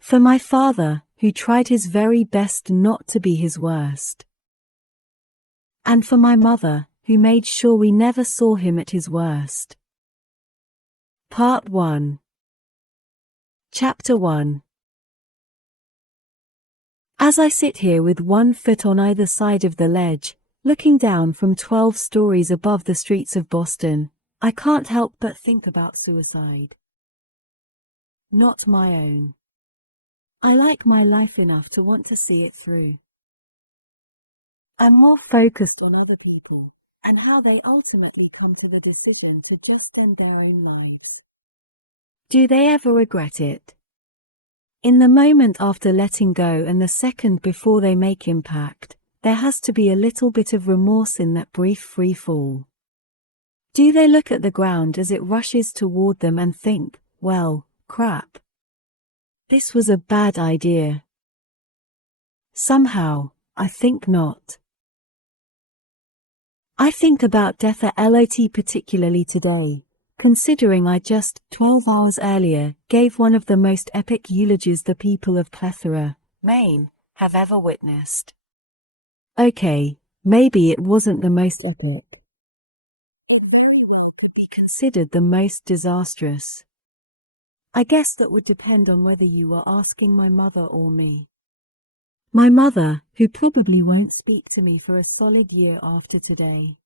For my father, who tried his very best not to be his worst. And for my mother, who made sure we never saw him at his worst. Part 1. Chapter 1. As I sit here with one foot on either side of the ledge, looking down from 12 stories above the streets of Boston, I can't help but think about suicide. Not my own. I like my life enough to want to see it through. I'm more focused on other people, and how they ultimately come to the decision to just end their own lives. Do they ever regret it? In the moment after letting go and the second before they make impact, there has to be a little bit of remorse in that brief free fall. Do they look at the ground as it rushes toward them and think, well, crap. This was a bad idea. Somehow, I think not. I think about death a lot, particularly today, considering I just 12 hours earlier gave one of the most epic eulogies the people of Plethora, Maine, have ever witnessed. Okay, maybe it wasn't the most epic. It very well could be considered the most disastrous. I guess that would depend on whether you were asking my mother or me. My mother, who probably won't speak to me for a solid year after today.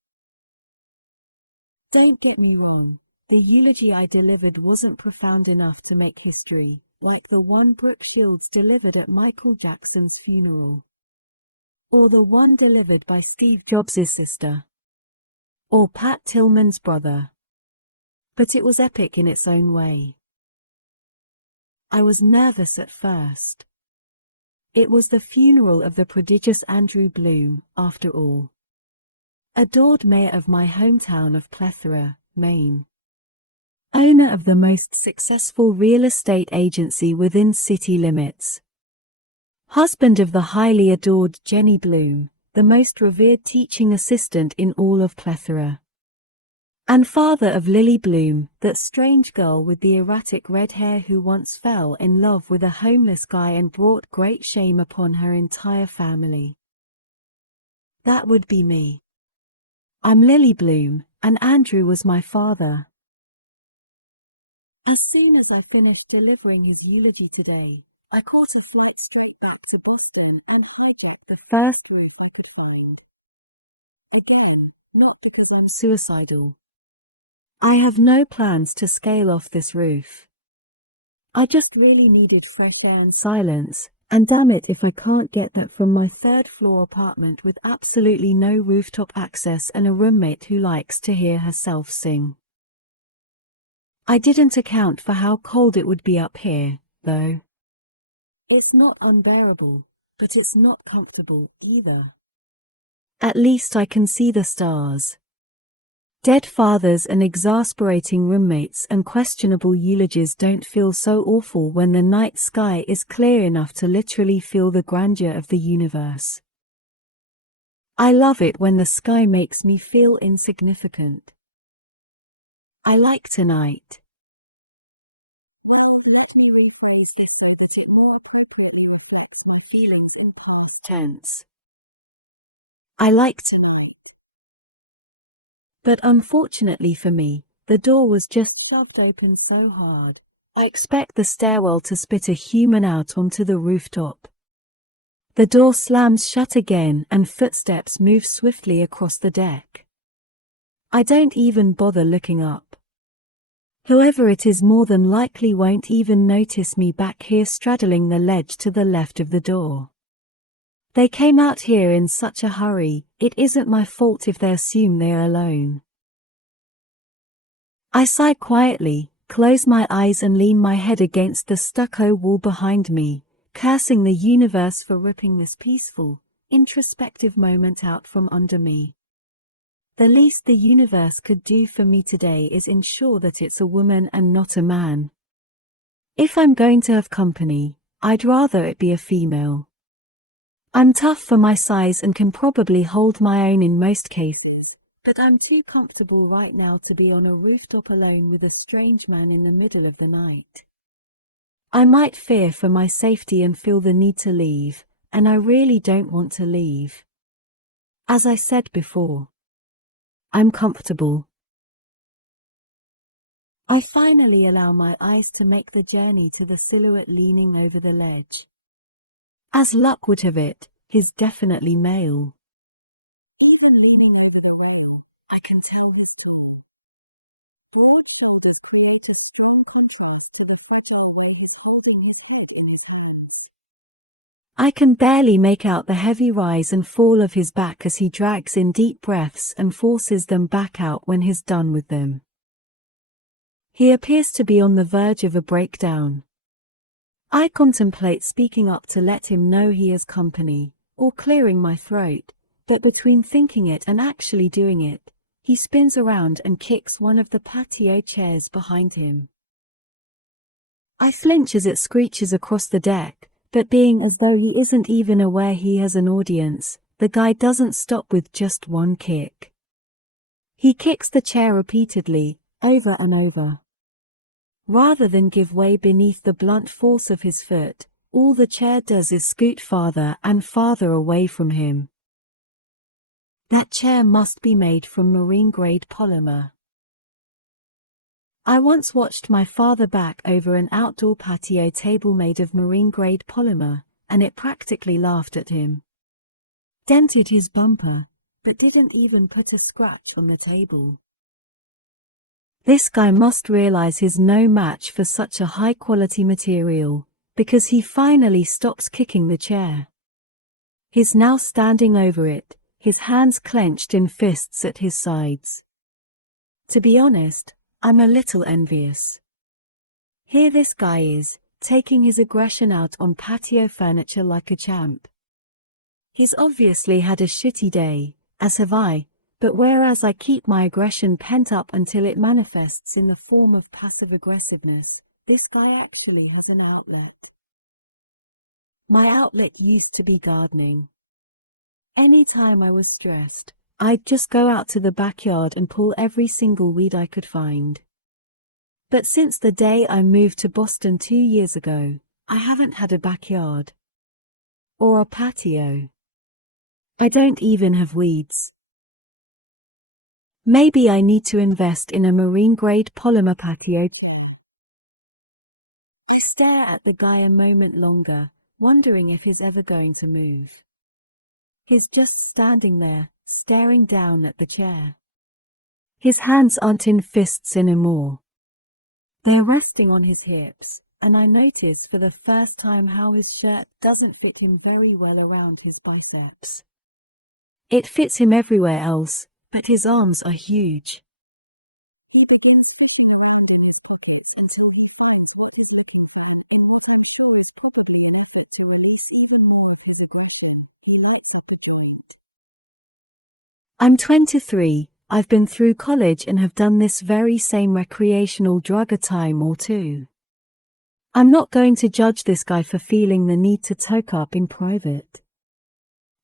Don't get me wrong, the eulogy I delivered wasn't profound enough to make history, like the one Brooke Shields delivered at Michael Jackson's funeral. Or the one delivered by Steve Jobs' sister. Or Pat Tillman's brother. But it was epic in its own way. I was nervous at first. It was the funeral of the prodigious Andrew Bloom, after all. Adored mayor of my hometown of Plethora, Maine. Owner of the most successful real estate agency within city limits. Husband of the highly adored Jenny Bloom, the most revered teaching assistant in all of Plethora. And father of Lily Bloom, that strange girl with the erratic red hair who once fell in love with a homeless guy and brought great shame upon her entire family. That would be me. I'm Lily Bloom, and Andrew was my father. As soon as I finished delivering his eulogy today, I caught a flight straight back to Boston and hijacked the first route I could find. Again, not because I'm suicidal. I have no plans to scale off this roof. I just really needed fresh air and silence, and damn it if I can't get that from my third-floor apartment with absolutely no rooftop access and a roommate who likes to hear herself sing. I didn't account for how cold it would be up here, though. It's not unbearable, but it's not comfortable either. At least I can see the stars. Dead fathers and exasperating roommates and questionable eulogies don't feel so awful when the night sky is clear enough to literally feel the grandeur of the universe. I love it when the sky makes me feel insignificant. I like tonight. Well, let me rephrase it so that it more appropriately reflects my feelings in past tense. I like tonight. But unfortunately for me, the door was just shoved open so hard. I expect the stairwell to spit a human out onto the rooftop. The door slams shut again and footsteps move swiftly across the deck. I don't even bother looking up. Whoever it is more than likely won't even notice me back here straddling the ledge to the left of the door. They came out here in such a hurry, it isn't my fault if they assume they are alone. I sigh quietly, close my eyes and lean my head against the stucco wall behind me, cursing the universe for ripping this peaceful, introspective moment out from under me. The least the universe could do for me today is ensure that it's a woman and not a man. If I'm going to have company, I'd rather it be a female. I'm tough for my size and can probably hold my own in most cases, but I'm too comfortable right now to be on a rooftop alone with a strange man in the middle of the night. I might fear for my safety and feel the need to leave, and I really don't want to leave. As I said before, I'm comfortable. I finally allow my eyes to make the journey to the silhouette leaning over the ledge. As luck would have it, he's definitely male. Even leaning over the rail, I can tell he's tall. Broad shoulders create a strong contrast to the fragile way he's holding his head in his hands. I can barely make out the heavy rise and fall of his back as he drags in deep breaths and forces them back out when he's done with them. He appears to be on the verge of a breakdown. I contemplate speaking up to let him know he has company, or clearing my throat, but between thinking it and actually doing it, he spins around and kicks one of the patio chairs behind him. I flinch as it screeches across the deck, but being as though he isn't even aware he has an audience, the guy doesn't stop with just one kick. He kicks the chair repeatedly, over and over. Rather than give way beneath the blunt force of his foot, all the chair does is scoot farther and farther away from him. That chair must be made from marine-grade polymer. I once watched my father back over an outdoor patio table made of marine-grade polymer, and it practically laughed at him. Dented his bumper, but didn't even put a scratch on the table. This guy must realize he's no match for such a high-quality material, because he finally stops kicking the chair. He's now standing over it, his hands clenched in fists at his sides. To be honest, I'm a little envious. Here this guy is, taking his aggression out on patio furniture like a champ. He's obviously had a shitty day, as have I, but whereas I keep my aggression pent up until it manifests in the form of passive aggressiveness, this guy actually has an outlet. My outlet used to be gardening. Any time I was stressed, I'd just go out to the backyard and pull every single weed I could find. But since the day I moved to Boston 2 years ago, I haven't had a backyard. Or a patio. I don't even have weeds. Maybe I need to invest in a marine-grade polymer patio. I stare at the guy a moment longer, wondering if he's ever going to move. He's just standing there, staring down at the chair. His hands aren't in fists anymore. They're resting on his hips, and I notice for the first time how his shirt doesn't fit him very well around his biceps. It fits him everywhere else, but his arms are huge. He begins fishing around in his pockets until he finds what he's looking for, in what I'm sure is probably an effort to release even more of his aggression. He lights up a joint. I'm 23, I've been through college and have done this very same recreational drug a time or two. I'm not going to judge this guy for feeling the need to toke up in private.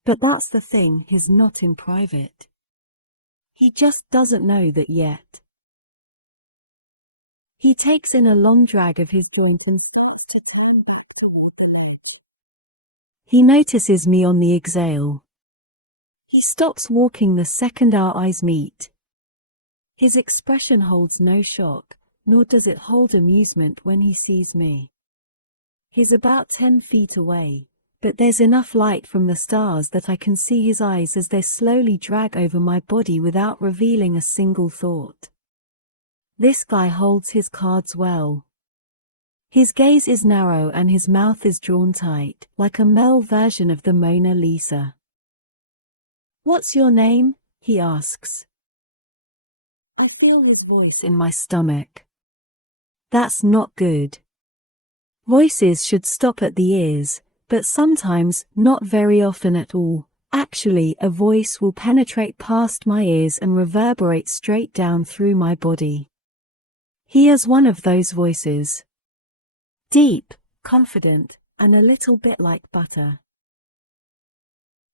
But that's the thing, he's not in private. He just doesn't know that yet. He takes in a long drag of his joint and starts to turn back toward the ledge. He notices me on the exhale. He stops walking the second our eyes meet. His expression holds no shock, nor does it hold amusement when he sees me. He's about 10 feet away, but there's enough light from the stars that I can see his eyes as they slowly drag over my body without revealing a single thought. This guy holds his cards well. His gaze is narrow and his mouth is drawn tight, like a male version of the Mona Lisa. "What's your name?" he asks. I feel his voice in my stomach. That's not good. Voices should stop at the ears, but sometimes, not very often at all. Actually, a voice will penetrate past my ears and reverberate straight down through my body. He is one of those voices. Deep, confident, and a little bit like butter.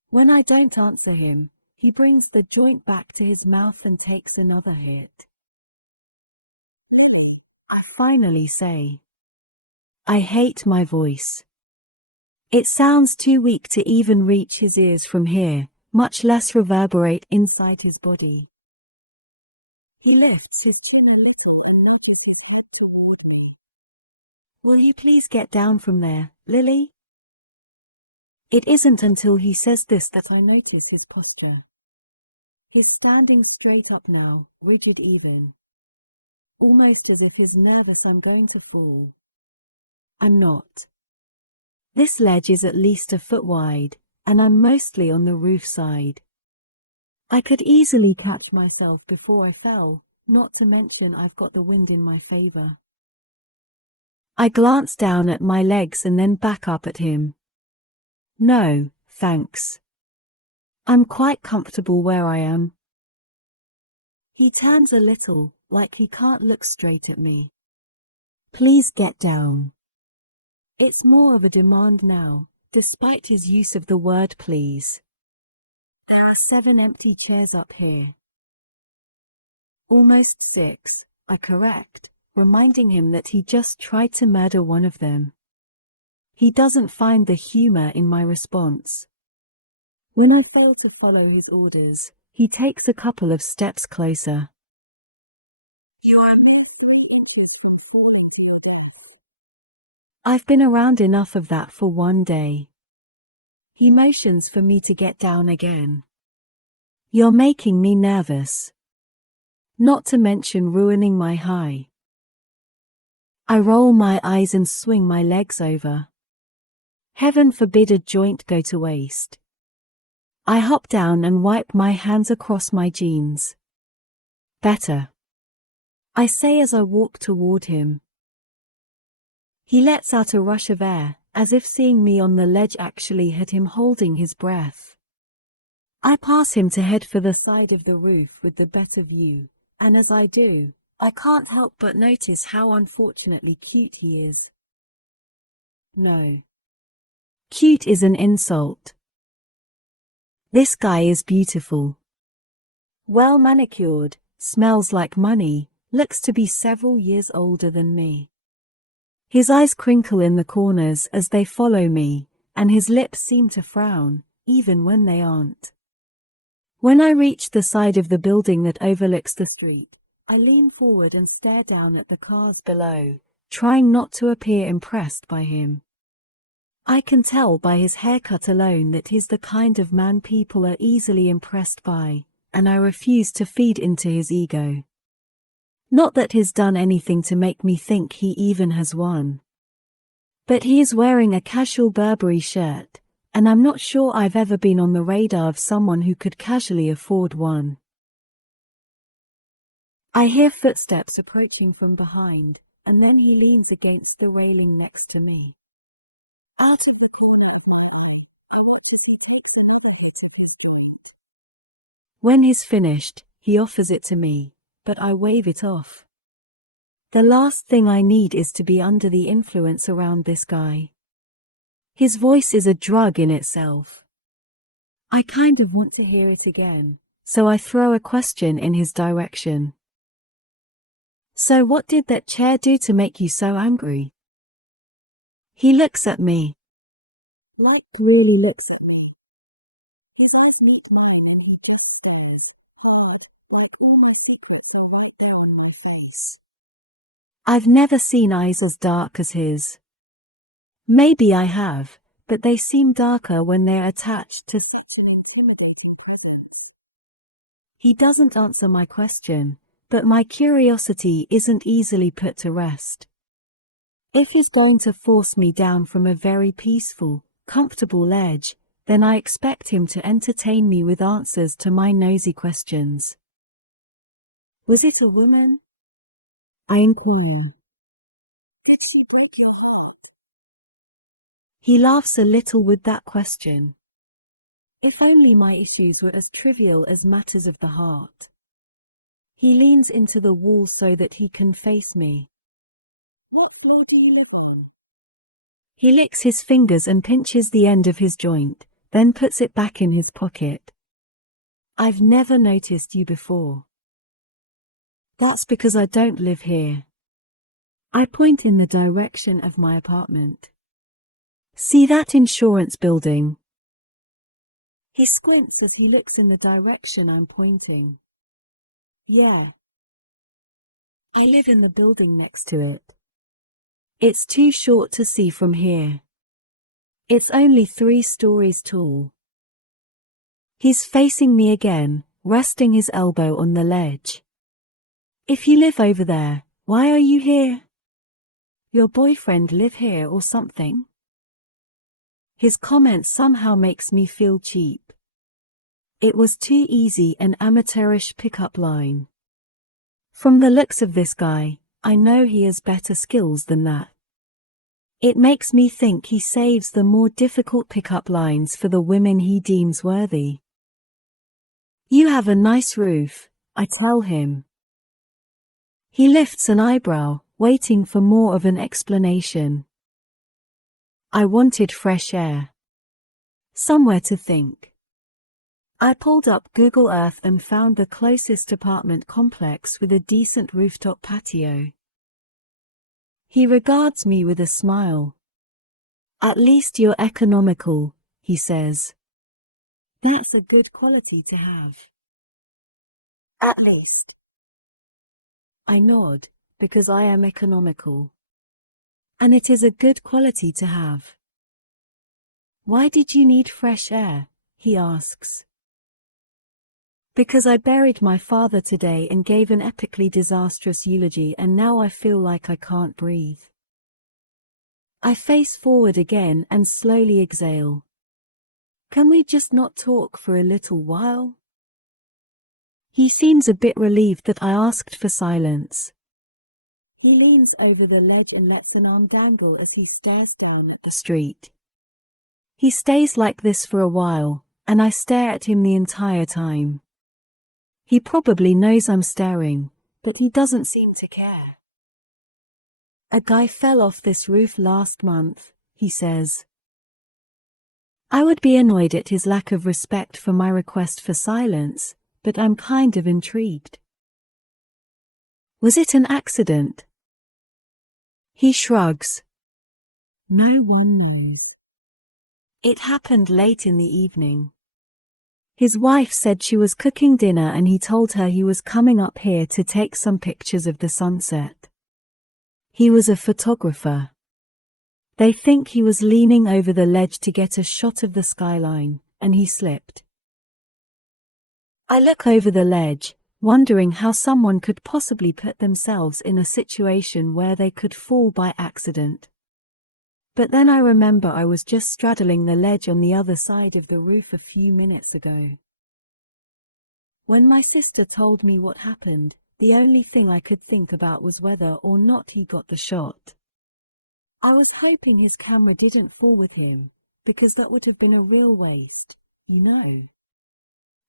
When I don't answer him, he brings the joint back to his mouth and takes another hit. I finally say, I hate my voice. It sounds too weak to even reach his ears from here, much less reverberate inside his body. He lifts his chin a little and nudges his head toward me. Will you please get down from there, Lily? It isn't until he says this that I notice his posture. He's standing straight up now, rigid even. Almost as if he's nervous I'm going to fall. I'm not. This ledge is at least a foot wide, and I'm mostly on the roof side. I could easily catch myself before I fell, not to mention I've got the wind in my favor. I glance down at my legs and then back up at him. No, thanks. I'm quite comfortable where I am. He turns a little, like he can't look straight at me. Please get down. It's more of a demand now, despite his use of the word please. There are 7 empty chairs up here. Almost 6, I correct, reminding him that he just tried to murder one of them. He doesn't find the humor in my response. When I fail to follow his orders, he takes a couple of steps closer. You are from falling to your death. I've been around enough of that for one day. He motions for me to get down again. You're making me nervous. Not to mention ruining my high. I roll my eyes and swing my legs over. Heaven forbid a joint go to waste. I hop down and wipe my hands across my jeans. Better. I say as I walk toward him. He lets out a rush of air, as if seeing me on the ledge actually had him holding his breath. I pass him to head for the side of the roof with the better view, and as I do, I can't help but notice how unfortunately cute he is. No. Cute is an insult. This guy is beautiful. Well manicured, smells like money, looks to be several years older than me. His eyes crinkle in the corners as they follow me, and his lips seem to frown, even when they aren't. When I reach the side of the building that overlooks the street, I lean forward and stare down at the cars below, trying not to appear impressed by him. I can tell by his haircut alone that he's the kind of man people are easily impressed by, and I refuse to feed into his ego. Not that he's done anything to make me think he even has one. But he is wearing a casual Burberry shirt, and I'm not sure I've ever been on the radar of someone who could casually afford one. I hear footsteps approaching from behind, and then he leans against the railing next to me. Out of the corner of my eye, I watch as he takes a lift of his drink. When he's finished, he offers it to me, but I wave it off. The last thing I need is to be under the influence around this guy. His voice is a drug in itself. I kind of want to hear it again, so I throw a question in his direction. So what did that chair do to make you so angry? He looks at me. Like really looks at me. His eyes meet mine and he just stares, hard, like all my secrets are right there on my face. I've never seen eyes as dark as his. Maybe I have, but they seem darker when they're attached to such an intimidating presence. He doesn't answer my question, but my curiosity isn't easily put to rest. If he's going to force me down from a very peaceful, comfortable ledge, then I expect him to entertain me with answers to my nosy questions. Was it a woman? I inquire. Did she break your heart? He laughs a little with that question. If only my issues were as trivial as matters of the heart. He leans into the wall so that he can face me. What floor do you live on? He licks his fingers and pinches the end of his joint, then puts it back in his pocket. I've never noticed you before. That's because I don't live here. I point in the direction of my apartment. See that insurance building? He squints as he looks in the direction I'm pointing. Yeah. I live in the building next to it. It's too short to see from here. It's only 3 stories tall. He's facing me again, resting his elbow on the ledge. If you live over there, why are you here? Your boyfriend live here or something? His comment somehow makes me feel cheap. It was too easy an amateurish pickup line. From the looks of this guy, I know he has better skills than that. It makes me think he saves the more difficult pickup lines for the women he deems worthy. You have a nice roof, I tell him. He lifts an eyebrow, waiting for more of an explanation. I wanted fresh air. Somewhere to think. I pulled up Google Earth and found the closest apartment complex with a decent rooftop patio. He regards me with a smile. At least you're economical, he says. That's a good quality to have. At least. I nod, because I am economical. And it is a good quality to have. Why did you need fresh air? He asks. Because I buried my father today and gave an epically disastrous eulogy, and now I feel like I can't breathe. I face forward again and slowly exhale. Can we just not talk for a little while? He seems a bit relieved that I asked for silence. He leans over the ledge and lets an arm dangle as he stares down at the street. He stays like this for a while, and I stare at him the entire time. He probably knows I'm staring, but he doesn't seem to care. A guy fell off this roof last month, he says. I would be annoyed at his lack of respect for my request for silence, but I'm kind of intrigued. Was it an accident? He shrugs. No one knows. It happened late in the evening. His wife said she was cooking dinner and he told her he was coming up here to take some pictures of the sunset. He was a photographer. They think he was leaning over the ledge to get a shot of the skyline, and he slipped. I look over the ledge, wondering how someone could possibly put themselves in a situation where they could fall by accident. But then I remember I was just straddling the ledge on the other side of the roof a few minutes ago. When my sister told me what happened, the only thing I could think about was whether or not he got the shot. I was hoping his camera didn't fall with him, because that would have been a real waste, you know.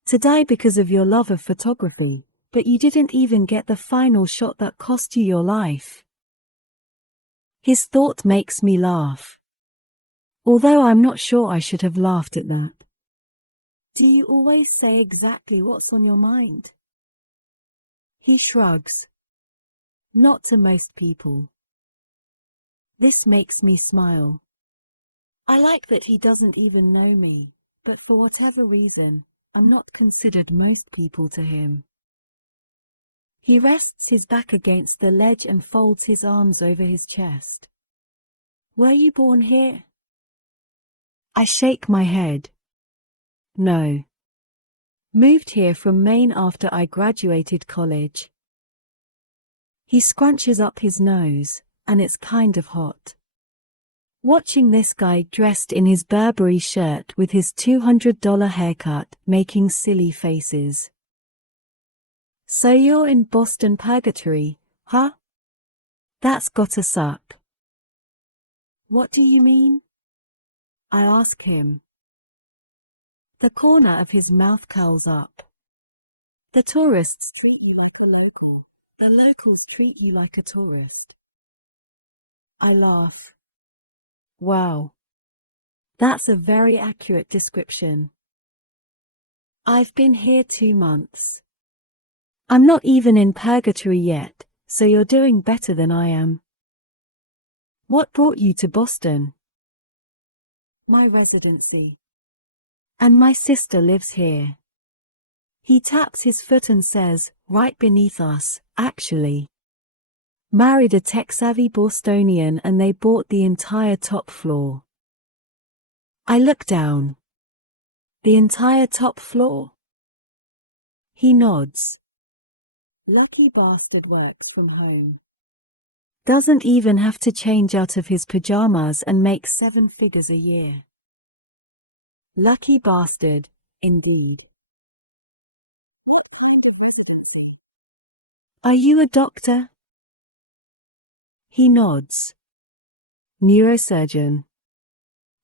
To die because of your love of photography, but you didn't even get the final shot that cost you your life. His thought makes me laugh. Although I'm not sure I should have laughed at that. Do you always say exactly what's on your mind? He shrugs. Not to most people. This makes me smile. I like that he doesn't even know me, but for whatever reason, I'm not considered most people to him. He rests his back against the ledge and folds his arms over his chest. Were you born here? I shake my head. No. Moved here from Maine after I graduated college. He scrunches up his nose, and it's kind of hot. Watching this guy dressed in his Burberry shirt with his $200 haircut making silly faces. So you're in Boston Purgatory, huh? That's gotta suck. What do you mean? I ask him. The corner of his mouth curls up. The tourists treat you like a local. The locals treat you like a tourist. I laugh. Wow. That's a very accurate description. I've been here 2 months. I'm not even in purgatory yet, so you're doing better than I am. What brought you to Boston? My residency. And my sister lives here. He taps his foot and says, right beneath us, actually. Married a tech-savvy Bostonian and they bought the entire top floor. I look down. The entire top floor? He nods. Lucky bastard works from home. Doesn't even have to change out of his pajamas and makes 7 figures a year. Lucky bastard, indeed. Are you a doctor? He nods. Neurosurgeon.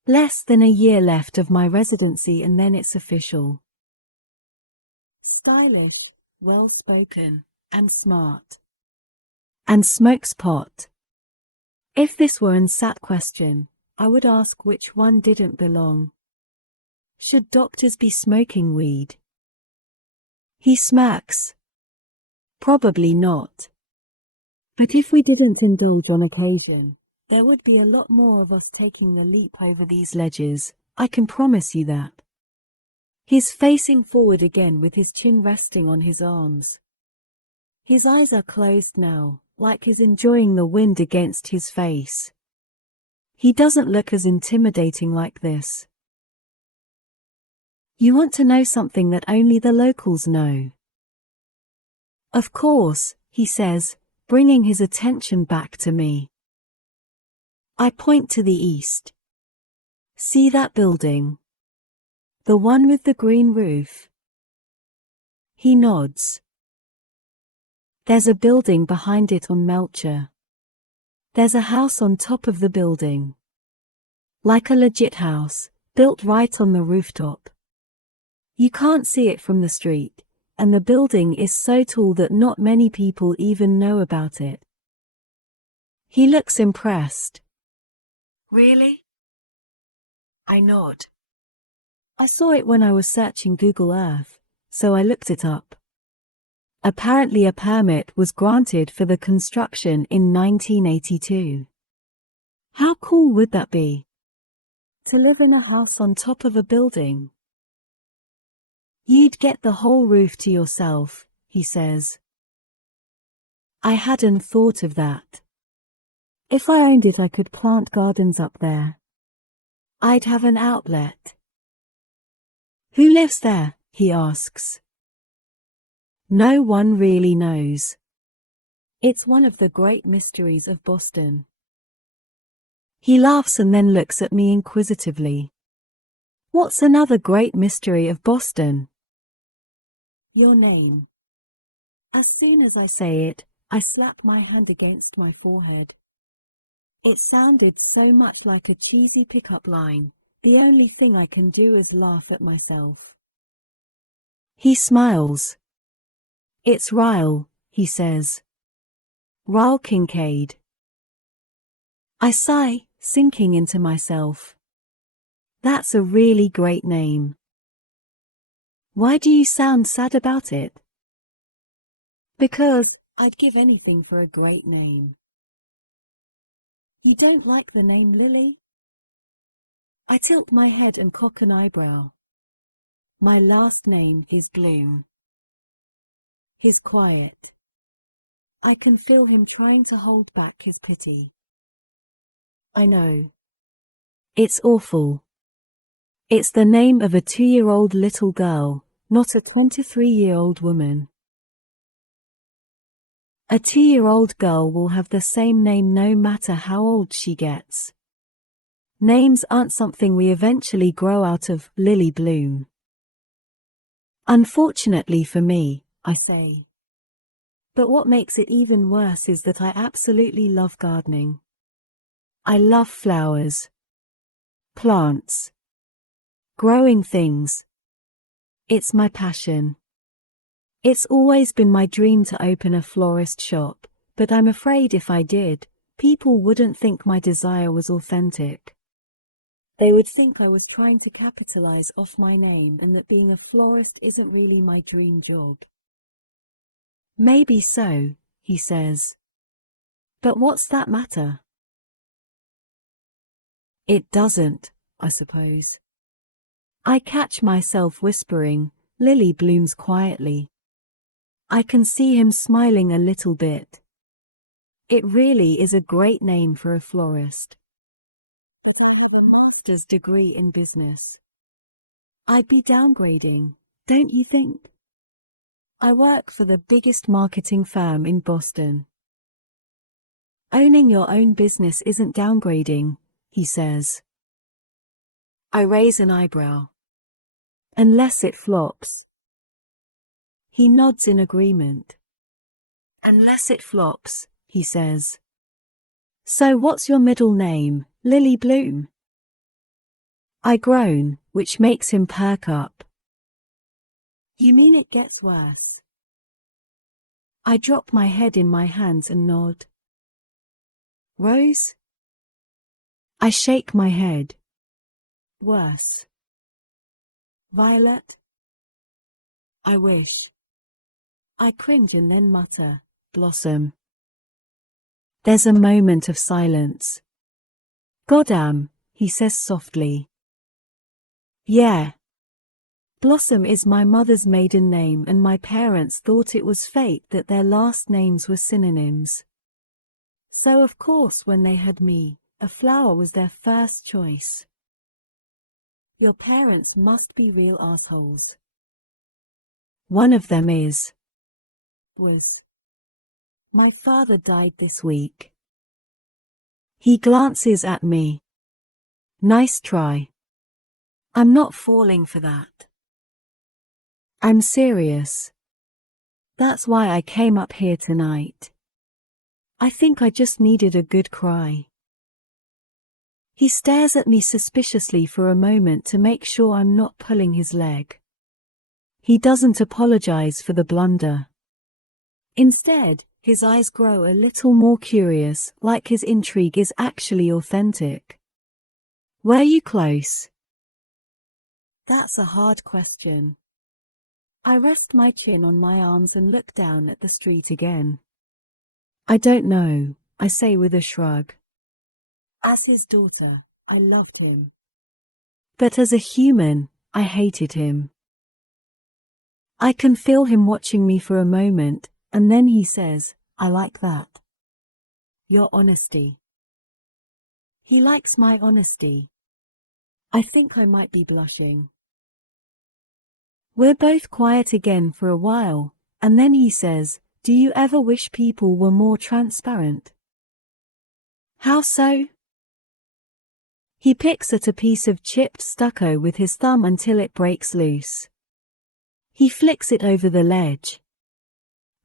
Less than a year left of my residency and then it's official. Stylish, well-spoken, and smart. And smokes pot. If this were an SAT question, I would ask which one didn't belong. Should doctors be smoking weed? He smirks. Probably not. But if we didn't indulge on occasion, there would be a lot more of us taking the leap over these ledges, I can promise you that. He's facing forward again with his chin resting on his arms. His eyes are closed now, like he's enjoying the wind against his face. He doesn't look as intimidating like this. You want to know something that only the locals know? Of course, he says, bringing his attention back to me. I point to the east. See that building? The one with the green roof? He nods. There's a building behind it on Melcher. There's a house on top of the building. Like a legit house, built right on the rooftop. You can't see it from the street, and the building is so tall that not many people even know about it. He looks impressed. Really? I nod. I saw it when I was searching Google Earth, so I looked it up. Apparently a permit was granted for the construction in 1982. How cool would that be? To live in a house on top of a building. You'd get the whole roof to yourself, he says. I hadn't thought of that. If I owned it, I could plant gardens up there. I'd have an outlet. Who lives there? He asks. No one really knows. It's one of the great mysteries of Boston. He laughs and then looks at me inquisitively. What's another great mystery of Boston? Your name. As soon as I say it, I slap my hand against my forehead. It sounded so much like a cheesy pickup line, the only thing I can do is laugh at myself. He smiles. It's Ryle, he says. Ryle Kincaid. I sigh, sinking into myself. That's a really great name. Why do you sound sad about it? Because I'd give anything for a great name. You don't like the name Lily? I tilt my head and cock an eyebrow. My last name is Bloom. He's quiet. I can feel him trying to hold back his pity. I know. It's awful. It's the name of a 2-year-old little girl, not a 23-year-old woman. A 2-year-old girl will have the same name no matter how old she gets. Names aren't something we eventually grow out of, Lily Bloom. Unfortunately for me, I say. But what makes it even worse is that I absolutely love gardening. I love flowers. Plants. Growing things. It's my passion. It's always been my dream to open a florist shop, but I'm afraid if I did, people wouldn't think my desire was authentic. They would think I was trying to capitalize off my name and that being a florist isn't really my dream job. Maybe so, he says. But what's that matter? It doesn't, I suppose. I catch myself whispering, "Lily blooms quietly." I can see him smiling a little bit. It really is a great name for a florist. But I have a master's degree in business. I'd be downgrading, don't you think? I work for the biggest marketing firm in Boston. Owning your own business isn't downgrading, he says. I raise an eyebrow. Unless it flops. He nods in agreement. Unless it flops, he says. So what's your middle name, Lily Bloom? I groan, which makes him perk up. You mean it gets worse? I drop my head in my hands and nod. Rose? I shake my head. Worse. Violet? I wish. I cringe and then mutter, Blossom. There's a moment of silence. Goddamn, he says softly. Yeah. Blossom is my mother's maiden name, and my parents thought it was fate that their last names were synonyms. So of course when they had me, a flower was their first choice. Your parents must be real assholes. One of them was. My father died this week. He glances at me. Nice try. I'm not falling for that. I'm serious. That's why I came up here tonight. I think I just needed a good cry. He stares at me suspiciously for a moment to make sure I'm not pulling his leg. He doesn't apologize for the blunder. Instead, his eyes grow a little more curious, like his intrigue is actually authentic. Were you close? That's a hard question. I rest my chin on my arms and look down at the street again. I don't know, I say with a shrug. As his daughter, I loved him. But as a human, I hated him. I can feel him watching me for a moment, and then he says, I like that. Your honesty. He likes my honesty. I think I might be blushing. We're both quiet again for a while, and then he says, do you ever wish people were more transparent? How so? He picks at a piece of chipped stucco with his thumb until it breaks loose. He flicks it over the ledge.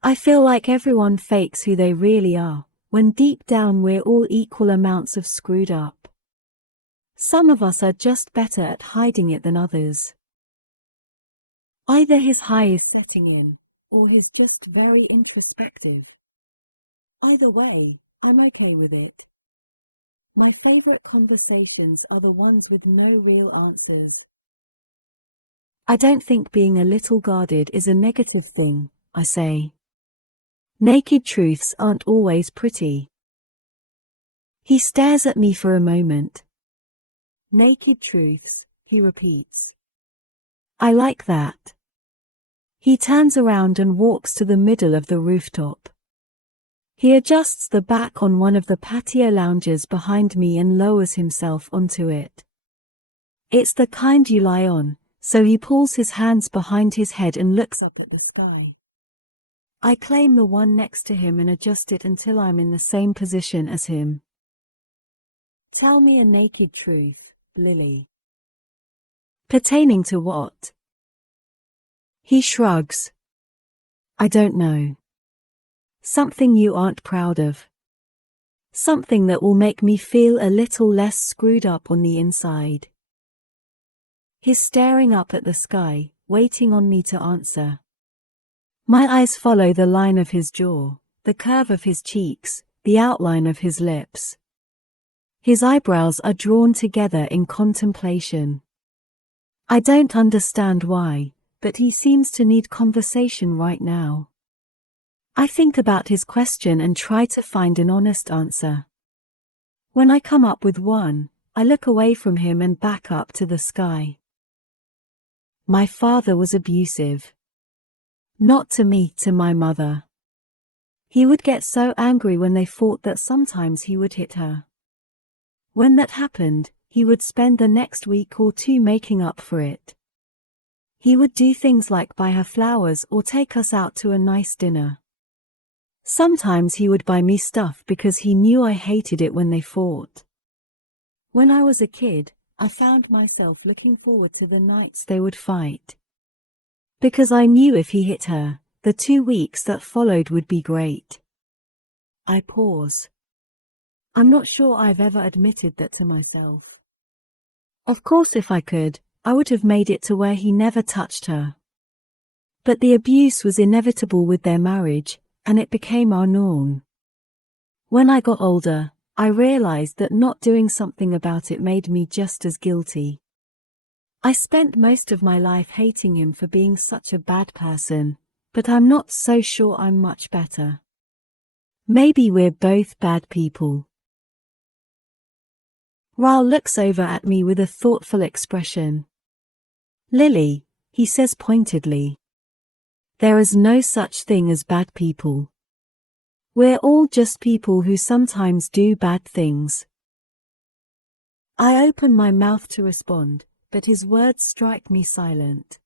I feel like everyone fakes who they really are, when deep down we're all equal amounts of screwed up. Some of us are just better at hiding it than others. Either his high is setting in, or he's just very introspective. Either way, I'm okay with it. My favorite conversations are the ones with no real answers. I don't think being a little guarded is a negative thing, I say. Naked truths aren't always pretty. He stares at me for a moment. Naked truths, he repeats. I like that. He turns around and walks to the middle of the rooftop. He adjusts the back on one of the patio lounges behind me and lowers himself onto it. It's the kind you lie on, so he pulls his hands behind his head and looks up at the sky. I claim the one next to him and adjust it until I'm in the same position as him. Tell me a naked truth, Lily. Pertaining to what? He shrugs. I don't know. Something you aren't proud of. Something that will make me feel a little less screwed up on the inside. He's staring up at the sky, waiting on me to answer. My eyes follow the line of his jaw, the curve of his cheeks, the outline of his lips. His eyebrows are drawn together in contemplation. I don't understand why, but he seems to need conversation right now. I think about his question and try to find an honest answer. When I come up with one, I look away from him and back up to the sky. My father was abusive. Not to me, to my mother. He would get so angry when they fought that sometimes he would hit her. When that happened, he would spend the next week or two making up for it. He would do things like buy her flowers or take us out to a nice dinner. Sometimes he would buy me stuff because he knew I hated it when they fought. When I was a kid, I found myself looking forward to the nights they would fight. Because I knew if he hit her, the 2 weeks that followed would be great. I pause. I'm not sure I've ever admitted that to myself. Of course, if I could, I would have made it to where he never touched her. But the abuse was inevitable with their marriage, and it became our norm. When I got older, I realized that not doing something about it made me just as guilty. I spent most of my life hating him for being such a bad person, but I'm not so sure I'm much better. Maybe we're both bad people. Ryle looks over at me with a thoughtful expression. Lily, he says pointedly. There is no such thing as bad people. We're all just people who sometimes do bad things. I open my mouth to respond, but his words strike me silent.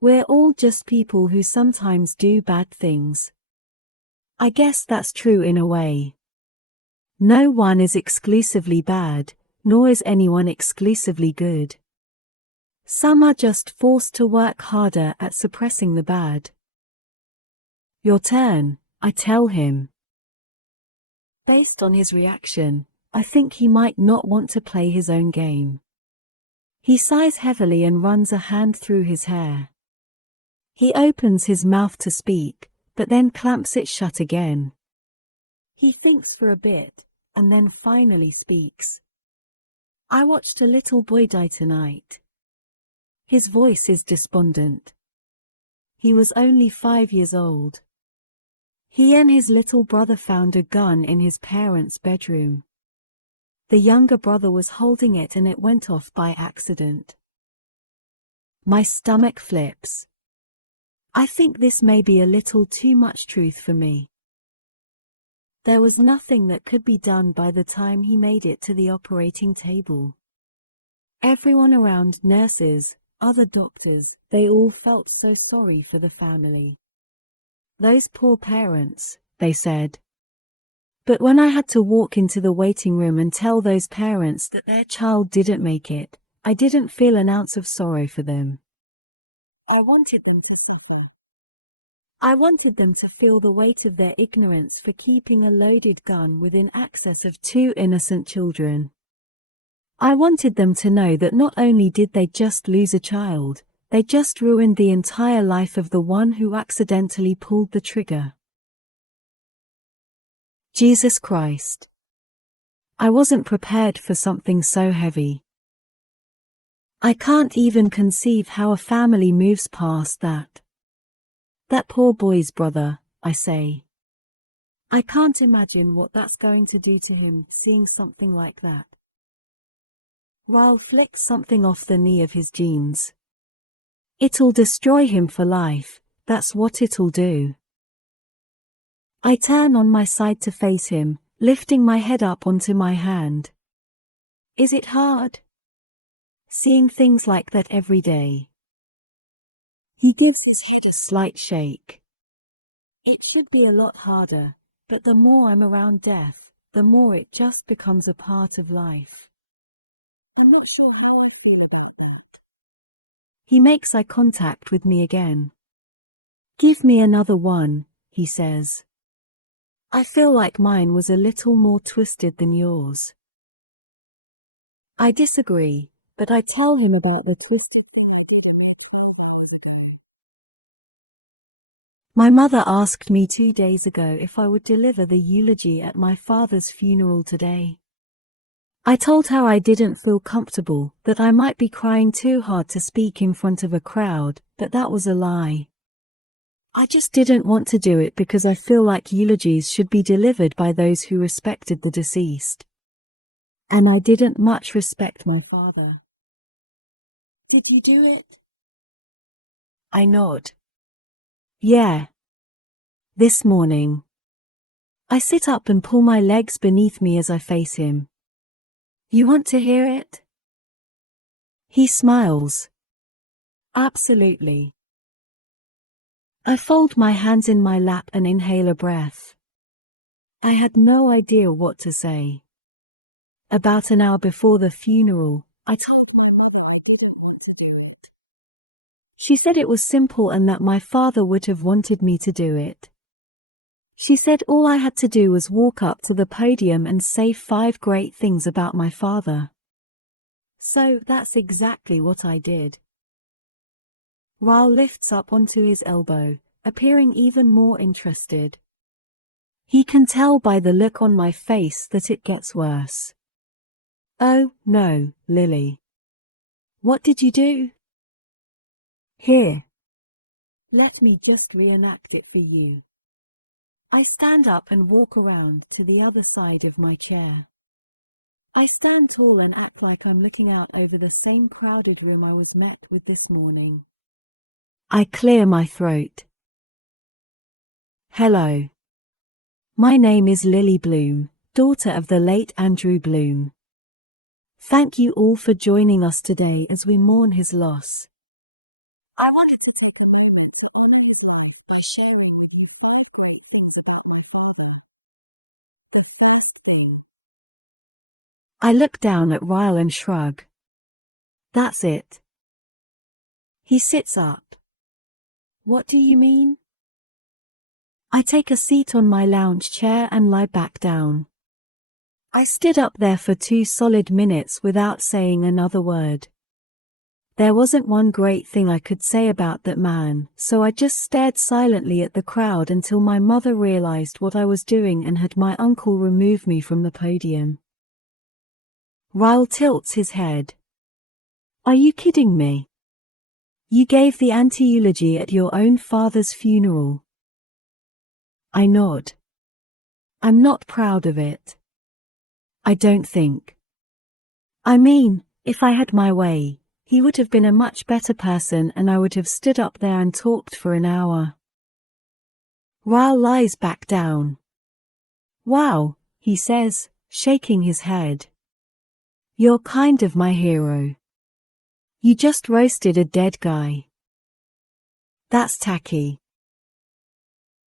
We're all just people who sometimes do bad things. I guess that's true in a way. No one is exclusively bad, nor is anyone exclusively good. Some are just forced to work harder at suppressing the bad. Your turn, I tell him. Based on his reaction, I think he might not want to play his own game. He sighs heavily and runs a hand through his hair. He opens his mouth to speak, but then clamps it shut again. He thinks for a bit, and then finally speaks. I watched a little boy die tonight. His voice is despondent. He was only 5 years old. He and his little brother found a gun in his parents' bedroom. The younger brother was holding it and it went off by accident. My stomach flips. I think this may be a little too much truth for me. There was nothing that could be done by the time he made it to the operating table. Everyone around, nurses, other doctors, they all felt so sorry for the family. Those poor parents, they said. But when I had to walk into the waiting room and tell those parents that their child didn't make it, I didn't feel an ounce of sorrow for them. I wanted them to suffer. I wanted them to feel the weight of their ignorance for keeping a loaded gun within access of 2 innocent children. I wanted them to know that not only did they just lose a child, they just ruined the entire life of the one who accidentally pulled the trigger. Jesus Christ. I wasn't prepared for something so heavy. I can't even conceive how a family moves past that. That poor boy's brother, I say. I can't imagine what that's going to do to him, seeing something like that. Ryle flicks something off the knee of his jeans. It'll destroy him for life, that's what it'll do. I turn on my side to face him, lifting my head up onto my hand. Is it hard? Seeing things like that every day. He gives his head a slight shake. It should be a lot harder, but the more I'm around death, the more it just becomes a part of life. I'm not sure how I feel about that. He makes eye contact with me again. Give me another one, he says. I feel like mine was a little more twisted than yours. I disagree, but I tell him about the twisted thing I did only 12 hours ago. My mother asked me 2 days ago if I would deliver the eulogy at my father's funeral today. I told her I didn't feel comfortable, that I might be crying too hard to speak in front of a crowd, but that was a lie. I just didn't want to do it because I feel like eulogies should be delivered by those who respected the deceased. and I didn't much respect my father. Did you do it? I nod. Yeah. This morning. I sit up and pull my legs beneath me as I face him. You want to hear it? He smiles. Absolutely. I fold my hands in my lap and inhale a breath. I had no idea what to say. About an hour before the funeral, I told my mother I didn't want to do it. She said it was simple and that my father would have wanted me to do it. She said all I had to do was walk up to the podium and say 5 great things about my father. So that's exactly what I did. Ryle lifts up onto his elbow, appearing even more interested. He can tell by the look on my face that it gets worse. Oh, no, Lily. What did you do? Here. Let me just reenact it for you. I stand up and walk around to the other side of my chair. I stand tall and act like I'm looking out over the same crowded room I was met with this morning. I clear my throat. Hello. My name is Lily Bloom, daughter of the late Andrew Bloom. Thank you all for joining us today as we mourn his loss. I wanted to take a moment to honor his life by sharing with you 5 great things about my father. I look down at Ryle and shrug. That's it. He sits up. What do you mean? I take a seat on my lounge chair and lie back down. I stood up there for 2 solid minutes without saying another word. There wasn't one great thing I could say about that man, so I just stared silently at the crowd until my mother realized what I was doing and had my uncle remove me from the podium. Ryle tilts his head. Are you kidding me? You gave the anti-eulogy at your own father's funeral. I nod. I'm not proud of it. I don't think. I mean, if I had my way, he would have been a much better person and I would have stood up there and talked for an hour. Ryle lies back down. Wow, he says, shaking his head. You're kind of my hero. You just roasted a dead guy. That's tacky.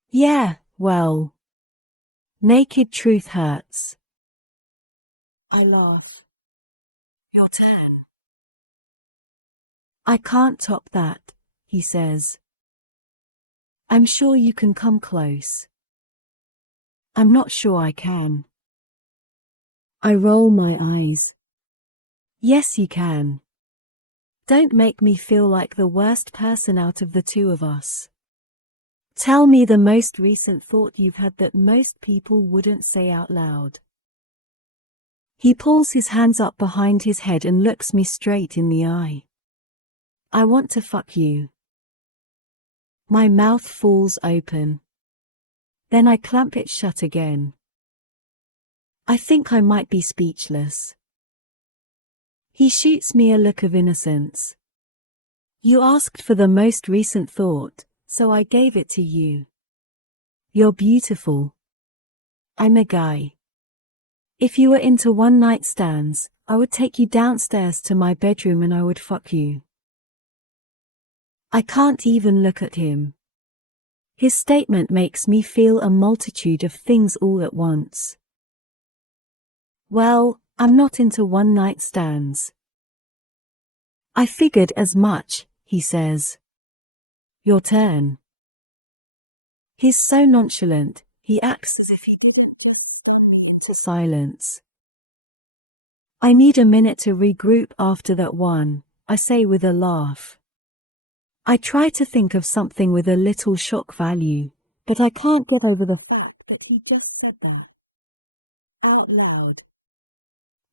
Yeah, well. Naked truth hurts. I laugh. Your turn. I can't top that, he says. I'm sure you can come close. I'm not sure I can. I roll my eyes. Yes, you can. Don't make me feel like the worst person out of the 2 of us. Tell me the most recent thought you've had that most people wouldn't say out loud. He pulls his hands up behind his head and looks me straight in the eye. I want to fuck you. My mouth falls open. Then I clamp it shut again. I think I might be speechless. He shoots me a look of innocence. You asked for the most recent thought, so I gave it to you. You're beautiful. I'm a guy. If you were into one-night stands, I would take you downstairs to my bedroom and I would fuck you. I can't even look at him. His statement makes me feel a multitude of things all at once. Well, I'm not into one-night stands. I figured as much, he says. Your turn. He's so nonchalant, he acts as if he didn't to silence. I need a minute to regroup after that one, I say with a laugh. I try to think of something with a little shock value, but I can't get over the fact that he just said that out loud.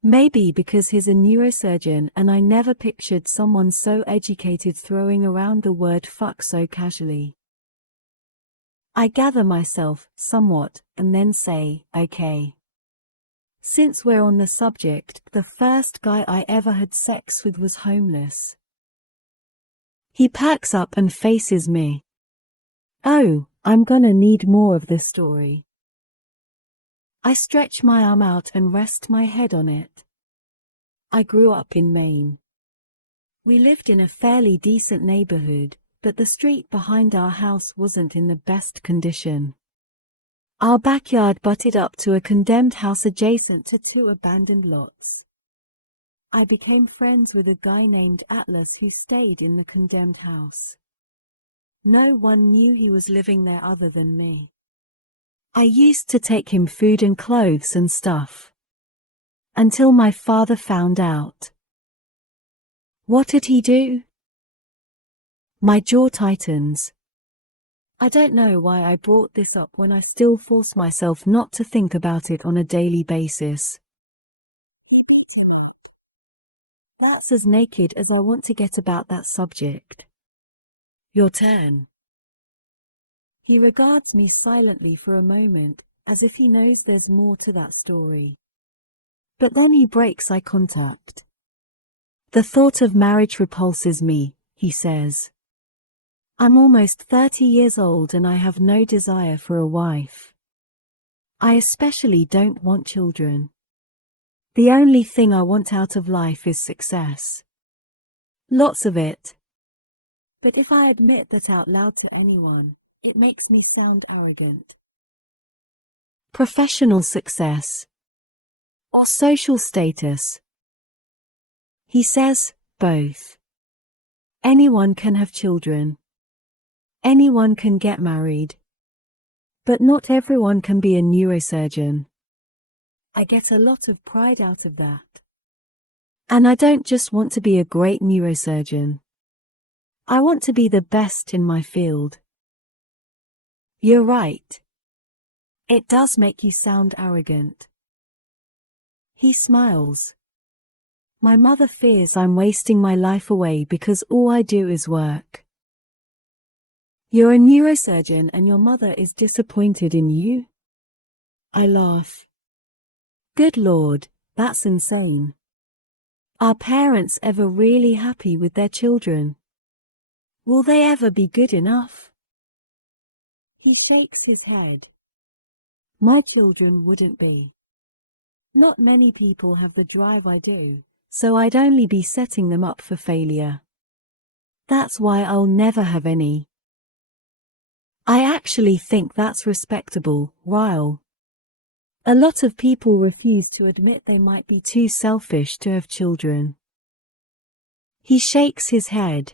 Maybe because he's a neurosurgeon and I never pictured someone so educated throwing around the word fuck so casually. I gather myself, somewhat, and then say, okay. Since we're on the subject, the first guy I ever had sex with was homeless. He packs up and faces me. Oh, I'm gonna need more of this story. I stretch my arm out and rest my head on it. I grew up in Maine. We lived in a fairly decent neighborhood, but the street behind our house wasn't in the best condition. Our backyard butted up to a condemned house adjacent to 2 abandoned lots. I became friends with a guy named Atlas who stayed in the condemned house. No one knew he was living there other than me. I used to take him food and clothes and stuff. Until my father found out. What did he do? My jaw tightens. I don't know why I brought this up when I still force myself not to think about it on a daily basis. That's as naked as I want to get about that subject. Your turn. He regards me silently for a moment, as if he knows there's more to that story. But then he breaks eye contact. The thought of marriage repulses me, he says. I'm almost 30 years old and I have no desire for a wife. I especially don't want children. The only thing I want out of life is success. Lots of it. But if I admit that out loud to anyone, it makes me sound arrogant. Professional success. Or social status. He says, both. Anyone can have children. Anyone can get married. But not everyone can be a neurosurgeon. I get a lot of pride out of that. And I don't just want to be a great neurosurgeon. I want to be the best in my field. You're right. It does make you sound arrogant. He smiles. My mother fears I'm wasting my life away because all I do is work. You're a neurosurgeon and your mother is disappointed in you? I laugh. Good Lord, that's insane. Are parents ever really happy with their children? Will they ever be good enough? He shakes his head. My children wouldn't be. Not many people have the drive I do, so I'd only be setting them up for failure. That's why I'll never have any. I actually think that's respectable, Ryle. A lot of people refuse to admit they might be too selfish to have children. He shakes his head.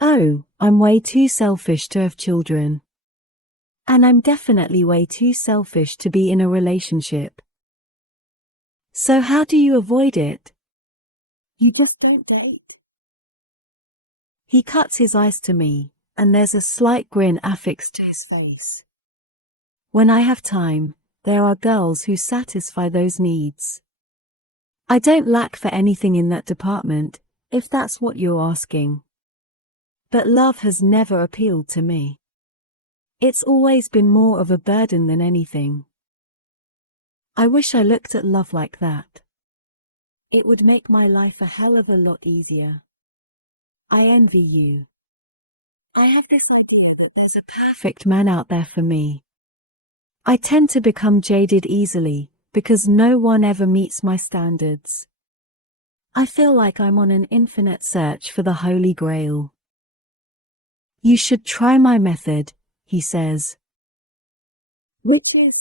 Oh, I'm way too selfish to have children. And I'm definitely way too selfish to be in a relationship. So how do you avoid it? You just don't date. He cuts his eyes to me, and there's a slight grin affixed to his face. When I have time, there are girls who satisfy those needs. I don't lack for anything in that department, if that's what you're asking. But love has never appealed to me. It's always been more of a burden than anything. I wish I looked at love like that. It would make my life a hell of a lot easier. I envy you. I have this idea that there's a perfect man out there for me. I tend to become jaded easily, because no one ever meets my standards. I feel like I'm on an infinite search for the Holy Grail. You should try my method, he says. Which is?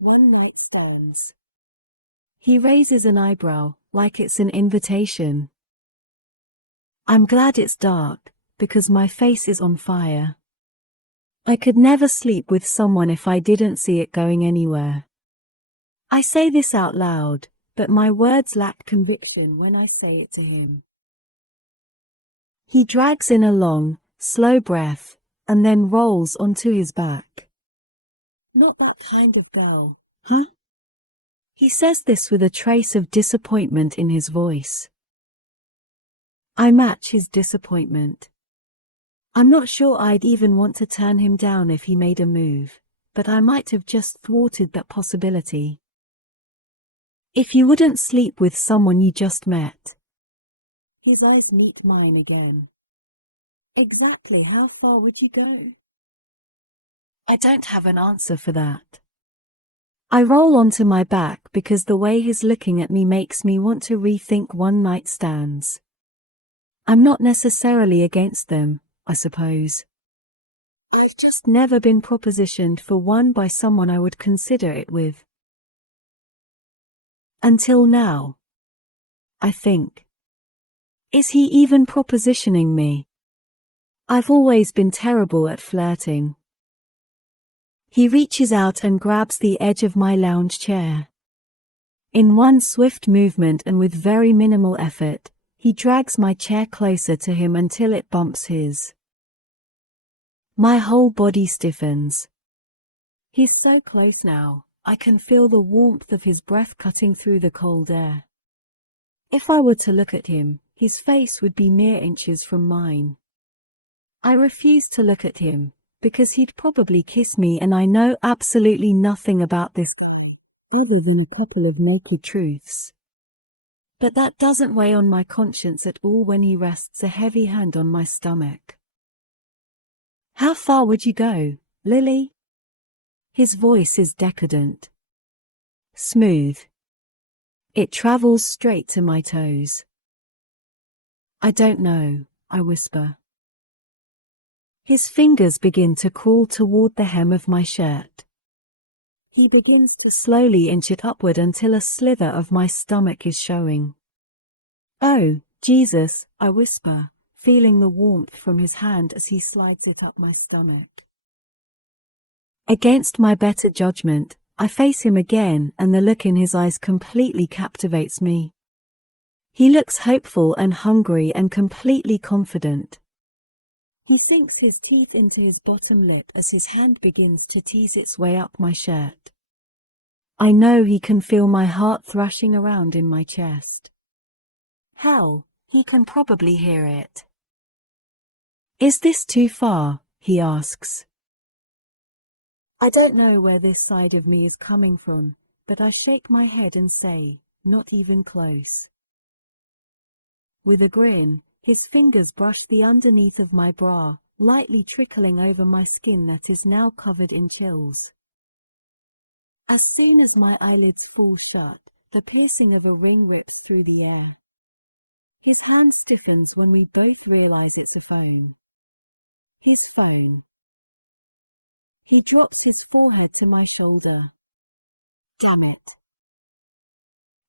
One night stands. He raises an eyebrow, like it's an invitation. I'm glad it's dark, because my face is on fire. I could never sleep with someone if I didn't see it going anywhere. I say this out loud, but my words lack conviction when I say it to him. He drags in a long, slow breath, and then rolls onto his back. Not that kind of girl. Huh? He says this with a trace of disappointment in his voice. I match his disappointment. I'm not sure I'd even want to turn him down if he made a move, but I might have just thwarted that possibility. If you wouldn't sleep with someone you just met. His eyes meet mine again. Exactly how far would you go? I don't have an answer for that. I roll onto my back because the way he's looking at me makes me want to rethink one-night stands. I'm not necessarily against them, I suppose. I've just never been propositioned for one by someone I would consider it with. Until now. I think. Is he even propositioning me? I've always been terrible at flirting. He reaches out and grabs the edge of my lounge chair. In one swift movement and with very minimal effort, he drags my chair closer to him until it bumps his. My whole body stiffens. He's so close now, I can feel the warmth of his breath cutting through the cold air. If I were to look at him, his face would be mere inches from mine. I refuse to look at him, because he'd probably kiss me, and I know absolutely nothing about this other than a couple of naked truths. But that doesn't weigh on my conscience at all when he rests a heavy hand on my stomach. How far would you go, Lily? His voice is decadent. Smooth. It travels straight to my toes. I don't know, I whisper. His fingers begin to crawl toward the hem of my shirt. He begins to slowly inch it upward until a slither of my stomach is showing. Oh, Jesus, I whisper, feeling the warmth from his hand as he slides it up my stomach. Against my better judgment, I face him again, and the look in his eyes completely captivates me. He looks hopeful and hungry and completely confident. He sinks his teeth into his bottom lip as his hand begins to tease its way up my shirt. I know he can feel my heart thrashing around in my chest. Hell, he can probably hear it. Is this too far? He asks. I don't know where this side of me is coming from, but I shake my head and say, not even close. With a grin, his fingers brush the underneath of my bra, lightly trickling over my skin that is now covered in chills. As soon as my eyelids fall shut, the piercing of a ring rips through the air. His hand stiffens when we both realize it's a phone. His phone. He drops his forehead to my shoulder. Damn it.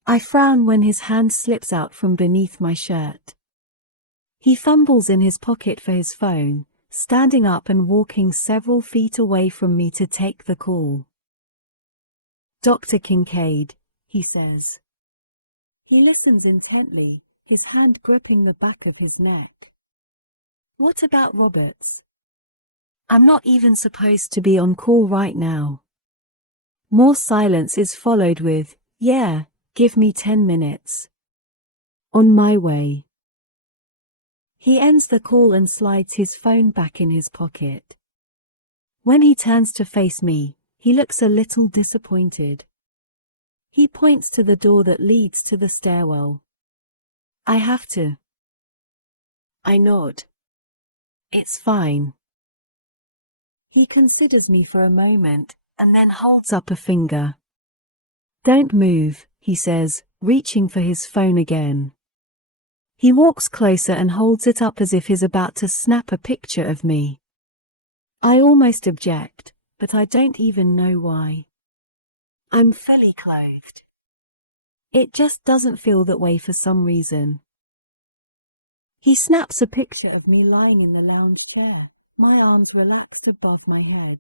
I frown when his hand slips out from beneath my shirt. He fumbles in his pocket for his phone, standing up and walking several feet away from me to take the call. Dr. Kincaid, he says. He listens intently, his hand gripping the back of his neck. What about Roberts? I'm not even supposed to be on call right now. More silence is followed with, yeah, give me 10 minutes. On my way. He ends the call and slides his phone back in his pocket. When he turns to face me, he looks a little disappointed. He points to the door that leads to the stairwell. I have to. I nod. It's fine. He considers me for a moment, and then holds up a finger. Don't move, he says, reaching for his phone again. He walks closer and holds it up as if he's about to snap a picture of me. I almost object, but I don't even know why. I'm fully clothed. It just doesn't feel that way for some reason. He snaps a picture of me lying in the lounge chair, my arms relaxed above my head.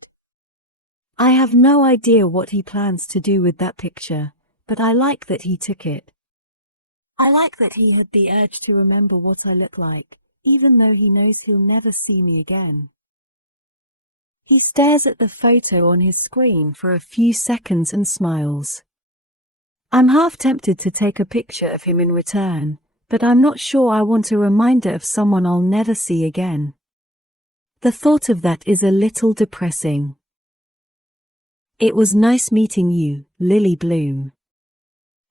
I have no idea what he plans to do with that picture, but I like that he took it. I like that he had the urge to remember what I look like, even though he knows he'll never see me again. He stares at the photo on his screen for a few seconds and smiles. I'm half tempted to take a picture of him in return, but I'm not sure I want a reminder of someone I'll never see again. The thought of that is a little depressing. It was nice meeting you, Lily Bloom.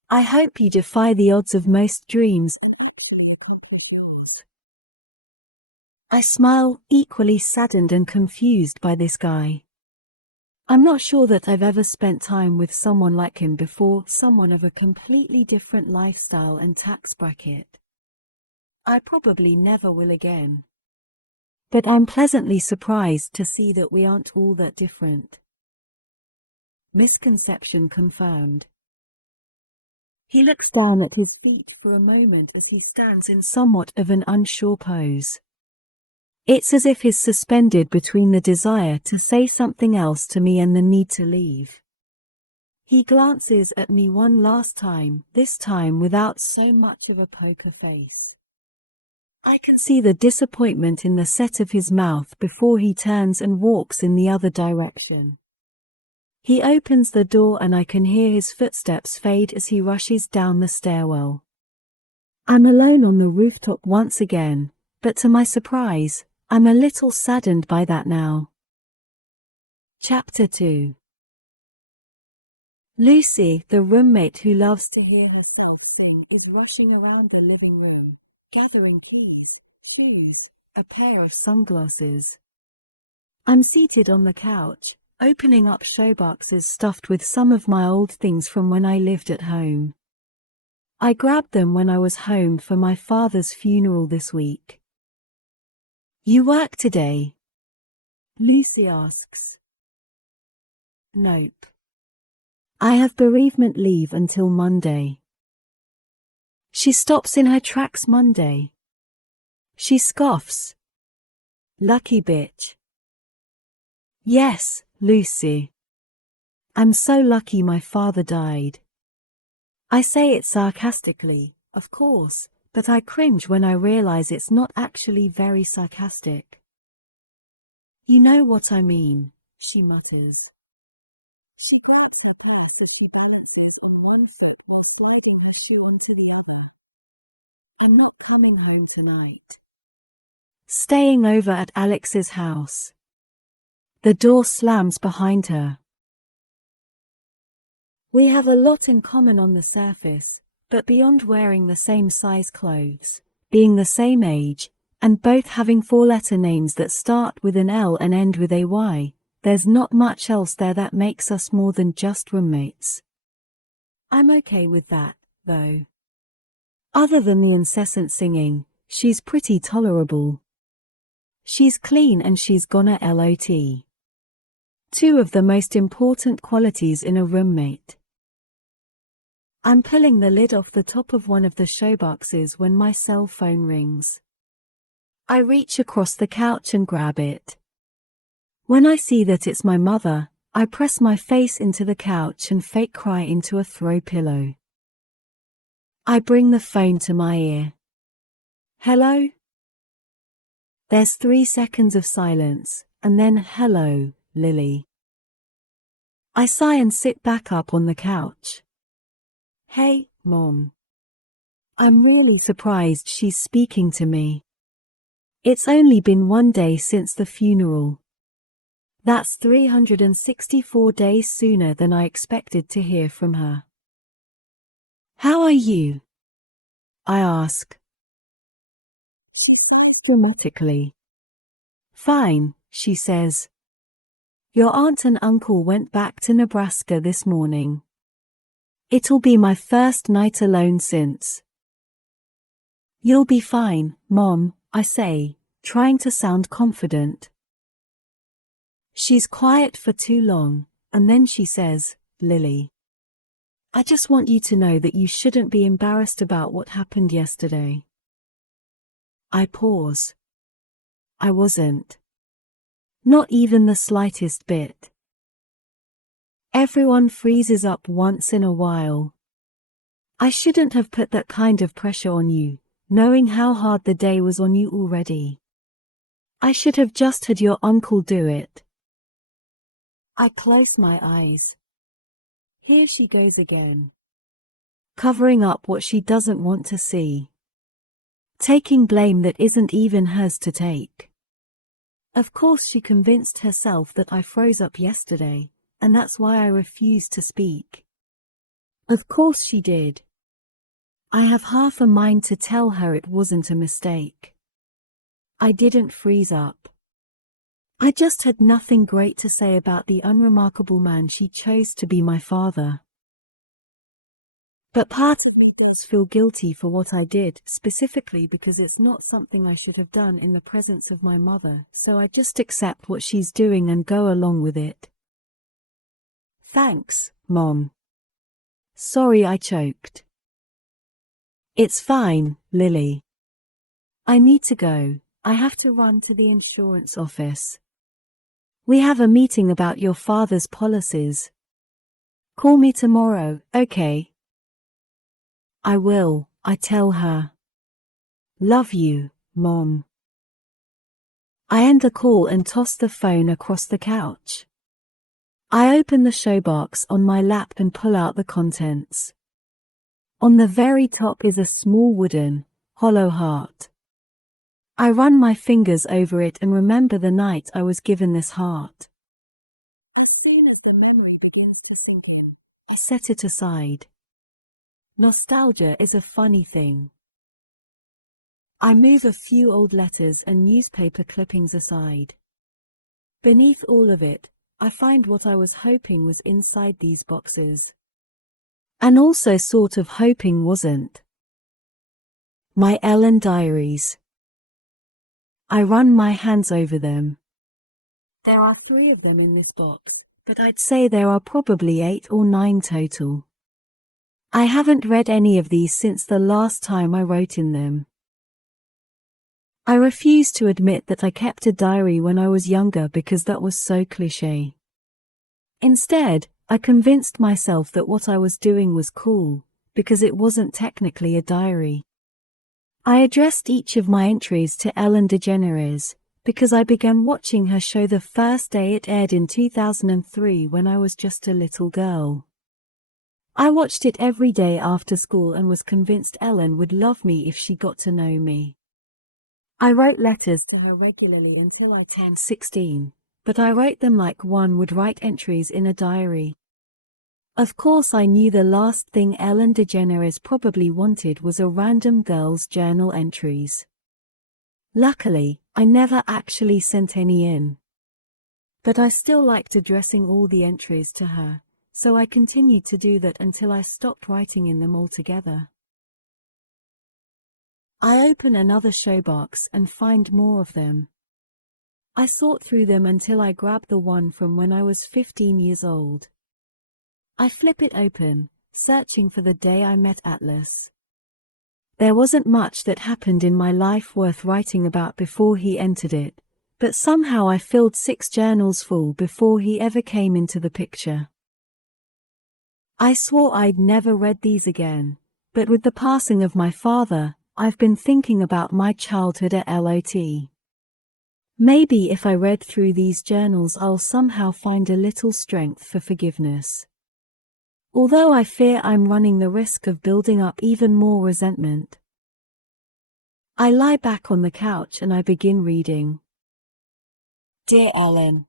I hope you defy the odds of most dreams and actually accomplish yours. I smile, equally saddened and confused by this guy. I'm not sure that I've ever spent time with someone like him before, someone of a completely different lifestyle and tax bracket. I probably never will again. But I'm pleasantly surprised to see that we aren't all that different. Misconception confirmed. He looks down at his feet for a moment as he stands in somewhat of an unsure pose. It's as if he's suspended between the desire to say something else to me and the need to leave. He glances at me one last time, this time without so much of a poker face. I can see the disappointment in the set of his mouth before he turns and walks in the other direction. He opens the door and I can hear his footsteps fade as he rushes down the stairwell. I'm alone on the rooftop once again, but to my surprise, I'm a little saddened by that now. Chapter 2. Lucy, the roommate who loves to hear herself sing, is rushing around the living room, gathering keys, shoes, a pair of sunglasses. I'm seated on the couch, opening up showboxes stuffed with some of my old things from when I lived at home. I grabbed them when I was home for my father's funeral this week. You work today? Lucy asks. Nope. I have bereavement leave until Monday. She stops in her tracks Monday. She scoffs. Lucky bitch. Yes, Lucy. I'm so lucky my father died. I say it sarcastically, of course, but I cringe when I realize it's not actually very sarcastic. You know what I mean, she mutters. She grabs her path as she balances on one foot while sliding her shoe onto the other. I'm not coming home tonight. Staying over at Alex's house. The door slams behind her. We have a lot in common on the surface, but beyond wearing the same size clothes, being the same age, and both having four-letter names that start with an L and end with a Y, there's not much else there that makes us more than just roommates. I'm okay with that, though. Other than the incessant singing, she's pretty tolerable. She's clean and she's gonna LOT. Two of the most important qualities in a roommate. I'm pulling the lid off the top of one of the showboxes when my cell phone rings. I reach across the couch and grab it. When I see that it's my mother, I press my face into the couch and fake cry into a throw pillow. I bring the phone to my ear. Hello? There's 3 seconds of silence, and then hello, Lily. I sigh and sit back up on the couch. Hey, Mom. I'm really surprised she's speaking to me. It's only been 1 day since the funeral. That's 364 days sooner than I expected to hear from her. How are you? I ask. Dramatically. Fine, she says. Your aunt and uncle went back to Nebraska this morning. It'll be my first night alone since. You'll be fine, Mom, I say, trying to sound confident. She's quiet for too long, and then she says, Lily. I just want you to know that you shouldn't be embarrassed about what happened yesterday. I pause. I wasn't. Not even the slightest bit. Everyone freezes up once in a while. I shouldn't have put that kind of pressure on you, knowing how hard the day was on you already. I should have just had your uncle do it. I close my eyes. Here she goes again. Covering up what she doesn't want to see. Taking blame that isn't even hers to take. Of course she convinced herself that I froze up yesterday, and that's why I refused to speak. Of course she did. I have half a mind to tell her it wasn't a mistake. I didn't freeze up. I just had nothing great to say about the unremarkable man she chose to be my father. But part of me feel guilty for what I did, specifically because it's not something I should have done in the presence of my mother, so I just accept what she's doing and go along with it. Thanks, Mom. Sorry I choked. It's fine, Lily. I need to go. I have to run to the insurance office. We have a meeting about your father's policies. Call me tomorrow, okay? I will, I tell her. Love you, Mom. I end the call and toss the phone across the couch. I open the showbox on my lap and pull out the contents. On the very top is a small wooden, hollow heart. I run my fingers over it and remember the night I was given this heart. As soon as the memory begins to sink in, I set it aside. Nostalgia is a funny thing. I move a few old letters and newspaper clippings aside. Beneath all of it, I find what I was hoping was inside these boxes. And also sort of hoping wasn't. My Ellen diaries. I run my hands over them. There are 3 of them in this box, but I'd say there are probably 8 or 9 total. I haven't read any of these since the last time I wrote in them. I refuse to admit that I kept a diary when I was younger because that was so cliché. Instead, I convinced myself that what I was doing was cool, because it wasn't technically a diary. I addressed each of my entries to Ellen DeGeneres, because I began watching her show the first day it aired in 2003 when I was just a little girl. I watched it every day after school and was convinced Ellen would love me if she got to know me. I wrote letters to her regularly until I turned 16, but I wrote them like one would write entries in a diary. Of course I knew the last thing Ellen DeGeneres probably wanted was a random girl's journal entries. Luckily, I never actually sent any in. But I still liked addressing all the entries to her, so I continued to do that until I stopped writing in them altogether. I open another showbox and find more of them. I sort through them until I grab the one from when I was 15 years old. I flip it open, searching for the day I met Atlas. There wasn't much that happened in my life worth writing about before he entered it, but somehow I filled 6 journals full before he ever came into the picture. I swore I'd never read these again, but with the passing of my father, I've been thinking about my childhood at LOT. Maybe if I read through these journals I'll somehow find a little strength for forgiveness. Although I fear I'm running the risk of building up even more resentment. I lie back on the couch and I begin reading. Dear Ellen,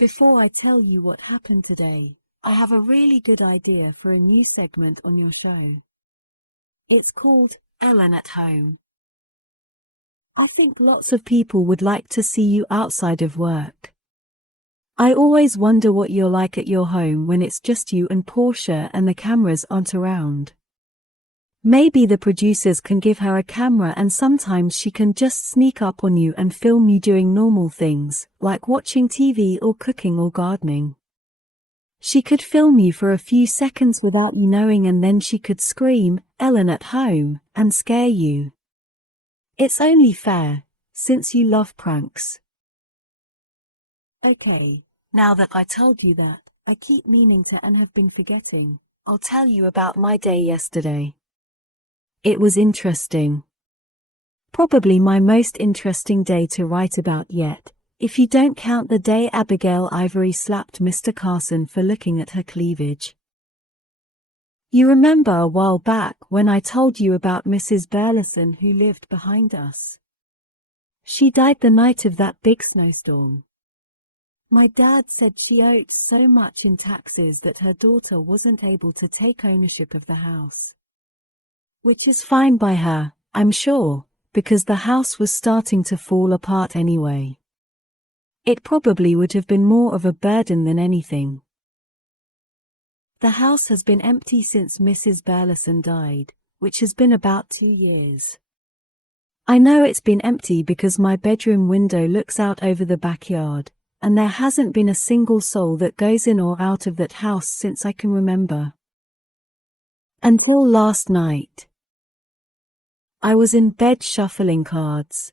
before I tell you what happened today, I have a really good idea for a new segment on your show. It's called Ellen at Home. I think lots of people would like to see you outside of work. I always wonder what you're like at your home when it's just you and Portia and the cameras aren't around. Maybe the producers can give her a camera and sometimes she can just sneak up on you and film you doing normal things, like watching TV or cooking or gardening. She could film you for a few seconds without you knowing and then she could scream, "Ellen at home," and scare you. It's only fair, since you love pranks. Okay. Now that I told you that, I keep meaning to and have been forgetting, I'll tell you about my day yesterday. It was interesting. Probably my most interesting day to write about yet, if you don't count the day Abigail Ivory slapped Mr. Carson for looking at her cleavage. You remember a while back when I told you about Mrs. Burleson who lived behind us? She died the night of that big snowstorm. My dad said she owed so much in taxes that her daughter wasn't able to take ownership of the house. Which is fine by her, I'm sure, because the house was starting to fall apart anyway. It probably would have been more of a burden than anything. The house has been empty since Mrs. Burleson died, which has been about 2 years. I know it's been empty because my bedroom window looks out over the backyard, and there hasn't been a single soul that goes in or out of that house since I can remember. Until last night. I was in bed shuffling cards.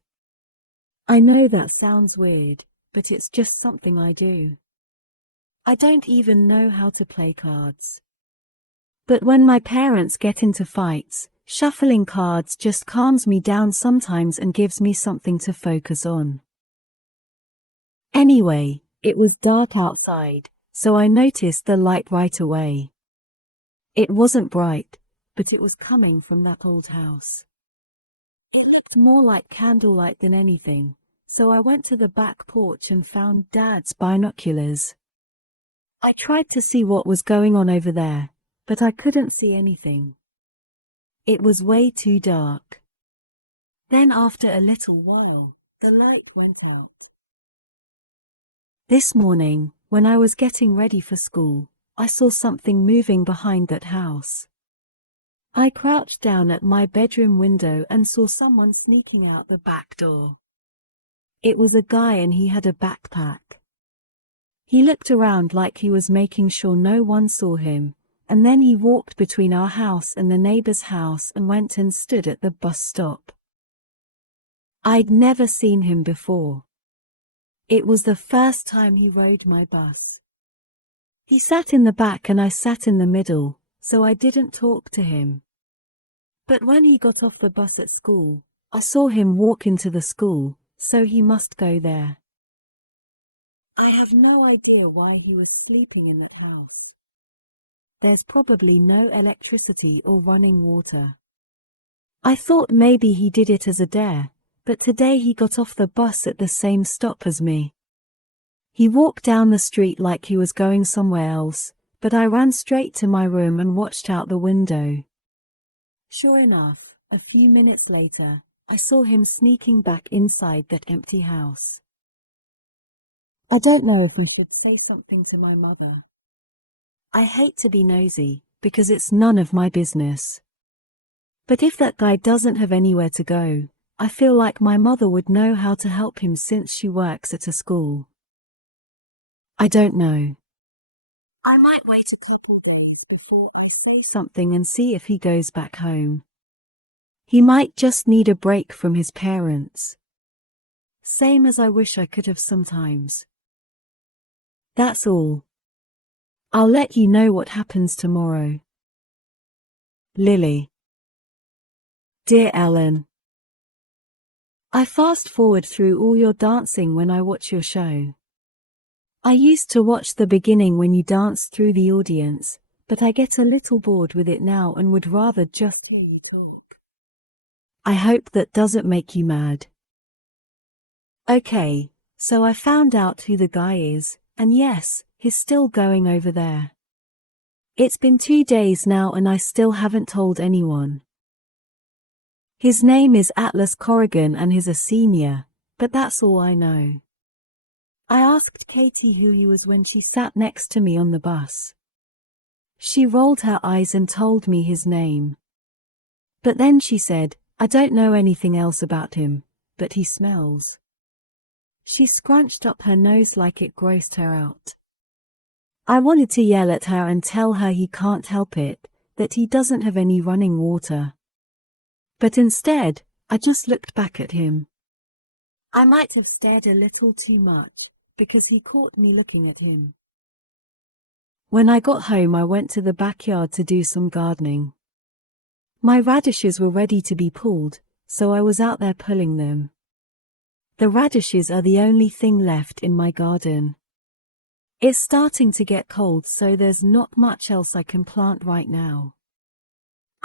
I know that sounds weird, but it's just something I do. I don't even know how to play cards. But when my parents get into fights, shuffling cards just calms me down sometimes and gives me something to focus on. Anyway, it was dark outside, so I noticed the light right away. It wasn't bright, but it was coming from that old house. It looked more like candlelight than anything, so I went to the back porch and found Dad's binoculars. I tried to see what was going on over there, but I couldn't see anything. It was way too dark. Then after a little while, the light went out. This morning, when I was getting ready for school, I saw something moving behind that house. I crouched down at my bedroom window and saw someone sneaking out the back door. It was a guy and he had a backpack. He looked around like he was making sure no one saw him, and then he walked between our house and the neighbor's house and went and stood at the bus stop. I'd never seen him before. It was the first time he rode my bus. He sat in the back and I sat in the middle, so I didn't talk to him. But when he got off the bus at school, I saw him walk into the school, so he must go there. I have no idea why he was sleeping in that house. There's probably no electricity or running water. I thought maybe he did it as a dare, but today he got off the bus at the same stop as me. He walked down the street like he was going somewhere else, but I ran straight to my room and watched out the window. Sure enough, a few minutes later, I saw him sneaking back inside that empty house. I don't know if I should say something to my mother. I hate to be nosy, because it's none of my business. But if that guy doesn't have anywhere to go, I feel like my mother would know how to help him since she works at a school. I don't know. I might wait a couple days before I say something and see if he goes back home. He might just need a break from his parents. Same as I wish I could have sometimes. That's all. I'll let you know what happens tomorrow. Lily. Dear Ellen, I fast forward through all your dancing when I watch your show. I used to watch the beginning when you danced through the audience, but I get a little bored with it now and would rather just hear you talk. I hope that doesn't make you mad. Okay, so I found out who the guy is, and yes, he's still going over there. It's been 2 days now and I still haven't told anyone. His name is Atlas Corrigan and he's a senior, but that's all I know. I asked Katie who he was when she sat next to me on the bus. She rolled her eyes and told me his name. But then she said, I don't know anything else about him, but he smells. She scrunched up her nose like it grossed her out. I wanted to yell at her and tell her he can't help it, that he doesn't have any running water. But instead, I just looked back at him. I might have stared a little too much, because he caught me looking at him. When I got home, I went to the backyard to do some gardening. My radishes were ready to be pulled, so I was out there pulling them. The radishes are the only thing left in my garden. It's starting to get cold, so there's not much else I can plant right now.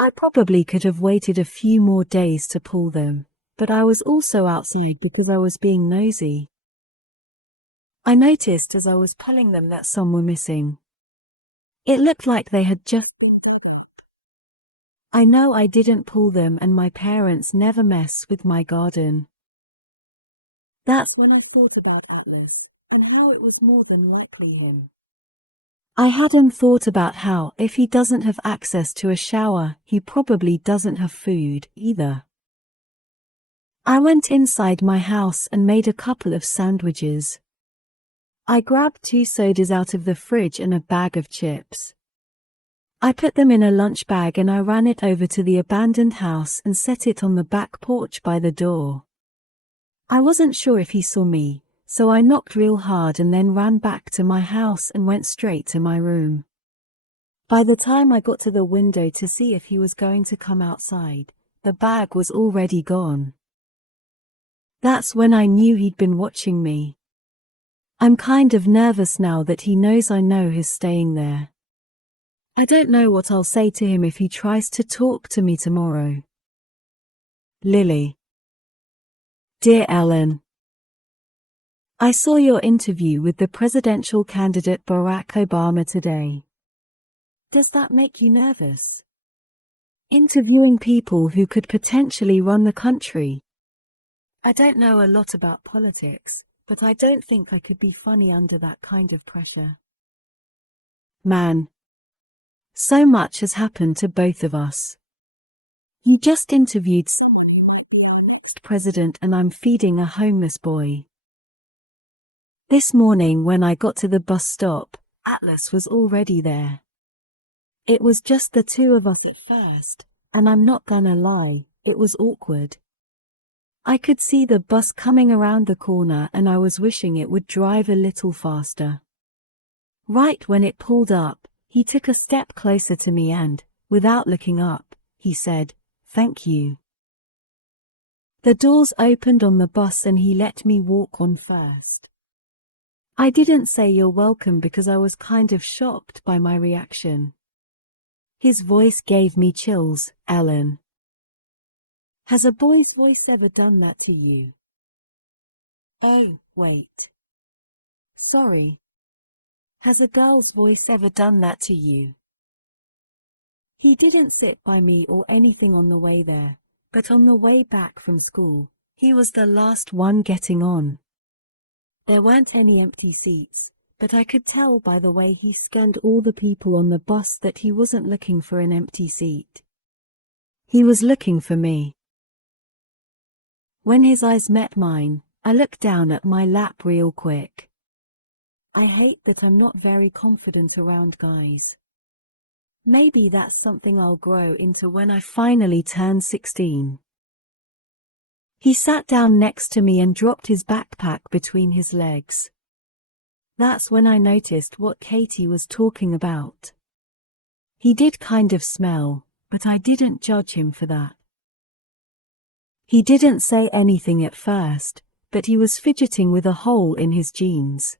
I probably could have waited a few more days to pull them, but I was also outside because I was being nosy. I noticed as I was pulling them that some were missing. It looked like they had just been dug up. I know I didn't pull them, and my parents never mess with my garden. That's when I thought about Atlas and how it was more than likely him. I hadn't thought about how, if he doesn't have access to a shower, he probably doesn't have food either. I went inside my house and made a couple of sandwiches. I grabbed 2 sodas out of the fridge and a bag of chips. I put them in a lunch bag and I ran it over to the abandoned house and set it on the back porch by the door. I wasn't sure if he saw me, so I knocked real hard and then ran back to my house and went straight to my room. By the time I got to the window to see if he was going to come outside, the bag was already gone. That's when I knew he'd been watching me. I'm kind of nervous now that he knows I know he's staying there. I don't know what I'll say to him if he tries to talk to me tomorrow. Lily. Dear Ellen, I saw your interview with the presidential candidate Barack Obama today. Does that make you nervous? Interviewing people who could potentially run the country. I don't know a lot about politics, but I don't think I could be funny under that kind of pressure. Man. So much has happened to both of us. You just interviewed someone who might be our next president, and I'm feeding a homeless boy. This morning when I got to the bus stop, Atlas was already there. It was just the 2 of us at first, and I'm not gonna lie, it was awkward. I could see the bus coming around the corner and I was wishing it would drive a little faster. Right when it pulled up, he took a step closer to me and, without looking up, he said, "Thank you." The doors opened on the bus and he let me walk on first. I didn't say "you're welcome" because I was kind of shocked by my reaction. His voice gave me chills. Ellen. Has a boy's voice ever done that to you? Oh, wait. Sorry. Has a girl's voice ever done that to you? He didn't sit by me or anything on the way there, but on the way back from school, he was the last one getting on. There weren't any empty seats, but I could tell by the way he scanned all the people on the bus that he wasn't looking for an empty seat. He was looking for me. When his eyes met mine, I looked down at my lap real quick. I hate that I'm not very confident around guys. Maybe that's something I'll grow into when I finally turn 16. He sat down next to me and dropped his backpack between his legs. That's when I noticed what Katie was talking about. He did kind of smell, but I didn't judge him for that. He didn't say anything at first, but he was fidgeting with a hole in his jeans.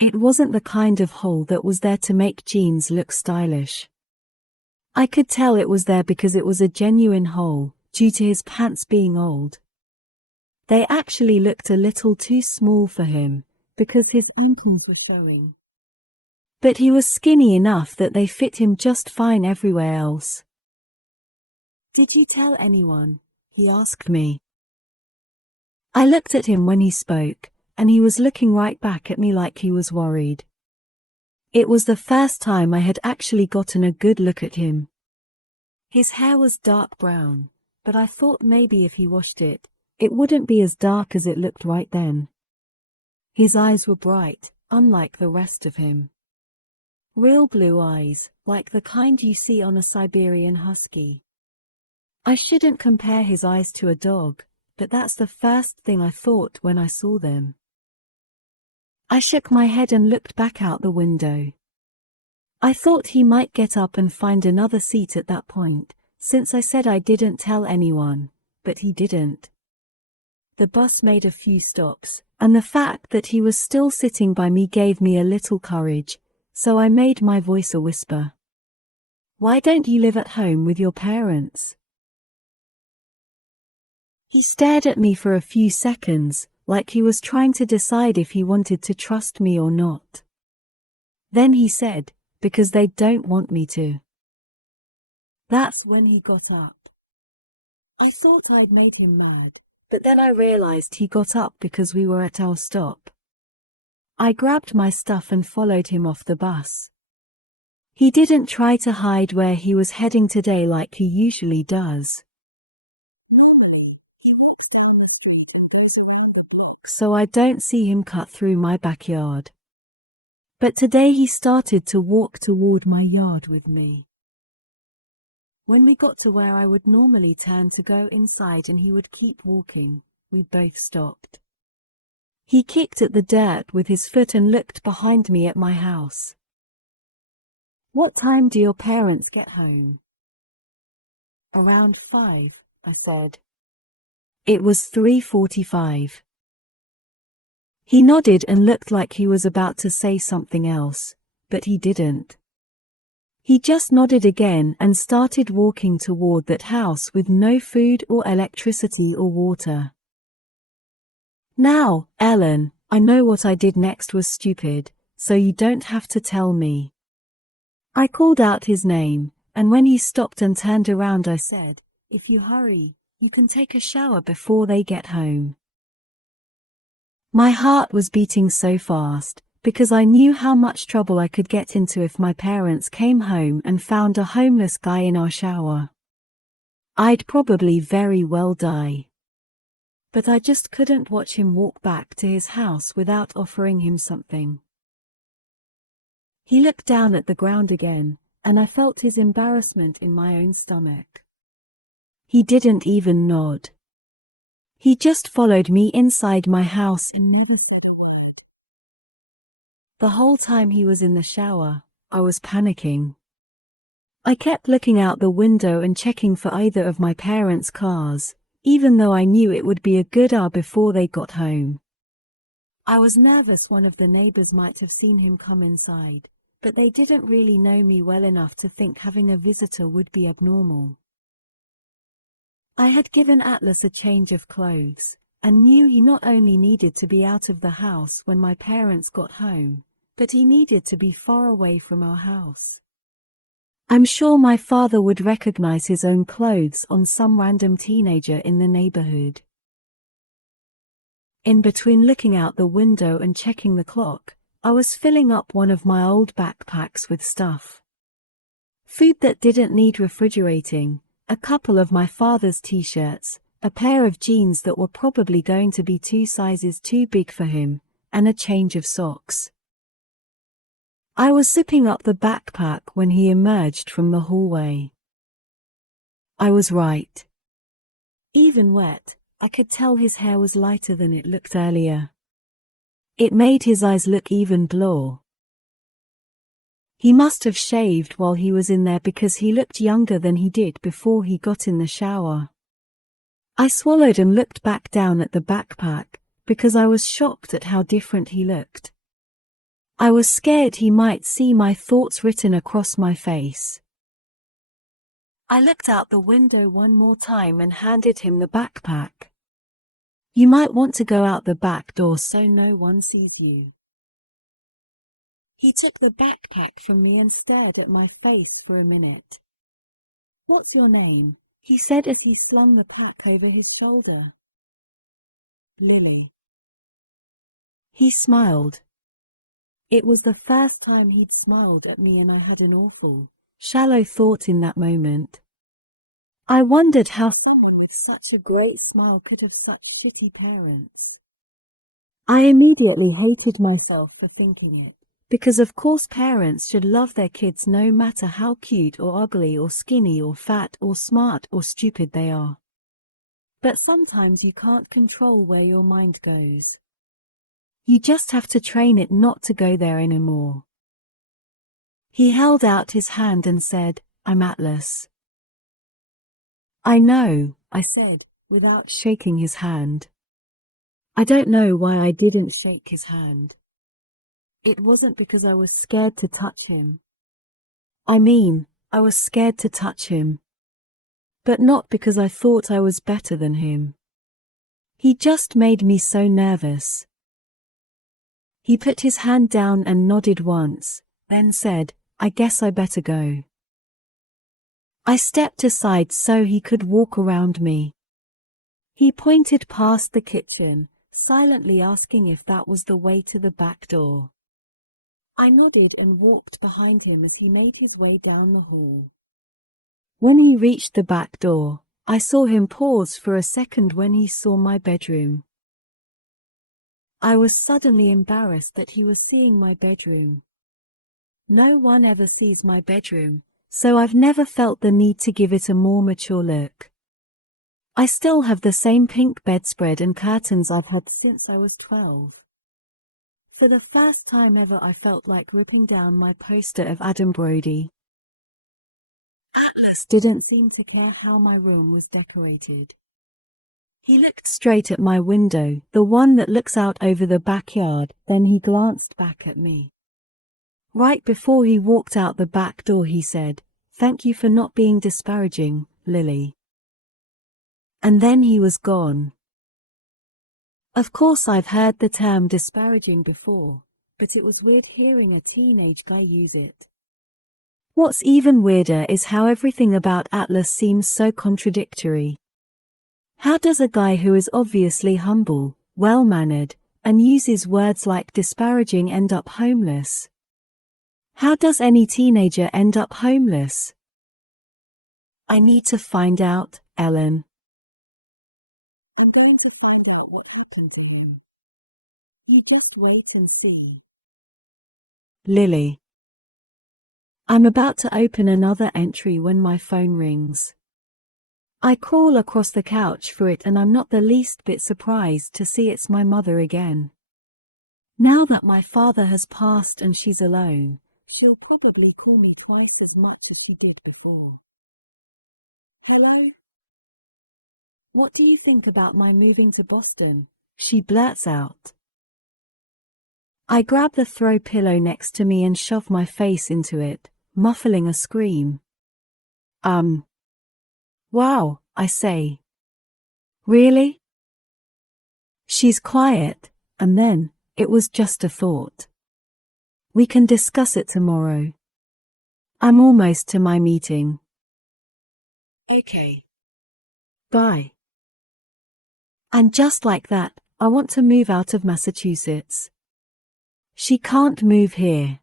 It wasn't the kind of hole that was there to make jeans look stylish. I could tell it was there because it was a genuine hole, due to his pants being old. They actually looked a little too small for him, because his ankles were showing. But he was skinny enough that they fit him just fine everywhere else. Did you tell anyone? He asked me. I looked at him when he spoke, and he was looking right back at me like he was worried. It was the first time I had actually gotten a good look at him. His hair was dark brown, but I thought maybe if he washed it, it wouldn't be as dark as it looked right then. His eyes were bright, unlike the rest of him. Real blue eyes, like the kind you see on a Siberian husky. I shouldn't compare his eyes to a dog, but that's the first thing I thought when I saw them. I shook my head and looked back out the window. I thought he might get up and find another seat at that point, since I said I didn't tell anyone, but he didn't. The bus made a few stops, and the fact that he was still sitting by me gave me a little courage, so I made my voice a whisper. Why don't you live at home with your parents? He stared at me for a few seconds, like he was trying to decide if he wanted to trust me or not. Then he said, "Because they don't want me to." That's when he got up. I thought I'd made him mad, but then I realized he got up because we were at our stop. I grabbed my stuff and followed him off the bus. He didn't try to hide where he was heading today like he usually does. So I don't see him cut through my backyard. But today he started to walk toward my yard with me. When we got to where I would normally turn to go inside and he would keep walking, we both stopped. He kicked at the dirt with his foot and looked behind me at my house. "What time do your parents get home?" "Around 5, I said. It was 3:45. He nodded and looked like he was about to say something else, but he didn't. He just nodded again and started walking toward that house with no food or electricity or water. "Now, Ellen, I know what I did next was stupid, so you don't have to tell me." I called out his name, and when he stopped and turned around I said, "If you hurry, you can take a shower before they get home." My heart was beating so fast, because I knew how much trouble I could get into if my parents came home and found a homeless guy in our shower. I'd probably very well die. But I just couldn't watch him walk back to his house without offering him something. He looked down at the ground again, and I felt his embarrassment in my own stomach. He didn't even nod. He just followed me inside my house and never said a word. The whole time he was in the shower, I was panicking. I kept looking out the window and checking for either of my parents' cars, even though I knew it would be a good hour before they got home. I was nervous one of the neighbors might have seen him come inside, but they didn't really know me well enough to think having a visitor would be abnormal. I had given Atlas a change of clothes, and knew he not only needed to be out of the house when my parents got home, but he needed to be far away from our house. I'm sure my father would recognize his own clothes on some random teenager in the neighborhood. In between looking out the window and checking the clock, I was filling up one of my old backpacks with stuff. Food that didn't need refrigerating, a couple of my father's t-shirts, a pair of jeans that were probably going to be 2 sizes too big for him, and a change of socks. I was zipping up the backpack when he emerged from the hallway. I was right. Even wet, I could tell his hair was lighter than it looked earlier. It made his eyes look even blue. He must have shaved while he was in there because he looked younger than he did before he got in the shower. I swallowed and looked back down at the backpack, because I was shocked at how different he looked. I was scared he might see my thoughts written across my face. I looked out the window one more time and handed him the backpack. "You might want to go out the back door so no one sees you." He took the backpack from me and stared at my face for a minute. "What's your name?" he said as he slung the pack over his shoulder. "Lily." He smiled. It was the first time he'd smiled at me and I had an awful, shallow thought in that moment. I wondered how someone with such a great smile could have such shitty parents. I immediately hated myself for thinking it. Because of course parents should love their kids no matter how cute or ugly or skinny or fat or smart or stupid they are. But sometimes you can't control where your mind goes. You just have to train it not to go there anymore. He held out his hand and said, "I'm Atlas." "I know," I said, without shaking his hand. I don't know why I didn't shake his hand. It wasn't because I was scared to touch him. I mean, I was scared to touch him. But not because I thought I was better than him. He just made me so nervous. He put his hand down and nodded once, then said, I guess I better go. I stepped aside so he could walk around me. He pointed past the kitchen, silently asking if that was the way to the back door. I nodded and walked behind him as he made his way down the hall. When he reached the back door, I saw him pause for a second when he saw my bedroom. I was suddenly embarrassed that he was seeing my bedroom. No one ever sees my bedroom, so I've never felt the need to give it a more mature look. I still have the same pink bedspread and curtains I've had since I was 12. For the first time ever I felt like ripping down my poster of Adam Brody. Atlas didn't seem to care how my room was decorated. He looked straight at my window, the one that looks out over the backyard, then he glanced back at me. Right before he walked out the back door he said, "Thank you for not being disparaging, Lily." And then he was gone. Of course I've heard the term disparaging before, but it was weird hearing a teenage guy use it. What's even weirder is how everything about Atlas seems so contradictory. How does a guy who is obviously humble, well-mannered, and uses words like disparaging end up homeless? How does any teenager end up homeless? I need to find out, Ellen. I'm going to find out what happened to him. You just wait and see. Lily. I'm about to open another entry when my phone rings. I crawl across the couch for it and I'm not the least bit surprised to see it's my mother again. Now that my father has passed and she's alone, she'll probably call me twice as much as she did before. Hello? What do you think about my moving to Boston? She blurts out. I grab the throw pillow next to me and shove my face into it, muffling a scream. Wow, I say. Really? She's quiet, and then, it was just a thought. We can discuss it tomorrow. I'm almost to my meeting. Okay. Bye. And just like that, I want to move out of Massachusetts. She can't move here.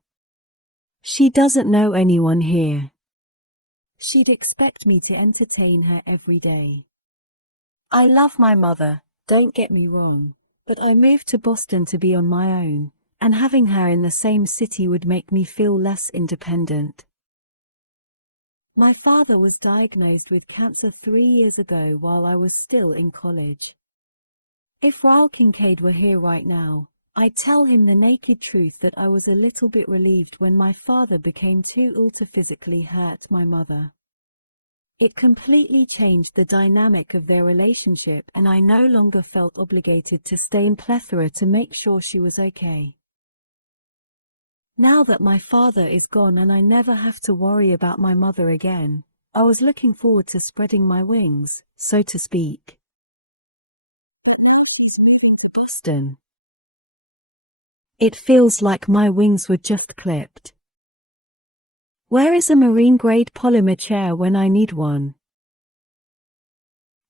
She doesn't know anyone here. She'd expect me to entertain her every day. I love my mother, don't get me wrong, but I moved to Boston to be on my own, and having her in the same city would make me feel less independent. My father was diagnosed with cancer 3 years ago while I was still in college. If Ryle Kincaid were here right now, I'd tell him the naked truth that I was a little bit relieved when my father became too ill to physically hurt my mother. It completely changed the dynamic of their relationship and I no longer felt obligated to stay in plethora to make sure she was okay. Now that my father is gone and I never have to worry about my mother again, I was looking forward to spreading my wings, so to speak. But now he's moving to Boston. It feels like my wings were just clipped. Where is a marine-grade polymer chair when I need one?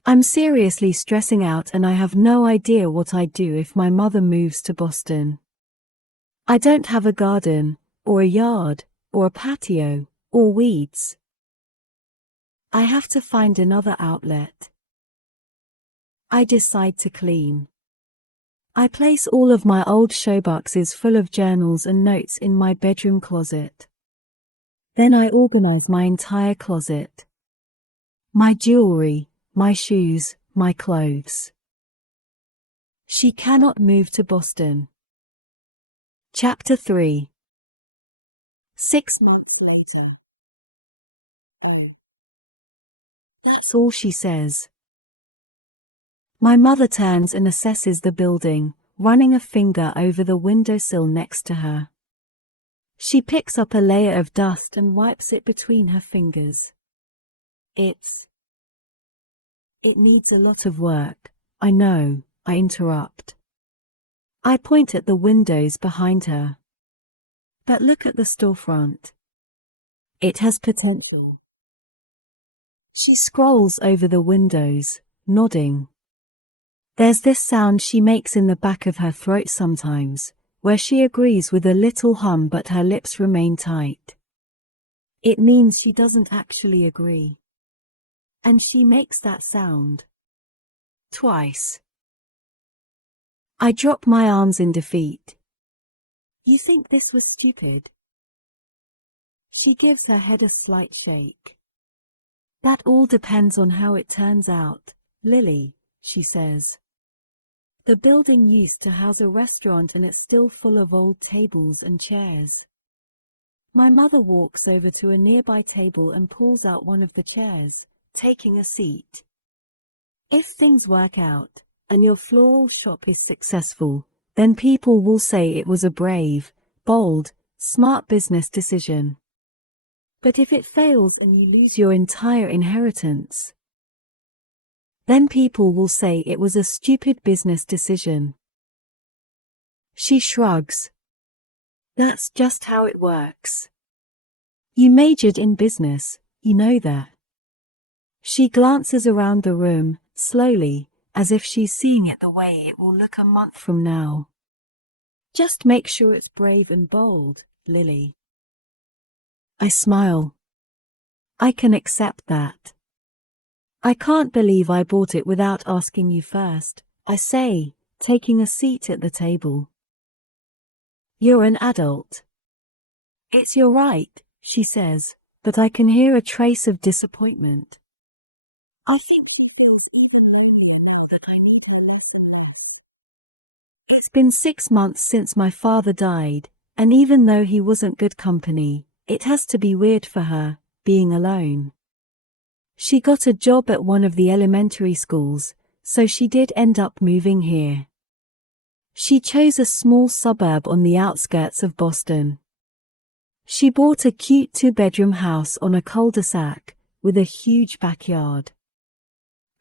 I'm seriously stressing out and I have no idea what I'd do if my mother moves to Boston. I don't have a garden, or a yard, or a patio, or weeds. I have to find another outlet. I decide to clean. I place all of my old showboxes full of journals and notes in my bedroom closet. Then I organize my entire closet. My jewelry, my shoes, my clothes. She cannot move to Boston. Chapter 3. 6 months later. Oh. That's all she says. My mother turns and assesses the building, running a finger over the windowsill next to her. She picks up a layer of dust and wipes it between her fingers. It needs a lot of work, I know, I interrupt. I point at the windows behind her. But look at the storefront. It has potential. She scrolls over the windows, nodding. There's this sound she makes in the back of her throat sometimes, where she agrees with a little hum but her lips remain tight. It means she doesn't actually agree. And she makes that sound. Twice. I drop my arms in defeat. You think this was stupid? She gives her head a slight shake. That all depends on how it turns out, Lily, she says. The building used to house a restaurant and it's still full of old tables and chairs. My mother walks over to a nearby table and pulls out one of the chairs, taking a seat. If things work out, and your floral shop is successful, then people will say it was a brave, bold, smart business decision. But if it fails and you lose your entire inheritance, then people will say it was a stupid business decision. She shrugs. That's just how it works. You majored in business, you know that. She glances around the room, slowly, as if she's seeing it the way it will look a month from now. Just make sure it's brave and bold, Lily. I smile. I can accept that. I can't believe I bought it without asking you first, I say, taking a seat at the table. You're an adult. It's your right, she says, but I can hear a trace of disappointment. I think she thinks even more that I need her less and less. It's been 6 months since my father died, and even though he wasn't good company, it has to be weird for her, being alone. She got a job at one of the elementary schools, so she did end up moving here. She chose a small suburb on the outskirts of Boston. She bought a cute 2-bedroom house on a cul-de-sac, with a huge backyard.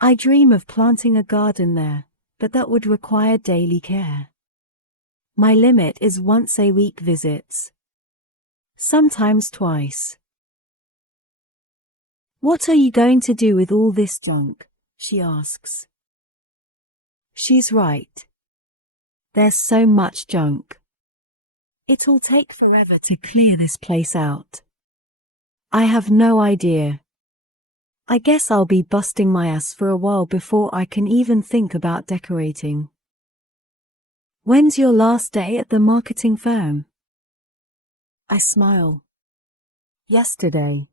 I dream of planting a garden there, but that would require daily care. My limit is once-a-week visits. Sometimes twice. What are you going to do with all this junk? She asks. She's right. There's so much junk. It'll take forever to clear this place out. I have no idea. I guess I'll be busting my ass for a while before I can even think about decorating. When's your last day at the marketing firm? I smile. Yesterday.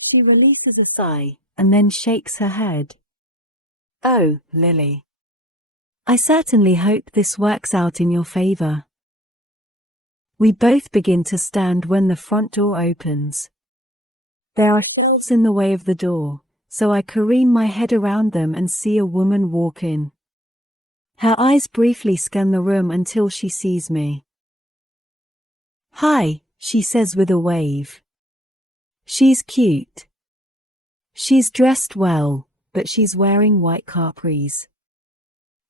She releases a sigh, and then shakes her head. Oh, Lily. I certainly hope this works out in your favor. We both begin to stand when the front door opens. There are shelves in the way of the door, so I careen my head around them and see a woman walk in. Her eyes briefly scan the room until she sees me. Hi, she says with a wave. She's cute. She's dressed well, but she's wearing white capris.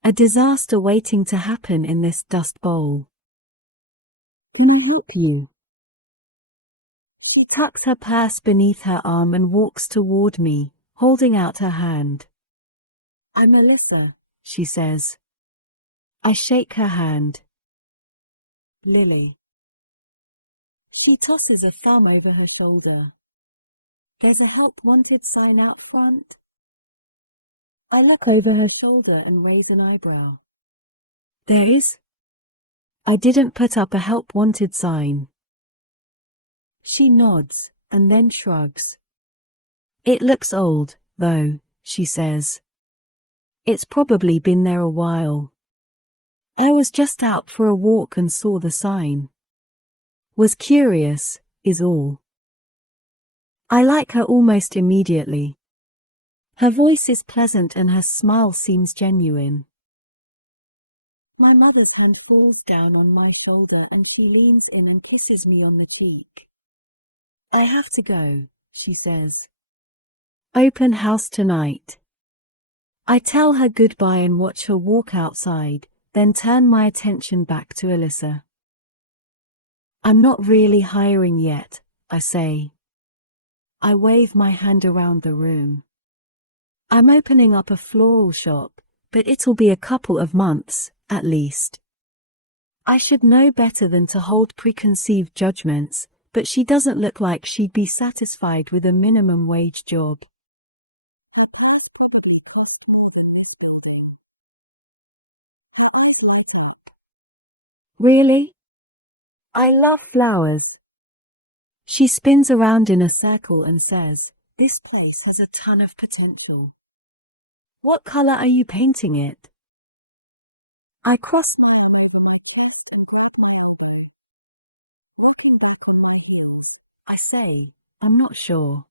A disaster waiting to happen in this dust bowl. Can I help you? She tucks her purse beneath her arm and walks toward me, holding out her hand. I'm Alyssa, she says. I shake her hand. Lily. She tosses a thumb over her shoulder. There's a help wanted sign out front. I look over her shoulder and raise an eyebrow. There is? I didn't put up a help wanted sign. She nods, and then shrugs. It looks old, though, she says. It's probably been there a while. I was just out for a walk and saw the sign. Was curious, is all. I like her almost immediately. Her voice is pleasant and her smile seems genuine. My mother's hand falls down on my shoulder and she leans in and kisses me on the cheek. I have to go, she says. Open house tonight. I tell her goodbye and watch her walk outside, then turn my attention back to Alyssa. I'm not really hiring yet, I say. I wave my hand around the room. I'm opening up a floral shop, but it'll be a couple of months, at least. I should know better than to hold preconceived judgments, but she doesn't look like she'd be satisfied with a minimum wage job. Her eyes probably cost more than this building. Her eyes light up. Really? I love flowers. She spins around in a circle and says, "This place has a ton of potential." What color are you painting it? I cross my arm over my chest and grip my elbow. Walking back on my heels, I say, I'm not sure.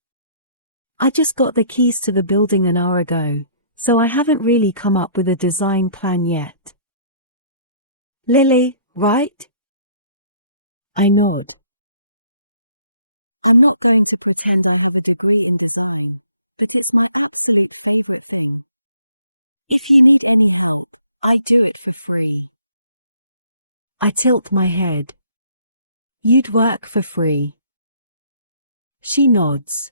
I just got the keys to the building an hour ago, so I haven't really come up with a design plan yet. Lily, right? I nod. I'm not going to pretend I have a degree in design, but it's my absolute favorite thing. If you need any help, I do it for free. I tilt my head. You'd work for free. She nods.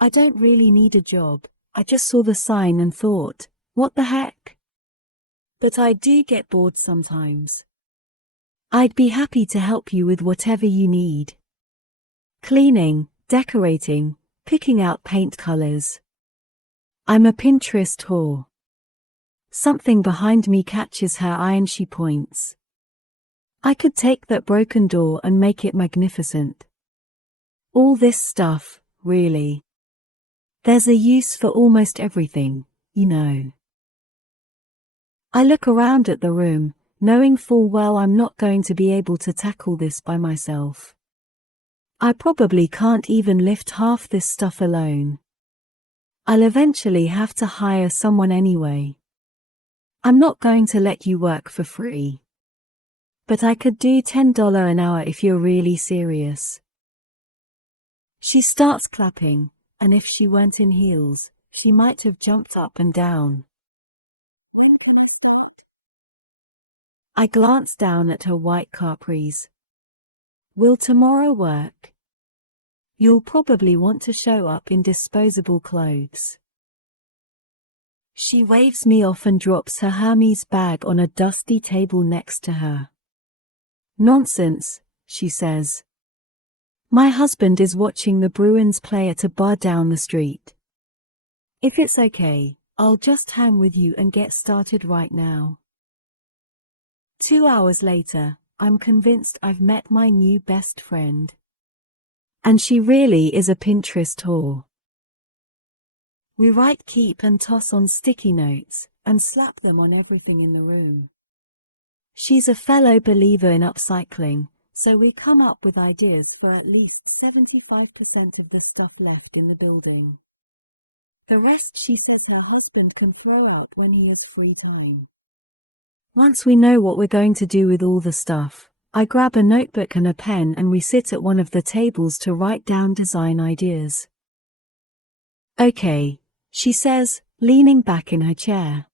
I don't really need a job, I just saw the sign and thought, what the heck? But I do get bored sometimes. I'd be happy to help you with whatever you need. Cleaning, decorating, picking out paint colors. I'm a Pinterest whore. Something behind me catches her eye and she points. I could take that broken door and make it magnificent. All this stuff, really. There's a use for almost everything, you know. I look around at the room, knowing full well I'm not going to be able to tackle this by myself. I probably can't even lift half this stuff alone. I'll eventually have to hire someone anyway. I'm not going to let you work for free. But I could do $10 an hour if you're really serious. She starts clapping, and if she weren't in heels, she might have jumped up and down. When can I start? I glance down at her white capris. Will tomorrow work? You'll probably want to show up in disposable clothes. She waves me off and drops her Hermes bag on a dusty table next to her. Nonsense, she says. My husband is watching the Bruins play at a bar down the street. If it's okay, I'll just hang with you and get started right now. 2 hours later, I'm convinced I've met my new best friend. And she really is a Pinterest whore. We write keep and toss on sticky notes, and slap them on everything in the room. She's a fellow believer in upcycling, so we come up with ideas for at least 75% of the stuff left in the building. The rest she says her husband can throw out when he has free time. Once we know what we're going to do with all the stuff, I grab a notebook and a pen and we sit at one of the tables to write down design ideas. Okay, she says, leaning back in her chair.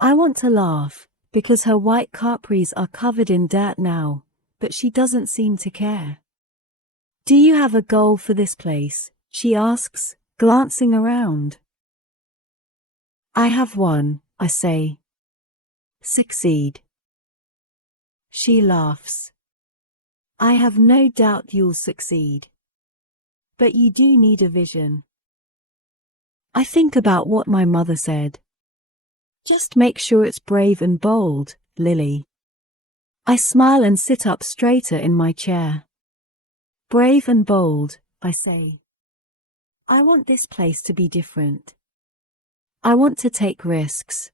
I want to laugh, because her white capris are covered in dirt now, but she doesn't seem to care. Do you have a goal for this place? She asks, glancing around. I have one, I say. Succeed. She laughs. I have no doubt you'll succeed. But you do need a vision. I think about what my mother said. Just make sure it's brave and bold, Lily. I smile and sit up straighter in my chair. Brave and bold, I say. I want this place to be different. I want to take risks.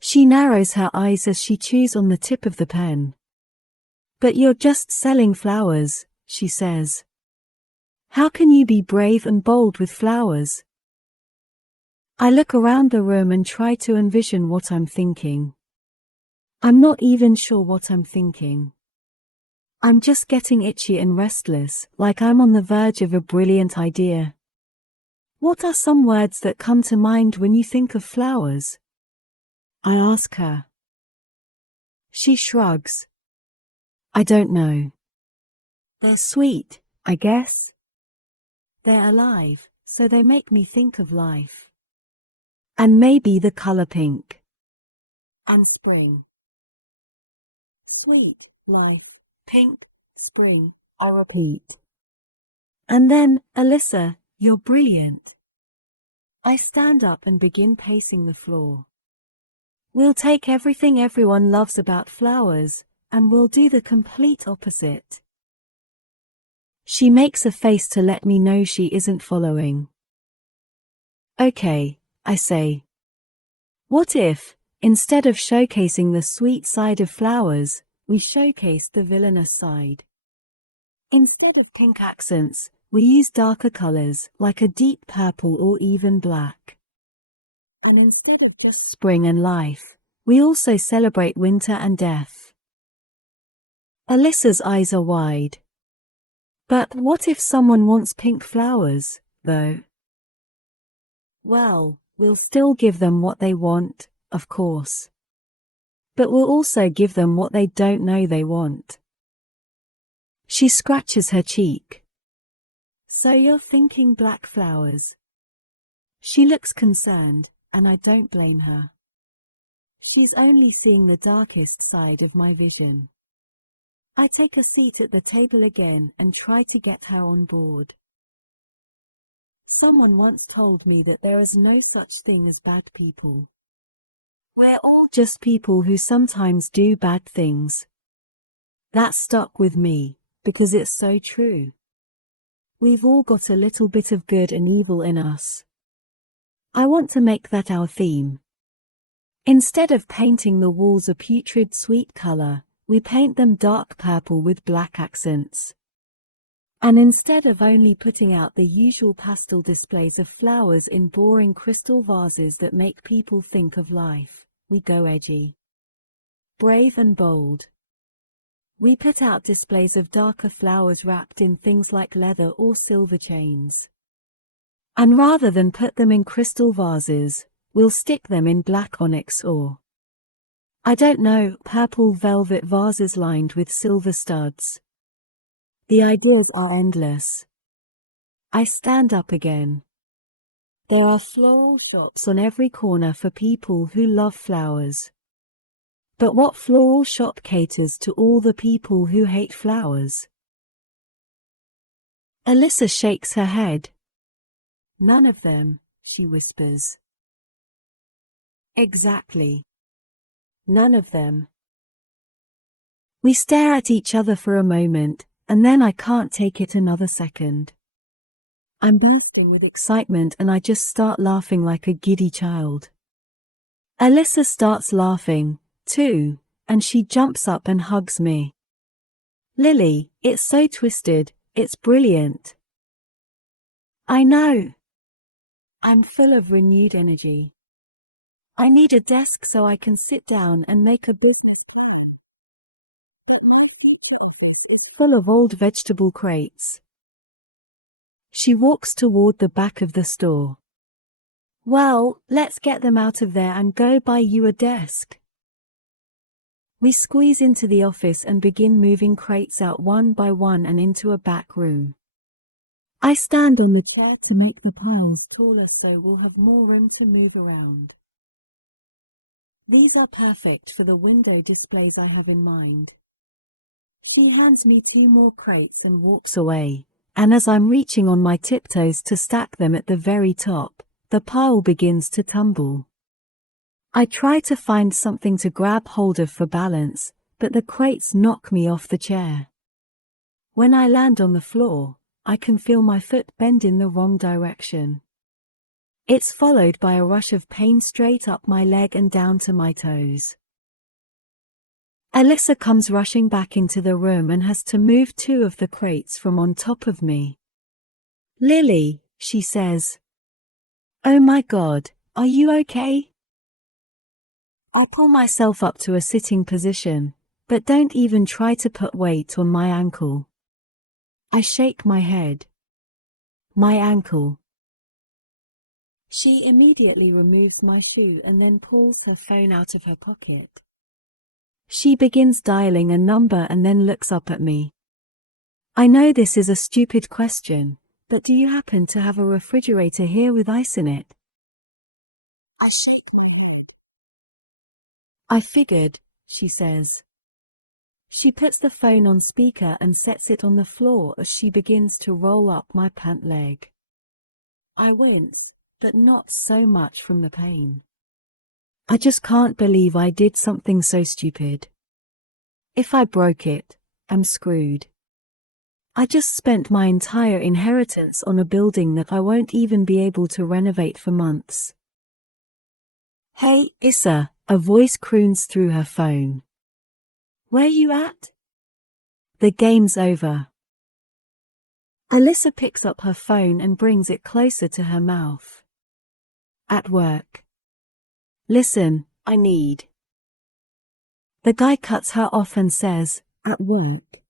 She narrows her eyes as she chews on the tip of the pen. But you're just selling flowers, she says. How can you be brave and bold with flowers? I look around the room and try to envision what I'm thinking. I'm not even sure what I'm thinking. I'm just getting itchy and restless, like I'm on the verge of a brilliant idea. What are some words that come to mind when you think of flowers? I ask her. She shrugs. I don't know. They're sweet, I guess. They're alive, so they make me think of life. And maybe the color pink. And spring. Sweet, life, pink, spring, I repeat. And then, Alyssa, you're brilliant. I stand up and begin pacing the floor. We'll take everything everyone loves about flowers, and we'll do the complete opposite. She makes a face to let me know she isn't following. Okay, I say. What if, instead of showcasing the sweet side of flowers, we showcase the villainous side? Instead of pink accents, we use darker colors, like a deep purple or even black. And instead of just spring and life, we also celebrate winter and death. Alyssa's eyes are wide. But what if someone wants pink flowers, though? Well, we'll still give them what they want, of course. But we'll also give them what they don't know they want. She scratches her cheek. So you're thinking black flowers? She looks concerned, and I don't blame her. She's only seeing the darkest side of my vision. I take a seat at the table again and try to get her on board. Someone once told me that there is no such thing as bad people. We're all just people who sometimes do bad things. That stuck with me, because it's so true. We've all got a little bit of good and evil in us. I want to make that our theme. Instead of painting the walls a putrid sweet color, we paint them dark purple with black accents. And instead of only putting out the usual pastel displays of flowers in boring crystal vases that make people think of life, we go edgy. Brave and bold. We put out displays of darker flowers wrapped in things like leather or silver chains. And rather than put them in crystal vases, we'll stick them in black onyx or, I don't know, purple velvet vases lined with silver studs. The ideas are endless. I stand up again. There are floral shops on every corner for people who love flowers. But what floral shop caters to all the people who hate flowers? Alyssa shakes her head. None of them, she whispers. Exactly. None of them. We stare at each other for a moment, and then I can't take it another second. I'm bursting with excitement and I just start laughing like a giddy child. Alyssa starts laughing, too, and she jumps up and hugs me. Lily, it's so twisted, it's brilliant. I know. I'm full of renewed energy. I need a desk so I can sit down and make a business plan. But my future office is full of old vegetable crates. She walks toward the back of the store. Well, let's get them out of there and go buy you a desk. We squeeze into the office and begin moving crates out one by one and into a back room. I stand on the chair to make the piles taller so we'll have more room to move around. These are perfect for the window displays I have in mind. She hands me 2 more crates and walks away, and as I'm reaching on my tiptoes to stack them at the very top, the pile begins to tumble. I try to find something to grab hold of for balance, but the crates knock me off the chair. When I land on the floor, I can feel my foot bend in the wrong direction. It's followed by a rush of pain straight up my leg and down to my toes. Alyssa comes rushing back into the room and has to move 2 of the crates from on top of me. Lily, she says. Oh my God, are you okay? I pull myself up to a sitting position, but don't even try to put weight on my ankle. I shake my head. My ankle. She immediately removes my shoe and then pulls her phone out of her pocket. She begins dialing a number and then looks up at me. I know this is a stupid question, but do you happen to have a refrigerator here with ice in it? I shake my head. I figured, she says. She puts the phone on speaker and sets it on the floor as she begins to roll up my pant leg. I wince, but not so much from the pain. I just can't believe I did something so stupid. If I broke it, I'm screwed. I just spent my entire inheritance on a building that I won't even be able to renovate for months. Hey, Issa, a voice croons through her phone. Where you at? The game's over. Alyssa picks up her phone and brings it closer to her mouth. At work. Listen, I need. The guy cuts her off and says, at work.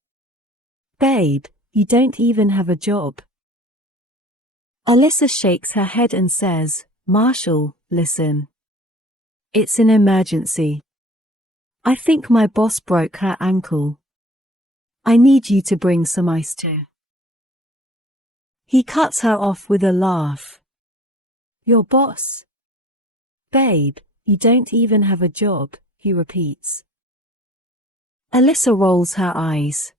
Babe, you don't even have a job. Alyssa shakes her head and says, Marshall, listen. It's an emergency. I think my boss broke her ankle. I need you to bring some ice too. He cuts her off with a laugh. Your boss? Babe, you don't even have a job, he repeats. Alyssa rolls her eyes.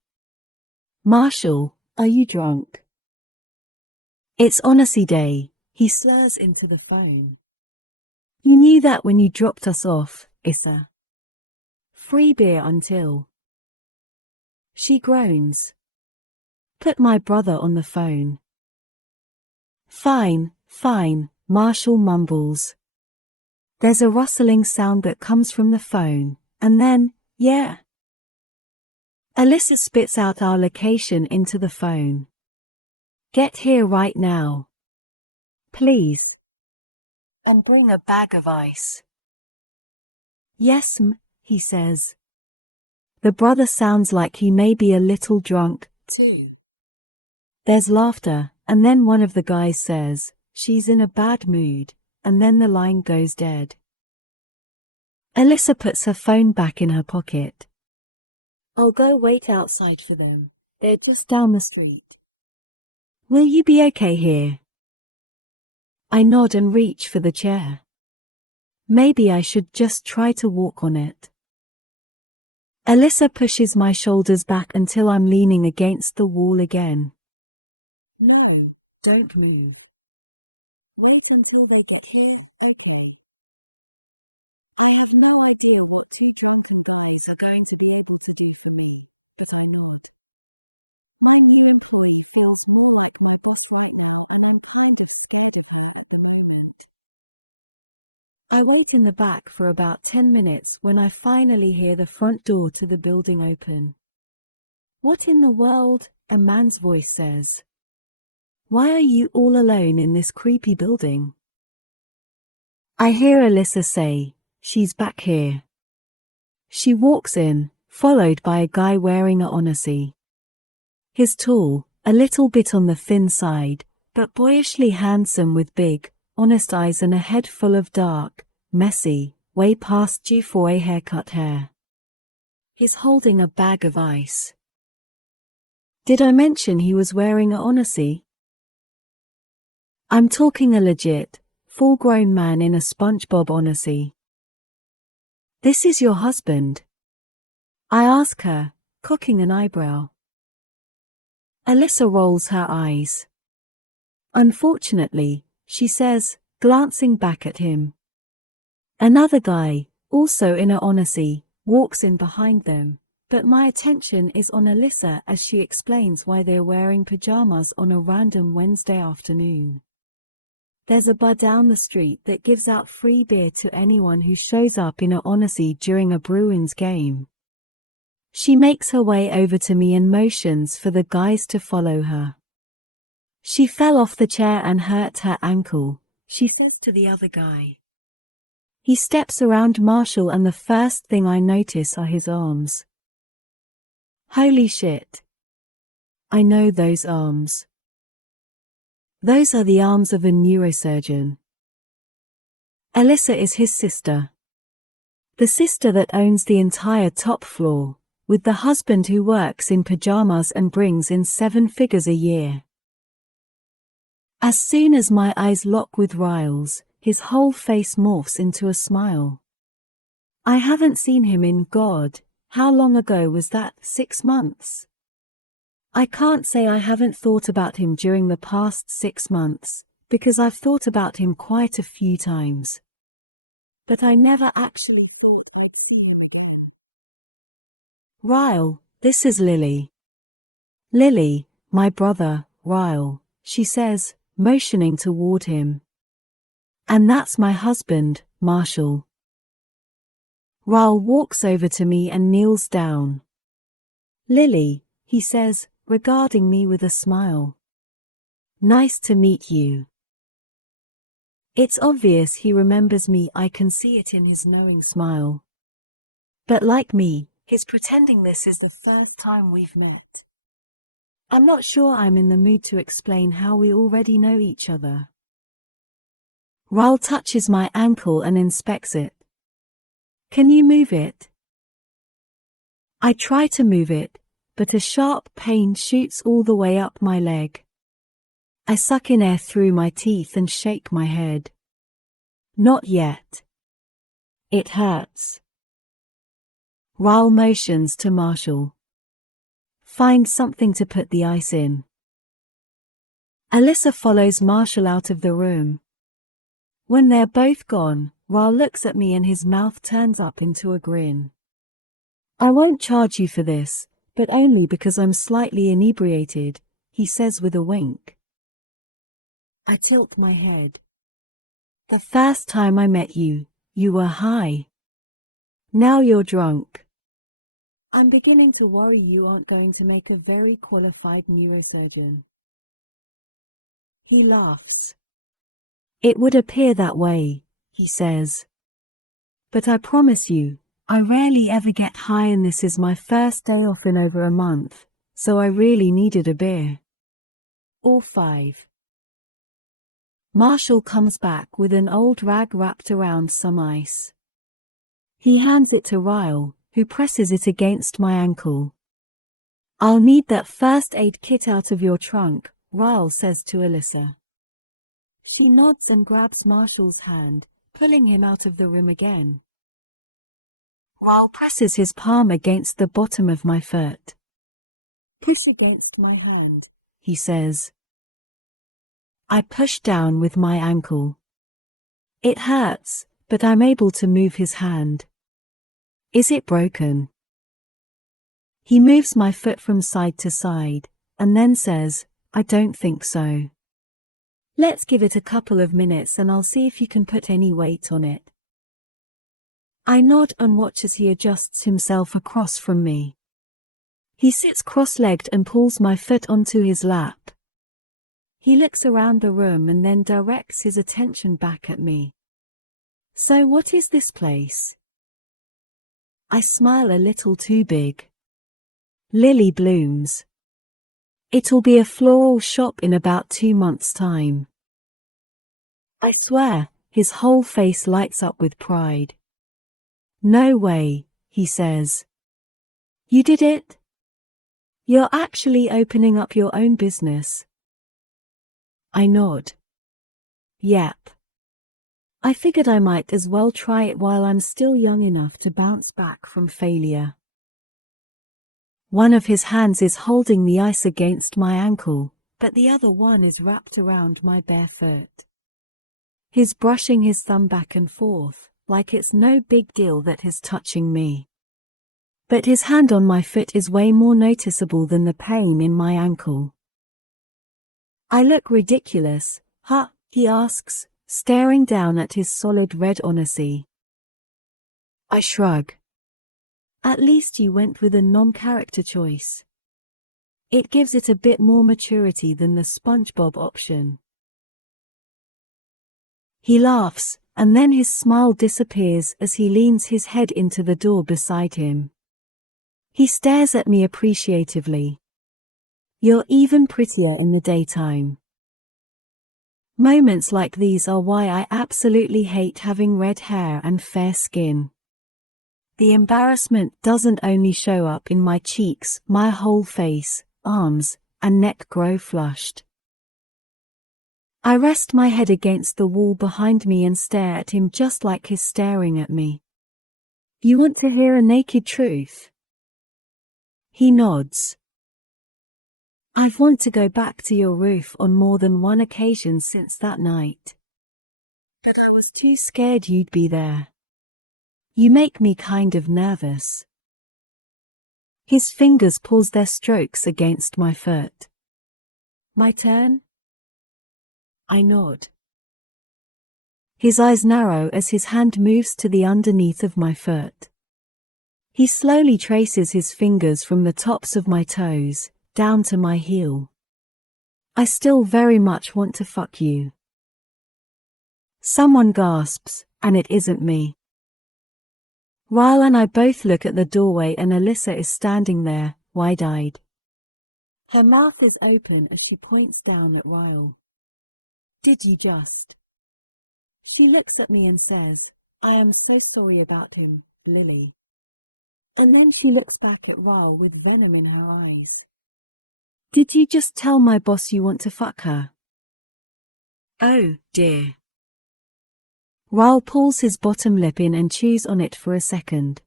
Marshall, are you drunk? It's honesty day, he slurs into the phone. You knew that when you dropped us off, Issa. Free beer until. She groans. Put my brother on the phone. Fine, Marshall mumbles. There's a rustling sound that comes from the phone, and then, yeah. Alyssa spits out our location into the phone. Get here right now. Please. And bring a bag of ice. Yes, he says. The brother sounds like he may be a little drunk, too. There's laughter, and then one of the guys says, she's in a bad mood, and then the line goes dead. Alyssa puts her phone back in her pocket. I'll go wait outside for them. They're just down the street. Will you be okay here? I nod and reach for the chair. Maybe I should just try to walk on it. Alyssa pushes my shoulders back until I'm leaning against the wall again. No, don't move. Wait until they get here, okay? I have no idea what two drinking guys are going to be able to do for me, but I nod. My new employee feels more like my boss right now, and I'm kind of scared of her at the moment. I wait in the back for about 10 minutes when I finally hear the front door to the building open. What in the world? A man's voice says. Why are you all alone in this creepy building? I hear Alyssa say, she's back here. She walks in, followed by a guy wearing a onesie. He's tall, a little bit on the thin side, but boyishly handsome with big, honest eyes and a head full of dark, messy, way past due for a haircut hair. He's holding a bag of ice. Did I mention he was wearing a onesie? I'm talking a legit, full-grown man in a SpongeBob onesie. This is your husband? I ask her, cocking an eyebrow. Alyssa rolls her eyes. Unfortunately, she says, glancing back at him. Another guy, also in a onesie, walks in behind them, but my attention is on Alyssa as she explains why they're wearing pajamas on a random Wednesday afternoon. There's a bar down the street that gives out free beer to anyone who shows up in a onesie during a Bruins game. She makes her way over to me and motions for the guys to follow her. She fell off the chair and hurt her ankle, she says to the other guy. He steps around Marshall and the first thing I notice are his arms. Holy shit. I know those arms. Those are the arms of a neurosurgeon. Alyssa is his sister. The sister that owns the entire top floor, with the husband who works in pajamas and brings in 7 figures a year. As soon as my eyes lock with Ryle's, his whole face morphs into a smile. I haven't seen him in God, how long ago was that, 6 months? I can't say I haven't thought about him during the past 6 months, because I've thought about him quite a few times. But I never actually thought I'd see him again. Ryle, this is Lily. Lily, my brother, Ryle, she says, motioning toward him. And that's my husband, Marshall. Ryle walks over to me and kneels down. Lily, he says, regarding me with a smile. Nice to meet you. It's obvious he remembers me, I can see it in his knowing smile. But like me, he's pretending this is the first time we've met. I'm not sure I'm in the mood to explain how we already know each other. Ryle touches my ankle and inspects it. Can you move it? I try to move it, but a sharp pain shoots all the way up my leg. I suck in air through my teeth and shake my head. Not yet. It hurts. Ryle motions to Marshall. Find something to put the ice in. Alyssa follows Marshall out of the room. When they're both gone, Ryle looks at me and his mouth turns up into a grin. I won't charge you for this, but only because I'm slightly inebriated, he says with a wink. I tilt my head. The first time I met you, you were high. Now you're drunk. I'm beginning to worry you aren't going to make a very qualified neurosurgeon. He laughs. It would appear that way, he says. But I promise you, I rarely ever get high and this is my first day off in over a month, so I really needed a beer. Or 5. Marshall comes back with an old rag wrapped around some ice. He hands it to Ryle, who presses it against my ankle. I'll need that first aid kit out of your trunk, Ryle says to Alyssa. She nods and grabs Marshall's hand, pulling him out of the room again. Ryle presses his palm against the bottom of my foot. Push against my hand, he says. I push down with my ankle. It hurts, but I'm able to move his hand. Is it broken? He moves my foot from side to side, and then says, I don't think so. Let's give it a couple of minutes and I'll see if you can put any weight on it. I nod and watch as he adjusts himself across from me. He sits cross-legged and pulls my foot onto his lap. He looks around the room and then directs his attention back at me. So what is this place? I smile a little too big. Lily blooms. It'll be a floral shop in about 2 months' time. I swear, his whole face lights up with pride. No way, he says. You did it? You're actually opening up your own business. I nod. Yep. I figured I might as well try it while I'm still young enough to bounce back from failure. One of his hands is holding the ice against my ankle, but the other one is wrapped around my bare foot. He's brushing his thumb back and forth, like it's no big deal that he's touching me. But his hand on my foot is way more noticeable than the pain in my ankle. I look ridiculous, huh? He asks, staring down at his solid red honesty. I shrug. At least you went with a non-character choice. It gives it a bit more maturity than the SpongeBob option. He laughs, and then his smile disappears as he leans his head into the door beside him. He stares at me appreciatively. You're even prettier in the daytime. Moments like these are why I absolutely hate having red hair and fair skin. The embarrassment doesn't only show up in my cheeks, my whole face, arms, and neck grow flushed. I rest my head against the wall behind me and stare at him just like he's staring at me. You want to hear a naked truth? He nods. I've wanted to go back to your roof on more than one occasion since that night. But I was too scared you'd be there. You make me kind of nervous. His fingers pause their strokes against my foot. My turn? I nod. His eyes narrow as his hand moves to the underneath of my foot. He slowly traces his fingers from the tops of my toes, down to my heel. I still very much want to fuck you. Someone gasps, and it isn't me. Ryle and I both look at the doorway and Alyssa is standing there, wide-eyed. Her mouth is open as she points down at Ryle. Did you just? She looks at me and says, I am so sorry about him, Lily. And then she looks back at Ryle with venom in her eyes. Did you just tell my boss you want to fuck her? Oh, dear. Ryle pulls his bottom lip in and chews on it for a second.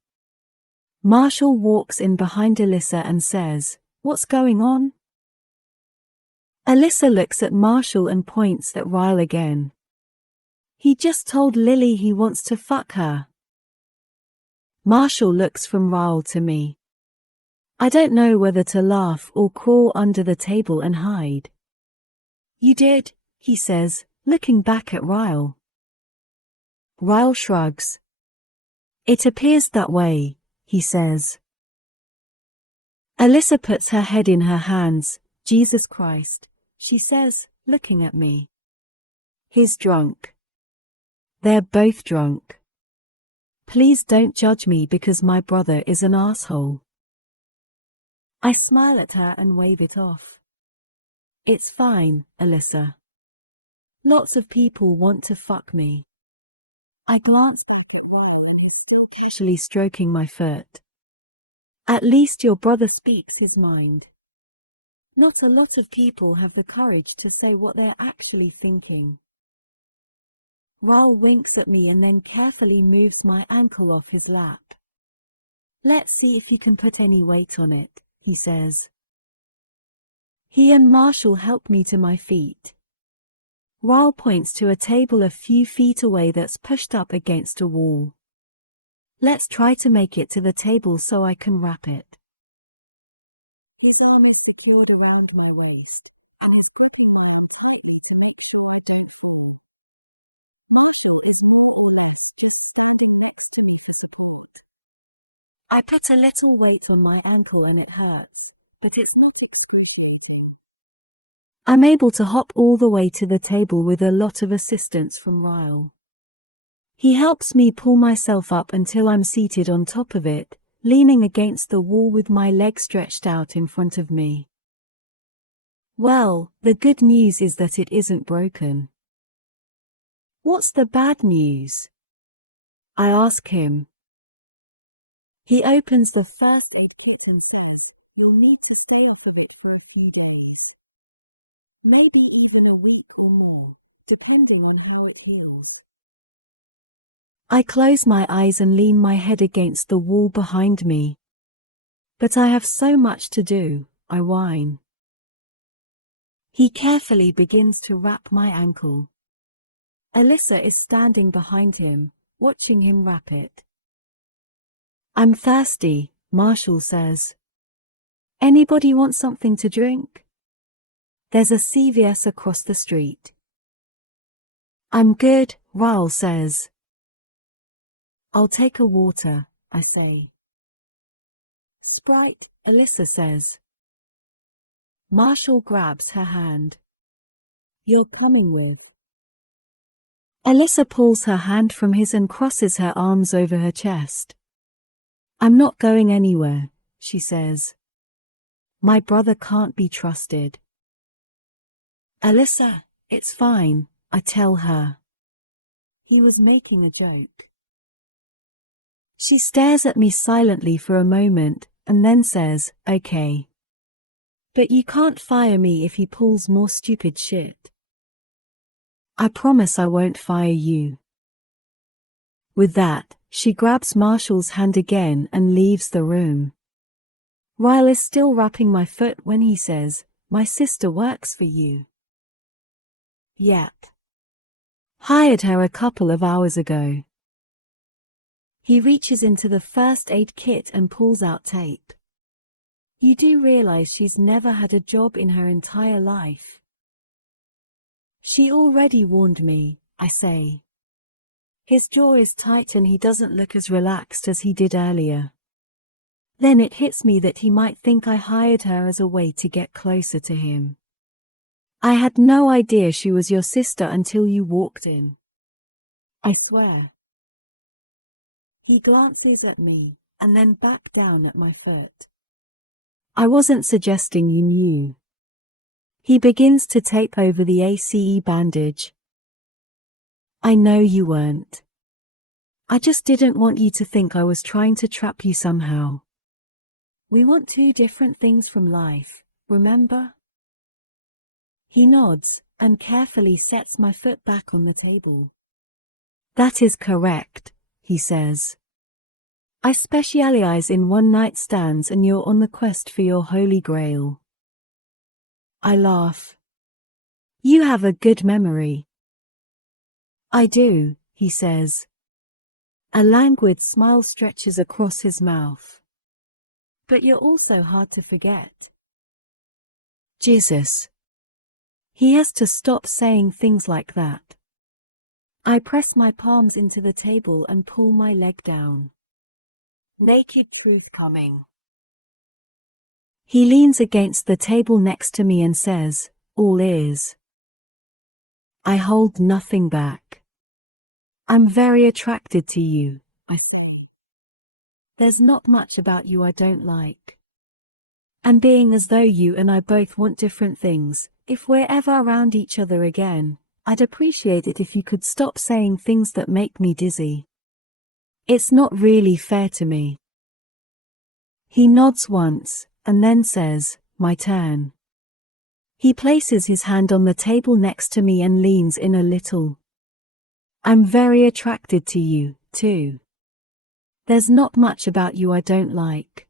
Marshall walks in behind Alyssa and says, What's going on? Alyssa looks at Marshall and points at Ryle again. He just told Lily he wants to fuck her. Marshall looks from Ryle to me. I don't know whether to laugh or crawl under the table and hide. You did, he says, looking back at Ryle. Ryle shrugs. It appears that way, he says. Alyssa puts her head in her hands. Jesus Christ, she says, looking at me. He's drunk. They're both drunk. Please don't judge me because my brother is an asshole. I smile at her and wave it off. It's fine, Alyssa. Lots of people want to fuck me. I glance back at Ryle and he's still casually stroking my foot. At least your brother speaks his mind. Not a lot of people have the courage to say what they're actually thinking. Ryle winks at me and then carefully moves my ankle off his lap. Let's see if you can put any weight on it, he says. He and Marshall help me to my feet. Ryle points to a table a few feet away that's pushed up against a wall. Let's try to make it to the table so I can wrap it. His arm is secured around my waist. I put a little weight on my ankle and it hurts, but it's not excruciating. I'm able to hop all the way to the table with a lot of assistance from Ryle. He helps me pull myself up until I'm seated on top of it, leaning against the wall with my legs stretched out in front of me. Well, the good news is that it isn't broken. What's the bad news? I ask him. He opens the first aid kit and says, you'll need to stay off of it for a few days. Maybe even a week or more, depending on how it heals. I close my eyes and lean my head against the wall behind me. But I have so much to do, I whine. He carefully begins to wrap my ankle. Alyssa is standing behind him, watching him wrap it. I'm thirsty, Marshall says. Anybody want something to drink? There's a CVS across the street. I'm good, Ryle says. I'll take a water, I say. Sprite, Alyssa says. Marshall grabs her hand. You're coming with. Alyssa pulls her hand from his and crosses her arms over her chest. I'm not going anywhere, she says. My brother can't be trusted. Alyssa, it's fine, I tell her. He was making a joke. She stares at me silently for a moment, and then says, "Okay. But you can't fire me if he pulls more stupid shit." "I promise I won't fire you." With that, she grabs Marshall's hand again and leaves the room. Ryle is still wrapping my foot when he says, "My sister works for you." "Yep. Hired her a couple of hours ago." He reaches into the first aid kit and pulls out tape. "You do realize she's never had a job in her entire life?" "She already warned me," I say. His jaw is tight and he doesn't look as relaxed as he did earlier. Then it hits me that he might think I hired her as a way to get closer to him. "I had no idea she was your sister until you walked in. I swear." He glances at me, and then back down at my foot. "I wasn't suggesting you knew." He begins to tape over the ACE bandage. "I know you weren't. I just didn't want you to think I was trying to trap you somehow. We want two different things from life, remember?" He nods, and carefully sets my foot back on the table. "That is correct," he says. "I specialize in one-night stands and you're on the quest for your holy grail." I laugh. "You have a good memory." "I do," he says. A languid smile stretches across his mouth. "But you're also hard to forget." Jesus. He has to stop saying things like that. I press my palms into the table and pull my leg down. Naked truth coming. He leans against the table next to me and says, "All ears." I hold nothing back. "I'm very attracted to you," I say. "There's not much about you I don't like. And being as though you and I both want different things, if we're ever around each other again, I'd appreciate it if you could stop saying things that make me dizzy. It's not really fair to me." He nods once, and then says, "My turn." He places his hand on the table next to me and leans in a little. "I'm very attracted to you, too. There's not much about you I don't like.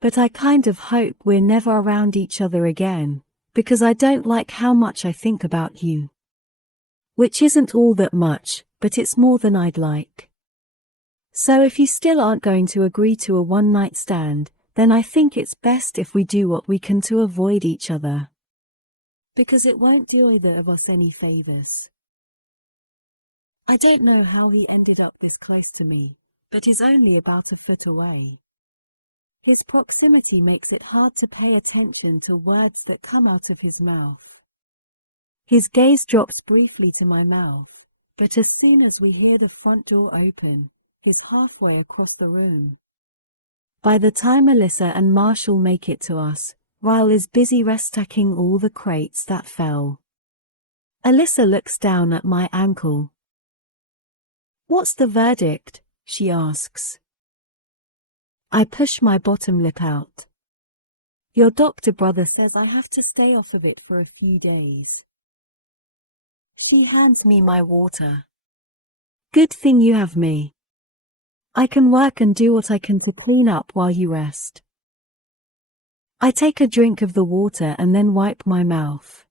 But I kind of hope we're never around each other again, because I don't like how much I think about you. Which isn't all that much, but it's more than I'd like. So if you still aren't going to agree to a one-night stand, then I think it's best if we do what we can to avoid each other. Because it won't do either of us any favors." I don't know how he ended up this close to me, but is only about a foot away. His proximity makes it hard to pay attention to words that come out of his mouth. His gaze drops briefly to my mouth, but as soon as we hear the front door open, he's halfway across the room. By the time Alyssa and Marshall make it to us, Ryle is busy restacking all the crates that fell. Alyssa looks down at my ankle. "What's the verdict?" she asks. I push my bottom lip out. "Your doctor brother says I have to stay off of it for a few days." She hands me my water. "Good thing you have me. I can work and do what I can to clean up while you rest." I take a drink of the water and then wipe my mouth.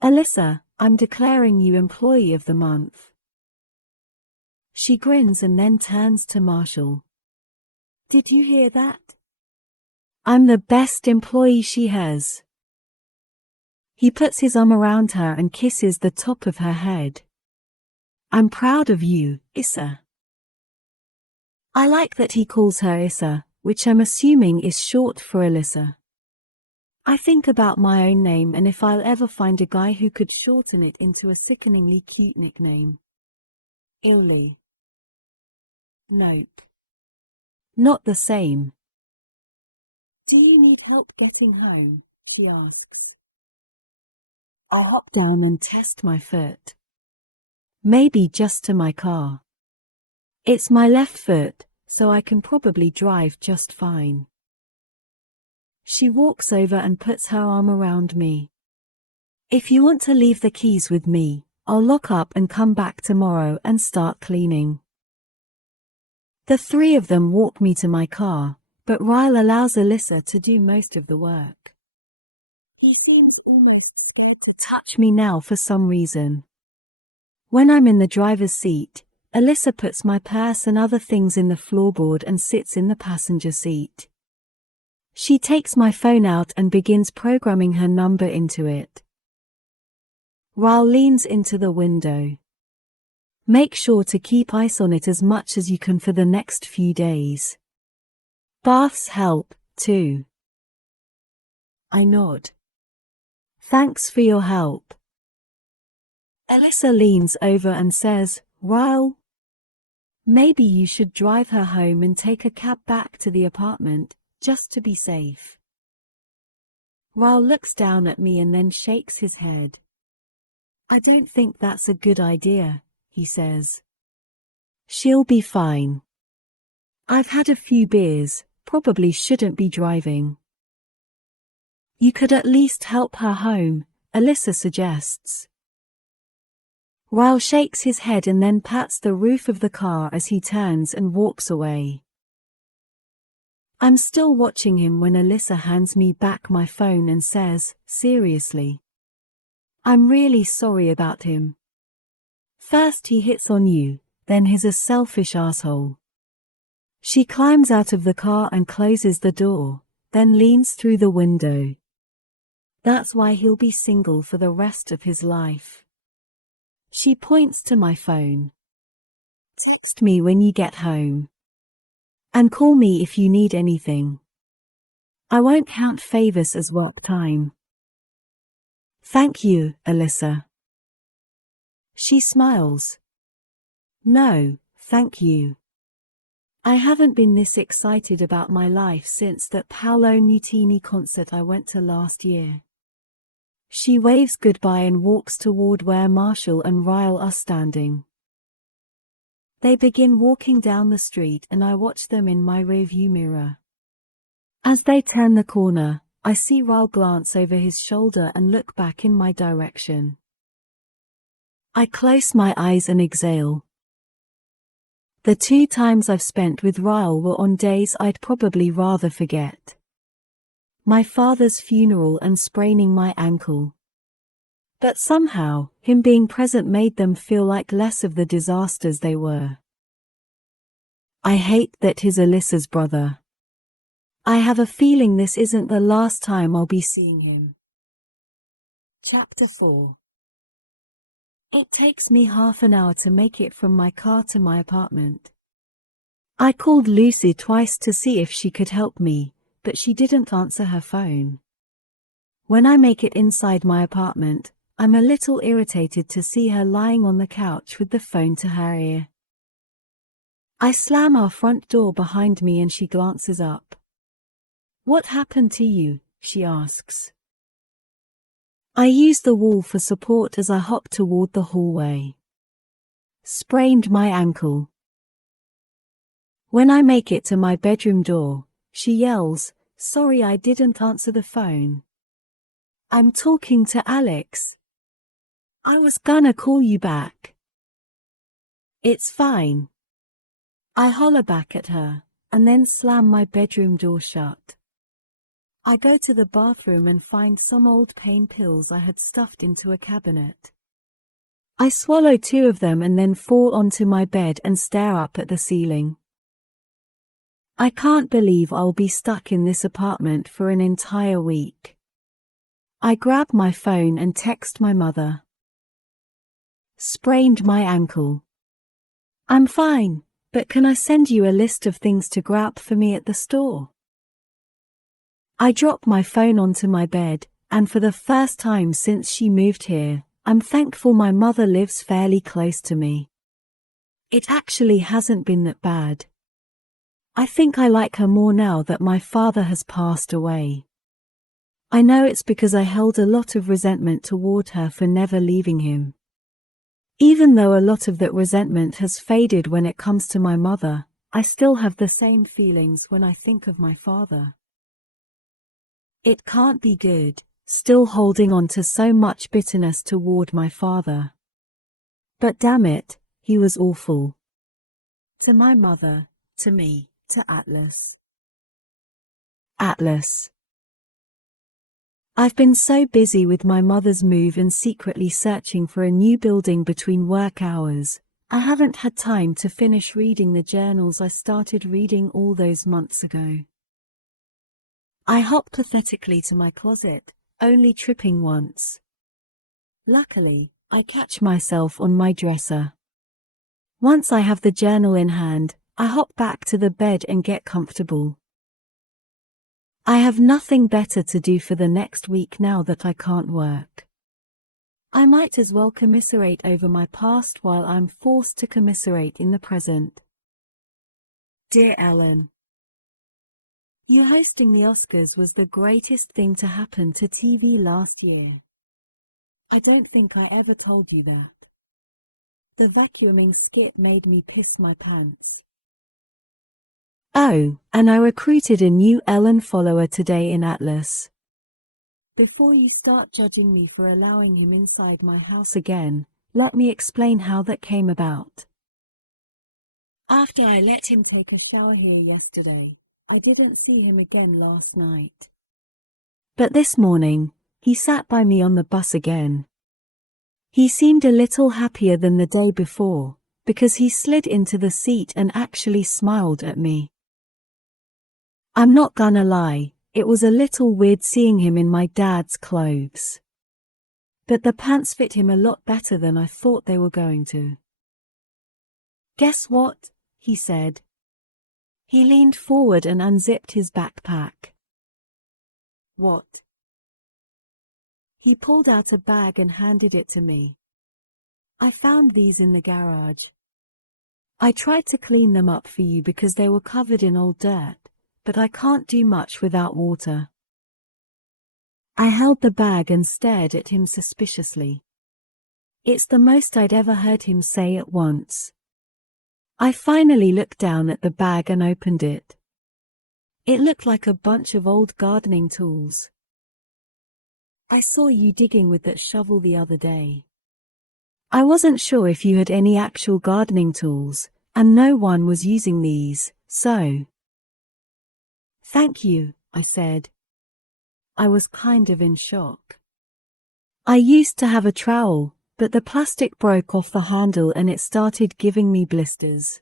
"Alyssa, I'm declaring you Employee of the Month." She grins and then turns to Marshall. "Did you hear that? I'm the best employee she has." He puts his arm around her and kisses the top of her head. "I'm proud of you, Issa." I like that he calls her Issa, which I'm assuming is short for Alyssa. I think about my own name and if I'll ever find a guy who could shorten it into a sickeningly cute nickname. Illy. Nope. Not the same. "Do you need help getting home?" she asks. I hop down and test my foot. Maybe just to my car. It's my left foot, so I can probably drive just fine. She walks over and puts her arm around me. If you want to leave the keys with me, I'll lock up and come back tomorrow and start cleaning. The three of them walk me to my car, but Ryle allows Alyssa to do most of the work. He seems almost scared to touch me now for some reason. When I'm in the driver's seat, Alyssa puts my purse and other things in the floorboard and sits in the passenger seat. She takes my phone out and begins programming her number into it. Ryle leans into the window. Make sure to keep ice on it as much as you can for the next few days. Baths help, too. I nod. Thanks for your help. Alyssa leans over and says, Ryle, maybe you should drive her home and take a cab back to the apartment, just to be safe. Ryle looks down at me and then shakes his head. I don't think that's a good idea, he says. She'll be fine. I've had a few beers, probably shouldn't be driving. You could at least help her home, Alyssa suggests. Ryle shakes his head and then pats the roof of the car as he turns and walks away. I'm still watching him when Alyssa hands me back my phone and says, seriously. I'm really sorry about him. First he hits on you, then he's a selfish asshole. She climbs out of the car and closes the door, then leans through the window. That's why he'll be single for the rest of his life. She points to my phone. Text me when you get home. And call me if you need anything. I won't count favors as work time. Thank you, Alyssa. She smiles. No, thank you. I haven't been this excited about my life since that Paolo Nutini concert I went to last year. She waves goodbye and walks toward where Marshall and Ryle are standing. They begin walking down the street and I watch them in my rearview mirror. As they turn the corner, I see Ryle glance over his shoulder and look back in my direction. I close my eyes and exhale. The 2 times I've spent with Ryle were on days I'd probably rather forget. My father's funeral and spraining my ankle. But somehow, him being present made them feel like less of the disasters they were. I hate that he's Alyssa's brother. I have a feeling this isn't the last time I'll be seeing him. Chapter 4. It takes me half an hour to make it from my car to my apartment. I called Lucy twice to see if she could help me, but she didn't answer her phone. When I make it inside my apartment, I'm a little irritated to see her lying on the couch with the phone to her ear. I slam our front door behind me and she glances up. What happened to you? She asks. I use the wall for support as I hop toward the hallway. Sprained my ankle. When I make it to my bedroom door, she yells, Sorry I didn't answer the phone. I'm talking to Alex. I was gonna call you back. It's fine. I holler back at her, and then slam my bedroom door shut. I go to the bathroom and find some old pain pills I had stuffed into a cabinet. I swallow 2 of them and then fall onto my bed and stare up at the ceiling. I can't believe I'll be stuck in this apartment for an entire week. I grab my phone and text my mother. Sprained my ankle. I'm fine, but can I send you a list of things to grab for me at the store? I drop my phone onto my bed, and for the first time since she moved here, I'm thankful my mother lives fairly close to me. It actually hasn't been that bad. I think I like her more now that my father has passed away. I know it's because I held a lot of resentment toward her for never leaving him. Even though a lot of that resentment has faded when it comes to my mother, I still have the same feelings when I think of my father. It can't be good, still holding on to so much bitterness toward my father. But damn it, he was awful. To my mother, to me, to Atlas. Atlas. I've been so busy with my mother's move and secretly searching for a new building between work hours, I haven't had time to finish reading the journals I started reading all those months ago. I hop pathetically to my closet, only tripping once. Luckily, I catch myself on my dresser. Once I have the journal in hand, I hop back to the bed and get comfortable. I have nothing better to do for the next week now that I can't work. I might as well commiserate over my past while I'm forced to commiserate in the present. Dear Ellen, you hosting the Oscars was the greatest thing to happen to TV last year. I don't think I ever told you that. The vacuuming skit made me piss my pants. Oh, and I recruited a new Ellen follower today in Atlas. Before you start judging me for allowing him inside my house again, let me explain how that came about. After I let him take a shower here yesterday, I didn't see him again last night. But this morning, he sat by me on the bus again. He seemed a little happier than the day before, because he slid into the seat and actually smiled at me. I'm not gonna lie, it was a little weird seeing him in my dad's clothes. But the pants fit him a lot better than I thought they were going to. Guess what? He said. He leaned forward and unzipped his backpack. What? He pulled out a bag and handed it to me. I found these in the garage. I tried to clean them up for you because they were covered in old dirt, but I can't do much without water. I held the bag and stared at him suspiciously. It's the most I'd ever heard him say at once. I finally looked down at the bag and opened it. It looked like a bunch of old gardening tools. I saw you digging with that shovel the other day. I wasn't sure if you had any actual gardening tools, and no one was using these, so. Thank you, I said. I was kind of in shock. I used to have a trowel, but the plastic broke off the handle and it started giving me blisters.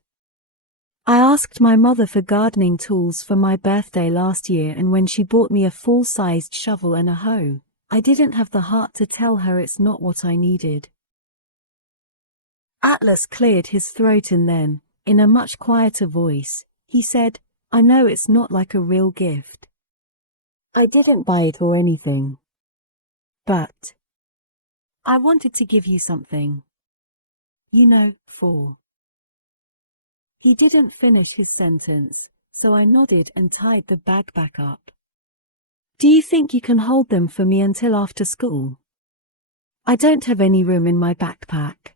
I asked my mother for gardening tools for my birthday last year, and when she bought me a full-sized shovel and a hoe, I didn't have the heart to tell her it's not what I needed. Atlas cleared his throat and then, in a much quieter voice, he said, I know it's not like a real gift. I didn't buy it or anything. But I wanted to give you something. You know, for. He didn't finish his sentence, so I nodded and tied the bag back up. Do you think you can hold them for me until after school? I don't have any room in my backpack.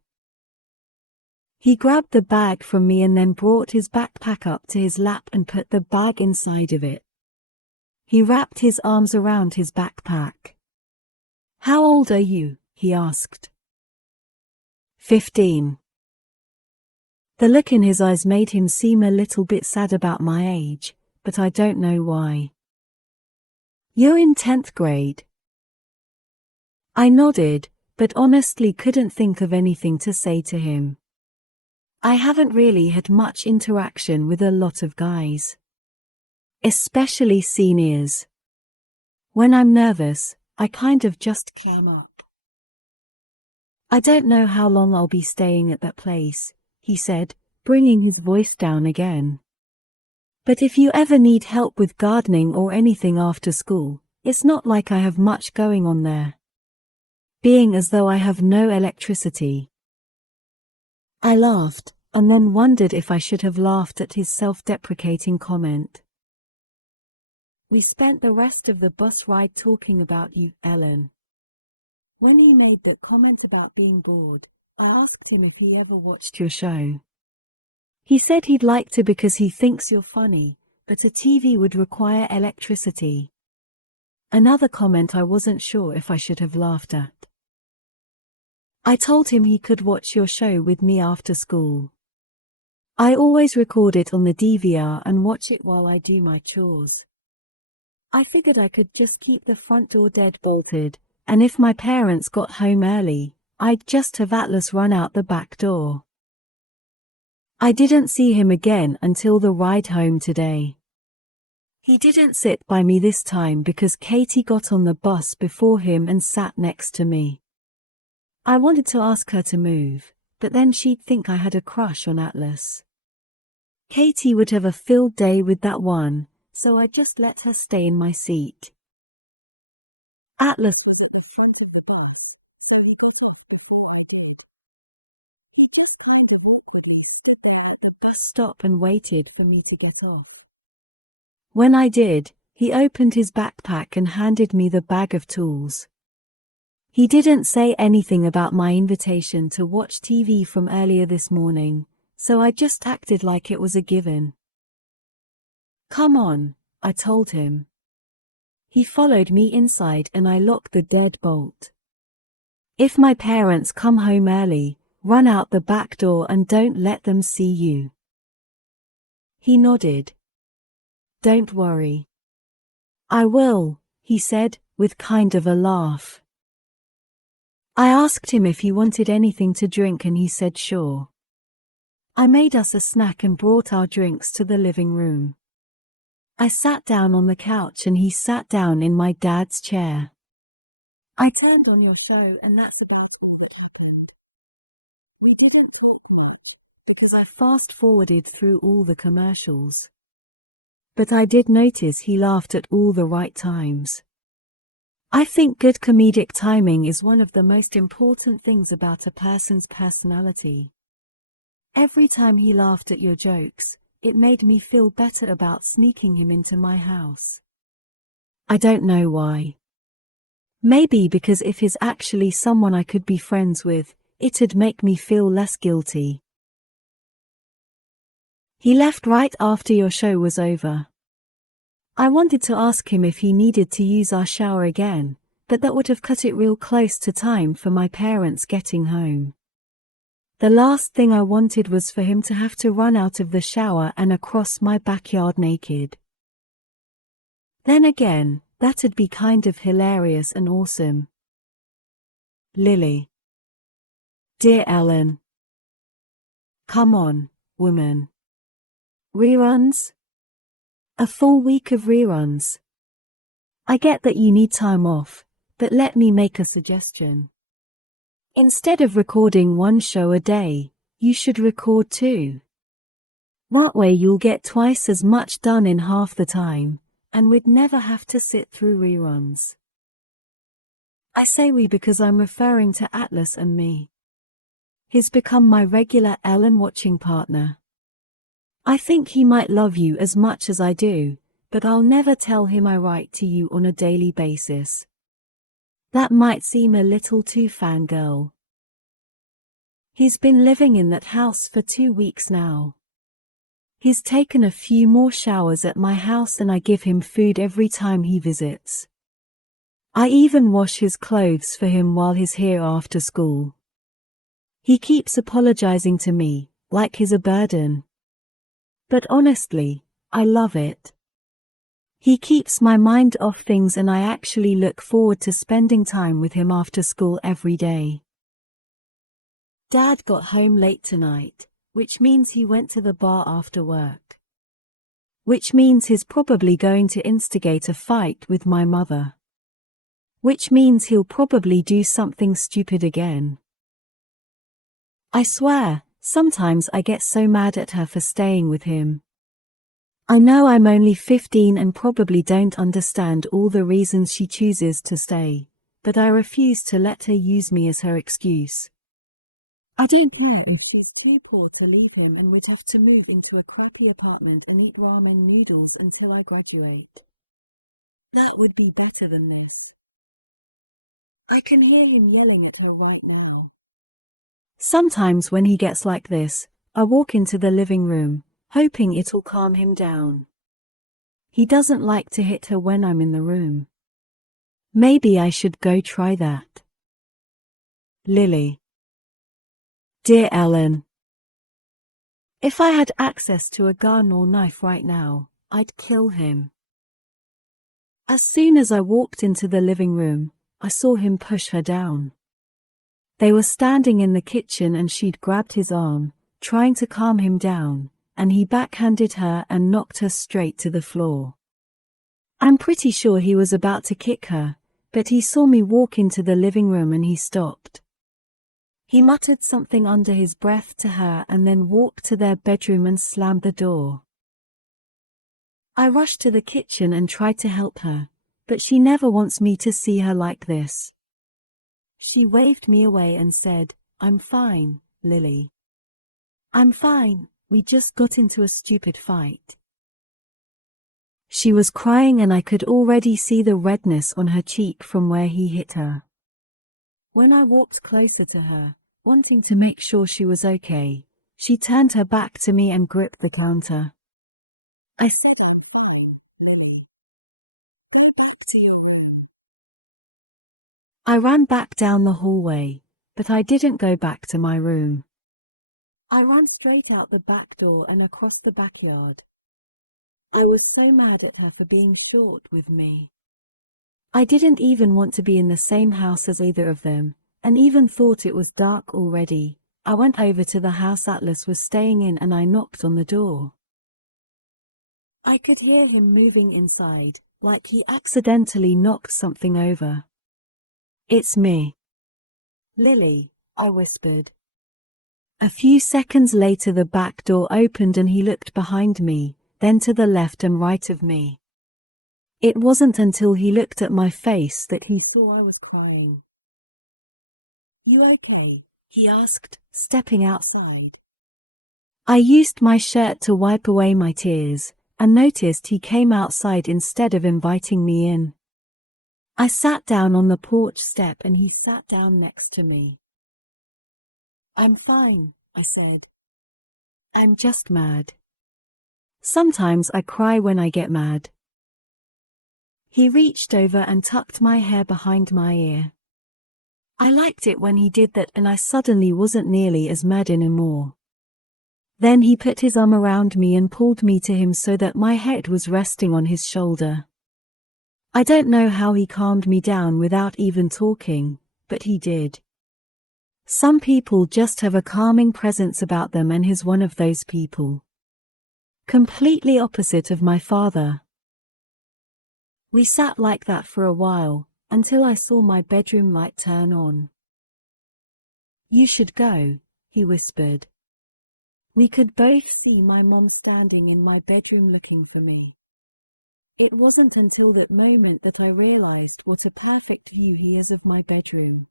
He grabbed the bag from me and then brought his backpack up to his lap and put the bag inside of it. He wrapped his arms around his backpack. How old are you? He asked. 15. The look in his eyes made him seem a little bit sad about my age, but I don't know why. You're in 10th grade. I nodded, but honestly couldn't think of anything to say to him. I haven't really had much interaction with a lot of guys. Especially seniors. When I'm nervous, I kind of just clam up. I don't know how long I'll be staying at that place, he said, bringing his voice down again. But if you ever need help with gardening or anything after school, it's not like I have much going on there. Being as though I have no electricity. I laughed, and then wondered if I should have laughed at his self-deprecating comment. We spent the rest of the bus ride talking about you, Ellen. When he made that comment about being bored, I asked him if he ever watched your show. He said he'd like to because he thinks you're funny, but a TV would require electricity. Another comment I wasn't sure if I should have laughed at. I told him he could watch your show with me after school. I always record it on the DVR and watch it while I do my chores. I figured I could just keep the front door dead-bolted, and if my parents got home early, I'd just have Atlas run out the back door. I didn't see him again until the ride home today. He didn't sit by me this time because Katie got on the bus before him and sat next to me. I wanted to ask her to move, but then she'd think I had a crush on Atlas. Katie would have a filled day with that one, so I just let her stay in my seat. Atlas stopped and waited for me to get off. When I did, he opened his backpack and handed me the bag of tools. He didn't say anything about my invitation to watch TV from earlier this morning, so I just acted like it was a given. Come on, I told him. He followed me inside and I locked the deadbolt. If my parents come home early, run out the back door and don't let them see you. He nodded. Don't worry. I will, he said, with kind of a laugh. I asked him if he wanted anything to drink and he said sure. I made us a snack and brought our drinks to the living room. I sat down on the couch and he sat down in my dad's chair. I turned on your show and that's about all that happened. We didn't talk much because I fast-forwarded through all the commercials. But I did notice he laughed at all the right times. I think good comedic timing is one of the most important things about a person's personality. Every time he laughed at your jokes, it made me feel better about sneaking him into my house. I don't know why. Maybe because if he's actually someone I could be friends with, it'd make me feel less guilty. He left right after your show was over. I wanted to ask him if he needed to use our shower again, but that would have cut it real close to time for my parents getting home. The last thing I wanted was for him to have to run out of the shower and across my backyard naked. Then again, that'd be kind of hilarious and awesome. Lily. Dear Ellen. Come on, woman. Reruns? A full week of reruns. I get that you need time off, but let me make a suggestion. Instead of recording one show a day, you should record 2. That way you'll get twice as much done in half the time, and we'd never have to sit through reruns. I say we because I'm referring to Atlas and me. He's become my regular Ellen watching partner. I think he might love you as much as I do, but I'll never tell him I write to you on a daily basis. That might seem a little too fangirl. He's been living in that house for 2 weeks now. He's taken a few more showers at my house and I give him food every time he visits. I even wash his clothes for him while he's here after school. He keeps apologizing to me, like he's a burden. But honestly, I love it. He keeps my mind off things and I actually look forward to spending time with him after school every day. Dad got home late tonight, which means he went to the bar after work. Which means he's probably going to instigate a fight with my mother. Which means he'll probably do something stupid again. I swear, sometimes I get so mad at her for staying with him. I know I'm only 15 and probably don't understand all the reasons she chooses to stay, but I refuse to let her use me as her excuse. I don't care if she's too poor to leave him and would have to move into a crappy apartment and eat ramen noodles until I graduate. That would be better than this. I can hear him yelling at her right now. Sometimes when he gets like this, I walk into the living room, hoping it'll calm him down. He doesn't like to hit her when I'm in the room. Maybe I should go try that. Lily. Dear Ellen. If I had access to a gun or knife right now, I'd kill him. As soon as I walked into the living room, I saw him push her down. They were standing in the kitchen and she'd grabbed his arm, trying to calm him down, and he backhanded her and knocked her straight to the floor. I'm pretty sure he was about to kick her, but he saw me walk into the living room and he stopped. He muttered something under his breath to her and then walked to their bedroom and slammed the door. I rushed to the kitchen and tried to help her, but she never wants me to see her like this. She waved me away and said, "I'm fine, Lily. I'm fine, we just got into a stupid fight." She was crying and I could already see the redness on her cheek from where he hit her. When I walked closer to her, wanting to make sure she was okay, she turned her back to me and gripped the counter. I said, "I'm fine, Lily. Go back to your room." I ran back down the hallway, but I didn't go back to my room. I ran straight out the back door and across the backyard. I was so mad at her for being short with me. I didn't even want to be in the same house as either of them, and even thought it was dark already. I went over to the house Atlas was staying in and I knocked on the door. I could hear him moving inside, like he accidentally knocked something over. "It's me. Lily," I whispered. A few seconds later the back door opened and he looked behind me, then to the left and right of me. It wasn't until he looked at my face that he saw I was crying. "You okay?" he asked, stepping outside. I used my shirt to wipe away my tears, and noticed he came outside instead of inviting me in. I sat down on the porch step and he sat down next to me. "I'm fine," I said. "I'm just mad. Sometimes I cry when I get mad." He reached over and tucked my hair behind my ear. I liked it when he did that and I suddenly wasn't nearly as mad anymore. Then he put his arm around me and pulled me to him so that my head was resting on his shoulder. I don't know how he calmed me down without even talking, but he did. Some people just have a calming presence about them and he's one of those people. Completely opposite of my father. We sat like that for a while, until I saw my bedroom light turn on. "You should go," he whispered. We could both see my mom standing in my bedroom looking for me. It wasn't until that moment that I realized what a perfect view he is of my bedroom.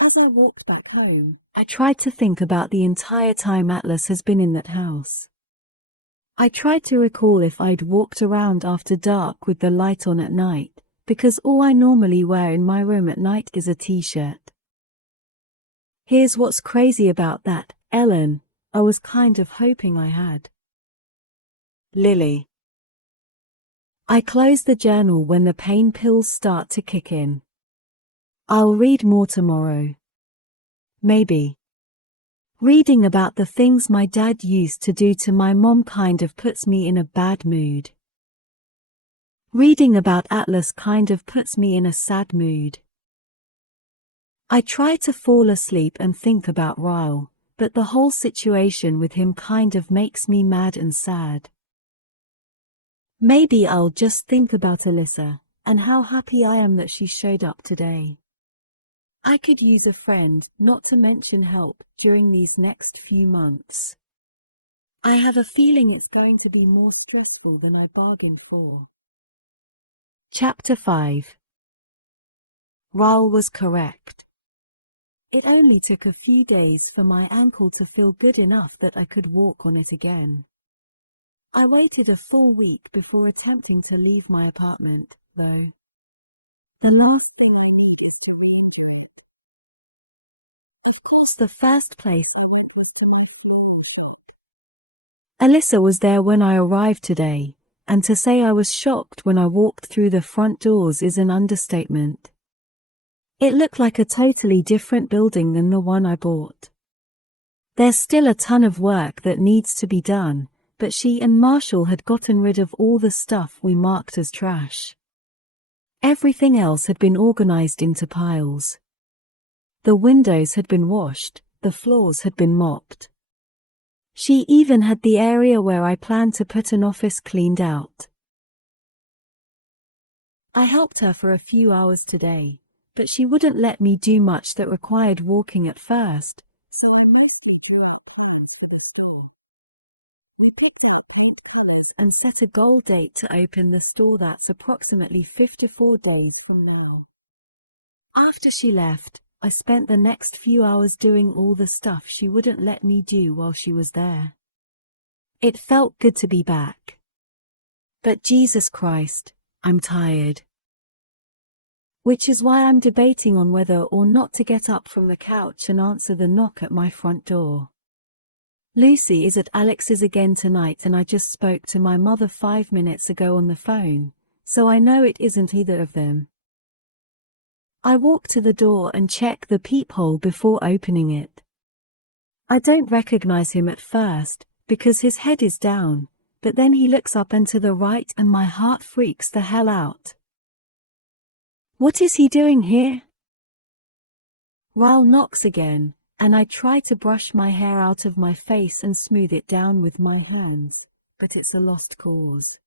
As I walked back home, I tried to think about the entire time Atlas has been in that house. I tried to recall if I'd walked around after dark with the light on at night, because all I normally wear in my room at night is a t-shirt. Here's what's crazy about that, Ellen, I was kind of hoping I had. Lily. I close the journal when the pain pills start to kick in. I'll read more tomorrow. Maybe. Reading about the things my dad used to do to my mom kind of puts me in a bad mood. Reading about Atlas kind of puts me in a sad mood. I try to fall asleep and think about Ryle, but the whole situation with him kind of makes me mad and sad. Maybe I'll just think about Alyssa, and how happy I am that she showed up today. I could use a friend, not to mention help, during these next few months. I have a feeling it's going to be more stressful than I bargained for. Chapter 5. Ryle was correct. It only took a few days for my ankle to feel good enough that I could walk on it again. I waited a full week before attempting to leave my apartment, though. The last thing I need is to read it. Of course, the first place I went was to my floor flat. Alyssa was there when I arrived today, and to say I was shocked when I walked through the front doors is an understatement. It looked like a totally different building than the one I bought. There's still a ton of work that needs to be done, but she and Marshall had gotten rid of all the stuff we marked as trash. Everything else had been organized into piles. The windows had been washed, the floors had been mopped. She even had the area where I planned to put an office cleaned out. I helped her for a few hours today, but she wouldn't let me do much that required walking at first, so I mostly drew out plans for the store. We picked out paint colors and set a goal date to open the store that's approximately 54 days from now. After she left, I spent the next few hours doing all the stuff she wouldn't let me do while she was there. It felt good to be back. But Jesus Christ, I'm tired. Which is why I'm debating on whether or not to get up from the couch and answer the knock at my front door. Lucy is at Alex's again tonight, and I just spoke to my mother 5 minutes ago on the phone, so I know it isn't either of them. I walk to the door and check the peephole before opening it. I don't recognize him at first, because his head is down, but then he looks up and to the right and my heart freaks the hell out. What is he doing here? Ryle knocks again, and I try to brush my hair out of my face and smooth it down with my hands, but it's a lost cause.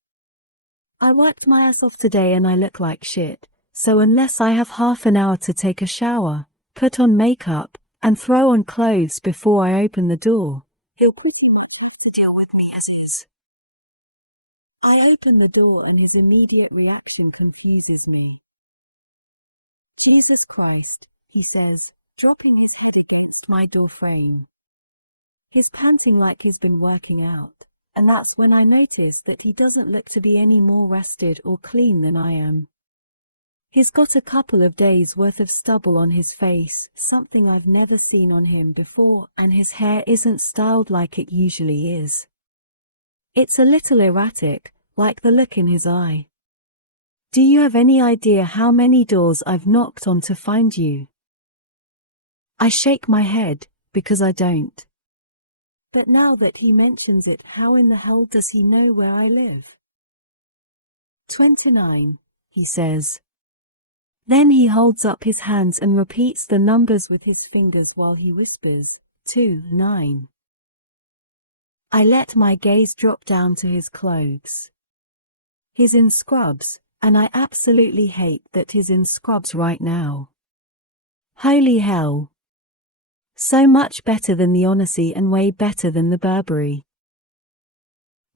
I worked my ass off today and I look like shit. So unless I have half an hour to take a shower, put on makeup, and throw on clothes before I open the door, he'll pretty much have to deal with me as is. I open the door and his immediate reaction confuses me. Jesus Christ, he says, dropping his head against my door frame. He's panting like he's been working out, and that's when I notice that he doesn't look to be any more rested or clean than I am. He's got a couple of days' worth of stubble on his face, something I've never seen on him before, and his hair isn't styled like it usually is. It's a little erratic, like the look in his eye. Do you have any idea how many doors I've knocked on to find you? I shake my head, because I don't. But now that he mentions it, how in the hell does he know where I live? 29, he says. Then he holds up his hands and repeats the numbers with his fingers while he whispers, 29. I let my gaze drop down to his clothes. He's in scrubs, and I absolutely hate that he's in scrubs right now. Holy hell. So much better than the Odyssey and way better than the Burberry.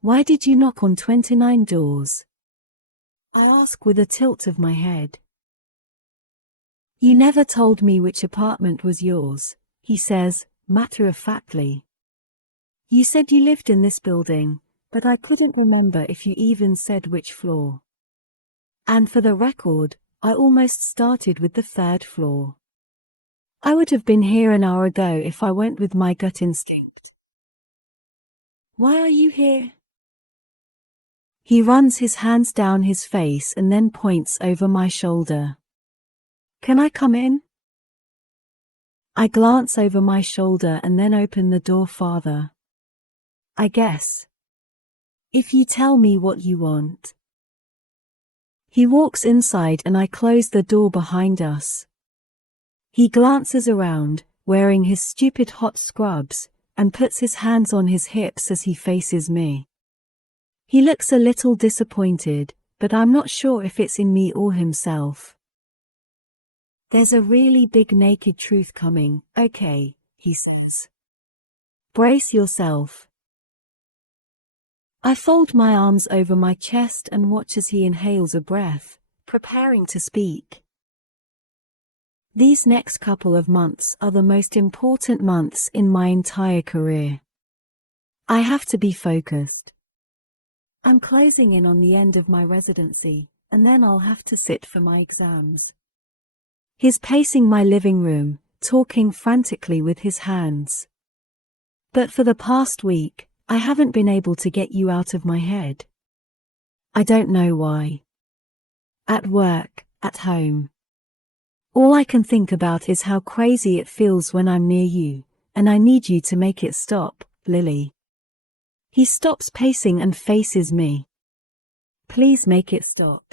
Why did you knock on 29 doors? I ask with a tilt of my head. You never told me which apartment was yours, he says, matter-of-factly. You said you lived in this building, but I couldn't remember if you even said which floor. And for the record, I almost started with the 3rd floor. I would have been here an hour ago if I went with my gut instinct. Why are you here? He runs his hands down his face and then points over my shoulder. Can I come in? I glance over my shoulder and then open the door farther. I guess. If you tell me what you want. He walks inside and I close the door behind us. He glances around, wearing his stupid hot scrubs, and puts his hands on his hips as he faces me. He looks a little disappointed, but I'm not sure if it's in me or himself. There's a really big naked truth coming, okay, he says. Brace yourself. I fold my arms over my chest and watch as he inhales a breath, preparing to speak. These next couple of months are the most important months in my entire career. I have to be focused. I'm closing in on the end of my residency, and then I'll have to sit for my exams. He's pacing my living room, talking frantically with his hands. But for the past week, I haven't been able to get you out of my head. I don't know why. At work, at home. All I can think about is how crazy it feels when I'm near you, and I need you to make it stop, Lily. He stops pacing and faces me. Please make it stop.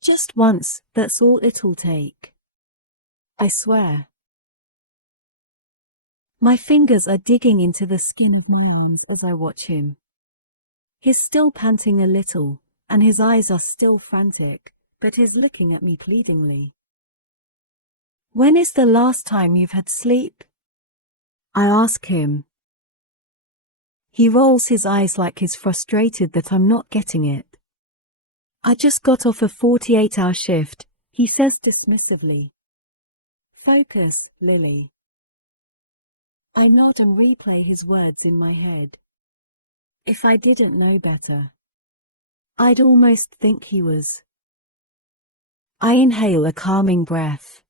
Just once, that's all it'll take. I swear. My fingers are digging into the skin of my arms as I watch him. He's still panting a little, and his eyes are still frantic, but he's looking at me pleadingly. When is the last time you've had sleep? I ask him. He rolls his eyes like he's frustrated that I'm not getting it. I just got off a 48-hour shift, he says dismissively. Focus, Lily. I nod and replay his words in my head. If I didn't know better, I'd almost think he was. I inhale a calming breath.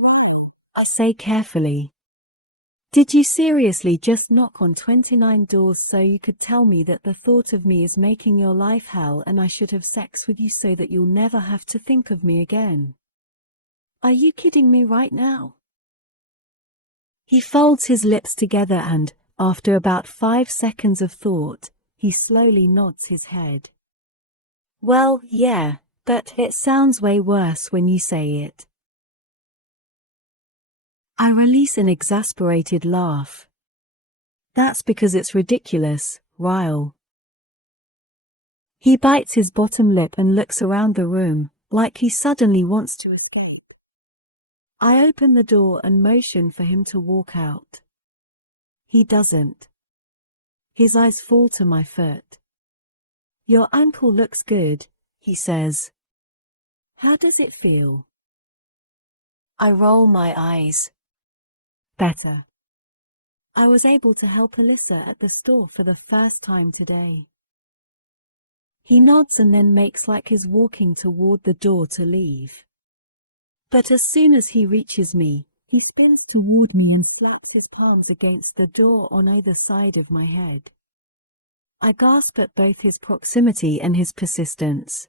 Ryle, I say carefully. Did you seriously just knock on 29 doors so you could tell me that the thought of me is making your life hell and I should have sex with you so that you'll never have to think of me again? Are you kidding me right now? He folds his lips together and, after about 5 seconds of thought, he slowly nods his head. Well, yeah, but it sounds way worse when you say it. I release an exasperated laugh. That's because it's ridiculous, Ryle. He bites his bottom lip and looks around the room, like he suddenly wants to escape. I open the door and motion for him to walk out. He doesn't. His eyes fall to my foot. Your ankle looks good, he says. How does it feel? I roll my eyes. Better. I was able to help Alyssa at the store for the first time today. He nods and then makes like he's walking toward the door to leave. But as soon as he reaches me, he spins toward me and slaps his palms against the door on either side of my head. I gasp at both his proximity and his persistence.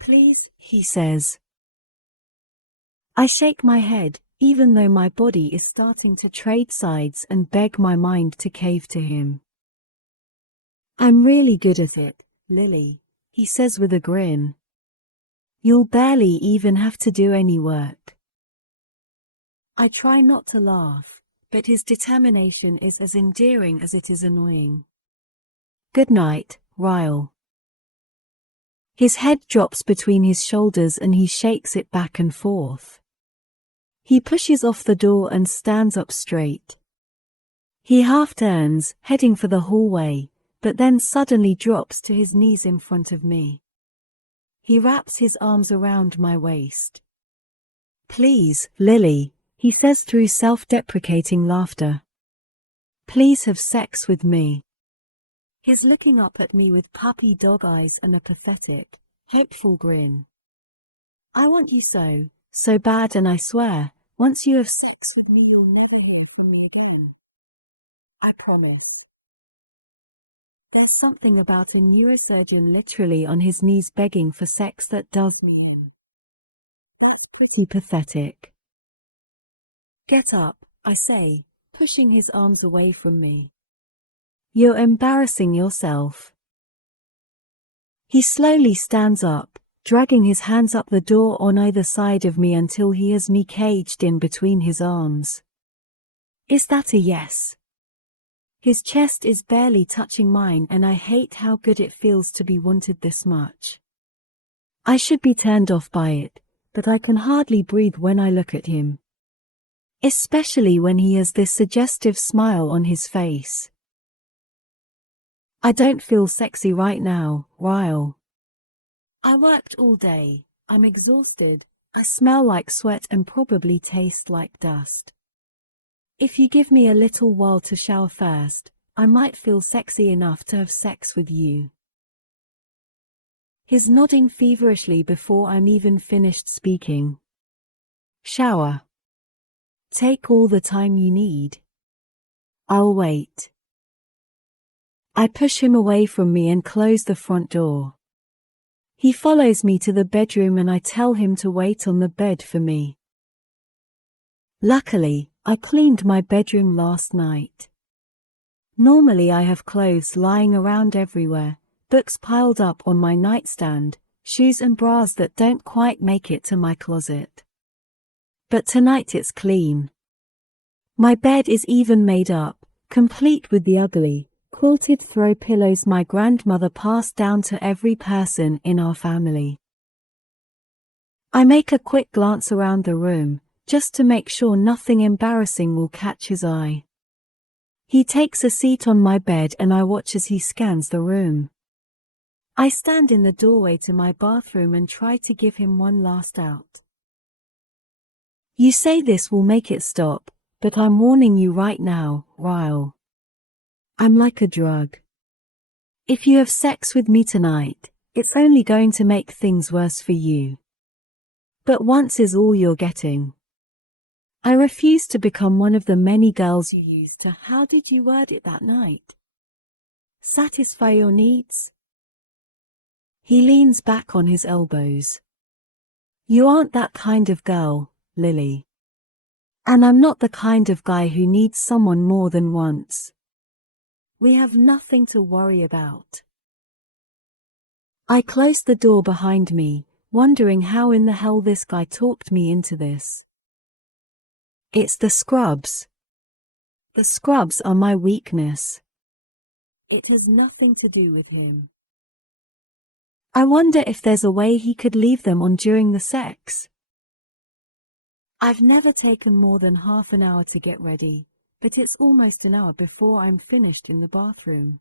Please, he says. I shake my head, even though my body is starting to trade sides and beg my mind to cave to him. I'm really good at it, Lily, he says with a grin. You'll barely even have to do any work. I try not to laugh, but his determination is as endearing as it is annoying. Good night, Ryle. His head drops between his shoulders and he shakes it back and forth. He pushes off the door and stands up straight. He half turns, heading for the hallway, but then suddenly drops to his knees in front of me. He wraps his arms around my waist. Please, Lily, he says through self-deprecating laughter. Please have sex with me. He's looking up at me with puppy dog eyes and a pathetic, hopeful grin. I want you so bad, and I swear, once you have sex with me you'll never hear from me again. I promise. There's something about a neurosurgeon literally on his knees begging for sex that does me in. That's pretty pathetic. Get up, I say, pushing his arms away from me. You're embarrassing yourself. He slowly stands up, dragging his hands up the door on either side of me until he has me caged in between his arms. Is that a yes? His chest is barely touching mine and I hate how good it feels to be wanted this much. I should be turned off by it, but I can hardly breathe when I look at him. Especially when he has this suggestive smile on his face. I don't feel sexy right now, Ryle. I worked all day, I'm exhausted, I smell like sweat and probably taste like dust. If you give me a little while to shower first, I might feel sexy enough to have sex with you. He's nodding feverishly before I'm even finished speaking. Shower. Take all the time you need. I'll wait. I push him away from me and close the front door. He follows me to the bedroom and I tell him to wait on the bed for me. Luckily, I cleaned my bedroom last night. Normally I have clothes lying around everywhere, books piled up on my nightstand, shoes and bras that don't quite make it to my closet. But tonight it's clean. My bed is even made up, complete with the ugly, quilted throw pillows my grandmother passed down to every person in our family. I make a quick glance around the room, just to make sure nothing embarrassing will catch his eye. He takes a seat on my bed and I watch as he scans the room. I stand in the doorway to my bathroom and try to give him one last out. You say this will make it stop, but I'm warning you right now, Ryle. I'm like a drug. If you have sex with me tonight, it's only going to make things worse for you. But once is all you're getting. I refuse to become one of the many girls you used to. How did you word it that night? Satisfy your needs? He leans back on his elbows. You aren't that kind of girl, Lily. And I'm not the kind of guy who needs someone more than once. We have nothing to worry about. I closed the door behind me, wondering how in the hell this guy talked me into this. It's the scrubs. The scrubs are my weakness. It has nothing to do with him. I wonder if there's a way he could leave them on during the sex. I've never taken more than half an hour to get ready, but it's almost an hour before I'm finished in the bathroom.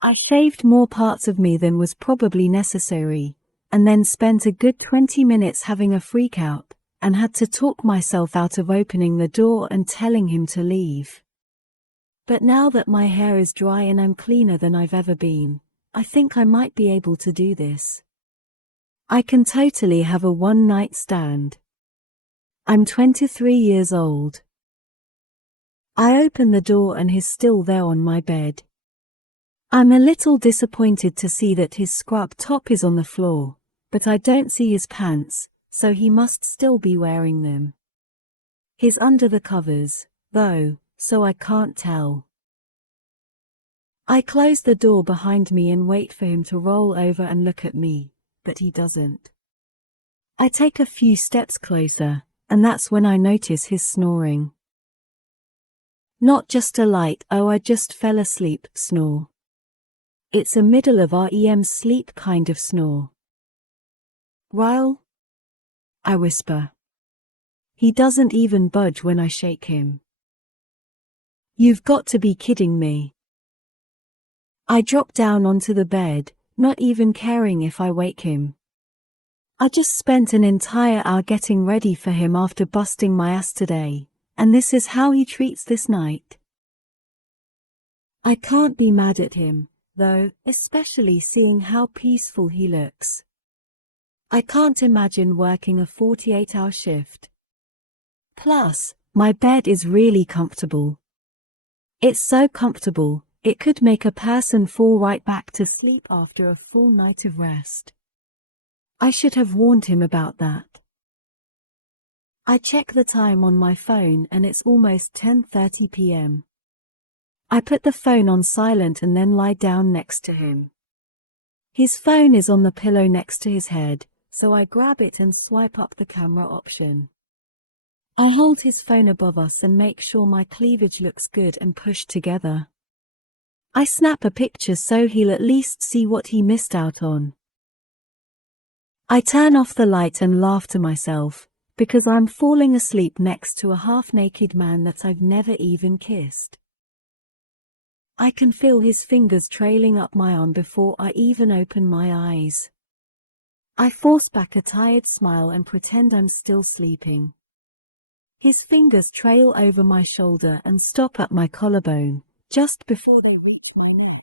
I shaved more parts of me than was probably necessary, and then spent a good 20 minutes having a freak out, and had to talk myself out of opening the door and telling him to leave. But now that my hair is dry and I'm cleaner than I've ever been, I think I might be able to do this. I can totally have a one-night stand. I'm 23 years old. I open the door and he's still there on my bed. I'm a little disappointed to see that his scrub top is on the floor, but I don't see his pants, so he must still be wearing them. He's under the covers, though, so I can't tell. I close the door behind me and wait for him to roll over and look at me, but he doesn't. I take a few steps closer, and that's when I notice his snoring. Not just a light "oh I just fell asleep" snore. It's a middle of REM sleep kind of snore. Ryle? I whisper. He doesn't even budge when I shake him. You've got to be kidding me. I drop down onto the bed, not even caring if I wake him. I just spent an entire hour getting ready for him after busting my ass today, and this is how he treats this night. I can't be mad at him, though, especially seeing how peaceful he looks. I can't imagine working a 48-hour shift. Plus, my bed is really comfortable. It's so comfortable, it could make a person fall right back to sleep after a full night of rest. I should have warned him about that. I check the time on my phone and it's almost 10:30 p.m. I put the phone on silent and then lie down next to him. His phone is on the pillow next to his head, so I grab it and swipe up the camera option. I hold his phone above us and make sure my cleavage looks good and pushed together. I snap a picture so he'll at least see what he missed out on. I turn off the light and laugh to myself, because I'm falling asleep next to a half-naked man that I've never even kissed. I can feel his fingers trailing up my arm before I even open my eyes. I force back a tired smile and pretend I'm still sleeping. His fingers trail over my shoulder and stop at my collarbone, just before they reach my neck.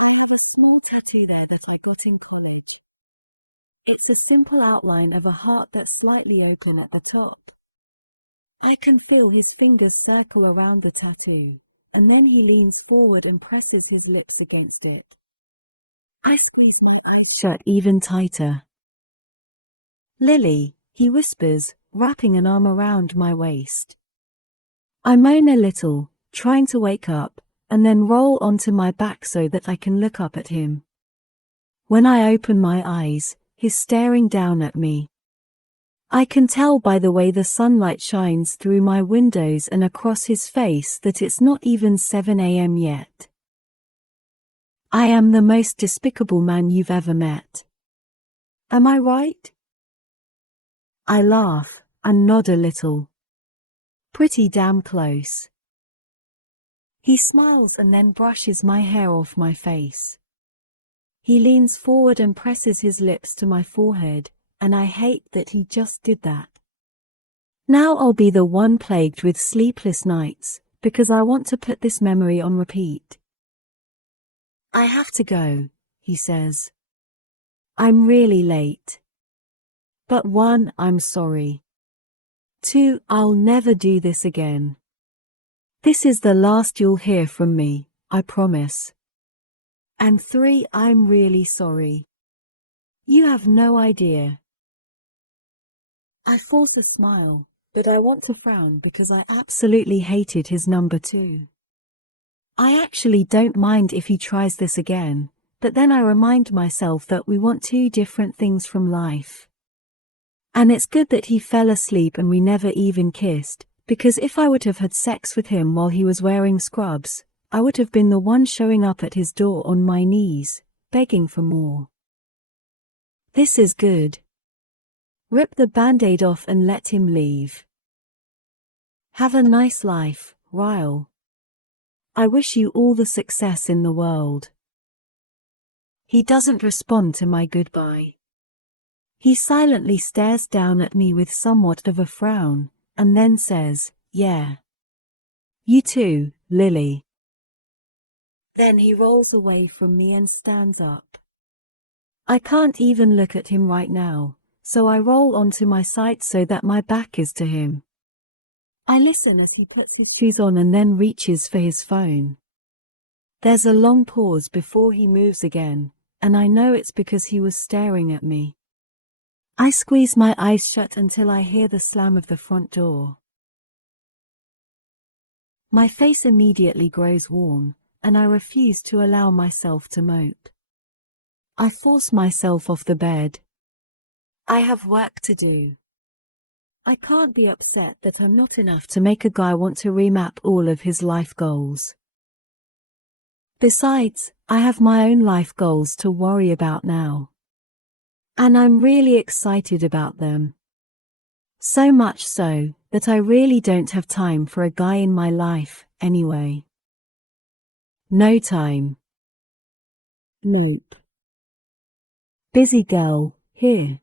I have a small tattoo there that I got in college. It's a simple outline of a heart that's slightly open at the top. I can feel his fingers circle around the tattoo, and then he leans forward and presses his lips against it. I squeeze my eyes shut even tighter. "Lily," he whispers, wrapping an arm around my waist. I moan a little, trying to wake up, and then roll onto my back so that I can look up at him. When I open my eyes, he's staring down at me. I can tell by the way the sunlight shines through my windows and across his face that it's not even 7 a.m. yet. "I am the most despicable man you've ever met. Am I right?" I laugh and nod a little. "Pretty damn close." He smiles and then brushes my hair off my face. He leans forward and presses his lips to my forehead, and I hate that he just did that. Now I'll be the one plagued with sleepless nights, because I want to put this memory on repeat. "I have to go," he says. "I'm really late. But 1, I'm sorry. 2, I'll never do this again. This is the last you'll hear from me, I promise. And 3, I'm really sorry. You have no idea." I force a smile, but I want to frown because I absolutely hated his number 2. I actually don't mind if he tries this again, but then I remind myself that we want 2 different things from life. And it's good that he fell asleep and we never even kissed, because if I would have had sex with him while he was wearing scrubs, I would have been the one showing up at his door on my knees, begging for more. This is good. Rip the Band-Aid off and let him leave. Have a nice life, Ryle. I wish you all the success in the world. He doesn't respond to my goodbye. He silently stares down at me with somewhat of a frown, and then says, "Yeah. You too, Lily." Then he rolls away from me and stands up. I can't even look at him right now, so I roll onto my side so that my back is to him. I listen as he puts his shoes on and then reaches for his phone. There's a long pause before he moves again, and I know it's because he was staring at me. I squeeze my eyes shut until I hear the slam of the front door. My face immediately grows warm, and I refuse to allow myself to mope. I force myself off the bed. I have work to do. I can't be upset that I'm not enough to make a guy want to remap all of his life goals. Besides, I have my own life goals to worry about now. And I'm really excited about them. So much so, that I really don't have time for a guy in my life, anyway. No time. Nope. Busy girl, here.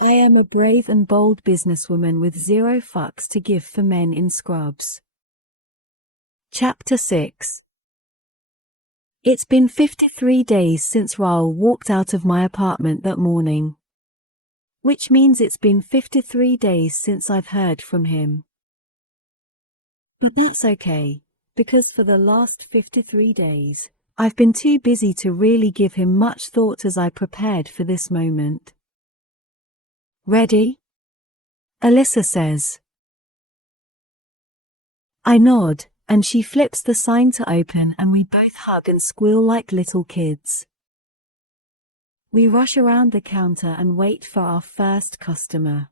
I am a brave and bold businesswoman with 0 fucks to give for men in scrubs. Chapter 6. It's been 53 days since Ryle walked out of my apartment that morning. Which means it's been 53 days since I've heard from him. But that's okay, because for the last 53 days, I've been too busy to really give him much thought as I prepared for this moment. "Ready?" Alyssa says. I nod, and she flips the sign to open and we both hug and squeal like little kids. We rush around the counter and wait for our first customer.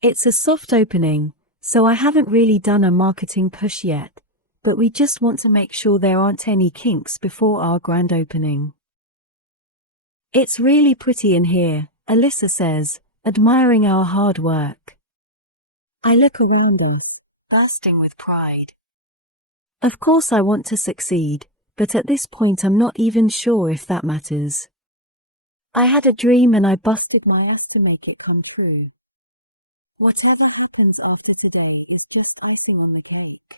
It's a soft opening, so I haven't really done a marketing push yet, but we just want to make sure there aren't any kinks before our grand opening. "It's really pretty in here," Alyssa says, admiring our hard work. I look around us, bursting with pride. Of course I want to succeed, but at this point I'm not even sure if that matters. I had a dream and I busted my ass to make it come true. Whatever happens after today is just icing on the cake.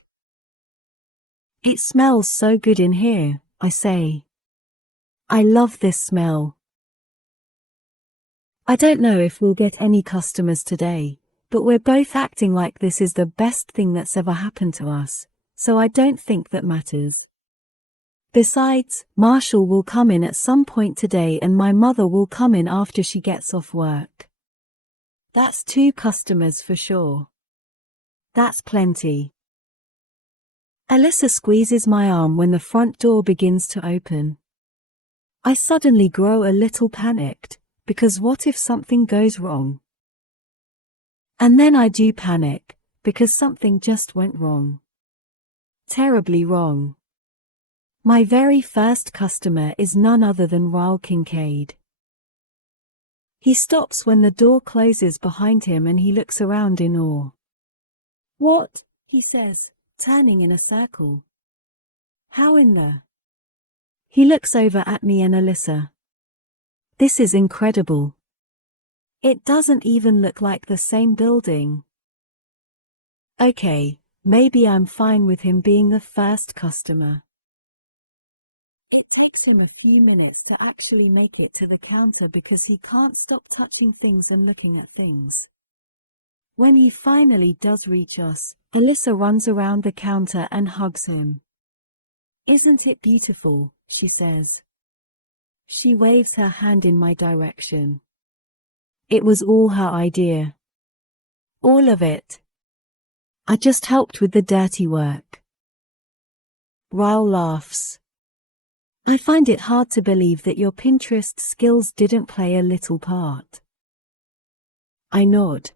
It smells so good in here, I say. I love this smell. I don't know if we'll get any customers today, but we're both acting like this is the best thing that's ever happened to us, so I don't think that matters. Besides, Marshall will come in at some point today and my mother will come in after she gets off work. That's 2 customers for sure. That's plenty. Alyssa squeezes my arm when the front door begins to open. I suddenly grow a little panicked, because what if something goes wrong? And then I do panic, because something just went wrong. Terribly wrong. My very first customer is none other than Ryle Kincaid. He stops when the door closes behind him and he looks around in awe. "What?" he says, turning in a circle. "How in the—" He looks over at me and Alyssa. "This is incredible. It doesn't even look like the same building." Okay, maybe I'm fine with him being the first customer. It takes him a few minutes to actually make it to the counter because he can't stop touching things and looking at things. When he finally does reach us, Alyssa runs around the counter and hugs him. "Isn't it beautiful?" she says. She waves her hand in my direction. It was all her idea. All of it. I just helped with the dirty work. Ryle laughs. "I find it hard to believe that your Pinterest skills didn't play a little part." I nod.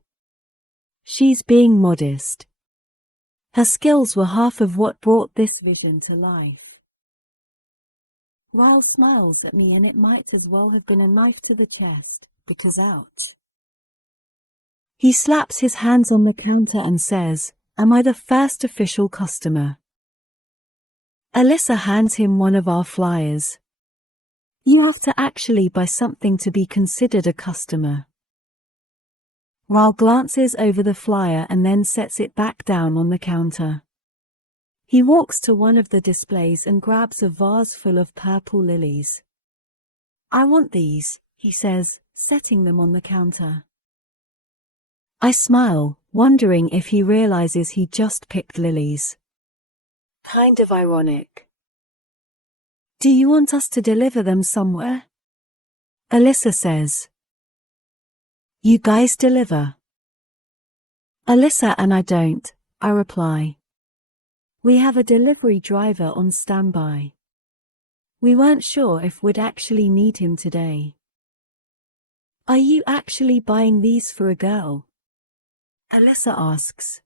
She's being modest. Her skills were half of what brought this vision to life. Ryle smiles at me and it might as well have been a knife to the chest, because ouch. He slaps his hands on the counter and says, "Am I the first official customer?" Alyssa hands him one of our flyers. "You have to actually buy something to be considered a customer." Ryle glances over the flyer and then sets it back down on the counter. He walks to one of the displays and grabs a vase full of purple lilies. "I want these," he says, setting them on the counter. I smile, wondering if he realizes he just picked lilies. Kind of ironic. "Do you want us to deliver them somewhere?" Alyssa says. "You guys deliver?" "Alyssa and I don't," I reply. "We have a delivery driver on standby. We weren't sure if we'd actually need him today." "Are you actually buying these for a girl?" Alyssa asks.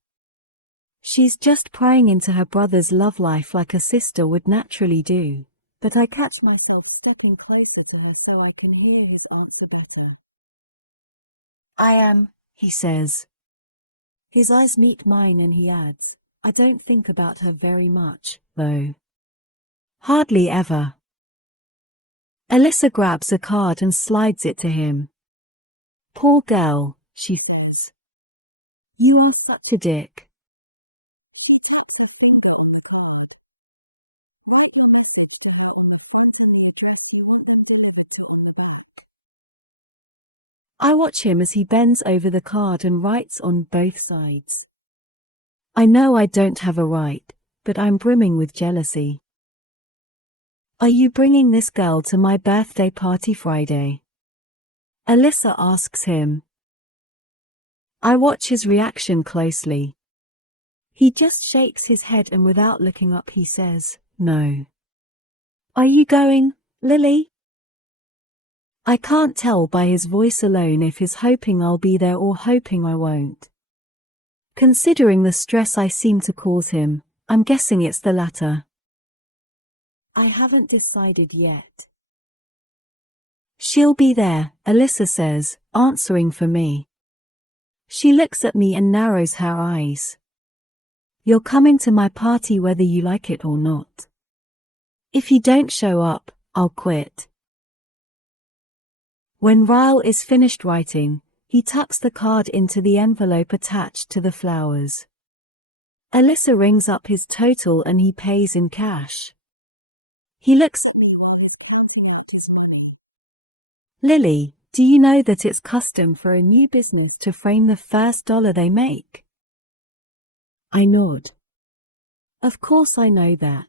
She's just prying into her brother's love life like a sister would naturally do, but I catch myself stepping closer to her so I can hear his answer better. "I am," he says. His eyes meet mine and he adds, "I don't think about her very much, though. Hardly ever." Alyssa grabs a card and slides it to him. "Poor girl," she says. "You are such a dick." I watch him as he bends over the card and writes on both sides. I know I don't have a right, but I'm brimming with jealousy. "Are you bringing this girl to my birthday party Friday?" Alyssa asks him. I watch his reaction closely. He just shakes his head and without looking up he says, "No." "Are you going, Lily?" I can't tell by his voice alone if he's hoping I'll be there or hoping I won't. Considering the stress I seem to cause him, I'm guessing it's the latter. I haven't decided yet. "She'll be there," Alyssa says, answering for me. She looks at me and narrows her eyes. "You're coming to my party whether you like it or not. If you don't show up, I'll quit." When Ryle is finished writing, he tucks the card into the envelope attached to the flowers. Alyssa rings up his total and he pays in cash. He looks. Lily, do you know that it's custom for a new business to frame the first dollar they make? I nod. Of course I know that.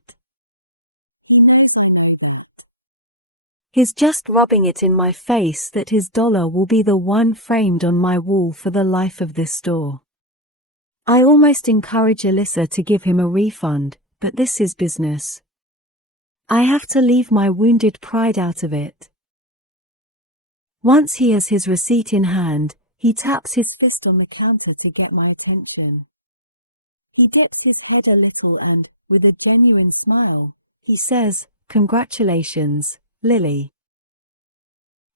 He's just rubbing it in my face that his dollar will be the one framed on my wall for the life of this store. I almost encourage Alyssa to give him a refund, but this is business. I have to leave my wounded pride out of it. Once he has his receipt in hand, he taps his fist on the counter to get my attention. He dips his head a little and, with a genuine smile, he says, "Congratulations, Lily."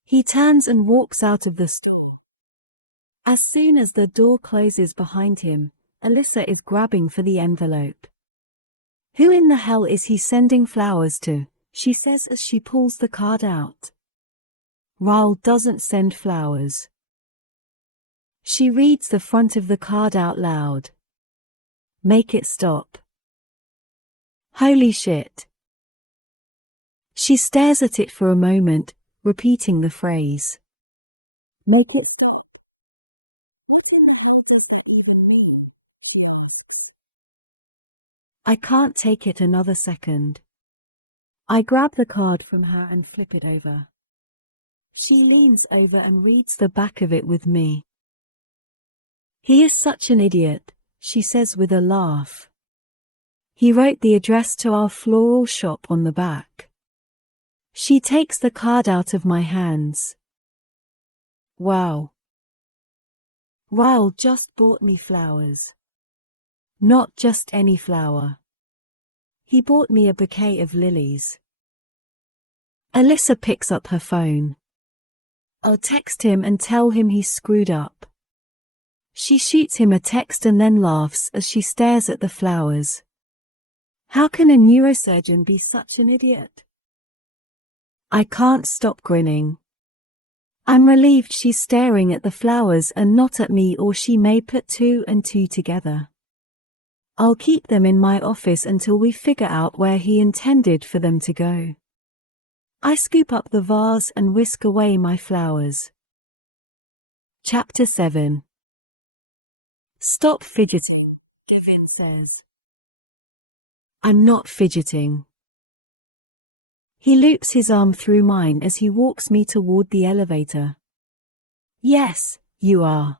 He turns and walks out of the store. As soon as the door closes behind him, Alyssa is grabbing for the envelope. "Who in the hell is he sending flowers to?" she says as she pulls the card out. "Ryle doesn't send flowers." She reads the front of the card out loud. "Make it stop." Holy shit. She stares at it for a moment, repeating the phrase. "Make it stop." What in the hell does that even mean? She asks. I can't take it another second. I grab the card from her and flip it over. She leans over and reads the back of it with me. "He is such an idiot," she says with a laugh. "He wrote the address to our floral shop on the back." She takes the card out of my hands. Wow. Ryle just bought me flowers. Not just any flower. He bought me a bouquet of lilies. Alyssa picks up her phone. I'll text him and tell him he's screwed up. She shoots him a text and then laughs as she stares at the flowers. How can a neurosurgeon be such an idiot? I can't stop grinning. I'm relieved she's staring at the flowers and not at me, or she may put two and two together. I'll keep them in my office until we figure out where he intended for them to go. I scoop up the vase and whisk away my flowers. Chapter 7. Stop fidgeting, Devin says. I'm not fidgeting. He loops his arm through mine as he walks me toward the elevator. Yes, you are.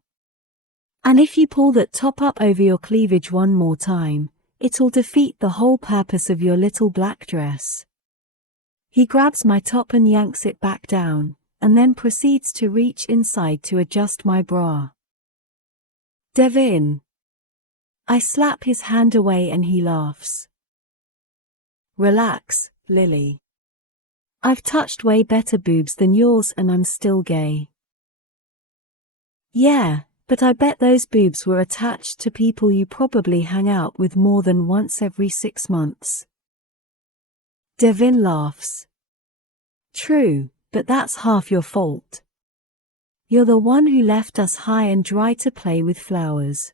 And if you pull that top up over your cleavage one more time, it'll defeat the whole purpose of your little black dress. He grabs my top and yanks it back down, and then proceeds to reach inside to adjust my bra. Devin. I slap his hand away and he laughs. Relax, Lily. I've touched way better boobs than yours and I'm still gay. Yeah, but I bet those boobs were attached to people you probably hang out with more than once every 6 months. Devin laughs. True, but that's half your fault. You're the one who left us high and dry to play with flowers.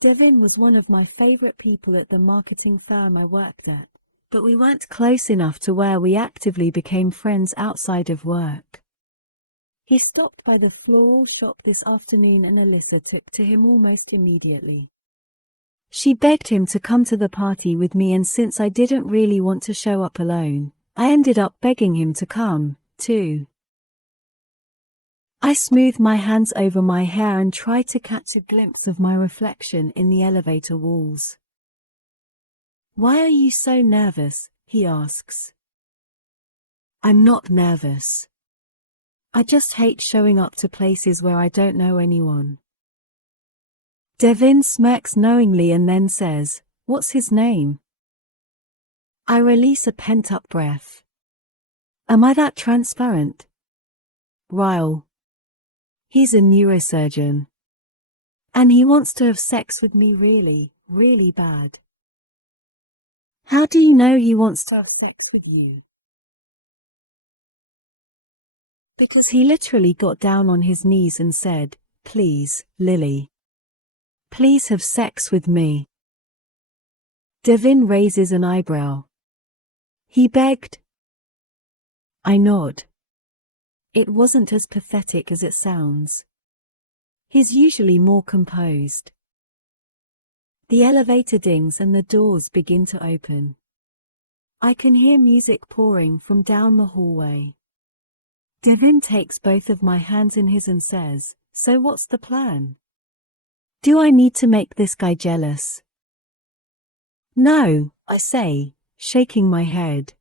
Devin was one of my favorite people at the marketing firm I worked at, but we weren't close enough to where we actively became friends outside of work. He stopped by the floral shop this afternoon and Alyssa took to him almost immediately. She begged him to come to the party with me, and since I didn't really want to show up alone, I ended up begging him to come, too. I smooth my hands over my hair and try to catch a glimpse of my reflection in the elevator walls. Why are you so nervous? He asks. I'm not nervous. I just hate showing up to places where I don't know anyone. Devin smirks knowingly and then says, What's his name? I release a pent-up breath. Am I that transparent? Ryle. He's a neurosurgeon. And he wants to have sex with me really, really bad. How do you know he wants to have sex with you? Because he literally got down on his knees and said, Please, Lily. Please have sex with me. Devin raises an eyebrow. He begged. I nod. It wasn't as pathetic as it sounds. He's usually more composed. The elevator dings and the doors begin to open. I can hear music pouring from down the hallway. Devin takes both of my hands in his and says, "So what's the plan? Do I need to make this guy jealous?" "No," I say, shaking my head.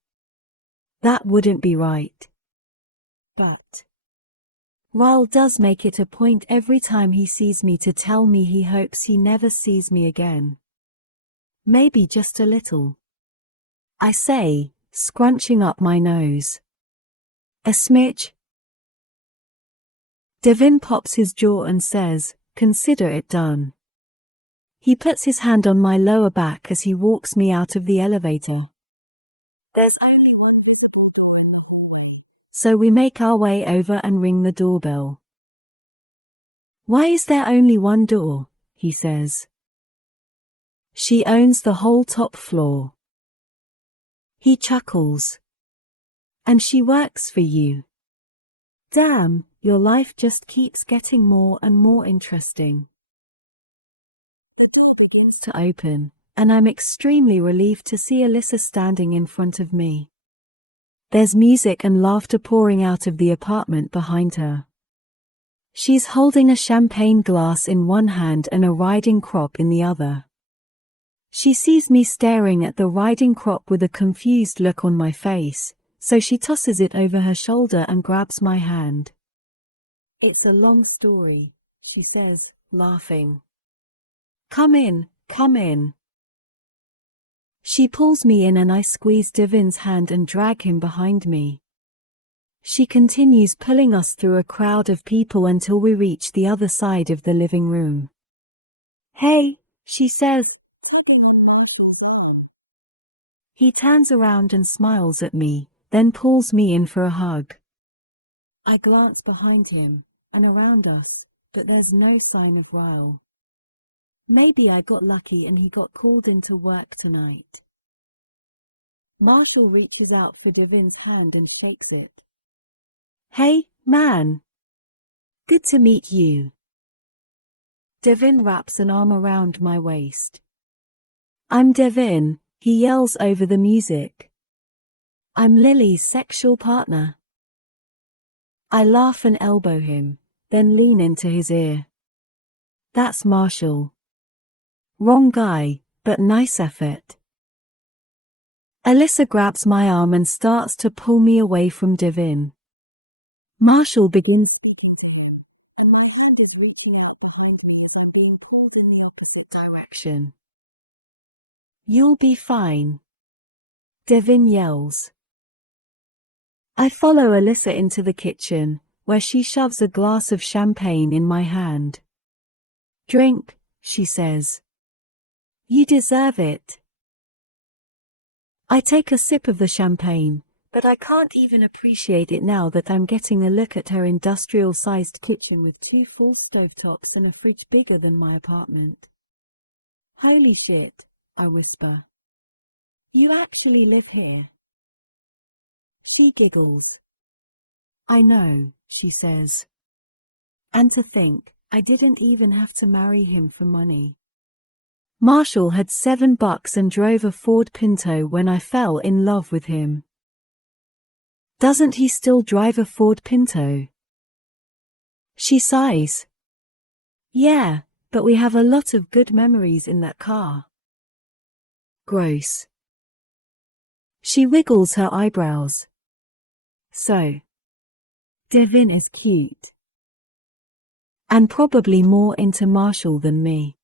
"That wouldn't be right." But Ryle does make it a point every time he sees me to tell me he hopes he never sees me again. Maybe just a little, I say, scrunching up my nose. A smidge. Devin pops his jaw and says, "Consider it done." He puts his hand on my lower back as he walks me out of the elevator. There's only one door, so we make our way over and ring the doorbell. "Why is there only one door?" he says. "She owns the whole top floor." He chuckles. "And she works for you. Damn, your life just keeps getting more and more interesting." The door begins to open, and I'm extremely relieved to see Alyssa standing in front of me. There's music and laughter pouring out of the apartment behind her. She's holding a champagne glass in one hand and a riding crop in the other. She sees me staring at the riding crop with a confused look on my face, so she tosses it over her shoulder and grabs my hand. "It's a long story," she says, laughing. Come in, come in." She pulls me in and I squeeze Devin's hand and drag him behind me. She continues pulling us through a crowd of people until we reach the other side of the living room. "Hey," she says. He turns around and smiles at me, then pulls me in for a hug. I glance behind him and around us, but there's no sign of Ryle. Maybe I got lucky and he got called into work tonight. Marshall reaches out for Devin's hand and shakes it. "Hey, man. Good to meet you." Devin wraps an arm around my waist. "I'm Devin," he yells over the music. "I'm Lily's sexual partner." I laugh and elbow him, then lean into his ear. "That's Marshall. Wrong guy, but nice effort." Alyssa grabs my arm and starts to pull me away from Devin. Marshall begins speaking to him, and his hand is reaching out behind me as I'm being pulled in the opposite direction. "You'll be fine," Devin yells. I follow Alyssa into the kitchen, where she shoves a glass of champagne in my hand. "Drink," she says. "You deserve it." I take a sip of the champagne, but I can't even appreciate it now that I'm getting a look at her industrial-sized kitchen with 2 full stovetops and a fridge bigger than my apartment. "Holy shit," I whisper. "You actually live here?" She giggles. "I know," she says. "And to think, I didn't even have to marry him for money. Marshall had $7 and drove a Ford Pinto when I fell in love with him." "Doesn't he still drive a Ford Pinto?" She sighs. "Yeah, but we have a lot of good memories in that car." Gross. She wiggles her eyebrows. "So, Devin is cute. And probably more into Marshall than me."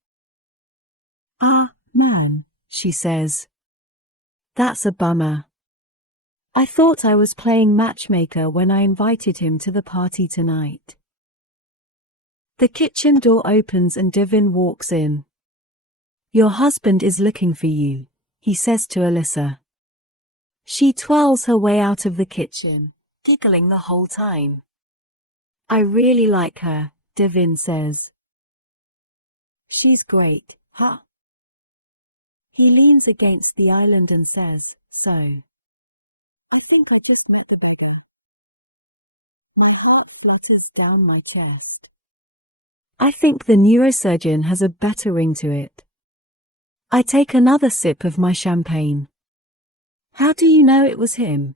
"Ah, man," she says. "That's a bummer. I thought I was playing matchmaker when I invited him to the party tonight." The kitchen door opens and Devin walks in. "Your husband is looking for you," he says to Alyssa. She twirls her way out of the kitchen, giggling the whole time. "I really like her," Devin says. She's great, huh? He leans against the island and says, so. I think I just met a beggar. My heart flutters down my chest. I think the neurosurgeon has a better ring to it. I take another sip of my champagne. How do you know it was him?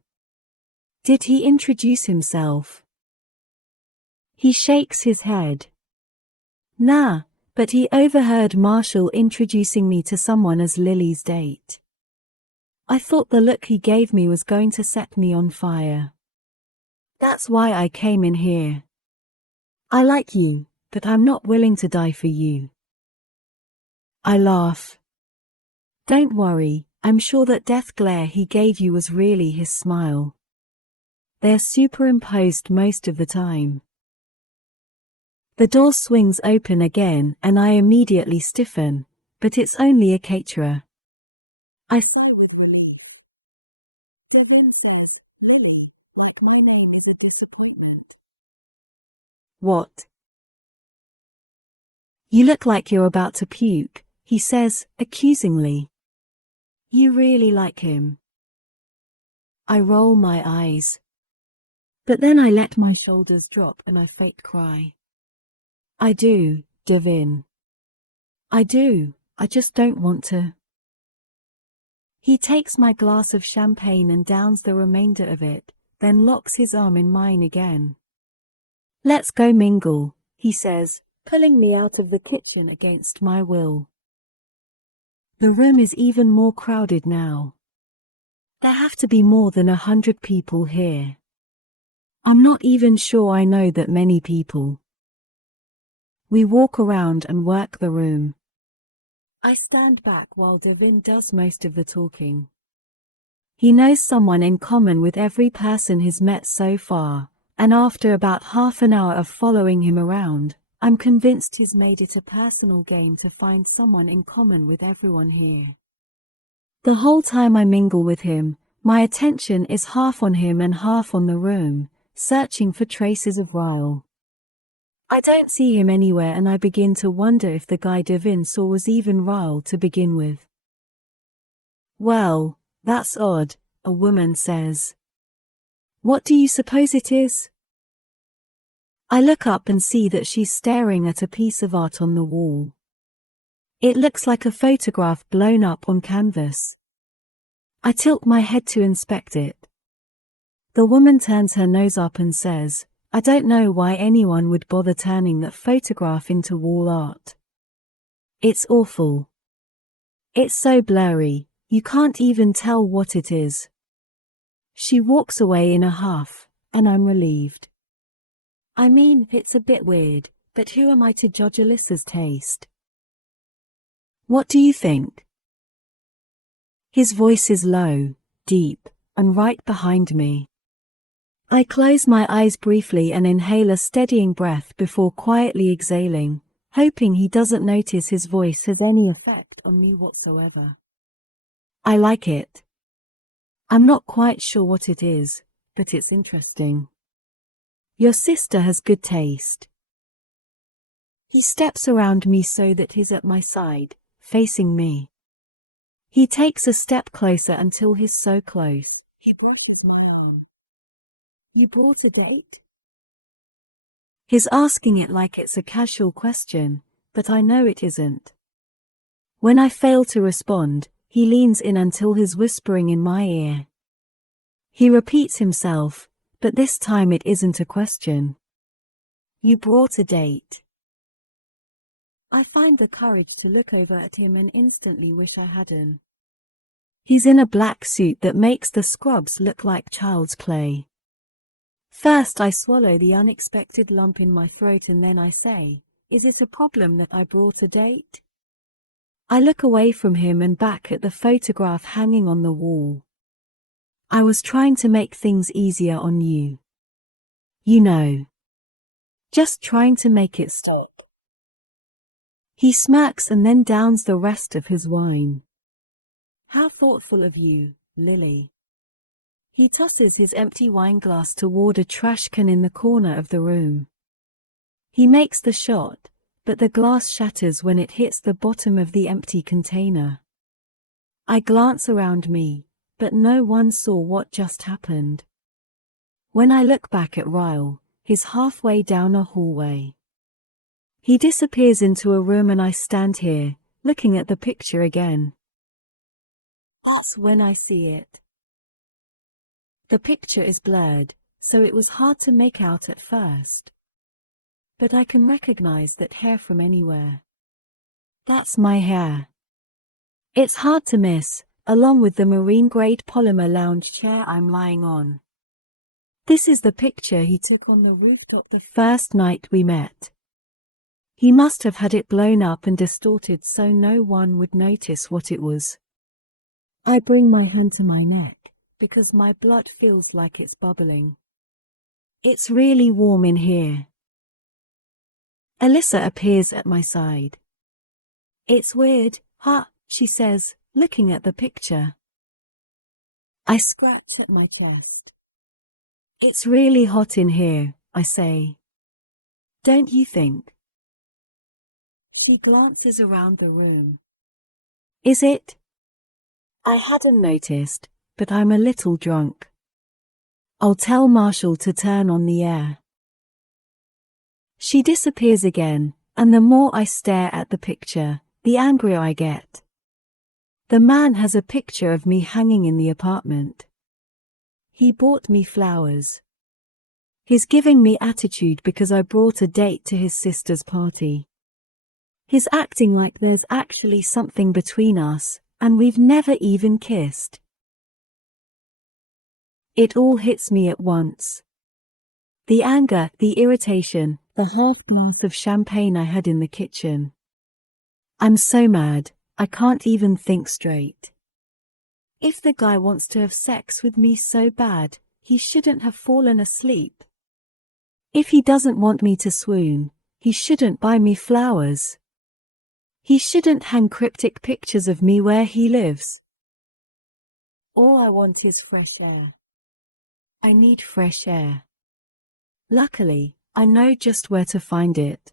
Did he introduce himself? He shakes his head. Nah, but he overheard Marshall introducing me to someone as Lily's date. I thought the look he gave me was going to set me on fire. That's why I came in here. I like you, but I'm not willing to die for you. I laugh. Don't worry, I'm sure that death glare he gave you was really his smile. They're superimposed most of the time. The door swings open again and I immediately stiffen, but it's only a caterer. I sigh with relief. Devin says, Lily, like my name is a disappointment. What? You look like you're about to puke, he says, accusingly. You really like him. I roll my eyes. But then I let my shoulders drop and I fake cry. I do, Devin. I do, I just don't want to. He takes my glass of champagne and downs the remainder of it, then locks his arm in mine again. Let's go mingle, he says, pulling me out of the kitchen against my will. The room is even more crowded now. There have to be more than 100 people here. I'm not even sure I know that many people. We walk around and work the room. I stand back while Devin does most of the talking. He knows someone in common with every person he's met so far, and after about half an hour of following him around, I'm convinced he's made it a personal game to find someone in common with everyone here. The whole time I mingle with him, my attention is half on him and half on the room, searching for traces of Ryle. I don't see him anywhere and I begin to wonder if the guy Devin saw was even Ryle to begin with. Well, that's odd, a woman says. What do you suppose it is? I look up and see that she's staring at a piece of art on the wall. It looks like a photograph blown up on canvas. I tilt my head to inspect it. The woman turns her nose up and says, I don't know why anyone would bother turning that photograph into wall art. It's awful. It's so blurry, you can't even tell what it is. She walks away in a huff, and I'm relieved. I mean, it's a bit weird, but who am I to judge Alyssa's taste? What do you think? His voice is low, deep, and right behind me. I close my eyes briefly and inhale a steadying breath before quietly exhaling, hoping he doesn't notice his voice has any effect on me whatsoever. I like it. I'm not quite sure what it is, but it's interesting. Your sister has good taste. He steps around me so that he's at my side, facing me. He takes a step closer until he's so close. He brushes my arm. You brought a date? He's asking it like it's a casual question, but I know it isn't. When I fail to respond, he leans in until he's whispering in my ear. He repeats himself, but this time it isn't a question. You brought a date. I find the courage to look over at him and instantly wish I hadn't. He's in a black suit that makes the scrubs look like child's play. First I swallow the unexpected lump in my throat and then I say, is it a problem that I brought a date? I look away from him and back at the photograph hanging on the wall. I was trying to make things easier on you. You know. Just trying to make it stop. He smirks and then downs the rest of his wine. How thoughtful of you, Lily. He tosses his empty wine glass toward a trash can in the corner of the room. He makes the shot, but the glass shatters when it hits the bottom of the empty container. I glance around me, but no one saw what just happened. When I look back at Ryle, he's halfway down a hallway. He disappears into a room and I stand here, looking at the picture again. That's when I see it. The picture is blurred, so it was hard to make out at first. But I can recognize that hair from anywhere. That's my hair. It's hard to miss, along with the marine-grade polymer lounge chair I'm lying on. This is the picture he took on the rooftop the first night we met. He must have had it blown up and distorted so no one would notice what it was. I bring my hand to my neck, because my blood feels like it's bubbling. It's really warm in here. Alyssa appears at my side. It's weird, huh? She says, looking at the picture. I scratch at my chest. It's really hot in here, I say. Don't you think? She glances around the room. Is it? I hadn't noticed, but I'm a little drunk. I'll tell Marshall to turn on the air. She disappears again, and the more I stare at the picture, the angrier I get. The man has a picture of me hanging in the apartment. He bought me flowers. He's giving me attitude because I brought a date to his sister's party. He's acting like there's actually something between us, and we've never even kissed. It all hits me at once. The anger, the irritation, the half glass of champagne I had in the kitchen. I'm so mad, I can't even think straight. If the guy wants to have sex with me so bad, he shouldn't have fallen asleep. If he doesn't want me to swoon, he shouldn't buy me flowers. He shouldn't hang cryptic pictures of me where he lives. All I want is fresh air. I need fresh air. Luckily, I know just where to find it.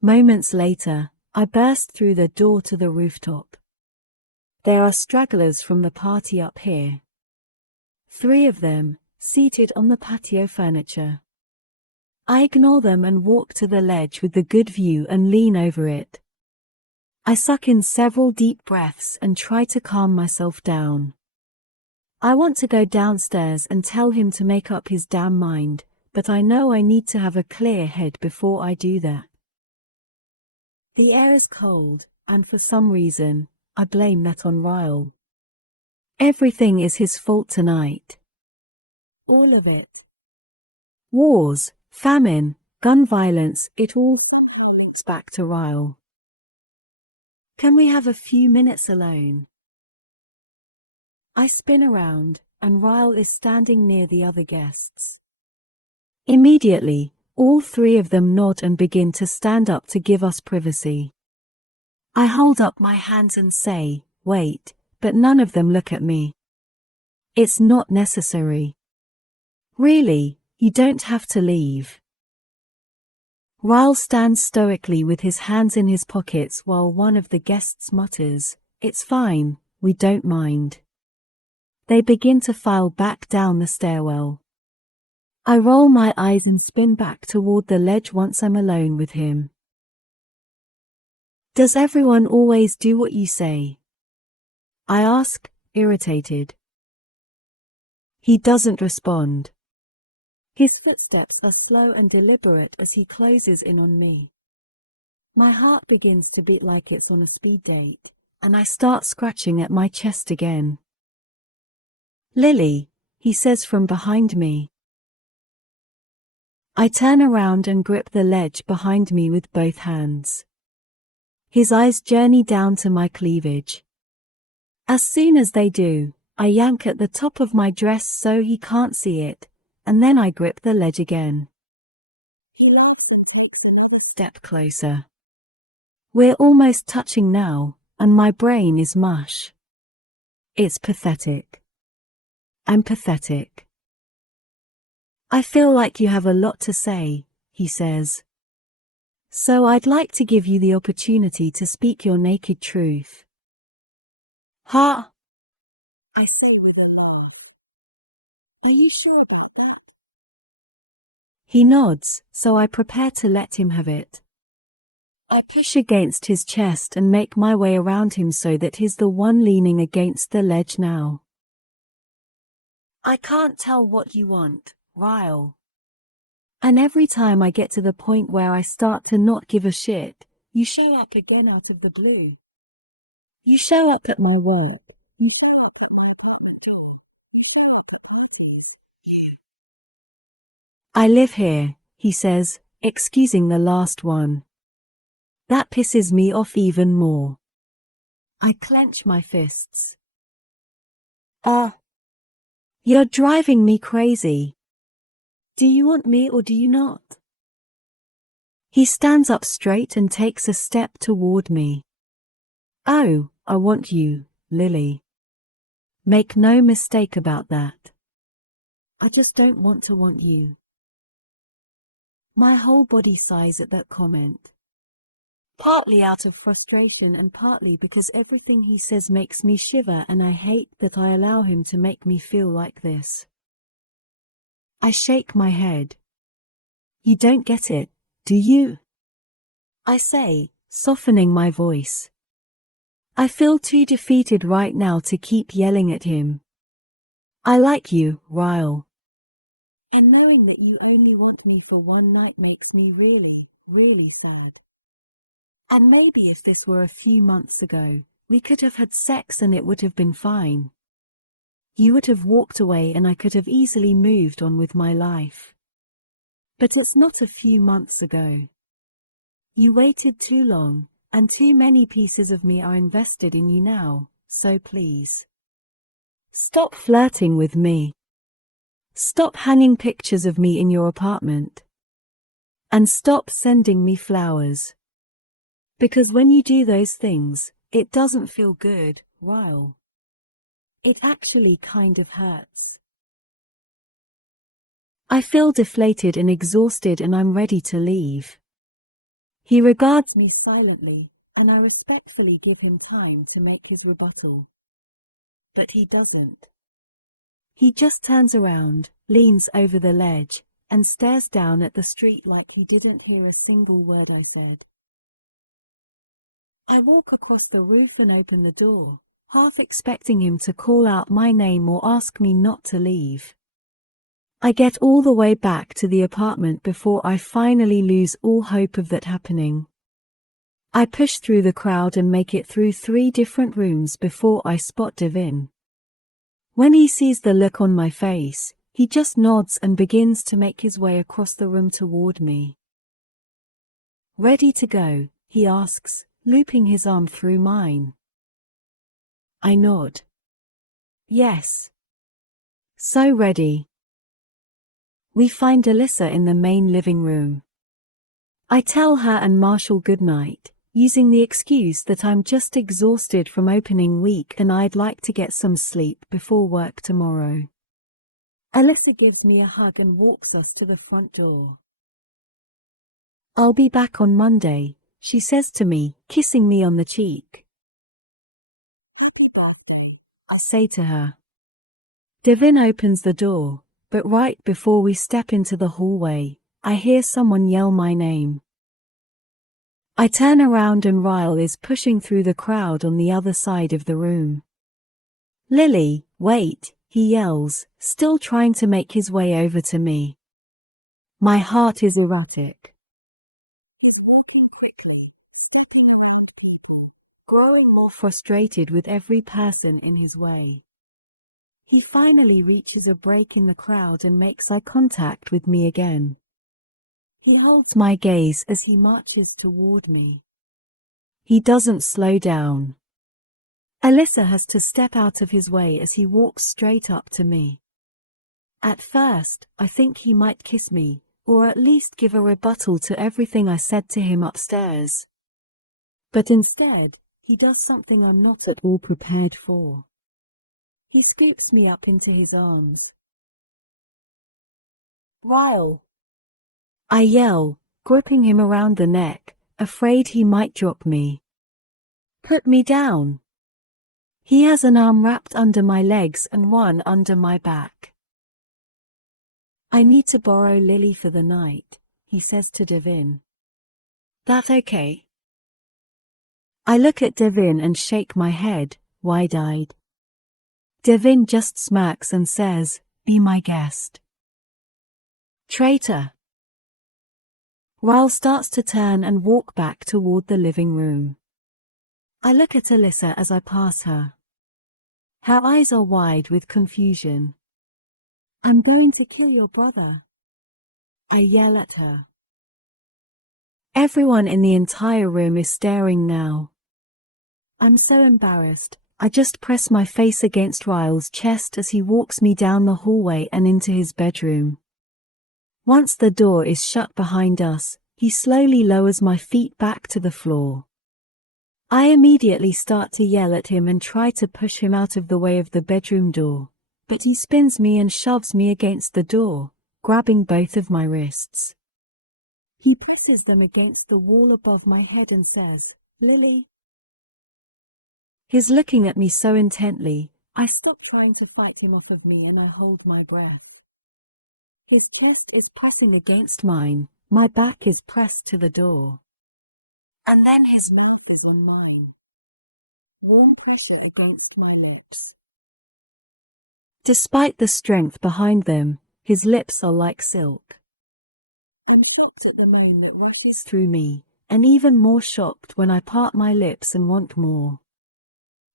Moments later, I burst through the door to the rooftop. There are stragglers from the party up here. 3 of them, seated on the patio furniture. I ignore them and walk to the ledge with the good view and lean over it. I suck in several deep breaths and try to calm myself down. I want to go downstairs and tell him to make up his damn mind, but I know I need to have a clear head before I do that. The air is cold, and for some reason, I blame that on Ryle. Everything is his fault tonight. All of it. Wars, famine, gun violence, it all comes back to Ryle. Can we have a few minutes alone? I spin around, and Ryle is standing near the other guests. Immediately, all 3 of them nod and begin to stand up to give us privacy. I hold up my hands and say, wait, but none of them look at me. It's not necessary. Really, you don't have to leave. Ryle stands stoically with his hands in his pockets while one of the guests mutters, "It's fine, we don't mind." They begin to file back down the stairwell. I roll my eyes and spin back toward the ledge once I'm alone with him. Does everyone always do what you say? I ask, irritated. He doesn't respond. His footsteps are slow and deliberate as he closes in on me. My heart begins to beat like it's on a speed date, and I start scratching at my chest again. Lily, he says from behind me. I turn around and grip the ledge behind me with both hands. His eyes journey down to my cleavage. As soon as they do, I yank at the top of my dress so he can't see it, and then I grip the ledge again. He laughs and takes another step closer. We're almost touching now, and my brain is mush. It's pathetic. I'm pathetic. I feel like you have a lot to say, he says. So I'd like to give you the opportunity to speak your naked truth. Huh? I say with a laugh. Are you sure about that? He nods, so I prepare to let him have it. I push against his chest and make my way around him so that he's the one leaning against the ledge now. I can't tell what you want, Ryle. And every time I get to the point where I start to not give a shit, you show up again out of the blue. You show up at my work. I live here, he says, excusing the last one. That pisses me off even more. I clench my fists. You're driving me crazy. Do you want me or do you not? He stands up straight and takes a step toward me. Oh, I want you, Lily. Make no mistake about that. I just don't want to want you. My whole body sighs at that comment. Partly out of frustration and partly because everything he says makes me shiver and I hate that I allow him to make me feel like this. I shake my head. You don't get it, do you? I say, softening my voice. I feel too defeated right now to keep yelling at him. I like you, Ryle. And knowing that you only want me for one night makes me really, really sad. And maybe if this were a few months ago, we could have had sex and it would have been fine. You would have walked away and I could have easily moved on with my life. But it's not a few months ago. You waited too long, and too many pieces of me are invested in you now, so please. Stop flirting with me. Stop hanging pictures of me in your apartment. And stop sending me flowers. Because when you do those things, it doesn't feel good, Ryle. It actually kind of hurts. I feel deflated and exhausted and I'm ready to leave. He regards me silently, and I respectfully give him time to make his rebuttal. But he doesn't. He just turns around, leans over the ledge, and stares down at the street like he didn't hear a single word I said. I walk across the roof and open the door, half expecting him to call out my name or ask me not to leave. I get all the way back to the apartment before I finally lose all hope of that happening. I push through the crowd and make it through 3 different rooms before I spot Devin. When he sees the look on my face, he just nods and begins to make his way across the room toward me. Ready to go, he asks, looping his arm through mine. I nod. Yes. So ready. We find Alyssa in the main living room. I tell her and Marshall goodnight, using the excuse that I'm just exhausted from opening week and I'd like to get some sleep before work tomorrow. Alyssa gives me a hug and walks us to the front door. I'll be back on Monday, she says to me, kissing me on the cheek. I say to her. Devin opens the door, but right before we step into the hallway, I hear someone yell my name. I turn around and Ryle is pushing through the crowd on the other side of the room. Lily, wait, he yells, still trying to make his way over to me. My heart is erratic. Growing more frustrated with every person in his way. He finally reaches a break in the crowd and makes eye contact with me again. He holds my gaze as he marches toward me. He doesn't slow down. Alyssa has to step out of his way as he walks straight up to me. At first, I think he might kiss me, or at least give a rebuttal to everything I said to him upstairs. But instead, he does something I'm not at all prepared for. He scoops me up into his arms. Ryle! I yell, gripping him around the neck, afraid he might drop me. Put me down. He has an arm wrapped under my legs and one under my back. I need to borrow Lily for the night, he says to Devin. That okay? I look at Devin and shake my head, wide-eyed. Devin just smirks and says, be my guest. Traitor. Ryle starts to turn and walk back toward the living room. I look at Alyssa as I pass her. Her eyes are wide with confusion. I'm going to kill your brother. I yell at her. Everyone in the entire room is staring now. I'm so embarrassed, I just press my face against Ryle's chest as he walks me down the hallway and into his bedroom. Once the door is shut behind us, he slowly lowers my feet back to the floor. I immediately start to yell at him and try to push him out of the way of the bedroom door, but he spins me and shoves me against the door, grabbing both of my wrists. He presses them against the wall above my head and says, Lily. He's looking at me so intently, I stop trying to fight him off of me and I hold my breath. His chest is pressing against mine, my back is pressed to the door. And then his mouth is on mine. Warm pressure against my lips. Despite the strength behind them, his lips are like silk. I'm shocked at the moan that rushes through me, and even more shocked when I part my lips and want more.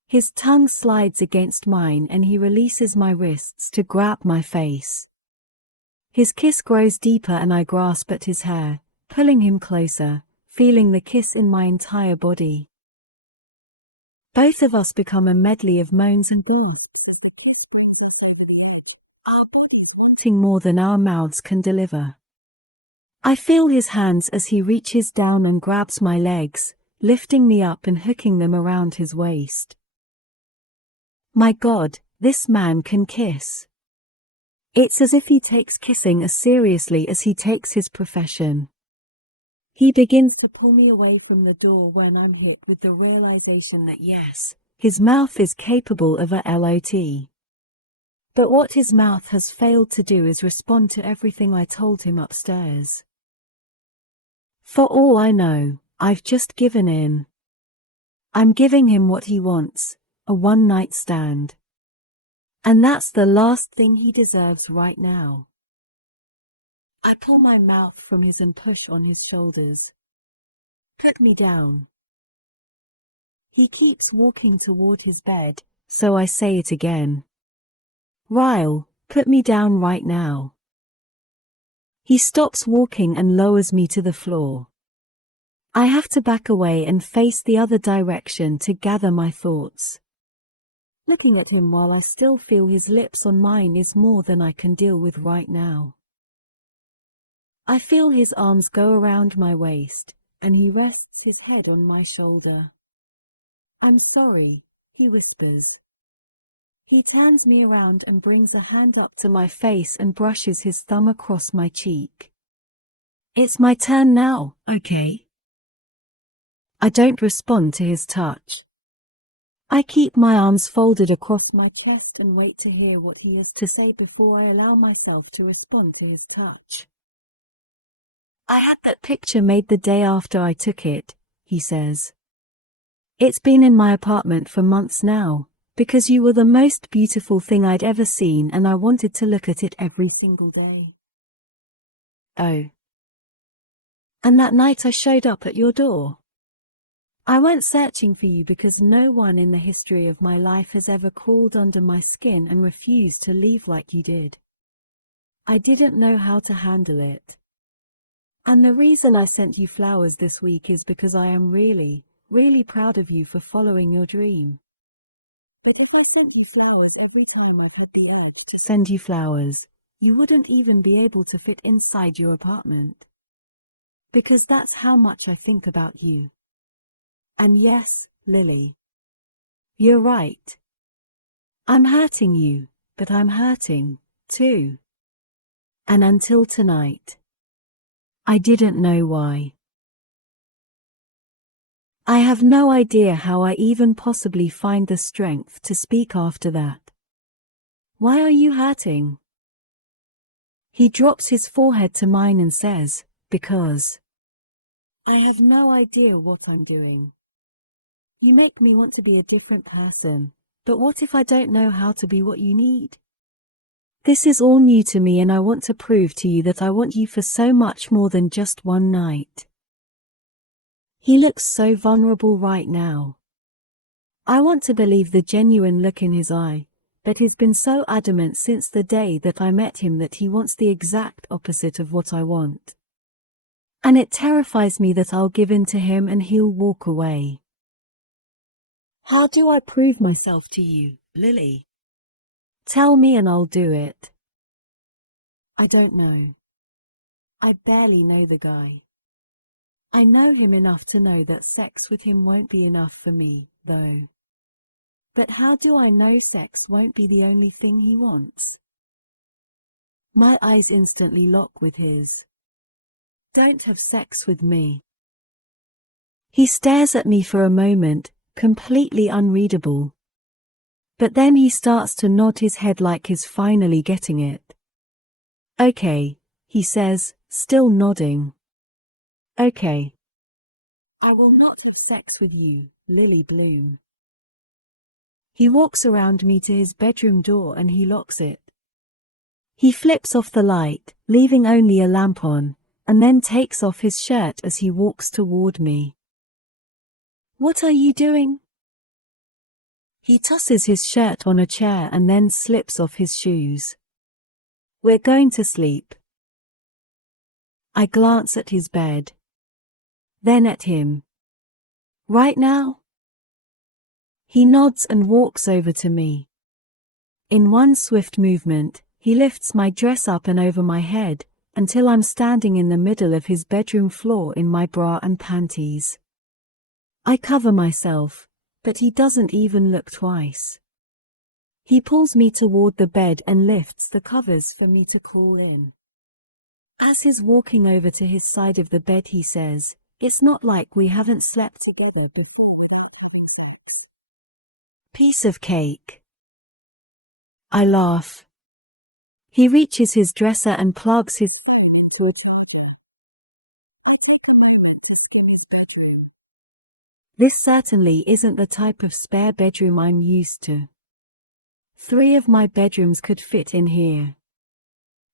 His tongue slides against mine and he releases my wrists to grab my face. His kiss grows deeper and I grasp at his hair, pulling him closer, feeling the kiss in my entire body. Both of us become a medley of moans and gasps. Our bodies wanting more than our mouths can deliver. I feel his hands as he reaches down and grabs my legs, lifting me up and hooking them around his waist. My God, this man can kiss. It's as if he takes kissing as seriously as he takes his profession. He begins to pull me away from the door when I'm hit with the realization that yes, his mouth is capable of a LOT. But what his mouth has failed to do is respond to everything I told him upstairs. For all I know, I've just given in. I'm giving him what he wants, a one-night stand. And that's the last thing he deserves right now. I pull my mouth from his and push on his shoulders. Put me down. He keeps walking toward his bed, so I say it again. Ryle, put me down right now. He stops walking and lowers me to the floor. I have to back away and face the other direction to gather my thoughts. Looking at him while I still feel his lips on mine is more than I can deal with right now. I feel his arms go around my waist, and he rests his head on my shoulder. I'm sorry, he whispers. He turns me around and brings a hand up to my face and brushes his thumb across my cheek. It's my turn now, okay? I don't respond to his touch. I keep my arms folded across my chest and wait to hear what he has to say before I allow myself to respond to his touch. I had that picture made the day after I took it, he says. It's been in my apartment for months now, because you were the most beautiful thing I'd ever seen and I wanted to look at it every single day. Oh. And that night I showed up at your door. I went searching for you because no one in the history of my life has ever crawled under my skin and refused to leave like you did. I didn't know how to handle it. And the reason I sent you flowers this week is because I am really, really proud of you for following your dream. But if I sent you flowers every time I've had the urge to send you flowers, you wouldn't even be able to fit inside your apartment. Because that's how much I think about you. And yes, Lily. You're right. I'm hurting you, but I'm hurting, too. And until tonight. I didn't know why. I have no idea how I even possibly find the strength to speak after that. Why are you hurting? He drops his forehead to mine and says, because I have no idea what I'm doing. You make me want to be a different person, but what if I don't know how to be what you need? This is all new to me and I want to prove to you that I want you for so much more than just one night. He looks so vulnerable right now. I want to believe the genuine look in his eye, but he's been so adamant since the day that I met him that he wants the exact opposite of what I want. And it terrifies me that I'll give in to him and he'll walk away. How do I prove myself to you, Lily? Tell me and I'll do it. I don't know. I barely know the guy. I know him enough to know that sex with him won't be enough for me, though. But how do I know sex won't be the only thing he wants? My eyes instantly lock with his. Don't have sex with me. He stares at me for a moment, completely unreadable. But then he starts to nod his head like he's finally getting it. Okay, he says, still nodding. Okay. I will not have sex with you, Lily Bloom. He walks around me to his bedroom door and he locks it. He flips off the light, leaving only a lamp on, and then takes off his shirt as he walks toward me. What are you doing? He tosses his shirt on a chair and then slips off his shoes. We're going to sleep. I glance at his bed. Then at him. Right now? He nods and walks over to me. In one swift movement, he lifts my dress up and over my head, until I'm standing in the middle of his bedroom floor in my bra and panties. I cover myself, but he doesn't even look twice. He pulls me toward the bed and lifts the covers for me to crawl in. As he's walking over to his side of the bed, he says, "It's not like we haven't slept together before without having sex." Piece of cake. I laugh. He reaches his dresser and plugs his towards. This certainly isn't the type of spare bedroom I'm used to. 3 of my bedrooms could fit in here.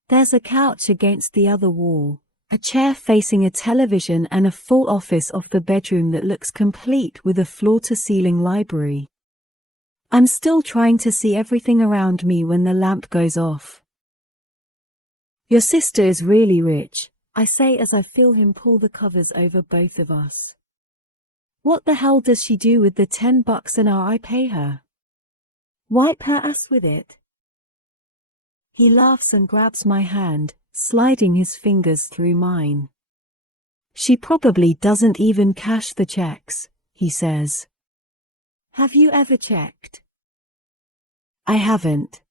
There's a couch against the other wall, a chair facing a television and a full office off the bedroom that looks complete with a floor-to-ceiling library. I'm still trying to see everything around me when the lamp goes off. Your sister is really rich, I say as I feel him pull the covers over both of us. What the hell does she do with the $10 an hour I pay her? Wipe her ass with it? He laughs and grabs my hand, sliding his fingers through mine. She probably doesn't even cash the checks, he says. Have you ever checked? I haven't.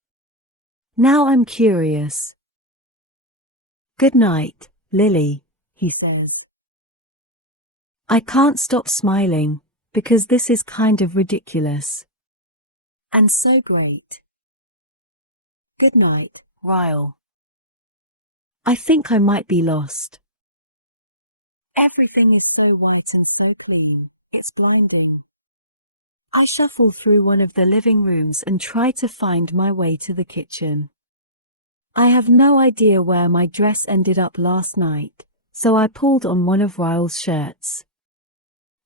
Now I'm curious. Good night, Lily, he says. I can't stop smiling, because this is kind of ridiculous. And so great. Good night, Ryle. I think I might be lost. Everything is so white and so clean, it's blinding. I shuffle through one of the living rooms and try to find my way to the kitchen. I have no idea where my dress ended up last night, so I pulled on one of Ryle's shirts.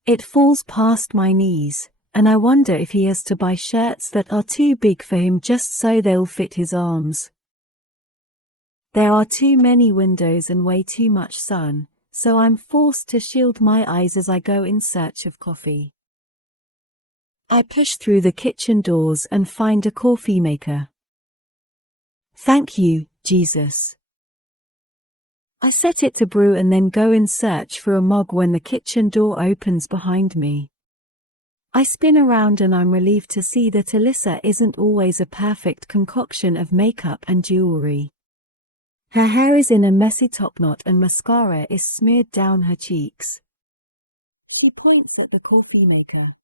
It falls past my knees, and I wonder if he has to buy shirts that are too big for him just so they'll fit his arms. There are too many windows and way too much sun, so I'm forced to shield my eyes as I go in search of coffee. I push through the kitchen doors and find a coffee maker. Thank you, Jesus. I set it to brew and then go in search for a mug when the kitchen door opens behind me. I spin around and I'm relieved to see that Alyssa isn't always a perfect concoction of makeup and jewelry. Her hair is in a messy topknot and mascara is smeared down her cheeks. She points at the coffee maker.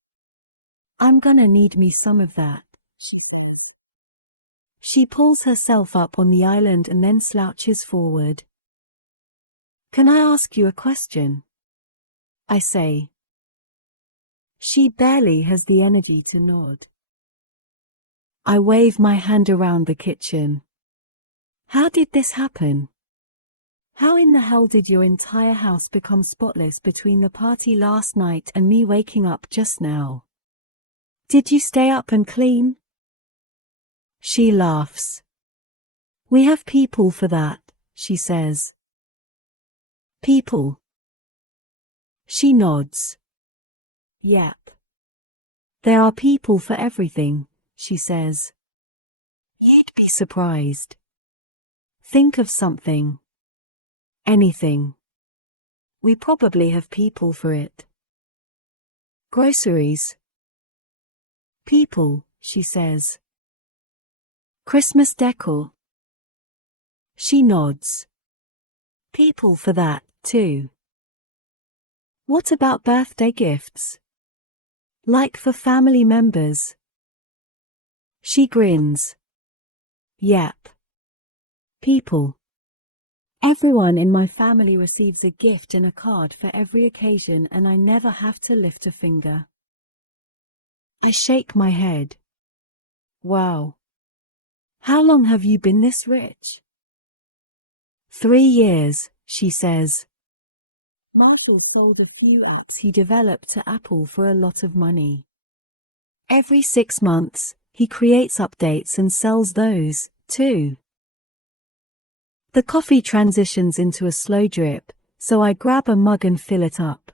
I'm gonna need me some of that. She pulls herself up on the island and then slouches forward. Can I ask you a question? I say. She barely has the energy to nod. I wave my hand around the kitchen. How did this happen? How in the hell did your entire house become spotless between the party last night and me waking up just now? Did you stay up and clean? She laughs. We have people for that, she says. People. She nods. Yep. There are people for everything, she says. You'd be surprised. Think of something. Anything. We probably have people for it. Groceries. People, she says. Christmas decor. She nods. People for that, too. What about birthday gifts? Like for family members? She grins. Yep. People. Everyone in my family receives a gift and a card for every occasion, and I never have to lift a finger. I shake my head. Wow. How long have you been this rich? 3 years, she says. Marshall sold a few apps he developed to Apple for a lot of money. Every 6 months, he creates updates and sells those, too. The coffee transitions into a slow drip, so I grab a mug and fill it up.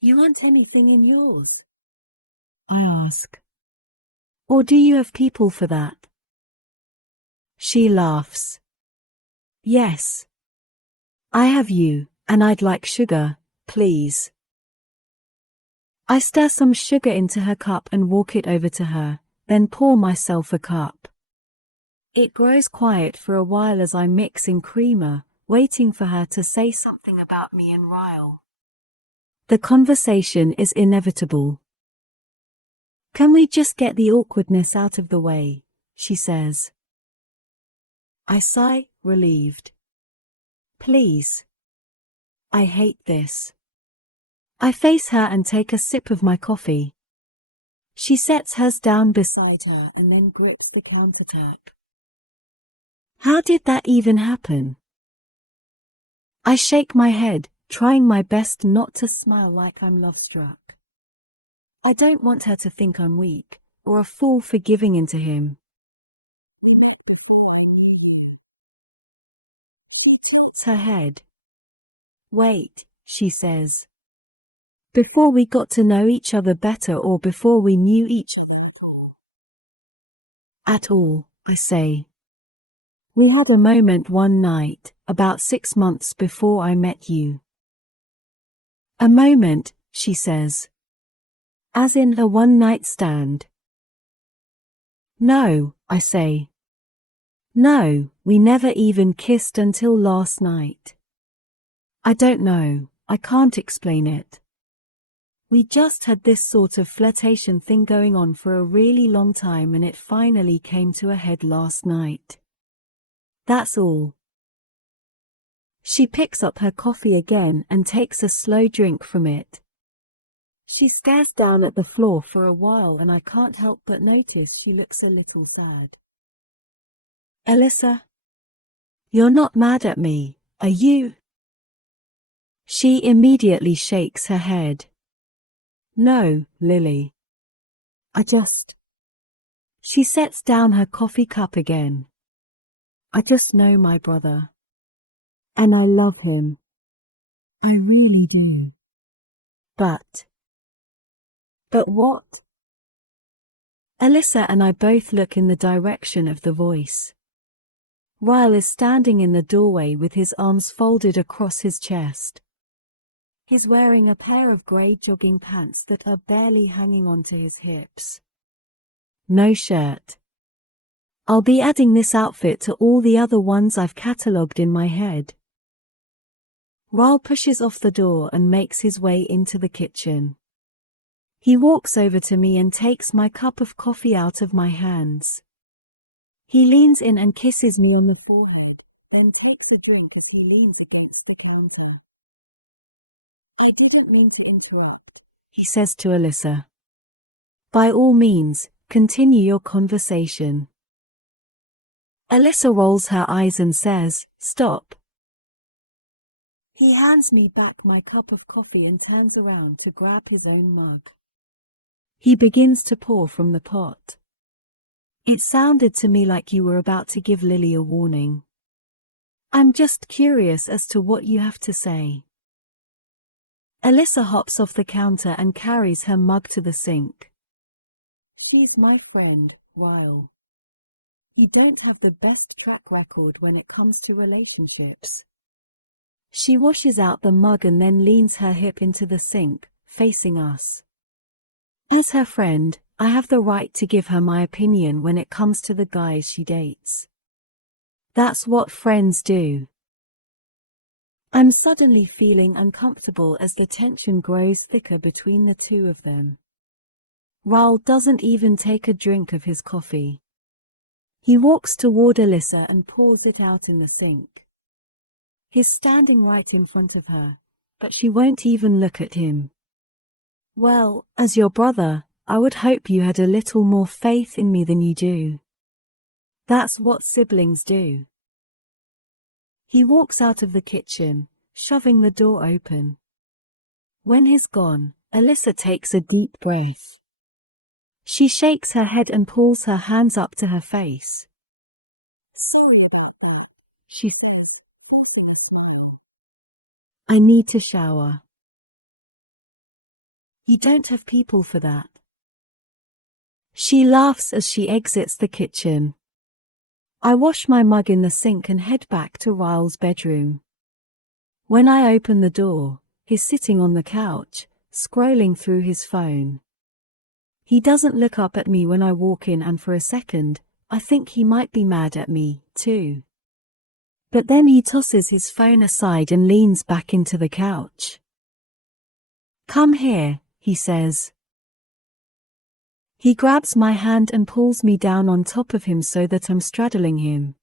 You want anything in yours? I ask. Or do you have people for that? She laughs. Yes. I have you, and I'd like sugar, please. I stir some sugar into her cup and walk it over to her, then pour myself a cup. It grows quiet for a while as I mix in creamer, waiting for her to say something about me and Ryle. The conversation is inevitable. Can we just get the awkwardness out of the way? She says. I sigh, relieved. Please. I hate this. I face her and take a sip of my coffee. She sets hers down beside her and then grips the countertop. How did that even happen? I shake my head, trying my best not to smile like I'm love-struck. I don't want her to think I'm weak, or a fool for giving in to him. She tilts her head. Wait, she says. Before we got to know each other better or before we knew each other? At all, I say. We had a moment one night, about 6 months before I met you. A moment, she says. As in a one-night stand. No, I say. No, we never even kissed until last night. I don't know, I can't explain it. We just had this sort of flirtation thing going on for a really long time and it finally came to a head last night. That's all. She picks up her coffee again and takes a slow drink from it. She stares down at the floor for a while and I can't help but notice she looks a little sad. Alyssa? You're not mad at me, are you? She immediately shakes her head. No, Lily. She sets down her coffee cup again. I just know my brother. And I love him. I really do. But what? Alyssa and I both look in the direction of the voice. Ryle is standing in the doorway with his arms folded across his chest. He's wearing a pair of grey jogging pants that are barely hanging onto his hips. No shirt. I'll be adding this outfit to all the other ones I've catalogued in my head. Ryle pushes off the door and makes his way into the kitchen. He walks over to me and takes my cup of coffee out of my hands. He leans in and kisses me on the forehead, then takes a drink as he leans against the counter. I didn't mean to interrupt, he says to Alyssa. By all means, continue your conversation. Alyssa rolls her eyes and says, Stop. He hands me back my cup of coffee and turns around to grab his own mug. He begins to pour from the pot. It sounded to me like you were about to give Lily a warning. I'm just curious as to what you have to say. Alyssa hops off the counter and carries her mug to the sink. She's my friend, Ryle. You don't have the best track record when it comes to relationships. She washes out the mug and then leans her hip into the sink, facing us. As her friend, I have the right to give her my opinion when it comes to the guys she dates. That's what friends do. I'm suddenly feeling uncomfortable as the tension grows thicker between the two of them. Ryle doesn't even take a drink of his coffee. He walks toward Alyssa and pours it out in the sink. He's standing right in front of her, but she won't even look at him. Well, as your brother, I would hope you had a little more faith in me than you do. That's what siblings do. He walks out of the kitchen, shoving the door open. When he's gone, Alyssa takes a deep breath. She shakes her head and pulls her hands up to her face. Sorry about that, she says. I need to shower. You don't have people for that. She laughs as she exits the kitchen. I wash my mug in the sink and head back to Ryle's bedroom. When I open the door, he's sitting on the couch, scrolling through his phone. He doesn't look up at me when I walk in, and for a second, I think he might be mad at me, too. But then he tosses his phone aside and leans back into the couch. Come here, he says. He grabs my hand and pulls me down on top of him so that I'm straddling him.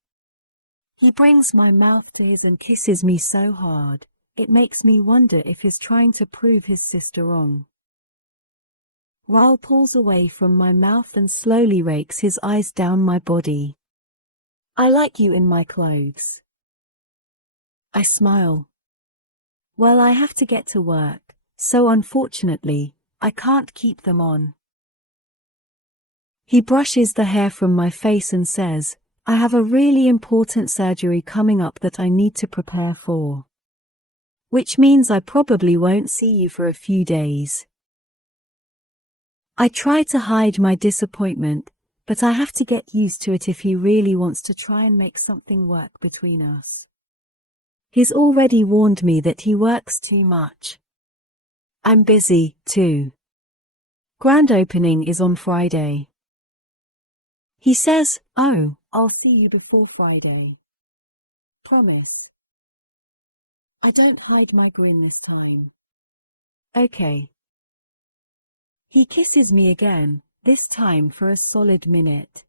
He brings my mouth to his and kisses me so hard, it makes me wonder if he's trying to prove his sister wrong. Ryle pulls away from my mouth and slowly rakes his eyes down my body. I like you in my clothes. I smile. Well, I have to get to work, so unfortunately, I can't keep them on. He brushes the hair from my face and says, I have a really important surgery coming up that I need to prepare for. Which means I probably won't see you for a few days. I try to hide my disappointment, but I have to get used to it if he really wants to try and make something work between us. He's already warned me that he works too much. I'm busy, too. Grand opening is on Friday. He says, Oh, I'll see you before Friday. Promise. I don't hide my grin this time. Okay. He kisses me again, this time for a solid minute.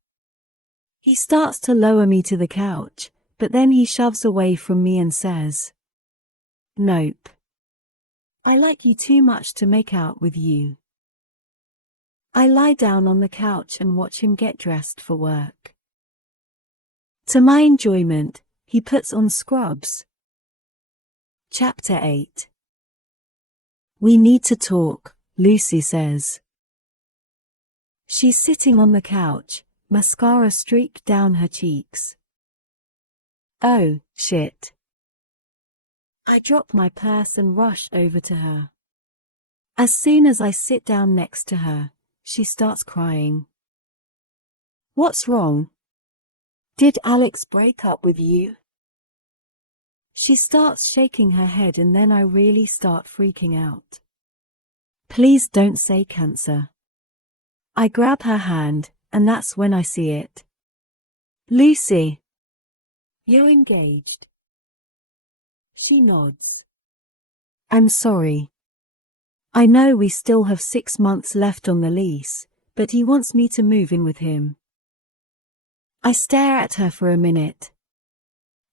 He starts to lower me to the couch, but then he shoves away from me and says, Nope. I like you too much to make out with you. I lie down on the couch and watch him get dressed for work. To my enjoyment, he puts on scrubs. Chapter 8. We need to talk, Lucy says. She's sitting on the couch, mascara streaked down her cheeks. Oh, shit. I drop my purse and rush over to her. As soon as I sit down next to her, she starts crying. What's wrong? Did Alex break up with you? She starts shaking her head and then I really start freaking out. Please don't say cancer. I grab her hand, and that's when I see it. Lucy. You're engaged. She nods. I'm sorry. I know we still have 6 months left on the lease, but he wants me to move in with him. I stare at her for a minute.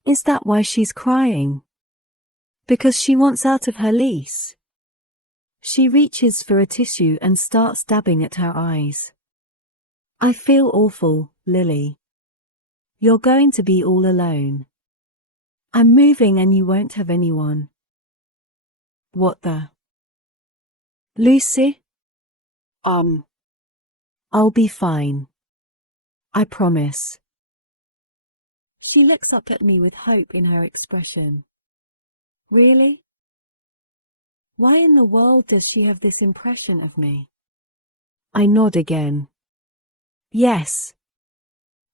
Is that why she's crying? Because she wants out of her lease? She reaches for a tissue and starts dabbing at her eyes. I feel awful, Lily. You're going to be all alone. I'm moving and you won't have anyone. What the? Lucy? I'll be fine. I promise. She looks up at me with hope in her expression. Really? Why in the world does she have this impression of me? I nod again. Yes.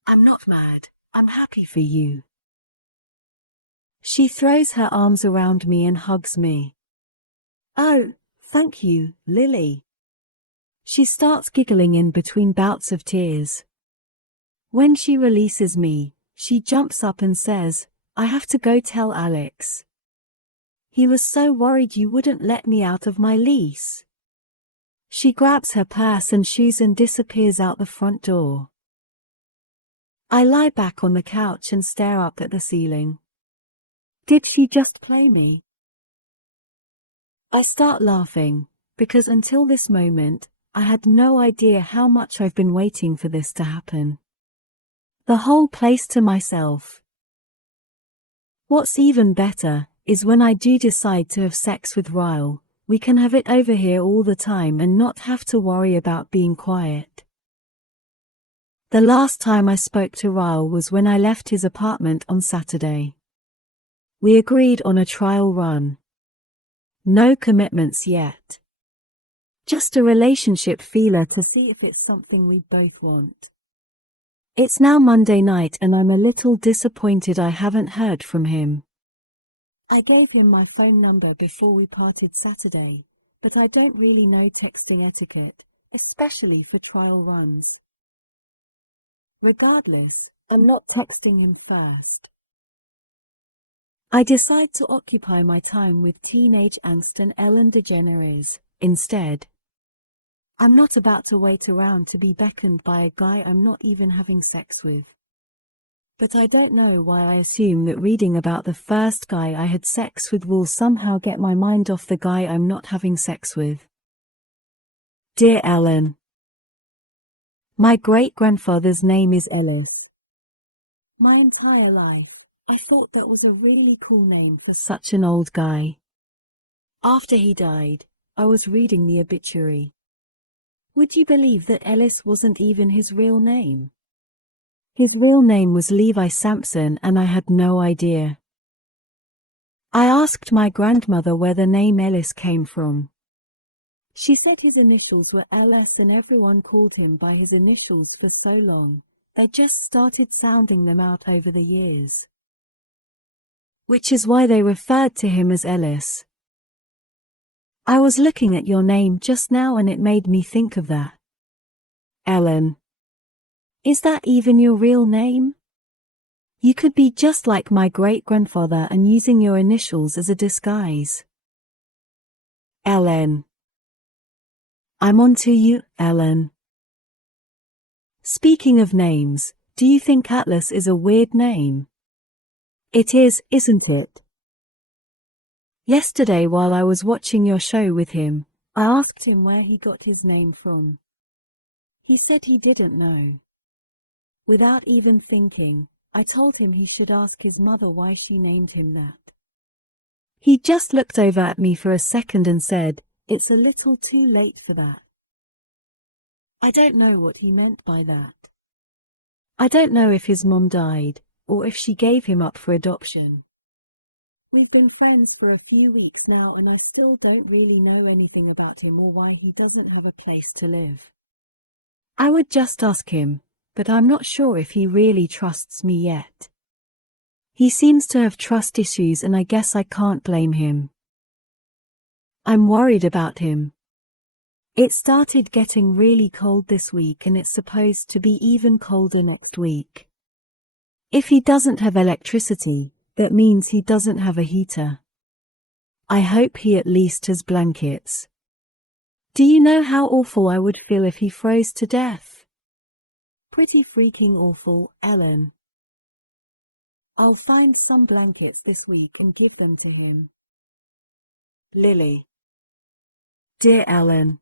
I'm not mad. I'm happy for you. She throws her arms around me and hugs me. Oh, thank you, Lily. She starts giggling in between bouts of tears. When she releases me, she jumps up and says, I have to go tell Alex. He was so worried you wouldn't let me out of my lease. She grabs her purse and shoes and disappears out the front door. I lie back on the couch and stare up at the ceiling. Did she just play me? I start laughing, because until this moment, I had no idea how much I've been waiting for this to happen. The whole place to myself. What's even better, is when I do decide to have sex with Ryle, we can have it over here all the time and not have to worry about being quiet. The last time I spoke to Ryle was when I left his apartment on Saturday. We agreed on a trial run. No commitments yet. Just a relationship feeler to see if it's something we both want. It's now Monday night and I'm a little disappointed I haven't heard from him. I gave him my phone number before we parted Saturday, but I don't really know texting etiquette, especially for trial runs. Regardless, I'm not texting him first. I decide to occupy my time with teenage angst and Ellen DeGeneres, instead. I'm not about to wait around to be beckoned by a guy I'm not even having sex with. But I don't know why I assume that reading about the first guy I had sex with will somehow get my mind off the guy I'm not having sex with. Dear Ellen. My great-grandfather's name is Ellis. My entire life, I thought that was a really cool name for such an old guy. After he died, I was reading the obituary. Would you believe that Ellis wasn't even his real name? His real name was Levi Sampson and I had no idea. I asked my grandmother where the name Ellis came from. She said his initials were LS and everyone called him by his initials for so long, they just started sounding them out over the years. Which is why they referred to him as Ellis. I was looking at your name just now and it made me think of that. Ellen. Is that even your real name? You could be just like my great-grandfather and using your initials as a disguise. Ellen. I'm on to you, Ellen. Speaking of names, do you think Atlas is a weird name? It is, isn't it? Yesterday while I was watching your show with him, I asked him where he got his name from. He said he didn't know. Without even thinking, I told him he should ask his mother why she named him that. He just looked over at me for a second and said, "It's a little too late for that." I don't know what he meant by that. I don't know if his mom died, or if she gave him up for adoption. We've been friends for a few weeks now and I still don't really know anything about him or why he doesn't have a place to live. I would just ask him, but I'm not sure if he really trusts me yet. He seems to have trust issues and I guess I can't blame him. I'm worried about him. It started getting really cold this week and it's supposed to be even colder next week. If he doesn't have electricity, that means he doesn't have a heater. I hope he at least has blankets. Do you know how awful I would feel if he froze to death? Pretty freaking awful, Ellen. I'll find some blankets this week and give them to him. Lily. Dear Ellen.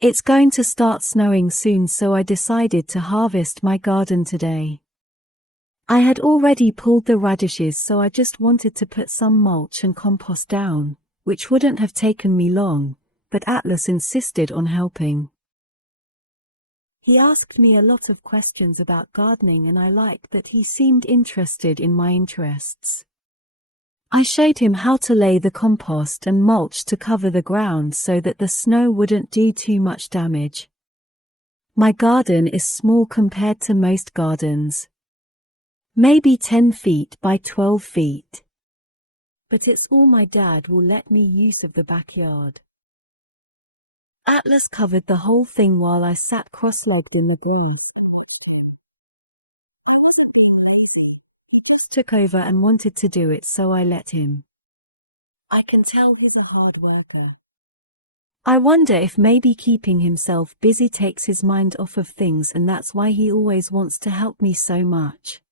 It's going to start snowing soon, so I decided to harvest my garden today. I had already pulled the radishes, so I just wanted to put some mulch and compost down, which wouldn't have taken me long, but Atlas insisted on helping. He asked me a lot of questions about gardening, and I liked that he seemed interested in my interests. I showed him how to lay the compost and mulch to cover the ground so that the snow wouldn't do too much damage. My garden is small compared to most gardens. Maybe 10 feet by 12 feet. But it's all my dad will let me use of the backyard. Atlas covered the whole thing while I sat cross-legged in the grass. He took over and wanted to do it, so I let him. I can tell he's a hard worker. I wonder if maybe keeping himself busy takes his mind off of things, and that's why he always wants to help me so much.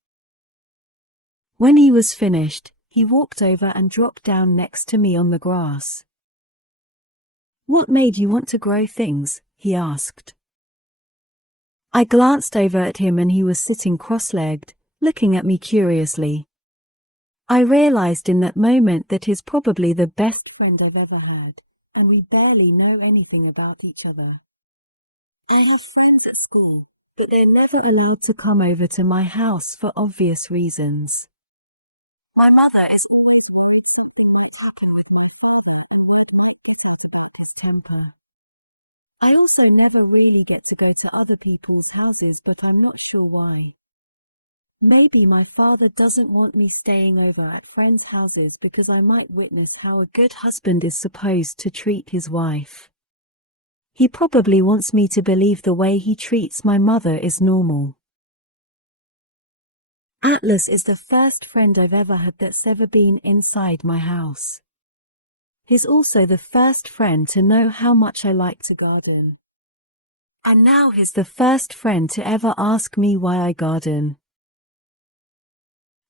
When he was finished, he walked over and dropped down next to me on the grass. What made you want to grow things? He asked. I glanced over at him and he was sitting cross-legged, looking at me curiously. I realized in that moment that he's probably the best friend I've ever had, and we barely know anything about each other. I have friends at school, but they're never allowed to come over to my house for obvious reasons. My mother is his temper. I also never really get to go to other people's houses, but I'm not sure why. Maybe my father doesn't want me staying over at friends' houses because I might witness how a good husband is supposed to treat his wife. He probably wants me to believe the way he treats my mother is normal. Atlas is the first friend I've ever had that's ever been inside my house. He's also the first friend to know how much I like to garden. And now he's the first friend to ever ask me why I garden.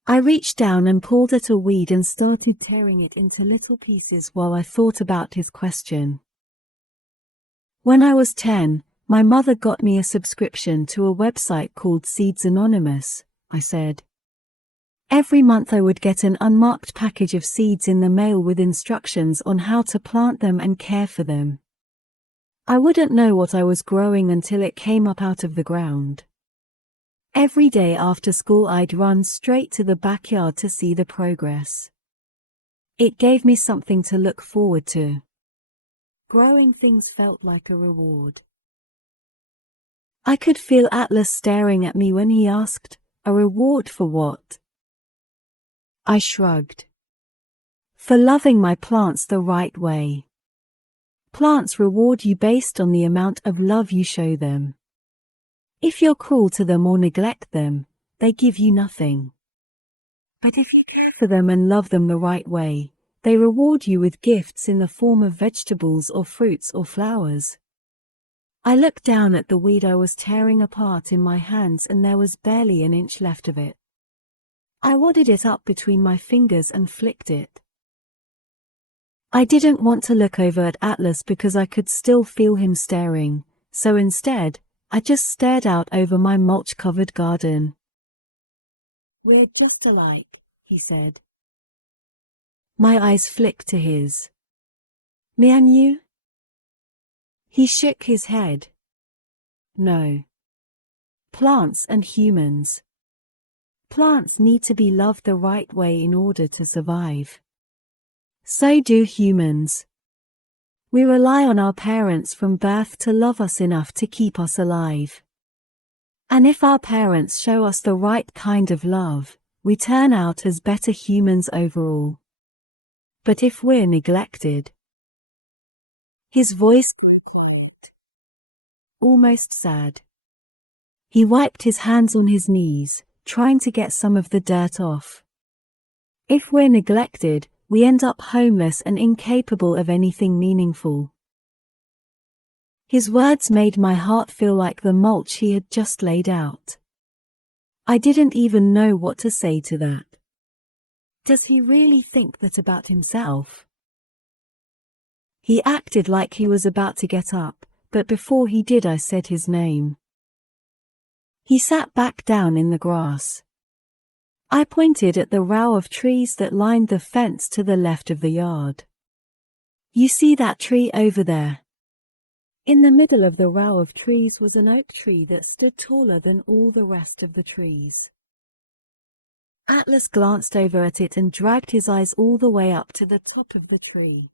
I reached down and pulled at a weed and started tearing it into little pieces while I thought about his question. When I was 10, my mother got me a subscription to a website called Seeds Anonymous, I said. Every month I would get an unmarked package of seeds in the mail with instructions on how to plant them and care for them. I wouldn't know what I was growing until it came up out of the ground. Every day after school I'd run straight to the backyard to see the progress. It gave me something to look forward to. Growing things felt like a reward. I could feel Atlas staring at me when he asked, "A reward for what?" I shrugged. For loving my plants the right way. Plants reward you based on the amount of love you show them. If you're cruel to them or neglect them, they give you nothing. But if you care for them and love them the right way, they reward you with gifts in the form of vegetables or fruits or flowers. I looked down at the weed I was tearing apart in my hands and there was barely an inch left of it. I wadded it up between my fingers and flicked it. I didn't want to look over at Atlas because I could still feel him staring, so instead, I just stared out over my mulch-covered garden. "We're just alike," he said. My eyes flicked to his. "Me and you?" He shook his head. "No. Plants and humans. Plants need to be loved the right way in order to survive. So do humans. We rely on our parents from birth to love us enough to keep us alive. And if our parents show us the right kind of love, we turn out as better humans overall. But if we're neglected..." His voice grew quiet, almost sad. He wiped his hands on his knees, trying to get some of the dirt off. If we're neglected, we end up homeless and incapable of anything meaningful. His words made my heart feel like the mulch he had just laid out. I didn't even know what to say to that. Does he really think that about himself? He acted like he was about to get up, but before he did I said his name. He sat back down in the grass. I pointed at the row of trees that lined the fence to the left of the yard. You see that tree over there? In the middle of the row of trees was an oak tree that stood taller than all the rest of the trees. Atlas glanced over at it and dragged his eyes all the way up to the top of the tree.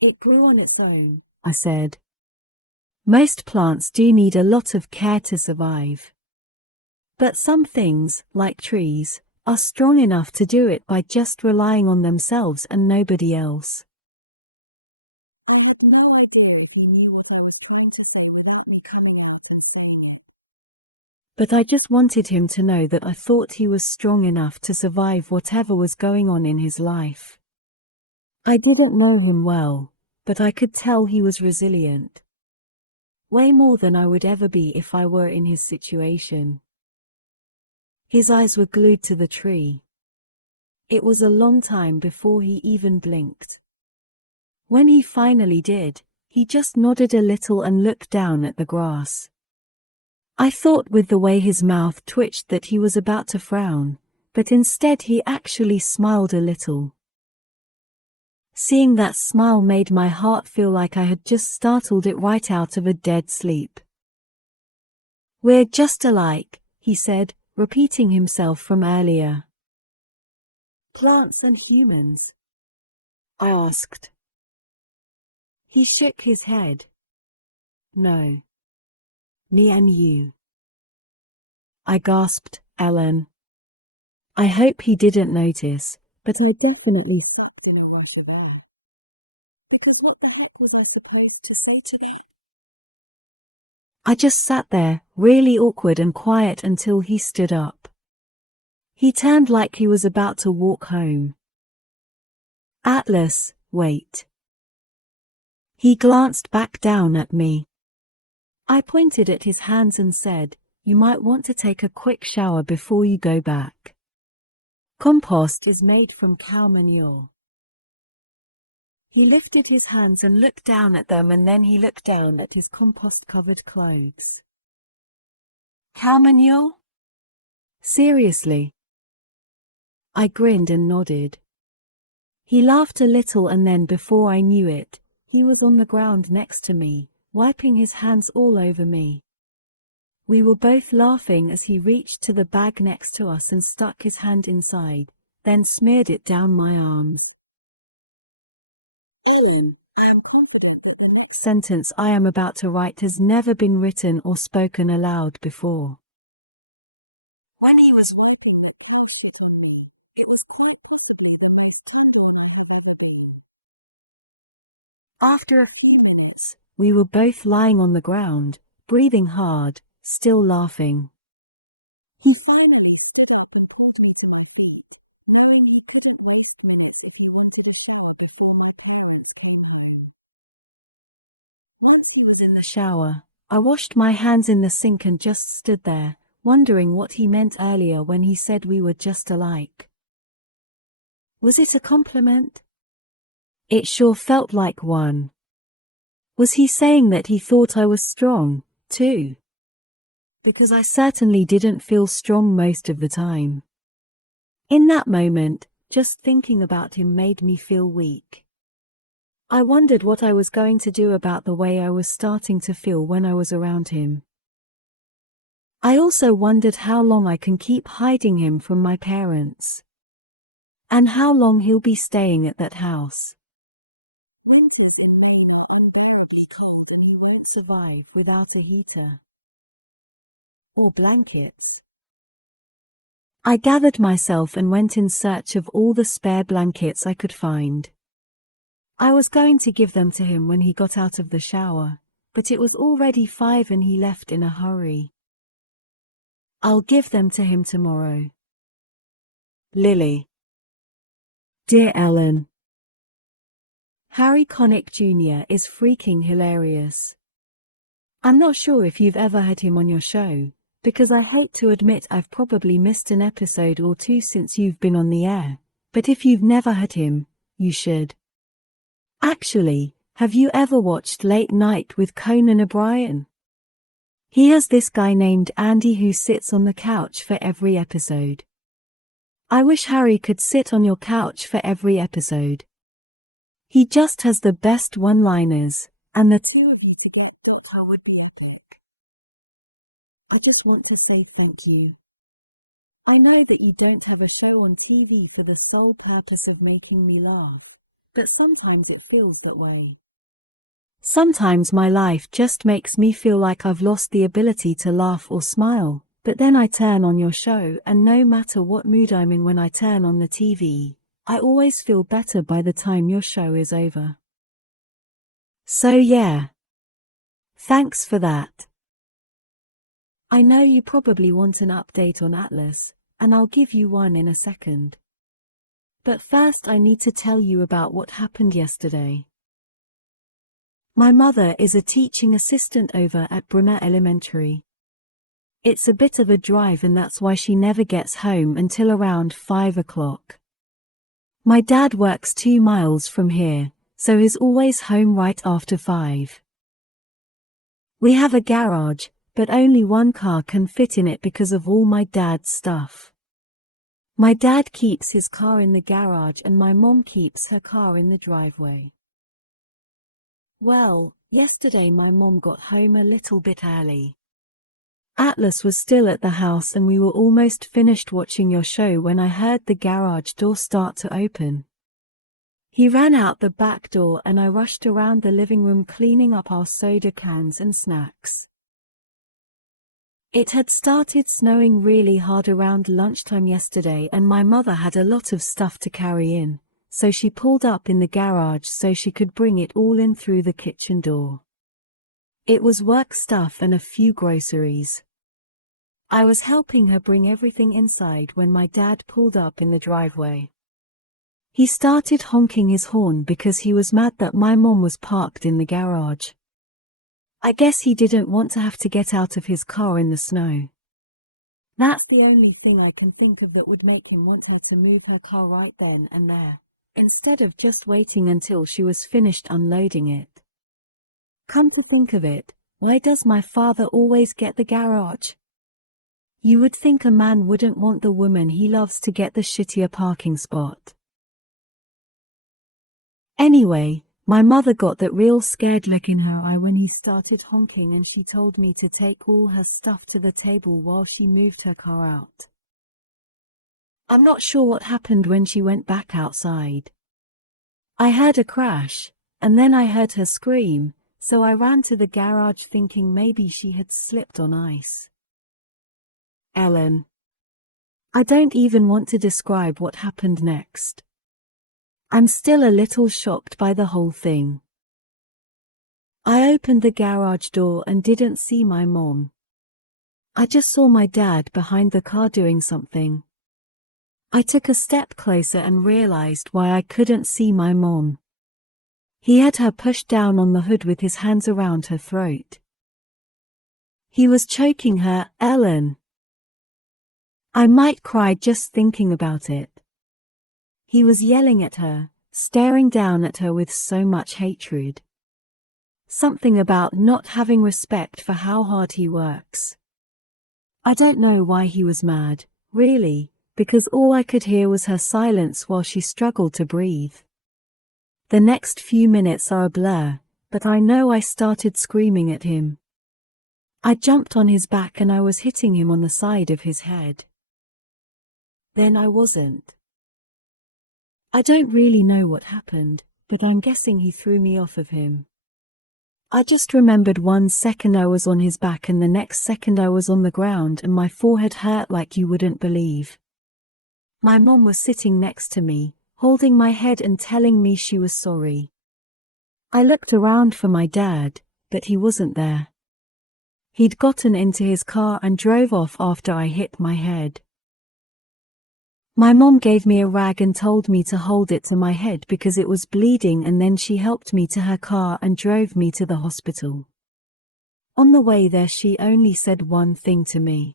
It grew on its own, I said. Most plants do need a lot of care to survive. But some things, like trees, are strong enough to do it by just relying on themselves and nobody else. I had no idea he knew what I was trying to say without me coming up and saying it. But I just wanted him to know that I thought he was strong enough to survive whatever was going on in his life. I didn't know him well, but I could tell he was resilient. Way more than I would ever be if I were in his situation. His eyes were glued to the tree. It was a long time before he even blinked. When he finally did, he just nodded a little and looked down at the grass. I thought with the way his mouth twitched that he was about to frown, but instead he actually smiled a little. Seeing that smile made my heart feel like I had just startled it right out of a dead sleep. We're just alike, he said, repeating himself from earlier. Plants and humans? I asked. He shook his head. No. Me and you. I gasped, Ellen. I hope he didn't notice, but I definitely sucked in a rush of air. Because what the heck was I supposed to say to that? I just sat there, really awkward and quiet until he stood up. He turned like he was about to walk home. Atlas, wait. He glanced back down at me. I pointed at his hands and said, you might want to take a quick shower before you go back. Compost is made from cow manure. He lifted his hands and looked down at them, and then he looked down at his compost-covered clothes. Cow manure? Seriously? I grinned and nodded. He laughed a little, and then before I knew it, he was on the ground next to me, wiping his hands all over me. We were both laughing as he reached to the bag next to us and stuck his hand inside, then smeared it down my arms. Ellen, I am confident that the next sentence I am about to write has never been written or spoken aloud before. When he was After a few minutes, we were both lying on the ground, breathing hard, still laughing. He finally stood up and pulled me to my feet, knowing he couldn't waste minutes if he wanted a shower before my parents came home. Once he was in the shower, I washed my hands in the sink and just stood there, wondering what he meant earlier when he said we were just alike. Was it a compliment? It sure felt like one. Was he saying that he thought I was strong, too? Because I certainly didn't feel strong most of the time. In that moment, just thinking about him made me feel weak. I wondered what I was going to do about the way I was starting to feel when I was around him. I also wondered how long I can keep hiding him from my parents. And how long he'll be staying at that house. Winters in Maine are unbearably cold and he won't survive without a heater. Or blankets. I gathered myself and went in search of all the spare blankets I could find. I was going to give them to him when he got out of the shower, but it was already 5 and he left in a hurry. I'll give them to him tomorrow. Lily. Dear Ellen. Harry Connick Jr. is freaking hilarious. I'm not sure if you've ever had him on your show, because I hate to admit I've probably missed an episode or two since you've been on the air, but if you've never had him, you should. Actually, have you ever watched Late Night with Conan O'Brien? He has this guy named Andy who sits on the couch for every episode. I wish Harry could sit on your couch for every episode. He just has the best one-liners, and the two of you together would be epic. I just want to say thank you. I know that you don't have a show on TV for the sole purpose of making me laugh, but sometimes it feels that way. Sometimes my life just makes me feel like I've lost the ability to laugh or smile, but then I turn on your show and no matter what mood I'm in when I turn on the TV, I always feel better by the time your show is over. So yeah. Thanks for that. I know you probably want an update on Atlas, and I'll give you one in a second. But first I need to tell you about what happened yesterday. My mother is a teaching assistant over at Bremer Elementary. It's a bit of a drive and that's why she never gets home until around 5 o'clock. My dad works 2 miles from here, so he's always home right after 5. We have a garage, but only one car can fit in it because of all my dad's stuff. My dad keeps his car in the garage and my mom keeps her car in the driveway. Well, yesterday my mom got home a little bit early. Atlas was still at the house and we were almost finished watching your show when I heard the garage door start to open. He ran out the back door and I rushed around the living room cleaning up our soda cans and snacks. It had started snowing really hard around lunchtime yesterday and my mother had a lot of stuff to carry in, so she pulled up in the garage so she could bring it all in through the kitchen door. It was work stuff and a few groceries. I was helping her bring everything inside when my dad pulled up in the driveway. He started honking his horn because he was mad that my mom was parked in the garage. I guess he didn't want to have to get out of his car in the snow. That's the only thing I can think of that would make him want her to move her car right then and there, instead of just waiting until she was finished unloading it. Come to think of it, why does my father always get the garage? You would think a man wouldn't want the woman he loves to get the shittier parking spot. Anyway, my mother got that real scared look in her eye when he started honking and she told me to take all her stuff to the table while she moved her car out. I'm not sure what happened when she went back outside. I heard a crash, and then I heard her scream, so I ran to the garage thinking maybe she had slipped on ice. Ellen. I don't even want to describe what happened next. I'm still a little shocked by the whole thing. I opened the garage door and didn't see my mom. I just saw my dad behind the car doing something. I took a step closer and realized why I couldn't see my mom. He had her pushed down on the hood with his hands around her throat. He was choking her, Ellen. I might cry just thinking about it. He was yelling at her, staring down at her with so much hatred. Something about not having respect for how hard he works. I don't know why he was mad, really, because all I could hear was her silence while she struggled to breathe. The next few minutes are a blur, but I know I started screaming at him. I jumped on his back and I was hitting him on the side of his head. Then I wasn't. I don't really know what happened, but I'm guessing he threw me off of him. I just remembered 1 second I was on his back and the next second I was on the ground and my forehead hurt like you wouldn't believe. My mom was sitting next to me, holding my head and telling me she was sorry. I looked around for my dad, but he wasn't there. He'd gotten into his car and drove off after I hit my head. My mom gave me a rag and told me to hold it to my head because it was bleeding, and then she helped me to her car and drove me to the hospital. On the way there she only said one thing to me.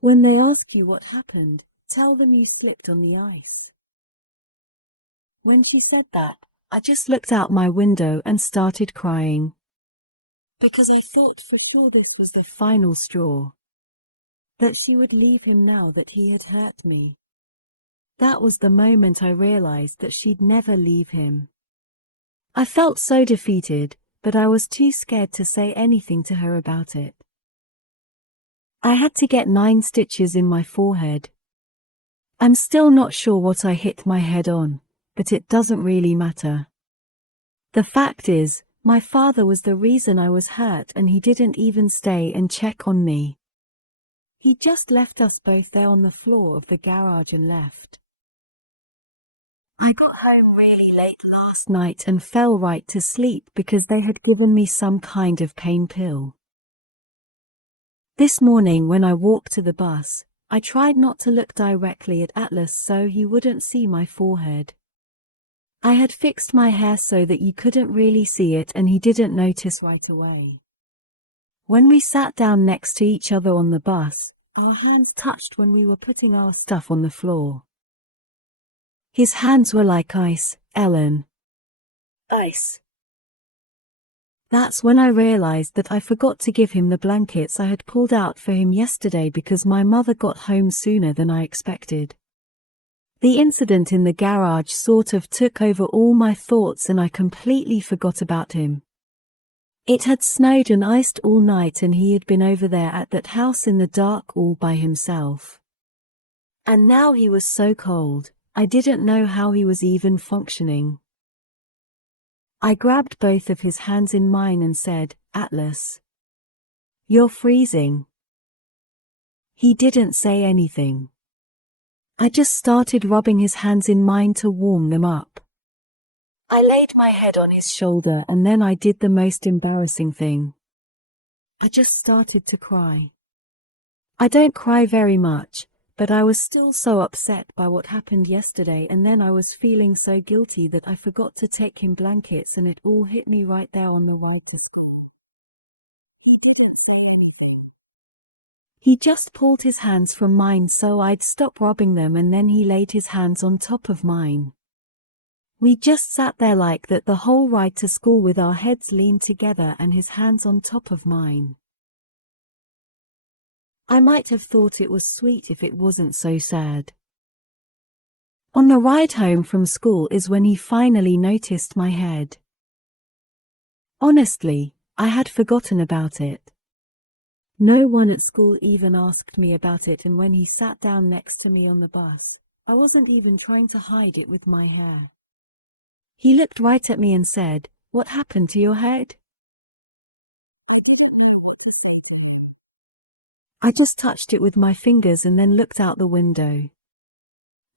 When they ask you what happened, tell them you slipped on the ice. When she said that, I just looked out my window and started crying. Because I thought for sure this was the final straw. That she would leave him now that he had hurt me. That was the moment I realized that she'd never leave him. I felt so defeated, but I was too scared to say anything to her about it. I had to get 9 stitches in my forehead. I'm still not sure what I hit my head on, but it doesn't really matter. The fact is, my father was the reason I was hurt, and he didn't even stay and check on me. He just left us both there on the floor of the garage and left. I got home really late last night and fell right to sleep because they had given me some kind of pain pill. This morning when I walked to the bus, I tried not to look directly at Atlas so he wouldn't see my forehead. I had fixed my hair so that you couldn't really see it and he didn't notice right away. When we sat down next to each other on the bus, our hands touched when we were putting our stuff on the floor. His hands were like ice, Ellen. Ice. That's when I realized that I forgot to give him the blankets I had pulled out for him yesterday because my mother got home sooner than I expected. The incident in the garage sort of took over all my thoughts and I completely forgot about him. It had snowed and iced all night and he had been over there at that house in the dark all by himself. And now he was so cold, I didn't know how he was even functioning. I grabbed both of his hands in mine and said, "Atlas, you're freezing." He didn't say anything. I just started rubbing his hands in mine to warm them up. I laid my head on his shoulder and then I did the most embarrassing thing. I just started to cry. I don't cry very much, but I was still so upset by what happened yesterday, and then I was feeling so guilty that I forgot to take him blankets and it all hit me right there on the ride to school. He didn't say anything. He just pulled his hands from mine so I'd stop rubbing them and then he laid his hands on top of mine. We just sat there like that the whole ride to school with our heads leaned together and his hands on top of mine. I might have thought it was sweet if it wasn't so sad. On the ride home from school is when he finally noticed my head. Honestly, I had forgotten about it. No one at school even asked me about it, and when he sat down next to me on the bus, I wasn't even trying to hide it with my hair. He looked right at me and said, "What happened to your head?" I didn't know what to say to him. I just touched it with my fingers and then looked out the window.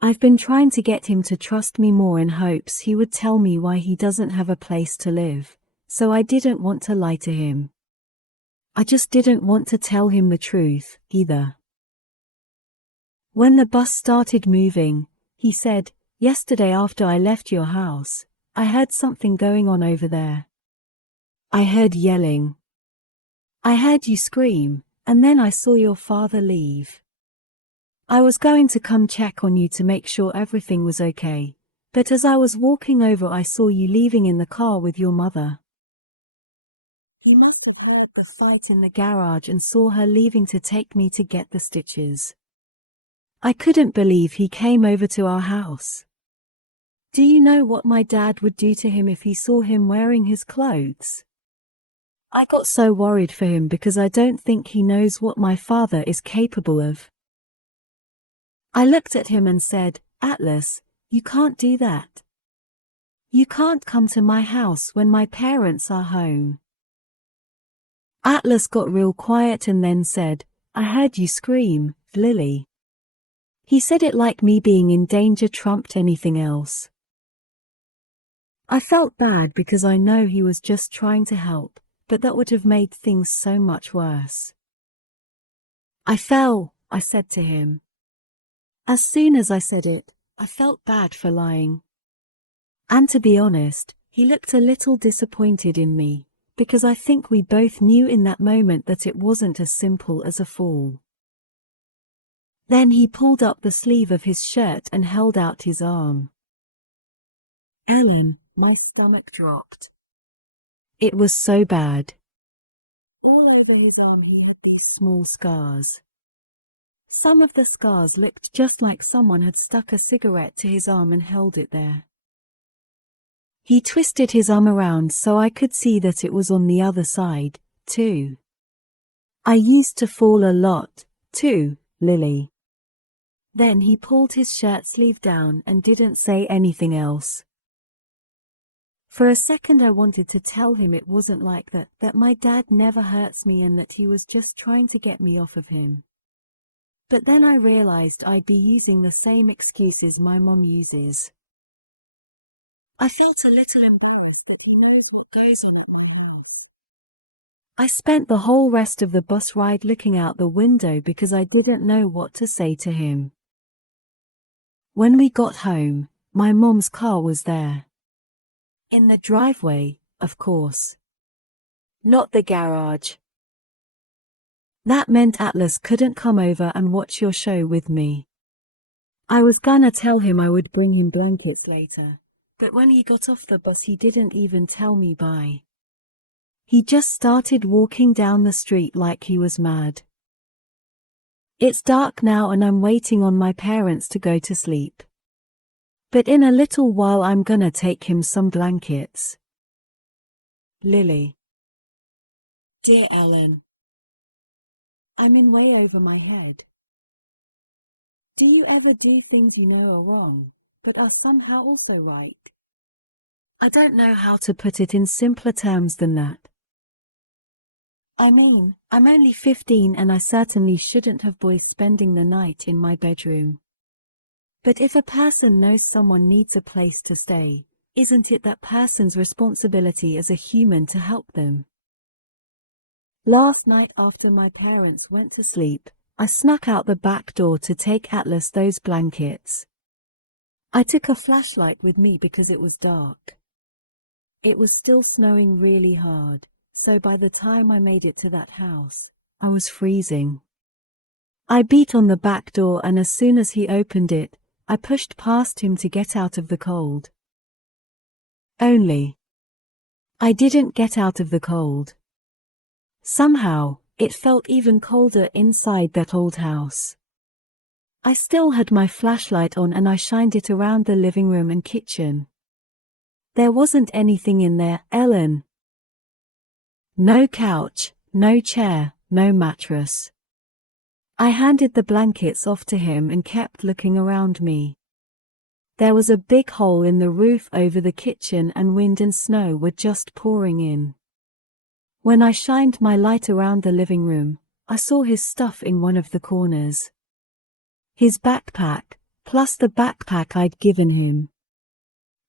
I've been trying to get him to trust me more in hopes he would tell me why he doesn't have a place to live, so I didn't want to lie to him. I just didn't want to tell him the truth, either. When the bus started moving, he said, "Yesterday after I left your house, I heard something going on over there. I heard yelling. I heard you scream, and then I saw your father leave. I was going to come check on you to make sure everything was okay, but as I was walking over I saw you leaving in the car with your mother." He must have heard the fight in the garage and saw her leaving to take me to get the stitches. I couldn't believe he came over to our house. Do you know what my dad would do to him if he saw him wearing his clothes? I got so worried for him because I don't think he knows what my father is capable of. I looked at him and said, "Atlas, you can't do that. You can't come to my house when my parents are home." Atlas got real quiet and then said, "I heard you scream, Lily." He said it like me being in danger trumped anything else. I felt bad because I know he was just trying to help, but that would have made things so much worse. I fell, I said to him. As soon as I said it, I felt bad for lying. And to be honest, he looked a little disappointed in me, because I think we both knew in that moment that it wasn't as simple as a fall. Then he pulled up the sleeve of his shirt and held out his arm. Ellen, my stomach dropped. It was so bad. All over his arm he had these small scars. Some of the scars looked just like someone had stuck a cigarette to his arm and held it there. He twisted his arm around so I could see that it was on the other side, too. I used to fall a lot, too, Lily. Then he pulled his shirt sleeve down and didn't say anything else. For a second I wanted to tell him it wasn't like that my dad never hurts me and that he was just trying to get me off of him. But then I realized I'd be using the same excuses my mom uses. I felt a little embarrassed that he knows what goes on at my house. I spent the whole rest of the bus ride looking out the window because I didn't know what to say to him. When we got home, my mom's car was there. In the driveway, of course. Not the garage. That meant Atlas couldn't come over and watch your show with me. I was gonna tell him I would bring him blankets later, but when he got off the bus he didn't even tell me bye. He just started walking down the street like he was mad. It's dark now and I'm waiting on my parents to go to sleep. But in a little while I'm gonna take him some blankets. Lily. Dear Ellen. I'm in way over my head. Do you ever do things you know are wrong, but are somehow also right? I don't know how to put it in simpler terms than that. I mean, I'm only 15 and I certainly shouldn't have boys spending the night in my bedroom. But if a person knows someone needs a place to stay, isn't it that person's responsibility as a human to help them? Last night after my parents went to sleep, I snuck out the back door to take Atlas those blankets. I took a flashlight with me because it was dark. It was still snowing really hard, so by the time I made it to that house, I was freezing. I beat on the back door and as soon as he opened it, I pushed past him to get out of the cold. Only, I didn't get out of the cold. Somehow, it felt even colder inside that old house. I still had my flashlight on and I shined it around the living room and kitchen. There wasn't anything in there, Ellen. No couch, no chair, no mattress. I handed the blankets off to him and kept looking around me. There was a big hole in the roof over the kitchen and wind and snow were just pouring in. When I shined my light around the living room, I saw his stuff in one of the corners. His backpack, plus the backpack I'd given him.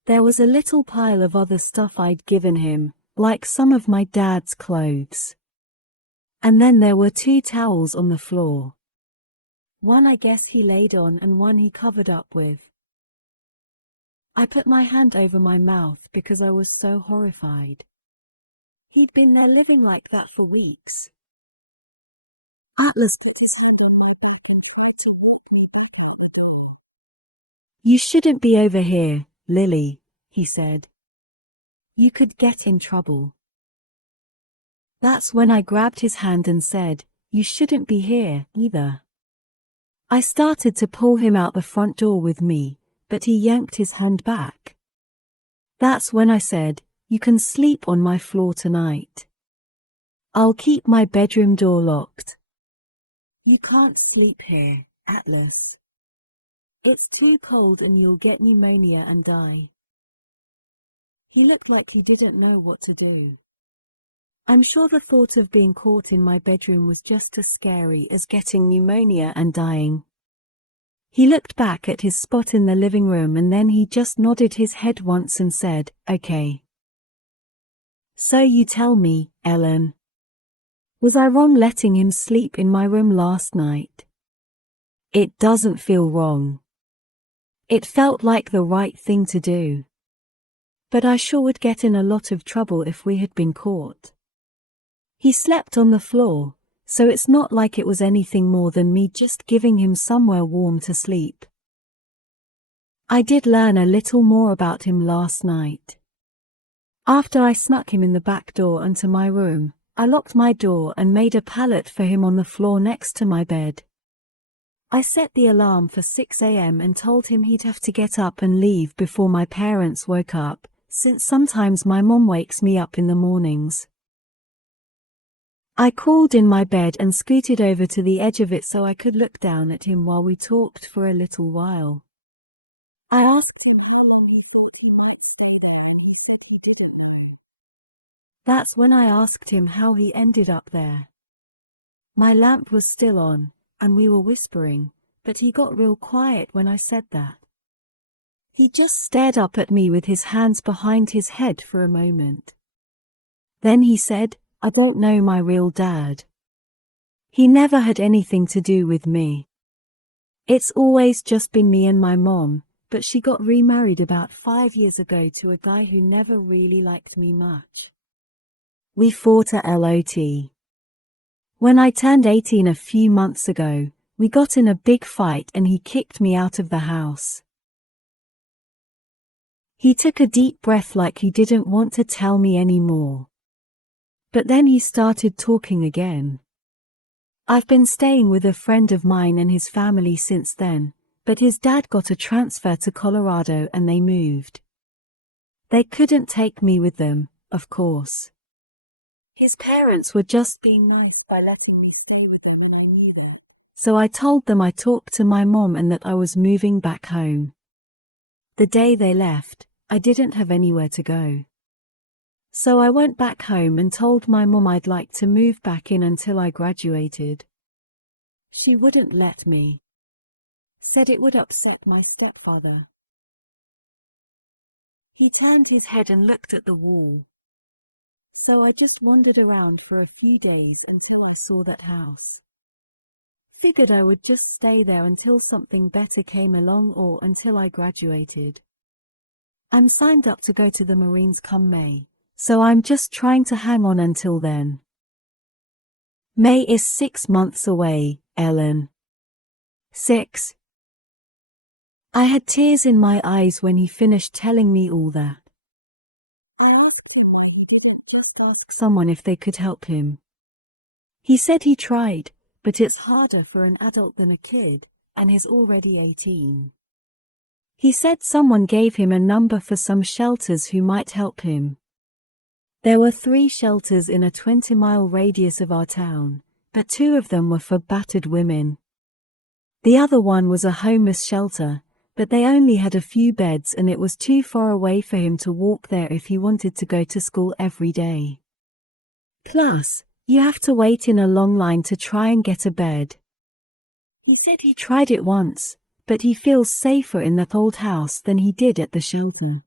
There was a little pile of other stuff I'd given him, like some of my dad's clothes. And then there were 2 towels on the floor. One I guess he laid on and one he covered up with. I put my hand over my mouth because I was so horrified. He'd been there living like that for weeks. Atlas put his hand on my back and tried to walk me up and down. You shouldn't be over here, Lily, he said. You could get in trouble. That's when I grabbed his hand and said, you shouldn't be here, either. I started to pull him out the front door with me, but he yanked his hand back. That's when I said, you can sleep on my floor tonight. I'll keep my bedroom door locked. You can't sleep here, Atlas. It's too cold and you'll get pneumonia and die. He looked like he didn't know what to do. I'm sure the thought of being caught in my bedroom was just as scary as getting pneumonia and dying. He looked back at his spot in the living room and then he just nodded his head once and said, okay. So you tell me, Ellen. Was I wrong letting him sleep in my room last night? It doesn't feel wrong. It felt like the right thing to do. But I sure would get in a lot of trouble if we had been caught. He slept on the floor, so it's not like it was anything more than me just giving him somewhere warm to sleep. I did learn a little more about him last night. After I snuck him in the back door into my room, I locked my door and made a pallet for him on the floor next to my bed. I set the alarm for 6 a.m. and told him he'd have to get up and leave before my parents woke up, since sometimes my mom wakes me up in the mornings. I crawled in my bed and scooted over to the edge of it so I could look down at him while we talked for a little while. I asked him how long he thought he might stay there, and he said he didn't know. That's when I asked him how he ended up there. My lamp was still on, and we were whispering, but he got real quiet when I said that. He just stared up at me with his hands behind his head for a moment. Then he said, "I don't know my real dad. He never had anything to do with me. It's always just been me and my mom, but she got remarried about 5 years ago to a guy who never really liked me much. We fought a lot. When I turned 18 a few months ago, we got in a big fight and he kicked me out of the house." He took a deep breath like he didn't want to tell me any more. But then he started talking again. "I've been staying with a friend of mine and his family since then, but his dad got a transfer to Colorado and they moved. They couldn't take me with them, of course. His parents were just being nice by letting me stay with them, and I knew that. So I told them I talked to my mom and that I was moving back home. The day they left, I didn't have anywhere to go. So I went back home and told my mom I'd like to move back in until I graduated. She wouldn't let me. Said it would upset my stepfather." He turned his head and looked at the wall. "So I just wandered around for a few days until I saw that house. Figured I would just stay there until something better came along or until I graduated. I'm signed up to go to the Marines come May, so I'm just trying to hang on until then." May is 6 months away, Ellen. 6. I had tears in my eyes when he finished telling me all that. I asked someone if they could help him. He said he tried, but it's harder for an adult than a kid, and he's already 18. He said someone gave him a number for some shelters who might help him. There were 3 shelters in a 20-mile radius of our town, but 2 of them were for battered women. The other one was a homeless shelter, but they only had a few beds and it was too far away for him to walk there if he wanted to go to school every day. Plus, you have to wait in a long line to try and get a bed. He said he tried it once, but he feels safer in that old house than he did at the shelter.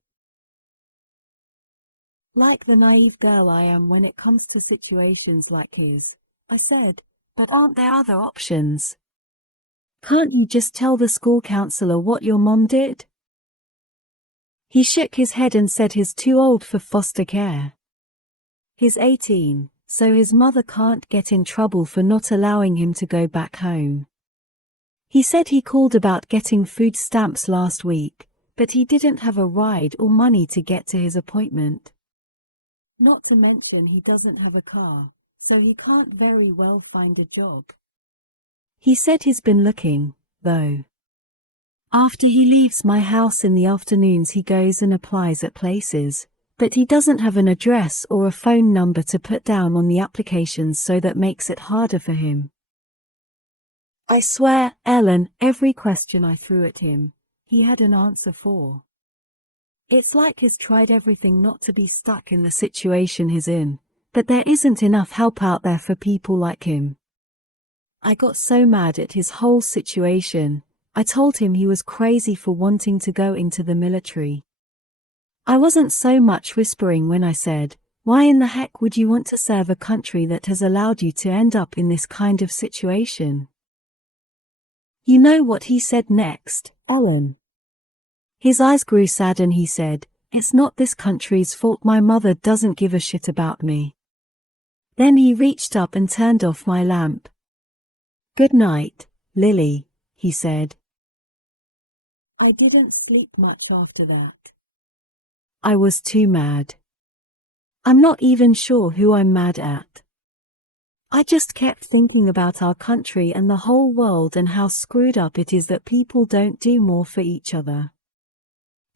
Like the naive girl I am when it comes to situations like his, I said, "But aren't there other options? Can't you just tell the school counselor what your mom did?" He shook his head and said he's too old for foster care. He's 18, so his mother can't get in trouble for not allowing him to go back home. He said he called about getting food stamps last week, but he didn't have a ride or money to get to his appointment. Not to mention he doesn't have a car, so he can't very well find a job. He said he's been looking, though. After he leaves my house in the afternoons he goes and applies at places, but he doesn't have an address or a phone number to put down on the applications, so that makes it harder for him. I swear, Ellen, every question I threw at him, he had an answer for. It's like he's tried everything not to be stuck in the situation he's in, but there isn't enough help out there for people like him. I got so mad at his whole situation, I told him he was crazy for wanting to go into the military. I wasn't so much whispering when I said, Why in the heck would you want to serve a country that has allowed you to end up in this kind of situation? You know what he said next, Ellen? His eyes grew sad and he said, "It's not this country's fault my mother doesn't give a shit about me." Then he reached up and turned off my lamp. "Good night, Lily," he said. I didn't sleep much after that. I was too mad. I'm not even sure who I'm mad at. I just kept thinking about our country and the whole world and how screwed up it is that people don't do more for each other.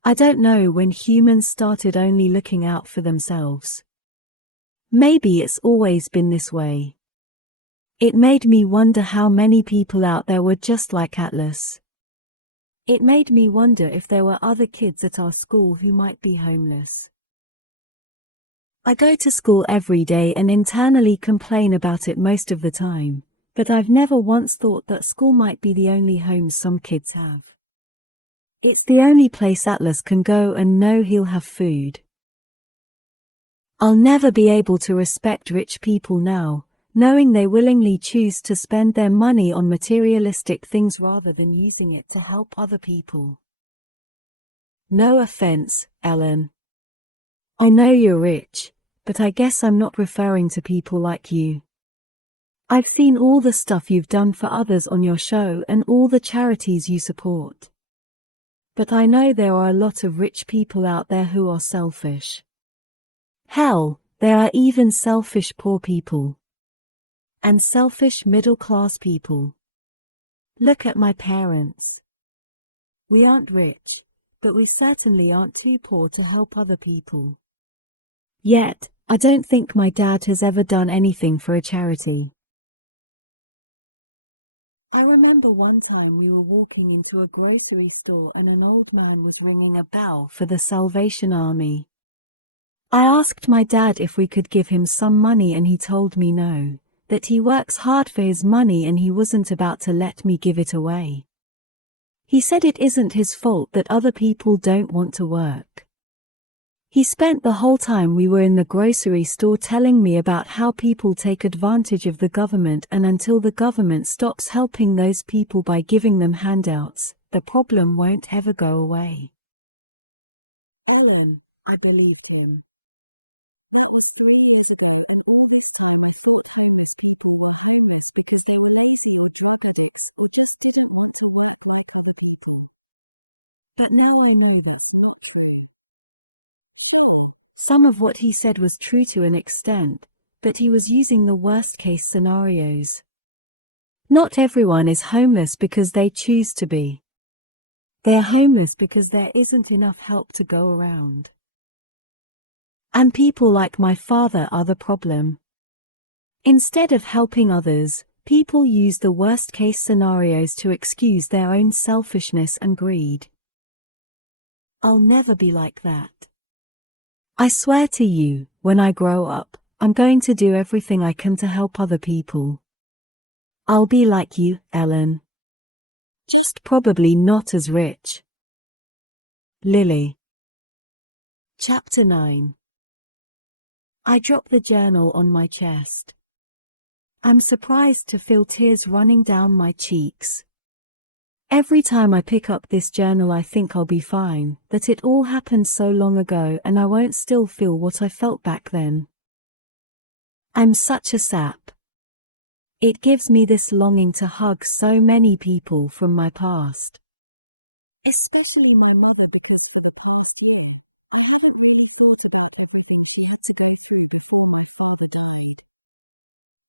I don't know when humans started only looking out for themselves. Maybe it's always been this way. It made me wonder how many people out there were just like Atlas. It made me wonder if there were other kids at our school who might be homeless. I go to school every day and internally complain about it most of the time, but I've never once thought that school might be the only home some kids have. It's the only place Atlas can go and know he'll have food. I'll never be able to respect rich people now, knowing they willingly choose to spend their money on materialistic things rather than using it to help other people. No offense, Ellen. I know you're rich, but I guess I'm not referring to people like you. I've seen all the stuff you've done for others on your show and all the charities you support. But I know there are a lot of rich people out there who are selfish. Hell, there are even selfish poor people. And selfish middle-class people. Look at my parents. We aren't rich, but we certainly aren't too poor to help other people. Yet, I don't think my dad has ever done anything for a charity. I remember one time we were walking into a grocery store and an old man was ringing a bell for the Salvation Army. I asked my dad if we could give him some money and he told me no, that he works hard for his money and he wasn't about to let me give it away. He said it isn't his fault that other people don't want to work. He spent the whole time we were in the grocery store telling me about how people take advantage of the government, and until the government stops helping those people by giving them handouts, the problem won't ever go away. Ellen, I believed him. That was 3 years ago, and all this time I thought these people were wrong because he was also drug addicts. But now I know that's not true. Some of what he said was true to an extent, but he was using the worst-case scenarios. Not everyone is homeless because they choose to be. They're homeless because there isn't enough help to go around. And people like my father are the problem. Instead of helping others, people use the worst-case scenarios to excuse their own selfishness and greed. I'll never be like that. I swear to you, when I grow up, I'm going to do everything I can to help other people. I'll be like you, Ellen. Just probably not as rich. Lily. Chapter 9. I drop the journal on my chest. I'm surprised to feel tears running down my cheeks. Every time I pick up this journal I think I'll be fine, that it all happened so long ago and I won't still feel what I felt back then. I'm such a sap. It gives me this longing to hug so many people from my past. Especially my mother, because for the past year, I haven't really thought about everything she had to go through before my father died.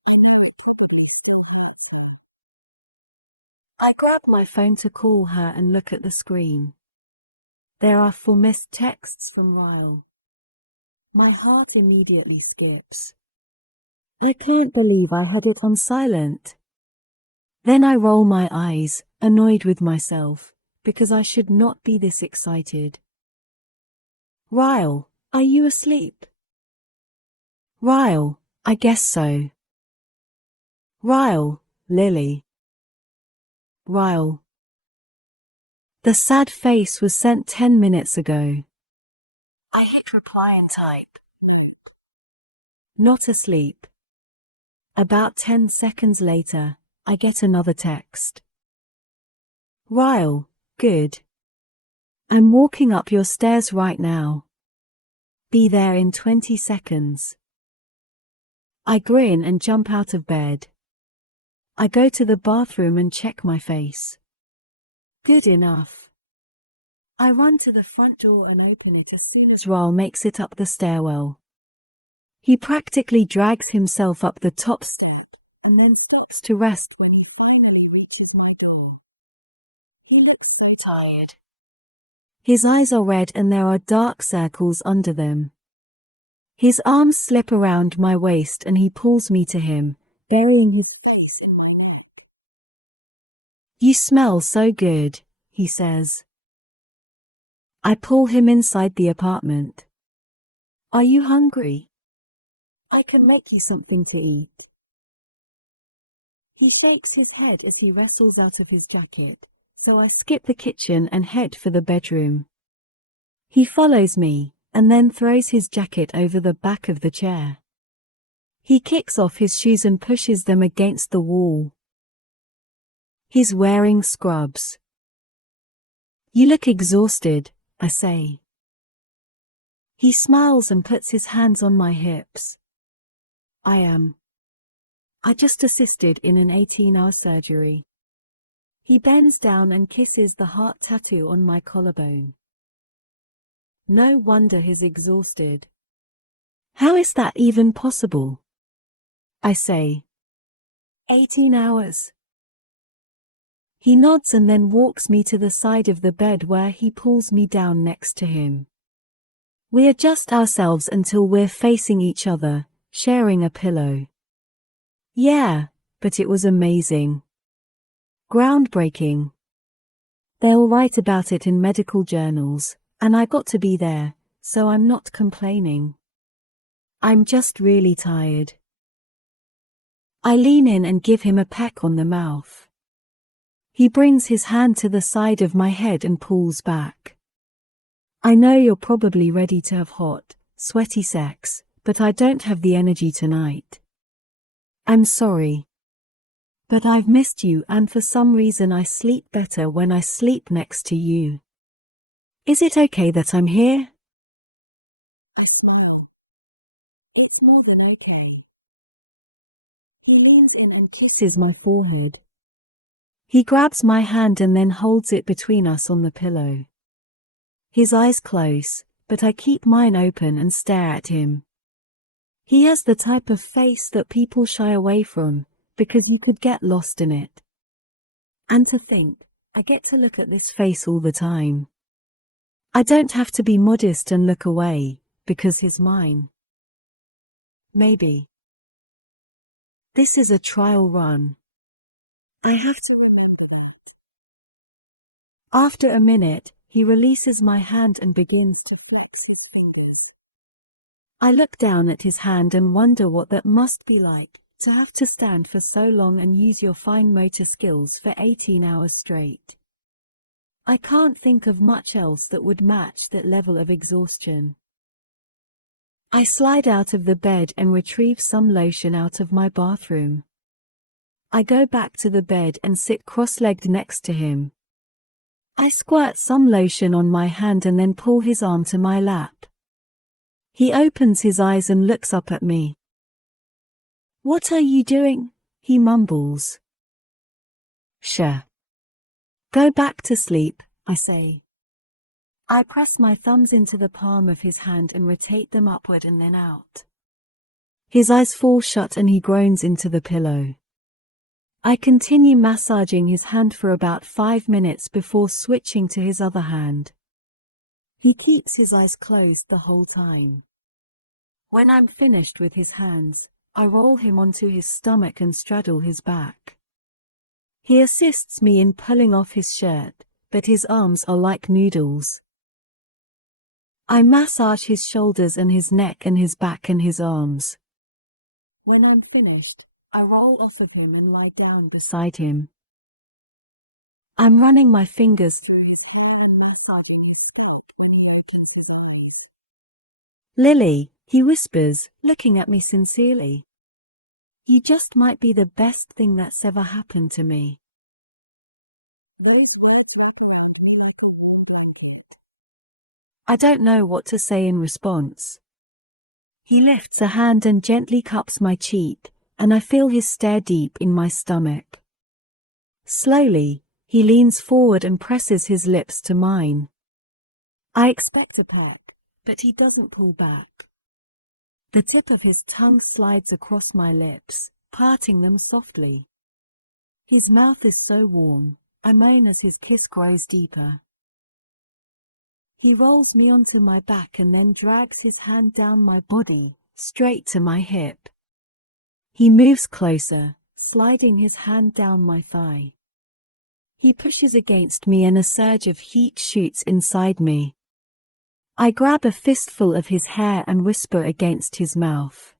I know it probably still hurts her. I grab my phone to call her and look at the screen. There are 4 missed texts from Ryle. My heart immediately skips. I can't believe I had it on silent. Then I roll my eyes, annoyed with myself, because I should not be this excited. Ryle, are you asleep? Ryle, I guess so. Ryle, Lily. Ryle. The sad face was sent 10 minutes ago. I hit reply and type. not asleep. About 10 seconds later, I get another text. Ryle, good. I'm walking up your stairs right now. Be there in 20 seconds. I grin and jump out of bed. I go to the bathroom and check my face. Good enough. I run to the front door and open it as soon as Ryle makes it up the stairwell. He practically drags himself up the top step and then stops to rest when he finally reaches my door. He looks so tired. His eyes are red and there are dark circles under them. His arms slip around my waist and he pulls me to him, burying his face in my neck. You smell so good, he says. I pull him inside the apartment. Are you hungry? I can make you something to eat. He shakes his head as he wrestles out of his jacket, so I skip the kitchen and head for the bedroom. He follows me, and then throws his jacket over the back of the chair. He kicks off his shoes and pushes them against the wall. He's wearing scrubs. You look exhausted, I say. He smiles and puts his hands on my hips. I just assisted in an 18-hour surgery. He bends down and kisses the heart tattoo on my collarbone. No wonder he's exhausted. How is that even possible? I say. 18 hours. He nods and then walks me to the side of the bed where he pulls me down next to him. We adjust ourselves until we're facing each other, sharing a pillow. Yeah, but it was amazing. Groundbreaking. They'll write about it in medical journals, and I got to be there, so I'm not complaining. I'm just really tired. I lean in and give him a peck on the mouth. He brings his hand to the side of my head and pulls back. I know you're probably ready to have hot, sweaty sex, but I don't have the energy tonight. I'm sorry. But I've missed you and for some reason I sleep better when I sleep next to you. Is it okay that I'm here? I smile. It's more than okay. He leans in and kisses my forehead. He grabs my hand and then holds it between us on the pillow. His eyes close, but I keep mine open and stare at him. He has the type of face that people shy away from, because you could get lost in it. And to think, I get to look at this face all the time. I don't have to be modest and look away, because he's mine. Maybe. This is a trial run. I have to remember that. After a minute, he releases my hand and begins to flex his fingers. I look down at his hand and wonder what that must be like, to have to stand for so long and use your fine motor skills for 18 hours straight. I can't think of much else that would match that level of exhaustion. I slide out of the bed and retrieve some lotion out of my bathroom. I go back to the bed and sit cross-legged next to him. I squirt some lotion on my hand and then pull his arm to my lap. He opens his eyes and looks up at me. What are you doing? He mumbles. Sure. Go back to sleep, I say. I press my thumbs into the palm of his hand and rotate them upward and then out. His eyes fall shut and he groans into the pillow. I continue massaging his hand for about 5 minutes before switching to his other hand. He keeps his eyes closed the whole time. When I'm finished with his hands, I roll him onto his stomach and straddle his back. He assists me in pulling off his shirt, but his arms are like noodles. I massage his shoulders and his neck and his back and his arms. When I'm finished, I roll off of him and lie down beside him. I'm running my fingers through his hair and massaging his scalp when he opens his eyes. Lily, He whispers, looking at me sincerely. You just might be the best thing that's ever happened to me. Those words wrap around me like a warm blanket. I don't know what to say in response. He lifts a hand and gently cups my cheek, and I feel his stare deep in my stomach. Slowly, he leans forward and presses his lips to mine. I expect a peck, but he doesn't pull back. The tip of his tongue slides across my lips, parting them softly. His mouth is so warm, I moan as his kiss grows deeper. He rolls me onto my back and then drags his hand down my body, straight to my hip. He moves closer, sliding his hand down my thigh. He pushes against me and a surge of heat shoots inside me. I grab a fistful of his hair and whisper against his mouth.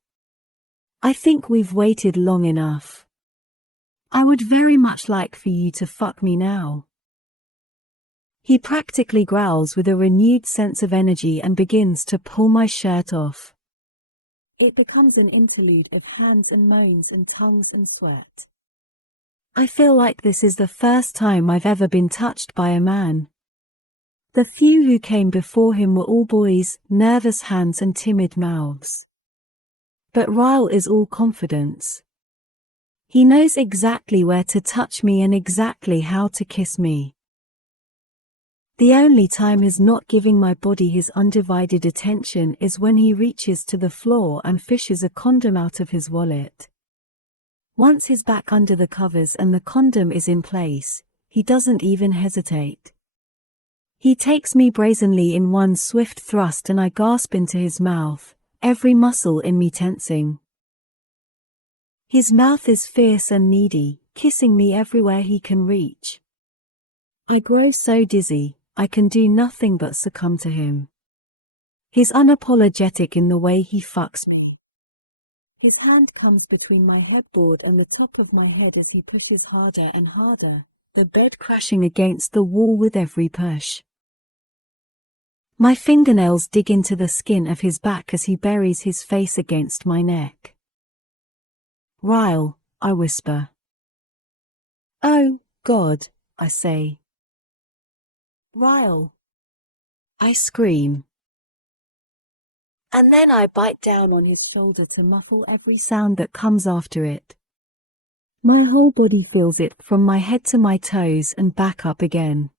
I think we've waited long enough. I would very much like for you to fuck me now. He practically growls with a renewed sense of energy and begins to pull my shirt off. It becomes an interlude of hands and moans and tongues and sweat. I feel like this is the first time I've ever been touched by a man. The few who came before him were all boys, nervous hands and timid mouths. But Ryle is all confidence. He knows exactly where to touch me and exactly how to kiss me. The only time he's not giving my body his undivided attention is when he reaches to the floor and fishes a condom out of his wallet. Once he's back under the covers and the condom is in place, he doesn't even hesitate. He takes me brazenly in one swift thrust and I gasp into his mouth, every muscle in me tensing. His mouth is fierce and needy, kissing me everywhere he can reach. I grow so dizzy, I can do nothing but succumb to him. He's unapologetic in the way he fucks me. His hand comes between my headboard and the top of my head as he pushes harder and harder, the bed crashing against the wall with every push. My fingernails dig into the skin of his back as he buries his face against my neck. Ryle, I whisper. Oh, God, I say. Ryle, I scream. And then I bite down on his shoulder to muffle every sound that comes after it. My whole body feels it from my head to my toes and back up again.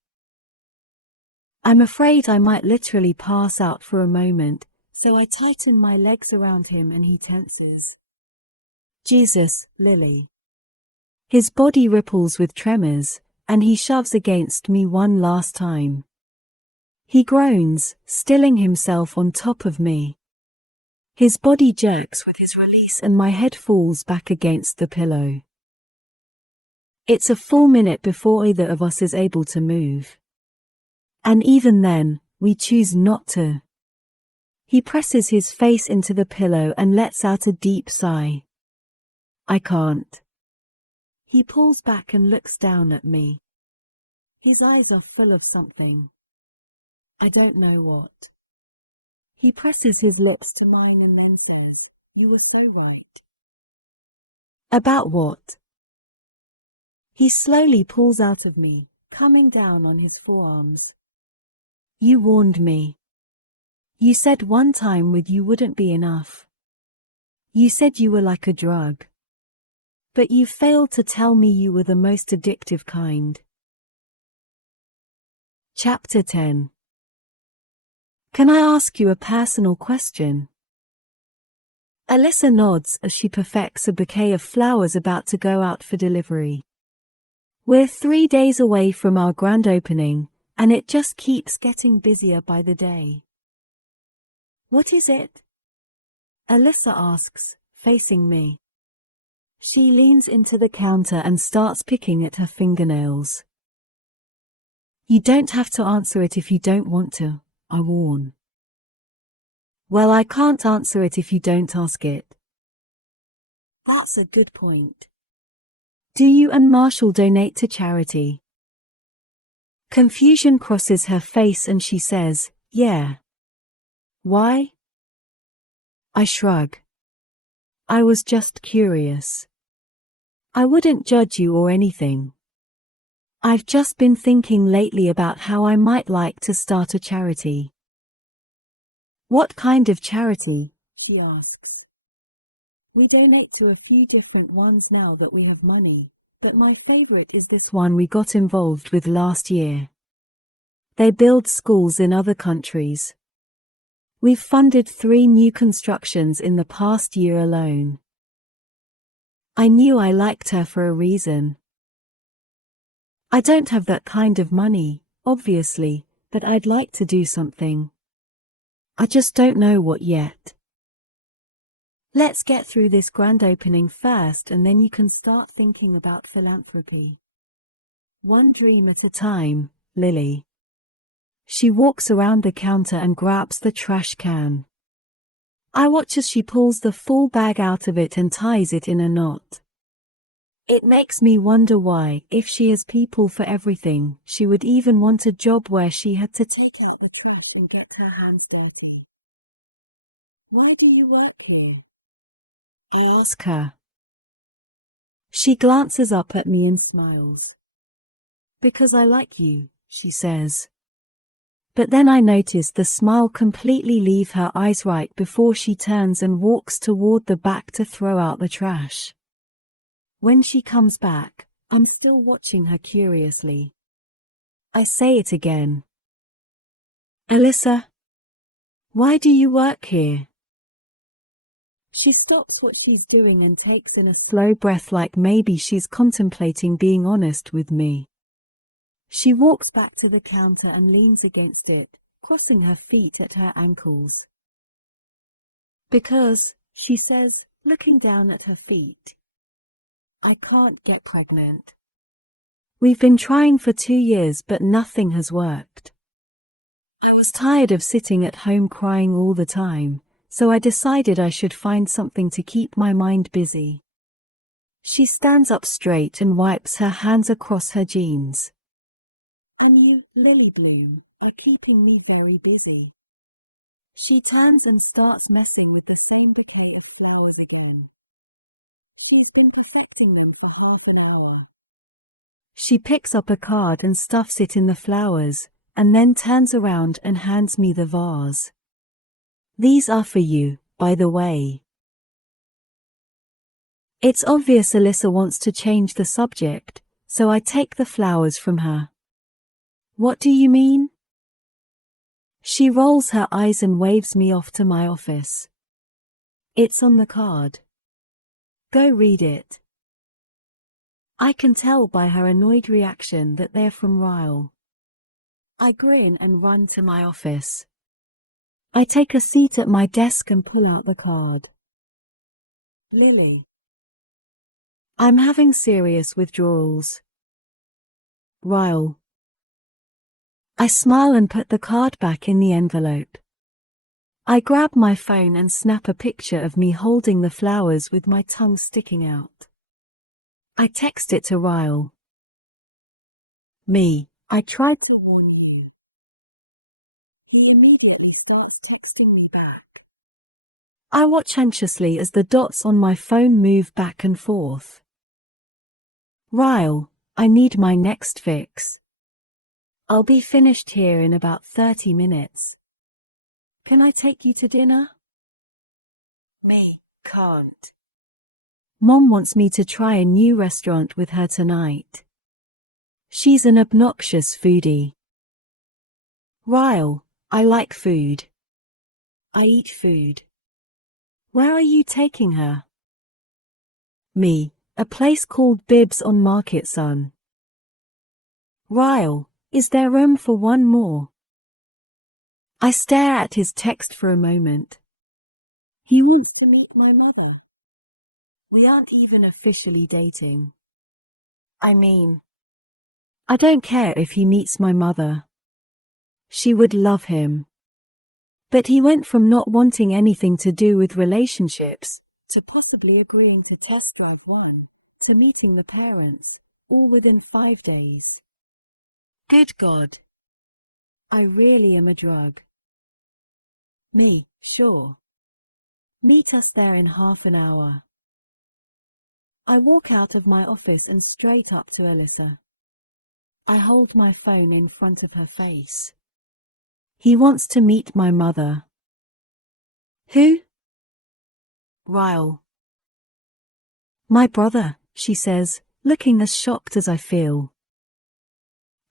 I'm afraid I might literally pass out for a moment, so I tighten my legs around him and he tenses. Jesus, Lily. His body ripples with tremors, and he shoves against me one last time. He groans, stilling himself on top of me. His body jerks with his release and my head falls back against the pillow. It's a full minute before either of us is able to move. And even then, we choose not to. He presses his face into the pillow and lets out a deep sigh. I can't. He pulls back and looks down at me. His eyes are full of something. I don't know what. He presses his lips to mine and then says, "You were so right." About what? He slowly pulls out of me, coming down on his forearms. You warned me. You said one time with you wouldn't be enough. You said you were like a drug. But you failed to tell me you were the most addictive kind. Chapter 10. Can I ask you a personal question? Alyssa nods as she perfects a bouquet of flowers about to go out for delivery. We're 3 days away from our grand opening, and it just keeps getting busier by the day. What is it? Alyssa asks, facing me. She leans into the counter and starts picking at her fingernails. You don't have to answer it if you don't want to, I warn. Well, I can't answer it if you don't ask it. That's a good point. Do you and Marshall donate to charity? Confusion crosses her face and she says, yeah. Why? I shrug. I was just curious. I wouldn't judge you or anything. I've just been thinking lately about how I might like to start a charity. What kind of charity? She asks. We donate to a few different ones now that we have money, but my favorite is this one we got involved with last year. They build schools in other countries. We've funded 3 new constructions in the past year alone. I knew I liked her for a reason. I don't have that kind of money, obviously, but I'd like to do something. I just don't know what yet. Let's get through this grand opening first and then you can start thinking about philanthropy. One dream at a time, Lily. She walks around the counter and grabs the trash can. I watch as she pulls the full bag out of it and ties it in a knot. It makes me wonder why, if she has people for everything, she would even want a job where she had to take out the trash and get her hands dirty. Why do you work here? I ask her. She glances up at me and smiles. Because I like you, she says. But then I notice the smile completely leave her eyes right before she turns and walks toward the back to throw out the trash. When she comes back, I'm still watching her curiously. I say it again. Alyssa, why do you work here? She stops what she's doing and takes in a slow breath like maybe she's contemplating being honest with me. She walks back to the counter and leans against it, crossing her feet at her ankles. Because, she says, looking down at her feet, I can't get pregnant. We've been trying for 2 years but nothing has worked. I was tired of sitting at home crying all the time, so I decided I should find something to keep my mind busy. She stands up straight and wipes her hands across her jeans. A new lily bloom are keeping me very busy. She turns and starts messing with the same bouquet of flowers again. She's been perfecting them for half an hour. She picks up a card and stuffs it in the flowers, and then turns around and hands me the vase. These are for you, by the way. It's obvious Alyssa wants to change the subject, so I take the flowers from her. What do you mean? She rolls her eyes and waves me off to my office. It's on the card. Go read it. I can tell by her annoyed reaction that they're from Ryle. I grin and run to my office. I take a seat at my desk and pull out the card. Lily. I'm having serious withdrawals. Ryle. I smile and put the card back in the envelope. I grab my phone and snap a picture of me holding the flowers with my tongue sticking out. I text it to Ryle. Me, I tried to warn you. He immediately starts texting me back. I watch anxiously as the dots on my phone move back and forth. Ryle, I need my next fix. I'll be finished here in about 30 minutes. Can I take you to dinner? Me, can't. Mom wants me to try a new restaurant with her tonight. She's an obnoxious foodie. Ryle, I like food. I eat food. Where are you taking her? Me, a place called Bibs on Market Sun. Ryle, is there room for one more? I stare at his text for a moment. He wants to meet my mother. We aren't even officially dating. I mean, I don't care if he meets my mother. She would love him. But he went from not wanting anything to do with relationships, to possibly agreeing to test drive one, to meeting the parents, all within 5 days. Good God. I really am a drug. Me, sure. Meet us there in half an hour. I walk out of my office and straight up to Alyssa. I hold my phone in front of her face. He wants to meet my mother. Who? Ryle. My brother, she says, looking as shocked as I feel.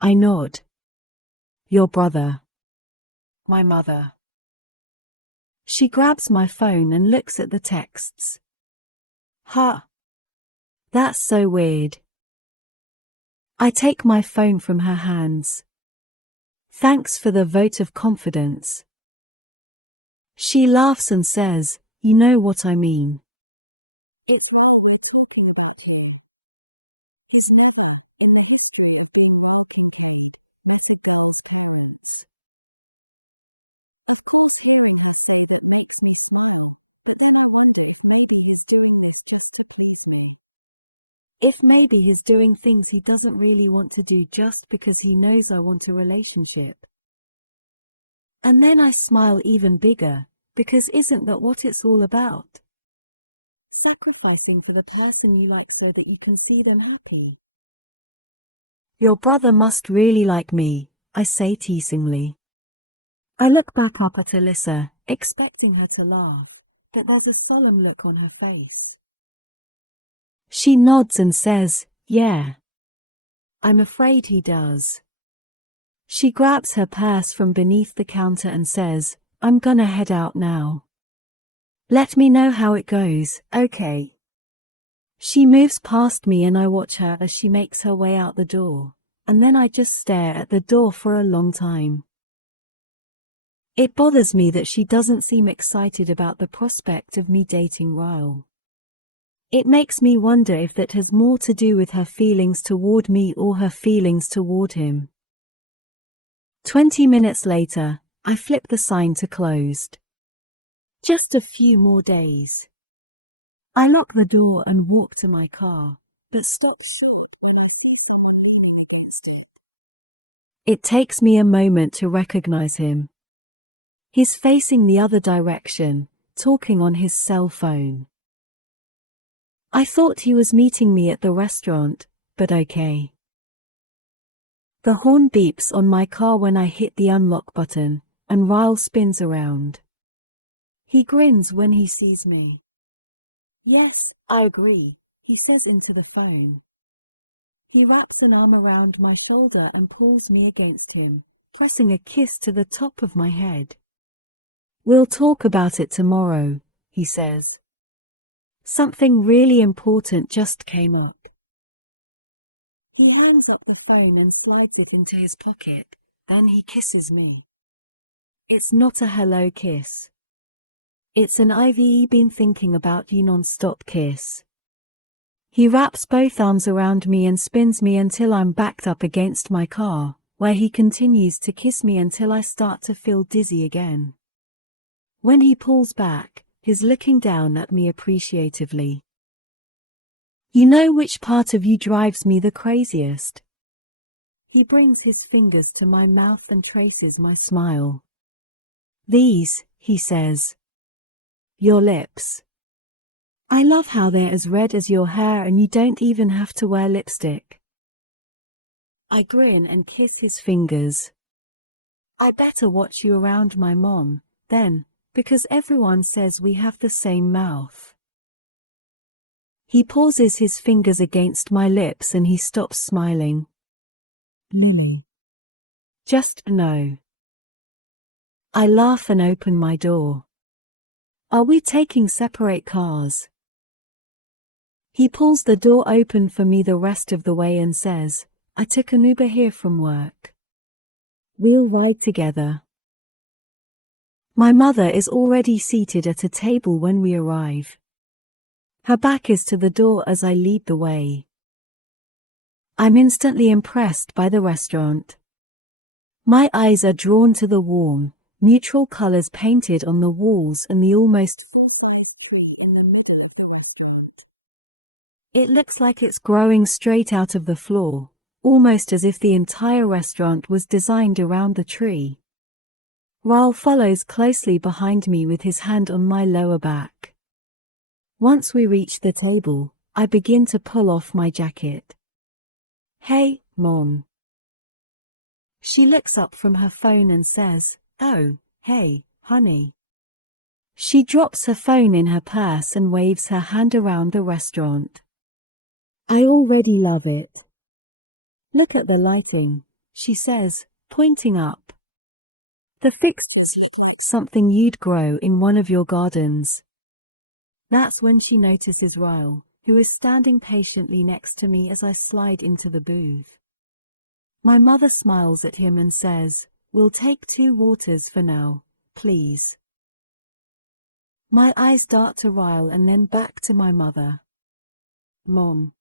I nod. Your brother. My mother. She grabs my phone and looks at the texts. Huh. That's so weird. I take my phone from her hands. Thanks for the vote of confidence. She laughs and says, you know what I mean. It's Ryle we're talking about today. His mother and the history of being Ryle Kincaid as her girl's parents. Of course, hearing her say that makes me smile, but then I wonder if maybe he's doing this just to please me. If maybe he's doing things he doesn't really want to do just because he knows I want a relationship. And then I smile even bigger, because isn't that what it's all about? Sacrificing for the person you like so that you can see them happy. Your brother must really like me, I say teasingly. I look back up at Alyssa, expecting her to laugh, but there's a solemn look on her face. She nods and says, yeah. I'm afraid he does. She grabs her purse from beneath the counter and says, I'm gonna head out now. Let me know how it goes, okay? She moves past me and I watch her as she makes her way out the door, and then I just stare at the door for a long time. It bothers me that she doesn't seem excited about the prospect of me dating Ryle. It makes me wonder if that has more to do with her feelings toward me or her feelings toward him. 20 minutes later, I flip the sign to closed. Just a few more days. I lock the door and walk to my car, but stop short when I see someone really romantic. It takes me a moment to recognize him. He's facing the other direction, talking on his cell phone. I thought he was meeting me at the restaurant, but okay. The horn beeps on my car when I hit the unlock button, and Ryle spins around. He grins when he sees me. Yes, I agree, he says into the phone. He wraps an arm around my shoulder and pulls me against him, pressing a kiss to the top of my head. We'll talk about it tomorrow, he says. Something really important just came up. He hangs up the phone and slides it into his pocket, then he kisses me. It's not a hello kiss. It's an I've been thinking about you non-stop kiss. He wraps both arms around me and spins me until I'm backed up against my car, where he continues to kiss me until I start to feel dizzy again. When he pulls back, he's looking down at me appreciatively. You know which part of you drives me the craziest? He brings his fingers to my mouth and traces my smile. These, he says. Your lips. I love how they're as red as your hair and you don't even have to wear lipstick. I grin and kiss his fingers. I better watch you around my mom, then, because everyone says we have the same mouth. He pauses his fingers against my lips and he stops smiling. Lily. Just no. I laugh and open my door. Are we taking separate cars? He pulls the door open for me the rest of the way and says, I took an Uber here from work. We'll ride together. My mother is already seated at a table when we arrive. Her back is to the door as I lead the way. I'm instantly impressed by the restaurant. My eyes are drawn to the warm, neutral colors painted on the walls and the almost full-size tree in the middle of the restaurant. It looks like it's growing straight out of the floor, almost as if the entire restaurant was designed around the tree. Ryle follows closely behind me with his hand on my lower back. Once we reach the table, I begin to pull off my jacket. "Hey, Mom." She looks up from her phone and says, "Oh, hey, honey." She drops her phone in her purse and waves her hand around the restaurant. "I already love it. Look at the lighting," she says, pointing up. "The fixtures look like something you'd grow in one of your gardens." That's when she notices Ryle, who is standing patiently next to me as I slide into the booth. My mother smiles at him and says, "We'll take 2 waters for now, please." My eyes dart to Ryle and then back to my mother. "Mom.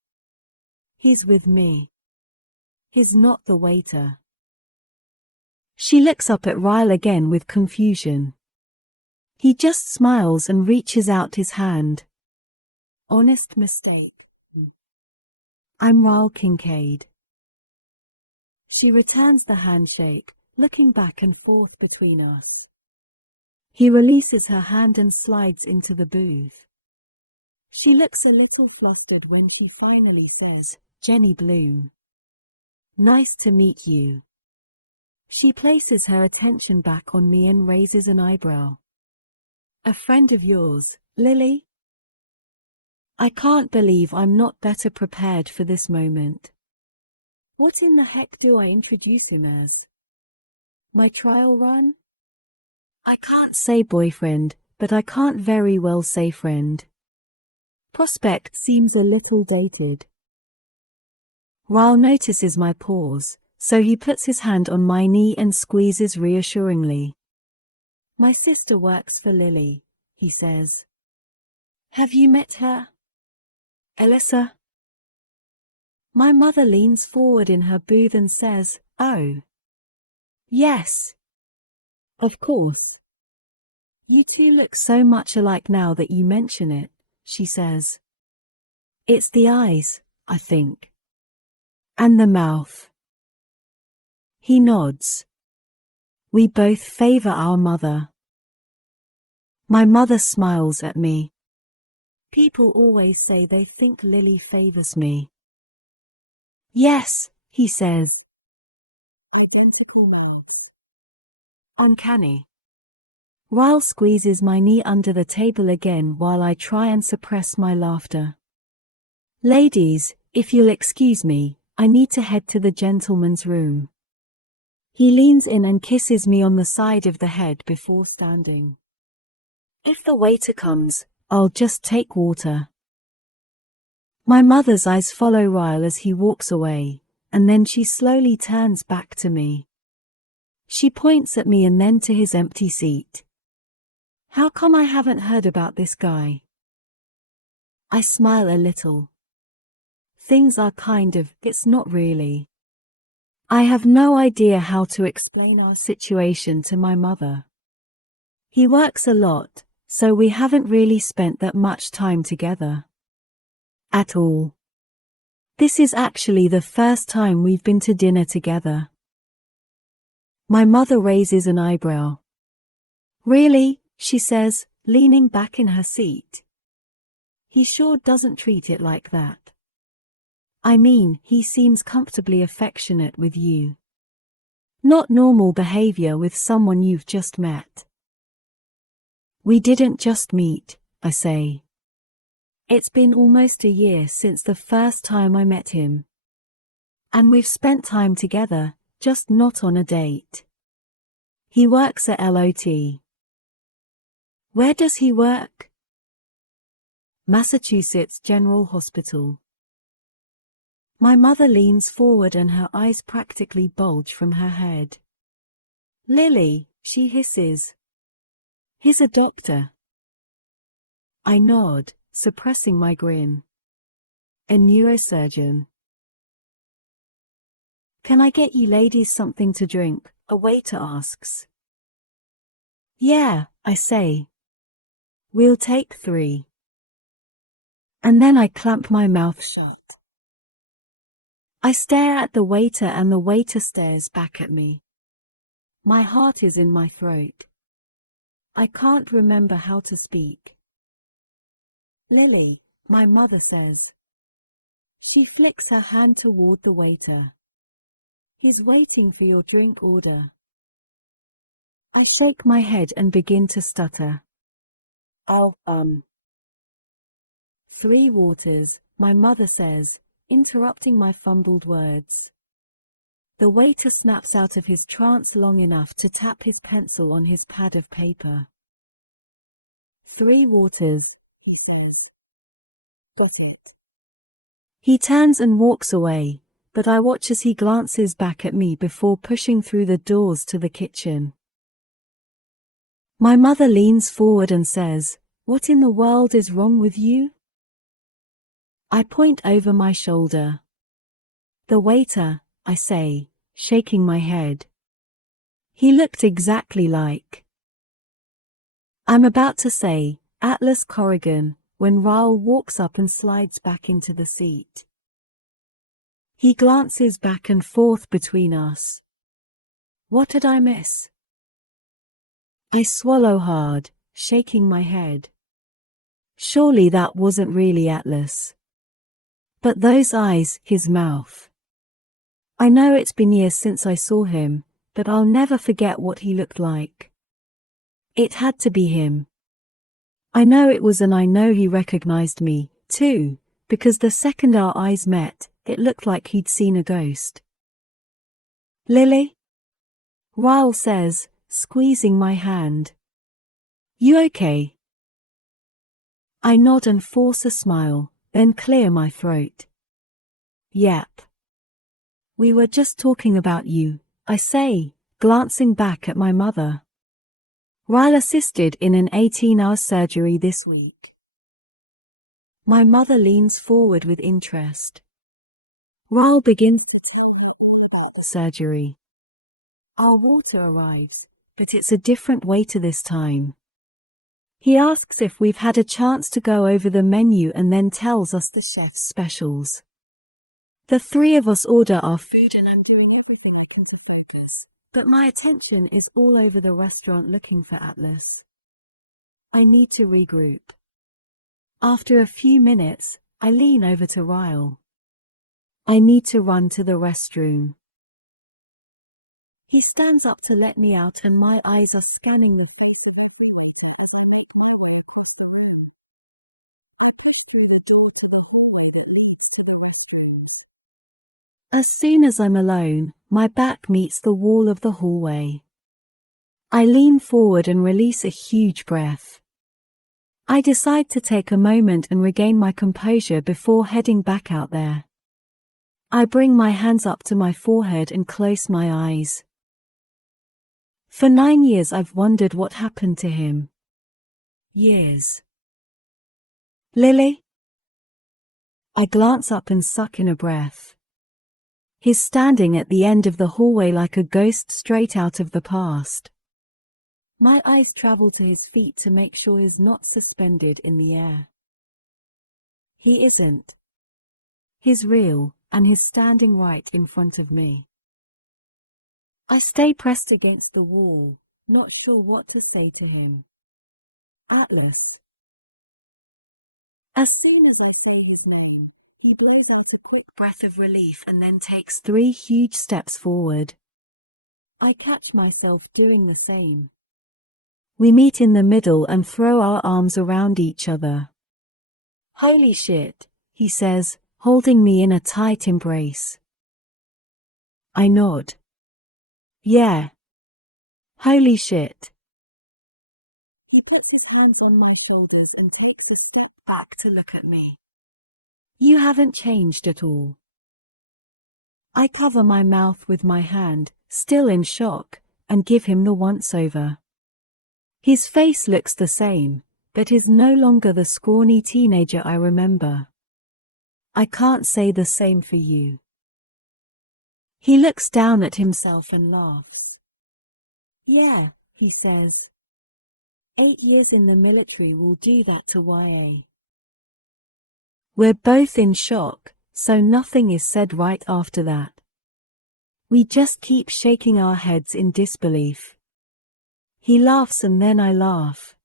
He's with me. He's not the waiter." She looks up at Ryle again with confusion. He just smiles and reaches out his hand. "Honest mistake. I'm Ryle Kincaid." She returns the handshake, looking back and forth between us. He releases her hand and slides into the booth. She looks a little flustered when she finally says, "Jenny Bloom. Nice to meet you." She places her attention back on me and raises an eyebrow. "A friend of yours, Lily?" I can't believe I'm not better prepared for this moment. What in the heck do I introduce him as? My trial run? I can't say boyfriend, but I can't very well say friend. Prospect seems a little dated. Ryle notices my pause, so he puts his hand on my knee and squeezes reassuringly. "My sister works for Lily," he says. "Have you met her? Alyssa?" My mother leans forward in her booth and says, "Oh. Yes. Of course. You two look so much alike now that you mention it," she says. "It's the eyes, I think. And the mouth." He nods. We both favor our mother. My mother smiles at me. "People always say they think Lily favors me." "Yes," he says. Identical mouths. Uncanny. Ryle squeezes my knee under the table again while I try and suppress my laughter. "Ladies, if you'll excuse me, I need to head to the gentleman's room." He leans in and kisses me on the side of the head before standing. "If the waiter comes, I'll just take water." My mother's eyes follow Ryle as he walks away, and then she slowly turns back to me. She points at me and then to his empty seat. "How come I haven't heard about this guy?" I smile a little. Things are it's not really. I have no idea how to explain our situation to my mother. He works a lot, so we haven't really spent that much time together. At all. This is actually the first time we've been to dinner together. My mother raises an eyebrow. "Really?" she says, leaning back in her seat. "He sure doesn't treat it like that. I mean, he seems comfortably affectionate with you. Not normal behavior with someone you've just met." "We didn't just meet," I say. "It's been almost a year since the first time I met him. And we've spent time together, just not on a date. He works at LOT. Where does he work?" "Massachusetts General Hospital." My mother leans forward and her eyes practically bulge from her head. "Lily," she hisses. "He's a doctor." I nod, suppressing my grin. "A neurosurgeon." "Can I get you ladies something to drink?" a waiter asks. "Yeah," I say. "We'll take 3. And then I clamp my mouth shut. I stare at the waiter and the waiter stares back at me. My heart is in my throat. I can't remember how to speak. Lily, my mother says. She flicks her hand toward the waiter. He's waiting for your drink order. I shake my head and begin to stutter. Oh, 3 waters, my mother says, interrupting my fumbled words. The waiter snaps out of his trance long enough to tap his pencil on his pad of paper. 3 waters, he says. Got it. He turns and walks away, but I watch as he glances back at me before pushing through the doors to the kitchen. My mother leans forward and says, "What in the world is wrong with you?" I point over my shoulder. "The waiter," I say, shaking my head. He looked exactly like. I'm about to say, Atlas Corrigan, when Ryle walks up and slides back into the seat. He glances back and forth between us. What did I miss? I swallow hard, shaking my head. Surely that wasn't really Atlas. But those eyes, his mouth. I know it's been years since I saw him, but I'll never forget what he looked like. It had to be him. I know it was, and I know he recognized me, too, because the second our eyes met, it looked like he'd seen a ghost. "Lily?" Ryle says, squeezing my hand. "You okay?" I nod and force a smile, then clear my throat. "Yep. We were just talking about you," I say, glancing back at my mother. "Ryle assisted in an 18-hour surgery this week." My mother leans forward with interest. Ryle begins to tell her all about the surgery. Our water arrives, but it's a different waiter this time. He asks if we've had a chance to go over the menu and then tells us the chef's specials. The 3 of us order our food and I'm doing everything I can to focus, but my attention is all over the restaurant looking for Atlas. I need to regroup. After a few minutes, I lean over to Ryle. "I need to run to the restroom." He stands up to let me out and my eyes are scanning the As soon as I'm alone, my back meets the wall of the hallway. I lean forward and release a huge breath. I decide to take a moment and regain my composure before heading back out there. I bring my hands up to my forehead and close my eyes. For 9 years I've wondered what happened to him. Years. "Lily?" I glance up and suck in a breath. He's standing at the end of the hallway like a ghost straight out of the past. My eyes travel to his feet to make sure he's not suspended in the air. He isn't. He's real, and he's standing right in front of me. I stay pressed against the wall, not sure what to say to him. "Atlas." As soon as I say his name, he blows out a quick breath of relief and then takes 3 huge steps forward. I catch myself doing the same. We meet in the middle and throw our arms around each other. "Holy shit," he says, holding me in a tight embrace. I nod. "Yeah. Holy shit." He puts his hands on my shoulders and takes a step back to look at me. "You haven't changed at all." I cover my mouth with my hand, still in shock, and give him the once-over. His face looks the same, but is no longer the scrawny teenager I remember. "I can't say the same for you." He looks down at himself and laughs. "Yeah," he says. 8 years in the military will do that to YA. We're both in shock, so nothing is said right after that. We just keep shaking our heads in disbelief. He laughs and then I laugh.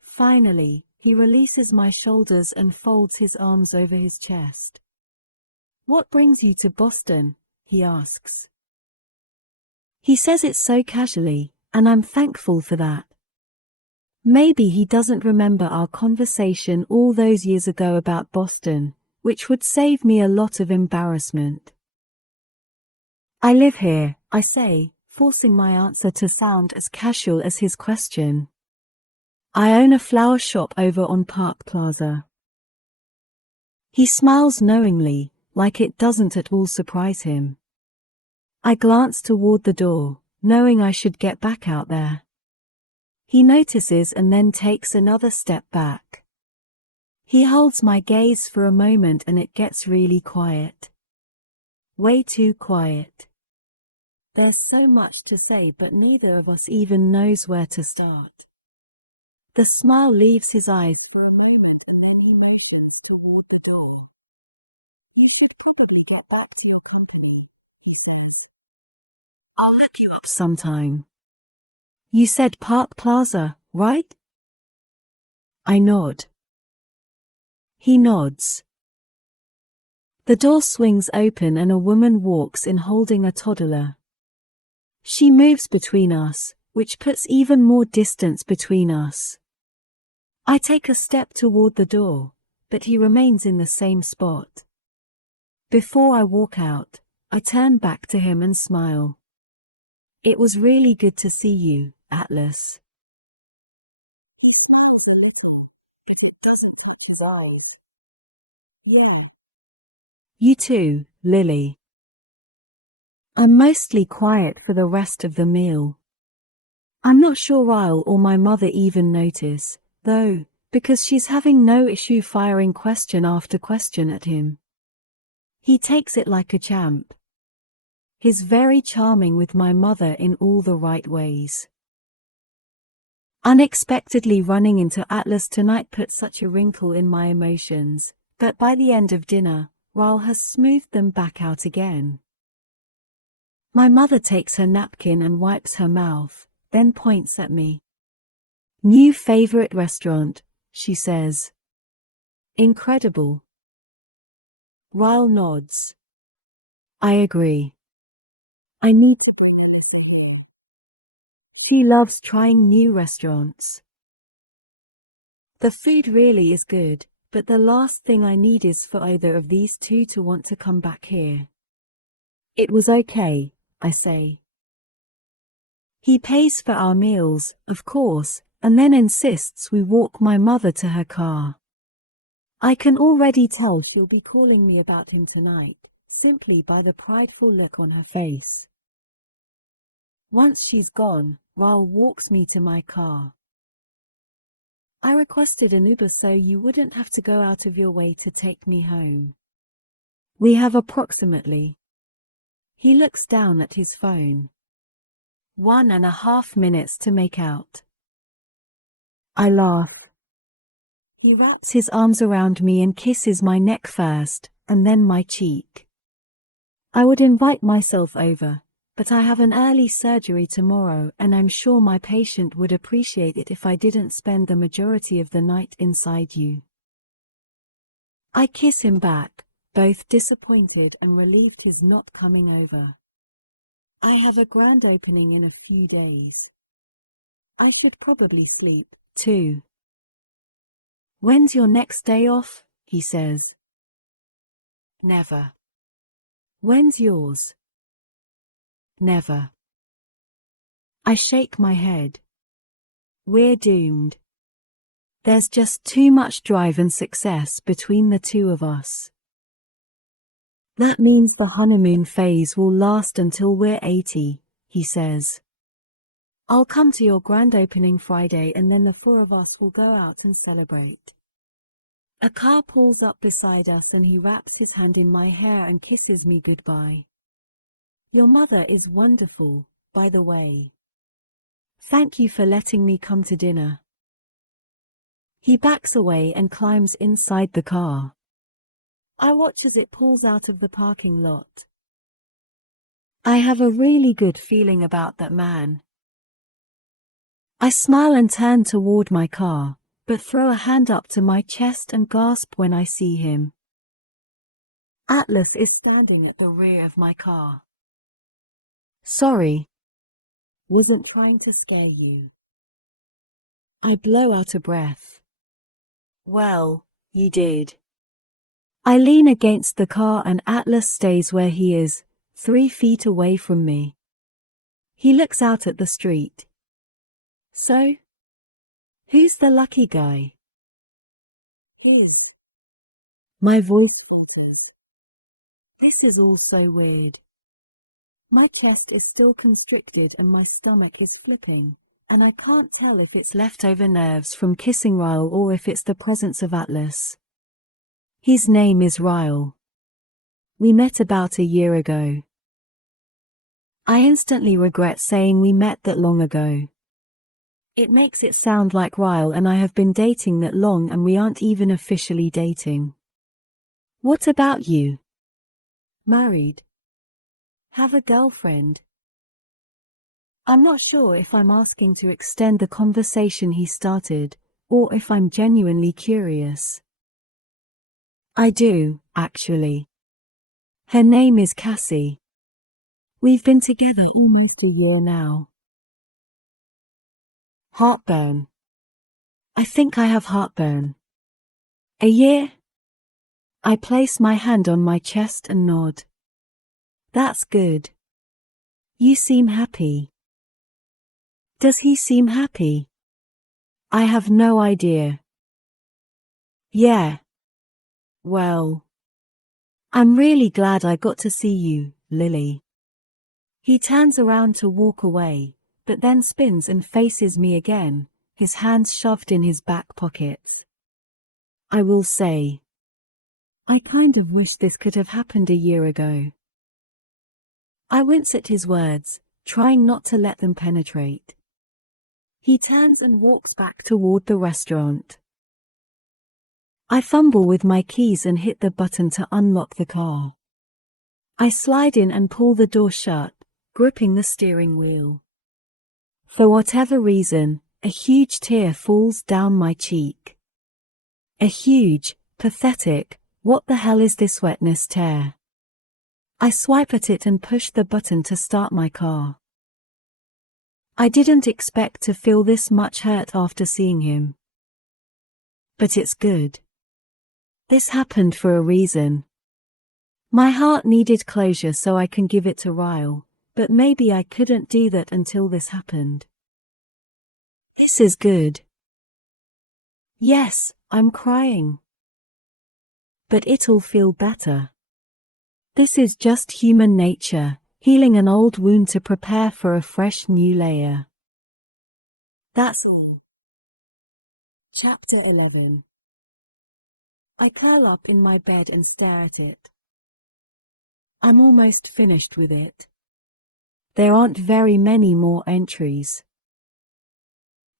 Finally, he releases my shoulders and folds his arms over his chest. "What brings you to Boston?" he asks. He says it so casually, and I'm thankful for that. Maybe he doesn't remember our conversation all those years ago about Boston, which would save me a lot of embarrassment. "I live here," I say, forcing my answer to sound as casual as his question. "I own a flower shop over on Park Plaza." He smiles knowingly, like it doesn't at all surprise him. I glance toward the door, knowing I should get back out there. He notices and then takes another step back. He holds my gaze for a moment and it gets really quiet. Way too quiet. There's so much to say, but neither of us even knows where to start. The smile leaves his eyes for a moment and then he motions toward the door. "You should probably get back to your company," he says. "I'll look you up sometime." "You said Park Plaza, right?" I nod. He nods. The door swings open and a woman walks in holding a toddler. She moves between us, which puts even more distance between us. I take a step toward the door, but he remains in the same spot. Before I walk out, I turn back to him and smile. "It was really good to see you, Atlas." "Yeah. You too, Lily." I'm mostly quiet for the rest of the meal. I'm not sure Ryle or my mother even notice, though, because she's having no issue firing question after question at him. He takes it like a champ. He's very charming with my mother in all the right ways. Unexpectedly running into Atlas tonight put such a wrinkle in my emotions, but by the end of dinner, Ryle has smoothed them back out again. My mother takes her napkin and wipes her mouth, then points at me. "New favorite restaurant," she says. "Incredible." Ryle nods. I agree. I need. She loves trying new restaurants. The food really is good, but the last thing I need is for either of these two to want to come back here. "It was okay," I say. He pays for our meals, of course, and then insists we walk my mother to her car. I can already tell she'll be calling me about him tonight, simply by the prideful look on her face. Once she's gone, Ryle walks me to my car. "I requested an Uber so you wouldn't have to go out of your way to take me home. We have approximately..." He looks down at his phone. 1.5 minutes to make out. I laugh. He wraps his arms around me and kisses my neck first, and then my cheek. I would invite myself over, but I have an early surgery tomorrow and I'm sure my patient would appreciate it if I didn't spend the majority of the night inside you. I kiss him back, both disappointed and relieved he's not coming over. I have a grand opening in a few days. I should probably sleep, too. "When's your next day off?" he says. "Never." "When's yours?" "Never." I shake my head. We're doomed. There's just too much drive and success between the two of us. That means the honeymoon phase will last until we're 80, he says. "I'll come to your grand opening Friday and then the four of us will go out and celebrate." A car pulls up beside us and he wraps his hand in my hair and kisses me goodbye. "Your mother is wonderful, by the way. Thank you for letting me come to dinner." He backs away and climbs inside the car. I watch as it pulls out of the parking lot. I have a really good feeling about that man. I smile and turn toward my car, but throw a hand up to my chest and gasp when I see him. Atlas is standing at the rear of my car. Sorry. Wasn't trying to scare you. I blow out a breath. Well, you did. I lean against the car and Atlas stays where he is, 3 feet away from me. He looks out at the street. So? Who's the lucky guy? His. My voice falters. This is all so weird. My chest is still constricted and my stomach is flipping, and I can't tell if it's leftover nerves from kissing Ryle or if it's the presence of Atlas. His name is Ryle. We met about a year ago. I instantly regret saying we met that long ago. It makes it sound like Ryle and I have been dating that long and we aren't even officially dating. What about you? Married? Have a girlfriend? I'm not sure if I'm asking to extend the conversation he started, or if I'm genuinely curious. I do, actually. Her name is Cassie. We've been together almost a year now. Heartburn. I think I have heartburn. A year? I place my hand on my chest and nod. That's good. You seem happy. Does he seem happy? I have no idea. Yeah. Well. I'm really glad I got to see you, Lily. He turns around to walk away, but then spins and faces me again, his hands shoved in his back pockets. I will say. I kind of wish this could have happened a year ago. I wince at his words, trying not to let them penetrate. He turns and walks back toward the restaurant. I fumble with my keys and hit the button to unlock the car. I slide in and pull the door shut, gripping the steering wheel. For whatever reason, a huge tear falls down my cheek. A huge, pathetic, what the hell is this wetness tear? I swipe at it and push the button to start my car. I didn't expect to feel this much hurt after seeing him. But it's good. This happened for a reason. My heart needed closure so I can give it to Ryle, but maybe I couldn't do that until this happened. This is good. Yes, I'm crying. But it'll feel better. This is just human nature, healing an old wound to prepare for a fresh new layer. That's all. Chapter 11. I curl up in my bed and stare at it. I'm almost finished with it. There aren't very many more entries.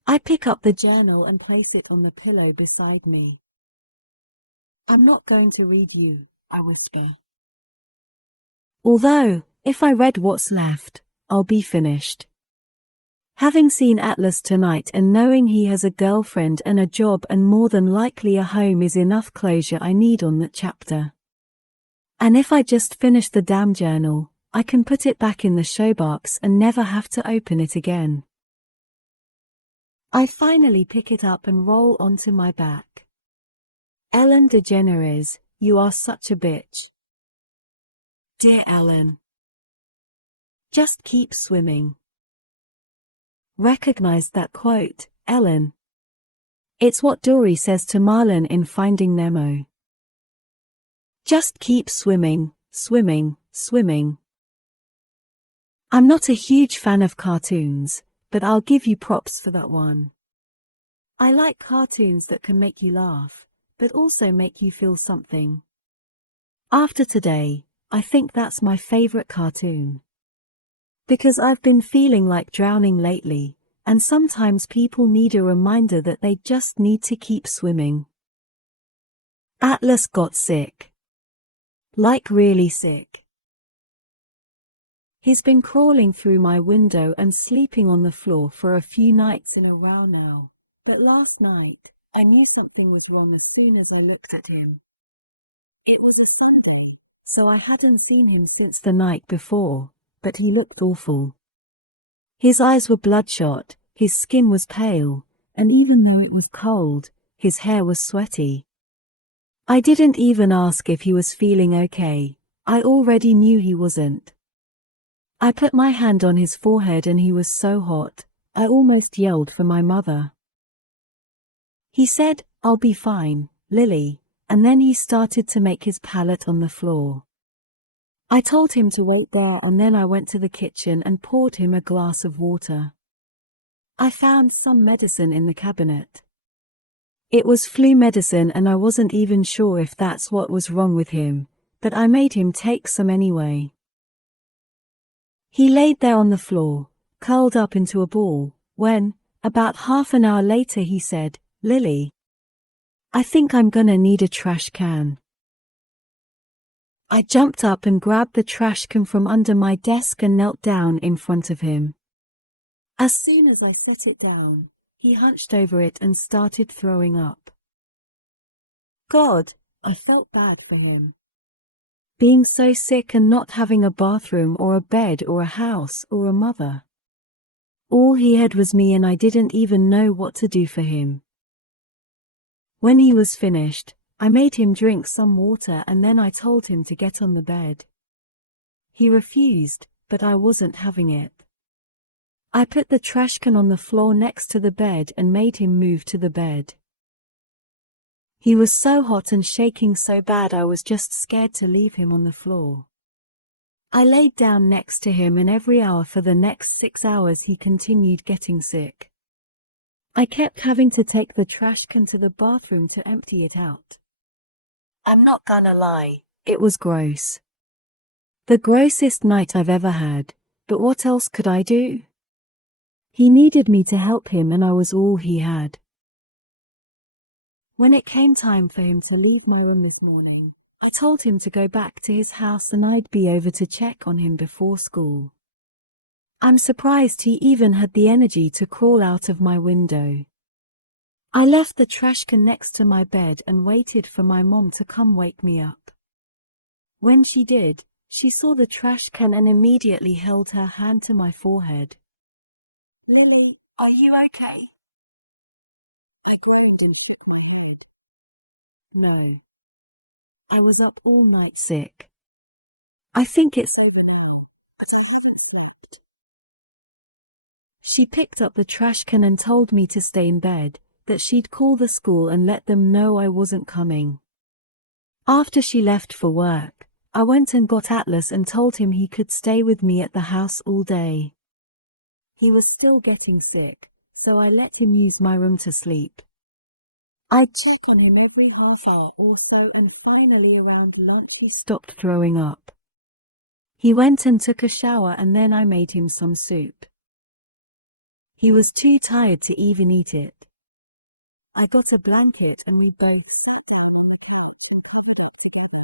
I pick up the journal and place it on the pillow beside me. I'm not going to read you, I whisper. Although, if I read what's left, I'll be finished. Having seen Atlas tonight and knowing he has a girlfriend and a job and more than likely a home is enough closure I need on that chapter. And if I just finish the damn journal, I can put it back in the showbox and never have to open it again. I finally pick it up and roll onto my back. Ellen DeGeneres, you are such a bitch. Dear Ellen. Just keep swimming. Recognize that quote, Ellen. It's what Dory says to Marlin in Finding Nemo. Just keep swimming, swimming, swimming. I'm not a huge fan of cartoons, but I'll give you props for that one. I like cartoons that can make you laugh, but also make you feel something. After today, I think that's my favorite cartoon. Because I've been feeling like drowning lately, and sometimes people need a reminder that they just need to keep swimming. Atlas got sick. Like really sick. He's been crawling through my window and sleeping on the floor for a few nights in a row now. But last night, I knew something was wrong as soon as I looked at him. So I hadn't seen him since the night before, but he looked awful. His eyes were bloodshot, his skin was pale, and even though it was cold, his hair was sweaty. I didn't even ask if he was feeling okay. I already knew he wasn't. I put my hand on his forehead and he was so hot, I almost yelled for my mother. He said, "I'll be fine, Lily," and then he started to make his pallet on the floor. I told him to wait there and then I went to the kitchen and poured him a glass of water. I found some medicine in the cabinet. It was flu medicine and I wasn't even sure if that's what was wrong with him, but I made him take some anyway. He laid there on the floor, curled up into a ball, when, about half an hour later he said, "Lily, I think I'm gonna need a trash can." I jumped up and grabbed the trash can from under my desk and knelt down in front of him. As soon as I set it down, he hunched over it and started throwing up. God, I felt bad for him. Being so sick and not having a bathroom or a bed or a house or a mother. All he had was me and I didn't even know what to do for him. When he was finished, I made him drink some water and then I told him to get on the bed. He refused, but I wasn't having it. I put the trash can on the floor next to the bed and made him move to the bed. He was so hot and shaking so bad I was just scared to leave him on the floor. I laid down next to him and every hour for the next 6 hours he continued getting sick. I kept having to take the trash can to the bathroom to empty it out. I'm not gonna lie, it was gross. The grossest night I've ever had, but what else could I do? He needed me to help him and I was all he had. When it came time for him to leave my room this morning, I told him to go back to his house and I'd be over to check on him before school. I'm surprised he even had the energy to crawl out of my window. I left the trash can next to my bed and waited for my mom to come wake me up. When she did, she saw the trash can and immediately held her hand to my forehead. "Lily, are you okay?" I groaned and no. I was up all night sick. I think it's over now, but I haven't slept. She picked up the trash can and told me to stay in bed, that she'd call the school and let them know I wasn't coming. After she left for work, I went and got Atlas and told him he could stay with me at the house all day. He was still getting sick, so I let him use my room to sleep. I'd check on him every half hour or so and finally around lunch he stopped throwing up. He went and took a shower and then I made him some soup. He was too tired to even eat it. I got a blanket and we both sat down on the couch and cuddled up together.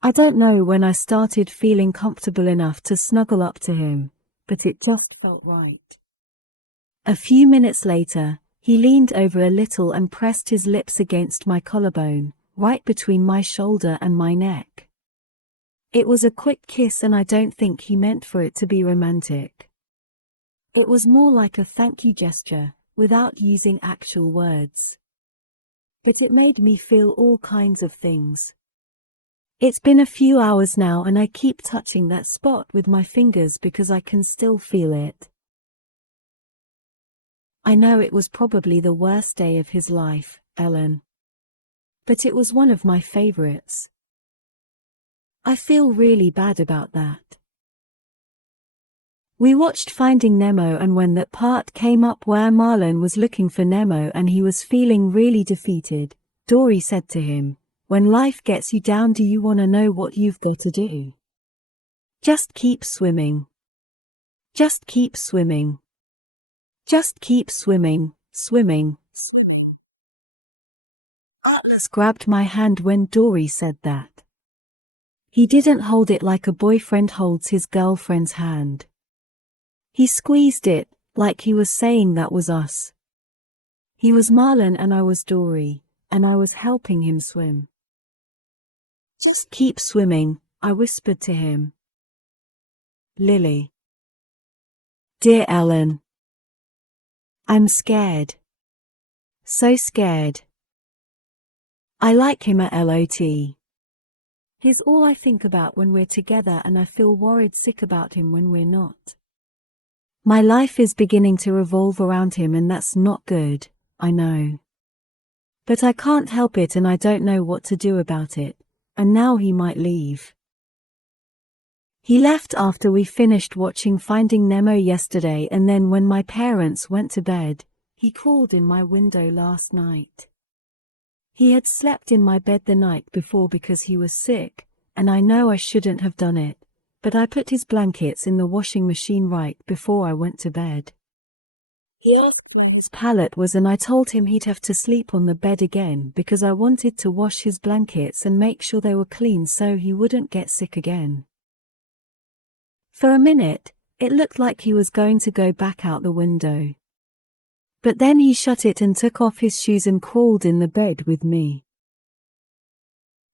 I don't know when I started feeling comfortable enough to snuggle up to him, but it just felt right. A few minutes later, he leaned over a little and pressed his lips against my collarbone, right between my shoulder and my neck. It was a quick kiss and I don't think he meant for it to be romantic. It was more like a thank you gesture, without using actual words. But it made me feel all kinds of things. It's been a few hours now and I keep touching that spot with my fingers because I can still feel it. I know it was probably the worst day of his life, Ellen. But it was one of my favorites. I feel really bad about that. We watched Finding Nemo and when that part came up where Marlin was looking for Nemo and he was feeling really defeated, Dory said to him, "When life gets you down, do you want to know what you've got to do? Just keep swimming. Just keep swimming. Just keep swimming, swimming, swimming." Atlas grabbed my hand when Dory said that. He didn't hold it like a boyfriend holds his girlfriend's hand. He squeezed it, like he was saying that was us. He was Marlon and I was Dory, and I was helping him swim. Just keep swimming, I whispered to him. Lily. Dear Ellen. I'm scared. So scared. I like him at LOT. He's all I think about when we're together and I feel worried sick about him when we're not. My life is beginning to revolve around him and that's not good, I know. But I can't help it and I don't know what to do about it, and now he might leave. He left after we finished watching Finding Nemo yesterday and then when my parents went to bed, he crawled in my window last night. He had slept in my bed the night before because he was sick, and I know I shouldn't have done it, but I put his blankets in the washing machine right before I went to bed. He asked where his pallet was and I told him he'd have to sleep on the bed again because I wanted to wash his blankets and make sure they were clean so he wouldn't get sick again. For a minute, it looked like he was going to go back out the window. But then he shut it and took off his shoes and crawled in the bed with me.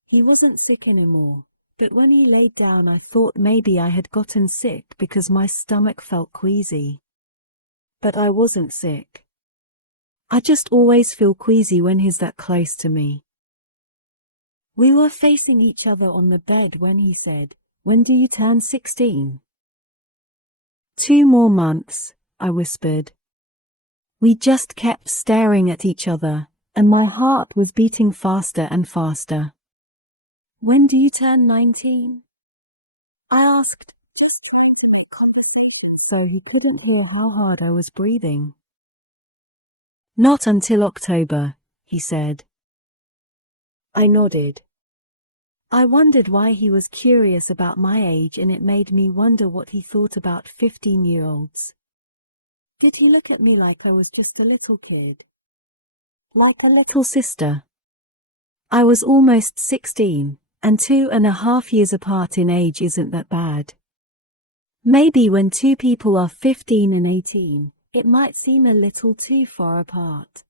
He wasn't sick anymore, but when he laid down I thought maybe I had gotten sick because my stomach felt queasy. But I wasn't sick. I just always feel queasy when he's that close to me. We were facing each other on the bed when he said, "When do you turn 16? 2 more months, I whispered. We just kept staring at each other, and my heart was beating faster and faster. When do you turn 19? I asked, just so he couldn't hear how hard I was breathing. Not until October, he said. I nodded. I wondered why he was curious about my age and it made me wonder what he thought about 15-year-olds. Did he look at me like I was just a little kid? Like a little sister? I was almost 16, and 2.5 years apart in age isn't that bad. Maybe when 2 people are 15 and 18, it might seem a little too far apart.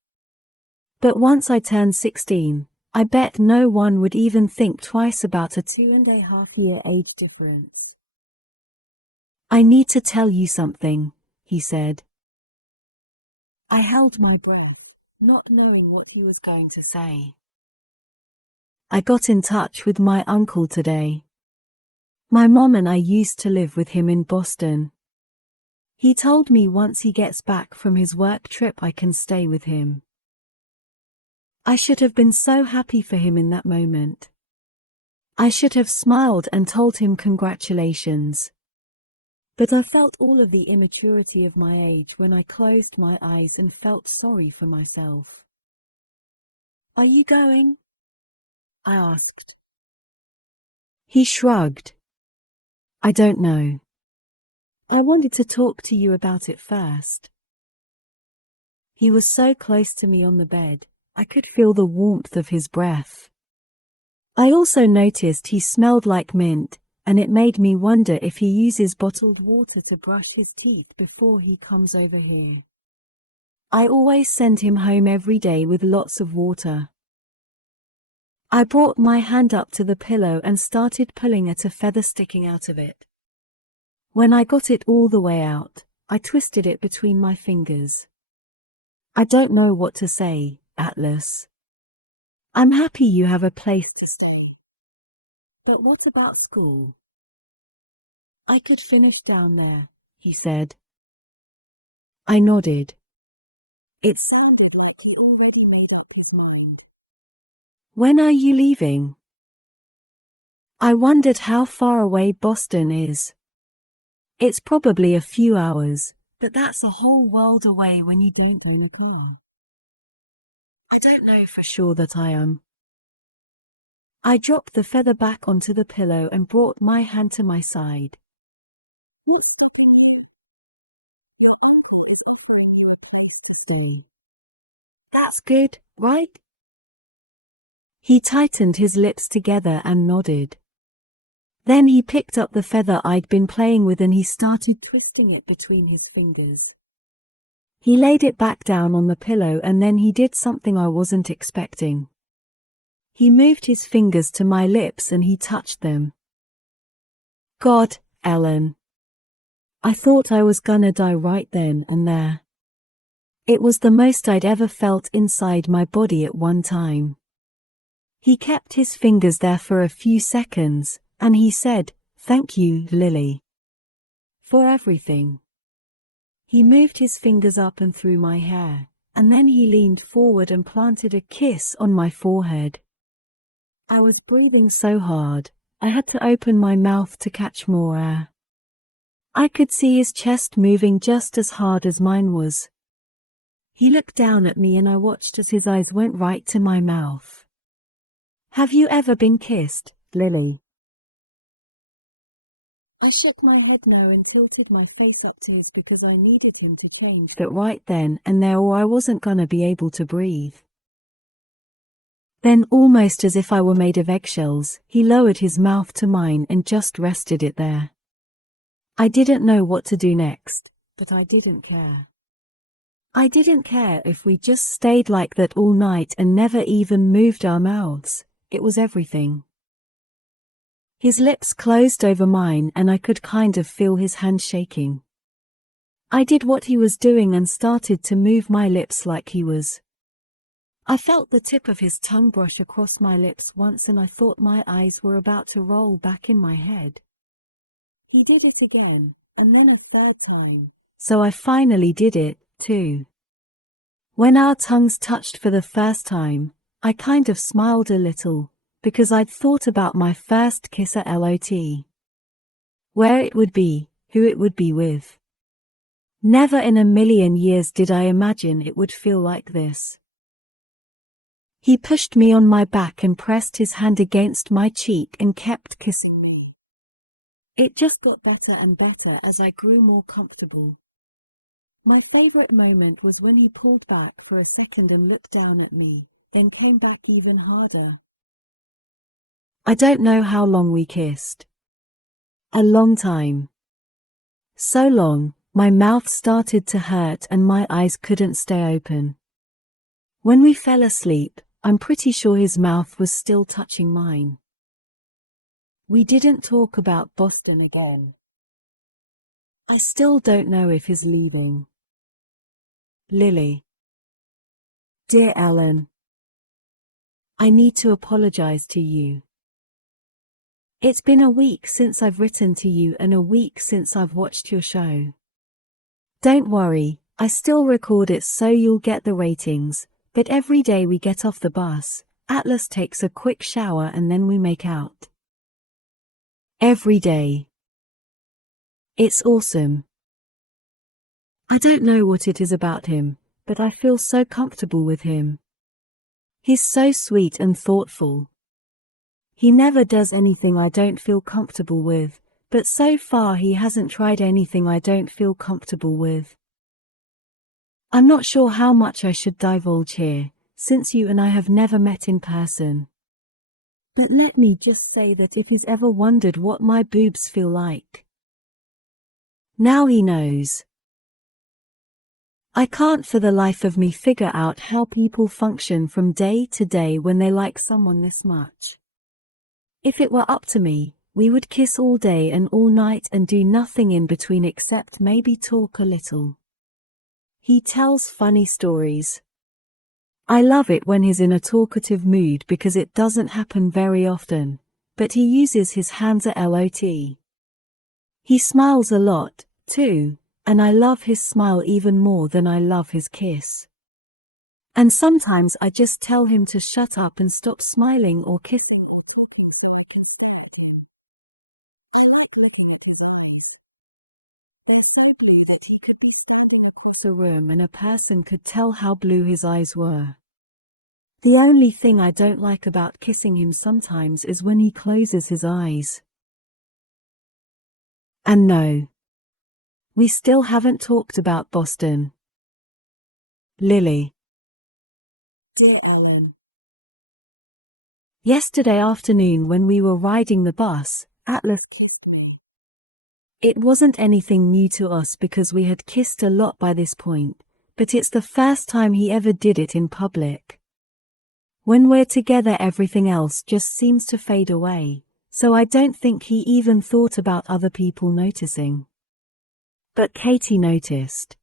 But once I turned 16, I bet no one would even think twice about a 2.5-year age difference. I need to tell you something, he said. I held my breath, not knowing what he was going to say. I got in touch with my uncle today. My mom and I used to live with him in Boston. He told me once he gets back from his work trip I can stay with him. I should have been so happy for him in that moment. I should have smiled and told him congratulations. But I felt all of the immaturity of my age when I closed my eyes and felt sorry for myself. Are you going? I asked. He shrugged. I don't know. I wanted to talk to you about it first. He was so close to me on the bed, I could feel the warmth of his breath. I also noticed he smelled like mint, and it made me wonder if he uses bottled water to brush his teeth before he comes over here. I always send him home every day with lots of water. I brought my hand up to the pillow and started pulling at a feather sticking out of it. When I got it all the way out, I twisted it between my fingers. I don't know what to say, Atlas. I'm happy you have a place to stay. But what about school? I could finish down there, he said. I nodded. It sounded like he already made up his mind. When are you leaving? I wondered how far away Boston is. It's probably a few hours, but that's a whole world away when you don't own a car. I don't know for sure that I am. I dropped the feather back onto the pillow and brought my hand to my side. That's good, right? He tightened his lips together and nodded. Then he picked up the feather I'd been playing with and he started twisting it between his fingers. He laid it back down on the pillow and then he did something I wasn't expecting. He moved his fingers to my lips and he touched them. God, Ellen. I thought I was gonna die right then and there. It was the most I'd ever felt inside my body at one time. He kept his fingers there for a few seconds, and he said, "Thank you, Lily, for everything." He moved his fingers up and through my hair, and then he leaned forward and planted a kiss on my forehead. I was breathing so hard, I had to open my mouth to catch more air. I could see his chest moving just as hard as mine was. He looked down at me and I watched as his eyes went right to my mouth. Have you ever been kissed, Lily? I shook my head no and tilted my face up to his because I needed him to change that right then and there or I wasn't gonna be able to breathe. Then, almost as if I were made of eggshells, he lowered his mouth to mine and just rested it there. I didn't know what to do next, but I didn't care. I didn't care if we just stayed like that all night and never even moved our mouths. It was everything. His lips closed over mine and I could kind of feel his hand shaking. I did what he was doing and started to move my lips like he was. I felt the tip of his tongue brush across my lips once and I thought my eyes were about to roll back in my head. He did it again, and then a third time. So I finally did it, too. When our tongues touched for the first time, I kind of smiled a little, because I'd thought about my first kiss at LOT. Where it would be, who it would be with. Never in a million years did I imagine it would feel like this. He pushed me on my back and pressed his hand against my cheek and kept kissing me. It just got better and better as I grew more comfortable. My favorite moment was when he pulled back for a second and looked down at me, then came back even harder. I don't know how long we kissed. A long time. So long, my mouth started to hurt and my eyes couldn't stay open. When we fell asleep, I'm pretty sure his mouth was still touching mine. We didn't talk about Boston again. I still don't know if he's leaving. Lily. Dear Ellen. I need to apologize to you. It's been a week since I've written to you and a week since I've watched your show. Don't worry, I still record it so you'll get the ratings, but every day we get off the bus, Atlas takes a quick shower and then we make out. Every day. It's awesome. I don't know what it is about him, but I feel so comfortable with him. He's so sweet and thoughtful. He never does anything I don't feel comfortable with, but so far he hasn't tried anything I don't feel comfortable with. I'm not sure how much I should divulge here, since you and I have never met in person. But let me just say that if he's ever wondered what my boobs feel like, now he knows. I can't for the life of me figure out how people function from day to day when they like someone this much. If it were up to me, we would kiss all day and all night and do nothing in between except maybe talk a little. He tells funny stories. I love it when he's in a talkative mood because it doesn't happen very often, but he uses his hands at LOT. He smiles a lot, too, and I love his smile even more than I love his kiss. And sometimes I just tell him to shut up and stop smiling or kissing or talking so I can stay with him. I like looking at his eyes. They're so blue that he could be standing across a room and a person could tell how blue his eyes were. The only thing I don't like about kissing him sometimes is when he closes his eyes. And no. We still haven't talked about Boston. Lily. Dear Ellen. Yesterday afternoon when we were riding the bus, Atlas. It wasn't anything new to us because we had kissed a lot by this point, but it's the first time he ever did it in public. When we're together, everything else just seems to fade away, so I don't think he even thought about other people noticing. But Katie noticed.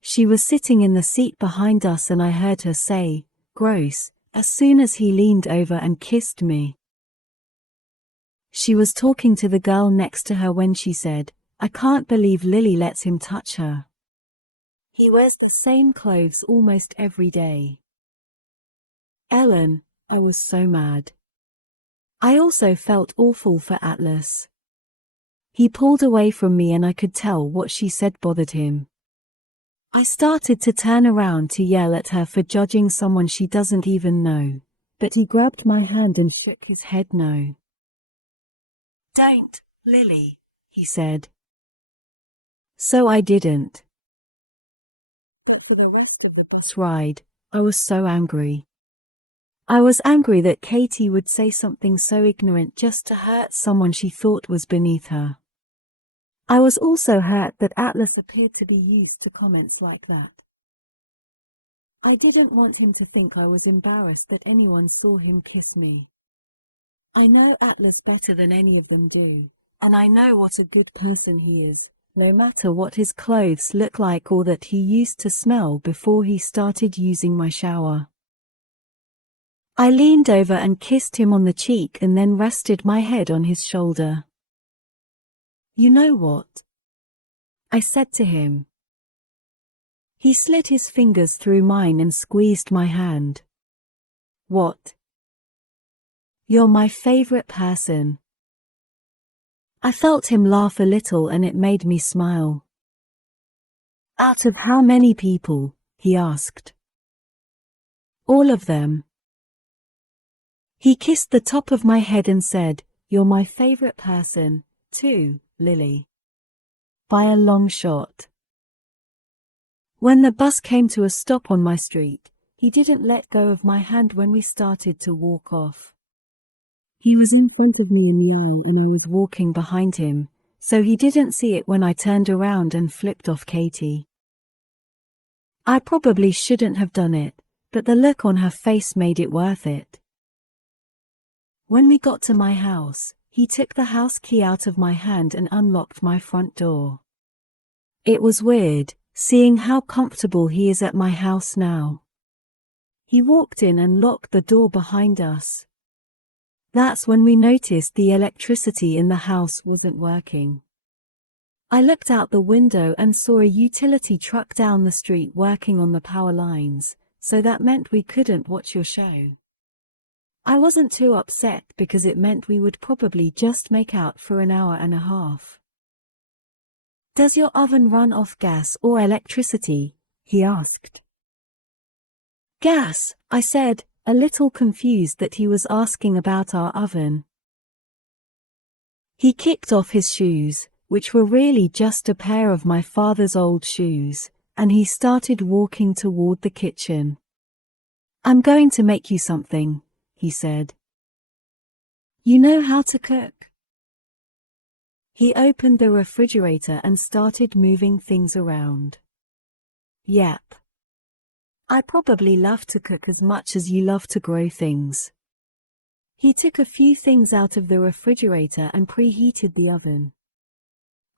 She was sitting in the seat behind us and I heard her say, "Gross," as soon as he leaned over and kissed me. She was talking to the girl next to her when she said, "I can't believe Lily lets him touch her. He wears the same clothes almost every day." Ellen, I was so mad. I also felt awful for Atlas. He pulled away from me and I could tell what she said bothered him. I started to turn around to yell at her for judging someone she doesn't even know, but he grabbed my hand and shook his head no. "Don't, Lily," he said. So I didn't. But for the rest of the bus ride, I was so angry. I was angry that Katie would say something so ignorant just to hurt someone she thought was beneath her. I was also hurt that Atlas appeared to be used to comments like that. I didn't want him to think I was embarrassed that anyone saw him kiss me. I know Atlas better than any of them do, and I know what a good person he is, no matter what his clothes look like or that he used to smell before he started using my shower. I leaned over and kissed him on the cheek and then rested my head on his shoulder. "You know what?" I said to him. He slid his fingers through mine and squeezed my hand. "What?" "You're my favorite person." I felt him laugh a little and it made me smile. "Out of how many people?" he asked. "All of them." He kissed the top of my head and said, "You're my favorite person, too, Lily. By a long shot." When the bus came to a stop on my street, he didn't let go of my hand when we started to walk off. He was in front of me in the aisle and I was walking behind him, so he didn't see it when I turned around and flipped off Katie. I probably shouldn't have done it, but the look on her face made it worth it. When we got to my house, he took the house key out of my hand and unlocked my front door. It was weird, seeing how comfortable he is at my house now. He walked in and locked the door behind us. That's when we noticed the electricity in the house wasn't working. I looked out the window and saw a utility truck down the street working on the power lines, so that meant we couldn't watch your show. I wasn't too upset because it meant we would probably just make out for an hour and a half. "Does your oven run off gas or electricity?" he asked. "Gas," I said, a little confused that he was asking about our oven. He kicked off his shoes, which were really just a pair of my father's old shoes, and he started walking toward the kitchen. "I'm going to make you something," he said. "You know how to cook?" He opened the refrigerator and started moving things around. "Yep. I probably love to cook as much as you love to grow things." He took a few things out of the refrigerator and preheated the oven.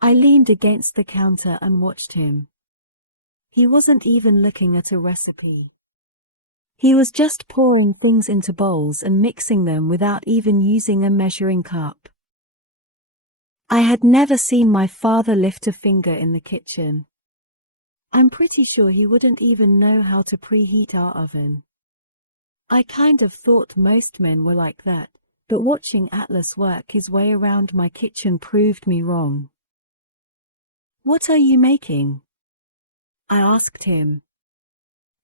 I leaned against the counter and watched him. He wasn't even looking at a recipe. He was just pouring things into bowls and mixing them without even using a measuring cup. I had never seen my father lift a finger in the kitchen. I'm pretty sure he wouldn't even know how to preheat our oven. I kind of thought most men were like that, but watching Atlas work his way around my kitchen proved me wrong. "What are you making?" I asked him.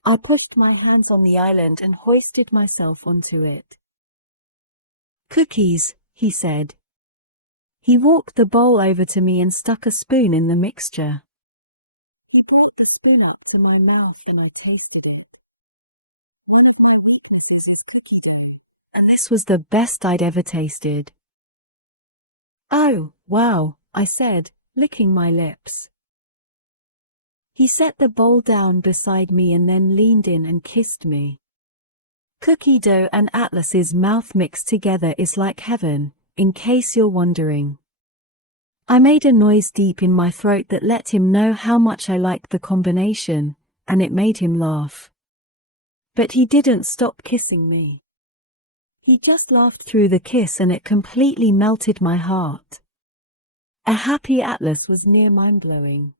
I pushed my hands on the island and hoisted myself onto it. "Cookies," he said. He walked the bowl over to me and stuck a spoon in the mixture. He brought the spoon up to my mouth and I tasted it. One of my weaknesses is cookie dough, and this was the best I'd ever tasted. Oh, wow, I said, licking my lips. He set the bowl down beside me and then leaned in and kissed me. Cookie dough and Atlas's mouth mixed together is like heaven, in case you're wondering. I made a noise deep in my throat that let him know how much I liked the combination, and it made him laugh. But he didn't stop kissing me. He just laughed through the kiss and it completely melted my heart. A happy Atlas was near mind-blowing.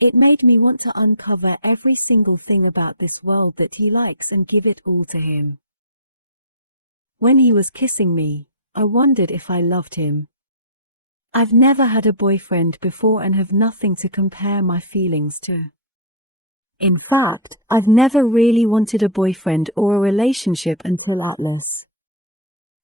It made me want to uncover every single thing about this world that he likes and give it all to him. When he was kissing me, I wondered if I loved him. I've never had a boyfriend before and have nothing to compare my feelings to. In fact, I've never really wanted a boyfriend or a relationship until Atlas.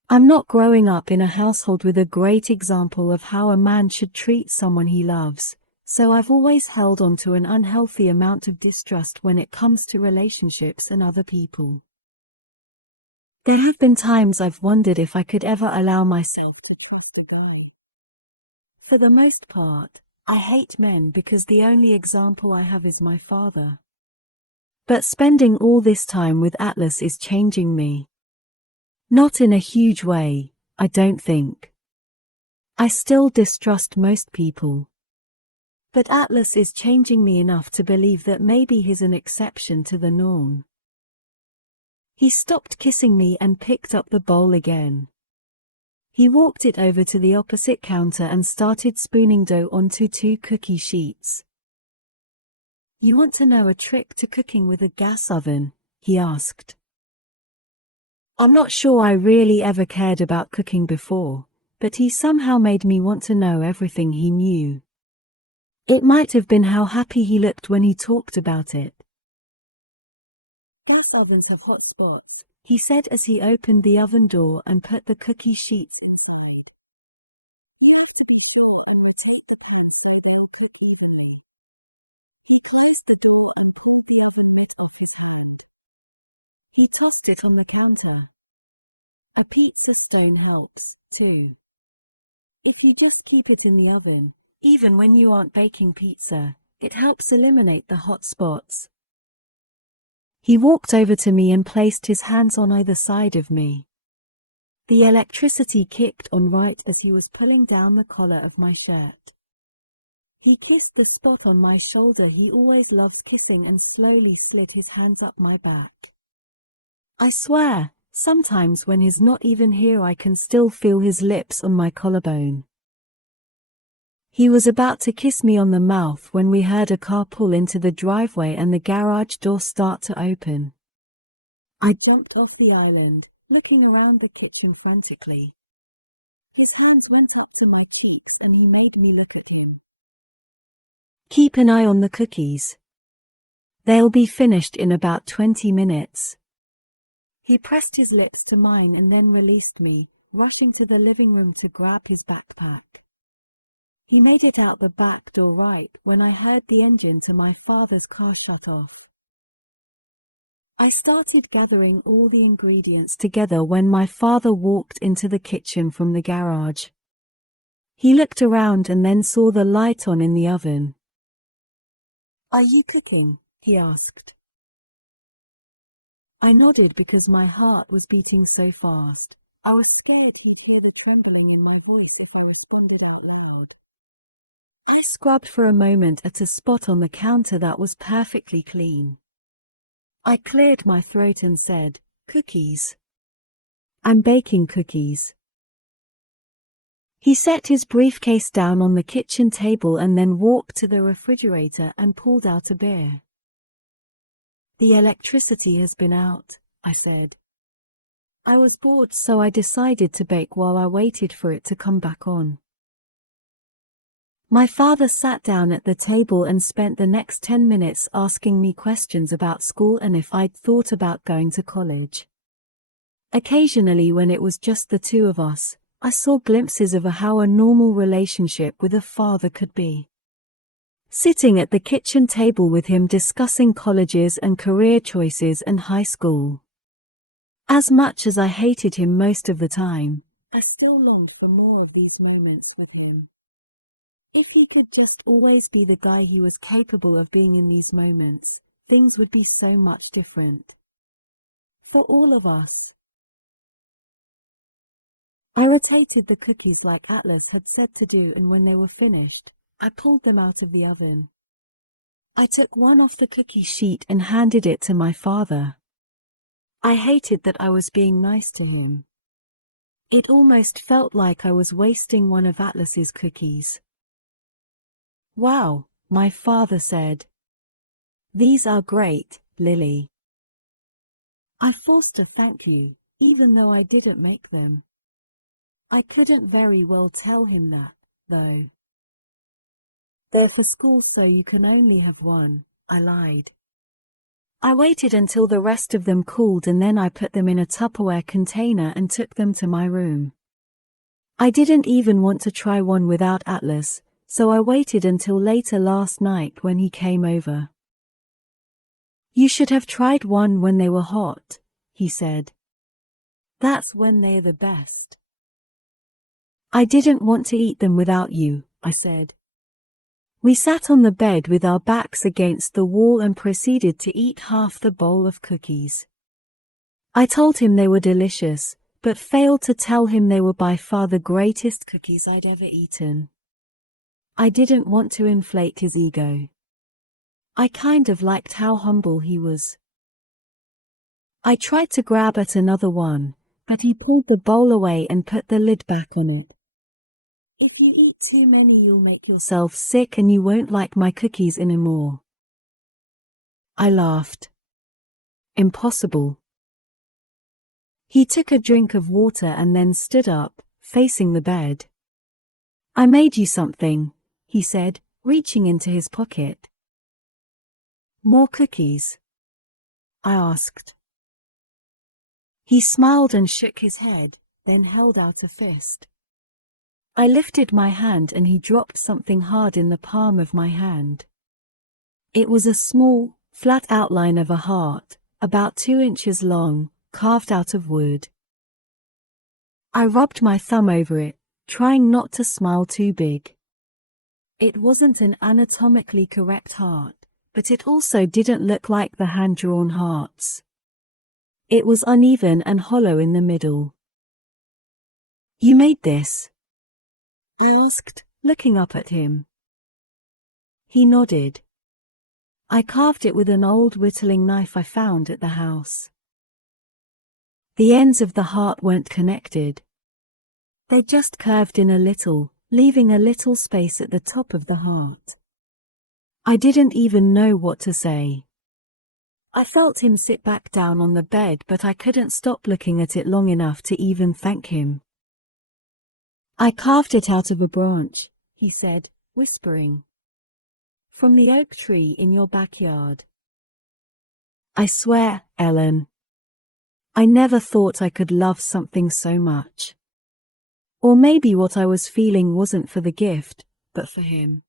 I'm not growing up in a household with a great example of how a man should treat someone he loves, so I've always held on to an unhealthy amount of distrust when it comes to relationships and other people. There have been times I've wondered if I could ever allow myself to trust a guy. For the most part, I hate men because the only example I have is my father. But spending all this time with Atlas is changing me. Not in a huge way, I don't think. I still distrust most people. But Atlas is changing me enough to believe that maybe he's an exception to the norm. He stopped kissing me and picked up the bowl again. He walked it over to the opposite counter and started spooning dough onto 2 cookie sheets. "You want to know a trick to cooking with a gas oven?" he asked. I'm not sure I really ever cared about cooking before, but he somehow made me want to know everything he knew. It might have been how happy he looked when he talked about it. "Gas ovens have hot spots," he said as he opened the oven door and put the cookie sheets. He tossed it on the counter. A pizza stone helps, too. If you just keep it in the oven, even when you aren't baking pizza, it helps eliminate the hot spots. He walked over to me and placed his hands on either side of me. The electricity kicked on right as he was pulling down the collar of my shirt. He kissed the spot on my shoulder he always loves kissing and slowly slid his hands up my back. I swear, sometimes when he's not even here I can still feel his lips on my collarbone. He was about to kiss me on the mouth when we heard a car pull into the driveway and the garage door start to open. I jumped off the island, looking around the kitchen frantically. His hands went up to my cheeks and he made me look at him. "Keep an eye on the cookies. They'll be finished in about 20 minutes. He pressed his lips to mine and then released me, rushing to the living room to grab his backpack. He made it out the back door right when I heard the engine to my father's car shut off. I started gathering all the ingredients together when my father walked into the kitchen from the garage. He looked around and then saw the light on in the oven. "Are you cooking?" he asked. I nodded because my heart was beating so fast. I was scared he'd hear the trembling in my voice if I responded out loud. I scrubbed for a moment at a spot on the counter that was perfectly clean. I cleared my throat and said, "Cookies. I'm baking cookies." He set his briefcase down on the kitchen table and then walked to the refrigerator and pulled out a beer. "The electricity has been out," I said. I was bored, so I decided to bake while I waited for it to come back on. My father sat down at the table and spent the next 10 minutes asking me questions about school and if I'd thought about going to college. Occasionally, when it was just the two of us, I saw glimpses of how a normal relationship with a father could be. Sitting at the kitchen table with him discussing colleges and career choices and high school. As much as I hated him most of the time, I still longed for more of these moments with him. If he could just always be the guy he was capable of being in these moments, things would be so much different. For all of us. I rotated the cookies like Atlas had said to do, and when they were finished, I pulled them out of the oven. I took one off the cookie sheet and handed it to my father. I hated that I was being nice to him. It almost felt like I was wasting one of Atlas's cookies. "Wow," my father said. "These are great, Lily." I forced a thank you, even though I didn't make them. I couldn't very well tell him that, though. "They're for school, so you can only have one," I lied. I waited until the rest of them cooled, and then I put them in a Tupperware container and took them to my room. I didn't even want to try one without Atlas, so I waited until later last night when he came over. "You should have tried one when they were hot," he said. "That's when they're the best." "I didn't want to eat them without you," I said. We sat on the bed with our backs against the wall and proceeded to eat half the bowl of cookies. I told him they were delicious, but failed to tell him they were by far the greatest cookies I'd ever eaten. I didn't want to inflate his ego. I kind of liked how humble he was. I tried to grab at another one, but he pulled the bowl away and put the lid back on it. "If you eat too many, you'll make yourself sick and you won't like my cookies anymore." I laughed. Impossible. He took a drink of water and then stood up, facing the bed. "I made you something," he said, reaching into his pocket. "More cookies?" I asked. He smiled and shook his head, then held out a fist. I lifted my hand and he dropped something hard in the palm of my hand. It was a small, flat outline of a heart, about 2 inches long, carved out of wood. I rubbed my thumb over it, trying not to smile too big. It wasn't an anatomically correct heart, but it also didn't look like the hand-drawn hearts. It was uneven and hollow in the middle. "You made this?" I asked, looking up at him. He nodded. "I carved it with an old whittling knife I found at the house." The ends of the heart weren't connected. They just curved in a little, leaving a little space at the top of the heart. I didn't even know what to say. I felt him sit back down on the bed, but I couldn't stop looking at it long enough to even thank him. "I carved it out of a branch," he said, whispering. "From the oak tree in your backyard." I swear, Ellen, I never thought I could love something so much. Or maybe what I was feeling wasn't for the gift, but for him.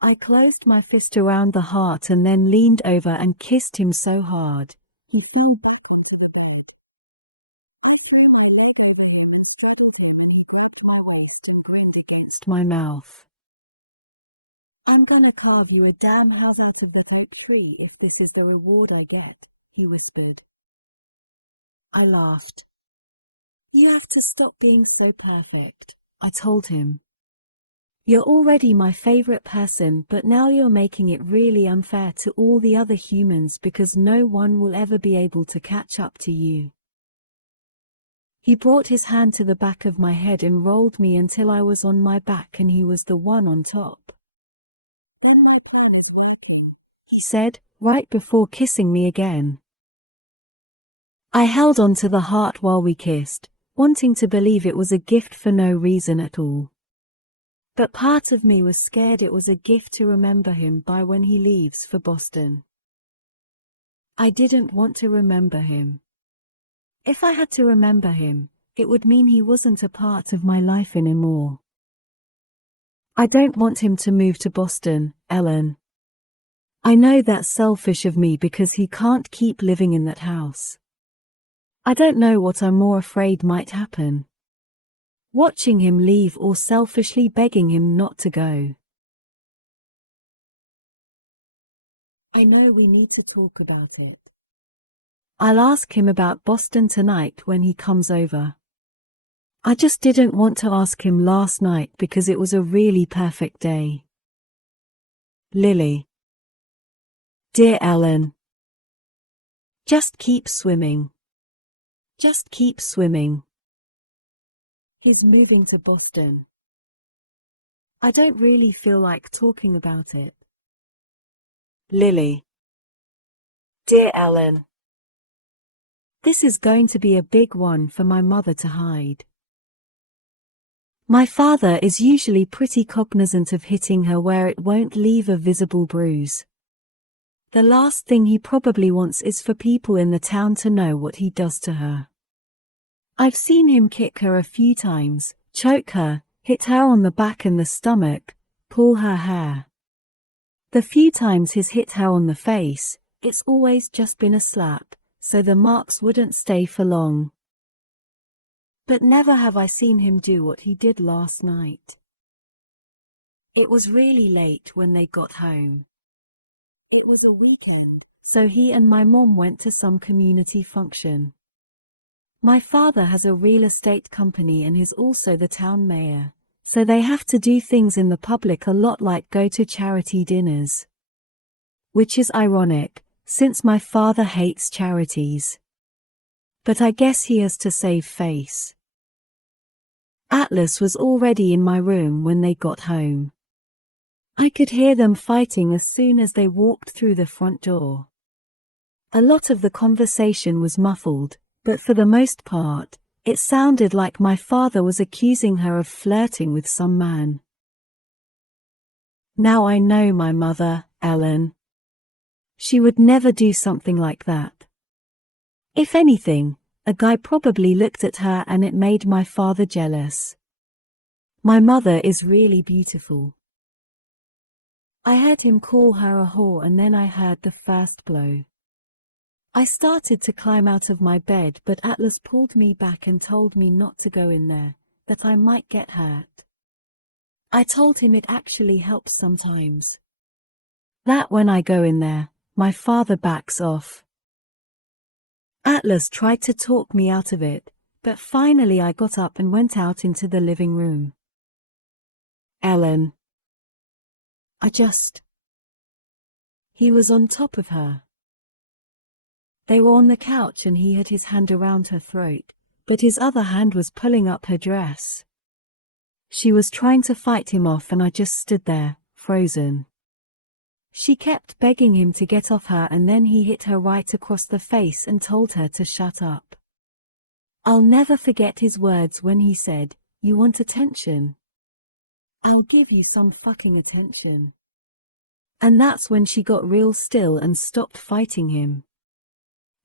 I closed my fist around the heart and then leaned over and kissed him so hard, he fell back onto the bed. This time I leaned over him and started him and he gripped my waist and grinned against my mouth. "I'm gonna carve you a damn house out of that oak tree if this is the reward I get," he whispered. I laughed. "You have to stop being so perfect," I told him. "You're already my favorite person, but now you're making it really unfair to all the other humans because no one will ever be able to catch up to you." He brought his hand to the back of my head and rolled me until I was on my back and he was the one on top. "Then my plan is working," he said, right before kissing me again. I held on to the heart while we kissed, wanting to believe it was a gift for no reason at all. But part of me was scared it was a gift to remember him by when he leaves for Boston. I didn't want to remember him. If I had to remember him, it would mean he wasn't a part of my life anymore. I don't want him to move to Boston, Ellen. I know that's selfish of me because he can't keep living in that house. I don't know what I'm more afraid might happen. watching him leave or selfishly begging him not to go. I know we need to talk about it. I'll ask him about Boston tonight when he comes over. I just didn't want to ask him last night because it was a really perfect day. Lily. Dear Ellen. Just keep swimming. Just keep swimming. He's moving to Boston. I don't really feel like talking about it. Lily. Dear Ellen. This is going to be a big one for my mother to hide. My father is usually pretty cognizant of hitting her where it won't leave a visible bruise. The last thing he probably wants is for people in the town to know what he does to her. I've seen him kick her a few times, choke her, hit her on the back and the stomach, pull her hair. The few times he's hit her on the face, it's always just been a slap, so the marks wouldn't stay for long. But never have I seen him do what he did last night. It was really late when they got home. It was a weekend, so he and my mom went to some community function. My father has a real estate company and is also the town mayor, so they have to do things in the public a lot like go to charity dinners. Which is ironic, since my father hates charities. But I guess he has to save face. Atlas was already in my room when they got home. I could hear them fighting as soon as they walked through the front door. A lot of the conversation was muffled, but for the most part, it sounded like my father was accusing her of flirting with some man. Now I know my mother, Ellen. She would never do something like that. If anything, a guy probably looked at her and it made my father jealous. My mother is really beautiful. I heard him call her a whore and then I heard the first blow. I started to climb out of my bed but Atlas pulled me back and told me not to go in there, that I might get hurt. I told him it actually helps sometimes. That when I go in there, my father backs off. Atlas tried to talk me out of it, but finally I got up and went out into the living room. Ellen. He was on top of her. They were on the couch and he had his hand around her throat, but his other hand was pulling up her dress. She was trying to fight him off and I just stood there, frozen. She kept begging him to get off her and then he hit her right across the face and told her to shut up. I'll never forget his words when he said, "You want attention? I'll give you some fucking attention." And that's when she got real still and stopped fighting him.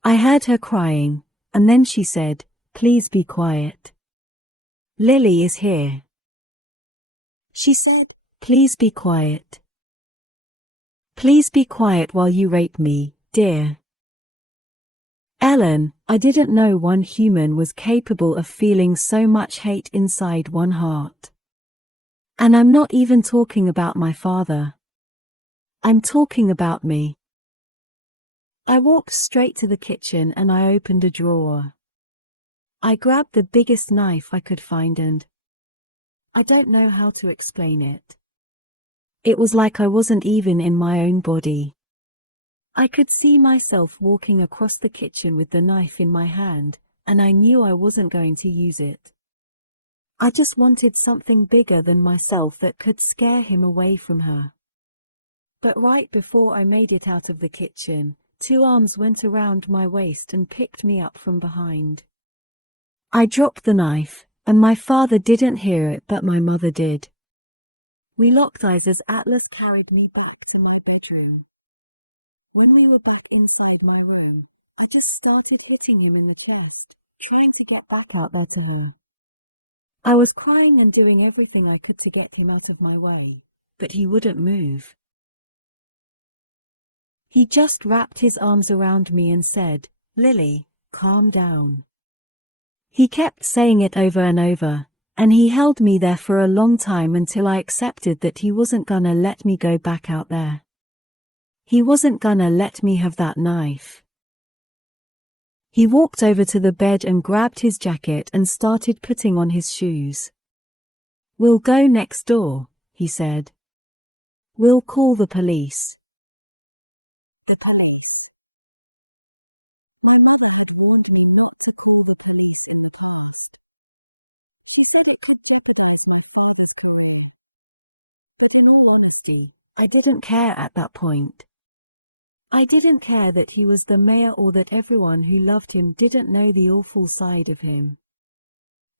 I heard her crying, and then she said, "Please be quiet. Lily is here." She said, "Please be quiet. Please be quiet while you rape me, dear." Ellen, I didn't know one human was capable of feeling so much hate inside one heart. And I'm not even talking about my father. I'm talking about me. I walked straight to the kitchen and I opened a drawer. I grabbed the biggest knife I could find and I don't know how to explain it. It was like I wasn't even in my own body. I could see myself walking across the kitchen with the knife in my hand, and I knew I wasn't going to use it. I just wanted something bigger than myself that could scare him away from her. But right before I made it out of the kitchen, two arms went around my waist and picked me up from behind. I dropped the knife, and my father didn't hear it but my mother did. We locked eyes as Atlas carried me back to my bedroom. When we were back inside my room, I just started hitting him in the chest, trying to get back out there to her. I was crying and doing everything I could to get him out of my way, but he wouldn't move. He just wrapped his arms around me and said, "Lily, calm down." He kept saying it over and over, And he held me there for a long time until I accepted that he wasn't gonna let me go back out there. He wasn't gonna let me have that knife. He walked over to the bed and grabbed his jacket and started putting on his shoes. "We'll go next door," he said. "We'll call the police." The police. My mother had warned me not to call the police in the past. She said it could jeopardize my father's career. But in all honesty, I didn't care at that point. I didn't care that he was the mayor or that everyone who loved him didn't know the awful side of him.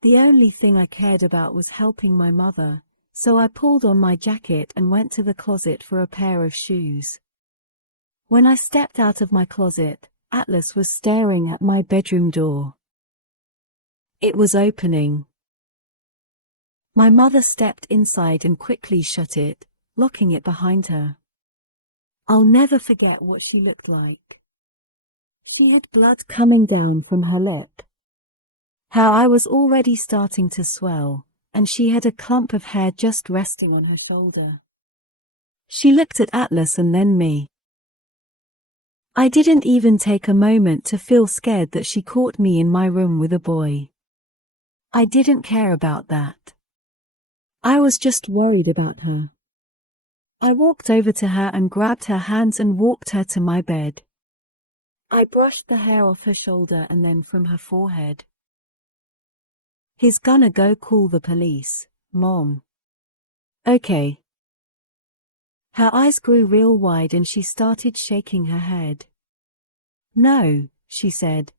The only thing I cared about was helping my mother, so I pulled on my jacket and went to the closet for a pair of shoes. When I stepped out of my closet, Atlas was staring at my bedroom door. It was opening. My mother stepped inside and quickly shut it, locking it behind her. I'll never forget what she looked like. She had blood coming down from her lip. How I was already starting to swell, and she had a clump of hair just resting on her shoulder. She looked at Atlas and then me. I didn't even take a moment to feel scared that she caught me in my room with a boy. I didn't care about that. I was just worried about her. I walked over to her and grabbed her hands and walked her to my bed. I brushed the hair off her shoulder and then from her forehead. "He's gonna go call the police, Mom." "Okay." Her eyes grew real wide and she started shaking her head. "No," she said.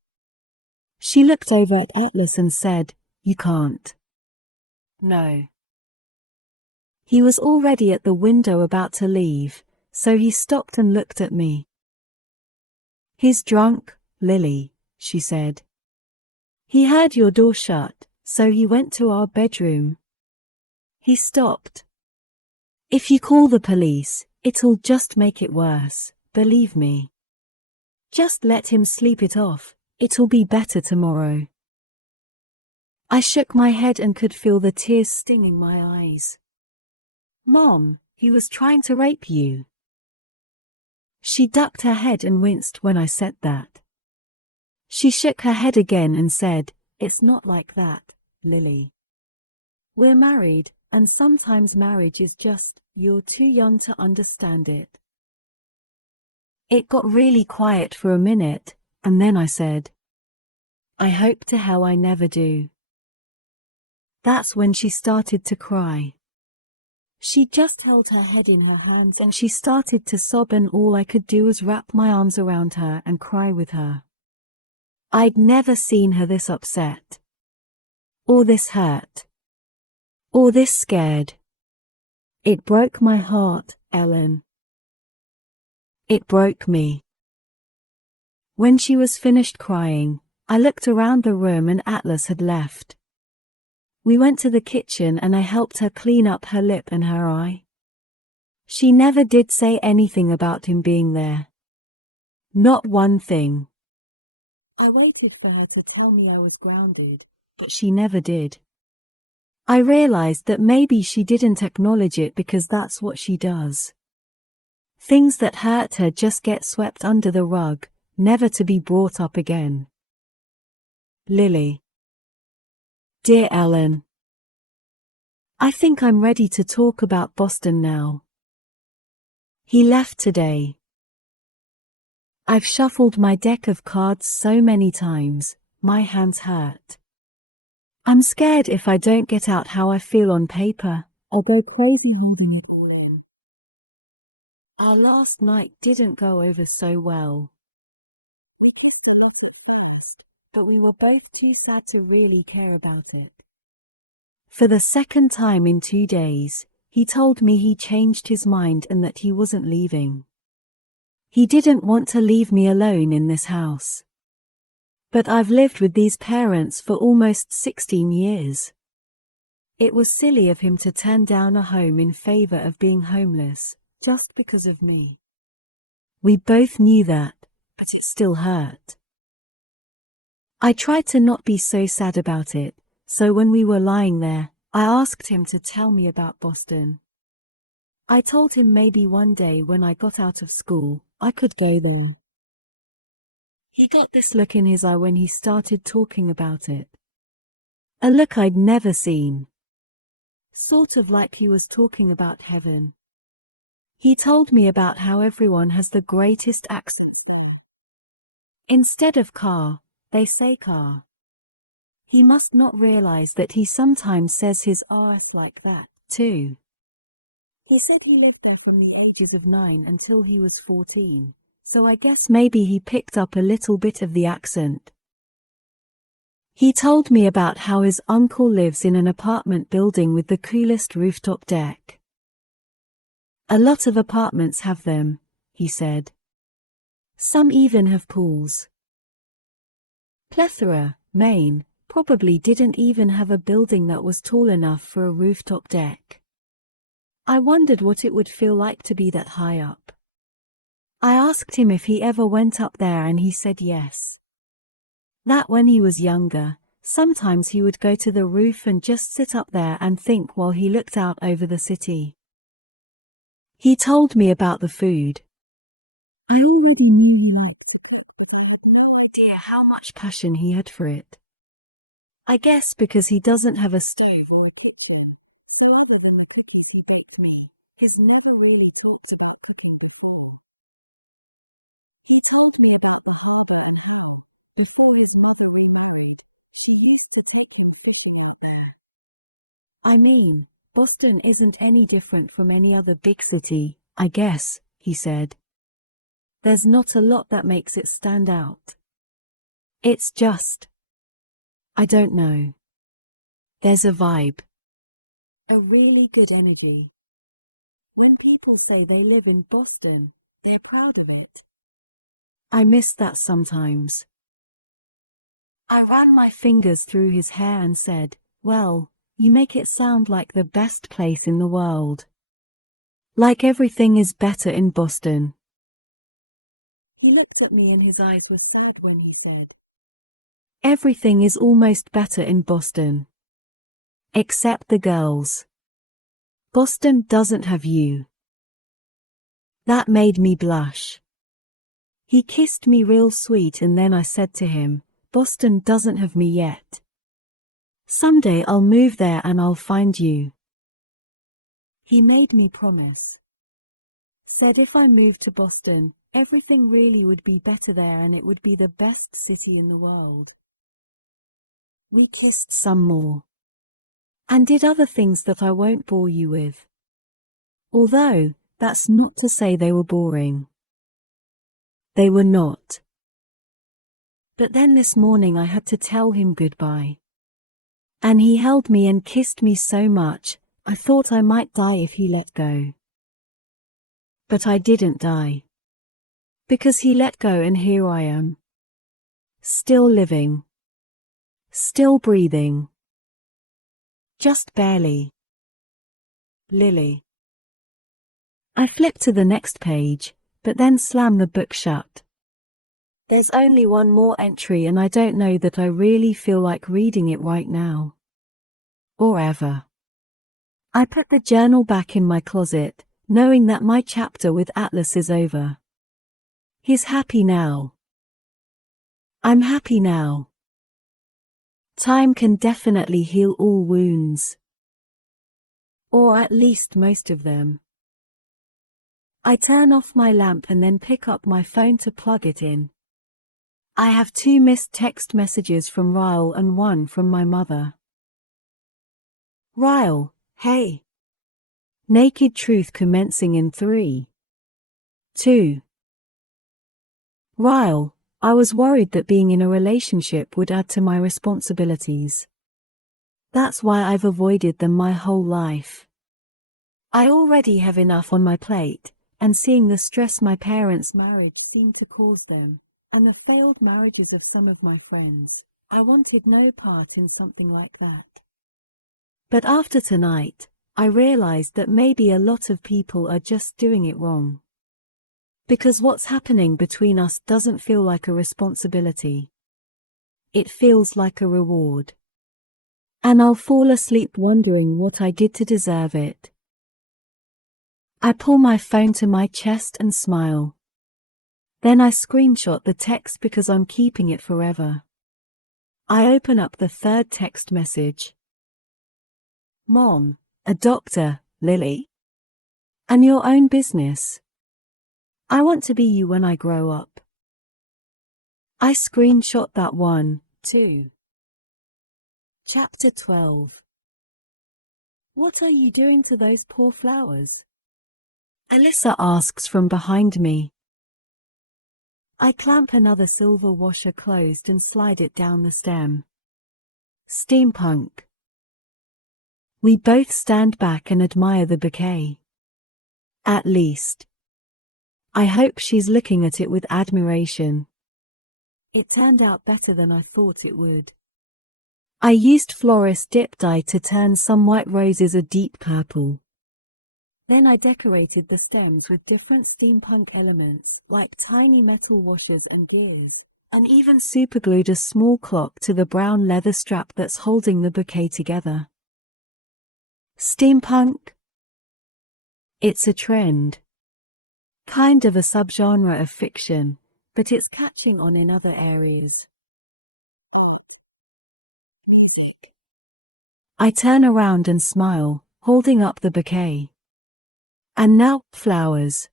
She looked over at Atlas and said, "You can't." "No." He was already at the window about to leave, so he stopped and looked at me. "He's drunk, Lily," she said. "He heard your door shut, so he went to our bedroom." He stopped. "If you call the police, it'll just make it worse, believe me. Just let him sleep it off, it'll be better tomorrow." I shook my head and could feel the tears stinging my eyes. "Mom, he was trying to rape you." She ducked her head and winced when I said that. She shook her head again and said, "It's not like that, Lily. We're married, and sometimes marriage is just, you're too young to understand it." It got really quiet for a minute, and then I said, "I hope to hell I never do." That's when she started to cry. She just held her head in her hands and she started to sob, and all I could do was wrap my arms around her and cry with her. I'd never seen her this upset. Or this hurt. Or this scared. It broke my heart, Ellen. It broke me. When she was finished crying, I looked around the room and Atlas had left. We went to the kitchen and I helped her clean up her lip and her eye. She never did say anything about him being there. Not one thing. I waited for her to tell me I was grounded, but she never did. I realized that maybe she didn't acknowledge it because that's what she does. Things that hurt her just get swept under the rug, never to be brought up again. Lily. Dear Ellen, I think I'm ready to talk about Boston now. He left today. I've shuffled my deck of cards so many times, my hands hurt. I'm scared if I don't get out how I feel on paper, I'll go crazy holding it all in. Our last night didn't go over so well. But we were both too sad to really care about it. For the second time in 2 days, he told me he changed his mind and that he wasn't leaving. He didn't want to leave me alone in this house. But I've lived with these parents for almost 16 years. It was silly of him to turn down a home in favor of being homeless, just because of me. We both knew that, but it still hurt. I tried to not be so sad about it, So when we were lying there, I asked him to tell me about Boston. I told him maybe one day when I got out of school, I could go there. He got this look in his eye when he started talking about it. A look I'd never seen. Sort of like he was talking about heaven. He told me about how everyone has the greatest accent. Instead of car, they say car. He must not realize that he sometimes says his RS like that, too. He said he lived there from the ages of 9 until he was 14, so I guess maybe he picked up a little bit of the accent. He told me about how his uncle lives in an apartment building with the coolest rooftop deck. A lot of apartments have them, he said. Some even have pools. Plethora, Maine, probably didn't even have a building that was tall enough for a rooftop deck. I wondered what it would feel like to be that high up. I asked him if he ever went up there and he said yes. That when he was younger, sometimes he would go to the roof and just sit up there and think while he looked out over the city. He told me about the food. I already knew he loved it, but I had no idea how much passion he had for it. I guess because he doesn't have a stove or a kitchen, so other than the cookies he baked me, he's never really talked about cooking before. He told me about the harbour and how, before his mother remarried, she used to take him fishing out there. I mean, Boston isn't any different from any other big city, I guess, he said. There's not a lot that makes it stand out. It's just, I don't know. There's a vibe. A really good energy. When people say they live in Boston, they're proud of it. I miss that sometimes. I ran my fingers through his hair and said, "Well, you make it sound like the best place in the world. Like everything is better in Boston." He looked at me and his eyes were sad when he said, "Everything is almost better in Boston. Except the girls. Boston doesn't have you." That made me blush. He kissed me real sweet and then I said to him, "Boston doesn't have me yet. Someday I'll move there and I'll find you." He made me promise. Said if I moved to Boston, everything really would be better there and it would be the best city in the world. We kissed some more. And did other things that I won't bore you with. Although, that's not to say they were boring. They were not. But then this morning I had to tell him goodbye. And he held me and kissed me so much, I thought I might die if he let go. But I didn't die. Because he let go and here I am. Still living. Still breathing. Just barely. Lily. I flipped to the next page, but then slammed the book shut. There's only one more entry and I don't know that I really feel like reading it right now. Or ever. I put the journal back in my closet, knowing that my chapter with Atlas is over. He's happy now. I'm happy now. Time can definitely heal all wounds. Or at least most of them. I turn off my lamp and then pick up my phone to plug it in. I have 2 missed text messages from Ryle and 1 from my mother. Ryle, hey. Naked truth commencing in 3, 2. Ryle, I was worried that being in a relationship would add to my responsibilities. That's why I've avoided them my whole life. I already have enough on my plate, and seeing the stress my parents' marriage seemed to cause them, and the failed marriages of some of my friends, I wanted no part in something like that. But after tonight, I realized that maybe a lot of people are just doing it wrong. Because what's happening between us doesn't feel like a responsibility. It feels like a reward. And I'll fall asleep wondering what I did to deserve it. I pull my phone to my chest and smile. Then I screenshot the text because I'm keeping it forever. I open up the third text message. Mom, a doctor, Lily. And your own business. I want to be you when I grow up. I screenshot that one, too. Chapter 12. What are you doing to those poor flowers? Alyssa asks from behind me. I clamp another silver washer closed and slide it down the stem. Steampunk. We both stand back and admire the bouquet. At least. I hope she's looking at it with admiration. It turned out better than I thought it would. I used florist dip dye to turn some white roses a deep purple. Then I decorated the stems with different steampunk elements, like tiny metal washers and gears, and even superglued a small clock to the brown leather strap that's holding the bouquet together. Steampunk? It's a trend. Kind of a subgenre of fiction, but it's catching on in other areas. I turn around and smile, holding up the bouquet. And now, flowers.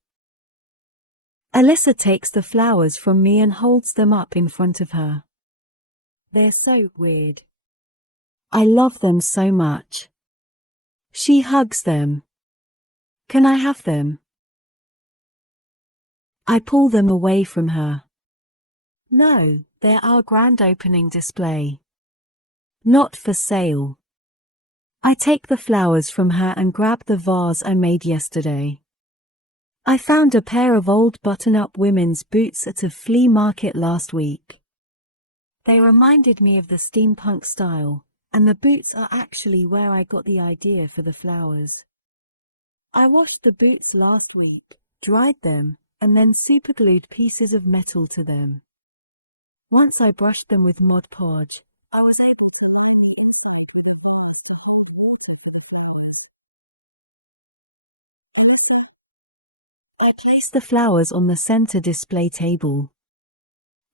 Alyssa takes the flowers from me and holds them up in front of her. They're so weird. I love them so much. She hugs them. Can I have them? I pull them away from her. No, they're our grand opening display. Not for sale. I take the flowers from her and grab the vase I made yesterday. I found a pair of old button-up women's boots at a flea market last week. They reminded me of the steampunk style, and the boots are actually where I got the idea for the flowers. I washed the boots last week, dried them, and then superglued pieces of metal to them. Once I brushed them with Mod Podge, I was able to line the inside with a vase to hold water for the flowers. I placed the flowers on the center display table.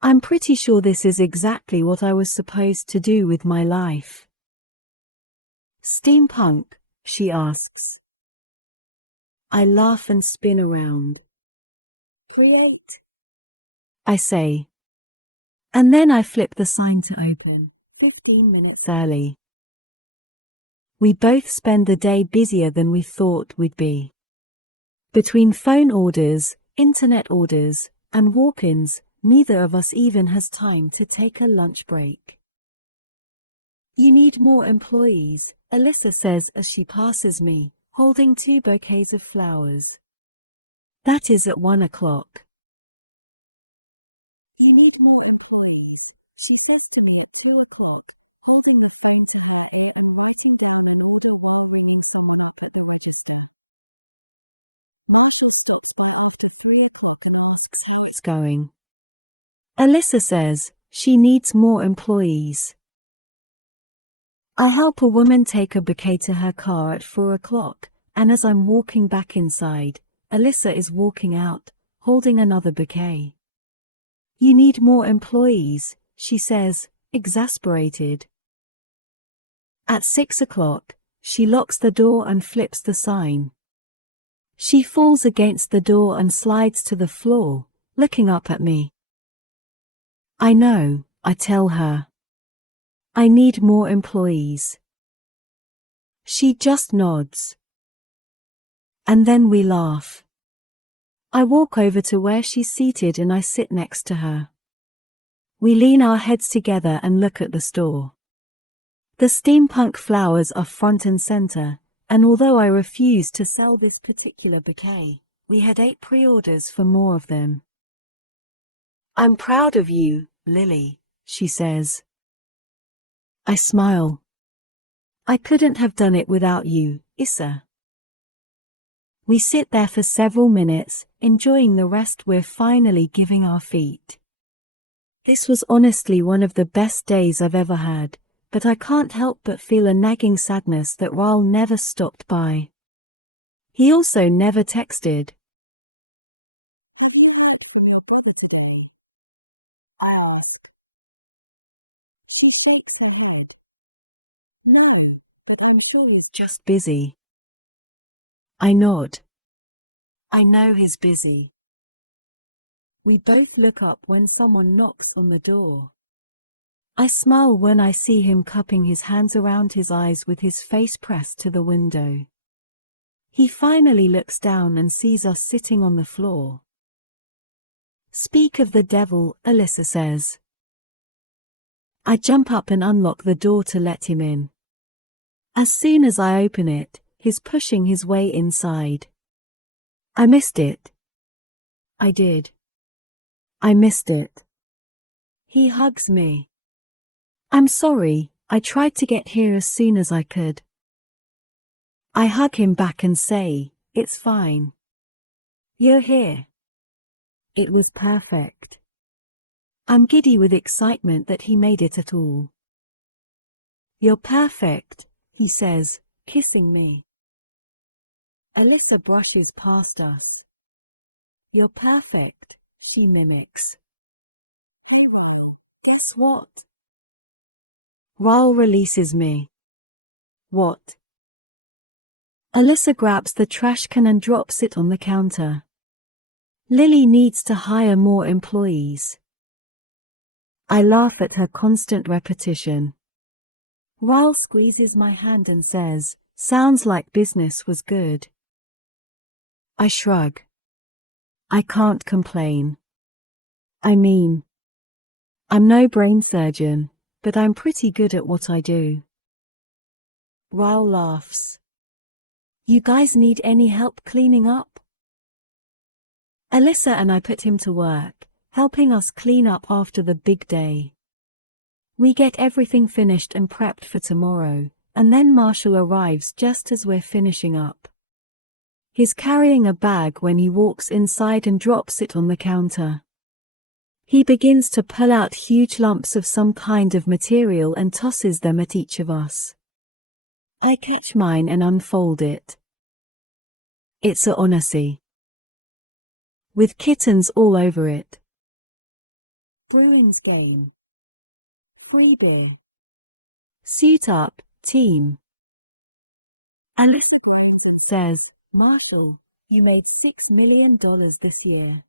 I'm pretty sure this is exactly what I was supposed to do with my life. Steampunk? She asks. I laugh and spin around. Create, I say. And then I flip the sign to open, 15 minutes early. We both spend the day busier than we thought we'd be. Between phone orders, internet orders, and walk-ins, neither of us even has time to take a lunch break. You need more employees, Alyssa says as she passes me, holding 2 bouquets of flowers. That is at 1 o'clock. You need more employees, she says to me at 2 o'clock, holding the phone to my ear and writing down an order while ringing someone up at the register. Marshall stops by after 3 o'clock and asks how it's going. Alyssa says she needs more employees. I help a woman take a bouquet to her car at 4 o'clock, and as I'm walking back inside, Alyssa is walking out, holding another bouquet. You need more employees, she says, exasperated. At 6 o'clock, she locks the door and flips the sign. She falls against the door and slides to the floor, looking up at me. I know, I tell her. I need more employees. She just nods. And then we laugh. I walk over to where she's seated and I sit next to her. We lean our heads together and look at the store. The steampunk flowers are front and center, and although I refuse to sell this particular bouquet, we had 8 pre-orders for more of them. I'm proud of you, Lily, she says. I smile. I couldn't have done it without you, Issa. We sit there for several minutes, enjoying the rest we're finally giving our feet. This was honestly one of the best days I've ever had, but I can't help but feel a nagging sadness that Ryle never stopped by. He also never texted. She shakes her head. No, but I'm sure he's just busy. I nod. I know he's busy. We both look up when someone knocks on the door. I smile when I see him cupping his hands around his eyes with his face pressed to the window. He finally looks down and sees us sitting on the floor. Speak of the devil, Alyssa says. I jump up and unlock the door to let him in. As soon as I open it, he's pushing his way inside. I missed it. I did. I missed it. He hugs me. I'm sorry, I tried to get here as soon as I could. I hug him back and say, it's fine. You're here. It was perfect. I'm giddy with excitement that he made it at all. You're perfect, he says, kissing me. Alyssa brushes past us. You're perfect, she mimics. Hey Ryle, guess what? Ryle releases me. What? Alyssa grabs the trash can and drops it on the counter. Lily needs to hire more employees. I laugh at her constant repetition. Ryle squeezes my hand and says, sounds like business was good. I shrug. I can't complain. I mean, I'm no brain surgeon, but I'm pretty good at what I do. Ryle laughs. You guys need any help cleaning up? Alyssa and I put him to work, helping us clean up after the big day. We get everything finished and prepped for tomorrow, and then Marshall arrives just as we're finishing up. He's carrying a bag when he walks inside and drops it on the counter. He begins to pull out huge lumps of some kind of material and tosses them at each of us. I catch mine and unfold it. It's a Odyssey. With kittens all over it. Bruins game. Free beer. Suit up, team. Alyssa says, Marshall, you made $6 million this year.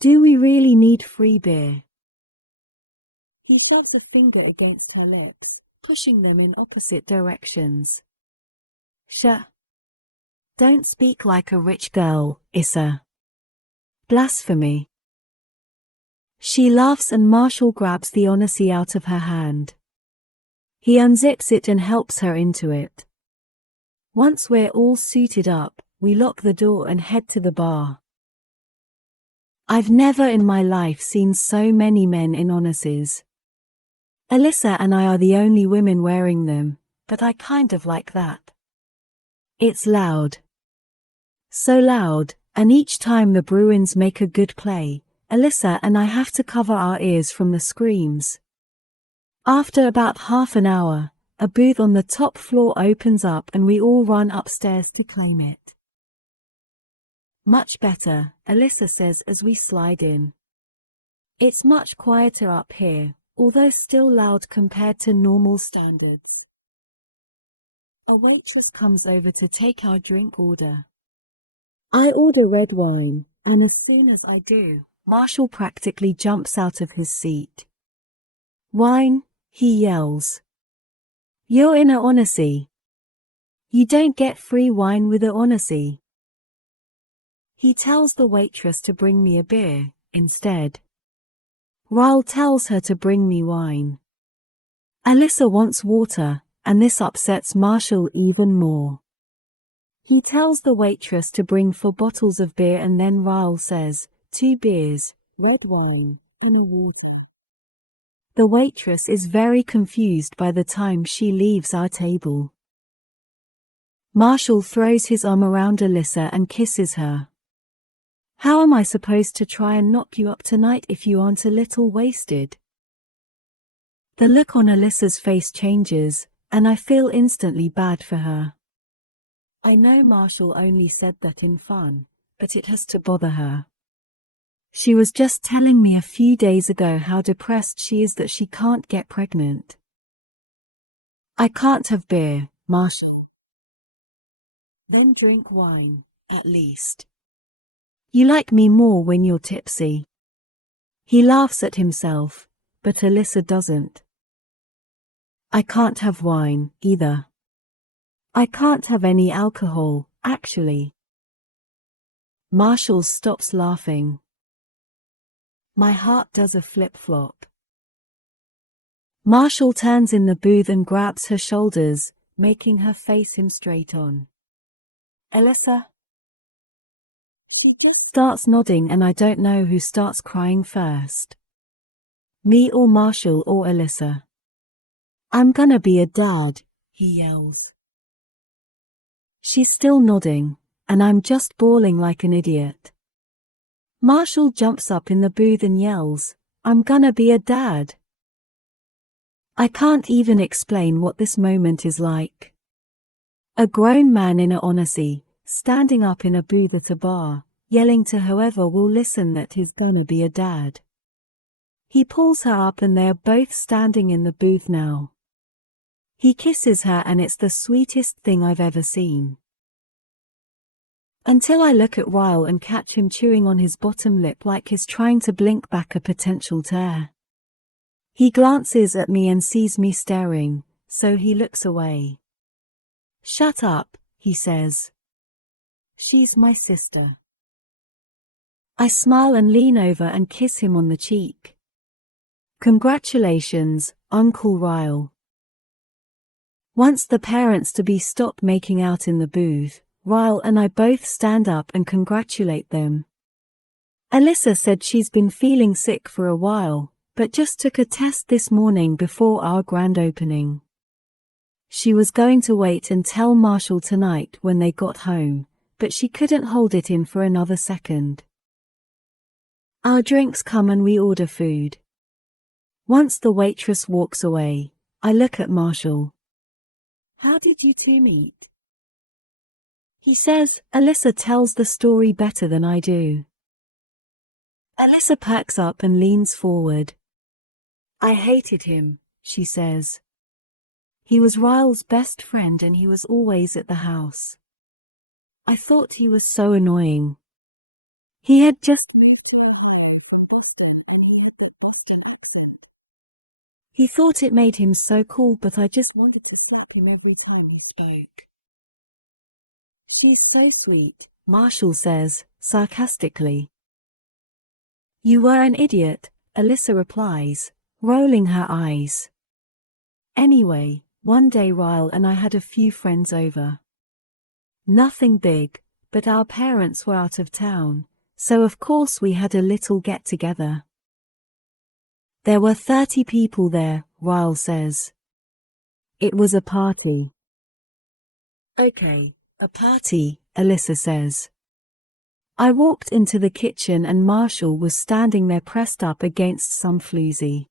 Do we really need free beer? He shoves a finger against her lips, pushing them in opposite directions. Don't speak like a rich girl, Issa. Blasphemy. She laughs and Marshall grabs the Odyssey out of her hand. He unzips it and helps her into it. Once we're all suited up, we lock the door and head to the bar. I've never in my life seen so many men in Odysseys. Alyssa and I are the only women wearing them, but I kind of like that. It's loud. So loud, and each time the Bruins make a good play, Alyssa and I have to cover our ears from the screams. After about half an hour, a booth on the top floor opens up and we all run upstairs to claim it. Much better, Alyssa says as we slide in. It's much quieter up here, although still loud compared to normal standards. A waitress comes over to take our drink order. I order red wine, and as soon as I do, Marshall practically jumps out of his seat. Wine, he yells. You're in a Odyssey. You don't get free wine with a Odyssey. He tells the waitress to bring me a beer, instead. Ryle tells her to bring me wine. Alyssa wants water, and this upsets Marshall even more. He tells the waitress to bring 4 bottles of beer and then Ryle says, 2 beers, red wine, in a water. The waitress is very confused by the time she leaves our table. Marshall throws his arm around Alyssa and kisses her. How am I supposed to try and knock you up tonight if you aren't a little wasted? The look on Alyssa's face changes, and I feel instantly bad for her. I know Marshall only said that in fun, but it has to bother her. She was just telling me a few days ago how depressed she is that she can't get pregnant. I can't have beer, Marshall. Then drink wine, at least. You like me more when you're tipsy. He laughs at himself, but Alyssa doesn't. I can't have wine, either. I can't have any alcohol, actually. Marshall stops laughing. My heart does a flip-flop. Marshall turns in the booth and grabs her shoulders, making her face him straight on. Alyssa? She just starts nodding and I don't know who starts crying first. Me or Marshall or Alyssa. I'm gonna be a dad, he yells. She's still nodding, and I'm just bawling like an idiot. Marshall jumps up in the booth and yells, I'm gonna be a dad. I can't even explain what this moment is like. A grown man in a Odyssey, standing up in a booth at a bar, yelling to whoever will listen that he's gonna be a dad. He pulls her up and they are both standing in the booth now. He kisses her and it's the sweetest thing I've ever seen. Until I look at Ryle and catch him chewing on his bottom lip like he's trying to blink back a potential tear. He glances at me and sees me staring, so he looks away. Shut up, he says. She's my sister. I smile and lean over and kiss him on the cheek. Congratulations, Uncle Ryle. Once the parents-to-be stop making out in the booth, Ryle and I both stand up and congratulate them. Alyssa said she's been feeling sick for a while, but just took a test this morning before our grand opening. She was going to wait and tell Marshall tonight when they got home, but she couldn't hold it in for another second. Our drinks come and we order food. Once the waitress walks away, I look at Marshall. How did you two meet? He says, Alyssa tells the story better than I do. Alyssa perks up and leans forward. I hated him, she says. He was Ryle's best friend and he was always at the house. I thought he was so annoying. He had just made fun of me from Boston and he had that Boston accent. He thought it made him so cool, but I just wanted to slap him every time he spoke. She's so sweet, Marshall says, sarcastically. You were an idiot, Alyssa replies, rolling her eyes. Anyway, one day Ryle and I had a few friends over. Nothing big, but our parents were out of town, so of course we had a little get-together. There were 30 people there, Ryle says. It was a party. Okay, a party, Alyssa says. I walked into the kitchen and Marshall was standing there pressed up against some floozy.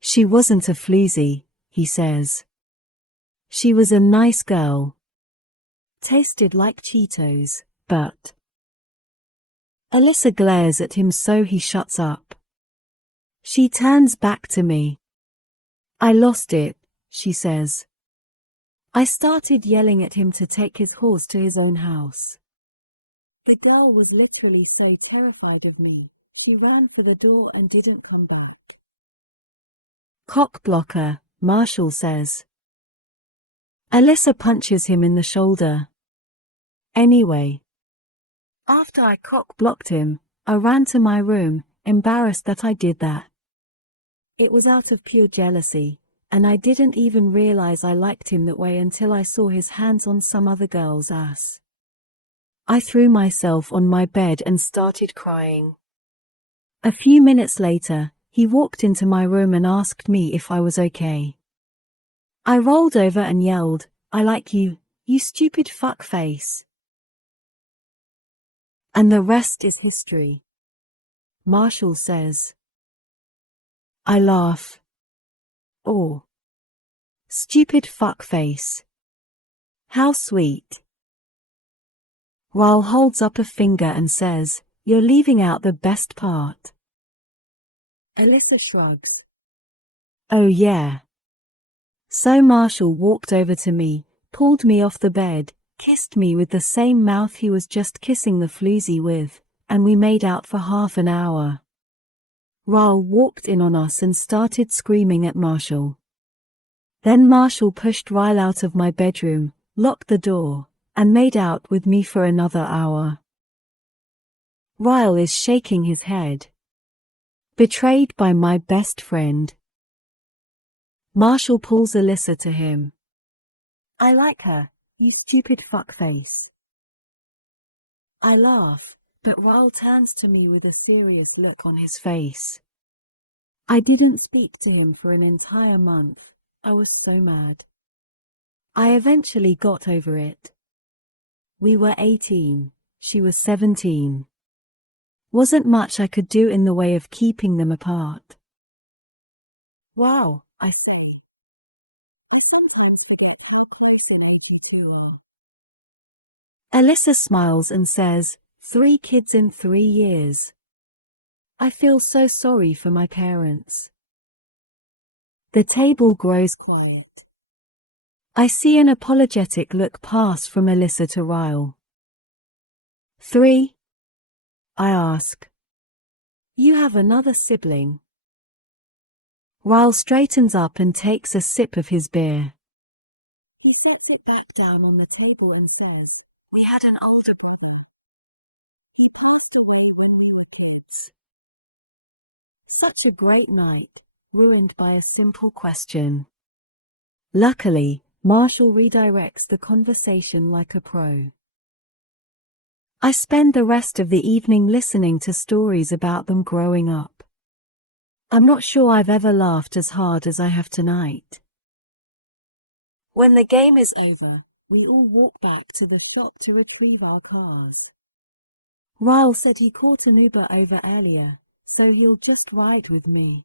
She wasn't a floozy, he says. She was a nice girl. Tasted like Cheetos, but... Alyssa glares at him so he shuts up. She turns back to me. I lost it, she says. I started yelling at him to take his horse to his own house. The girl was literally so terrified of me, she ran for the door and didn't come back. Cock blocker, Marshall says. Alyssa punches him in the shoulder. Anyway. After I cock blocked him, I ran to my room, embarrassed that I did that. It was out of pure jealousy, and I didn't even realize I liked him that way until I saw his hands on some other girl's ass. I threw myself on my bed and started crying. A few minutes later, he walked into my room and asked me if I was okay. I rolled over and yelled, I like you, you stupid fuckface. And the rest is history. Marshall says. I laugh. Or, stupid fuckface. How sweet. Ryle holds up a finger and says, "You're leaving out the best part." Alyssa shrugs. "Oh yeah." So Marshall walked over to me, pulled me off the bed, kissed me with the same mouth he was just kissing the floozy with, and we made out for half an hour. Ryle walked in on us and started screaming at Marshall. Then Marshall pushed Ryle out of my bedroom, locked the door, and made out with me for another hour. Ryle is shaking his head. Betrayed by my best friend. Marshall pulls Alyssa to him. "I like her, you stupid fuckface." I laugh, but Ryle turns to me with a serious look on his face. I didn't speak to him for an entire month. I was so mad. I eventually got over it. We were 18, she was 17. Wasn't much I could do in the way of keeping them apart. "Wow," I say. "I sometimes forget how close in age you two are." Alyssa smiles and says, 3 kids in 3 years. I feel so sorry for my parents. The table grows quiet. I see an apologetic look pass from Alyssa to Ryle. 3? I ask. You have another sibling? Ryle straightens up and takes a sip of his beer. He sets it back down on the table and says, "We had an older brother. He passed away when we were kids." Such a great night, ruined by a simple question. Luckily, Marshall redirects the conversation like a pro. I spend the rest of the evening listening to stories about them growing up. I'm not sure I've ever laughed as hard as I have tonight. When the game is over, we all walk back to the shop to retrieve our cars. Ryle said he caught an Uber over earlier, so he'll just ride with me.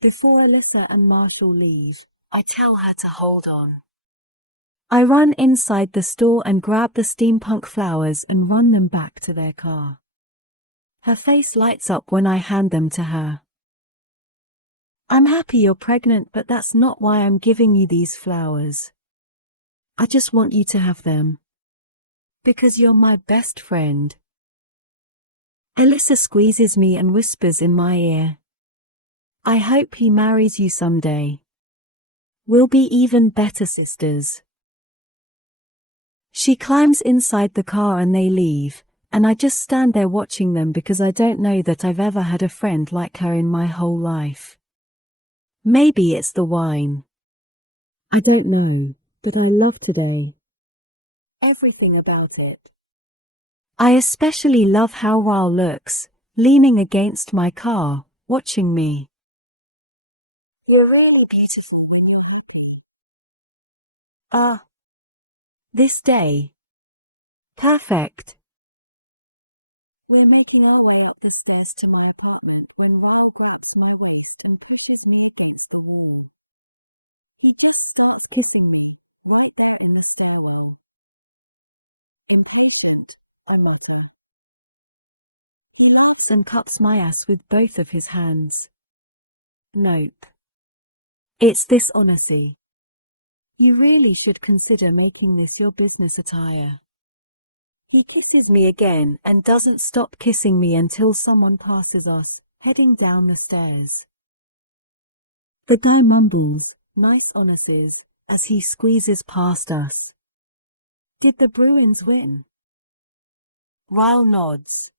Before Alyssa and Marshall leave, I tell her to hold on. I run inside the store and grab the steampunk flowers and run them back to their car. Her face lights up when I hand them to her. "I'm happy you're pregnant, but that's not why I'm giving you these flowers. I just want you to have them. Because you're my best friend." Alyssa squeezes me and whispers in my ear, "I hope he marries you someday. We'll be even better sisters." She climbs inside the car and they leave, and I just stand there watching them because I don't know that I've ever had a friend like her in my whole life. Maybe it's the wine. I don't know, but I love today. Everything about it. I especially love how Ryle looks, leaning against my car, watching me. You're really beautiful when you're happy. This day. Perfect. We're making our way up the stairs to my apartment when Ryle grabs my waist and pushes me against the wall. He just starts kissing me, right there in the stairwell. Impatient, I love her. He laughs and cups my ass with both of his hands. Nope. It's this honesty. You really should consider making this your business attire. He kisses me again and doesn't stop kissing me until someone passes us, heading down the stairs. The guy mumbles, "Nice honesties," as he squeezes past us. Did the Bruins win? Ryle nods.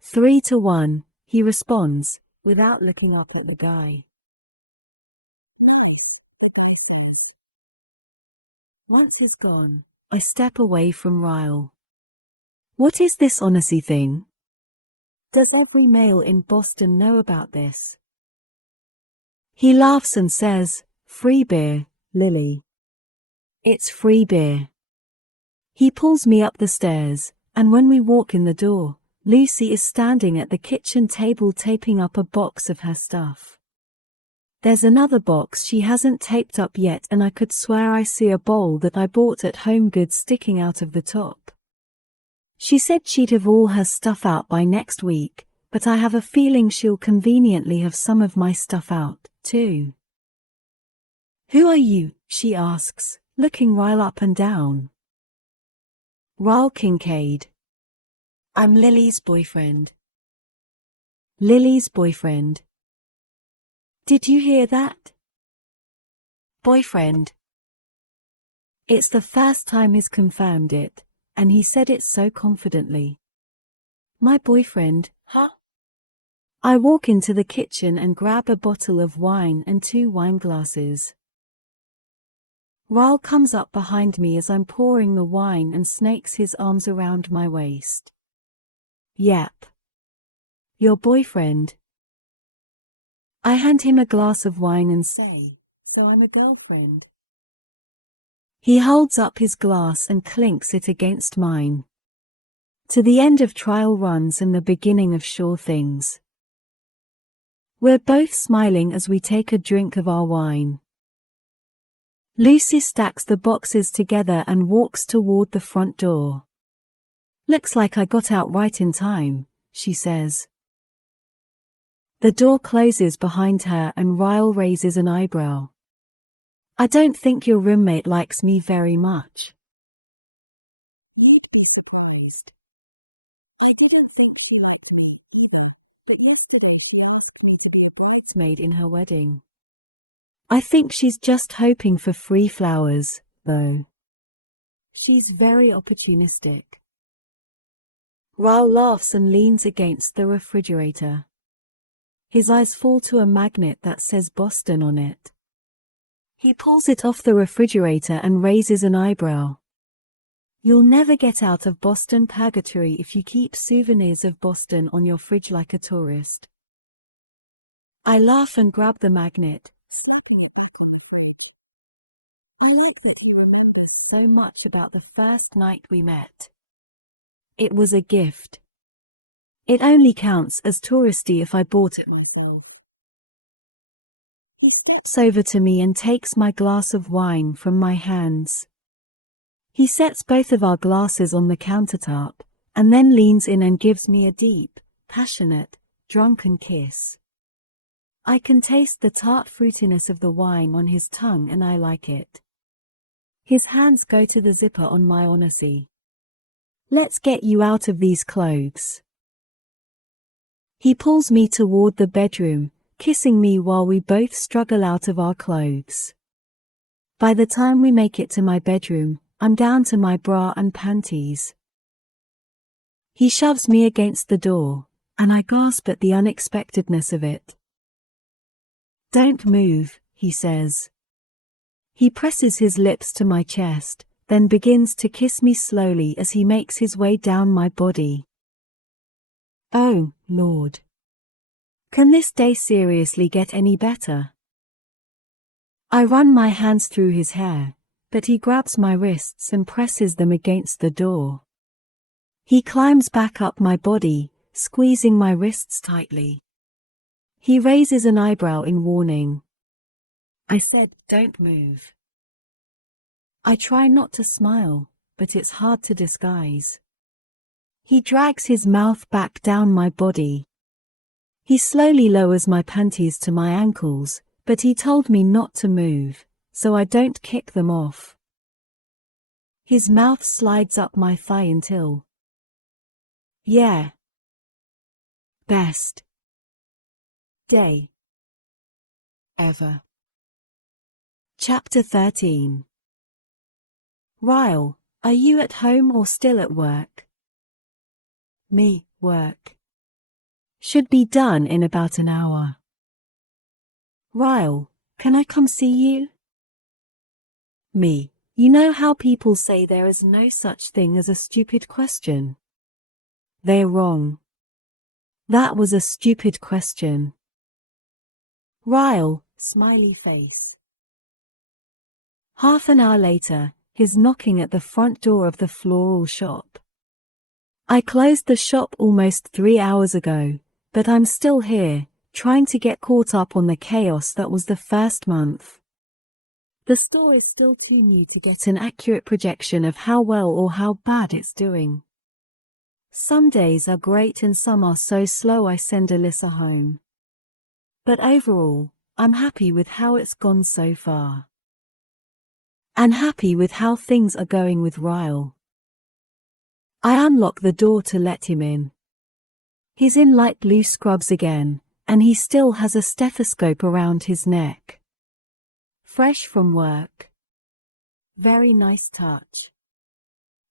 3-1, he responds, without looking up at the guy. Once he's gone, I step away from Ryle. What is this honesty thing? Does every male in Boston know about this? He laughs and says, "Free beer, Lily." It's free beer. He pulls me up the stairs, and when we walk in the door, Lucy is standing at the kitchen table taping up a box of her stuff. There's another box she hasn't taped up yet, and I could swear I see a bowl that I bought at Home Goods sticking out of the top. She said she'd have all her stuff out by next week, but I have a feeling she'll conveniently have some of my stuff out, too. Who are you? She asks, looking Ryle up and down. Ryle Kincaid. I'm Lily's boyfriend. Lily's boyfriend. Did you hear that? Boyfriend. It's the first time he's confirmed it, and he said it so confidently. My boyfriend, huh? I walk into the kitchen and grab a bottle of wine and 2 wine glasses. Ryle comes up behind me as I'm pouring the wine and snakes his arms around my waist. Yep. Your boyfriend. I hand him a glass of wine and say, so I'm a girlfriend. He holds up his glass and clinks it against mine. To the end of trial runs and the beginning of sure things. We're both smiling as we take a drink of our wine. Lucy stacks the boxes together and walks toward the front door. Looks like I got out right in time, she says. The door closes behind her and Ryle raises an eyebrow. I don't think your roommate likes me very much. You'd be surprised. I didn't think she liked me either, but yesterday she asked me to be a bridesmaid in her wedding. I think she's just hoping for free flowers, though. She's very opportunistic. Ryle laughs and leans against the refrigerator. His eyes fall to a magnet that says Boston on it. He pulls it off the refrigerator and raises an eyebrow. You'll never get out of Boston purgatory if you keep souvenirs of Boston on your fridge like a tourist. I laugh and grab the magnet, slapping it back on the fridge. I like that he remembers so much about the first night we met. It was a gift. It only counts as touristy if I bought it myself. He steps over to me and takes my glass of wine from my hands. He sets both of our glasses on the countertop, and then leans in and gives me a deep, passionate, drunken kiss. I can taste the tart fruitiness of the wine on his tongue and I like it. His hands go to the zipper on my onesie. Let's get you out of these clothes. He pulls me toward the bedroom, kissing me while we both struggle out of our clothes. By the time we make it to my bedroom, I'm down to my bra and panties. He shoves me against the door, and I gasp at the unexpectedness of it. Don't move, he says. He presses his lips to my chest, then begins to kiss me slowly as he makes his way down my body. Oh, Lord. Can this day seriously get any better? I run my hands through his hair, but he grabs my wrists and presses them against the door. He climbs back up my body, squeezing my wrists tightly. He raises an eyebrow in warning. I said, don't move. I try not to smile, but it's hard to disguise. He drags his mouth back down my body. He slowly lowers my panties to my ankles, but he told me not to move, so I don't kick them off. His mouth slides up my thigh until. Yeah. Best day ever. Chapter 13. Ryle, are you at home or still at work? Me, work. Should be done in about an hour. Ryle, can I come see you? Me, you know how people say there is no such thing as a stupid question? They're wrong. That was a stupid question. Ryle, smiley face. Half an hour later, he's knocking at the front door of the floral shop. I closed the shop almost 3 hours ago, but I'm still here, trying to get caught up on the chaos that was the first month. The store is still too new to get an accurate projection of how well or how bad it's doing. Some days are great and some are so slow I send Alyssa home. But overall, I'm happy with how it's gone so far. And happy with how things are going with Ryle. I unlock the door to let him in. He's in light blue scrubs again, and he still has a stethoscope around his neck. Fresh from work. Very nice touch.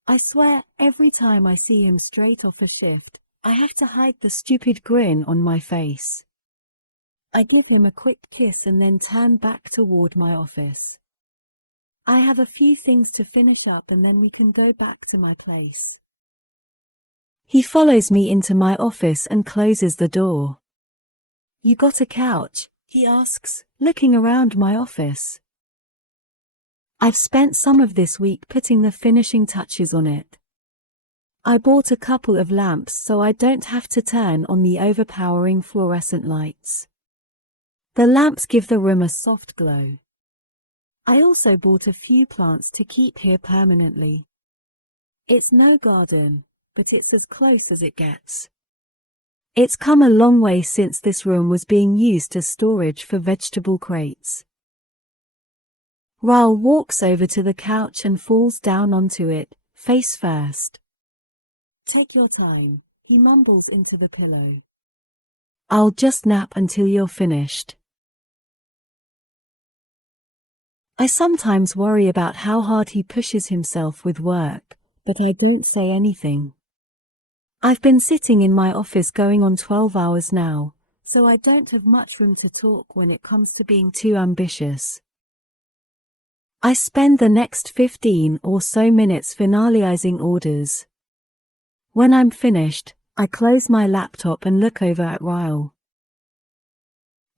I swear, every time I see him straight off a shift, I have to hide the stupid grin on my face. I give him a quick kiss and then turn back toward my office. I have a few things to finish up and then we can go back to my place. He follows me into my office and closes the door. "You got a couch?" he asks, looking around my office. I've spent some of this week putting the finishing touches on it. I bought a couple of lamps so I don't have to turn on the overpowering fluorescent lights. The lamps give the room a soft glow. I also bought a few plants to keep here permanently. It's no garden, but it's as close as it gets. It's come a long way since this room was being used as storage for vegetable crates. Ryle walks over to the couch and falls down onto it, face first. "Take your time," he mumbles into the pillow. "I'll just nap until you're finished." I sometimes worry about how hard he pushes himself with work, but I don't say anything. I've been sitting in my office going on 12 hours now, so I don't have much room to talk when it comes to being too ambitious. I spend the next 15 or so minutes finalizing orders. When I'm finished, I close my laptop and look over at Ryle.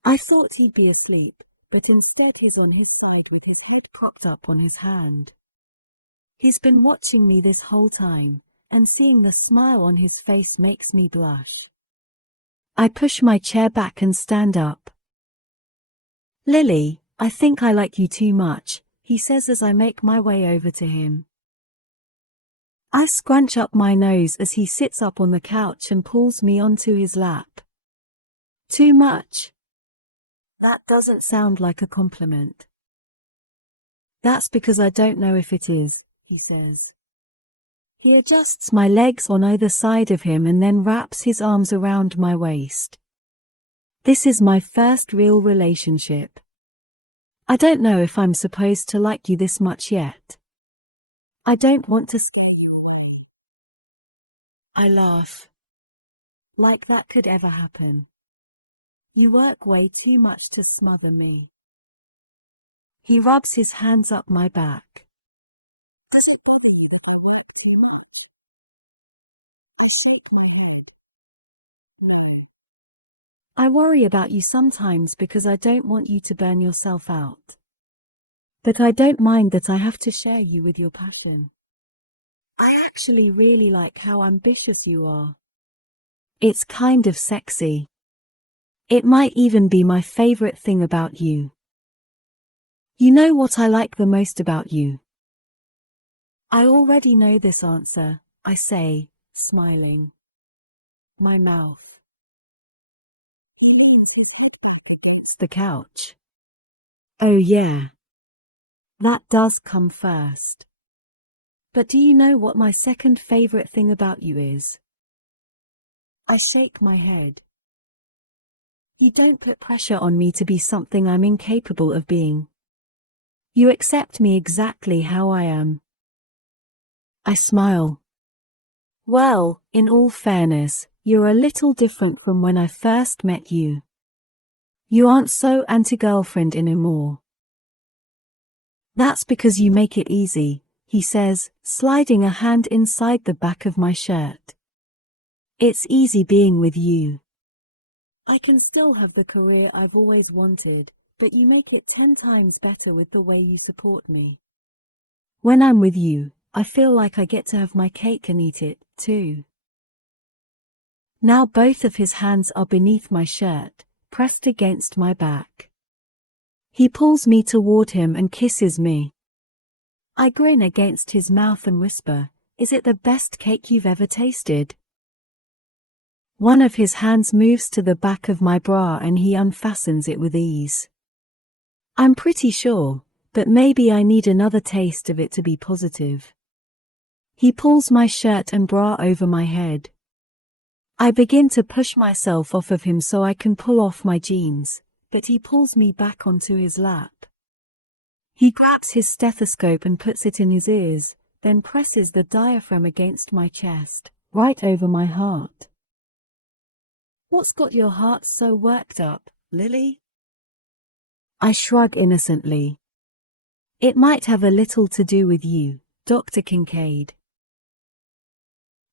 I thought he'd be asleep, but instead he's on his side with his head propped up on his hand. He's been watching me this whole time, and seeing the smile on his face makes me blush. I push my chair back and stand up. "Lily, I think I like you too much," he says as I make my way over to him. I scrunch up my nose as he sits up on the couch and pulls me onto his lap. "Too much?" That doesn't sound like a compliment. "That's because I don't know if it is," he says. He adjusts my legs on either side of him and then wraps his arms around my waist. This is my first real relationship. I don't know if I'm supposed to like you this much yet. I don't want to scare you away. I laugh. Like that could ever happen. You work way too much to smother me. He rubs his hands up my back. Does it bother you that I work too much? I shake my head. No. I worry about you sometimes because I don't want you to burn yourself out. But I don't mind that I have to share you with your passion. I actually really like how ambitious you are. It's kind of sexy. It might even be my favorite thing about you. You know what I like the most about you? I already know this answer, I say, smiling. My mouth. He leans his head back against the couch. Oh yeah. That does come first. But do you know what my second favorite thing about you is? I shake my head. You don't put pressure on me to be something I'm incapable of being. You accept me exactly how I am. I smile. Well, in all fairness, you're a little different from when I first met you. You aren't so anti-girlfriend anymore. That's because you make it easy, he says, sliding a hand inside the back of my shirt. It's easy being with you. I can still have the career I've always wanted, but you make it 10 times better with the way you support me. When I'm with you, I feel like I get to have my cake and eat it, too. Now both of his hands are beneath my shirt, pressed against my back. He pulls me toward him and kisses me. I grin against his mouth and whisper, "Is it the best cake you've ever tasted?" One of his hands moves to the back of my bra and he unfastens it with ease. I'm pretty sure, but maybe I need another taste of it to be positive. He pulls my shirt and bra over my head. I begin to push myself off of him so I can pull off my jeans, but he pulls me back onto his lap. He grabs his stethoscope and puts it in his ears, then presses the diaphragm against my chest, right over my heart. "What's got your heart so worked up, Lily?" I shrug innocently. "It might have a little to do with you, Dr. Kincaid."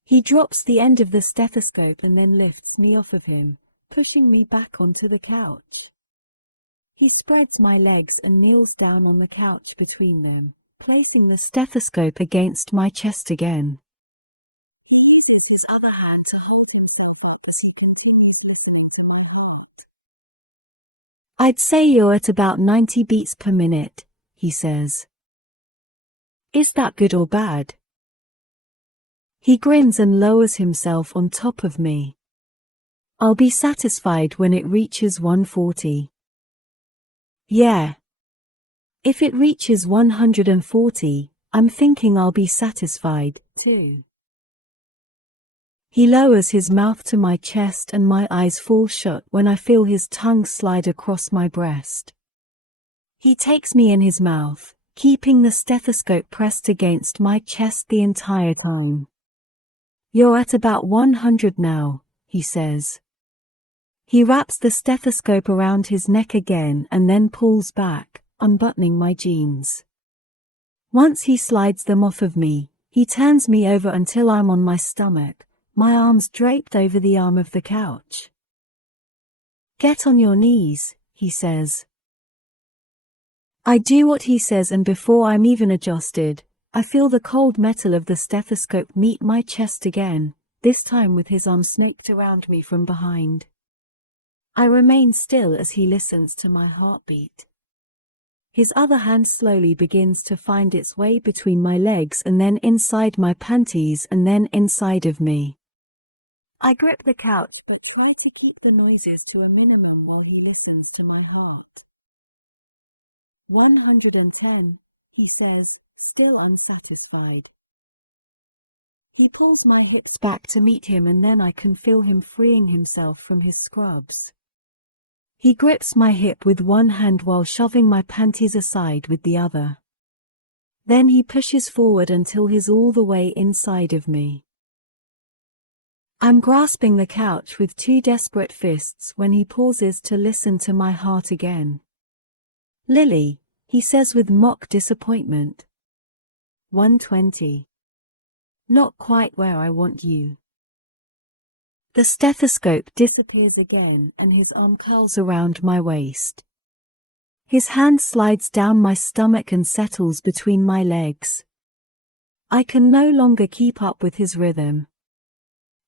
He drops the end of the stethoscope and then lifts me off of him, pushing me back onto the couch. He spreads my legs and kneels down on the couch between them, placing the stethoscope against my chest again. His other hand to hold himself as he can feel my head. "I'd say you're at about 90 beats per minute," he says. "Is that good or bad?" He grins and lowers himself on top of me. "I'll be satisfied when it reaches 140. "Yeah. If it reaches 140, I'm thinking I'll be satisfied, too." He lowers his mouth to my chest and my eyes fall shut when I feel his tongue slide across my breast. He takes me in his mouth, keeping the stethoscope pressed against my chest the entire time. "You're at about 100 now," he says. He wraps the stethoscope around his neck again and then pulls back, unbuttoning my jeans. Once he slides them off of me, he turns me over until I'm on my stomach, my arms draped over the arm of the couch. "Get on your knees," he says. I do what he says, and before I'm even adjusted, I feel the cold metal of the stethoscope meet my chest again, this time with his arm snaked around me from behind. I remain still as he listens to my heartbeat. His other hand slowly begins to find its way between my legs and then inside my panties and then inside of me. I grip the couch but try to keep the noises to a minimum while he listens to my heart. 110, he says, still unsatisfied. He pulls my hips back to meet him and then I can feel him freeing himself from his scrubs. He grips my hip with one hand while shoving my panties aside with the other. Then he pushes forward until he's all the way inside of me. I'm grasping the couch with two desperate fists when he pauses to listen to my heart again. "Lily," he says with mock disappointment. 120. Not quite where I want you. The stethoscope disappears again and his arm curls around my waist. His hand slides down my stomach and settles between my legs. I can no longer keep up with his rhythm.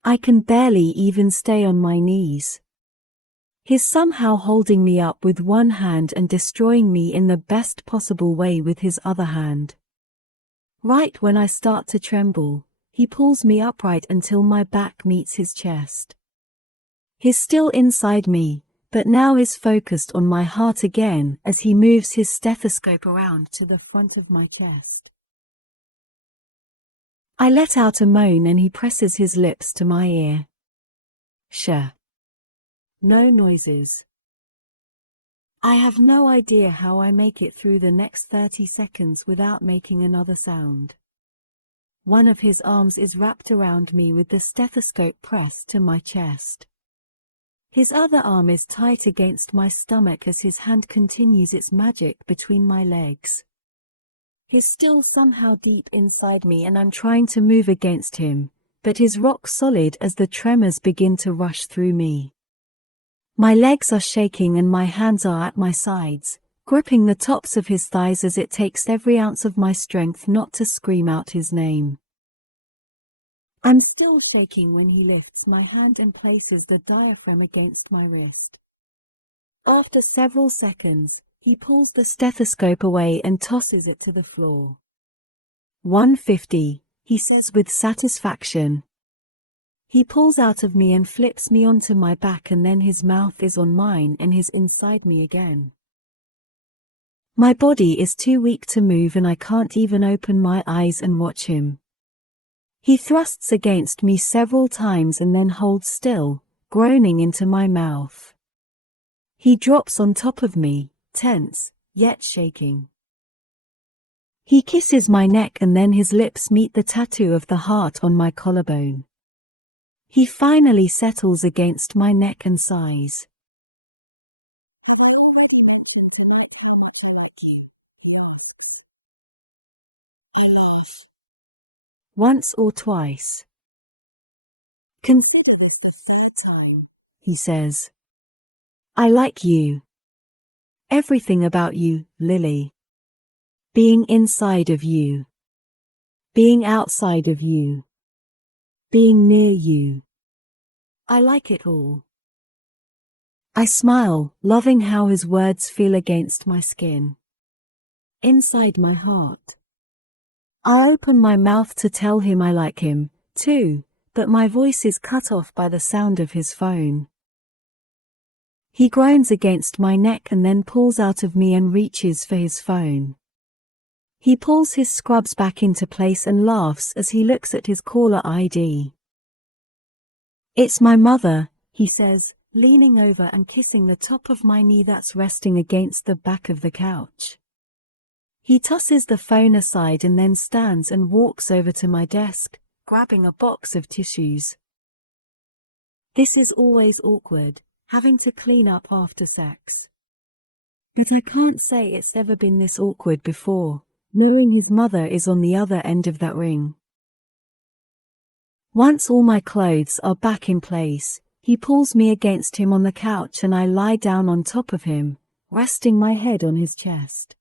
I can barely even stay on my knees. He's somehow holding me up with one hand and destroying me in the best possible way with his other hand. Right when I start to tremble, he pulls me upright until my back meets his chest. He's still inside me, but now is focused on my heart again as he moves his stethoscope around to the front of my chest. I let out a moan and he presses his lips to my ear. Shh. No noises. I have no idea how I make it through the next 30 seconds without making another sound. One of his arms is wrapped around me with the stethoscope pressed to my chest. His other arm is tight against my stomach as his hand continues its magic between my legs. He's still somehow deep inside me and I'm trying to move against him, but he's rock solid as the tremors begin to rush through me. My legs are shaking and my hands are at my sides, gripping the tops of his thighs as it takes every ounce of my strength not to scream out his name. I'm still shaking when he lifts my hand and places the diaphragm against my wrist. After several seconds, he pulls the stethoscope away and tosses it to the floor. 150, he says with satisfaction. He pulls out of me and flips me onto my back, and then his mouth is on mine and he's inside me again. My body is too weak to move and I can't even open my eyes and watch him. He thrusts against me several times and then holds still, groaning into my mouth. He drops on top of me, tense, yet shaking. He kisses my neck and then his lips meet the tattoo of the heart on my collarbone. He finally settles against my neck and sighs. Have I already mentioned tonight how much I like you? He asks. Once or twice. Consider this the third time, he says. I like you. Everything about you, Lily. Being inside of you. Being outside of you. Being near you. I like it all. I smile, loving how his words feel against my skin. Inside my heart. I open my mouth to tell him I like him, too, but my voice is cut off by the sound of his phone. He groans against my neck and then pulls out of me and reaches for his phone. He pulls his scrubs back into place and laughs as he looks at his caller ID. It's my mother, he says, leaning over and kissing the top of my knee that's resting against the back of the couch. He tosses the phone aside and then stands and walks over to my desk, grabbing a box of tissues. This is always awkward, having to clean up after sex. But I can't say it's ever been this awkward before, knowing his mother is on the other end of that ring. Once all my clothes are back in place, he pulls me against him on the couch and I lie down on top of him, resting my head on his chest.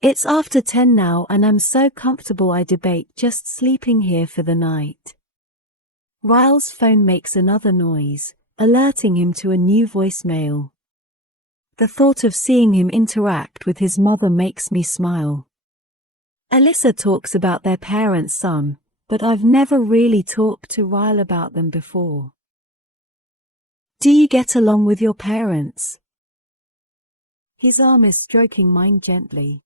It's after 10 now and I'm so comfortable I debate just sleeping here for the night. Ryle's phone makes another noise, alerting him to a new voicemail. The thought of seeing him interact with his mother makes me smile. Alyssa talks about their parents some, but I've never really talked to Ryle about them before. Do you get along with your parents? His arm is stroking mine gently.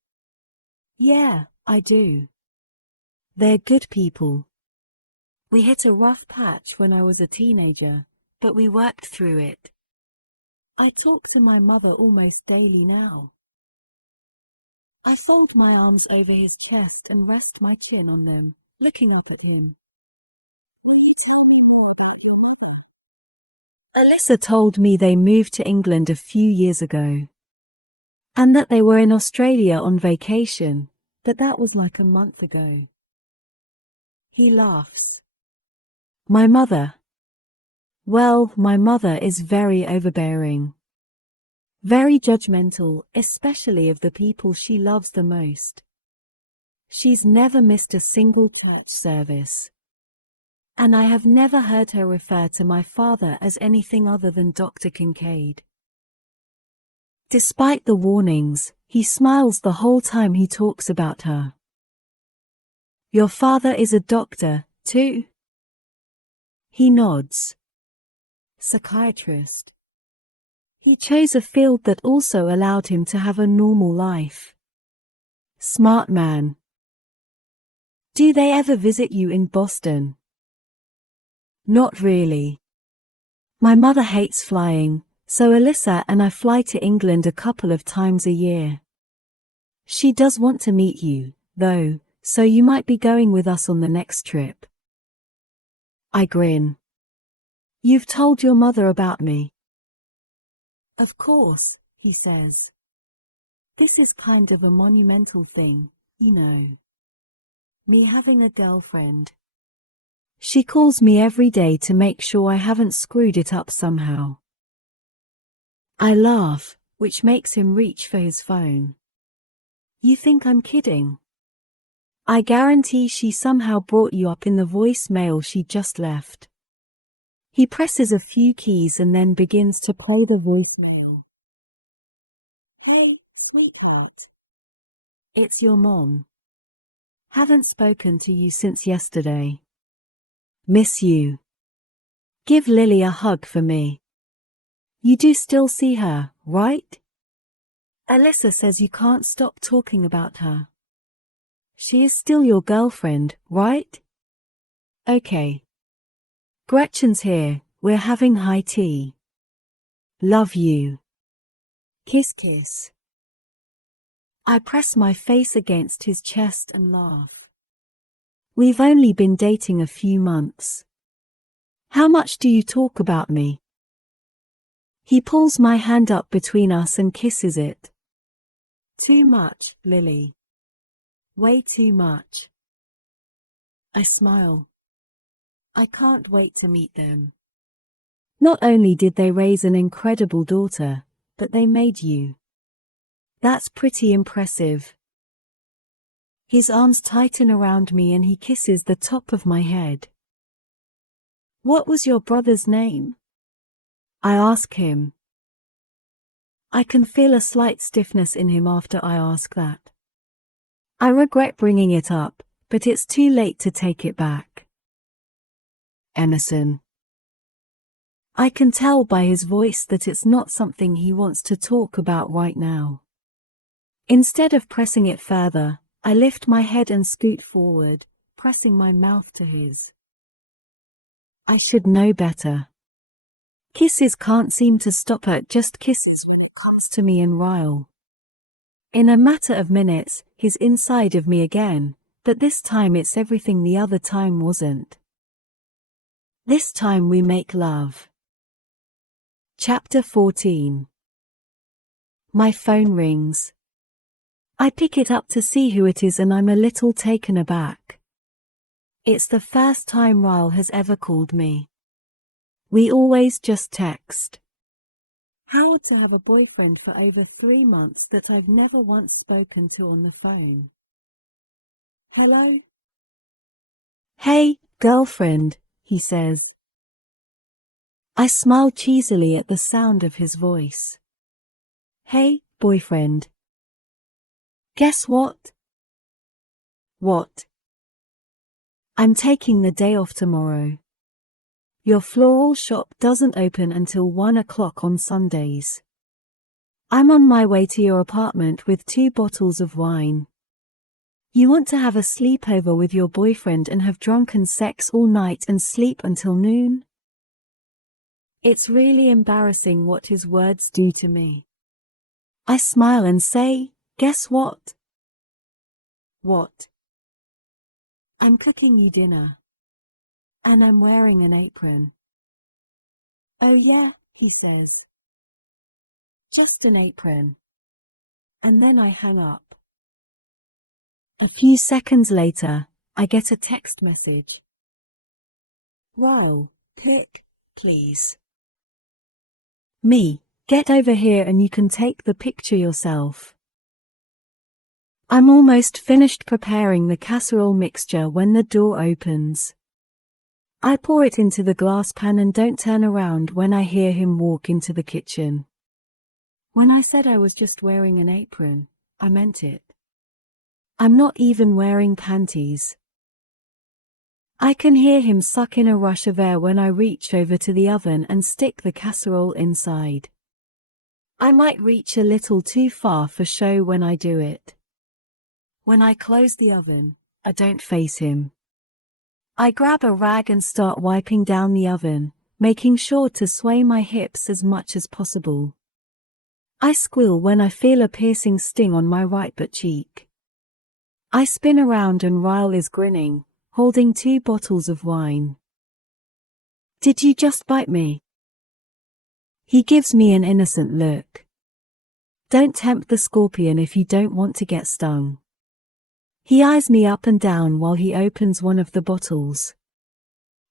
Yeah, I do. They're good people. We hit a rough patch when I was a teenager, but we worked through it. I talk to my mother almost daily now. I fold my arms over his chest and rest my chin on them, looking up at him. Will you tell me more about your mother? Alyssa told me they moved to England a few years ago, and that they were in Australia on vacation, but that was like a month ago. He laughs. My mother. Well, my mother is very overbearing. Very judgmental, especially of the people she loves the most. She's never missed a single church service. And I have never heard her refer to my father as anything other than Dr. Kincaid. Despite the warnings, he smiles the whole time he talks about her. Your father is a doctor, too? He nods. Psychiatrist. He chose a field that also allowed him to have a normal life. Smart man. Do they ever visit you in Boston? Not really. My mother hates flying, so Alyssa and I fly to England a couple of times a year. She does want to meet you, though, so you might be going with us on the next trip. I grin. You've told your mother about me. Of course, he says. This is kind of a monumental thing, you know. Me having a girlfriend. She calls me every day to make sure I haven't screwed it up somehow. I laugh, which makes him reach for his phone. You think I'm kidding? I guarantee she somehow brought you up in the voicemail she just left. He presses a few keys and then begins to play the voicemail. Sweetheart. It's your mom. Haven't spoken to you since yesterday. Miss you. Give Lily a hug for me. You do still see her, right? Alyssa says you can't stop talking about her. She is still your girlfriend, right? Okay. Gretchen's here, we're having high tea. Love you. Kiss kiss. I press my face against his chest and laugh. We've only been dating a few months. How much do you talk about me? He pulls my hand up between us and kisses it. Too much, Lily. Way too much. I smile. I can't wait to meet them. Not only did they raise an incredible daughter, but they made you. That's pretty impressive. His arms tighten around me and he kisses the top of my head. What was your brother's name? I ask him. I can feel a slight stiffness in him after I ask that. I regret bringing it up, but it's too late to take it back. Emerson. I can tell by his voice that it's not something he wants to talk about right now. Instead of pressing it further, I lift my head and scoot forward, pressing my mouth to his. I should know better. Kisses can't seem to stop at just kisses when it comes to me and Ryle. In a matter of minutes, he's inside of me again, but this time it's everything the other time wasn't. This time we make love. Chapter 14. My phone rings. I pick it up to see who it is and I'm a little taken aback. It's the first time Ryle has ever called me. We always just text. How to have a boyfriend for over 3 months that I've never once spoken to on the phone. Hello? Hey, girlfriend, he says. I smile cheesily at the sound of his voice. Hey, boyfriend. Guess what? What? I'm taking the day off tomorrow. Your floral shop doesn't open until 1 o'clock on Sundays. I'm on my way to your apartment with 2 bottles of wine. You want to have a sleepover with your boyfriend and have drunken sex all night and sleep until noon? It's really embarrassing what his words do to me. I smile and say, guess what? What? I'm cooking you dinner. And I'm wearing an apron. Oh yeah, he says. Just an apron. And then I hang up. A few seconds later, I get a text message. Ryle, cook, please. Me, get over here and you can take the picture yourself. I'm almost finished preparing the casserole mixture when the door opens. I pour it into the glass pan and don't turn around when I hear him walk into the kitchen. When I said I was just wearing an apron, I meant it. I'm not even wearing panties. I can hear him suck in a rush of air when I reach over to the oven and stick the casserole inside. I might reach a little too far for show when I do it. When I close the oven, I don't face him. I grab a rag and start wiping down the oven, making sure to sway my hips as much as possible. I squeal when I feel a piercing sting on my right butt cheek. I spin around and Ryle is grinning, holding 2 bottles of wine. Did you just bite me? He gives me an innocent look. Don't tempt the scorpion if you don't want to get stung. He eyes me up and down while he opens one of the bottles.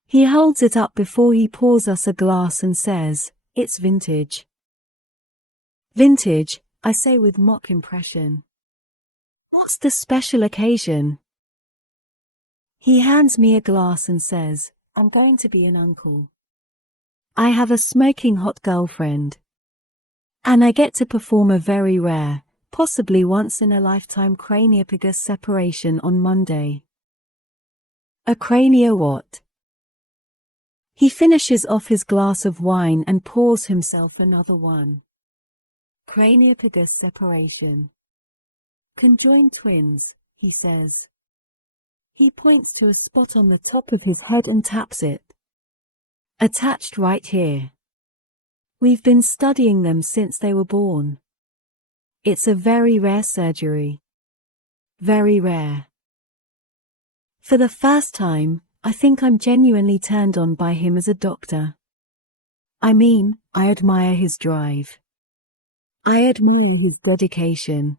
He holds it up before he pours us a glass and says, "It's vintage." Vintage, I say with mock impression. What's the special occasion? He hands me a glass and says, "I'm going to be an uncle. I have a smoking hot girlfriend. And I get to perform a very rare, possibly once-in-a-lifetime craniopagus separation on Monday. A cranio what? He finishes off his glass of wine and pours himself another one. Craniopagus separation. Conjoined twins, he says. He points to a spot on the top of his head and taps it. Attached right here. We've been studying them since they were born. It's a very rare surgery. Very rare. For the first time, I think I'm genuinely turned on by him as a doctor. I mean, I admire his drive. I admire his dedication.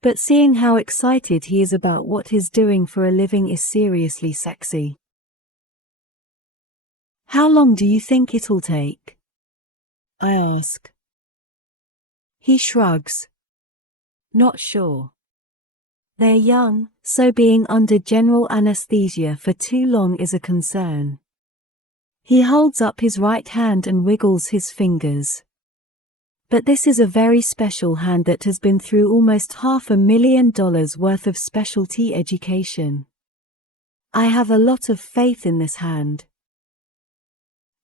But seeing how excited he is about what he's doing for a living is seriously sexy. How long do you think it'll take? I ask. He shrugs. Not sure. They're young, so being under general anesthesia for too long is a concern. He holds up his right hand and wiggles his fingers. But this is a very special hand that has been through almost $500,000 worth of specialty education. I have a lot of faith in this hand.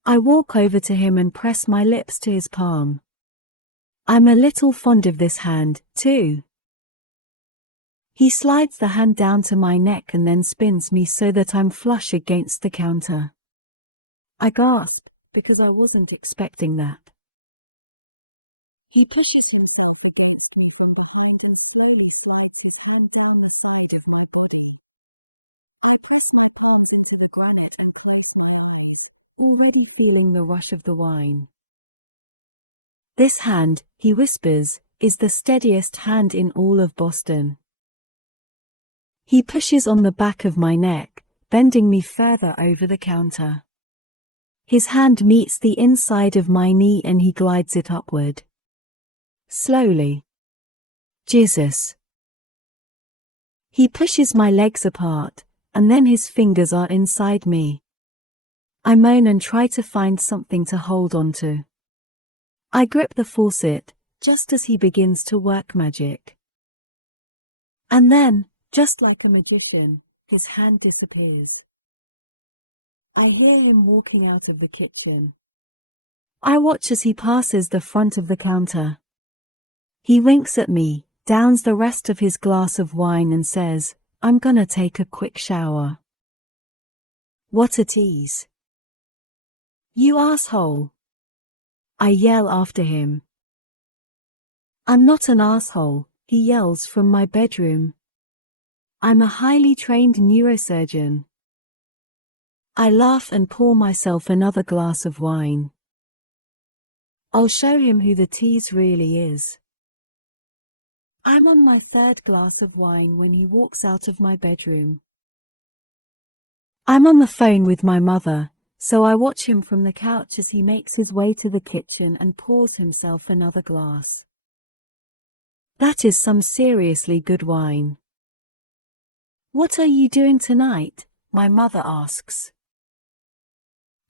I walk over to him and press my lips to his palm. I'm a little fond of this hand, too. He slides the hand down to my neck and then spins me so that I'm flush against the counter. I gasp, because I wasn't expecting that. He pushes himself against me from behind and slowly slides his hand down the side of my body. I press my palms into the granite and close my eyes, already feeling the rush of the wine. This hand, he whispers, is the steadiest hand in all of Boston. He pushes on the back of my neck, bending me further over the counter. His hand meets the inside of my knee and he glides it upward. Slowly. Jesus. He pushes my legs apart, and then his fingers are inside me. I moan and try to find something to hold onto. I grip the faucet, just as he begins to work magic. And then, just like a magician, his hand disappears. I hear him walking out of the kitchen. I watch as he passes the front of the counter. He winks at me, downs the rest of his glass of wine and says, "I'm gonna take a quick shower." What a tease. You asshole. I yell after him. I'm not an asshole, he yells from my bedroom. I'm a highly trained neurosurgeon. I laugh and pour myself another glass of wine. I'll show him who the tease really is. I'm on my third glass of wine when he walks out of my bedroom. I'm on the phone with my mother, so I watch him from the couch as he makes his way to the kitchen and pours himself another glass. That is some seriously good wine. What are you doing tonight? My mother asks.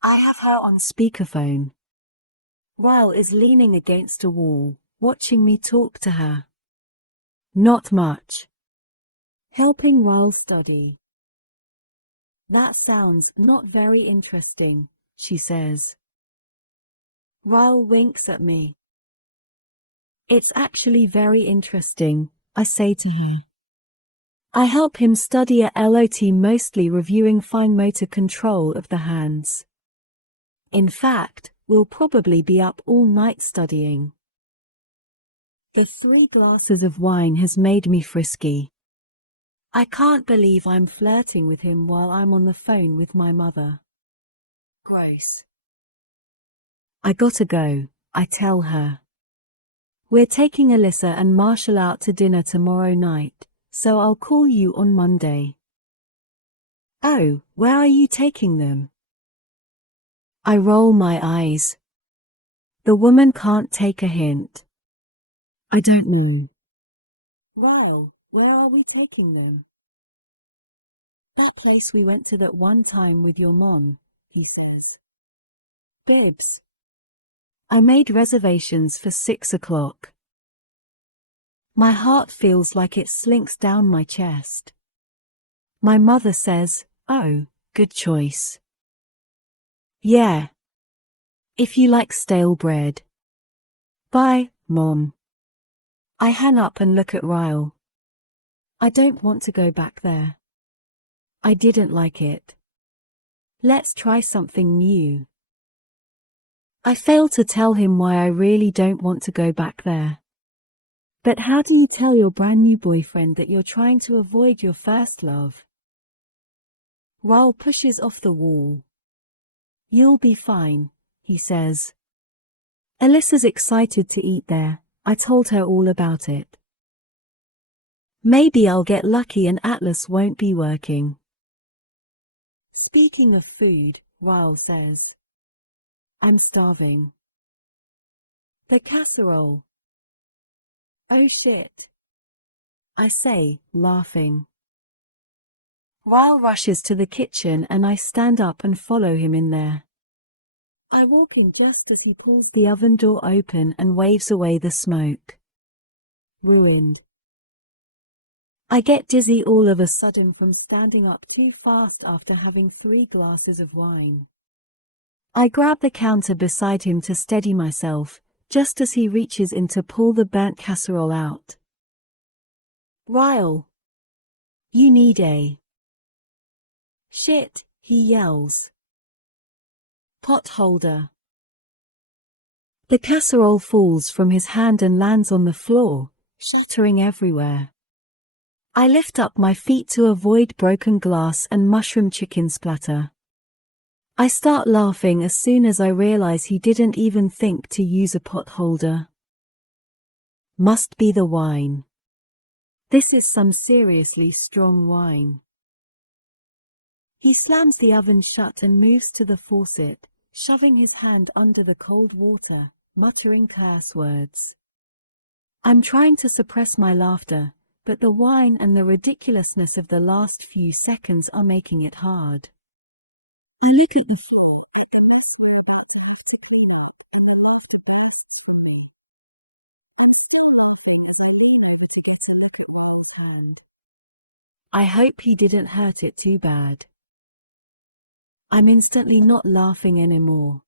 I have her on speakerphone. Ryle is leaning against a wall, watching me talk to her. Not much. Helping Ryle study. That sounds not very interesting, she says. Ryle winks at me. It's actually very interesting, I say to her. I help him study a LOT, mostly reviewing fine motor control of the hands. In fact, we'll probably be up all night studying. The 3 glasses of wine has made me frisky. I can't believe I'm flirting with him while I'm on the phone with my mother. Gross. I gotta go, I tell her. We're taking Alyssa and Marshall out to dinner tomorrow night, so I'll call you on Monday. Oh, where are you taking them? I roll my eyes. The woman can't take a hint. I don't know. Well, where are we taking them? That place we went to that one time with your mom, he says. Bibs. I made reservations for 6 o'clock. My heart feels like it slinks down my chest. My mother says, "Oh, good choice. Yeah. If you like stale bread." Bye, Mom. I hang up and look at Ryle. I don't want to go back there. I didn't like it. Let's try something new. I fail to tell him why I really don't want to go back there. But how do you tell your brand new boyfriend that you're trying to avoid your first love? Ryle pushes off the wall. You'll be fine, he says. Alyssa's excited to eat there. I told her all about it. Maybe I'll get lucky and Atlas won't be working. Speaking of food, Ryle says. I'm starving. The casserole. Oh shit. I say, laughing. Ryle rushes to the kitchen and I stand up and follow him in there. I walk in just as he pulls the oven door open and waves away the smoke. Ruined. I get dizzy all of a sudden from standing up too fast after having 3 glasses of wine. I grab the counter beside him to steady myself, just as he reaches in to pull the burnt casserole out. Ryle. You need a. Shit, he yells. Pot holder. The casserole falls from his hand and lands on the floor, shattering everywhere. I lift up my feet to avoid broken glass and mushroom chicken splatter. I start laughing as soon as I realize he didn't even think to use a pot holder. Must be the wine. This is some seriously strong wine. He slams the oven shut and moves to the faucet, shoving his hand under the cold water, muttering curse words. I'm trying to suppress my laughter, but the wine and the ridiculousness of the last few seconds are making it hard. I look at the floor and I smell it sitting up and the laughter being from me. I'm still laughing and leaning to get a look at Ryan's hand. I hope he didn't hurt it too bad. I'm instantly not laughing anymore.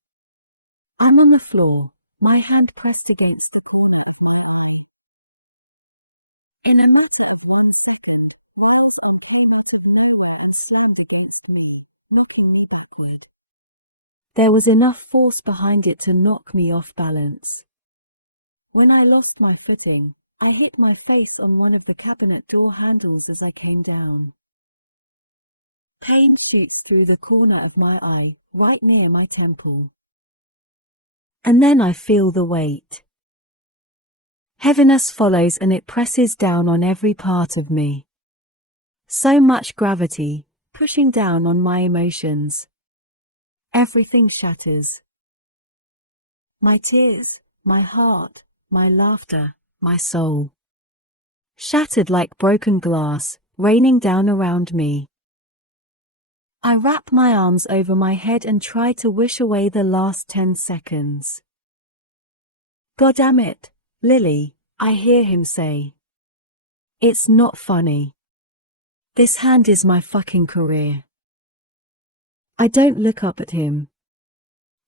I'm on the floor, my hand pressed against the corner of my eye. In a matter of 1 second, Ryle's unplaymated mirror has slammed against me, knocking me backward. There was enough force behind it to knock me off balance. When I lost my footing, I hit my face on one of the cabinet door handles as I came down. Pain shoots through the corner of my eye, right near my temple. And then I feel the weight. Heaviness follows and it presses down on every part of me. So much gravity, pushing down on my emotions. Everything shatters. My tears, my heart, my laughter, my soul. Shattered like broken glass, raining down around me. I wrap my arms over my head and try to wish away the last 10 seconds. God damn it, Lily, I hear him say. It's not funny. This hand is my fucking career. I don't look up at him.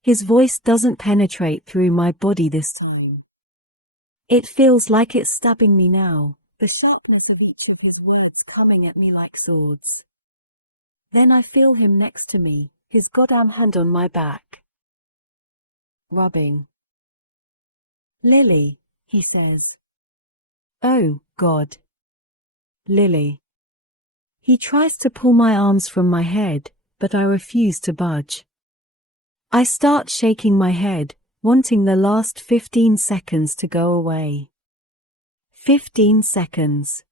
His voice doesn't penetrate through my body this time. It feels like it's stabbing me now, the sharpness of each of his words coming at me like swords. Then I feel him next to me, his goddamn hand on my back. Rubbing. Lily, he says. Oh, God. Lily. He tries to pull my arms from my head, but I refuse to budge. I start shaking my head, wanting the last 15 seconds to go away. 15 seconds.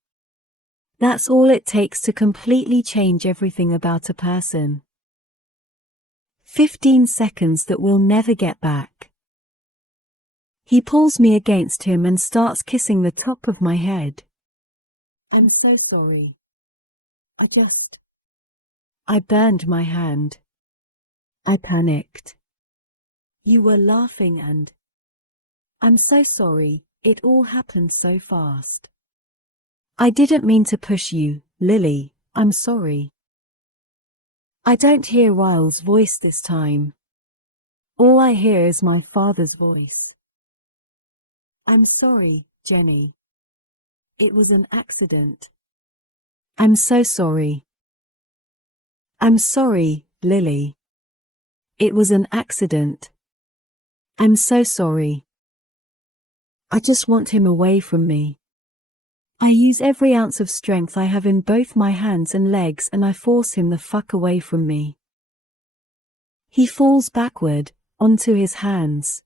That's all it takes to completely change everything about a person. 15 seconds that we'll never get back. He pulls me against him and starts kissing the top of my head. I'm so sorry. I burned my hand. I panicked. You were laughing and... I'm so sorry, it all happened so fast. I didn't mean to push you, Lily, I'm sorry. I don't hear Ryle's voice this time. All I hear is my father's voice. I'm sorry, Jenny. It was an accident. I'm so sorry. I'm sorry, Lily. It was an accident. I'm so sorry. I just want him away from me. I use every ounce of strength I have in both my hands and legs and I force him the fuck away from me. He falls backward, onto his hands.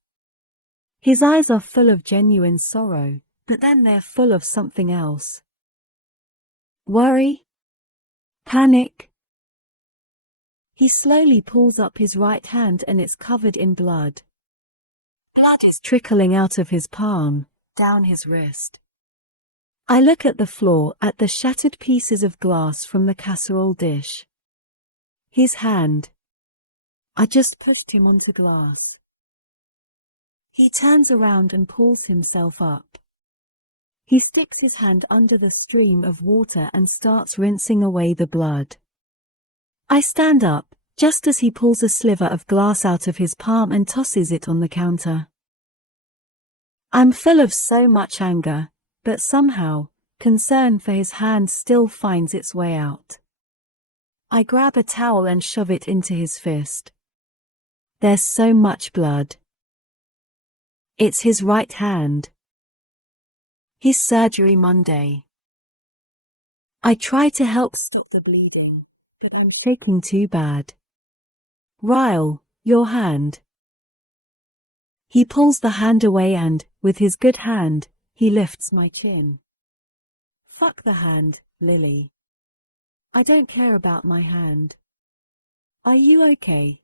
His eyes are full of genuine sorrow, but then they're full of something else. Worry? Panic? He slowly pulls up his right hand and it's covered in blood. Blood is trickling out of his palm, down his wrist. I look at the floor, at the shattered pieces of glass from the casserole dish. His hand. I just pushed him onto glass. He turns around and pulls himself up. He sticks his hand under the stream of water and starts rinsing away the blood. I stand up, just as he pulls a sliver of glass out of his palm and tosses it on the counter. I'm full of so much anger, but somehow, concern for his hand still finds its way out. I grab a towel and shove it into his fist. There's so much blood. It's his right hand. His surgery Monday. I try to help stop the bleeding, but I'm shaking too bad. Ryle, your hand. He pulls the hand away and, with his good hand, he lifts my chin. Fuck the hand, Lily. I don't care about my hand. Are you okay?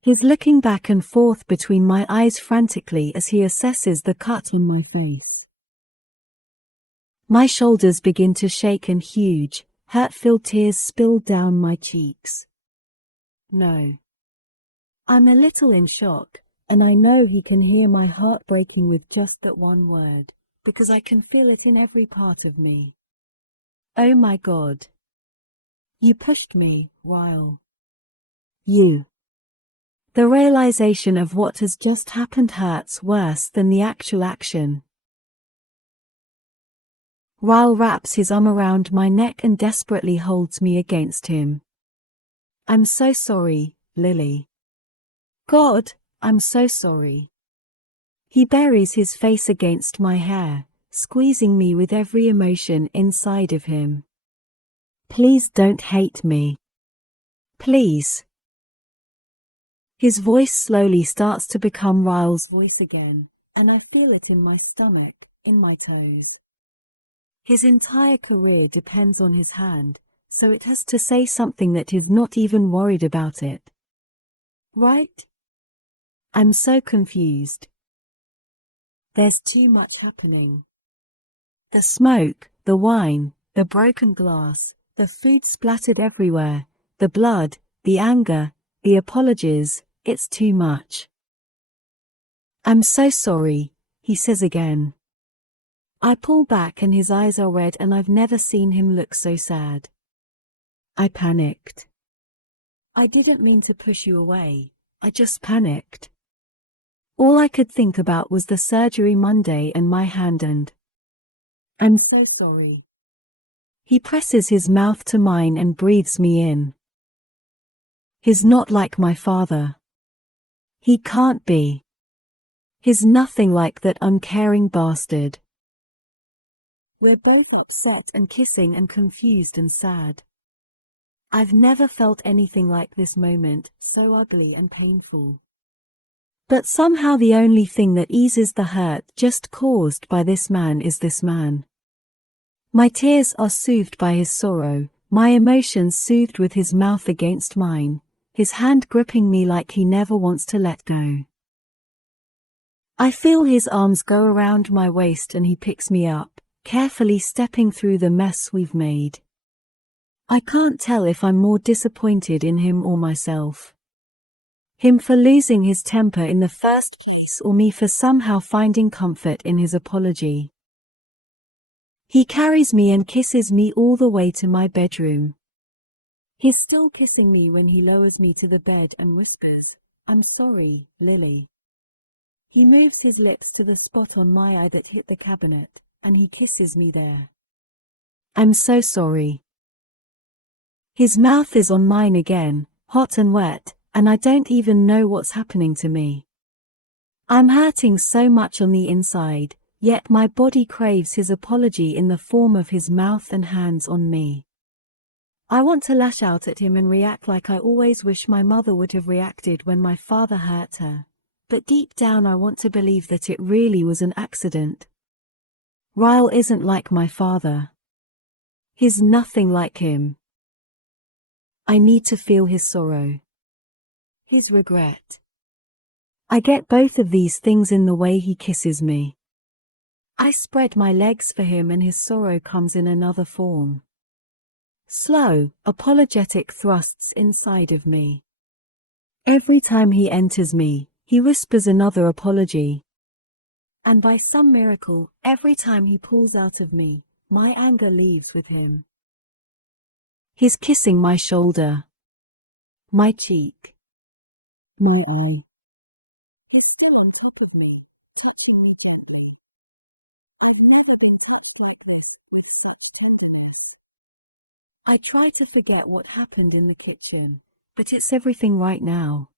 He's looking back and forth between my eyes frantically as he assesses the cut on my face. My shoulders begin to shake and huge, hurt-filled tears spill down my cheeks. No. I'm a little in shock, and I know he can hear my heart breaking with just that one word, because I can feel it in every part of me. Oh my God. You pushed me, Ryle. You. The realization of what has just happened hurts worse than the actual action. Ryle wraps his arm around my neck and desperately holds me against him. I'm so sorry, Lily. God, I'm so sorry. He buries his face against my hair, squeezing me with every emotion inside of him. Please don't hate me. Please. His voice slowly starts to become Ryle's voice again, and I feel it in my stomach, in my toes. His entire career depends on his hand, so it has to say something that is not even worried about it. Right? I'm so confused. There's too much happening. The smoke, the wine, the broken glass, the food splattered everywhere, the blood, the anger, the apologies, it's too much. I'm so sorry, he says again. I pull back and his eyes are red and I've never seen him look so sad. I panicked. I didn't mean to push you away, I just panicked. All I could think about was the surgery Monday and my hand and... I'm so sorry. He presses his mouth to mine and breathes me in. He's not like my father. He can't be. He's nothing like that uncaring bastard. We're both upset and kissing and confused and sad. I've never felt anything like this moment, so ugly and painful. But somehow the only thing that eases the hurt just caused by this man is this man. My tears are soothed by his sorrow, my emotions soothed with his mouth against mine, his hand gripping me like he never wants to let go. I feel his arms go around my waist and he picks me up, carefully stepping through the mess we've made. I can't tell if I'm more disappointed in him or myself. Him for losing his temper in the first place or me for somehow finding comfort in his apology. He carries me and kisses me all the way to my bedroom. He's still kissing me when he lowers me to the bed and whispers, "I'm sorry, Lily." He moves his lips to the spot on my eye that hit the cabinet, and he kisses me there. "I'm so sorry." His mouth is on mine again, hot and wet, and I don't even know what's happening to me. I'm hurting so much on the inside, yet my body craves his apology in the form of his mouth and hands on me. I want to lash out at him and react like I always wish my mother would have reacted when my father hurt her, but deep down I want to believe that it really was an accident. Ryle isn't like my father. He's nothing like him. I need to feel his sorrow, his regret. I get both of these things in the way he kisses me. I spread my legs for him and his sorrow comes in another form. Slow, apologetic thrusts inside of me. Every time he enters me, he whispers another apology. And by some miracle, every time he pulls out of me, my anger leaves with him. He's kissing my shoulder, my cheek, my eye. He's still on top of me, touching me gently. I've never been touched like this, with such tenderness. I try to forget what happened in the kitchen, but it's everything right now.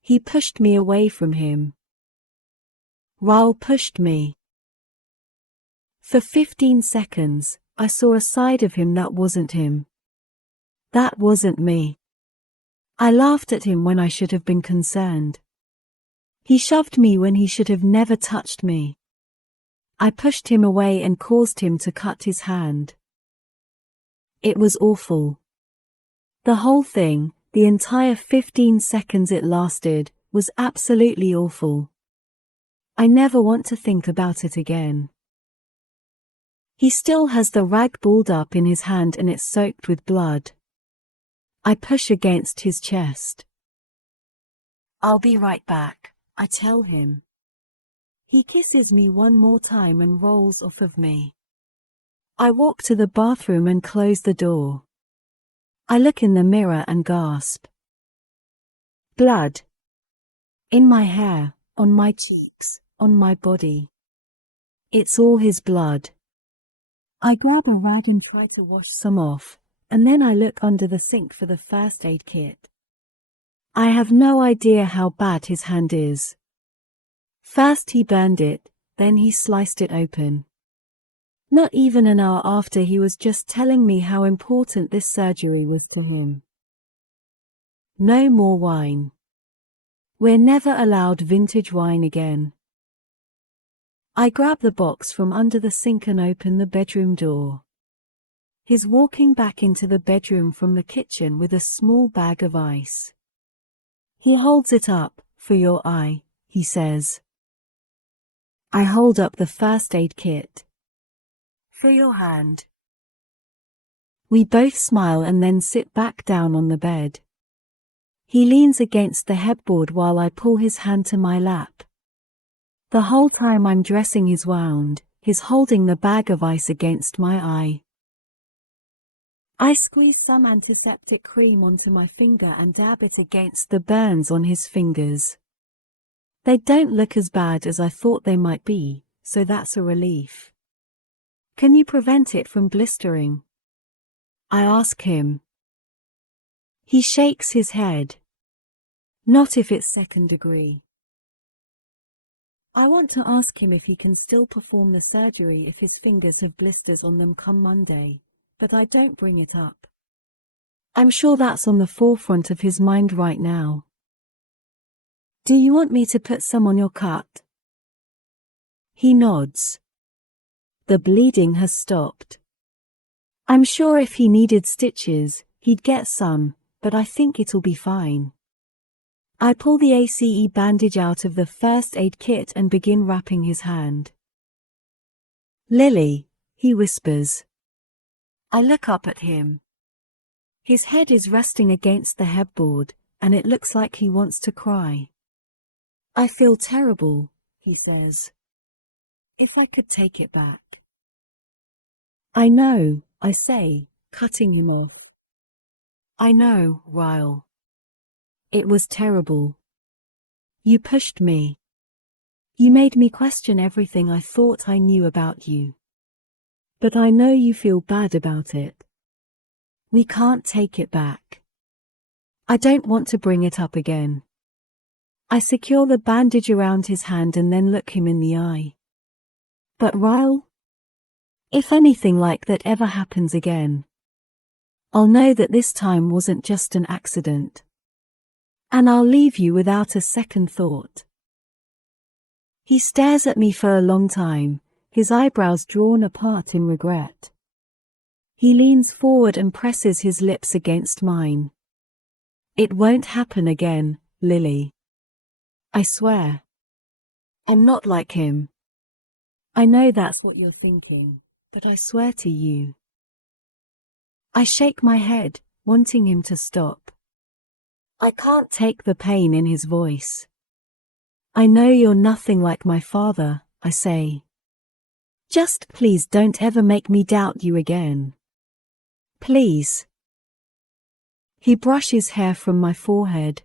He pushed me away from him. Ryle pushed me. For 15 seconds, I saw a side of him that wasn't him. That wasn't me. I laughed at him when I should have been concerned. He shoved me when he should have never touched me. I pushed him away and caused him to cut his hand. It was awful. The whole thing, the entire 15 seconds it lasted, was absolutely awful. I never want to think about it again. He still has the rag balled up in his hand and it's soaked with blood. I push against his chest. "I'll be right back," I tell him. He kisses me one more time and rolls off of me. I walk to the bathroom and close the door. I look in the mirror and gasp. Blood. In my hair, on my cheeks, on my body. It's all his blood. I grab a rag and try to wash some off, and then I look under the sink for the first aid kit. I have no idea how bad his hand is. First he burned it, then he sliced it open. Not even an hour after he was just telling me how important this surgery was to him. No more wine. We're never allowed vintage wine again. I grab the box from under the sink and open the bedroom door. He's walking back into the bedroom from the kitchen with a small bag of ice. He holds it up, "For your eye," he says. I hold up the first aid kit. "For your hand." We both smile and then sit back down on the bed. He leans against the headboard while I pull his hand to my lap. The whole time I'm dressing his wound, he's holding the bag of ice against my eye. I squeeze some antiseptic cream onto my finger and dab it against the burns on his fingers. They don't look as bad as I thought they might be, so that's a relief. "Can you prevent it from blistering?" I ask him. He shakes his head. "Not if it's second degree." I want to ask him if he can still perform the surgery if his fingers have blisters on them come Monday, but I don't bring it up. I'm sure that's on the forefront of his mind right now. "Do you want me to put some on your cut?" He nods. The bleeding has stopped. I'm sure if he needed stitches, he'd get some, but I think it'll be fine. I pull the ACE bandage out of the first aid kit and begin wrapping his hand. "Lily," he whispers. I look up at him. His head is resting against the headboard, and it looks like he wants to cry. "I feel terrible," he says. "If I could take it back." I know, I say, cutting him off. I know, Ryle. It was terrible. You pushed me. You made me question everything I thought I knew about you. But I know you feel bad about it. We can't take it back. I don't want to bring it up again. I secure the bandage around his hand and then look him in the eye. But Ryle, if anything like that ever happens again, I'll know that this time wasn't just an accident. And I'll leave you without a second thought. He stares at me for a long time, his eyebrows drawn apart in regret. He leans forward and presses his lips against mine. It won't happen again, Lily. I swear. I'm not like him. I know that's what you're thinking, but I swear to you. I shake my head, wanting him to stop. I can't take the pain in his voice. I know you're nothing like my father, I say. Just please don't ever make me doubt you again. Please. He brushes hair from my forehead.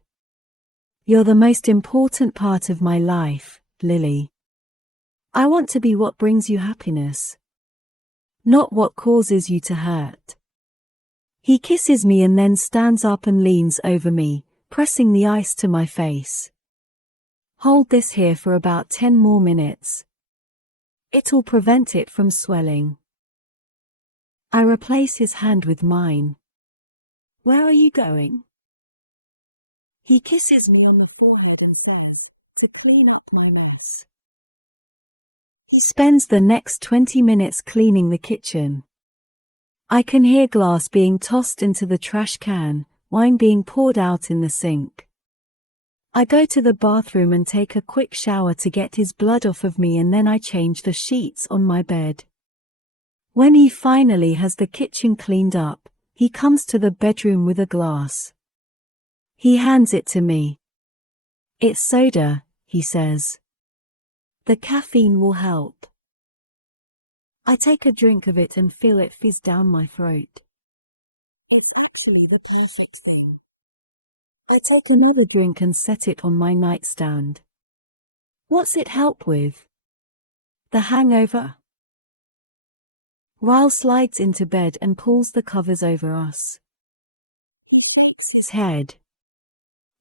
You're the most important part of my life, Lily. I want to be what brings you happiness, not what causes you to hurt. He kisses me and then stands up and leans over me, pressing the ice to my face. Hold this here for about 10 more minutes. It'll prevent it from swelling. I replace his hand with mine. Where are you going? He kisses me on the forehead and says, to clean up my mess. He spends the next 20 minutes cleaning the kitchen. I can hear glass being tossed into the trash can, wine being poured out in the sink. I go to the bathroom and take a quick shower to get his blood off of me, and then I change the sheets on my bed. When he finally has the kitchen cleaned up, he comes to the bedroom with a glass. He hands it to me. It's soda, he says. The caffeine will help. I take a drink of it and feel it fizz down my throat. It's actually the perfect thing. I take another drink and set it on my nightstand. What's it help with? The hangover? Ryle slides into bed and pulls the covers over us. He shakes his head.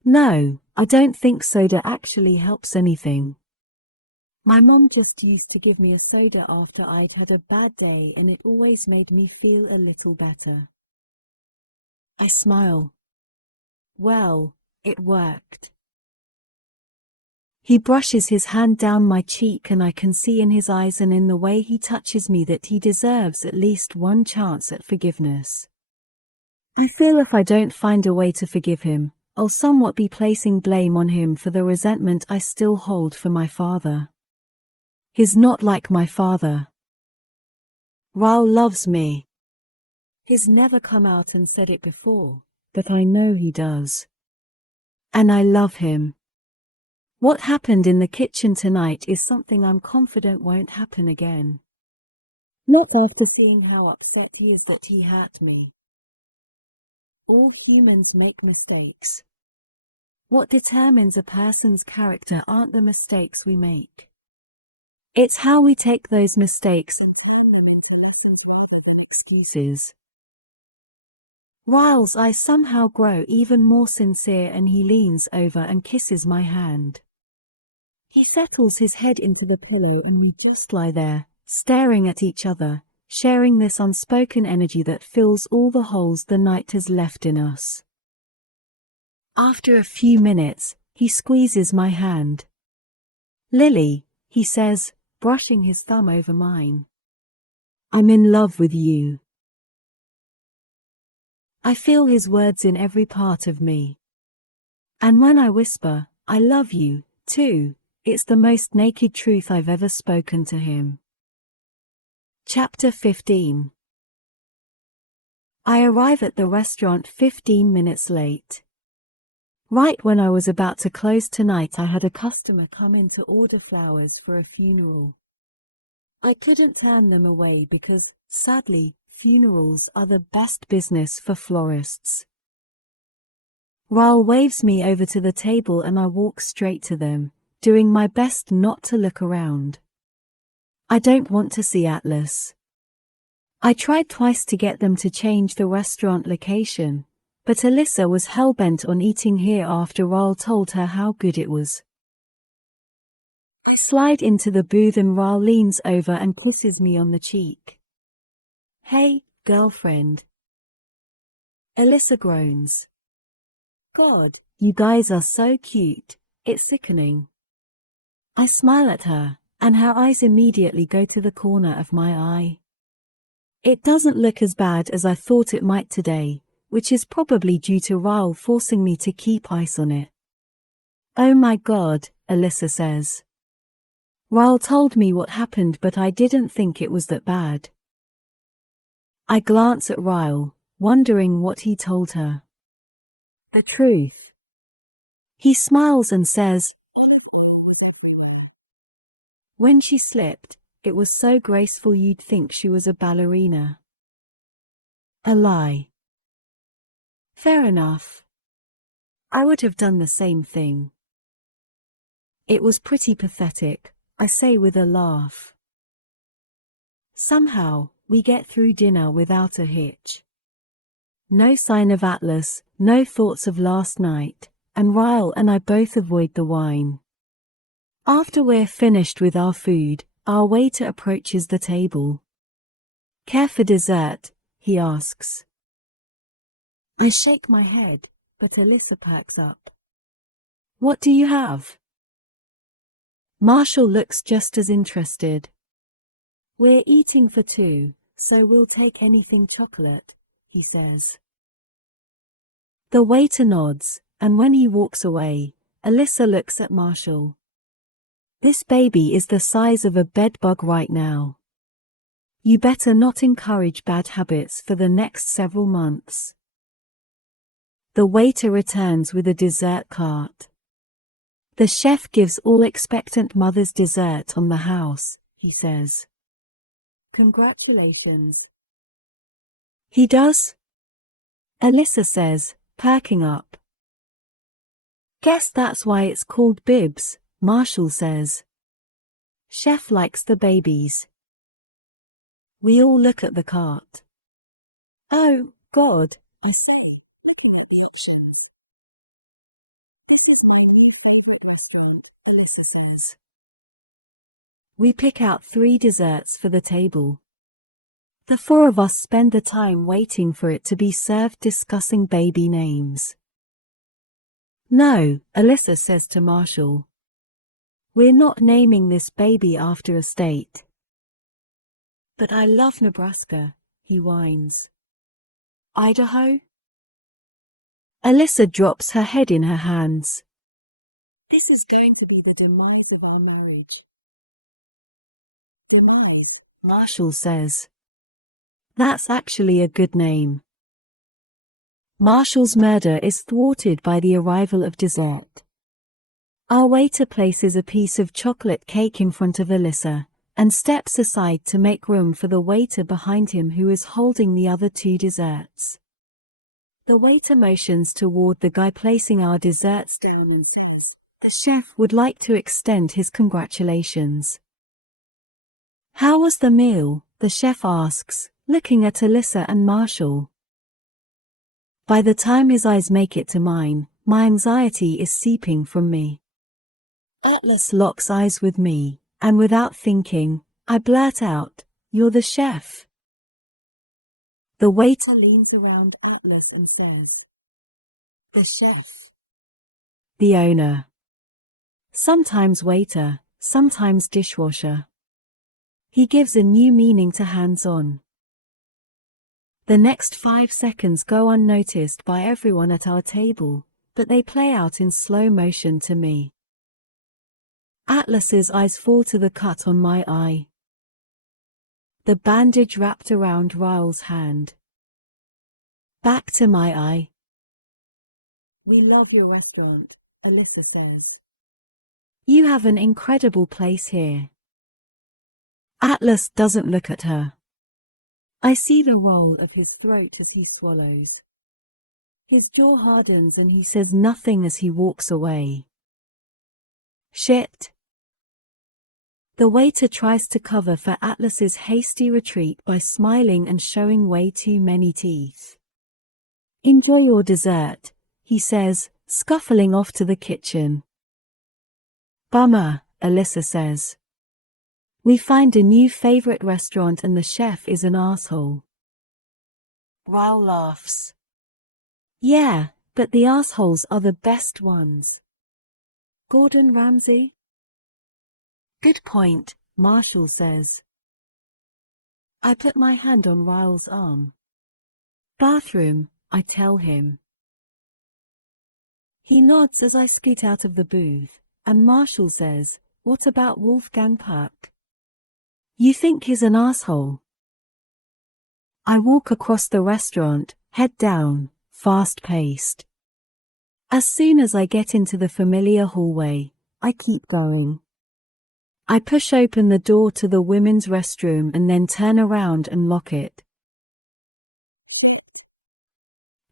No, I don't think soda actually helps anything. My mom just used to give me a soda after I'd had a bad day, and it always made me feel a little better. I smile. Well, it worked. He brushes his hand down my cheek, and I can see in his eyes and in the way he touches me that he deserves at least one chance at forgiveness. I feel if I don't find a way to forgive him, I'll somewhat be placing blame on him for the resentment I still hold for my father. He's not like my father. Ryle loves me. He's never come out and said it before, but I know he does. And I love him. What happened in the kitchen tonight is something I'm confident won't happen again. Not after seeing how upset he is that he hurt me. All humans make mistakes. What determines a person's character aren't the mistakes we make. It's how we take those mistakes and turn them into lessons rather than excuses. Ryle's eyes somehow grow even more sincere, and he leans over and kisses my hand. He settles his head into the pillow, and we just lie there, staring at each other, sharing this unspoken energy that fills all the holes the night has left in us. After a few minutes, he squeezes my hand. Lily, he says, brushing his thumb over mine. I'm in love with you. I feel his words in every part of me. And when I whisper, I love you, too, it's the most naked truth I've ever spoken to him. Chapter 15. I arrive at the restaurant 15 minutes late. Right when I was about to close tonight, I had a customer come in to order flowers for a funeral. I couldn't turn them away because, sadly, funerals are the best business for florists. Ryle waves me over to the table and I walk straight to them, doing my best not to look around. I don't want to see Atlas. I tried twice to get them to change the restaurant location, but Alyssa was hell-bent on eating here after Ryle told her how good it was. I slide into the booth and Ryle leans over and kisses me on the cheek. "Hey, girlfriend." Alyssa groans. "God, you guys are so cute, it's sickening." I smile at her, and her eyes immediately go to the corner of my eye. It doesn't look as bad as I thought it might today, which is probably due to Ryle forcing me to keep ice on it. "Oh my God," Alyssa says. "Ryle told me what happened, but I didn't think it was that bad." I glance at Ryle, wondering what he told her. The truth. He smiles and says, "When she slipped, it was so graceful you'd think she was a ballerina." A lie. Fair enough. I would have done the same thing. It was pretty pathetic, I say with a laugh. Somehow, we get through dinner without a hitch. No sign of Atlas, no thoughts of last night, and Ryle and I both avoid the wine. After we're finished with our food, our waiter approaches the table. "Care for dessert?" he asks. I shake my head, but Alyssa perks up. "What do you have?" Marshall looks just as interested. "We're eating for two, so we'll take anything chocolate," he says. The waiter nods, and when he walks away, Alyssa looks at Marshall. "This baby is the size of a bedbug right now. You better not encourage bad habits for the next several months." The waiter returns with a dessert cart. "The chef gives all expectant mothers dessert on the house," he says. "Congratulations." "He does?" Alyssa says, perking up. "Guess that's why it's called Bibs," Marshall says. "Chef likes the babies." We all look at the cart. "Oh, God," I say, looking at the options. "This is my new favorite restaurant," Alyssa says. We pick out 3 desserts for the table. The 4 of us spend the time waiting for it to be served, discussing baby names. "No," Alyssa says to Marshall. "We're not naming this baby after a state." "But I love Nebraska," he whines. "Idaho?" Alyssa drops her head in her hands. "This is going to be the demise of our marriage." "Demise," Marshall says. "That's actually a good name." Marshall's murder is thwarted by the arrival of dessert. Our waiter places a piece of chocolate cake in front of Alyssa, and steps aside to make room for the waiter behind him who is holding the other 2 desserts. The waiter motions toward the guy placing our desserts down. The chef would like to extend his congratulations. "How was the meal?" the chef asks, looking at Alyssa and Marshall. By the time his eyes make it to mine, my anxiety is seeping from me. Atlas locks eyes with me, and without thinking, I blurt out, "You're the chef." The waiter leans around Atlas and says, "The chef." The owner. Sometimes waiter, sometimes dishwasher. He gives a new meaning to hands-on. The next 5 seconds go unnoticed by everyone at our table, but they play out in slow motion to me. Atlas's eyes fall to the cut on my eye. The bandage wrapped around Ryle's hand. Back to my eye. "We love your restaurant," Alyssa says. "You have an incredible place here." Atlas doesn't look at her. I see the roll of his throat as he swallows. His jaw hardens and he says nothing as he walks away. Shit. The waiter tries to cover for Atlas's hasty retreat by smiling and showing way too many teeth. Enjoy your dessert, he says, scuffling off to the kitchen. Bummer, Alyssa says. We find a new favorite restaurant and the chef is an asshole. Ryle laughs. Yeah, but the assholes are the best ones. Gordon Ramsay? Good point, Marshall says. I put my hand on Ryle's arm. Bathroom, I tell him. He nods as I scoot out of the booth, and Marshall says, what about Wolfgang Puck? You think he's an asshole? I walk across the restaurant, head down, fast-paced. As soon as I get into the familiar hallway, I keep going. I push open the door to the women's restroom and then turn around and lock it.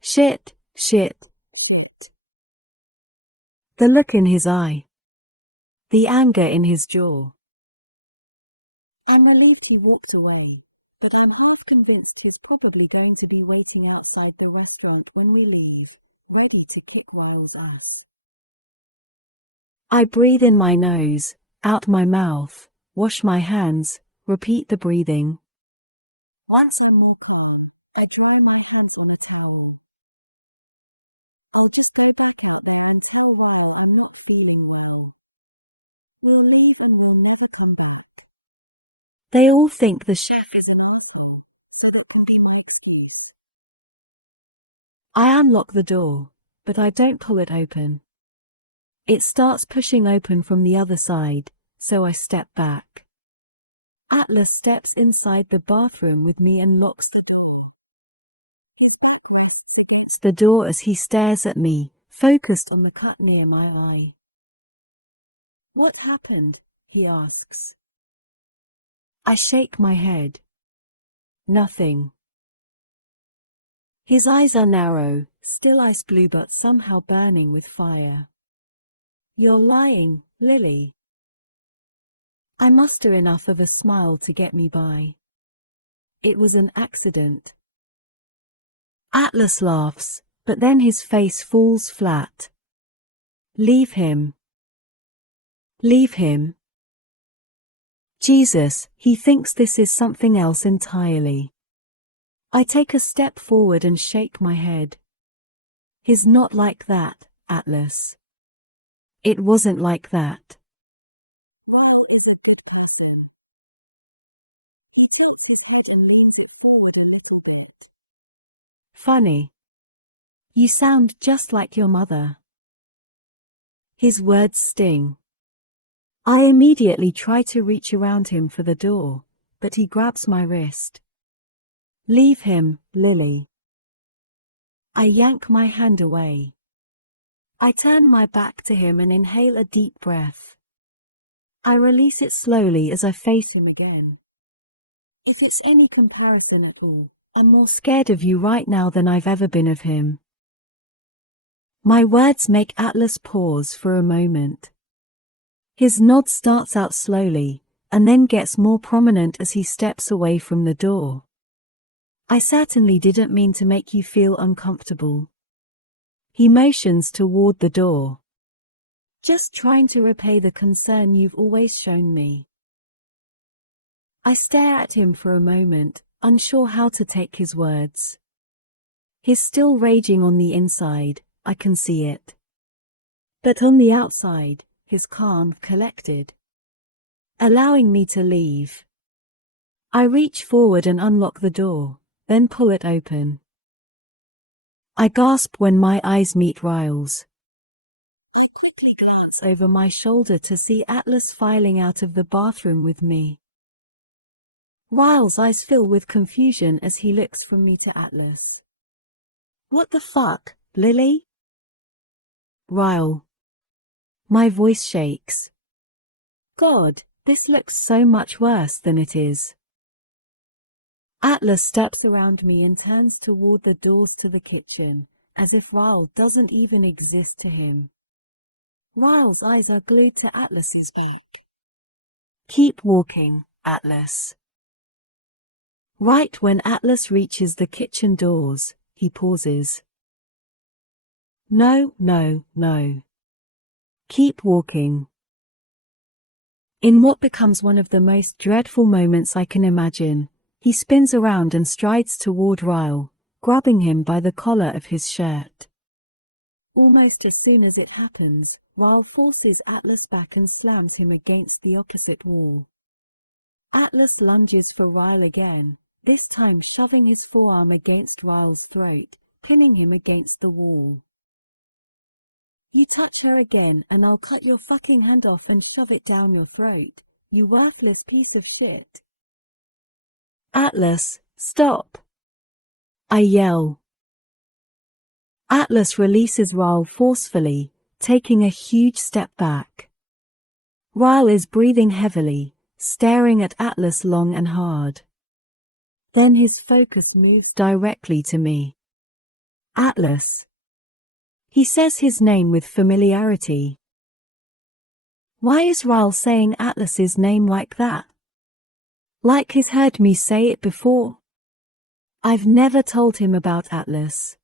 Shit, shit, shit. The look in his eye. The anger in his jaw. I'm relieved he walked away, but I'm half convinced he's probably going to be waiting outside the restaurant when we leave, ready to kick Ryle's ass. I breathe in my nose, out my mouth, wash my hands, repeat the breathing. Once I'm more calm, I dry my hands on a towel. I'll just go back out there and tell Ryle I'm not feeling well. We'll leave and we'll never come back. They all think the chef is immortal, so that can be my excuse. I unlock the door, but I don't pull it open. It starts pushing open from the other side, so I step back. Atlas steps inside the bathroom with me and locks the door as he stares at me, focused on the cut near my eye. What happened? He asks. I shake my head. Nothing. His eyes are narrow, still ice blue but somehow burning with fire. You're lying, Lily. I muster enough of a smile to get me by. It was an accident. Atlas laughs, but then his face falls flat. Leave him. Leave him. Jesus, he thinks this is something else entirely. I take a step forward and shake my head. He's not like that, Atlas. It wasn't like that. Ryle is a good person. He tilts his head and leans it forward a little bit. Funny. You sound just like your mother. His words sting. I immediately try to reach around him for the door, but he grabs my wrist. Leave him, Lily. I yank my hand away. I turn my back to him and inhale a deep breath. I release it slowly as I face him again. If it's any comparison at all, I'm more scared of you right now than I've ever been of him. My words make Atlas pause for a moment. His nod starts out slowly, and then gets more prominent as he steps away from the door. I certainly didn't mean to make you feel uncomfortable. He motions toward the door. Just trying to repay the concern you've always shown me. I stare at him for a moment, unsure how to take his words. He's still raging on the inside, I can see it. But on the outside, he's calm, collected. Allowing me to leave. I reach forward and unlock the door, then pull it open. I gasp when my eyes meet Ryle's. I quickly glance over my shoulder to see Atlas filing out of the bathroom with me. Ryle's eyes fill with confusion as he looks from me to Atlas. What the fuck, Lily? Ryle. My voice shakes. God, This looks so much worse than it is. Atlas steps around me and turns toward the doors to the kitchen, as if Ryle doesn't even exist to him. Ryle's eyes are glued to Atlas's back. Keep walking, Atlas. Right when Atlas reaches the kitchen doors, he pauses. No, no, no. Keep walking. In what becomes one of the most dreadful moments I can imagine, he spins around and strides toward Ryle, grabbing him by the collar of his shirt. Almost as soon as it happens, Ryle forces Atlas back and slams him against the opposite wall. Atlas lunges for Ryle again, this time shoving his forearm against Ryle's throat, pinning him against the wall. You touch her again and I'll cut your fucking hand off and shove it down your throat, you worthless piece of shit. Atlas, stop! I yell. Atlas releases Ryle forcefully, taking a huge step back. Ryle is breathing heavily, staring at Atlas long and hard. Then his focus moves directly to me. Atlas. He says his name with familiarity. Why is Ryle saying Atlas's name like that? Like he's heard me say it before? I've never told him about Atlas.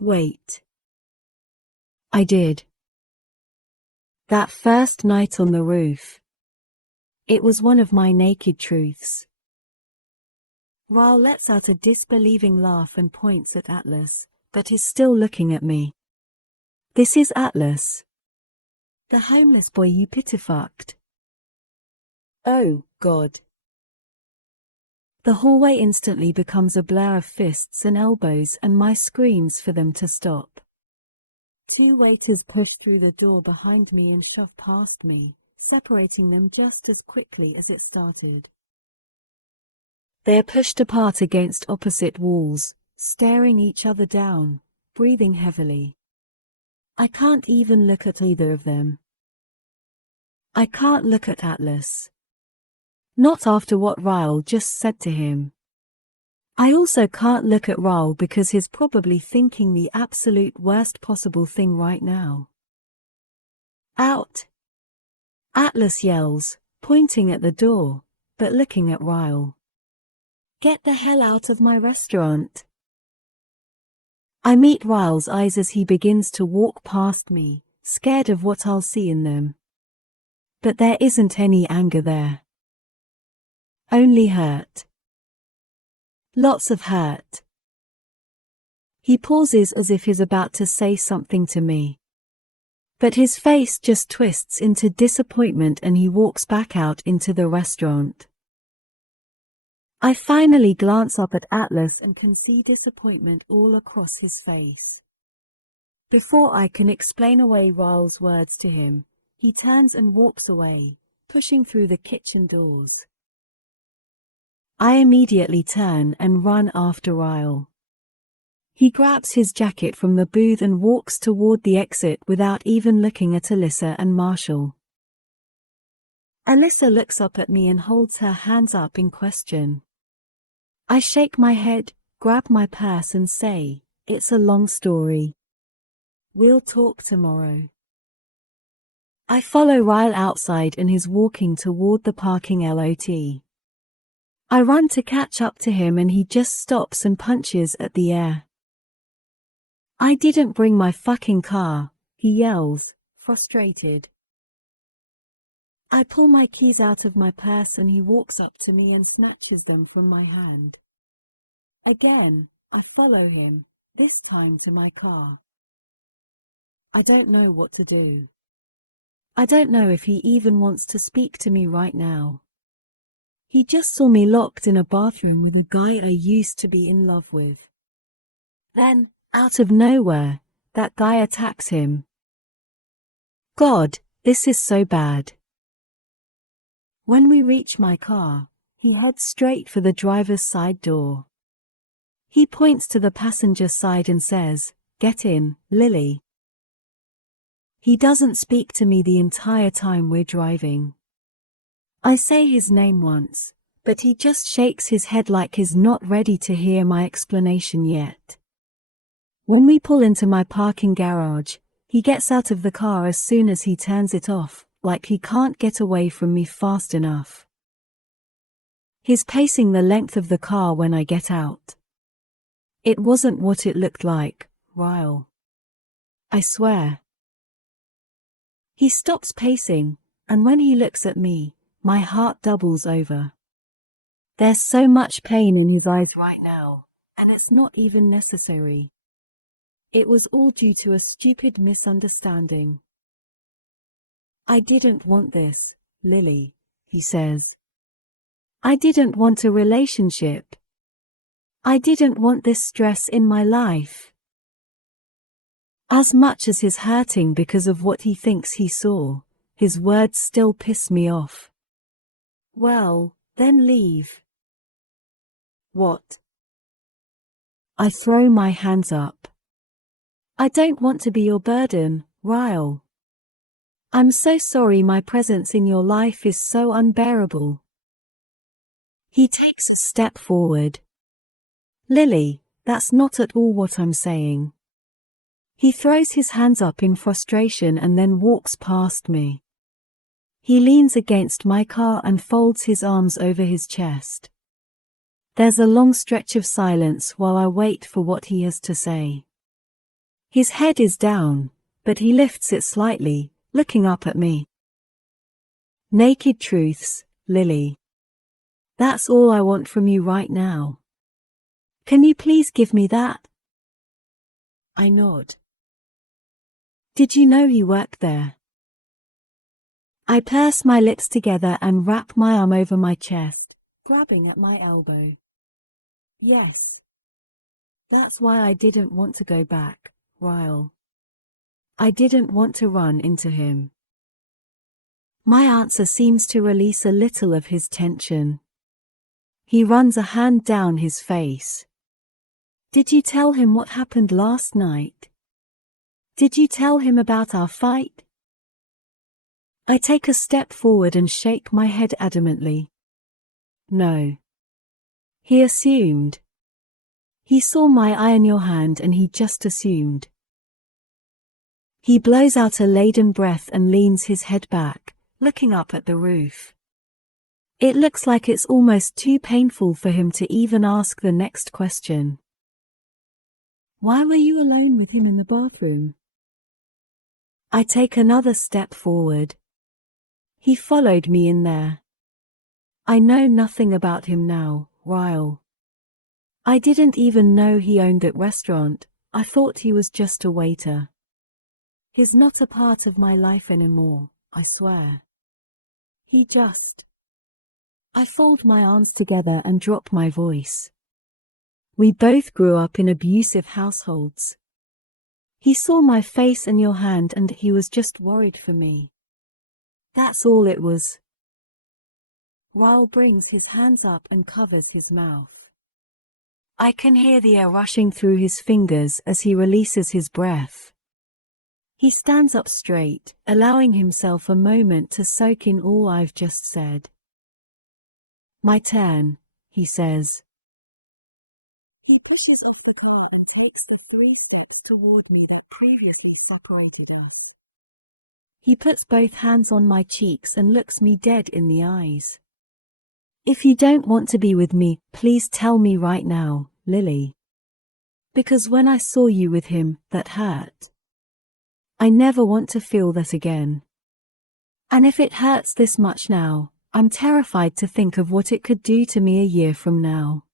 Wait. I did. That first night on the roof. It was one of my naked truths. Ryle lets out a disbelieving laugh and points at Atlas, but is still looking at me. This is Atlas. The homeless boy you pity-fucked. Oh, God. The hallway instantly becomes a blur of fists and elbows and my screams for them to stop. Two waiters push through the door behind me and shove past me, separating them just as quickly as it started. They are pushed apart against opposite walls, staring each other down, breathing heavily. I can't even look at either of them. I can't look at Atlas. Not after what Ryle just said to him. I also can't look at Ryle because he's probably thinking the absolute worst possible thing right now. Out! Atlas yells, pointing at the door, but looking at Ryle. Get the hell out of my restaurant! I meet Ryle's eyes as he begins to walk past me, scared of what I'll see in them. But there isn't any anger there. Only hurt. Lots of hurt. He pauses as if he's about to say something to me. But his face just twists into disappointment and he walks back out into the restaurant. I finally glance up at Atlas and can see disappointment all across his face. Before I can explain away Ryle's words to him, he turns and walks away, pushing through the kitchen doors. I immediately turn and run after Ryle. He grabs his jacket from the booth and walks toward the exit without even looking at Alyssa and Marshall. Alyssa looks up at me and holds her hands up in question. I shake my head, grab my purse and say, "It's a long story. We'll talk tomorrow." I follow Ryle outside and he's walking toward the parking lot. I run to catch up to him and he just stops and punches at the air. "I didn't bring my fucking car," he yells, frustrated. I pull my keys out of my purse and he walks up to me and snatches them from my hand. Again, I follow him, this time to my car. I don't know what to do. I don't know if he even wants to speak to me right now. He just saw me locked in a bathroom with a guy I used to be in love with. Then, out of nowhere, that guy attacks him. God, this is so bad. When we reach my car, he heads straight for the driver's side door. He points to the passenger side and says, "Get in, Lily." He doesn't speak to me the entire time we're driving. I say his name once, but he just shakes his head like he's not ready to hear my explanation yet. When we pull into my parking garage, he gets out of the car as soon as he turns it off, like he can't get away from me fast enough. He's pacing the length of the car when I get out. It wasn't what it looked like, Ryle. I swear. He stops pacing, and when he looks at me, my heart doubles over. There's so much pain in his eyes right now, and it's not even necessary. It was all due to a stupid misunderstanding. I didn't want this, Lily, he says. I didn't want a relationship. I didn't want this stress in my life. As much as he's hurting because of what he thinks he saw, his words still piss me off. Well, then leave. What? I throw my hands up. I don't want to be your burden, Ryle. I'm so sorry my presence in your life is so unbearable. He takes a step forward. Lily, that's not at all what I'm saying. He throws his hands up in frustration and then walks past me. He leans against my car and folds his arms over his chest. There's a long stretch of silence while I wait for what he has to say. His head is down, but he lifts it slightly, looking up at me. Naked truths, Lily. That's all I want from you right now. Can you please give me that? I nod. Did you know he worked there? I purse my lips together and wrap my arm over my chest, grabbing at my elbow. Yes. That's why I didn't want to go back, Ryle. I didn't want to run into him. My answer seems to release a little of his tension. He runs a hand down his face. Did you tell him what happened last night? Did you tell him about our fight? I take a step forward and shake my head adamantly. No. He assumed. He saw my eye in your hand and he just assumed. He blows out a laden breath and leans his head back, looking up at the roof. It looks like it's almost too painful for him to even ask the next question. Why were you alone with him in the bathroom? I take another step forward. He followed me in there. I know nothing about him now, Ryle. I didn't even know he owned that restaurant. I thought he was just a waiter. He's not a part of my life anymore, I swear. He just... I fold my arms together and drop my voice. We both grew up in abusive households. He saw my face and your hand and he was just worried for me. That's all it was. Ryle brings his hands up and covers his mouth. I can hear the air rushing through his fingers as he releases his breath. He stands up straight, allowing himself a moment to soak in all I've just said. My turn, he says. He pushes off the car and takes the 3 steps toward me that previously separated us. He puts both hands on my cheeks and looks me dead in the eyes. If you don't want to be with me, please tell me right now, Lily. Because when I saw you with him, that hurt. I never want to feel that again. And if it hurts this much now, I'm terrified to think of what it could do to me a year from now.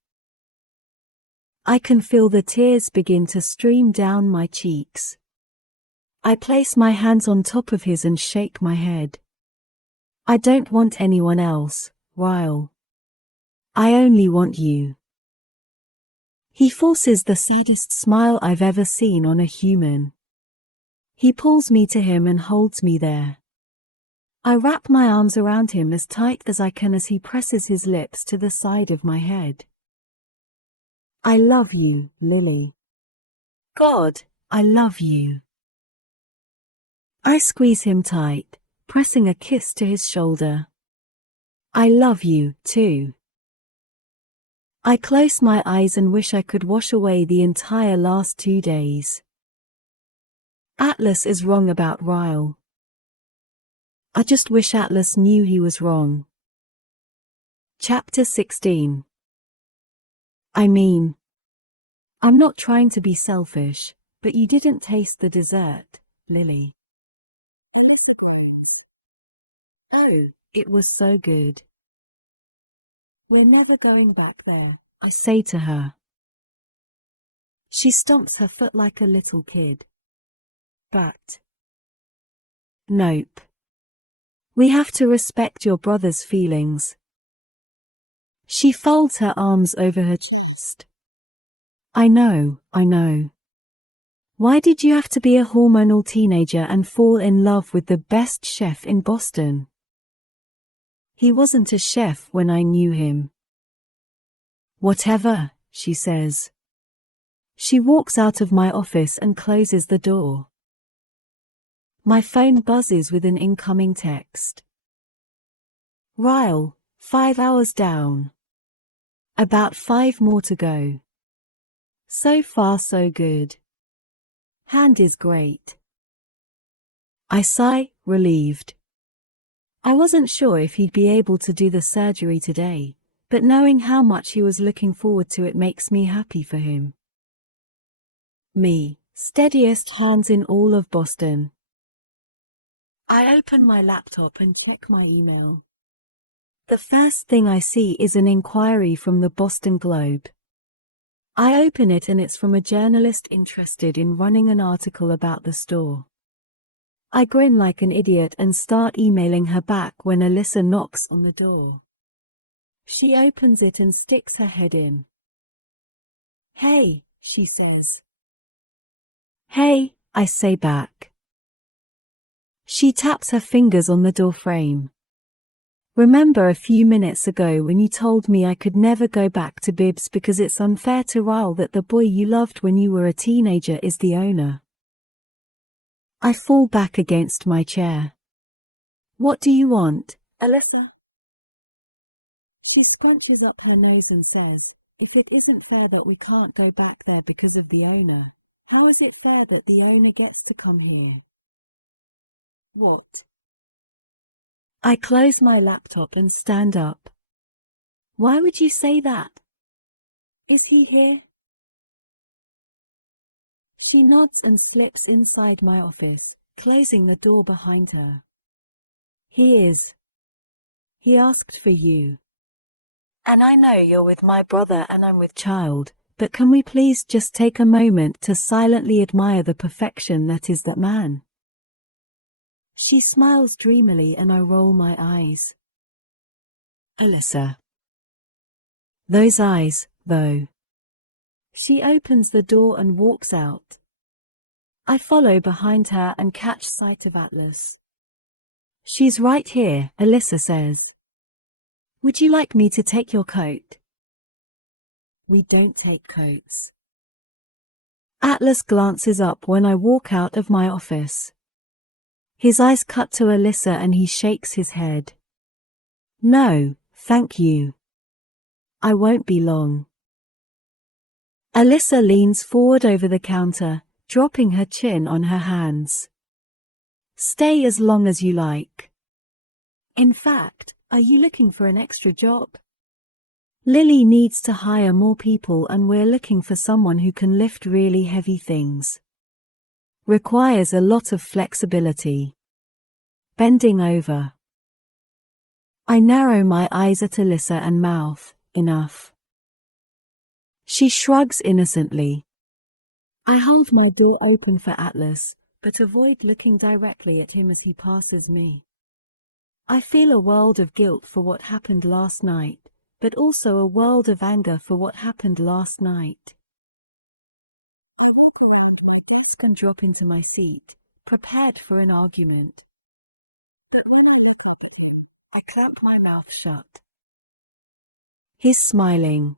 I can feel the tears begin to stream down my cheeks. I place my hands on top of his and shake my head. I don't want anyone else, Ryle. I only want you. He forces the saddest smile I've ever seen on a human. He pulls me to him and holds me there. I wrap my arms around him as tight as I can as he presses his lips to the side of my head. I love you, Lily. God, I love you. I squeeze him tight, pressing a kiss to his shoulder. I love you, too. I close my eyes and wish I could wash away the entire last 2 days. Atlas is wrong about Ryle. I just wish Atlas knew he was wrong. Chapter 16. I mean, I'm not trying to be selfish, but you didn't taste the dessert, Lily. Oh, it was so good. We're never going back there, I say to her. She stomps her foot like a little kid. But nope. We have to respect your brother's feelings. She folds her arms over her chest. I know. Why did you have to be a hormonal teenager and fall in love with the best chef in Boston? He wasn't a chef when I knew him. Whatever, she says. She walks out of my office and closes the door. My phone buzzes with an incoming text. Ryle, 5 hours down. About 5 more to go. So far so good. Hand is great. I sigh, relieved. I wasn't sure if he'd be able to do the surgery today, but knowing how much he was looking forward to it makes me happy for him. Me, steadiest hands in all of Boston. I open my laptop and check my email. The first thing I see is an inquiry from the Boston Globe. I open it and it's from a journalist interested in running an article about the store. I grin like an idiot and start emailing her back when Alyssa knocks on the door. She opens it and sticks her head in. Hey, she says. Hey, I say back. She taps her fingers on the door frame. Remember a few minutes ago when you told me I could never go back to Bibbs because it's unfair to Ryle that the boy you loved when you were a teenager is the owner? I fall back against my chair. What do you want, Alyssa? She scrunches up her nose and says, if it isn't fair that we can't go back there because of the owner, how is it fair that the owner gets to come here? What? I close my laptop and stand up. Why would you say that? Is he here? She nods and slips inside my office, closing the door behind her. He is. He asked for you. And I know you're with my brother and I'm with child, but can we please just take a moment to silently admire the perfection that is that man? She smiles dreamily and I roll my eyes. Alyssa. Those eyes, though. She opens the door and walks out. I follow behind her and catch sight of Atlas. She's right here, Alyssa says. Would you like me to take your coat? We don't take coats. Atlas glances up when I walk out of my office. His eyes cut to Alyssa and he shakes his head. No, thank you. I won't be long. Alyssa leans forward over the counter, dropping her chin on her hands. Stay as long as you like. In fact, are you looking for an extra job? Lily needs to hire more people and we're looking for someone who can lift really heavy things. Requires a lot of flexibility. Bending over. I narrow my eyes at Alyssa and mouth, enough. She shrugs innocently. I hold my door open for Atlas, but avoid looking directly at him as he passes me. I feel a world of guilt for what happened last night, but also a world of anger for what happened last night. I walk around my desk and drop into my seat, prepared for an argument. But when I look at him, I clamp my mouth shut. He's smiling.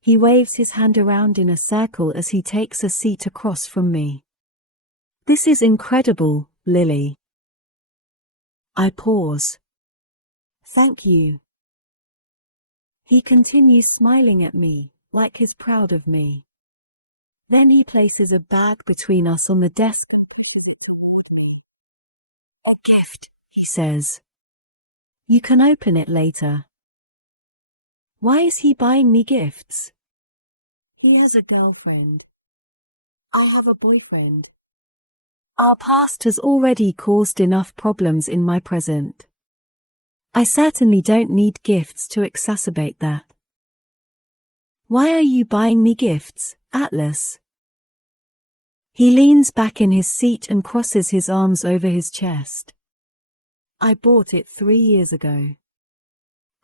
He waves his hand around in a circle as he takes a seat across from me. This is incredible, Lily. I pause. Thank you. He continues smiling at me, like he's proud of me. Then he places a bag between us on the desk. A gift, he says. You can open it later. Why is he buying me gifts? He has a girlfriend. I have a boyfriend. Our past has already caused enough problems in my present. I certainly don't need gifts to exacerbate that. Why are you buying me gifts, Atlas? He leans back in his seat and crosses his arms over his chest. I bought it 3 years ago.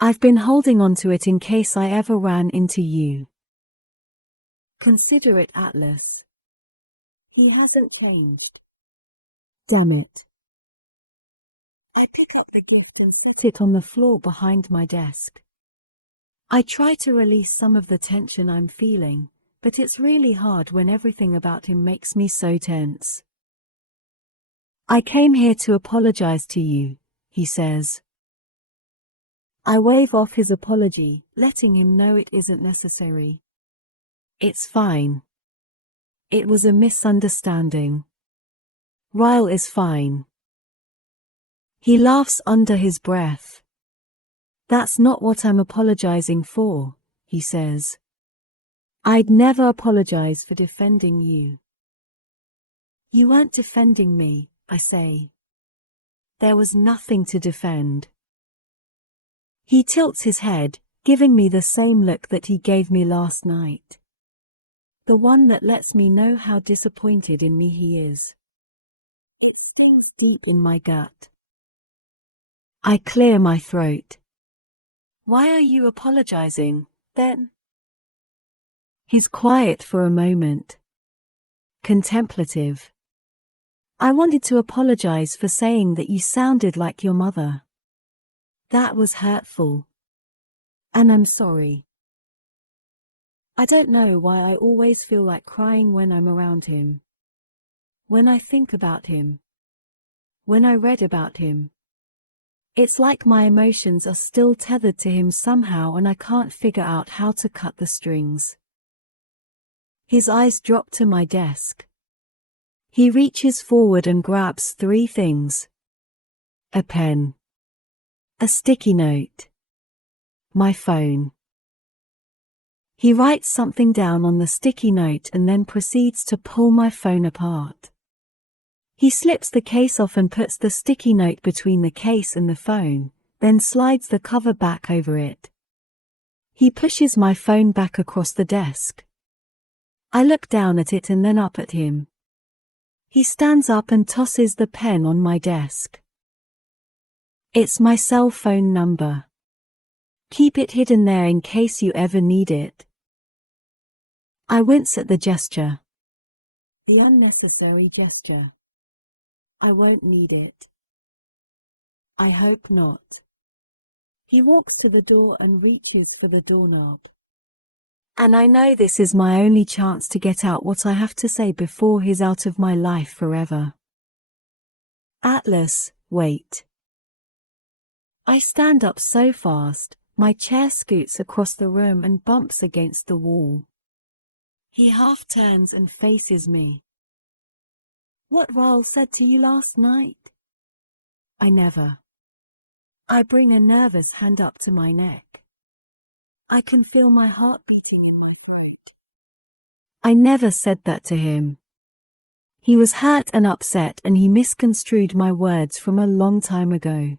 I've been holding on to it in case I ever ran into you. Consider it, Atlas. He hasn't changed. Damn it. I pick up the gift and set it on the floor behind my desk. I try to release some of the tension I'm feeling, but it's really hard when everything about him makes me so tense. I came here to apologize to you, he says. I wave off his apology, letting him know it isn't necessary. It's fine. It was a misunderstanding. Ryle is fine. He laughs under his breath. That's not what I'm apologizing for, he says. I'd never apologize for defending you. You weren't defending me, I say. There was nothing to defend. He tilts his head, giving me the same look that he gave me last night. The one that lets me know how disappointed in me he is. It stings deep in my gut. I clear my throat. Why are you apologizing, then? He's quiet for a moment. Contemplative. I wanted to apologize for saying that you sounded like your mother. That was hurtful. And I'm sorry. I don't know why I always feel like crying when I'm around him. When I think about him. When I read about him. It's like my emotions are still tethered to him somehow and I can't figure out how to cut the strings. His eyes drop to my desk. He reaches forward and grabs 3 things. A pen. A sticky note. My phone. He writes something down on the sticky note and then proceeds to pull my phone apart. He slips the case off and puts the sticky note between the case and the phone, then slides the cover back over it. He pushes my phone back across the desk. I look down at it and then up at him. He stands up and tosses the pen on my desk. It's my cell phone number. Keep it hidden there in case you ever need it. I wince at the gesture. The unnecessary gesture. I won't need it. I hope not. He walks to the door and reaches for the doorknob. And I know this is my only chance to get out what I have to say before he's out of my life forever. Atlas, wait. I stand up so fast, my chair scoots across the room and bumps against the wall. He half turns and faces me. What Ryle said to you last night? I never. I bring a nervous hand up to my neck. I can feel my heart beating in my throat. I never said that to him. He was hurt and upset and he misconstrued my words from a long time ago.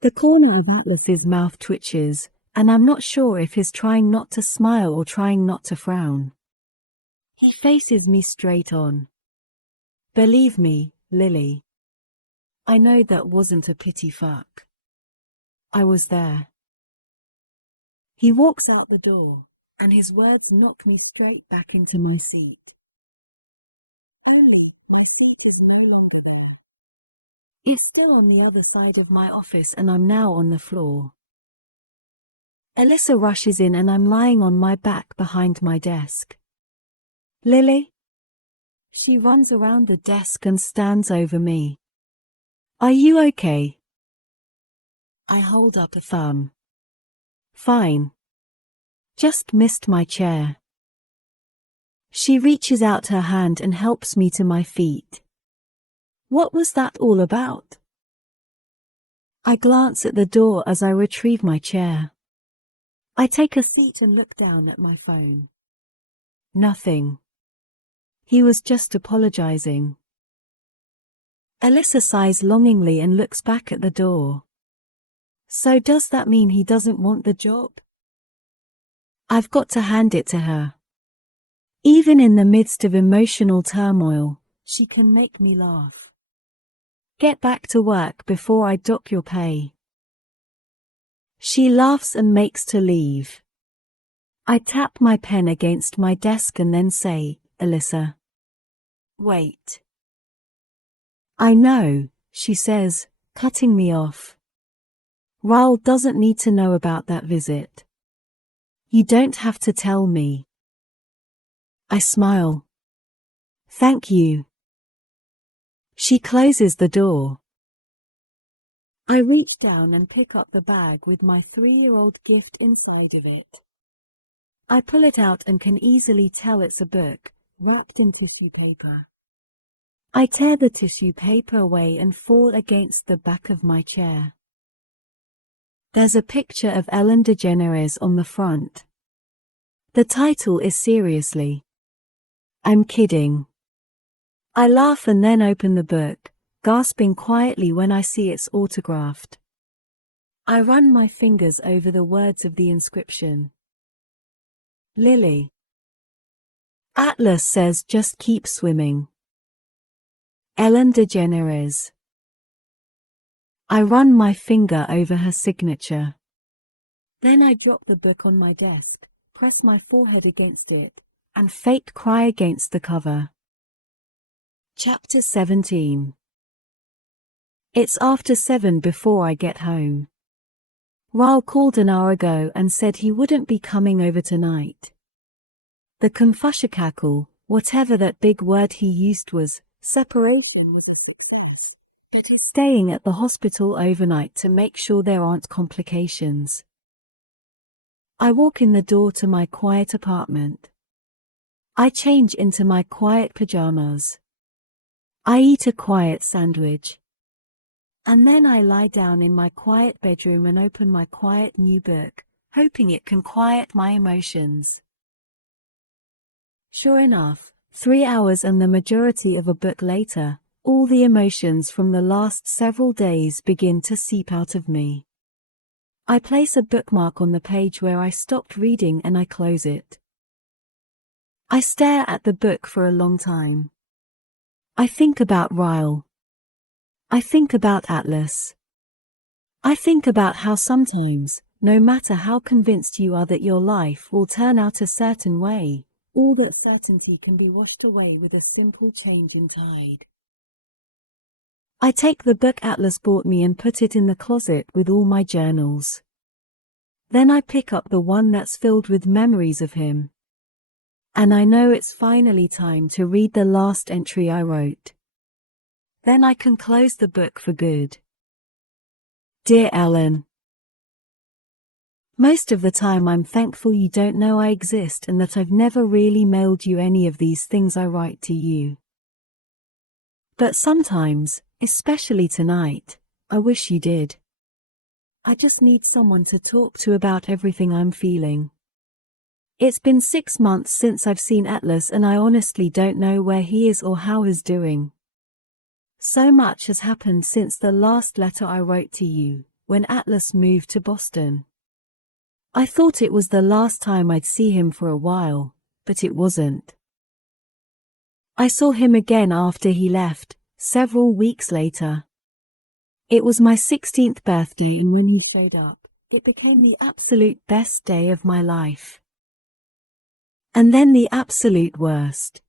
The corner of Atlas's mouth twitches, and I'm not sure if he's trying not to smile or trying not to frown. He faces me straight on. Believe me, Lily. I know that wasn't a pity fuck. I was there. He walks out the door, and his words knock me straight back into my seat. Only my seat is no longer there. It's still on the other side of my office and I'm now on the floor. Alyssa rushes in and I'm lying on my back behind my desk. Lily? She runs around the desk and stands over me. Are you okay? I hold up a thumb. Fine. Just missed my chair. She reaches out her hand and helps me to my feet. What was that all about? I glance at the door as I retrieve my chair. I take a seat and look down at my phone. Nothing. He was just apologizing. Alyssa sighs longingly and looks back at the door. So does that mean he doesn't want the job? I've got to hand it to her. Even in the midst of emotional turmoil, she can make me laugh. Get back to work before I dock your pay. She laughs and makes to leave. I tap my pen against my desk and then say, Alyssa. Wait. I know, she says, cutting me off. Ryle doesn't need to know about that visit. You don't have to tell me. I smile. Thank you. She closes the door. I reach down and pick up the bag with my 3-year-old gift inside of it. I pull it out and can easily tell it's a book, wrapped in tissue paper. I tear the tissue paper away and fall against the back of my chair. There's a picture of Ellen DeGeneres on the front. The title is Seriously. I'm kidding. I laugh and then open the book, gasping quietly when I see it's autographed. I run my fingers over the words of the inscription. Lily. Atlas says just keep swimming. Ellen DeGeneres. I run my finger over her signature. Then I drop the book on my desk, press my forehead against it, and fake cry against the cover. Chapter 17. It's after 7 before I get home. Ryle called an hour ago and said he wouldn't be coming over tonight. The cackle, whatever that big word he used was, separation was a success. But he's staying at the hospital overnight to make sure there aren't complications. I walk in the door to my quiet apartment. I change into my quiet pajamas. I eat a quiet sandwich. And then I lie down in my quiet bedroom and open my quiet new book, hoping it can quiet my emotions. Sure enough, 3 hours and the majority of a book later, all the emotions from the last several days begin to seep out of me. I place a bookmark on the page where I stopped reading and I close it. I stare at the book for a long time. I think about Ryle. I think about Atlas. I think about how sometimes, no matter how convinced you are that your life will turn out a certain way, all that certainty can be washed away with a simple change in tide. I take the book Atlas bought me and put it in the closet with all my journals. Then I pick up the one that's filled with memories of him. And I know it's finally time to read the last entry I wrote. Then I can close the book for good. Dear Ellen, most of the time I'm thankful you don't know I exist and that I've never really mailed you any of these things I write to you. But sometimes, especially tonight, I wish you did. I just need someone to talk to about everything I'm feeling. It's been 6 months since I've seen Atlas and I honestly don't know where he is or how he's doing. So much has happened since the last letter I wrote to you, when Atlas moved to Boston. I thought it was the last time I'd see him for a while, but it wasn't. I saw him again after he left, several weeks later. It was my 16th birthday and when he showed up, it became the absolute best day of my life. And then the absolute worst.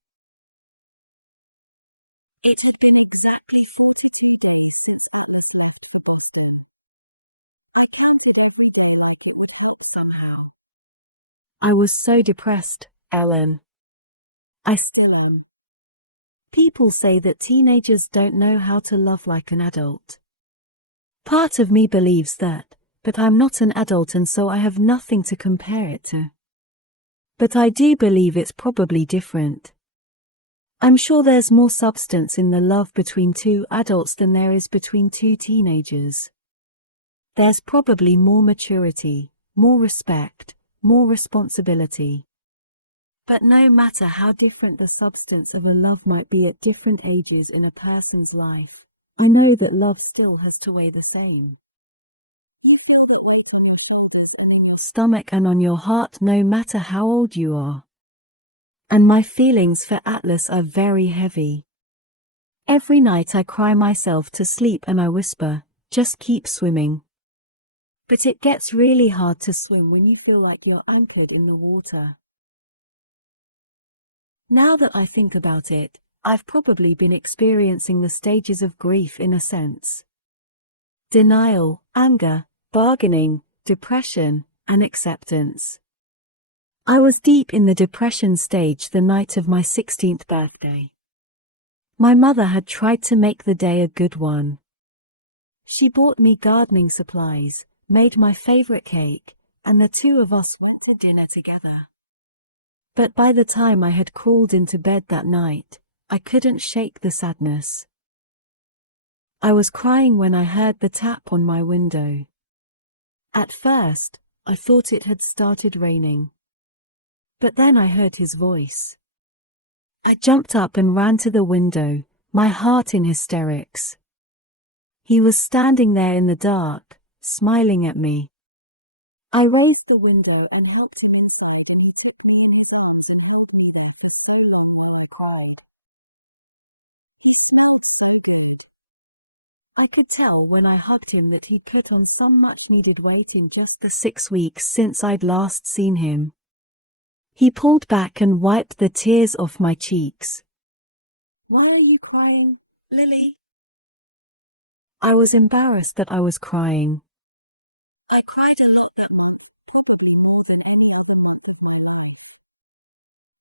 It had been exactly 42 years. I was so depressed, Ellen. I still am. People say that teenagers don't know how to love like an adult. Part of me believes that, but I'm not an adult and so I have nothing to compare it to. But I do believe it's probably different. I'm sure there's more substance in the love between two adults than there is between two teenagers. There's probably more maturity, more respect, more responsibility. But no matter how different the substance of a love might be at different ages in a person's life, I know that love still has to weigh the same. You feel that weight on your shoulders and in your stomach and on your heart no matter how old you are. And my feelings for Atlas are very heavy. Every night I cry myself to sleep and I whisper, just keep swimming. But it gets really hard to swim when you feel like you're anchored in the water. Now that I think about it, I've probably been experiencing the stages of grief in a sense. Denial, anger, bargaining, depression, and acceptance. I was deep in the depression stage the night of my 16th birthday. My mother had tried to make the day a good one. She bought me gardening supplies, made my favorite cake, and the two of us went to dinner together. But by the time I had crawled into bed that night, I couldn't shake the sadness. I was crying when I heard the tap on my window. At first, I thought it had started raining. But then I heard his voice. I jumped up and ran to the window, my heart in hysterics. He was standing there in the dark, smiling at me. I raised the window and helped him. I could tell when I hugged him that he'd put on some much-needed weight in just the 6 weeks since I'd last seen him. He pulled back and wiped the tears off my cheeks. Why are you crying, Lily? I was embarrassed that I was crying. I cried a lot that month, probably more than any other month of my life.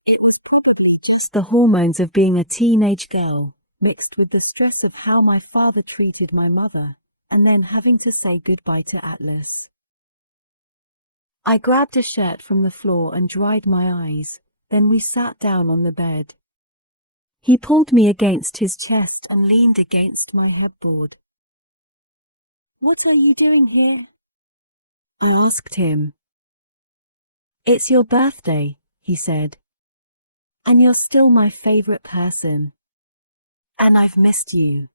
It was probably just the hormones of being a teenage girl, mixed with the stress of how my father treated my mother, and then having to say goodbye to Atlas. I grabbed a shirt from the floor and dried my eyes, then we sat down on the bed. He pulled me against his chest and leaned against my headboard. What are you doing here? I asked him. It's your birthday, he said. And you're still my favorite person. And I've missed you.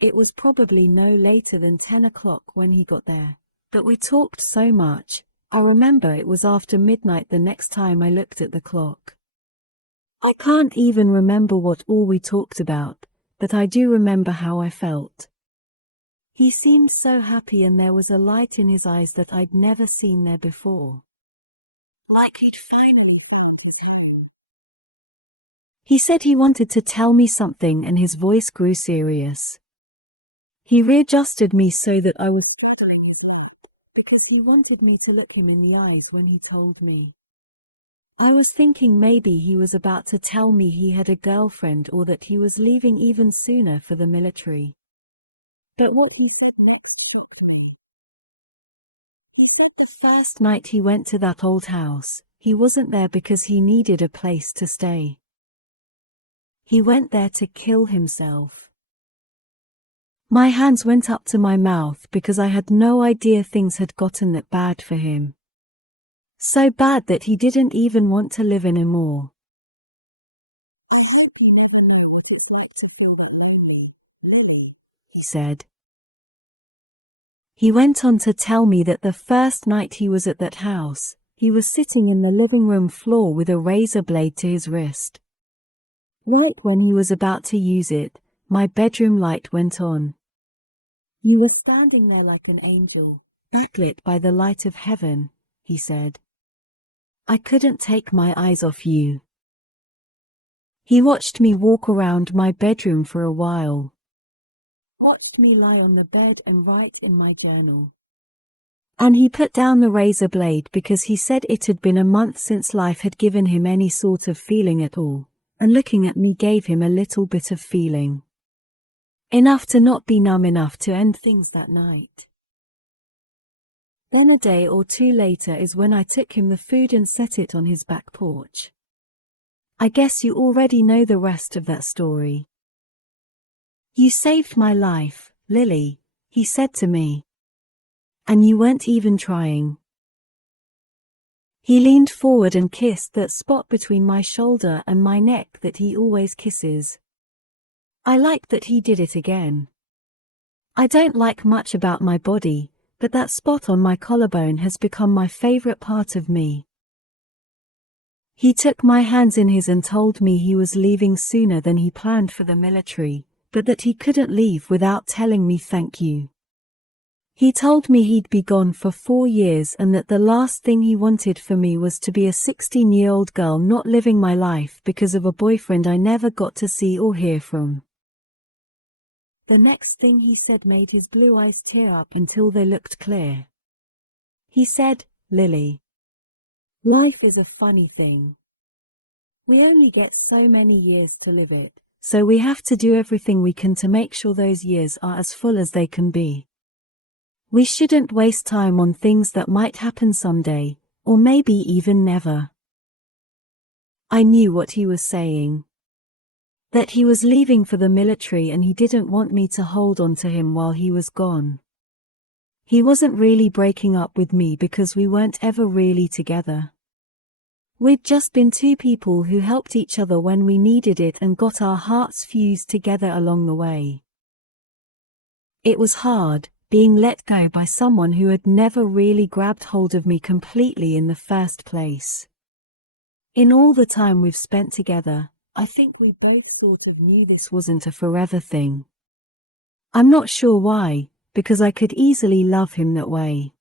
It was probably no later than 10 o'clock when he got there, but we talked so much, I remember it was after midnight the next time I looked at the clock. I can't even remember what all we talked about, but I do remember how I felt. He seemed so happy and there was a light in his eyes that I'd never seen there before. Like he'd finally found his home. He said he wanted to tell me something and his voice grew serious. He readjusted me so that I was because he wanted me to look him in the eyes when he told me. I was thinking maybe he was about to tell me he had a girlfriend or that he was leaving even sooner for the military. But what he said next shocked me. He said the first night he went to that old house, he wasn't there because he needed a place to stay. He went there to kill himself. My hands went up to my mouth because I had no idea things had gotten that bad for him. So bad that he didn't even want to live anymore. I hope you never know what it's like to feel that lonely, Lily, he said. He went on to tell me that the first night he was at that house, he was sitting in the living room floor with a razor blade to his wrist. Right when he was about to use it, my bedroom light went on. You were standing there like an angel, backlit by the light of heaven, he said. I couldn't take my eyes off you. He watched me walk around my bedroom for a while. Watched me lie on the bed and write in my journal. And he put down the razor blade because he said it had been a month since life had given him any sort of feeling at all, and looking at me gave him a little bit of feeling. Enough to not be numb enough to end things that night. Then a day or two later is when I took him the food and set it on his back porch. I guess you already know the rest of that story. "You saved my life, Lily," he said to me. "And you weren't even trying." He leaned forward and kissed that spot between my shoulder and my neck that he always kisses. I liked that he did it again. I don't like much about my body, but that spot on my collarbone has become my favorite part of me. He took my hands in his and told me he was leaving sooner than he planned for the military, but that he couldn't leave without telling me thank you. He told me he'd be gone for 4 years and that the last thing he wanted for me was to be a 16-year-old girl not living my life because of a boyfriend I never got to see or hear from. The next thing he said made his blue eyes tear up until they looked clear. He said, "Lily, life is a funny thing. We only get so many years to live it, so we have to do everything we can to make sure those years are as full as they can be. We shouldn't waste time on things that might happen someday, or maybe even never." I knew what he was saying. That he was leaving for the military and he didn't want me to hold on to him while he was gone. He wasn't really breaking up with me because we weren't ever really together. We'd just been two people who helped each other when we needed it and got our hearts fused together along the way. It was hard, being let go by someone who had never really grabbed hold of me completely in the first place. In all the time we've spent together, I think we both sort of knew this wasn't a forever thing. I'm not sure why, because I could easily love him that way.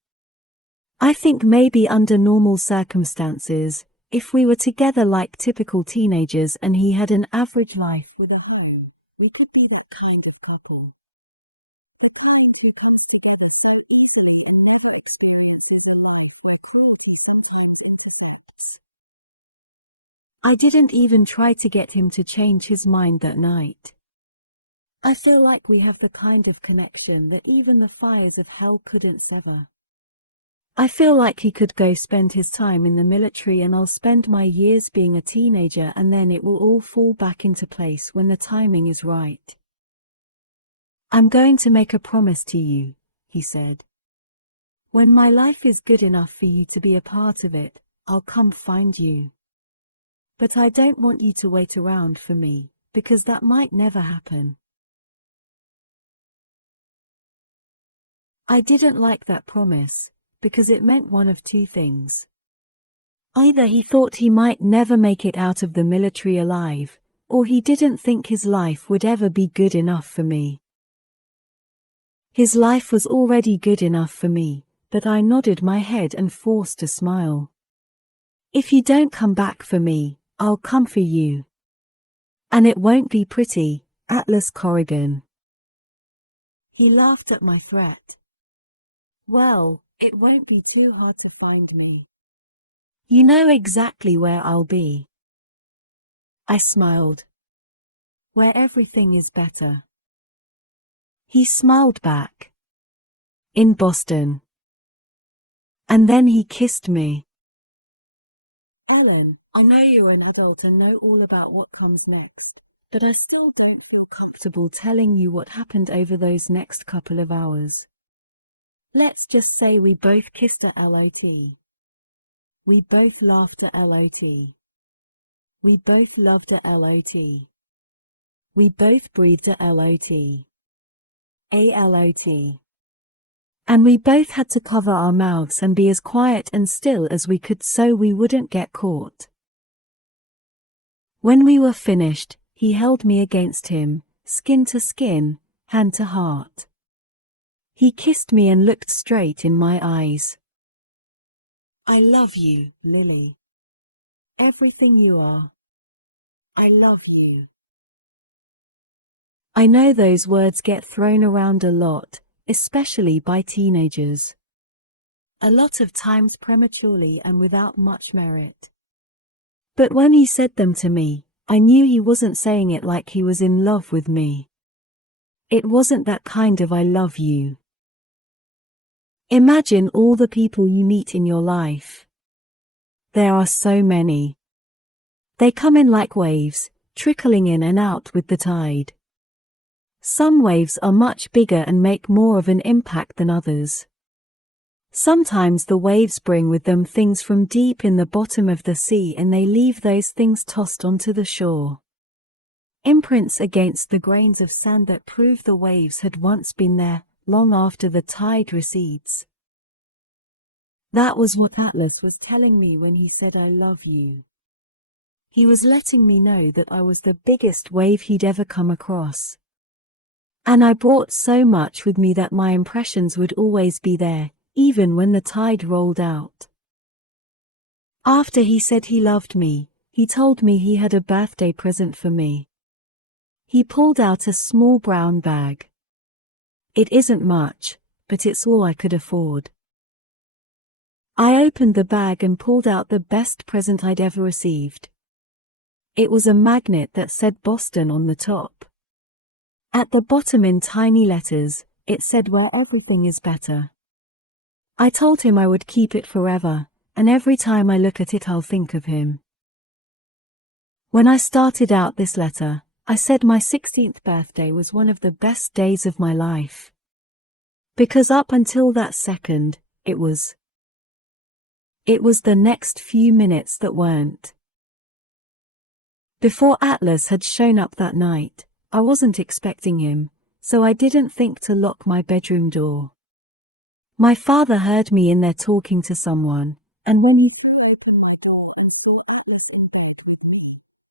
I think maybe under normal circumstances, if we were together like typical teenagers and he had an average life with a home, we could be that kind of couple. At times we used to go easily and never experiences a life with cruelty, hunting, and effects. I didn't even try to get him to change his mind that night. I feel like we have the kind of connection that even the fires of hell couldn't sever. I feel like he could go spend his time in the military and I'll spend my years being a teenager and then it will all fall back into place when the timing is right. "I'm going to make a promise to you," he said. "When my life is good enough for you to be a part of it, I'll come find you. But I don't want you to wait around for me, because that might never happen." I didn't like that promise, because it meant one of two things. Either he thought he might never make it out of the military alive, or he didn't think his life would ever be good enough for me. His life was already good enough for me, but I nodded my head and forced a smile. "If you don't come back for me, I'll come for you. And it won't be pretty, Atlas Corrigan." He laughed at my threat. "Well, it won't be too hard to find me. You know exactly where I'll be." I smiled. "Where everything is better." He smiled back. "In Boston." And then he kissed me. "Ellen, I know you're an adult and know all about what comes next, but I still don't feel comfortable telling you what happened over those next couple of hours. Let's just say we both kissed a lot. We both laughed a lot. We both loved a lot. We both breathed a lot. A lot. And we both had to cover our mouths and be as quiet and still as we could so we wouldn't get caught. When we were finished, he held me against him, skin to skin, hand to heart. He kissed me and looked straight in my eyes. "I love you, Lily. Everything you are. I love you." I know those words get thrown around a lot, especially by teenagers. A lot of times prematurely and without much merit. But when he said them to me, I knew he wasn't saying it like he was in love with me. It wasn't that kind of "I love you." Imagine all the people you meet in your life. There are so many. They come in like waves, trickling in and out with the tide. Some waves are much bigger and make more of an impact than others. Sometimes the waves bring with them things from deep in the bottom of the sea, and they leave those things tossed onto the shore. Imprints against the grains of sand that prove the waves had once been there, long after the tide recedes. That was what Atlas was telling me when he said "I love you." He was letting me know that I was the biggest wave he'd ever come across. And I brought so much with me that my impressions would always be there, even when the tide rolled out. After he said he loved me, he told me he had a birthday present for me. He pulled out a small brown bag. It isn't much, but it's all I could afford. I opened the bag and pulled out the best present I'd ever received. It was a magnet that said Boston on the top. At the bottom in tiny letters, it said "Where everything is better." I told him I would keep it forever, and every time I look at it I'll think of him. When I started out this letter, I said my 16th birthday was one of the best days of my life. Because up until that second, it was the next few minutes that weren't. Before Atlas had shown up that night, I wasn't expecting him, so I didn't think to lock my bedroom door. My father heard me in there talking to someone, and when he threw open my door and saw Atlas in bed with me,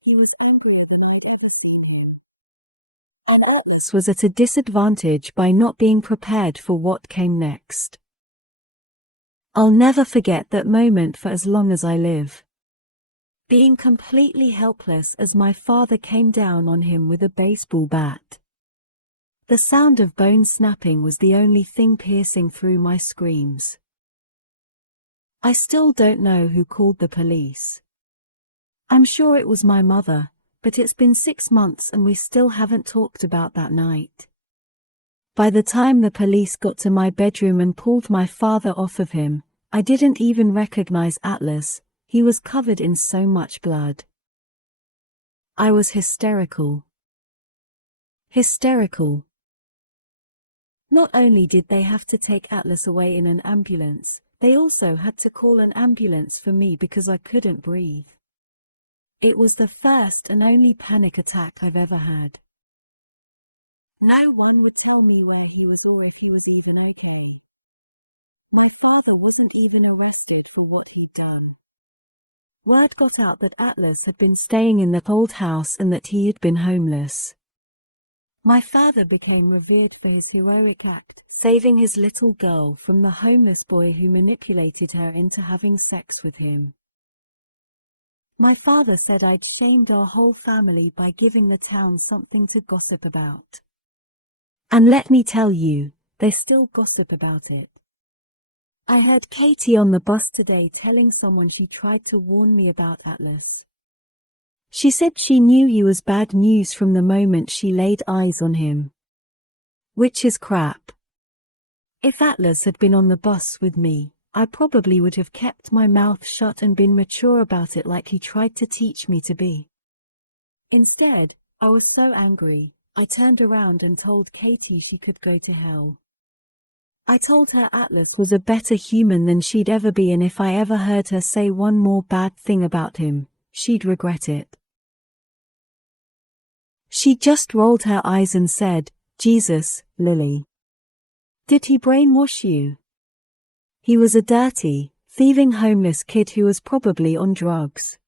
he was angrier than I'd ever seen him. And Atlas was at a disadvantage by not being prepared for what came next. I'll never forget that moment for as long as I live. Being completely helpless as my father came down on him with a baseball bat. The sound of bone snapping was the only thing piercing through my screams. I still don't know who called the police. I'm sure it was my mother, but it's been 6 months and we still haven't talked about that night. By the time the police got to my bedroom and pulled my father off of him, I didn't even recognize Atlas. He was covered in so much blood. I was hysterical. Hysterical. Not only did they have to take Atlas away in an ambulance, they also had to call an ambulance for me because I couldn't breathe. It was the first and only panic attack I've ever had. No one would tell me where he was or if he was even okay. My father wasn't even arrested for what he'd done. Word got out that Atlas had been staying in that old house and that he had been homeless. My father became revered for his heroic act, saving his little girl from the homeless boy who manipulated her into having sex with him. My father said I'd shamed our whole family by giving the town something to gossip about. And let me tell you, they still gossip about it. I heard Katie on the bus today telling someone she tried to warn me about Atlas. She said she knew he was bad news from the moment she laid eyes on him. Which is crap. If Atlas had been on the bus with me, I probably would have kept my mouth shut and been mature about it like he tried to teach me to be. Instead, I was so angry, I turned around and told Katie she could go to hell. I told her Atlas was a better human than she'd ever be, and if I ever heard her say one more bad thing about him, she'd regret it. She just rolled her eyes and said, "Jesus, Lily. Did he brainwash you? He was a dirty, thieving homeless kid who was probably on drugs.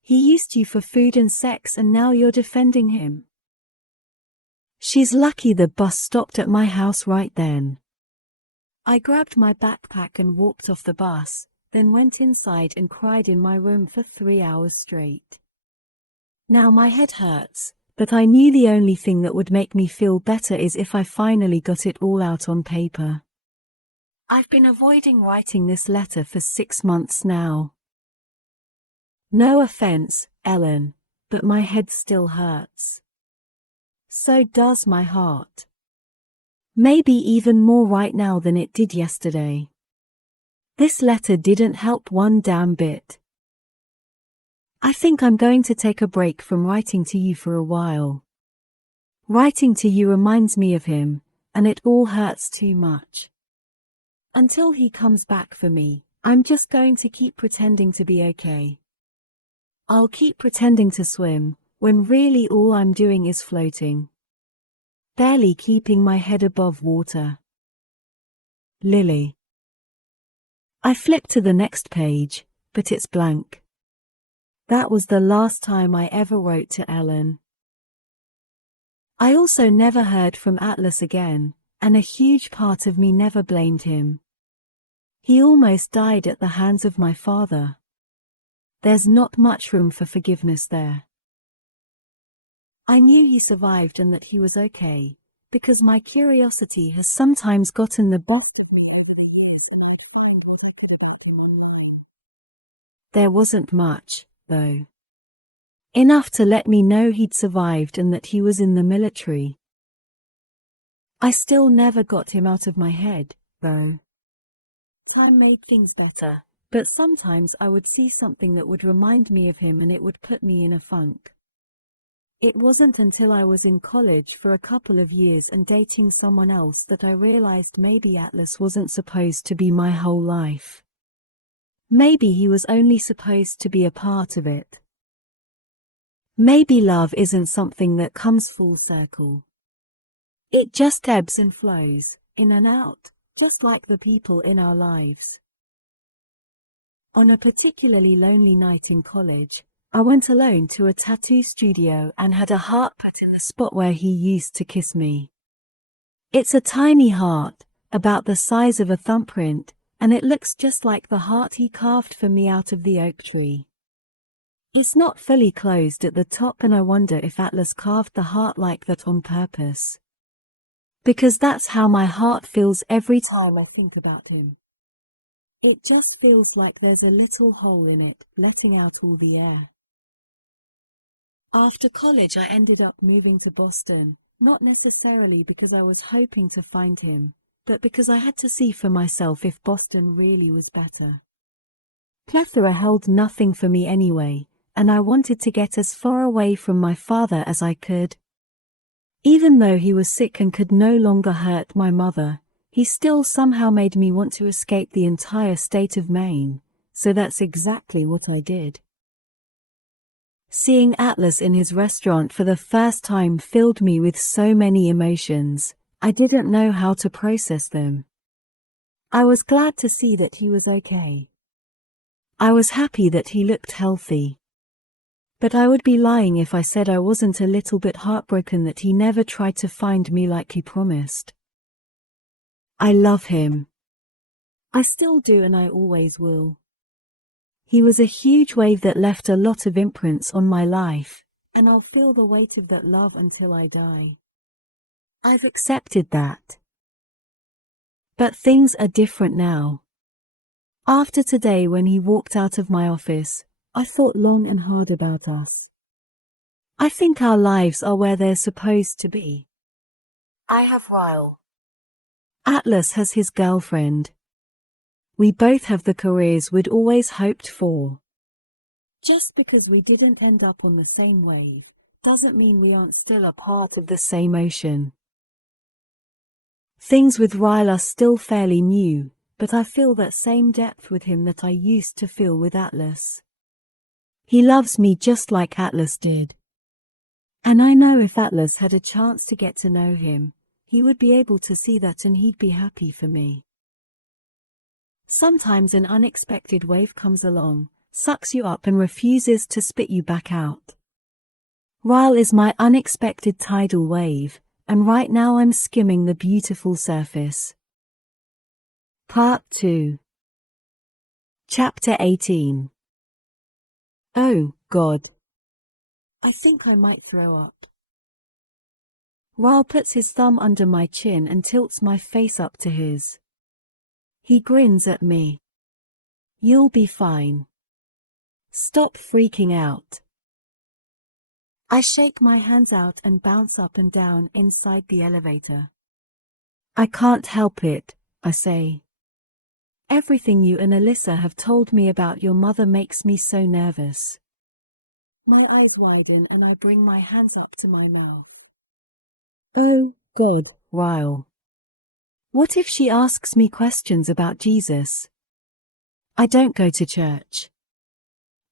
He used you for food and sex and now you're defending him." She's lucky the bus stopped at my house right then. I grabbed my backpack and walked off the bus, then went inside and cried in my room for 3 hours straight. Now my head hurts, but I knew the only thing that would make me feel better is if I finally got it all out on paper. I've been avoiding writing this letter for 6 months now. No offense, Ellen, but my head still hurts. So does my heart. Maybe even more right now than it did yesterday. This letter didn't help one damn bit. I think I'm going to take a break from writing to you for a while. Writing to you reminds me of him, and it all hurts too much. Until he comes back for me, I'm just going to keep pretending to be okay. I'll keep pretending to swim, when really all I'm doing is floating. Barely keeping my head above water. Lily. I flip to the next page, but it's blank. That was the last time I ever wrote to Ellen. I also never heard from Atlas again, and a huge part of me never blamed him. He almost died at the hands of my father. There's not much room for forgiveness there. I knew he survived and that he was okay, because my curiosity has sometimes gotten the best of me over the years and I'd find what I could about him online. There wasn't much, though. Enough to let me know he'd survived and that he was in the military. I still never got him out of my head, though. Time made things better, but sometimes I would see something that would remind me of him and it would put me in a funk. It wasn't until I was in college for a couple of years and dating someone else that I realized maybe Atlas wasn't supposed to be my whole life. Maybe he was only supposed to be a part of it. Maybe love isn't something that comes full circle. It just ebbs and flows, in and out, just like the people in our lives. On a particularly lonely night in college, I went alone to a tattoo studio and had a heart put in the spot where he used to kiss me. It's a tiny heart, about the size of a thumbprint, and it looks just like the heart he carved for me out of the oak tree. It's not fully closed at the top and I wonder if Atlas carved the heart like that on purpose. Because that's how my heart feels every time I think about him. It just feels like there's a little hole in it, letting out all the air. After college I ended up moving to Boston, not necessarily because I was hoping to find him, but because I had to see for myself if Boston really was better. Plethora held nothing for me anyway, and I wanted to get as far away from my father as I could. Even though he was sick and could no longer hurt my mother, he still somehow made me want to escape the entire state of Maine, so that's exactly what I did. Seeing Atlas in his restaurant for the first time filled me with so many emotions, I didn't know how to process them. I was glad to see that he was okay. I was happy that he looked healthy. But I would be lying if I said I wasn't a little bit heartbroken that he never tried to find me like he promised. I love him. I still do and I always will. He was a huge wave that left a lot of imprints on my life, and I'll feel the weight of that love until I die. I've accepted that. But things are different now. After today when he walked out of my office, I thought long and hard about us. I think our lives are where they're supposed to be. I have Ryle. Atlas has his girlfriend. We both have the careers we'd always hoped for. Just because we didn't end up on the same wave, doesn't mean we aren't still a part of the same ocean. Things with Ryle are still fairly new, but I feel that same depth with him that I used to feel with Atlas. He loves me just like Atlas did. And I know if Atlas had a chance to get to know him, he would be able to see that and he'd be happy for me. Sometimes an unexpected wave comes along, sucks you up and refuses to spit you back out. Ryle is my unexpected tidal wave, and right now I'm skimming the beautiful surface. Part 2. Chapter 18. Oh, God. I think I might throw up. Ryle puts his thumb under my chin and tilts my face up to his. He grins at me. You'll be fine. Stop freaking out. I shake my hands out and bounce up and down inside the elevator. I can't help it, I say. Everything you and Alyssa have told me about your mother makes me so nervous. My eyes widen and I bring my hands up to my mouth. Oh, God, Ryle. What if she asks me questions about Jesus? I don't go to church.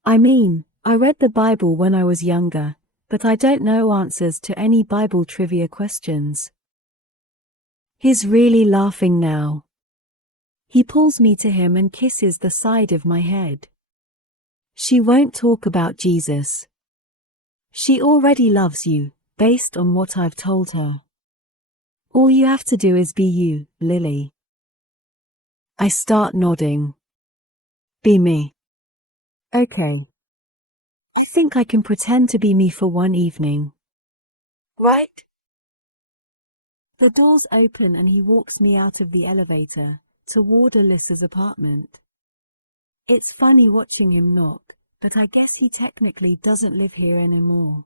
I mean, I read the Bible when I was younger, but I don't know answers to any Bible trivia questions. He's really laughing now. He pulls me to him and kisses the side of my head. She won't talk about Jesus. She already loves you, based on what I've told her. All you have to do is be you, Lily. I start nodding. Be me. Okay. I think I can pretend to be me for one evening. Right? The doors open and he walks me out of the elevator, toward Alyssa's apartment. It's funny watching him knock, but I guess he technically doesn't live here anymore.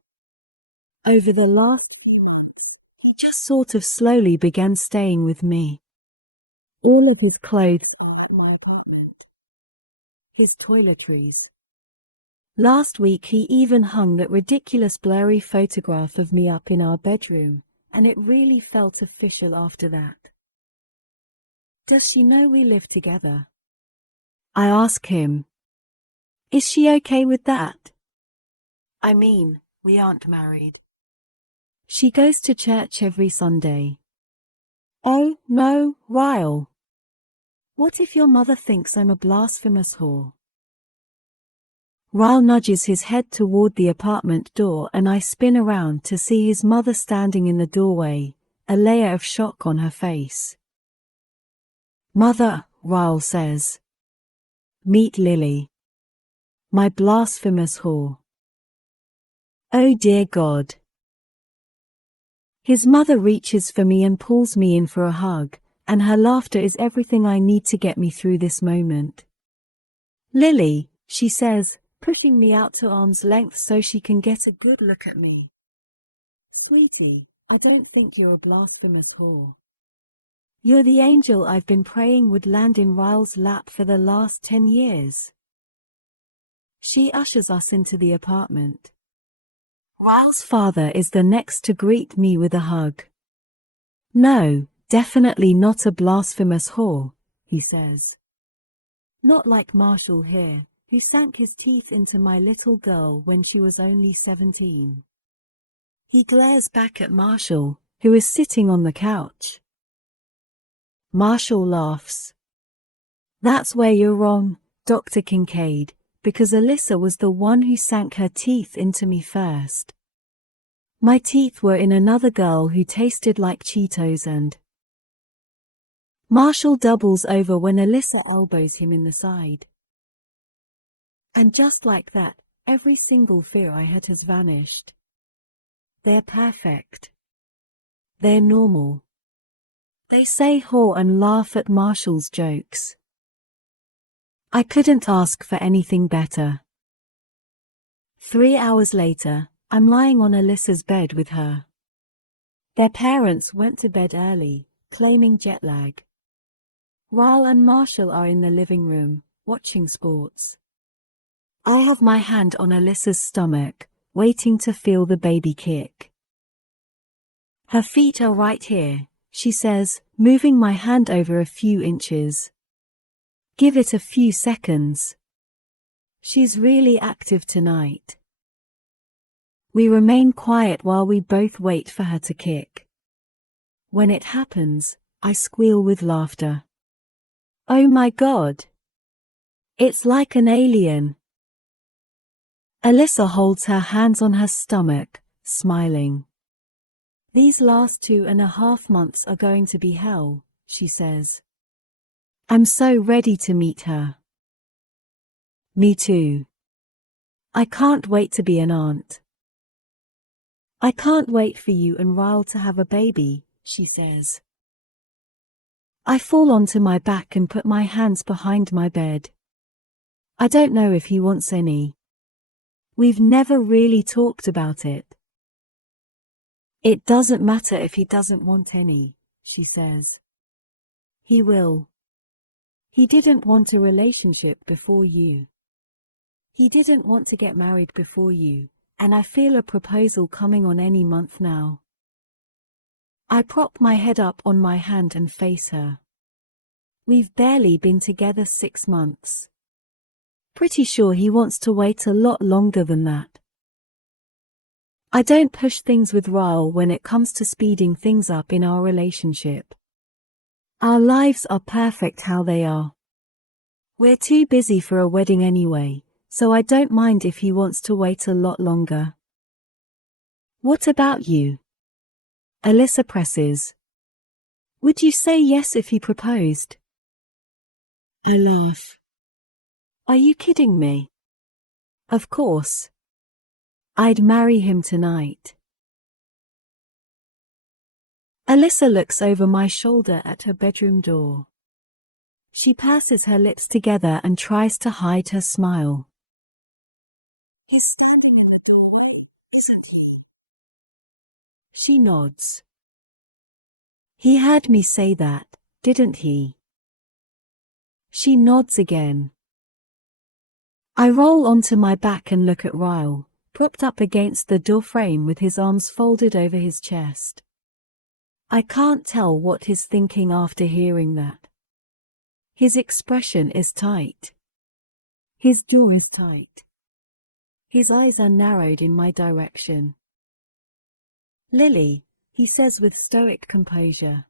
Over the last few months, he just sort of slowly began staying with me. All of his clothes are at my apartment. His toiletries. Last week he even hung that ridiculous blurry photograph of me up in our bedroom, and it really felt official after that. Does she know we live together? I ask him. Is she okay with that? I mean, we aren't married. She goes to church every Sunday. Oh, no, Ryle. What if your mother thinks I'm a blasphemous whore? Ryle nudges his head toward the apartment door and I spin around to see his mother standing in the doorway, a layer of shock on her face. Mother, Ryle says. Meet Lily. My blasphemous whore. Oh dear God. His mother reaches for me and pulls me in for a hug, and her laughter is everything I need to get me through this moment. Lily, she says, pushing me out to arm's length so she can get a good look at me. Sweetie, I don't think you're a blasphemous whore. You're the angel I've been praying would land in Ryle's lap for the last 10 years. She ushers us into the apartment. Ryle's father is the next to greet me with a hug. No, definitely not a blasphemous whore, he says. Not like Marshall here, who sank his teeth into my little girl when she was only 17. He glares back at Marshall, who is sitting on the couch. Marshall laughs. That's where you're wrong, Dr. Kincaid, because Alyssa was the one who sank her teeth into me first. My teeth were in another girl who tasted like Cheetos and... Marshall doubles over when Alyssa elbows him in the side. And just like that, every single fear I had has vanished. They're perfect. They're normal. They say whore and laugh at Marshall's jokes. I couldn't ask for anything better. 3 hours later, I'm lying on Alyssa's bed with her. Their parents went to bed early, claiming jet lag. Ryle and Marshall are in the living room, watching sports. I have my hand on Alyssa's stomach, waiting to feel the baby kick. Her feet are right here, she says, moving my hand over a few inches. Give it a few seconds. She's really active tonight. We remain quiet while we both wait for her to kick. When it happens, I squeal with laughter. Oh my God! It's like an alien. Alyssa holds her hands on her stomach, smiling. These last 2.5 months are going to be hell, she says. I'm so ready to meet her. Me too. I can't wait to be an aunt. I can't wait for you and Ryle to have a baby, she says. I fall onto my back and put my hands behind my bed. I don't know if he wants any. We've never really talked about it. It doesn't matter if he doesn't want any, she says. He will. He didn't want a relationship before you. He didn't want to get married before you, and I feel a proposal coming on any month now. I prop my head up on my hand and face her. We've barely been together 6 months. Pretty sure he wants to wait a lot longer than that. I don't push things with Ryle when it comes to speeding things up in our relationship. Our lives are perfect how they are. We're too busy for a wedding anyway, so I don't mind if he wants to wait a lot longer. What about you? Alyssa presses. Would you say yes if he proposed? I laugh. Are you kidding me? Of course. I'd marry him tonight. Alyssa looks over my shoulder at her bedroom door. She passes her lips together and tries to hide her smile. He's standing in the doorway, isn't he? She nods. He heard me say that, didn't he? She nods again. I roll onto my back and look at Ryle, propped up against the doorframe with his arms folded over his chest. I can't tell what he's thinking after hearing that. His expression is tight. His jaw is tight. His eyes are narrowed in my direction. Lily, he says with stoic composure.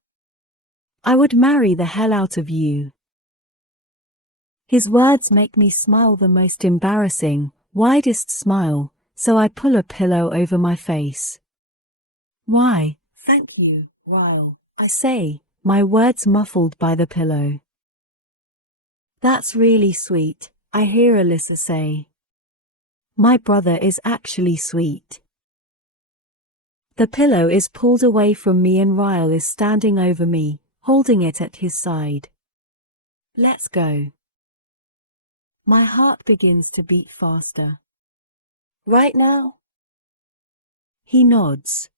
I would marry the hell out of you. His words make me smile the most embarrassing, widest smile, so I pull a pillow over my face. Why, thank you, Ryle, I say, my words muffled by the pillow. That's really sweet, I hear Alyssa say. My brother is actually sweet. The pillow is pulled away from me and Ryle is standing over me, holding it at his side. Let's go. My heart begins to beat faster. Right now? He nods.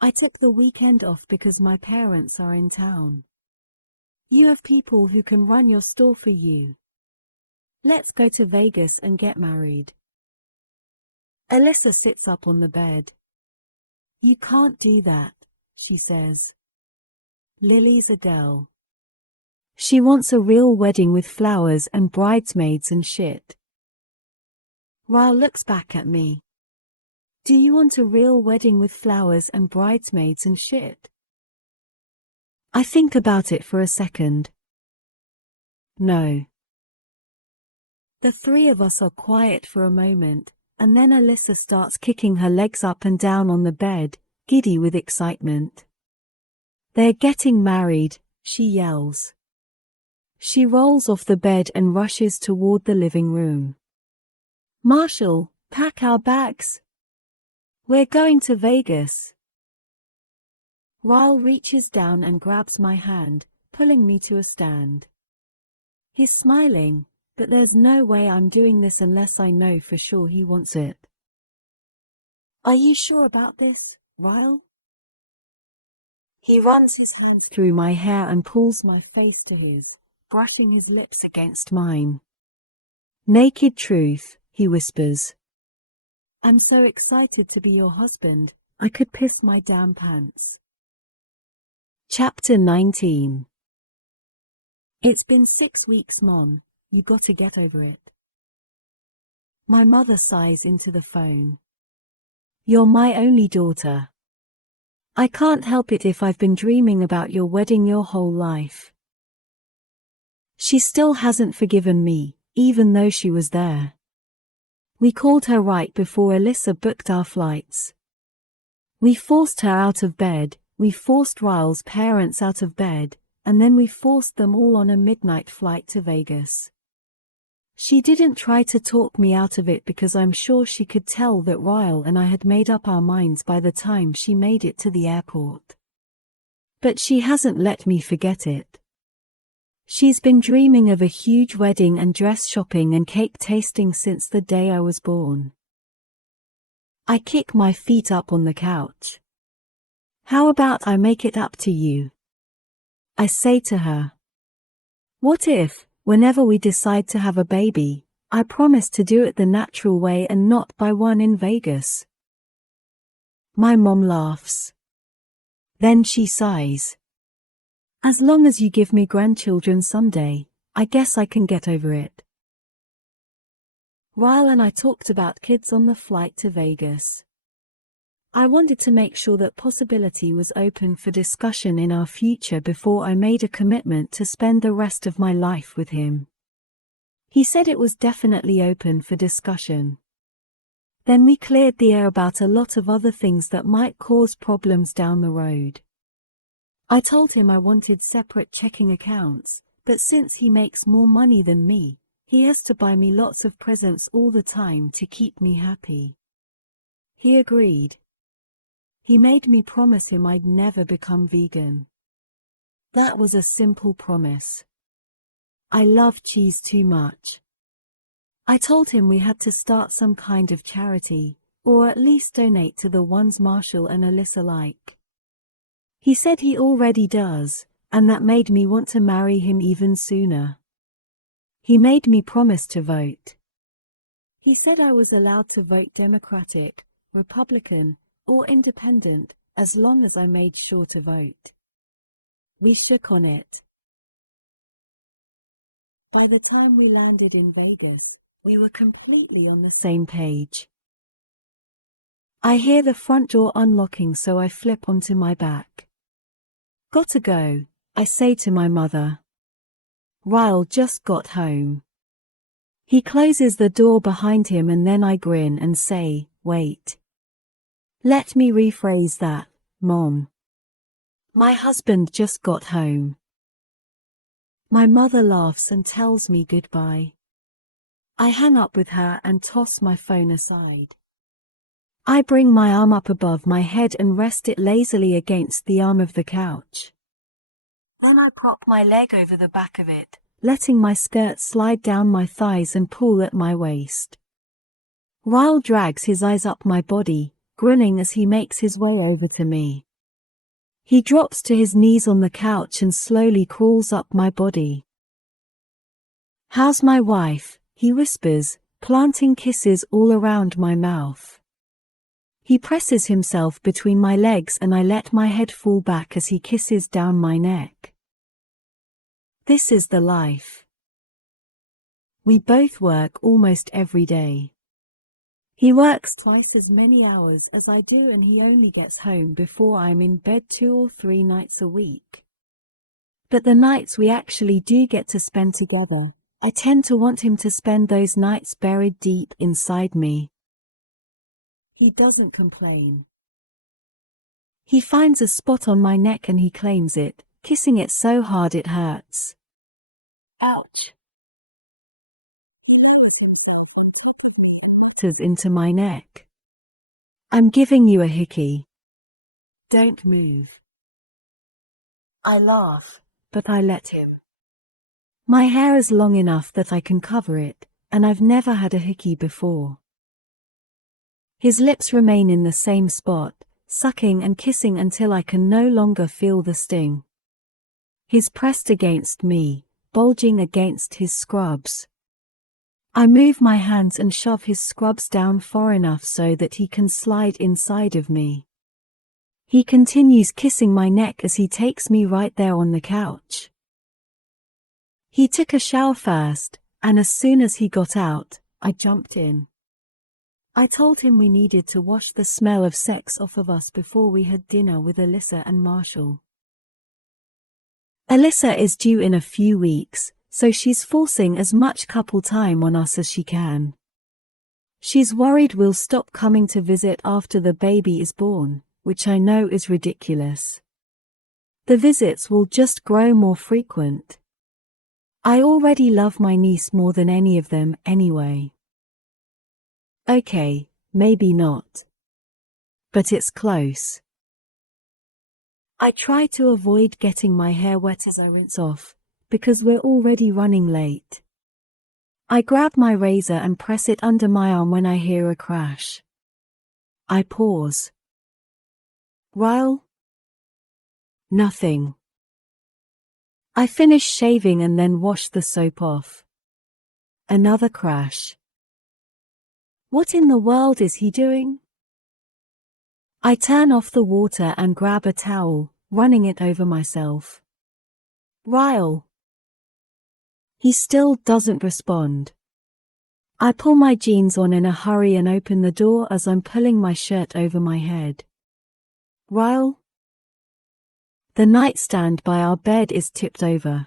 I took the weekend off because my parents are in town. You have people who can run your store for you. Let's go to Vegas and get married. Alyssa sits up on the bed. You can't do that, she says. Lily's a girl. She wants a real wedding with flowers and bridesmaids and shit. Ryle looks back at me. Do you want a real wedding with flowers and bridesmaids and shit? I think about it for a second. No. The three of us are quiet for a moment, and then Alyssa starts kicking her legs up and down on the bed, giddy with excitement. They're getting married, she yells. She rolls off the bed and rushes toward the living room. Marshall, pack our bags. We're going to Vegas. Ryle reaches down and grabs my hand, pulling me to a stand. He's smiling, but there's no way I'm doing this unless I know for sure he wants it. Are you sure about this, Ryle? He runs his hand through my hair and pulls my face to his, brushing his lips against mine. Naked truth, he whispers. I'm so excited to be your husband, I could piss my damn pants. Chapter 19. It's been 6 weeks, Mom. You gotta get over it. My mother sighs into the phone. You're my only daughter. I can't help it if I've been dreaming about your wedding your whole life. She still hasn't forgiven me, even though she was there. We called her right before Alyssa booked our flights. We forced her out of bed, we forced Ryle's parents out of bed, and then we forced them all on a midnight flight to Vegas. She didn't try to talk me out of it because I'm sure she could tell that Ryle and I had made up our minds by the time she made it to the airport. But she hasn't let me forget it. She's been dreaming of a huge wedding and dress shopping and cake tasting since the day I was born. I kick my feet up on the couch. How about I make it up to you? I say to her. What if, whenever we decide to have a baby, I promise to do it the natural way and not by one in Vegas? My mom laughs. Then she sighs. As long as you give me grandchildren someday, I guess I can get over it. Ryle and I talked about kids on the flight to Vegas. I wanted to make sure that possibility was open for discussion in our future before I made a commitment to spend the rest of my life with him. He said it was definitely open for discussion. Then we cleared the air about a lot of other things that might cause problems down the road. I told him I wanted separate checking accounts, but since he makes more money than me, he has to buy me lots of presents all the time to keep me happy. He agreed. He made me promise him I'd never become vegan. That was a simple promise. I love cheese too much. I told him we had to start some kind of charity, or at least donate to the ones Marshall and Alyssa like. He said he already does, and that made me want to marry him even sooner. He made me promise to vote. He said I was allowed to vote Democratic, Republican, or Independent, as long as I made sure to vote. We shook on it. By the time we landed in Vegas, we were completely on the same page. I hear the front door unlocking, so I flip onto my back. Gotta go, I say to my mother. Ryle just got home. He closes the door behind him and then I grin and say, wait. Let me rephrase that, Mom. My husband just got home. My mother laughs and tells me goodbye. I hang up with her and toss my phone aside. I bring my arm up above my head and rest it lazily against the arm of the couch. Then I prop my leg over the back of it, letting my skirt slide down my thighs and pull at my waist. Ryle drags his eyes up my body, grinning as he makes his way over to me. He drops to his knees on the couch and slowly crawls up my body. How's my wife? He whispers, planting kisses all around my mouth. He presses himself between my legs and I let my head fall back as he kisses down my neck. This is the life. We both work almost every day. He works twice as many hours as I do and he only gets home before I'm in bed 2 or 3 nights a week. But the nights we actually do get to spend together, I tend to want him to spend those nights buried deep inside me. He doesn't complain. He finds a spot on my neck and he claims it, kissing it so hard it hurts. Ouch. Into my neck. I'm giving you a hickey. Don't move. I laugh, but I let him. My hair is long enough that I can cover it, and I've never had a hickey before. His lips remain in the same spot, sucking and kissing until I can no longer feel the sting. He's pressed against me, bulging against his scrubs. I move my hands and shove his scrubs down far enough so that he can slide inside of me. He continues kissing my neck as he takes me right there on the couch. He took a shower first, and as soon as he got out, I jumped in. I told him we needed to wash the smell of sex off of us before we had dinner with Alyssa and Marshall. Alyssa is due in a few weeks, so she's forcing as much couple time on us as she can. She's worried we'll stop coming to visit after the baby is born, which I know is ridiculous. The visits will just grow more frequent. I already love my niece more than any of them anyway. Okay, maybe not. But it's close. I try to avoid getting my hair wet as I rinse off, because we're already running late. I grab my razor and press it under my arm when I hear a crash. I pause. Ryle? Nothing. I finish shaving and then wash the soap off. Another crash. What in the world is he doing? I turn off the water and grab a towel, running it over myself. Ryle. He still doesn't respond. I pull my jeans on in a hurry and open the door as I'm pulling my shirt over my head. Ryle? The nightstand by our bed is tipped over.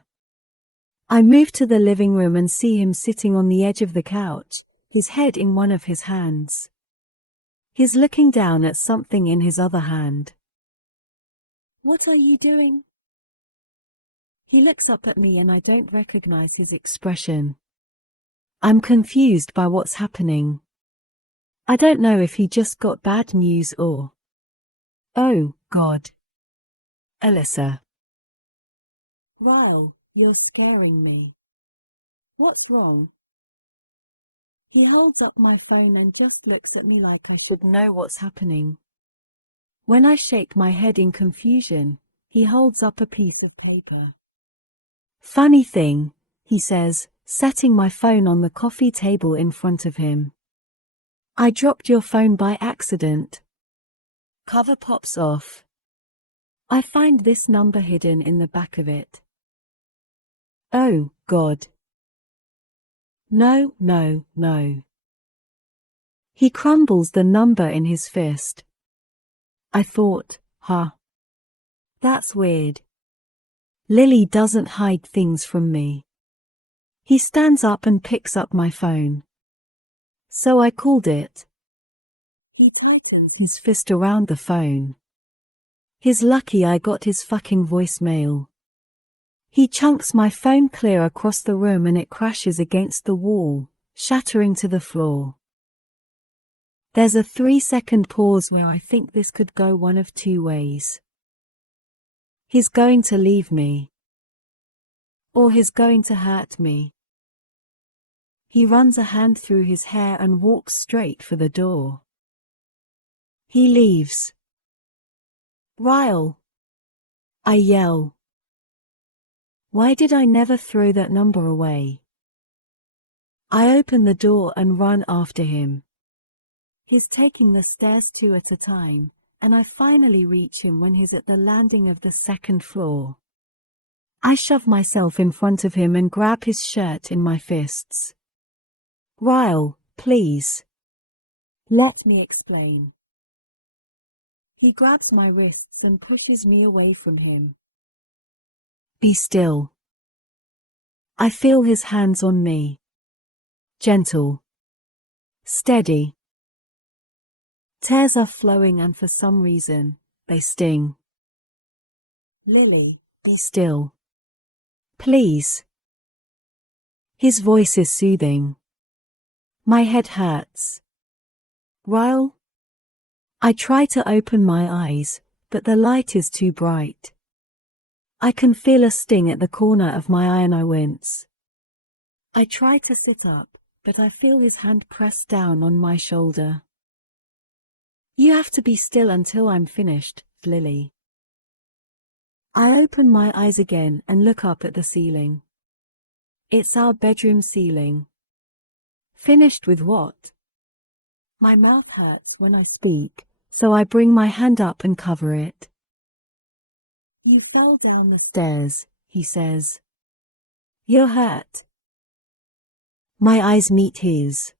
I move to the living room and see him sitting on the edge of the couch, his head in one of his hands. He's looking down at something in his other hand. What are you doing? He looks up at me and I don't recognize his expression. I'm confused by what's happening. I don't know if he just got bad news or... Oh, God. Alyssa. Ryle, you're scaring me. What's wrong? He holds up my phone and just looks at me like I should know what's happening. When I shake my head in confusion, he holds up a piece of paper. Funny thing, he says, setting my phone on the coffee table in front of him. I dropped your phone by accident. Cover pops off. I find this number hidden in the back of it. Oh, God. No, no, no. He crumbles the number in his fist. I thought, that's weird. Lily doesn't hide things from me. He stands up and picks up my phone. So I called it. He tightens his fist around the phone. He's lucky I got his fucking voicemail. He chunks my phone clear across the room and it crashes against the wall, shattering to the floor. There's a 3-second pause where I think this could go one of two ways. He's going to leave me. Or he's going to hurt me. He runs a hand through his hair and walks straight for the door. He leaves. Ryle. I yell. Why did I never throw that number away? I open the door and run after him. He's taking the stairs 2 at a time, and I finally reach him when he's at the landing of the 2nd floor. I shove myself in front of him and grab his shirt in my fists. Ryle, please. Let me explain. He grabs my wrists and pushes me away from him. Be still. I feel his hands on me. Gentle. Steady. Tears are flowing and for some reason, they sting. Lily, be still. Please. His voice is soothing. My head hurts. Ryle? I try to open my eyes, but the light is too bright. I can feel a sting at the corner of my eye and I wince. I try to sit up, but I feel his hand pressed down on my shoulder. You have to be still until I'm finished, Lily. I open my eyes again and look up at the ceiling. It's our bedroom ceiling. Finished with what? My mouth hurts when I speak, so I bring my hand up and cover it. You fell down the stairs, he says. You're hurt. My eyes meet his.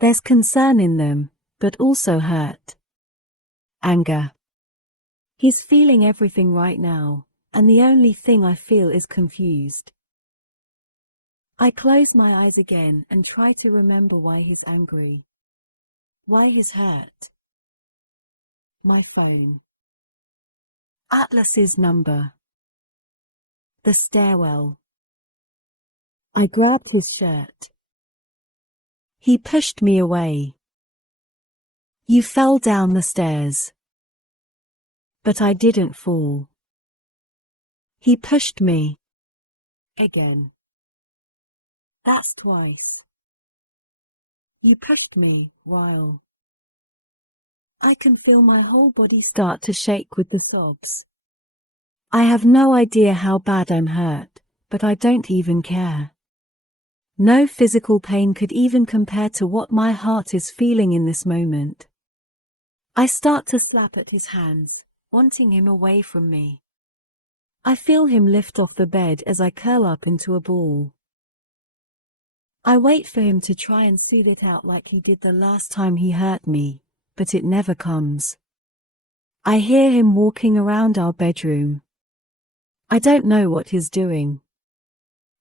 There's concern in them, but also hurt. Anger. He's feeling everything right now, and the only thing I feel is confused. I close my eyes again and try to remember why he's angry. Why he's hurt. My phone. Atlas's number. The stairwell. I grabbed his shirt. He pushed me away. You fell down the stairs. But I didn't fall. He pushed me. Again. That's twice. You pushed me, Ryle. I can feel my whole body start to shake with the sobs. I have no idea how bad I'm hurt, but I don't even care. No physical pain could even compare to what my heart is feeling in this moment. I start to slap at his hands, wanting him away from me. I feel him lift off the bed as I curl up into a ball. I wait for him to try and soothe it out like he did the last time he hurt me, but it never comes. I hear him walking around our bedroom. I don't know what he's doing.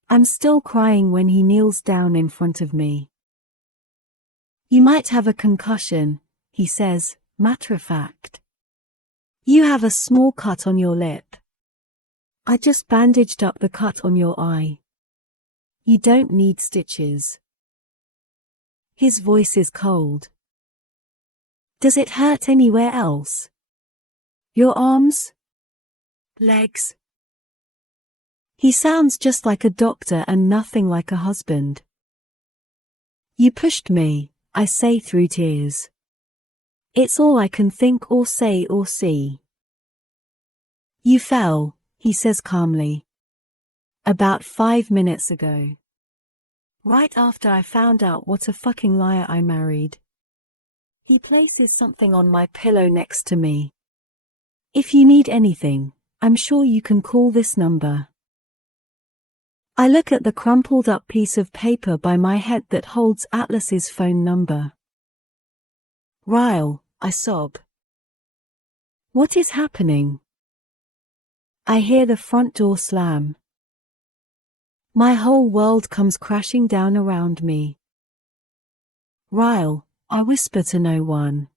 I'm still crying when he kneels down in front of me. You might have a concussion, he says, matter of fact. You have a small cut on your lip. I just bandaged up the cut on your eye. You don't need stitches. His voice is cold. Does it hurt anywhere else? Your arms? Legs? He sounds just like a doctor and nothing like a husband. You pushed me, I say through tears. It's all I can think or say or see. You fell, he says calmly. About 5 minutes ago. Right after I found out what a fucking liar I married. He places something on my pillow next to me. If you need anything, I'm sure you can call this number. I look at the crumpled up piece of paper by my head that holds Atlas's phone number. Ryle, I sob. What is happening? I hear the front door slam. My whole world comes crashing down around me. Ryle, I whisper to no one.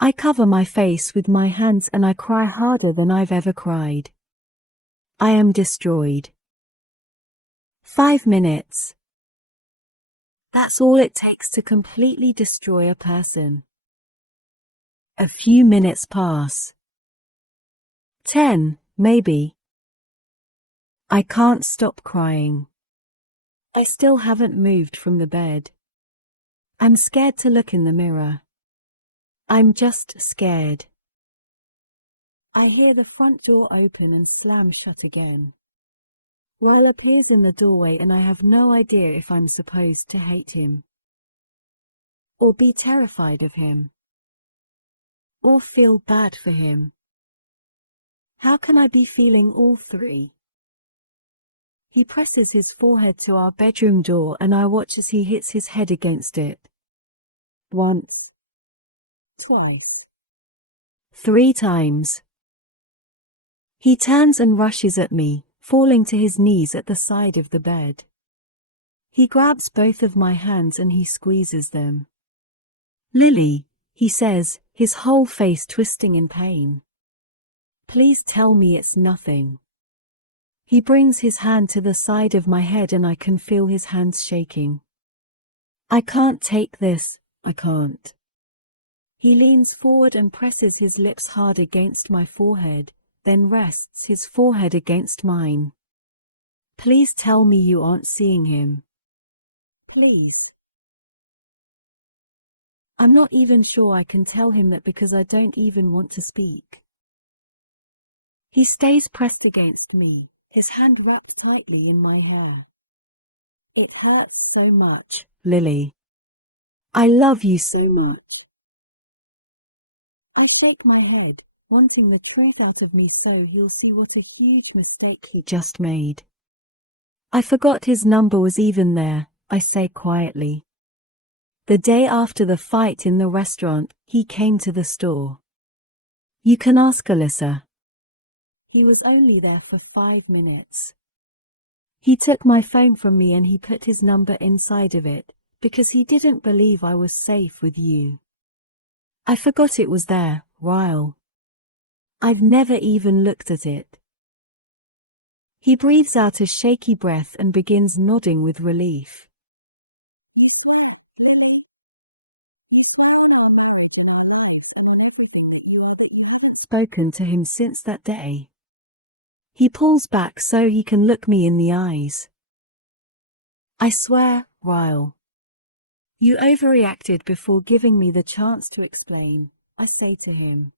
I cover my face with my hands and I cry harder than I've ever cried. I am destroyed. 5 minutes. That's all it takes to completely destroy a person. A few minutes pass. 10, maybe. I can't stop crying. I still haven't moved from the bed. I'm scared to look in the mirror. I'm just scared. I hear the front door open and slam shut again. Ryle appears in the doorway and I have no idea if I'm supposed to hate him, or be terrified of him, or feel bad for him. How can I be feeling all three? He presses his forehead to our bedroom door and I watch as he hits his head against it. Once. Twice. 3 times. He turns and rushes at me, falling to his knees at the side of the bed. He grabs both of my hands and he squeezes them. Lily, he says, his whole face twisting in pain. Please tell me it's nothing. He brings his hand to the side of my head and I can feel his hands shaking. I can't take this, I can't. He leans forward and presses his lips hard against my forehead, then rests his forehead against mine. Please tell me you aren't seeing him. Please. I'm not even sure I can tell him that because I don't even want to speak. He stays pressed against me, his hand wrapped tightly in my hair. It hurts so much, Lily. I love you so much. I shake my head, wanting the truth out of me so he'll see what a huge mistake he just made. I forgot his number was even there, I say quietly. The day after the fight in the restaurant, he came to the store. You can ask Alyssa. He was only there for 5 minutes. He took my phone from me and he put his number inside of it, because he didn't believe I was safe with you. I forgot it was there, Ryle. I've never even looked at it. He breathes out a shaky breath and begins nodding with relief. Spoken to him since that day. He pulls back so he can look me in the eyes. I swear, Ryle. You overreacted before giving me the chance to explain, I say to him.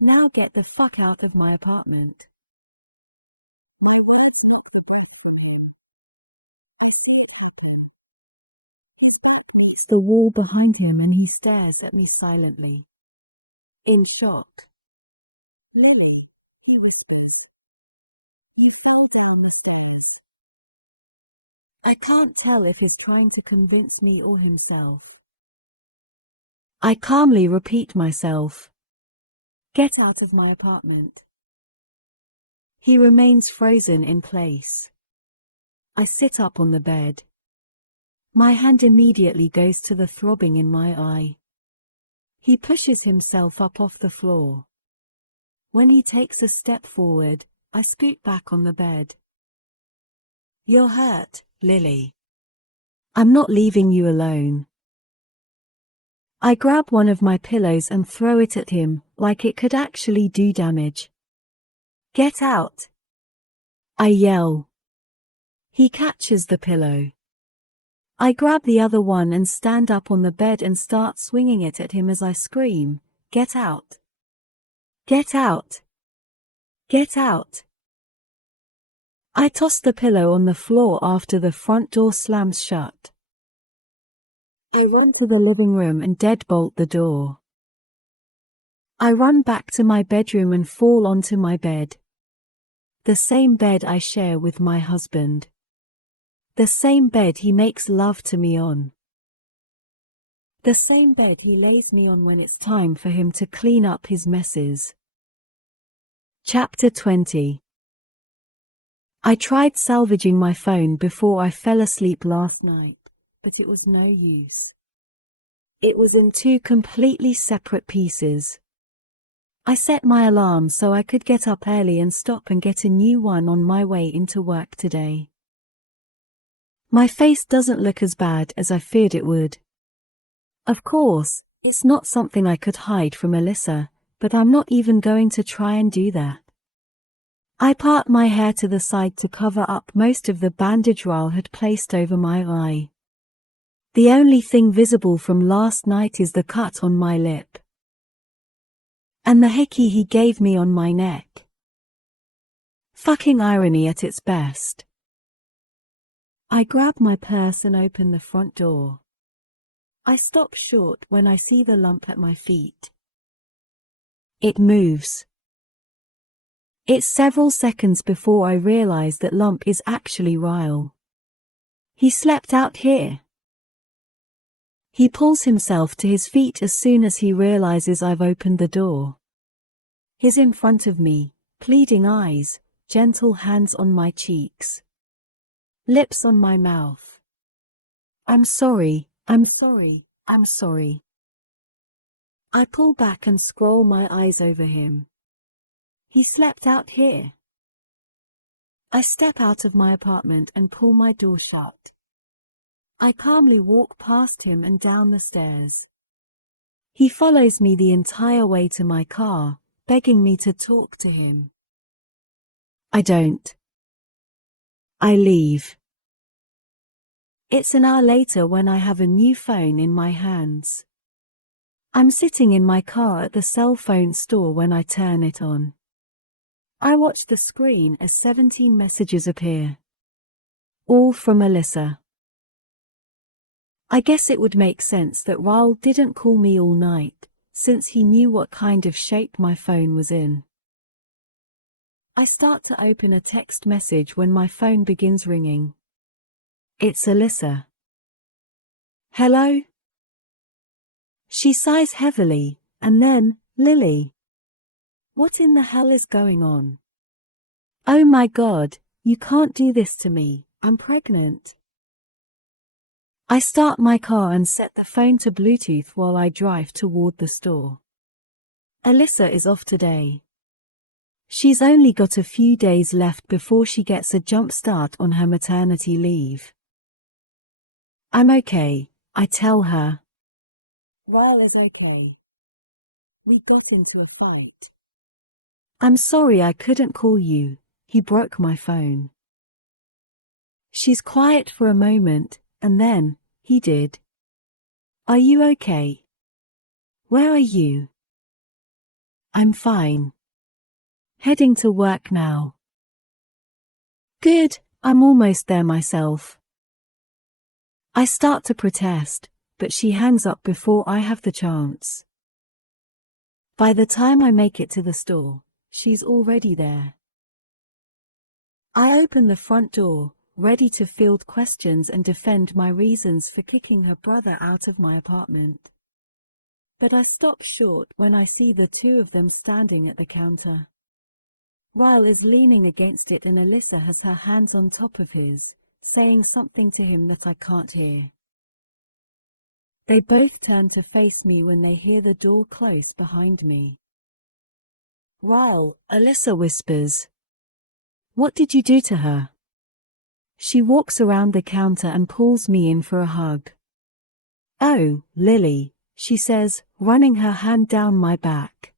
Now get the fuck out of my apartment. My world took a breath from him. I see it happen. His back meets the wall behind him and he stares at me silently. In shock. Lily, he whispers. You fell down the stairs. I can't tell if he's trying to convince me or himself. I calmly repeat myself. Get out of my apartment. He remains frozen in place. I sit up on the bed. My hand immediately goes to the throbbing in my eye. He pushes himself up off the floor. When he takes a step forward, I scoot back on the bed. You're hurt, Lily. I'm not leaving you alone. I grab one of my pillows and throw it at him, like it could actually do damage. Get out! I yell. He catches the pillow. I grab the other one and stand up on the bed and start swinging it at him as I scream, Get out! Get out! Get out! I toss the pillow on the floor after the front door slams shut. I run to the living room and deadbolt the door. I run back to my bedroom and fall onto my bed. The same bed I share with my husband. The same bed he makes love to me on. The same bed he lays me on when it's time for him to clean up his messes. Chapter 20. I tried salvaging my phone before I fell asleep last night, but it was no use. It was in two completely separate pieces. I set my alarm so I could get up early and stop and get a new one on my way into work today. My face doesn't look as bad as I feared it would. Of course, it's not something I could hide from Alyssa, but I'm not even going to try and do that. I part my hair to the side to cover up most of the bandage Ryle had placed over my eye. The only thing visible from last night is the cut on my lip. And the hickey he gave me on my neck. Fucking irony at its best. I grab my purse and open the front door. I stop short when I see the lump at my feet. It moves. It's several seconds before I realize that lump is actually Ryle. He slept out here. He pulls himself to his feet as soon as he realizes I've opened the door. He's in front of me, pleading eyes, gentle hands on my cheeks. Lips on my mouth. I'm sorry, I'm sorry, I'm sorry. I pull back and scroll my eyes over him. He slept out here. I step out of my apartment and pull my door shut. I calmly walk past him and down the stairs. He follows me the entire way to my car, begging me to talk to him. I don't. I leave. It's an hour later when I have a new phone in my hands. I'm sitting in my car at the cell phone store when I turn it on. I watch the screen as 17 messages appear. All from Alyssa. I guess it would make sense that Ryle didn't call me all night, since he knew what kind of shape my phone was in. I start to open a text message when my phone begins ringing. It's Alyssa. Hello? She sighs heavily, and then, Lily. What in the hell is going on? Oh my God, you can't do this to me, I'm pregnant. I start my car and set the phone to Bluetooth while I drive toward the store. Alyssa is off today. She's only got a few days left before she gets a jump start on her maternity leave. I'm okay, I tell her. Ryle is okay. We got into a fight. I'm sorry I couldn't call you, he broke my phone. She's quiet for a moment, and then, he did. Are you okay? Where are you? I'm fine. Heading to work now. Good, I'm almost there myself. I start to protest, but she hangs up before I have the chance. By the time I make it to the store, she's already there. I open the front door, ready to field questions and defend my reasons for kicking her brother out of my apartment. But I stop short when I see the two of them standing at the counter. Ryle is leaning against it and Alyssa has her hands on top of his, saying something to him that I can't hear. They both turn to face me when they hear the door close behind me. Ryle, Alyssa whispers. What did you do to her? She walks around the counter and pulls me in for a hug. Oh, Lily, she says, running her hand down my back.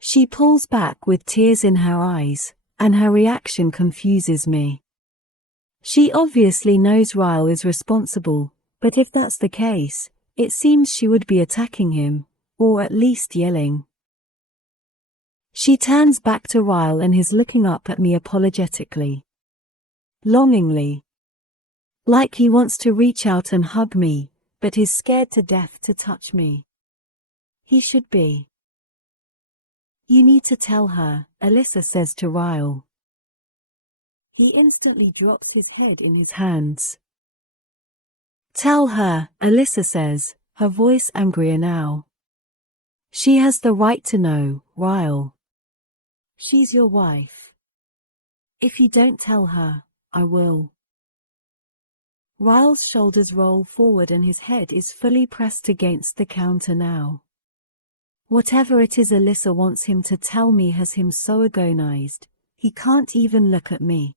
She pulls back with tears in her eyes, and her reaction confuses me. She obviously knows Ryle is responsible, but if that's the case, it seems she would be attacking him, or at least yelling. She turns back to Ryle and is looking up at me apologetically. Longingly. Like he wants to reach out and hug me, but is scared to death to touch me. He should be. You need to tell her, Alyssa says to Ryle. He instantly drops his head in his hands. Tell her, Alyssa says, her voice angrier now. She has the right to know, Ryle. She's your wife. If you don't tell her, I will. Ryle's shoulders roll forward and his head is fully pressed against the counter now. Whatever it is Alyssa wants him to tell me has him so agonized, he can't even look at me.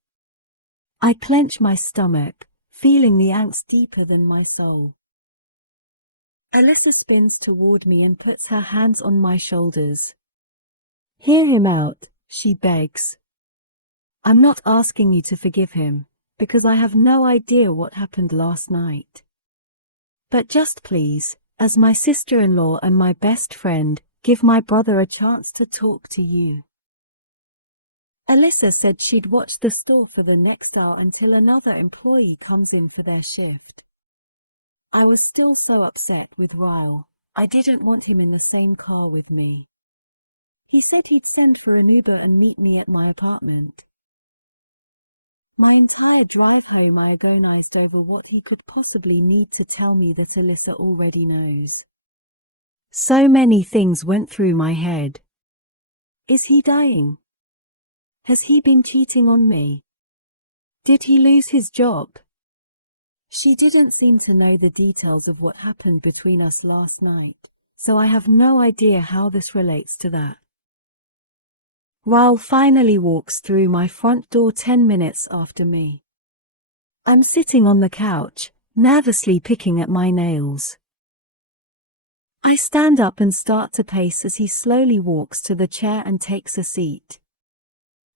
I clench my stomach, feeling the angst deeper than my soul. Alyssa spins toward me and puts her hands on my shoulders. Hear him out, she begs. I'm not asking you to forgive him, because I have no idea what happened last night. But just please, as my sister-in-law and my best friend, give my brother a chance to talk to you. Alyssa said she'd watch the store for the next hour until another employee comes in for their shift. I was still so upset with Ryle. I didn't want him in the same car with me. He said he'd send for an Uber and meet me at my apartment. My entire drive home I agonized over what he could possibly need to tell me that Alyssa already knows. So many things went through my head. Is he dying? Has he been cheating on me? Did he lose his job? She didn't seem to know the details of what happened between us last night, so I have no idea how this relates to that. Ryle finally walks through my front door 10 minutes after me. I'm sitting on the couch, nervously picking at my nails. I stand up and start to pace as he slowly walks to the chair and takes a seat.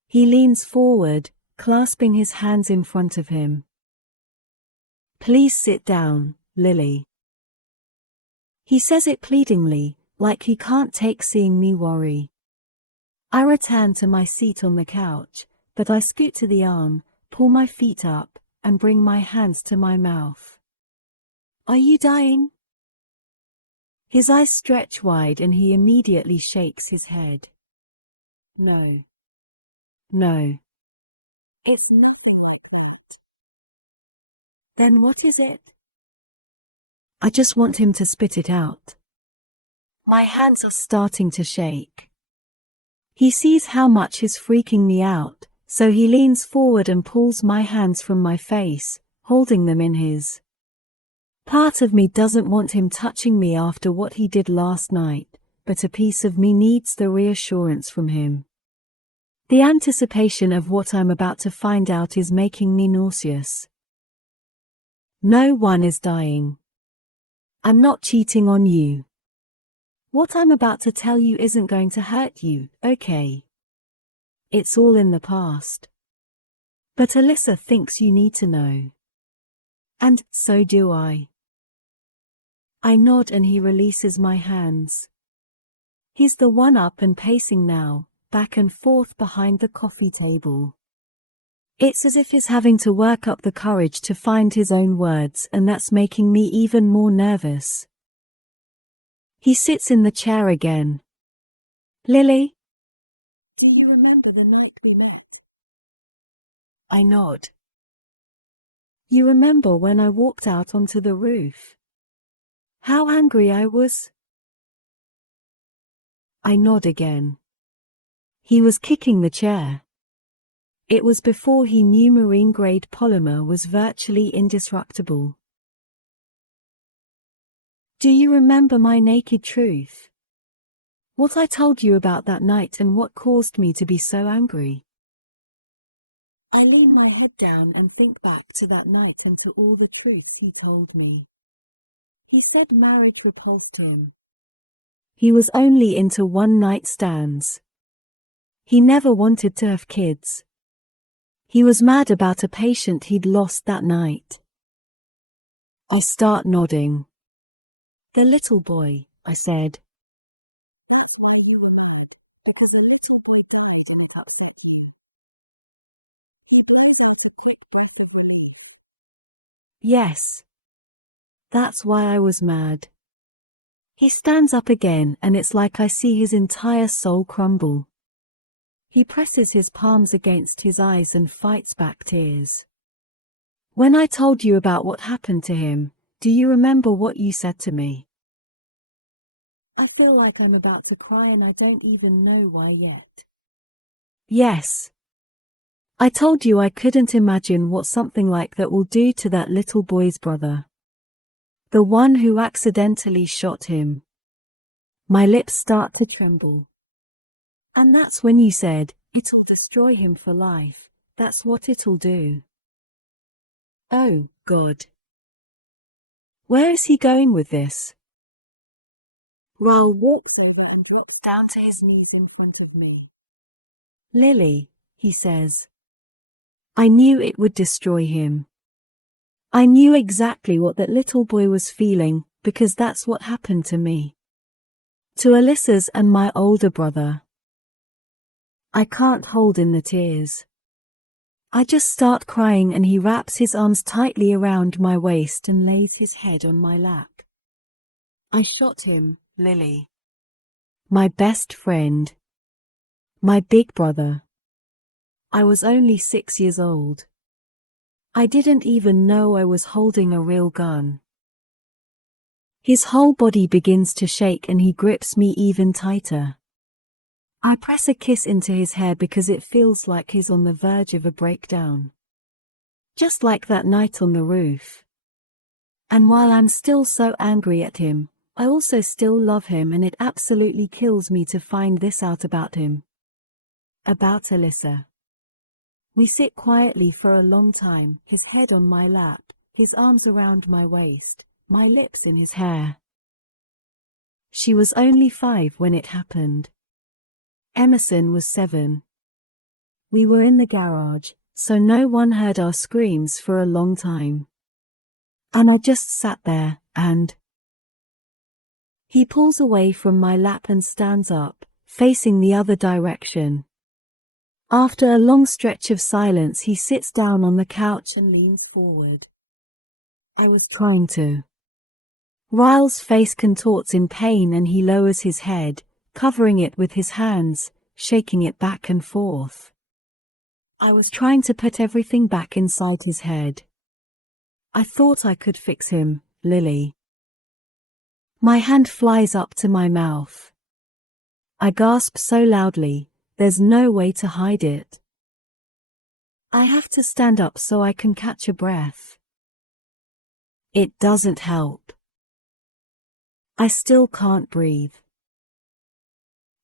He leans forward, clasping his hands in front of him. Please sit down, Lily. He says it pleadingly, like he can't take seeing me worry. I return to my seat on the couch, but I scoot to the arm, pull my feet up, and bring my hands to my mouth. Are you dying? His eyes stretch wide and he immediately shakes his head. No. No. It's nothing like that. Then what is it? I just want him to spit it out. My hands are starting to shake. He sees how much is freaking me out, so he leans forward and pulls my hands from my face, holding them in his. Part of me doesn't want him touching me after what he did last night, but a piece of me needs the reassurance from him. The anticipation of what I'm about to find out is making me nauseous. No one is dying. I'm not cheating on you. What I'm about to tell you isn't going to hurt you, okay? It's all in the past. But Alyssa thinks you need to know. And so do I. I nod and he releases my hands. He's the one up and pacing now, back and forth behind the coffee table. It's as if he's having to work up the courage to find his own words, and that's making me even more nervous. He sits in the chair again. Lily? Do you remember the night we met? I nod. You remember when I walked out onto the roof? How angry I was? I nod again. He was kicking the chair. It was before he knew marine-grade polymer was virtually indestructible. Do you remember my naked truth? What I told you about that night and what caused me to be so angry? I lean my head down and think back to that night and to all the truths he told me. He said marriage repulsed him. He was only into one-night stands. He never wanted to have kids. He was mad about a patient he'd lost that night. I start nodding. The little boy, I said. Yes. That's why I was mad. He stands up again and it's like I see his entire soul crumble. He presses his palms against his eyes and fights back tears. When I told you about what happened to him, do you remember what you said to me? I feel like I'm about to cry and I don't even know why yet. Yes. I told you I couldn't imagine what something like that will do to that little boy's brother. The one who accidentally shot him. My lips start to tremble. And that's when you said, it'll destroy him for life. That's what it'll do. Oh, God. Where is he going with this? Ryle walks over and drops down to his knees in front of me. Lily, he says. I knew it would destroy him. I knew exactly what that little boy was feeling, because that's what happened to me. To Alyssa's and my older brother. I can't hold in the tears. I just start crying and he wraps his arms tightly around my waist and lays his head on my lap. I shot him, Lily. My best friend. My big brother. I was only 6 years old. I didn't even know I was holding a real gun. His whole body begins to shake and he grips me even tighter. I press a kiss into his hair because it feels like he's on the verge of a breakdown. Just like that night on the roof. And while I'm still so angry at him, I also still love him, and it absolutely kills me to find this out about him. About Alyssa. We sit quietly for a long time, his head on my lap, his arms around my waist, my lips in his hair. She was only 5 when it happened. Emerson was 7. We were in the garage, so no one heard our screams for a long time. And I just sat there, and he pulls away from my lap and stands up, facing the other direction. After a long stretch of silence, he sits down on the couch and leans forward. I was trying to. Ryle's face contorts in pain and he lowers his head, covering it with his hands, shaking it back and forth. I was trying to put everything back inside his head. I thought I could fix him, Lily. My hand flies up to my mouth. I gasp so loudly, there's no way to hide it. I have to stand up so I can catch a breath. It doesn't help. I still can't breathe.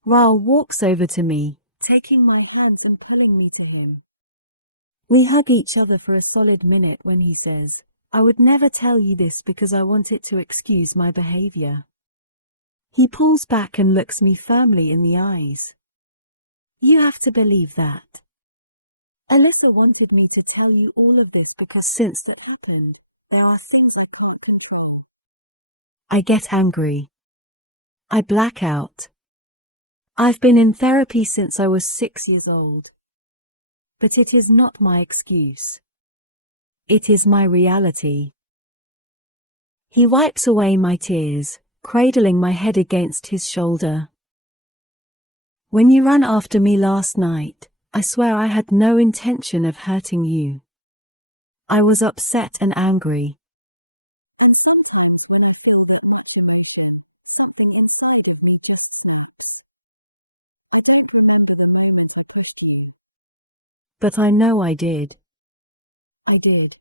Ryle walks over to me, taking my hands and pulling me to him. We hug each other for a solid minute when he says, I would never tell you this because I want it to excuse my behavior. He pulls back and looks me firmly in the eyes. You have to believe that. Alyssa wanted me to tell you all of this because since it happened, there are things I can't control. I get angry. I black out. I've been in therapy since I was 6 years old. But it is not my excuse. It is my reality. He wipes away my tears, cradling my head against his shoulder. When you ran after me last night, I swear I had no intention of hurting you. I was upset and angry. And sometimes when I feel that much emotion, something inside of me just snaps. I don't remember the moment I pushed you. But I know I did. I did.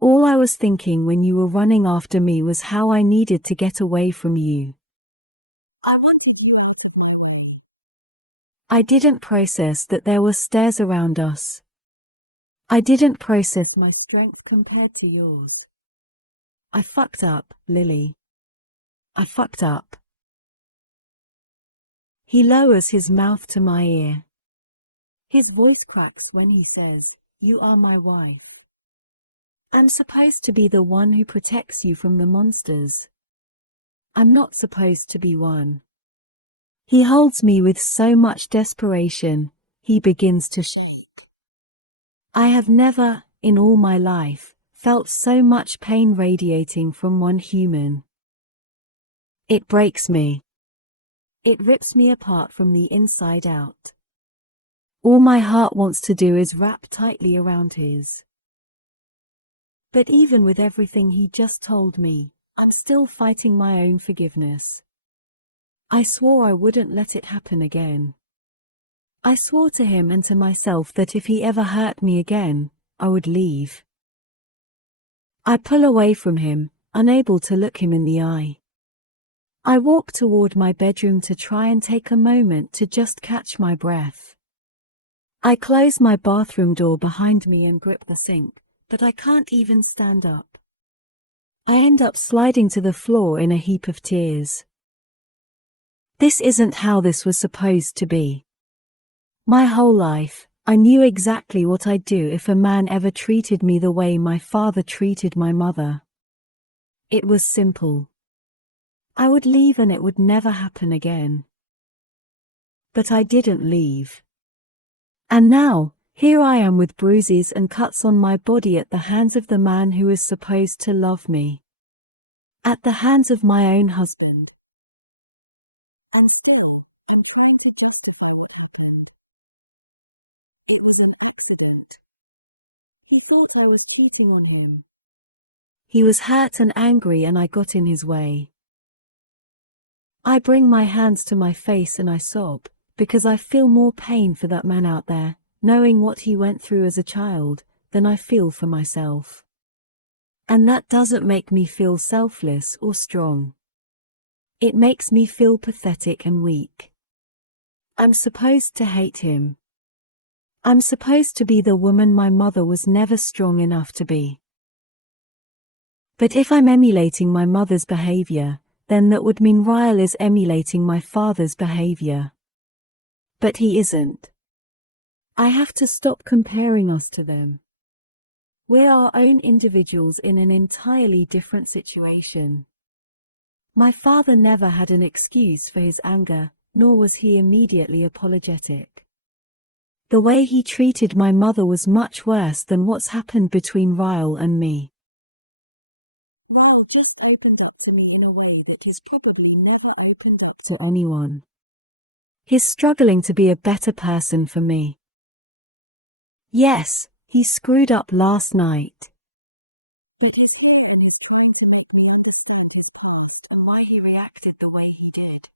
All I was thinking when you were running after me was how I needed to get away from you. I wanted you out of my way. I didn't process that there were stairs around us. I didn't process my strength compared to yours. I fucked up, Lily. I fucked up. He lowers his mouth to my ear. His voice cracks when he says, "You are my wife. I'm supposed to be the one who protects you from the monsters. I'm not supposed to be one." He holds me with so much desperation, he begins to shake. I have never, in all my life, felt so much pain radiating from one human. It breaks me. It rips me apart from the inside out. All my heart wants to do is wrap tightly around his. But even with everything he just told me, I'm still fighting my own forgiveness. I swore I wouldn't let it happen again. I swore to him and to myself that if he ever hurt me again, I would leave. I pull away from him, unable to look him in the eye. I walk toward my bedroom to try and take a moment to just catch my breath. I close my bathroom door behind me and grip the sink, but I can't even stand up. I end up sliding to the floor in a heap of tears. This isn't how this was supposed to be. My whole life, I knew exactly what I'd do if a man ever treated me the way my father treated my mother. It was simple. I would leave and it would never happen again. But I didn't leave. And now, here I am with bruises and cuts on my body at the hands of the man who is supposed to love me. At the hands of my own husband. And still, I'm trying to justify what happened. It was an accident. He thought I was cheating on him. He was hurt and angry and I got in his way. I bring my hands to my face and I sob, because I feel more pain for that man out there, knowing what he went through as a child, than I feel for myself. And that doesn't make me feel selfless or strong. It makes me feel pathetic and weak. I'm supposed to hate him. I'm supposed to be the woman my mother was never strong enough to be. But if I'm emulating my mother's behavior, then that would mean Ryle is emulating my father's behavior. But he isn't. I have to stop comparing us to them. We're our own individuals in an entirely different situation. My father never had an excuse for his anger, nor was he immediately apologetic. The way he treated my mother was much worse than what's happened between Ryle and me. Ryle just opened up to me in a way that he's probably never opened up to anyone. He's struggling to be a better person for me. Yes, he screwed up last night. But he still had time to make a nice point on why he reacted the way he did.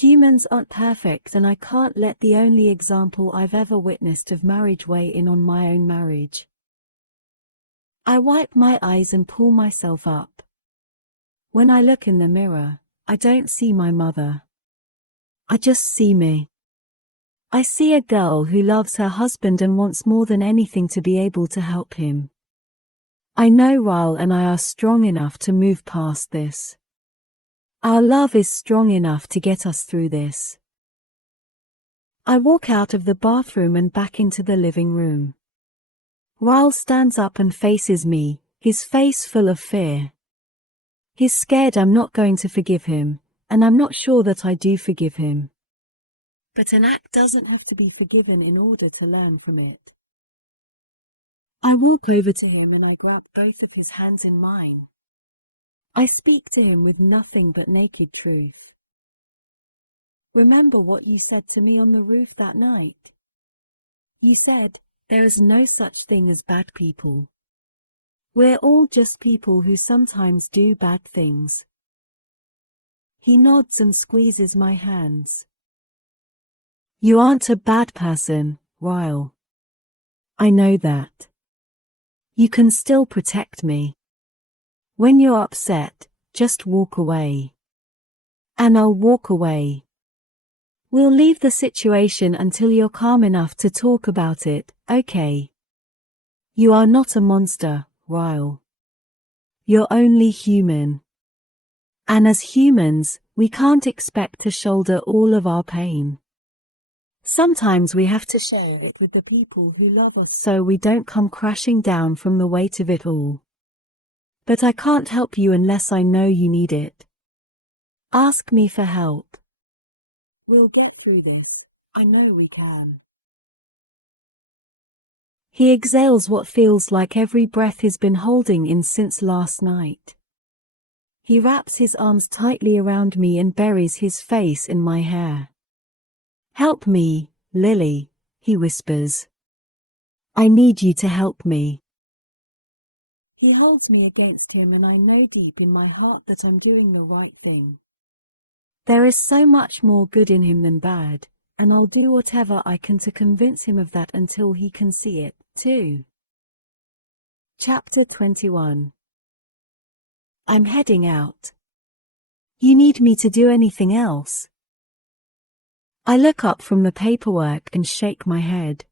Humans aren't perfect and I can't let the only example I've ever witnessed of marriage weigh in on my own marriage. I wipe my eyes and pull myself up. When I look in the mirror, I don't see my mother. I just see me. I see a girl who loves her husband and wants more than anything to be able to help him. I know Ryle and I are strong enough to move past this. Our love is strong enough to get us through this. I walk out of the bathroom and back into the living room. Ryle stands up and faces me, his face full of fear. He's scared I'm not going to forgive him, and I'm not sure that I do forgive him. But an act doesn't have to be forgiven in order to learn from it. I walk over to him and I grab both of his hands in mine. I speak to him with nothing but naked truth. Remember what you said to me on the roof that night? You said, there is no such thing as bad people. We're all just people who sometimes do bad things. He nods and squeezes my hands. You aren't a bad person, Ryle. I know that. You can still protect me. When you're upset, just walk away. And I'll walk away. We'll leave the situation until you're calm enough to talk about it, okay? You are not a monster, Ryle. You're only human. And as humans, we can't expect to shoulder all of our pain. Sometimes we have to share it with the people who love us so we don't come crashing down from the weight of it all. But I can't help you unless I know you need it. Ask me for help. We'll get through this. I know we can. He exhales what feels like every breath he's been holding in since last night. He wraps his arms tightly around me and buries his face in my hair. Help me, Lily, he whispers. I need you to help me. He holds me against him and I know deep in my heart that I'm doing the right thing. There is so much more good in him than bad, and I'll do whatever I can to convince him of that until he can see it, too. Chapter 21. I'm heading out. You need me to do anything else? I look up from the paperwork and shake my head.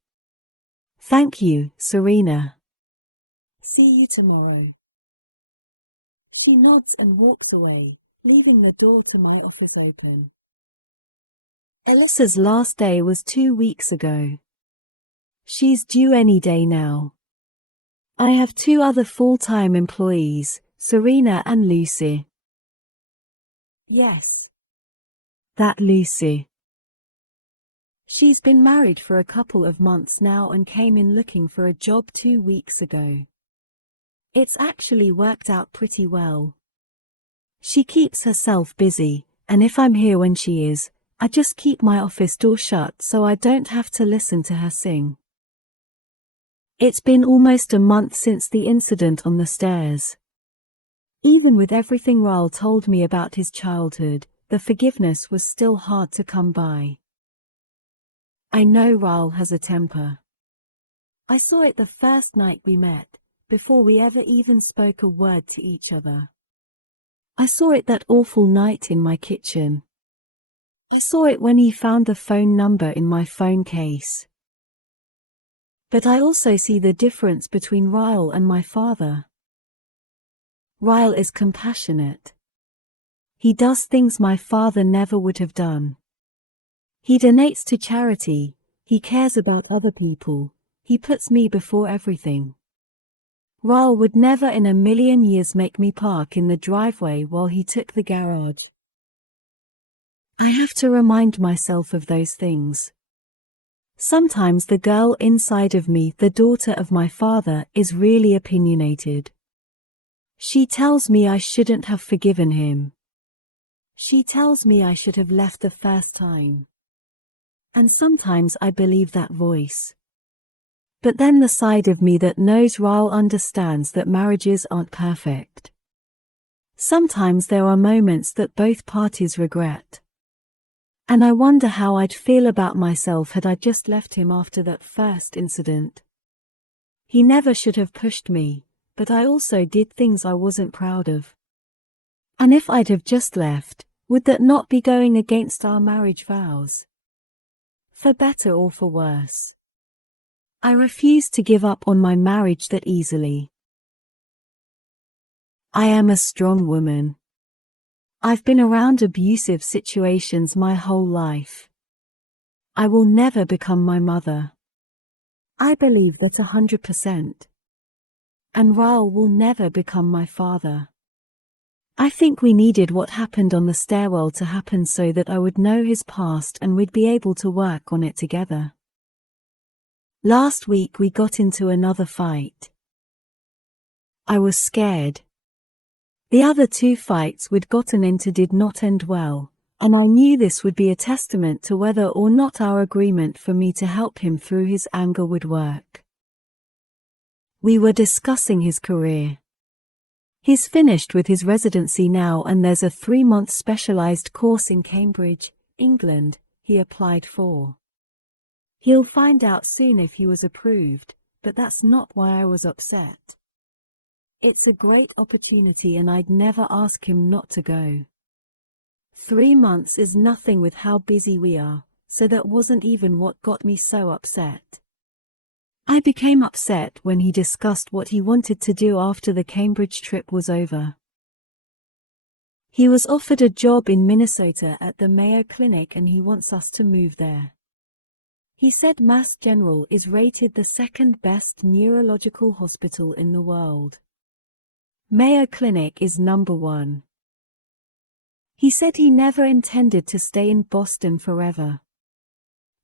Thank you, Serena. See you tomorrow. She nods and walks away, leaving the door to my office open. Alyssa's last day was 2 weeks ago. She's due any day now. I have 2 other full-time employees, Serena and Lucy. Yes. That Lucy. She's been married for a couple of months now and came in looking for a job 2 weeks ago. It's actually worked out pretty well. She keeps herself busy, and if I'm here when she is, I just keep my office door shut so I don't have to listen to her sing. It's been almost a month since the incident on the stairs. Even with everything Ryle told me about his childhood, the forgiveness was still hard to come by. I know Ryle has a temper. I saw it the first night we met, before we ever even spoke a word to each other. I saw it that awful night in my kitchen. I saw it when he found the phone number in my phone case. But I also see the difference between Ryle and my father. Ryle is compassionate. He does things my father never would have done. He donates to charity, he cares about other people, he puts me before everything. Ryle would never in a million years make me park in the driveway while he took the garage. I have to remind myself of those things. Sometimes the girl inside of me, the daughter of my father, is really opinionated. She tells me I shouldn't have forgiven him. She tells me I should have left the first time. And sometimes I believe that voice. But then the side of me that knows Ryle understands that marriages aren't perfect. Sometimes there are moments that both parties regret. And I wonder how I'd feel about myself had I just left him after that first incident. He never should have pushed me, but I also did things I wasn't proud of. And if I'd have just left, would that not be going against our marriage vows? For better or for worse. I refuse to give up on my marriage that easily. I am a strong woman. I've been around abusive situations my whole life. I will never become my mother. I believe that 100%. And Ryle will never become my father. I think we needed what happened on the stairwell to happen so that I would know his past and we'd be able to work on it together. Last week we got into another fight. I was scared. The other 2 fights we'd gotten into did not end well, and I knew this would be a testament to whether or not our agreement for me to help him through his anger would work. We were discussing his career. He's finished with his residency now and there's a 3-month specialized course in Cambridge, England, he applied for. He'll find out soon if he was approved, but that's not why I was upset. It's a great opportunity and I'd never ask him not to go. 3 months is nothing with how busy we are, so that wasn't even what got me so upset. I became upset when he discussed what he wanted to do after the Cambridge trip was over. He was offered a job in Minnesota at the Mayo Clinic and he wants us to move there. He said Mass General is rated the 2nd best neurological hospital in the world. Mayo Clinic is number 1. He said he never intended to stay in Boston forever.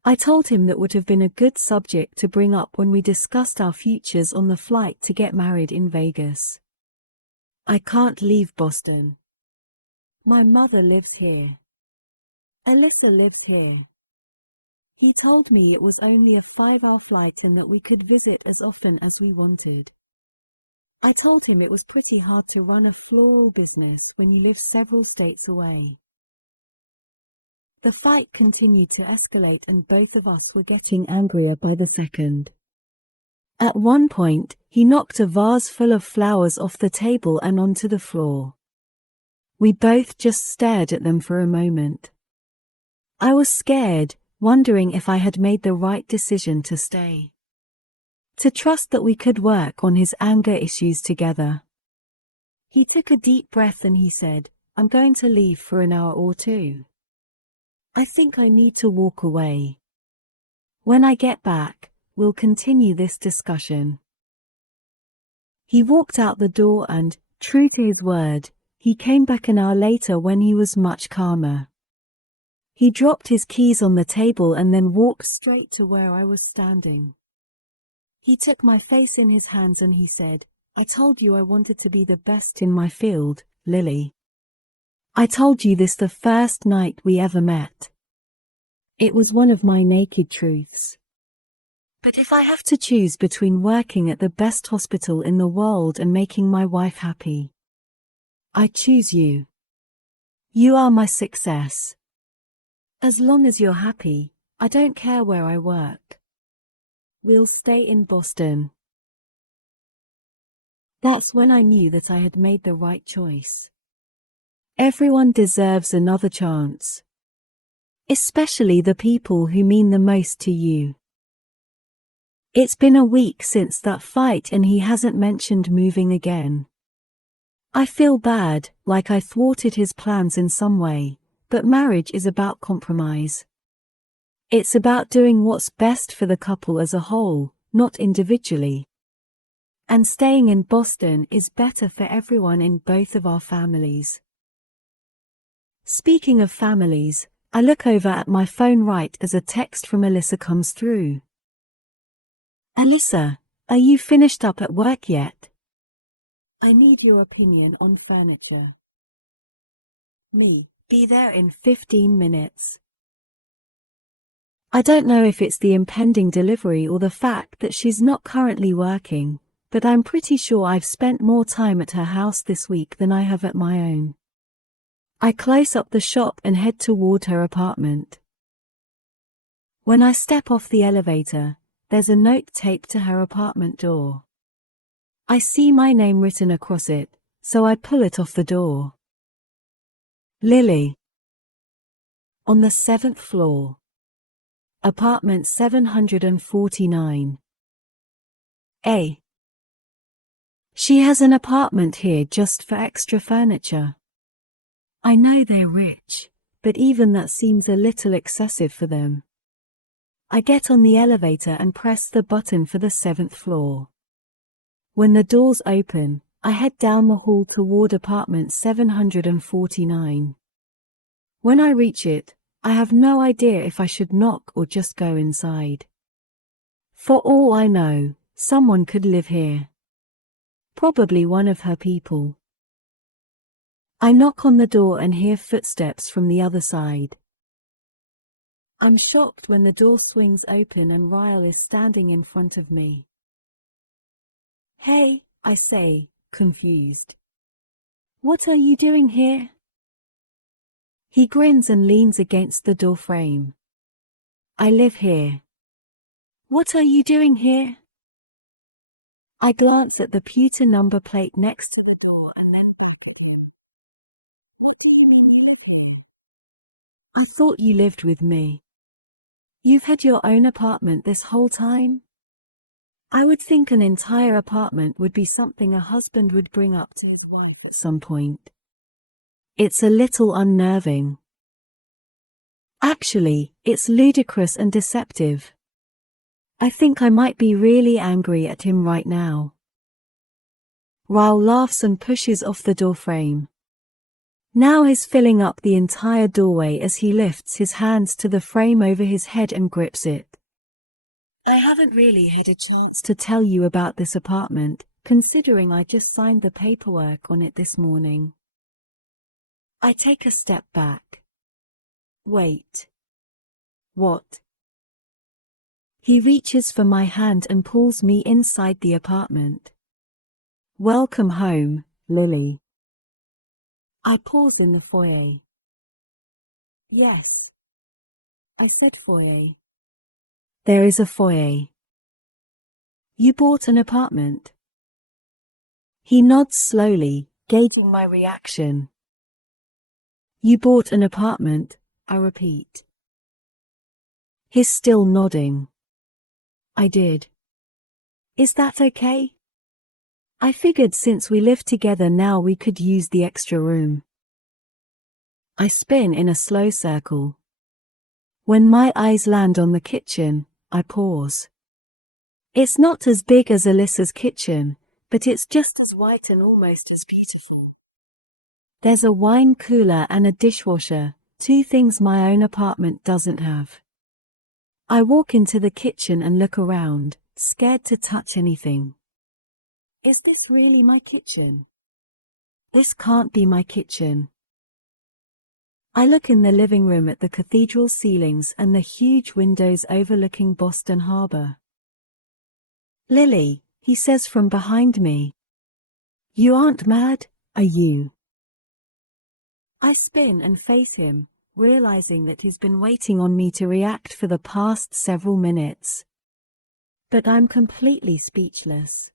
I told him that would have been a good subject to bring up when we discussed our futures on the flight to get married in Vegas. I can't leave Boston. My mother lives here. Alyssa lives here. He told me it was only a 5-hour flight and that we could visit as often as we wanted. I told him it was pretty hard to run a floral business when you live several states away. The fight continued to escalate and both of us were getting angrier by the second. At one point, he knocked a vase full of flowers off the table and onto the floor. We both just stared at them for a moment. I was scared, wondering if I had made the right decision to stay. To trust that we could work on his anger issues together. He took a deep breath and he said, "I'm going to leave for an hour or 2. I think I need to walk away. When I get back, we'll continue this discussion." He walked out the door and, true to his word, he came back an hour later when he was much calmer. He dropped his keys on the table and then walked straight to where I was standing. He took my face in his hands and he said, "I told you I wanted to be the best in my field, Lily. I told you this the first night we ever met. It was one of my naked truths. But if I have to choose between working at the best hospital in the world and making my wife happy, I choose you. You are my success. As long as you're happy, I don't care where I work. We'll stay in Boston." That's when I knew that I had made the right choice. Everyone deserves another chance. Especially the people who mean the most to you. It's been a week since that fight and he hasn't mentioned moving again. I feel bad, like I thwarted his plans in some way, but marriage is about compromise. It's about doing what's best for the couple as a whole, not individually. And staying in Boston is better for everyone in both of our families. Speaking of families, I look over at my phone right as a text from Alyssa comes through. "Alyssa, are you finished up at work yet? I need your opinion on furniture." Me, be there in 15 minutes. I don't know if it's the impending delivery or the fact that she's not currently working, but I'm pretty sure I've spent more time at her house this week than I have at my own. I close up the shop and head toward her apartment. When I step off the elevator, there's a note taped to her apartment door. I see my name written across it, so I pull it off the door. Lily. On the 7th floor. Apartment 749. A. She has an apartment here just for extra furniture. I know they're rich, but even that seems a little excessive for them. I get on the elevator and press the button for the 7th floor. When the doors open, I head down the hall toward apartment 749. When I reach it, I have no idea if I should knock or just go inside. For all I know, someone could live here. Probably one of her people. I knock on the door and hear footsteps from the other side. I'm shocked when the door swings open and Ryle is standing in front of me. "Hey," I say, confused. "What are you doing here?" He grins and leans against the door frame. "I live here." "What are you doing here?" I glance at the pewter number plate next to the door and then back again. "What do you mean you live here?" "I thought you lived with me." "You've had your own apartment this whole time?" I would think an entire apartment would be something a husband would bring up to his wife at some point. It's a little unnerving. Actually, it's ludicrous and deceptive. I think I might be really angry at him right now. Ryle laughs and pushes off the door frame. Now he's filling up the entire doorway as he lifts his hands to the frame over his head and grips it. I haven't really had a chance to tell you about this apartment, considering I just signed the paperwork on it this morning. I take a step back. Wait. What? He reaches for my hand and pulls me inside the apartment. "Welcome home, Lily." I pause in the foyer. "Yes." I said foyer. "There is a foyer." "You bought an apartment?" He nods slowly, gauging my reaction. "You bought an apartment," I repeat. He's still nodding. "I did." "Is that okay?" I figured since we live together now we could use the extra room. I spin in a slow circle. When my eyes land on the kitchen, I pause. It's not as big as Alyssa's kitchen, but it's just as white and almost as beautiful. There's a wine cooler and a dishwasher, two things my own apartment doesn't have. I walk into the kitchen and look around, scared to touch anything. Is this really my kitchen? This can't be my kitchen. I look in the living room at the cathedral ceilings and the huge windows overlooking Boston Harbor. "Lily," he says from behind me. "You aren't mad, are you?" I spin and face him, realizing that he's been waiting on me to react for the past several minutes. But I'm completely speechless.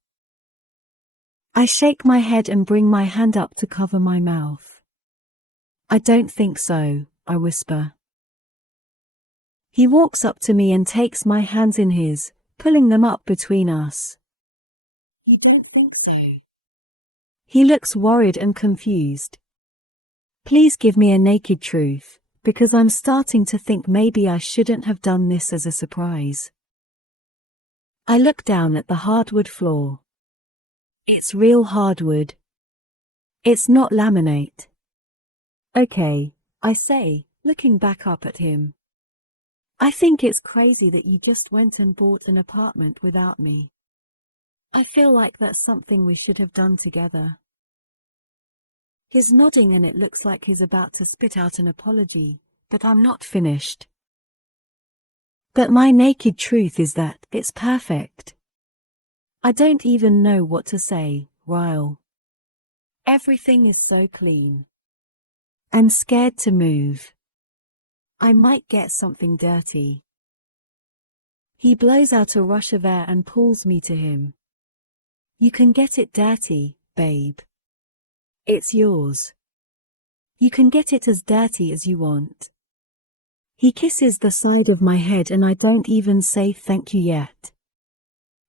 I shake my head and bring my hand up to cover my mouth. "I don't think so," I whisper. He walks up to me and takes my hands in his, pulling them up between us. "You don't think so?" He looks worried and confused. "Please give me a naked truth, because I'm starting to think maybe I shouldn't have done this as a surprise." I look down at the hardwood floor. It's real hardwood. It's not laminate. "Okay," I say, looking back up at him. "I think it's crazy that you just went and bought an apartment without me. I feel like that's something we should have done together." He's nodding and it looks like he's about to spit out an apology, but I'm not finished. "But my naked truth is that it's perfect." I don't even know what to say, Ryle. Everything is so clean. I'm scared to move. I might get something dirty. He blows out a rush of air and pulls me to him. "You can get it dirty, babe. It's yours. You can get it as dirty as you want." He kisses the side of my head and I don't even say thank you yet.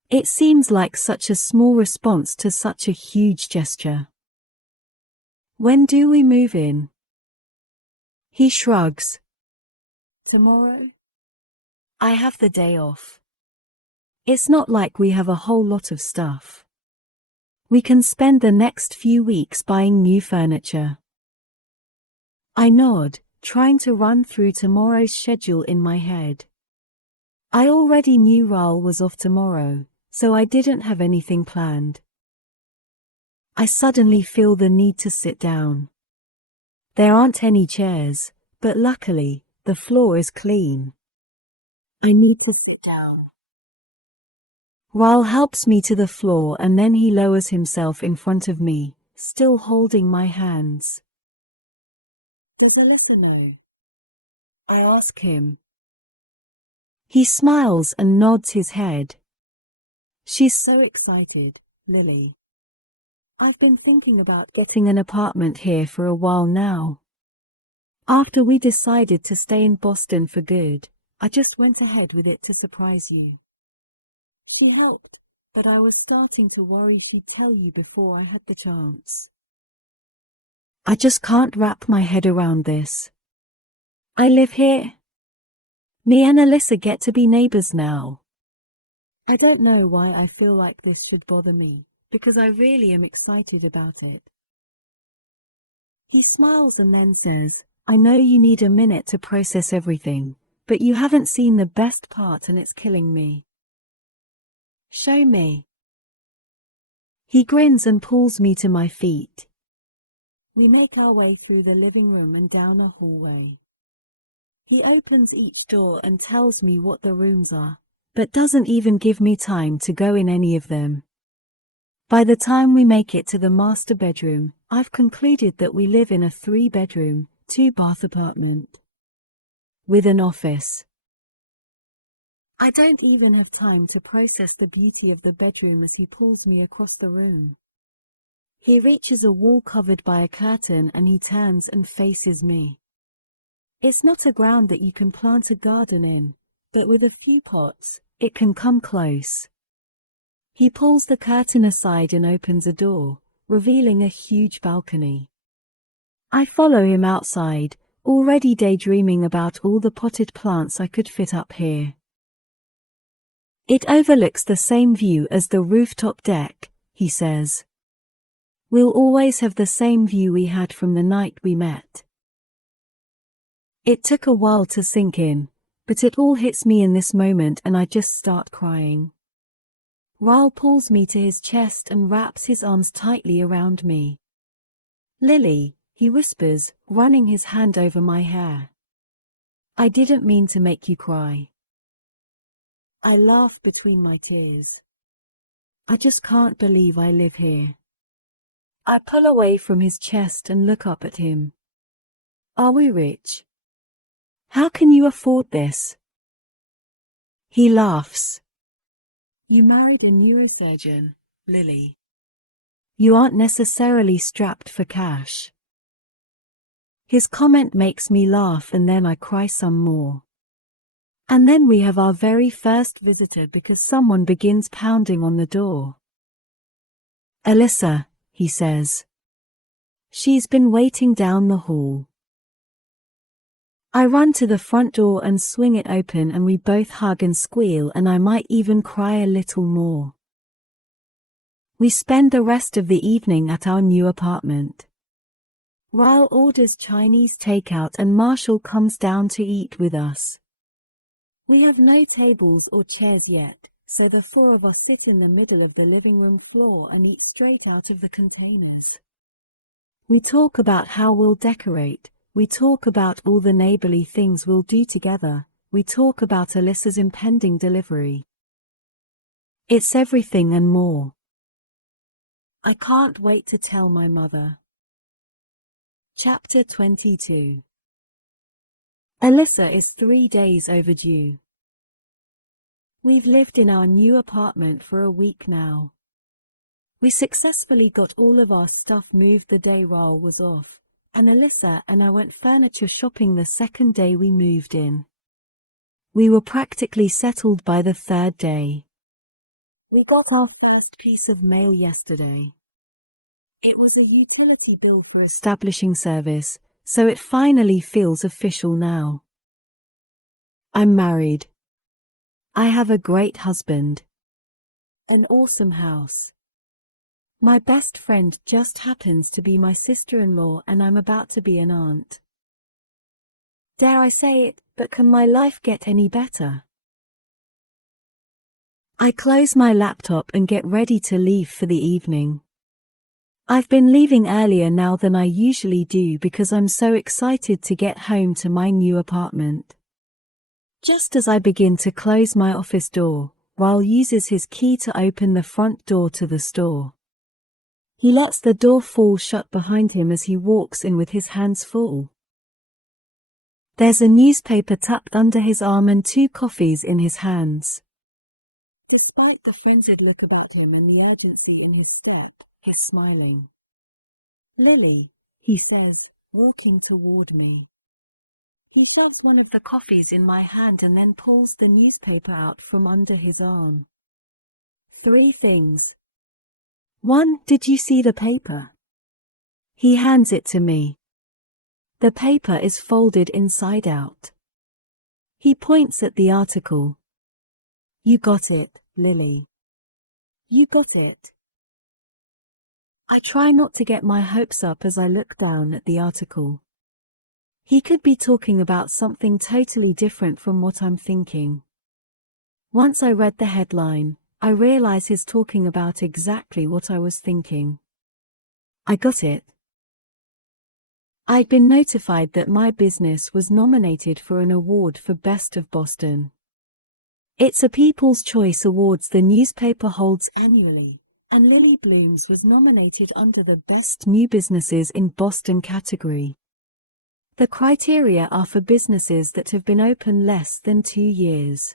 It seems like such a small response to such a huge gesture. "When do we move in?" He shrugs. "Tomorrow? I have the day off. It's not like we have a whole lot of stuff." We can spend the next few weeks buying new furniture. I nod, trying to run through tomorrow's schedule in my head. I already knew Ryle was off tomorrow, so I didn't have anything planned. I suddenly feel the need to sit down. There aren't any chairs, but luckily, the floor is clean. I need to sit down. Ryle helps me to the floor and then he lowers himself in front of me, still holding my hands. Does Alyssa know? I ask him. He smiles and nods his head. She's so excited, Lily. I've been thinking about getting an apartment here for a while now. After we decided to stay in Boston for good, I just went ahead with it to surprise you. She helped, but I was starting to worry she'd tell you before I had the chance. I just can't wrap my head around this. I live here. Me and Alyssa get to be neighbors now. I don't know why I feel like this should bother me, because I really am excited about it. He smiles and then says, I know you need a minute to process everything, but you haven't seen the best part and it's killing me. Show me. He grins and pulls me to my feet. We make our way through the living room and down a hallway. He opens each door and tells me what the rooms are, but doesn't even give me time to go in any of them. By the time we make it to the master bedroom, I've concluded that we live in a 3-bedroom, 2-bath apartment. With an office. I don't even have time to process the beauty of the bedroom as he pulls me across the room. He reaches a wall covered by a curtain and he turns and faces me. It's not a ground that you can plant a garden in, but with a few pots, it can come close. He pulls the curtain aside and opens a door, revealing a huge balcony. I follow him outside, already daydreaming about all the potted plants I could fit up here. It overlooks the same view as the rooftop deck, he says. We'll always have the same view we had from the night we met. It took a while to sink in, but it all hits me in this moment and I just start crying. Ryle pulls me to his chest and wraps his arms tightly around me. Lily, he whispers, running his hand over my hair. I didn't mean to make you cry. I laugh between my tears. I just can't believe I live here. I pull away from his chest and look up at him. Are we rich? How can you afford this? He laughs. You married a neurosurgeon, Lily. You aren't necessarily strapped for cash. His comment makes me laugh and then I cry some more. And then we have our very first visitor because someone begins pounding on the door. Alyssa, he says. She's been waiting down the hall. I run to the front door and swing it open and we both hug and squeal and I might even cry a little more. We spend the rest of the evening at our new apartment. Ryle orders Chinese takeout and Marshall comes down to eat with us. We have no tables or chairs yet, so the 4 of us sit in the middle of the living room floor and eat straight out of the containers. We talk about how we'll decorate, we talk about all the neighborly things we'll do together, we talk about Alyssa's impending delivery. It's everything and more. I can't wait to tell my mother. Chapter 22. Alyssa is 3 days overdue. We've lived in our new apartment for a week now. We successfully got all of our stuff moved the day Ryle was off, and Alyssa and I went furniture shopping the second day we moved in. We were practically settled by the 3rd day. We got our first piece of mail yesterday. It was a utility bill for establishing service, so it finally feels official now. I'm married. I have a great husband. An awesome house. My best friend just happens to be my sister-in-law, and I'm about to be an aunt. Dare I say it, but can my life get any better? I close my laptop and get ready to leave for the evening. I've been leaving earlier now than I usually do because I'm so excited to get home to my new apartment. Just as I begin to close my office door, Ryle uses his key to open the front door to the store. He lets the door fall shut behind him as he walks in with his hands full. There's a newspaper tucked under his arm and 2 coffees in his hands. Despite the frenzied look about him and the urgency in his step, he's smiling. "Lily," he says, walking toward me. He shoves one of the coffees in my hand and then pulls the newspaper out from under his arm. 3 things. 1. Did you see the paper? He hands it to me. The paper is folded inside out. He points at the article. "You got it, Lily. You got it." I try not to get my hopes up as I look down at the article. He could be talking about something totally different from what I'm thinking. Once I read the headline, I realize he's talking about exactly what I was thinking. I got it. I'd been notified that my business was nominated for an award for Best of Boston. It's a People's Choice Awards the newspaper holds annually, and Lily Bloom's was nominated under the Best New Businesses in Boston category. The criteria are for businesses that have been open less than 2 years.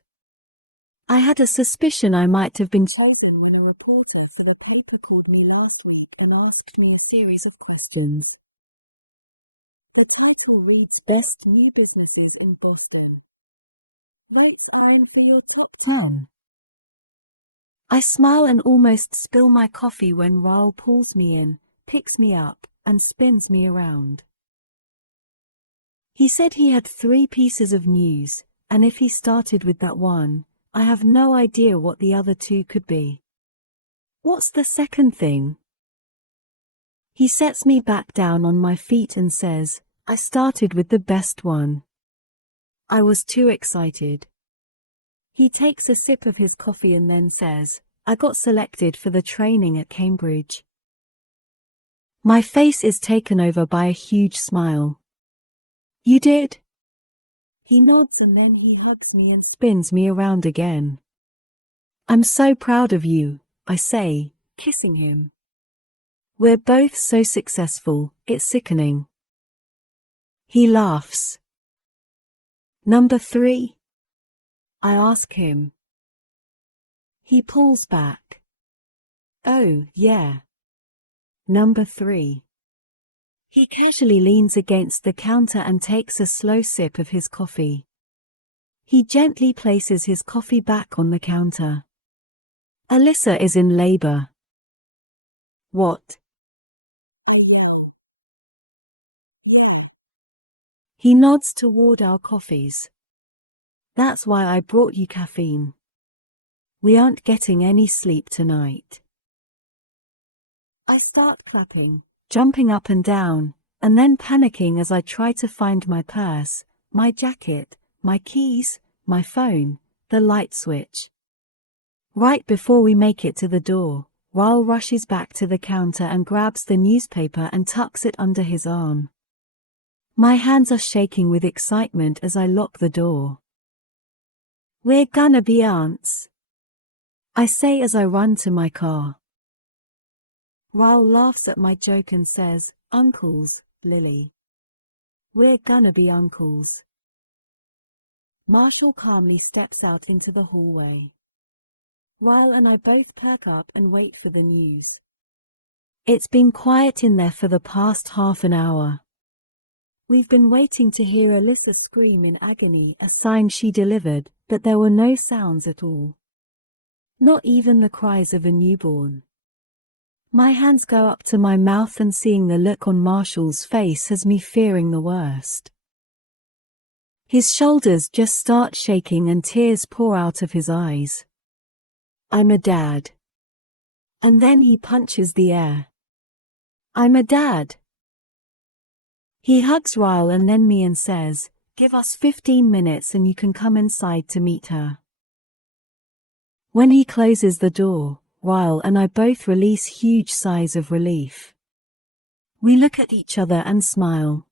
I had a suspicion I might have been chosen when a reporter for the paper called me last week and asked me a series of questions. The title reads Best New Businesses in Boston. Votes are in for your top 10. I smile and almost spill my coffee when Ryle pulls me in, picks me up, and spins me around. He said he had 3 pieces of news, and if he started with that one, I have no idea what the other 2 could be. What's the second thing? He sets me back down on my feet and says, I started with the best one. I was too excited. He takes a sip of his coffee and then says, I got selected for the training at Cambridge. My face is taken over by a huge smile. You did? He nods and then he hugs me and spins me around again. I'm so proud of you, I say, kissing him. We're both so successful, it's sickening. He laughs. Number 3? I ask him. He pulls back. Oh, yeah. Number 3. He casually leans against the counter and takes a slow sip of his coffee. He gently places his coffee back on the counter. Alyssa is in labor. What? He nods toward our coffees. That's why I brought you caffeine. We aren't getting any sleep tonight. I start clapping, jumping up and down, and then panicking as I try to find my purse, my jacket, my keys, my phone, the light switch. Right before we make it to the door, Ryle rushes back to the counter and grabs the newspaper and tucks it under his arm. My hands are shaking with excitement as I lock the door. We're gonna be aunts, I say as I run to my car. Ryle laughs at my joke and says, Uncles, Lily. We're gonna be uncles. Marshall calmly steps out into the hallway. Ryle and I both perk up and wait for the news. It's been quiet in there for the past half an hour. We've been waiting to hear Alyssa scream in agony, a sign she delivered, but there were no sounds at all. Not even the cries of a newborn. My hands go up to my mouth and seeing the look on Marshall's face has me fearing the worst. His shoulders just start shaking and tears pour out of his eyes. I'm a dad. And then he punches the air. I'm a dad. He hugs Ryle and then me and says, give us 15 minutes and you can come inside to meet her. When he closes the door, Ryle and I both release huge sighs of relief. We look at each other and smile.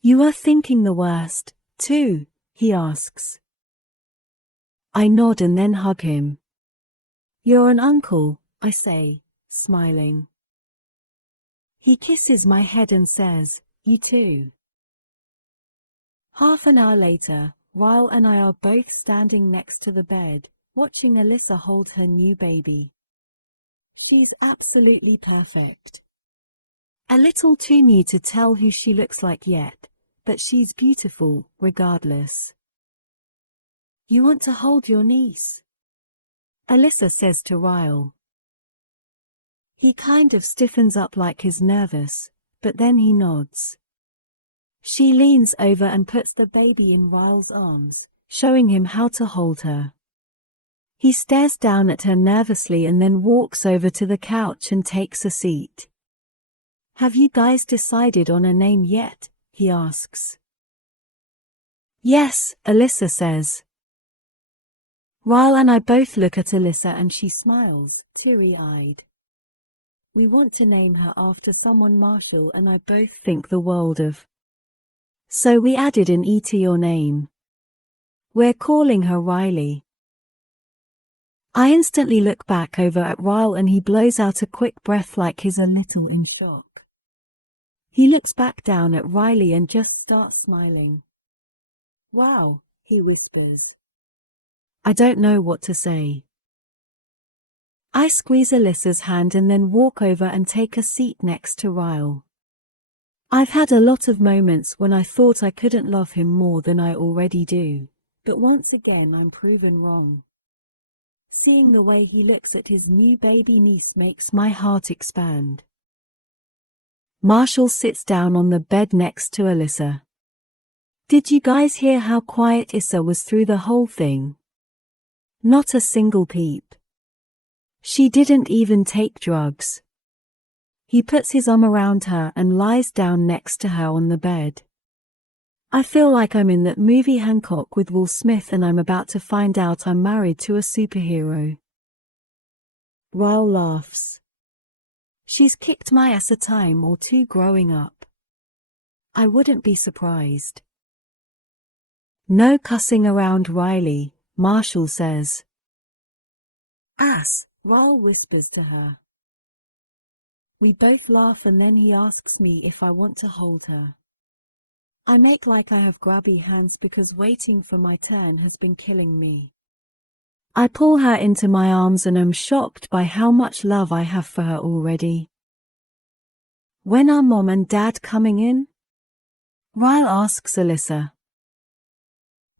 You are thinking the worst, too, he asks. I nod and then hug him. You're an uncle, I say, smiling. He kisses my head and says, you too. Half an hour later, Ryle and I are both standing next to the bed, watching Alyssa hold her new baby. She's absolutely perfect. A little too new to tell who she looks like yet, but she's beautiful, regardless. You want to hold your niece? Alyssa says to Ryle. He kind of stiffens up like he's nervous, but then he nods. She leans over and puts the baby in Ryle's arms, showing him how to hold her. He stares down at her nervously and then walks over to the couch and takes a seat. Have you guys decided on a name yet? He asks. Yes, Alyssa says. Ryle and I both look at Alyssa and she smiles, teary-eyed. We want to name her after someone Marshall and I both think the world of. So we added an E to your name. We're calling her Riley. I instantly look back over at Ryle and he blows out a quick breath like he's a little in shock. He looks back down at Riley and just starts smiling. Wow, he whispers. I don't know what to say. I squeeze Alyssa's hand and then walk over and take a seat next to Ryle. I've had a lot of moments when I thought I couldn't love him more than I already do, but once again I'm proven wrong. Seeing the way he looks at his new baby niece makes my heart expand. Marshall sits down on the bed next to Alyssa. Did you guys hear how quiet Issa was through the whole thing? Not a single peep. She didn't even take drugs. He puts his arm around her and lies down next to her on the bed. I feel like I'm in that movie Hancock with Will Smith and I'm about to find out I'm married to a superhero. Ryle laughs. She's kicked my ass a time or two growing up. I wouldn't be surprised. No cussing around Riley, Marshall says. Ass, Ryle whispers to her. We both laugh and then he asks me if I want to hold her. I make like I have grabby hands because waiting for my turn has been killing me. I pull her into my arms and am shocked by how much love I have for her already. When are Mom and Dad coming in? Ryle asks Alyssa.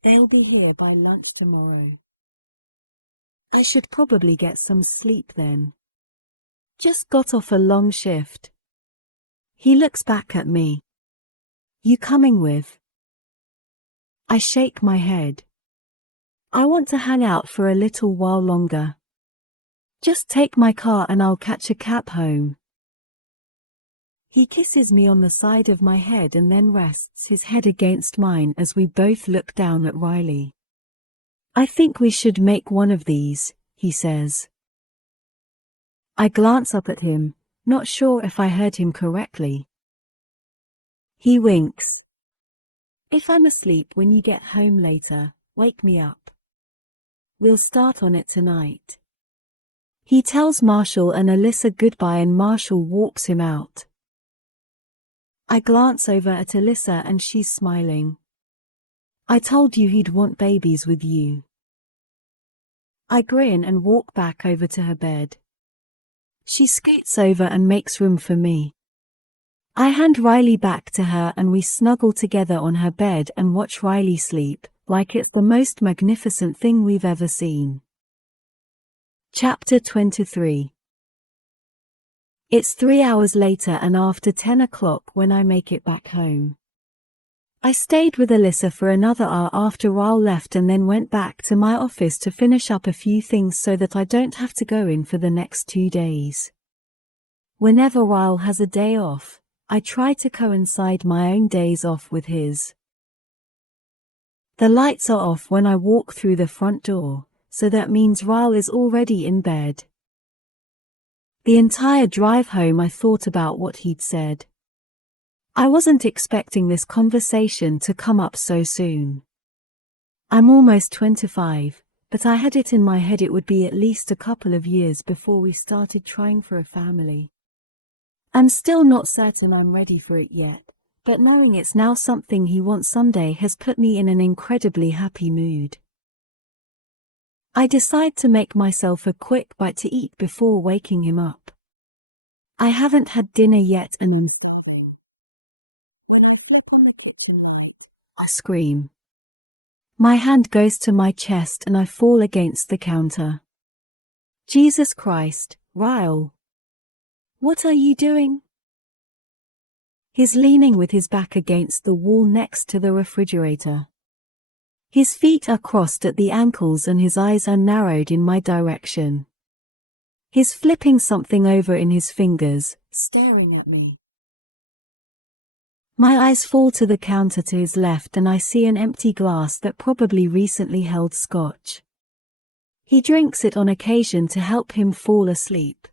They'll be here by lunch tomorrow. I should probably get some sleep then. Just got off a long shift. He looks back at me. You coming with? I shake my head. I want to hang out for a little while longer. Just take my car and I'll catch a cab home. He kisses me on the side of my head and then rests his head against mine as we both look down at Riley. I think we should make one of these, he says. I glance up at him, not sure if I heard him correctly. He winks. If I'm asleep when you get home later, wake me up. We'll start on it tonight. He tells Marshall and Alyssa goodbye and Marshall walks him out. I glance over at Alyssa and she's smiling. I told you he'd want babies with you. I grin and walk back over to her bed. She scoots over and makes room for me. I hand Riley back to her and we snuggle together on her bed and watch Riley sleep, like it's the most magnificent thing we've ever seen. Chapter 23. It's 3 hours later and after 10 o'clock when I make it back home. I stayed with Alyssa for another hour after Ryle left and then went back to my office to finish up a few things so that I don't have to go in for the next 2 days. Whenever Ryle has a day off, I try to coincide my own days off with his. The lights are off when I walk through the front door, so that means Ryle is already in bed. The entire drive home I thought about what he'd said. I wasn't expecting this conversation to come up so soon. I'm almost 25, but I had it in my head it would be at least a couple of years before we started trying for a family. I'm still not certain I'm ready for it yet, but knowing it's now something he wants someday has put me in an incredibly happy mood. I decide to make myself a quick bite to eat before waking him up. I haven't had dinner yet and I'm starving. When I flip on the kitchen light, I scream. My hand goes to my chest and I fall against the counter. Jesus Christ, Ryle! What are you doing? He's leaning with his back against the wall next to the refrigerator. His feet are crossed at the ankles and his eyes are narrowed in my direction. He's flipping something over in his fingers, staring at me. My eyes fall to the counter to his left and I see an empty glass that probably recently held scotch. He drinks it on occasion to help him fall asleep.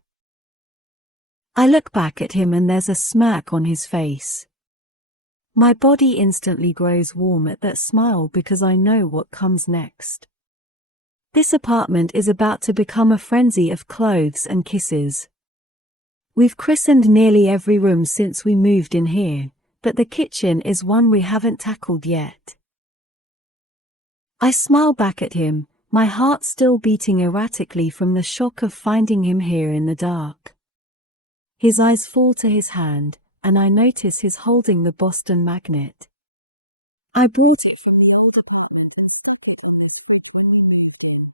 I look back at him and there's a smirk on his face. My body instantly grows warm at that smile because I know what comes next. This apartment is about to become a frenzy of clothes and kisses. We've christened nearly every room since we moved in here, but the kitchen is one we haven't tackled yet. I smile back at him, my heart still beating erratically from the shock of finding him here in the dark. His eyes fall to his hand, and I notice he's holding the Boston magnet. I brought it from the old apartment and stuck it in the fridge when we moved in.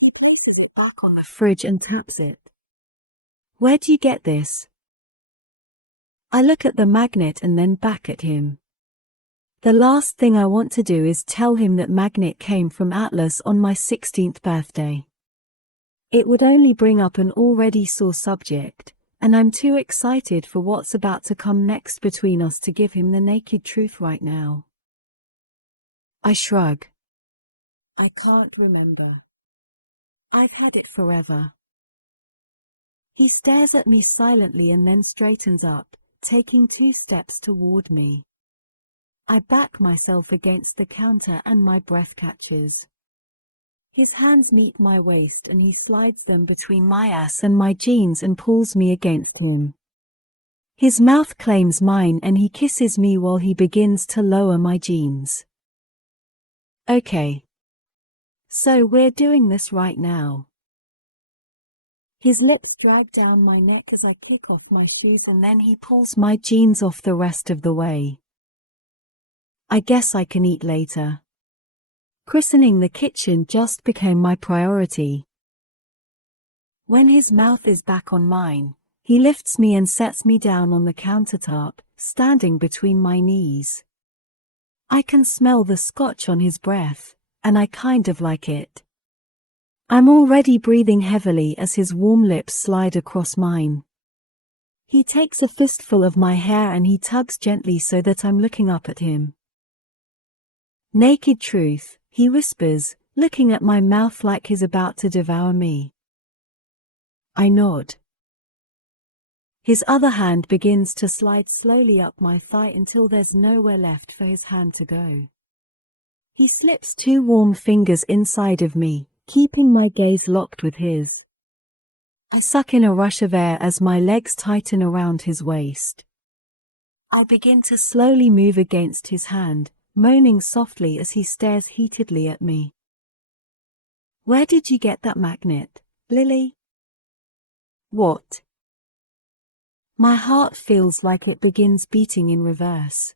He places it back on the fridge and taps it. Where'd you get this? I look at the magnet and then back at him. The last thing I want to do is tell him that magnet came from Atlas on my 16th birthday. It would only bring up an already sore subject, and I'm too excited for what's about to come next between us to give him the naked truth right now. I shrug. I can't remember. I've had it forever. He stares at me silently and then straightens up, taking 2 steps toward me. I back myself against the counter and my breath catches. His hands meet my waist and he slides them between my ass and my jeans and pulls me against him. His mouth claims mine and he kisses me while he begins to lower my jeans. Okay. So we're doing this right now. His lips drag down my neck as I kick off my shoes and then he pulls my jeans off the rest of the way. I guess I can eat later. Christening the kitchen just became my priority. When his mouth is back on mine, he lifts me and sets me down on the countertop, standing between my knees. I can smell the scotch on his breath, and I kind of like it. I'm already breathing heavily as his warm lips slide across mine. He takes a fistful of my hair and he tugs gently so that I'm looking up at him. Naked truth, he whispers, looking at my mouth like he's about to devour me. I nod. His other hand begins to slide slowly up my thigh until there's nowhere left for his hand to go. He slips 2 warm fingers inside of me, keeping my gaze locked with his. I suck in a rush of air as my legs tighten around his waist. I begin to slowly move against his hand, moaning softly as he stares heatedly at me. Where did you get that magnet, Lily? What? My heart feels like it begins beating in reverse.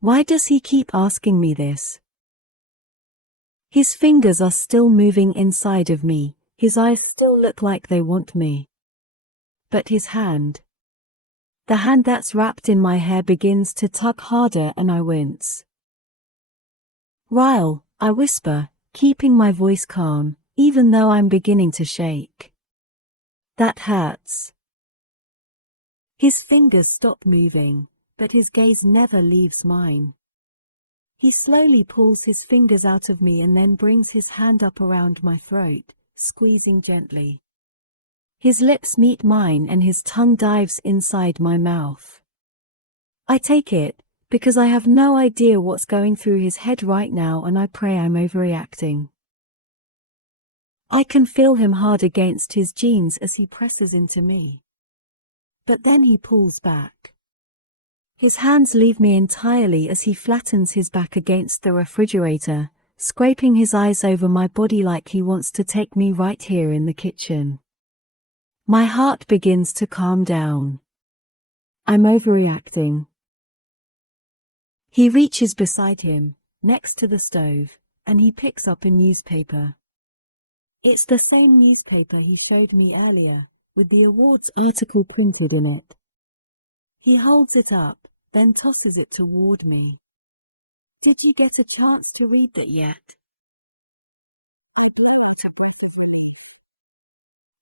Why does he keep asking me this? His fingers are still moving inside of me, his eyes still look like they want me. But his hand. The hand that's wrapped in my hair begins to tug harder and I wince. Ryle, I whisper, keeping my voice calm, even though I'm beginning to shake. That hurts. His fingers stop moving, but his gaze never leaves mine. He slowly pulls his fingers out of me and then brings his hand up around my throat, squeezing gently. His lips meet mine and his tongue dives inside my mouth. I take it, because I have no idea what's going through his head right now, and I pray I'm overreacting. I can feel him hard against his jeans as he presses into me. But then he pulls back. His hands leave me entirely as he flattens his back against the refrigerator, scraping his eyes over my body like he wants to take me right here in the kitchen. My heart begins to calm down. I'm overreacting. He reaches beside him, next to the stove, and he picks up a newspaper. It's the same newspaper he showed me earlier, with the awards article printed in it. He holds it up, then tosses it toward me. Did you get a chance to read that yet?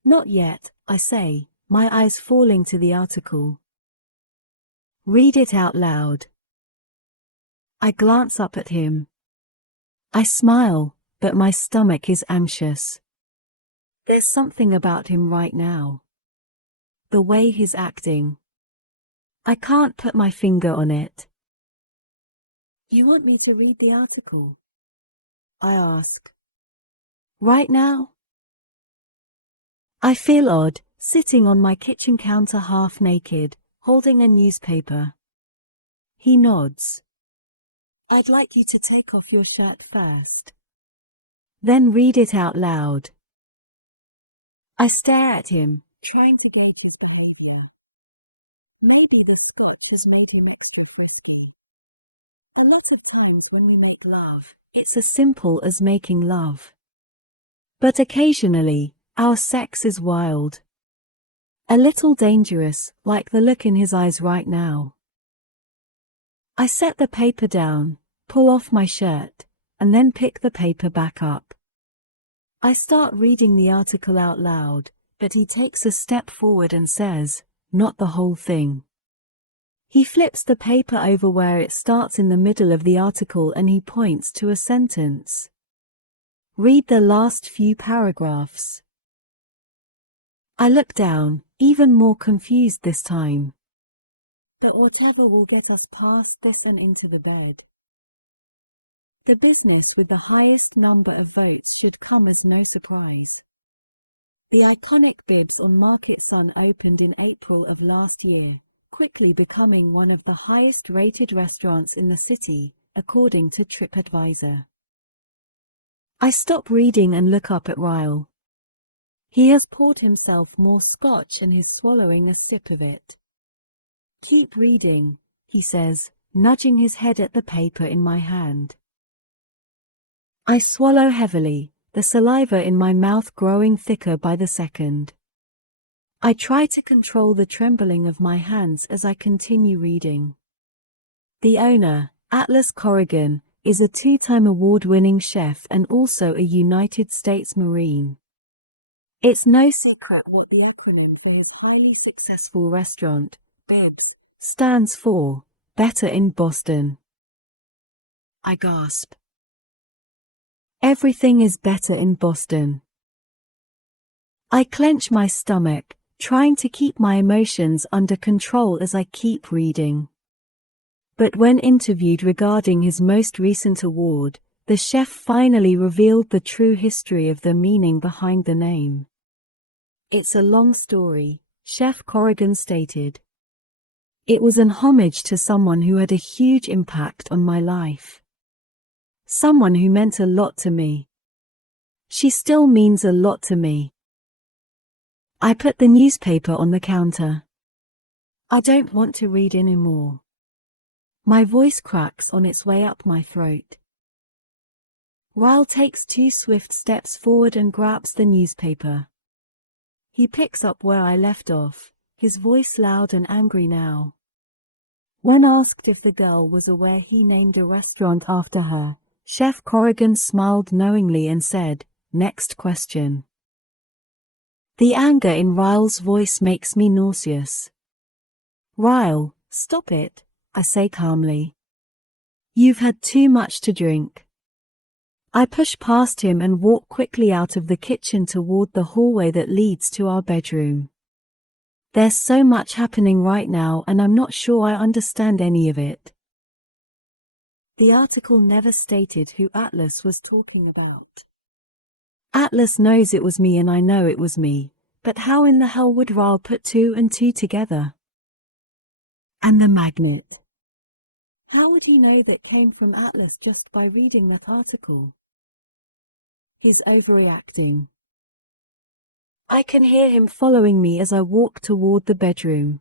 Not yet, I say, my eyes falling to the article. Read it out loud. I glance up at him. I smile, but my stomach is anxious. There's something about him right now. The way he's acting. I can't put my finger on it. You want me to read the article? I ask. Right now? I feel odd, sitting on my kitchen counter half naked, holding a newspaper. He nods. I'd like you to take off your shirt first. Then read it out loud. I stare at him, trying to gauge his behavior. Maybe the scotch has made him extra frisky. A lot of times when we make love, it's as simple as making love. But occasionally, our sex is wild. A little dangerous, like the look in his eyes right now. I set the paper down, pull off my shirt, and then pick the paper back up. I start reading the article out loud, but he takes a step forward and says, "Not the whole thing." He flips the paper over where it starts in the middle of the article and he points to a sentence. Read the last few paragraphs. I look down, even more confused this time. But whatever will get us past this and into the bed. The business with the highest number of votes should come as no surprise. The iconic Bibs on Market Sun opened in April of last year, quickly becoming one of the highest-rated restaurants in the city, according to TripAdvisor. I stop reading and look up at Ryle. He has poured himself more scotch and is swallowing a sip of it. Keep reading, he says, nudging his head at the paper in my hand. I swallow heavily, the saliva in my mouth growing thicker by the second. I try to control the trembling of my hands as I continue reading. The owner, Atlas Corrigan, is a two-time award-winning chef and also a United States Marine. It's no secret what the acronym for his highly successful restaurant, Bibs, stands for: Better in Boston. I gasp. Everything is better in Boston. I clench my stomach, trying to keep my emotions under control as I keep reading. But when interviewed regarding his most recent award, the chef finally revealed the true history of the meaning behind the name. It's a long story, Chef Corrigan stated. It was an homage to someone who had a huge impact on my life. Someone who meant a lot to me. She still means a lot to me. I put the newspaper on the counter. I don't want to read anymore. My voice cracks on its way up my throat. Ryle takes 2 swift steps forward and grabs the newspaper. He picks up where I left off, his voice loud and angry now. When asked if the girl was aware he named a restaurant after her, Chef Corrigan smiled knowingly and said, "Next question." The anger in Ryle's voice makes me nauseous. "Ryle, stop it," I say calmly. "You've had too much to drink." I push past him and walk quickly out of the kitchen toward the hallway that leads to our bedroom. There's so much happening right now and I'm not sure I understand any of it. The article never stated who Atlas was talking about. Atlas knows it was me and I know it was me, but how in the hell would Ryle put two and two together? And the magnet. How would he know that came from Atlas just by reading that article? He's overreacting. I can hear him following me as I walk toward the bedroom.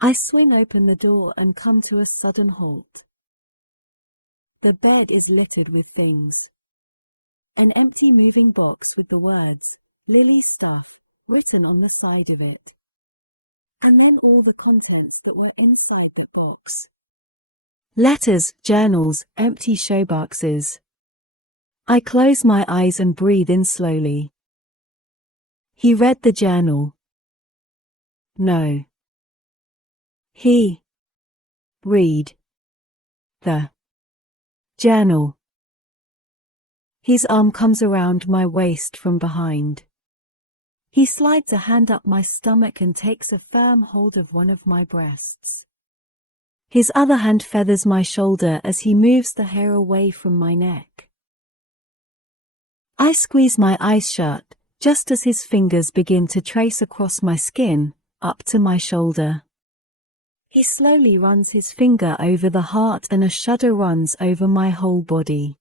I swing open the door and come to a sudden halt. The bed is littered with things. An empty moving box with the words, "Lily Stuff," written on the side of it. And then all the contents that were inside that box. Letters, journals, empty showboxes. I close my eyes and breathe in slowly. He read the journal. No. He read the journal. His arm comes around my waist from behind. He slides a hand up my stomach and takes a firm hold of one of my breasts. His other hand feathers my shoulder as he moves the hair away from my neck. I squeeze my eyes shut, just as his fingers begin to trace across my skin, up to my shoulder. He slowly runs his finger over the heart and a shudder runs over my whole body.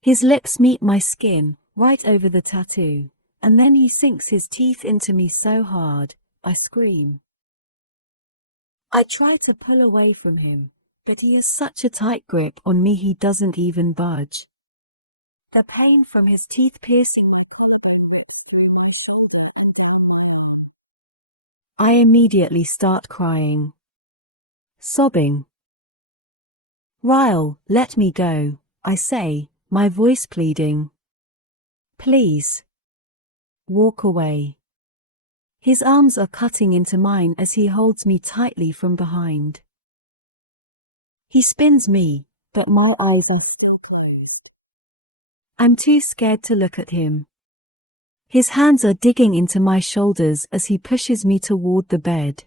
His lips meet my skin, right over the tattoo, and then he sinks his teeth into me so hard, I scream. I try to pull away from him, but he has such a tight grip on me he doesn't even budge. The pain from his teeth piercing my collarbone rips through my shoulder and down my arm. I immediately start crying. Sobbing. "Ryle, let me go," I say, my voice pleading. "Please. Walk away." His arms are cutting into mine as he holds me tightly from behind. He spins me, but my eyes are still closed. I'm too scared to look at him. His hands are digging into my shoulders as he pushes me toward the bed.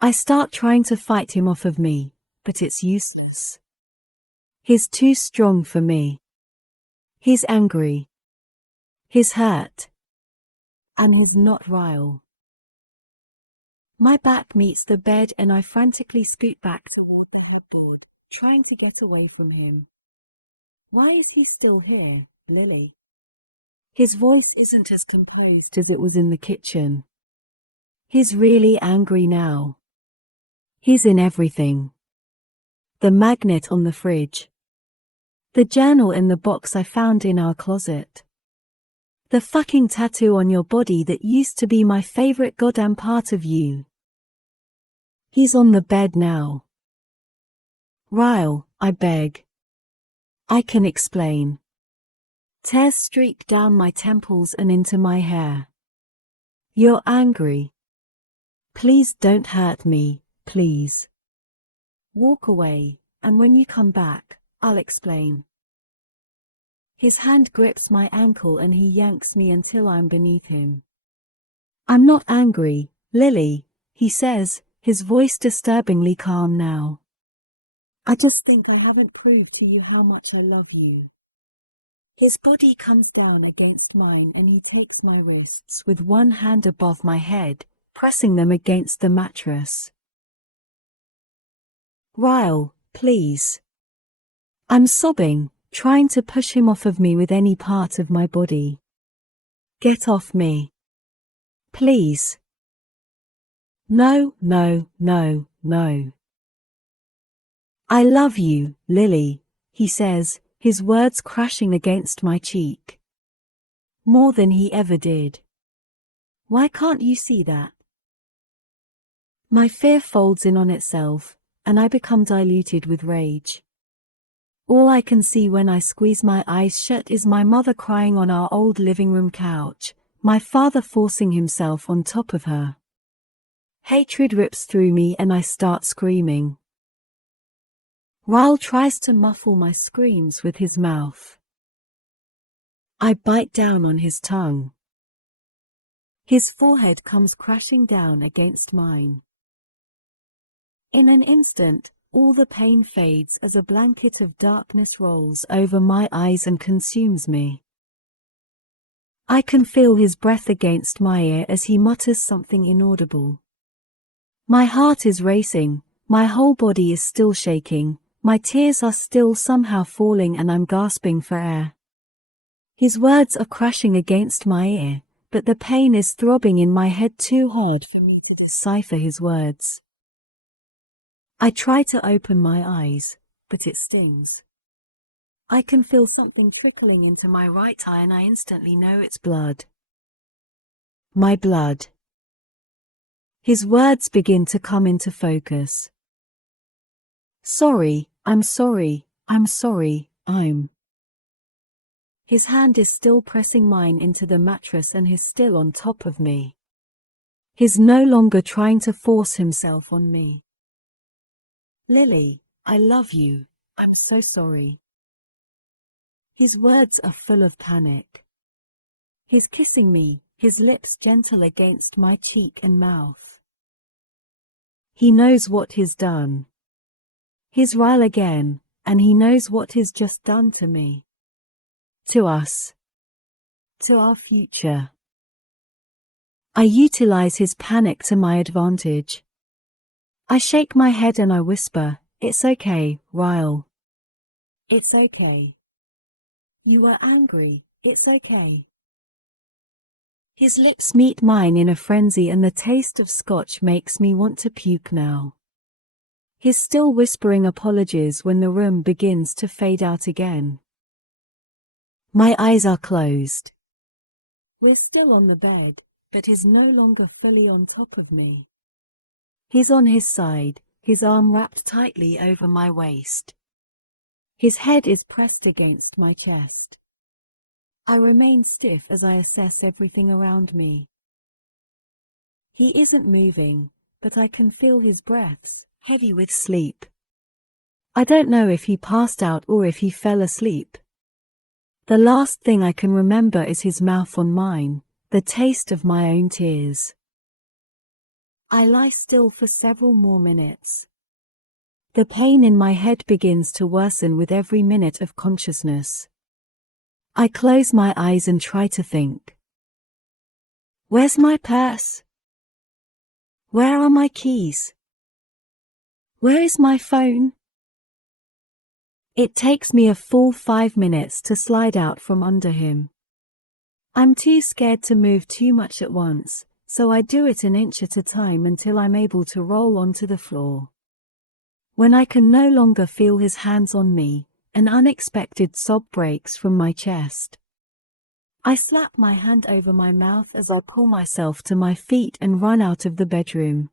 I start trying to fight him off of me, but it's useless. He's too strong for me. He's angry. He's hurt. And he's not Ryle. My back meets the bed and I frantically scoot back toward the headboard, trying to get away from him. Why is he still here, Lily? His voice isn't as composed as it was in the kitchen. He's really angry now. He's in everything. The magnet on the fridge. The journal in the box I found in our closet. The fucking tattoo on your body that used to be my favorite goddamn part of you. He's on the bed now. Ryle, I beg. I can explain. Tears streak down my temples and into my hair. You're angry. Please don't hurt me, please. Walk away, and when you come back, I'll explain. His hand grips my ankle and he yanks me until I'm beneath him. I'm not angry, Lily, he says, his voice disturbingly calm now. I just think I haven't proved to you how much I love you. His body comes down against mine and he takes my wrists with one hand above my head, pressing them against the mattress. Ryle, please. I'm sobbing, trying to push him off of me with any part of my body. Get off me. Please. No, no, no, no. I love you, Lily, he says, his words crashing against my cheek. More than he ever did. Why can't you see that? My fear folds in on itself, and I become diluted with rage. All I can see when I squeeze my eyes shut is my mother crying on our old living room couch, my father forcing himself on top of her. Hatred rips through me and I start screaming. Ryle tries to muffle my screams with his mouth. I bite down on his tongue. His forehead comes crashing down against mine. In an instant, all the pain fades as a blanket of darkness rolls over my eyes and consumes me. I can feel his breath against my ear as he mutters something inaudible. My heart is racing, my whole body is still shaking, my tears are still somehow falling and I'm gasping for air. His words are crashing against my ear, but the pain is throbbing in my head too hard for me to decipher his words. I try to open my eyes, but it stings. I can feel something trickling into my right eye and I instantly know it's blood. My blood. His words begin to come into focus. Sorry, I'm sorry, I'm sorry, I'm. His hand is still pressing mine into the mattress and he's still on top of me. He's no longer trying to force himself on me. Lily, I love you, I'm so sorry. His words are full of panic. He's kissing me, his lips gentle against my cheek and mouth. He knows what he's done. He's Ryle again, and he knows what he's just done to me. To us. To our future. I utilize his panic to my advantage. I shake my head and I whisper, "It's okay, Ryle. It's okay. You are angry, it's okay." His lips meet mine in a frenzy and the taste of scotch makes me want to puke now. He's still whispering apologies when the room begins to fade out again. My eyes are closed. We're still on the bed, but he's no longer fully on top of me. He's on his side, his arm wrapped tightly over my waist. His head is pressed against my chest. I remain stiff as I assess everything around me. He isn't moving, but I can feel his breaths, heavy with sleep. I don't know if he passed out or if he fell asleep. The last thing I can remember is his mouth on mine, the taste of my own tears. I lie still for several more minutes. The pain in my head begins to worsen with every minute of consciousness. I close my eyes and try to think. Where's my purse? Where are my keys? Where is my phone? It takes me a full 5 minutes to slide out from under him. I'm too scared to move too much at once, so I do it an inch at a time until I'm able to roll onto the floor. When I can no longer feel his hands on me, an unexpected sob breaks from my chest. I slap my hand over my mouth as I pull myself to my feet and run out of the bedroom.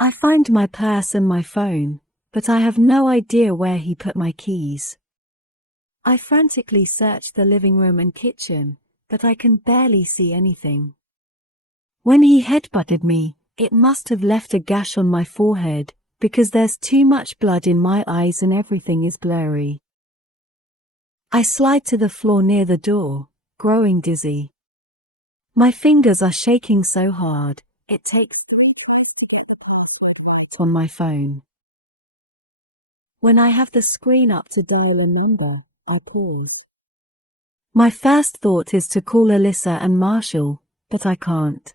I find my purse and my phone, but I have no idea where he put my keys. I frantically search the living room and kitchen, but I can barely see anything. When he headbutted me, it must have left a gash on my forehead, because there's too much blood in my eyes and everything is blurry. I slide to the floor near the door, growing dizzy. My fingers are shaking so hard, it takes 3 tries to get the password right on my phone. When I have the screen up to dial a number, I pause. My first thought is to call Alyssa and Marshall, but I can't.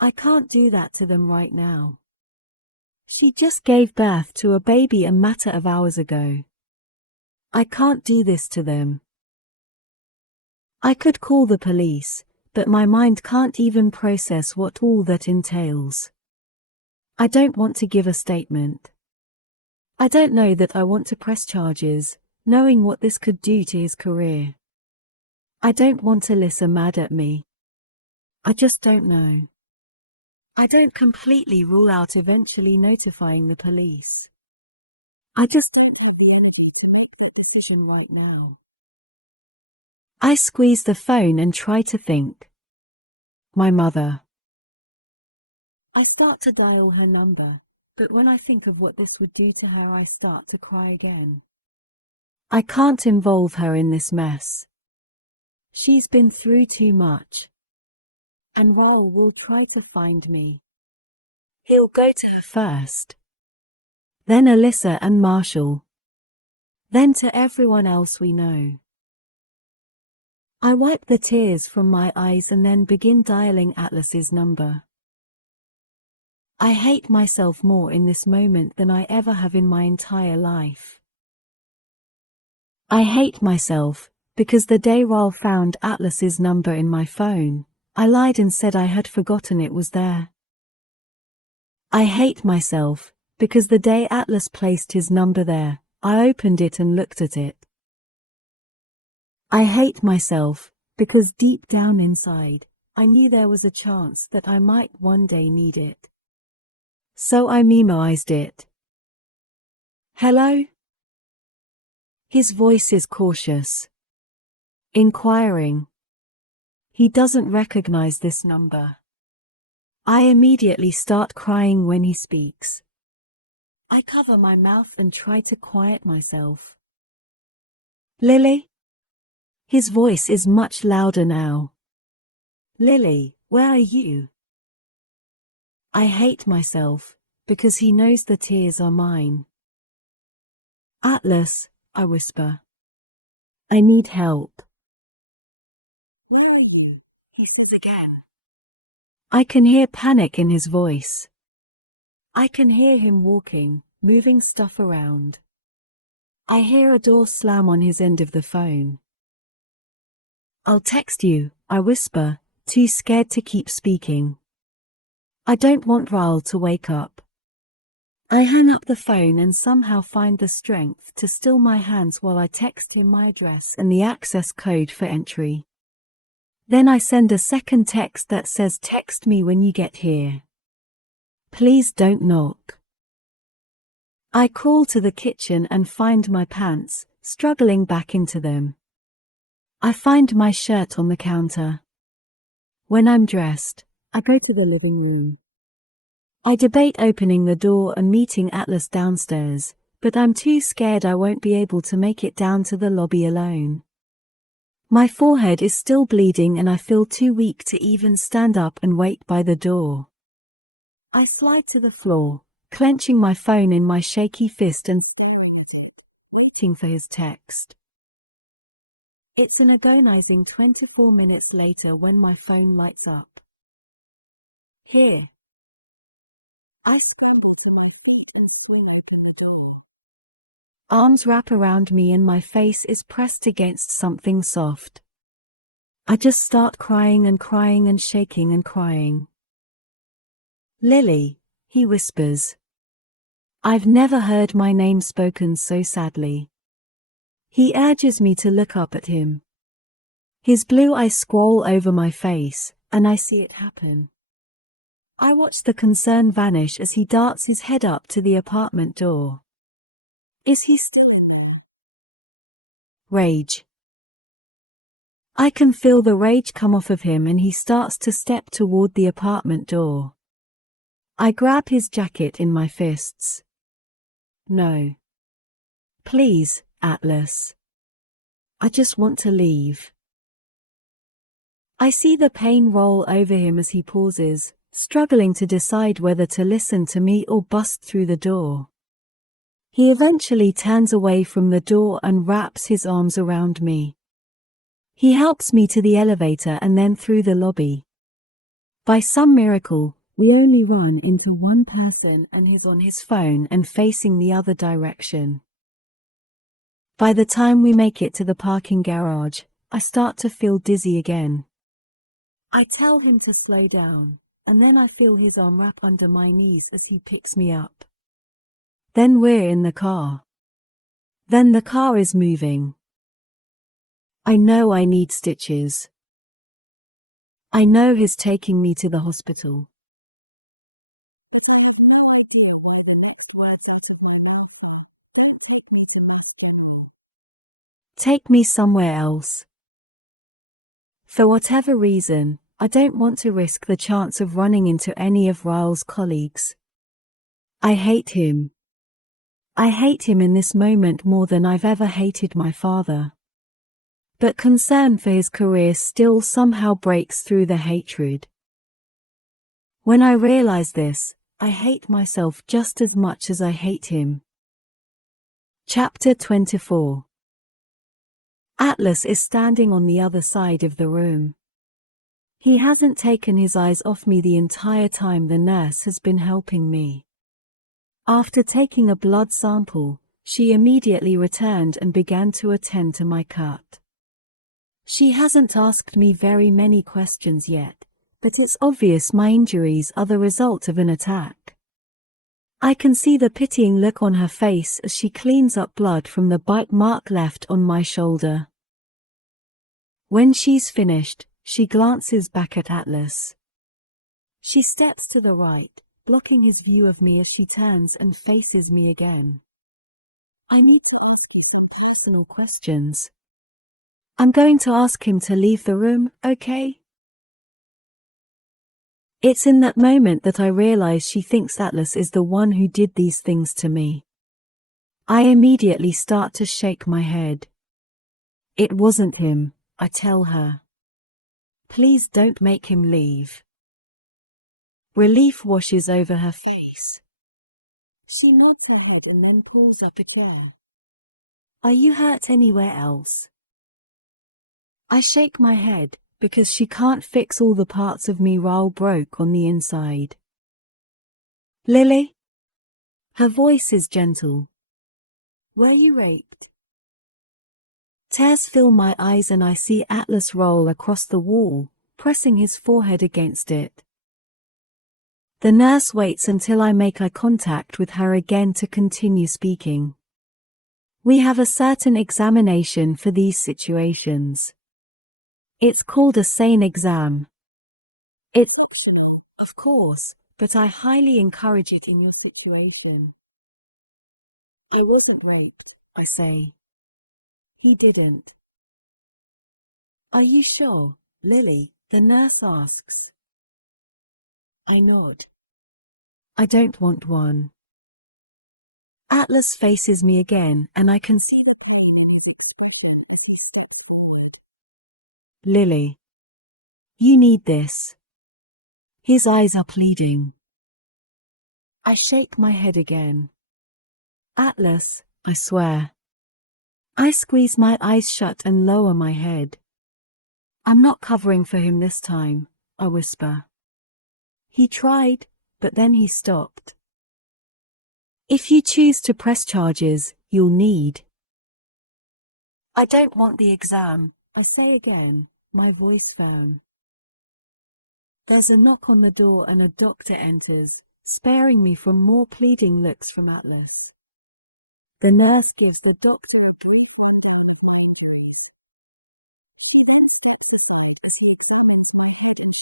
I can't do that to them right now. She just gave birth to a baby a matter of hours ago. I can't do this to them. I could call the police, but my mind can't even process what all that entails. I don't want to give a statement. I don't know that I want to press charges, knowing what this could do to his career. I don't want Alyssa mad at me. I just don't know. I don't completely rule out eventually notifying the police. I just don't have the motivation right now. I squeeze the phone and try to think. My mother. I start to dial her number, but when I think of what this would do to her, I start to cry again. I can't involve her in this mess. She's been through too much. And Ryle will try to find me. He'll go to her first. Then Alyssa and Marshall. Then to everyone else we know. I wipe the tears from my eyes and then begin dialing Atlas's number. I hate myself more in this moment than I ever have in my entire life. I hate myself, because the day Ryle found Atlas's number in my phone, I lied and said I had forgotten it was there. I hate myself, because the day Atlas placed his number there, I opened it and looked at it. I hate myself, because deep down inside, I knew there was a chance that I might one day need it. So I memoized it. Hello? His voice is cautious. Inquiring. He doesn't recognize this number. I immediately start crying when he speaks. I cover my mouth and try to quiet myself. Lily? His voice is much louder now. Lily, where are you? I hate myself, because he knows the tears are mine. Atlas, I whisper. I need help. Where are you? He says again. I can hear panic in his voice. I can hear him walking, moving stuff around. I hear a door slam on his end of the phone. I'll text you, I whisper, too scared to keep speaking. I don't want Ryle to wake up. I hang up the phone and somehow find the strength to still my hands while I text him my address and the access code for entry. Then I send a second text that says, "Text me when you get here. Please don't knock." I crawl to the kitchen and find my pants, struggling back into them. I find my shirt on the counter. When I'm dressed, I go to the living room. I debate opening the door and meeting Atlas downstairs, but I'm too scared I won't be able to make it down to the lobby alone. My forehead is still bleeding and I feel too weak to even stand up and wait by the door. I slide to the floor, clenching my phone in my shaky fist and waiting for his text. It's an agonizing 24 minutes later when my phone lights up. Here. I scramble to my feet and swing open the door. Arms wrap around me and my face is pressed against something soft. I just start crying and shaking and crying. Lily, he whispers. I've never heard my name spoken so sadly. He urges me to look up at him. His blue eyes scroll over my face, and I see it happen. I watch the concern vanish as he darts his head up to the apartment door. Is he still in there? Rage. I can feel the rage come off of him and he starts to step toward the apartment door. I grab his jacket in my fists. No. Please, Atlas. I just want to leave. I see the pain roll over him as he pauses, struggling to decide whether to listen to me or bust through the door. He eventually turns away from the door and wraps his arms around me. He helps me to the elevator and then through the lobby. By some miracle, we only run into one person and he's on his phone and facing the other direction. By the time we make it to the parking garage, I start to feel dizzy again. I tell him to slow down, and then I feel his arm wrap under my knees as he picks me up. Then we're in the car. Then the car is moving. I know I need stitches. I know he's taking me to the hospital. Take me somewhere else. For whatever reason, I don't want to risk the chance of running into any of Ryle's colleagues. I hate him. I hate him in this moment more than I've ever hated my father. But concern for his career still somehow breaks through the hatred. When I realize this, I hate myself just as much as I hate him. Chapter 24. Atlas is standing on the other side of the room. He hasn't taken his eyes off me the entire time the nurse has been helping me. After taking a blood sample, she immediately returned and began to attend to my cut. She hasn't asked me very many questions yet, but it's obvious my injuries are the result of an attack. I can see the pitying look on her face as she cleans up blood from the bite mark left on my shoulder. When she's finished, she glances back at Atlas. She steps to the right, blocking his view of me as she turns and faces me again. I need personal questions. I'm going to ask him to leave the room, okay? It's in that moment that I realize she thinks Atlas is the one who did these things to me. I immediately start to shake my head. It wasn't him, I tell her. Please don't make him leave. Relief washes over her face. She nods her head and then pulls up a chair. Are you hurt anywhere else? I shake my head, because she can't fix all the parts of me Ryle broke on the inside. Lily? Her voice is gentle. Were you raped? Tears fill my eyes and I see Atlas roll across the wall, pressing his forehead against it. The nurse waits until I make eye contact with her again to continue speaking. We have a certain examination for these situations. It's called a sane exam. It's optional, of course, but I highly encourage it in your situation. I wasn't raped, I say. He didn't. Are you sure, Lily? The nurse asks. I nod. I don't want one. Atlas faces me again and I can see the pain in his expression as he steps forward. Lily. You need this. His eyes are pleading. I shake my head again. Atlas, I swear. I squeeze my eyes shut and lower my head. I'm not covering for him this time, I whisper. He tried, but then he stopped. If you choose to press charges, you'll need. I don't want the exam, I say again, my voice firm. There's a knock on the door and a doctor enters, sparing me from more pleading looks from Atlas. The nurse gives the doctor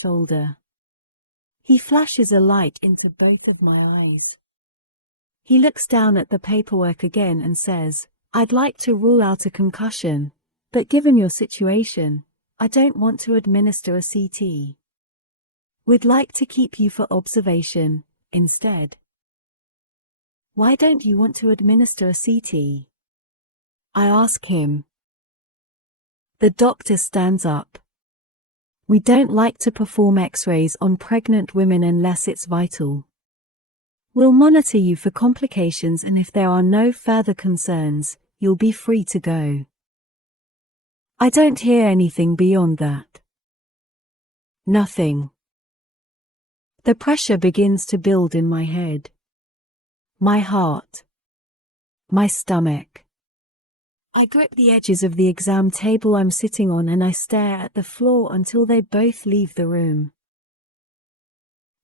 shoulder. He flashes a light into both of my eyes. He looks down at the paperwork again and says, I'd like to rule out a concussion, but given your situation, I don't want to administer a CT. We'd like to keep you for observation, instead. Why don't you want to administer a CT? I ask him. The doctor stands up. We don't like to perform X-rays on pregnant women unless it's vital. We'll monitor you for complications and if there are no further concerns, you'll be free to go. I don't hear anything beyond that. Nothing. The pressure begins to build in my head. My heart. My stomach. I grip the edges of the exam table I'm sitting on and I stare at the floor until they both leave the room.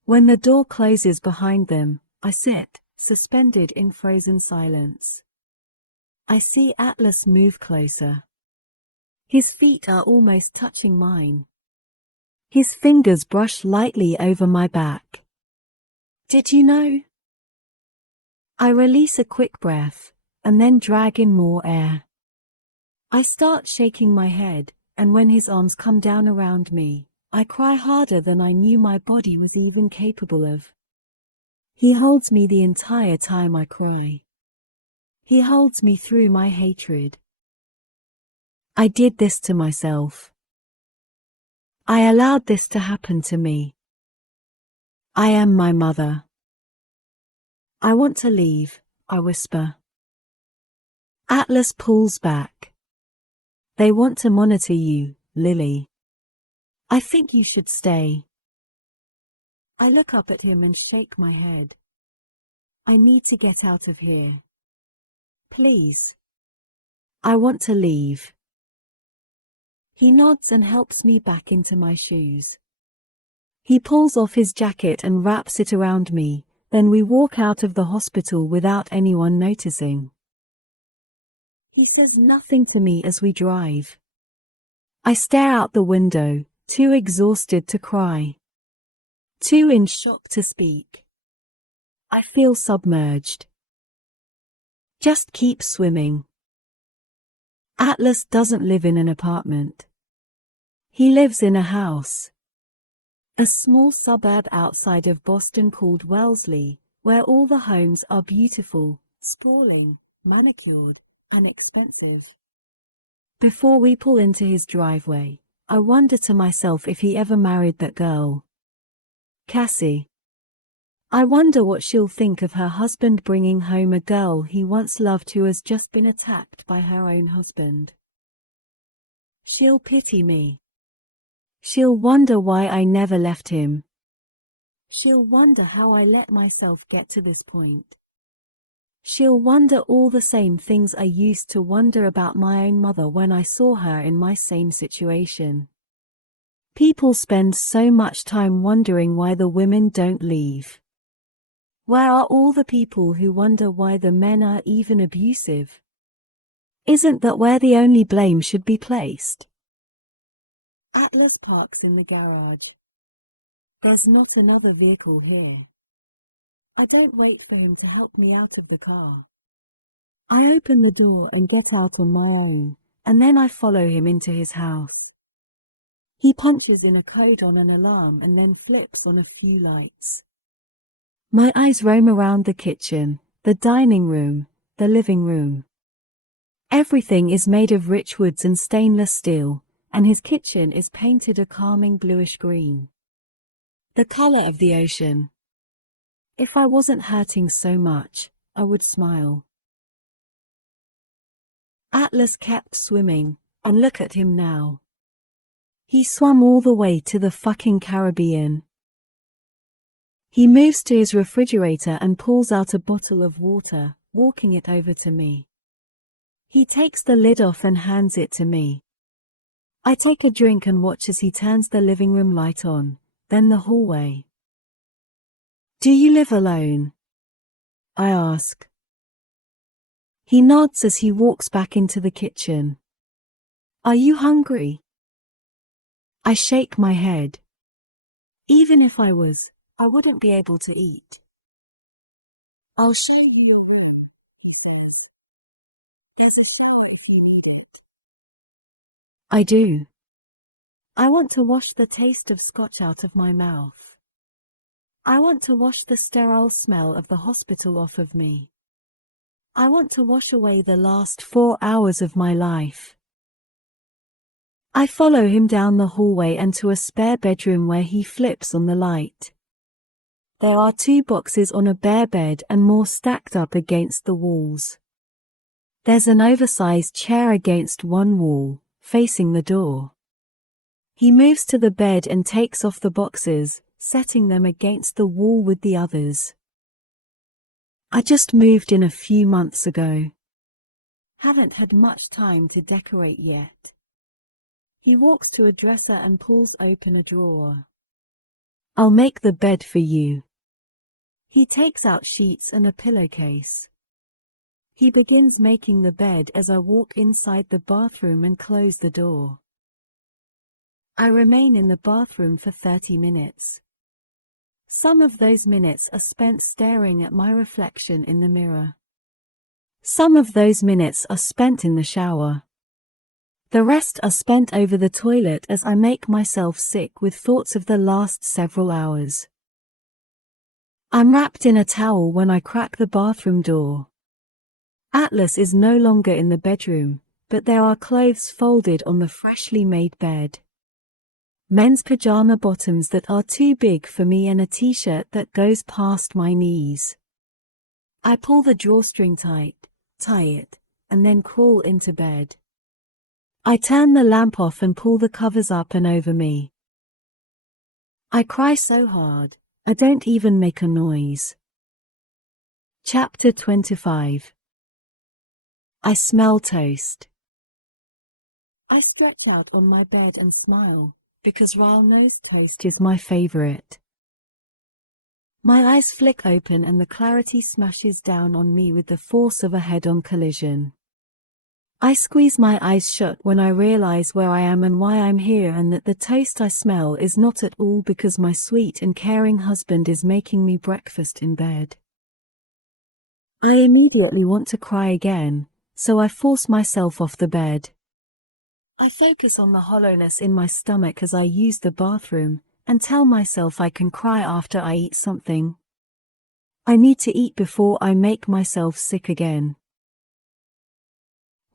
When the door closes behind them, I sit, suspended in frozen silence. I see Atlas move closer. His feet are almost touching mine. His fingers brush lightly over my back. Did you know? I release a quick breath, and then drag in more air. I start shaking my head, and when his arms come down around me, I cry harder than I knew my body was even capable of. He holds me the entire time I cry. He holds me through my hatred. I did this to myself. I allowed this to happen to me. I am my mother. I want to leave, I whisper. Atlas pulls back. They want to monitor you, Lily. I think you should stay. I look up at him and shake my head. I need to get out of here. Please. I want to leave. He nods and helps me back into my shoes. He pulls off his jacket and wraps it around me, then we walk out of the hospital without anyone noticing. He says nothing to me as we drive. I stare out the window, too exhausted to cry. Too in shock to speak. I feel submerged. Just keep swimming. Atlas doesn't live in an apartment. He lives in a house. A small suburb outside of Boston called Wellesley, where all the homes are beautiful, sprawling, manicured, and expensive. Before we pull into his driveway, I wonder to myself if he ever married that girl. Cassie. I wonder what she'll think of her husband bringing home a girl he once loved who has just been attacked by her own husband. She'll pity me. She'll wonder why I never left him. She'll wonder how I let myself get to this point. She'll wonder all the same things I used to wonder about my own mother when I saw her in my same situation. People spend so much time wondering why the women don't leave. Where are all the people who wonder why the men are even abusive? Isn't that where the only blame should be placed? Atlas parks in the garage. There's not another vehicle here. I don't wait for him to help me out of the car. I open the door and get out on my own, and then I follow him into his house. He punches in a code on an alarm and then flips on a few lights. My eyes roam around the kitchen, the dining room, the living room. Everything is made of rich woods and stainless steel, and his kitchen is painted a calming bluish green. The color of the ocean. If I wasn't hurting so much, I would smile. Atlas kept swimming, and look at him now. He swam all the way to the fucking Caribbean. He moves to his refrigerator and pulls out a bottle of water, walking it over to me. He takes the lid off and hands it to me. I take a drink and watch as he turns the living room light on, then the hallway. Do you live alone? I ask. He nods as he walks back into the kitchen. Are you hungry? I shake my head. Even if I was, I wouldn't be able to eat. I'll show you your room, he says. There's a shower if you need it. I do. I want to wash the taste of scotch out of my mouth. I want to wash the sterile smell of the hospital off of me. I want to wash away the last 4 hours of my life. I follow him down the hallway and to a spare bedroom where he flips on the light. There are 2 boxes on a bare bed and more stacked up against the walls. There's an oversized chair against one wall, facing the door. He moves to the bed and takes off the boxes, setting them against the wall with the others. I just moved in a few months ago. Haven't had much time to decorate yet. He walks to a dresser and pulls open a drawer. I'll make the bed for you. He takes out sheets and a pillowcase. He begins making the bed as I walk inside the bathroom and close the door. I remain in the bathroom for 30 minutes. Some of those minutes are spent staring at my reflection in the mirror. Some of those minutes are spent in the shower. The rest are spent over the toilet as I make myself sick with thoughts of the last several hours. I'm wrapped in a towel when I crack the bathroom door. Atlas is no longer in the bedroom, but there are clothes folded on the freshly made bed. Men's pajama bottoms that are too big for me and a t-shirt that goes past my knees. I pull the drawstring tight, tie it, and then crawl into bed. I turn the lamp off and pull the covers up and over me. I cry so hard, I don't even make a noise. Chapter 25. I smell toast. I stretch out on my bed and smile, because Ryle knows toast is my favorite. My eyes flick open and the clarity smashes down on me with the force of a head-on collision. I squeeze my eyes shut when I realize where I am and why I'm here, and that the toast I smell is not at all because my sweet and caring husband is making me breakfast in bed. I immediately want to cry again, so I force myself off the bed. I focus on the hollowness in my stomach as I use the bathroom, and tell myself I can cry after I eat something. I need to eat before I make myself sick again.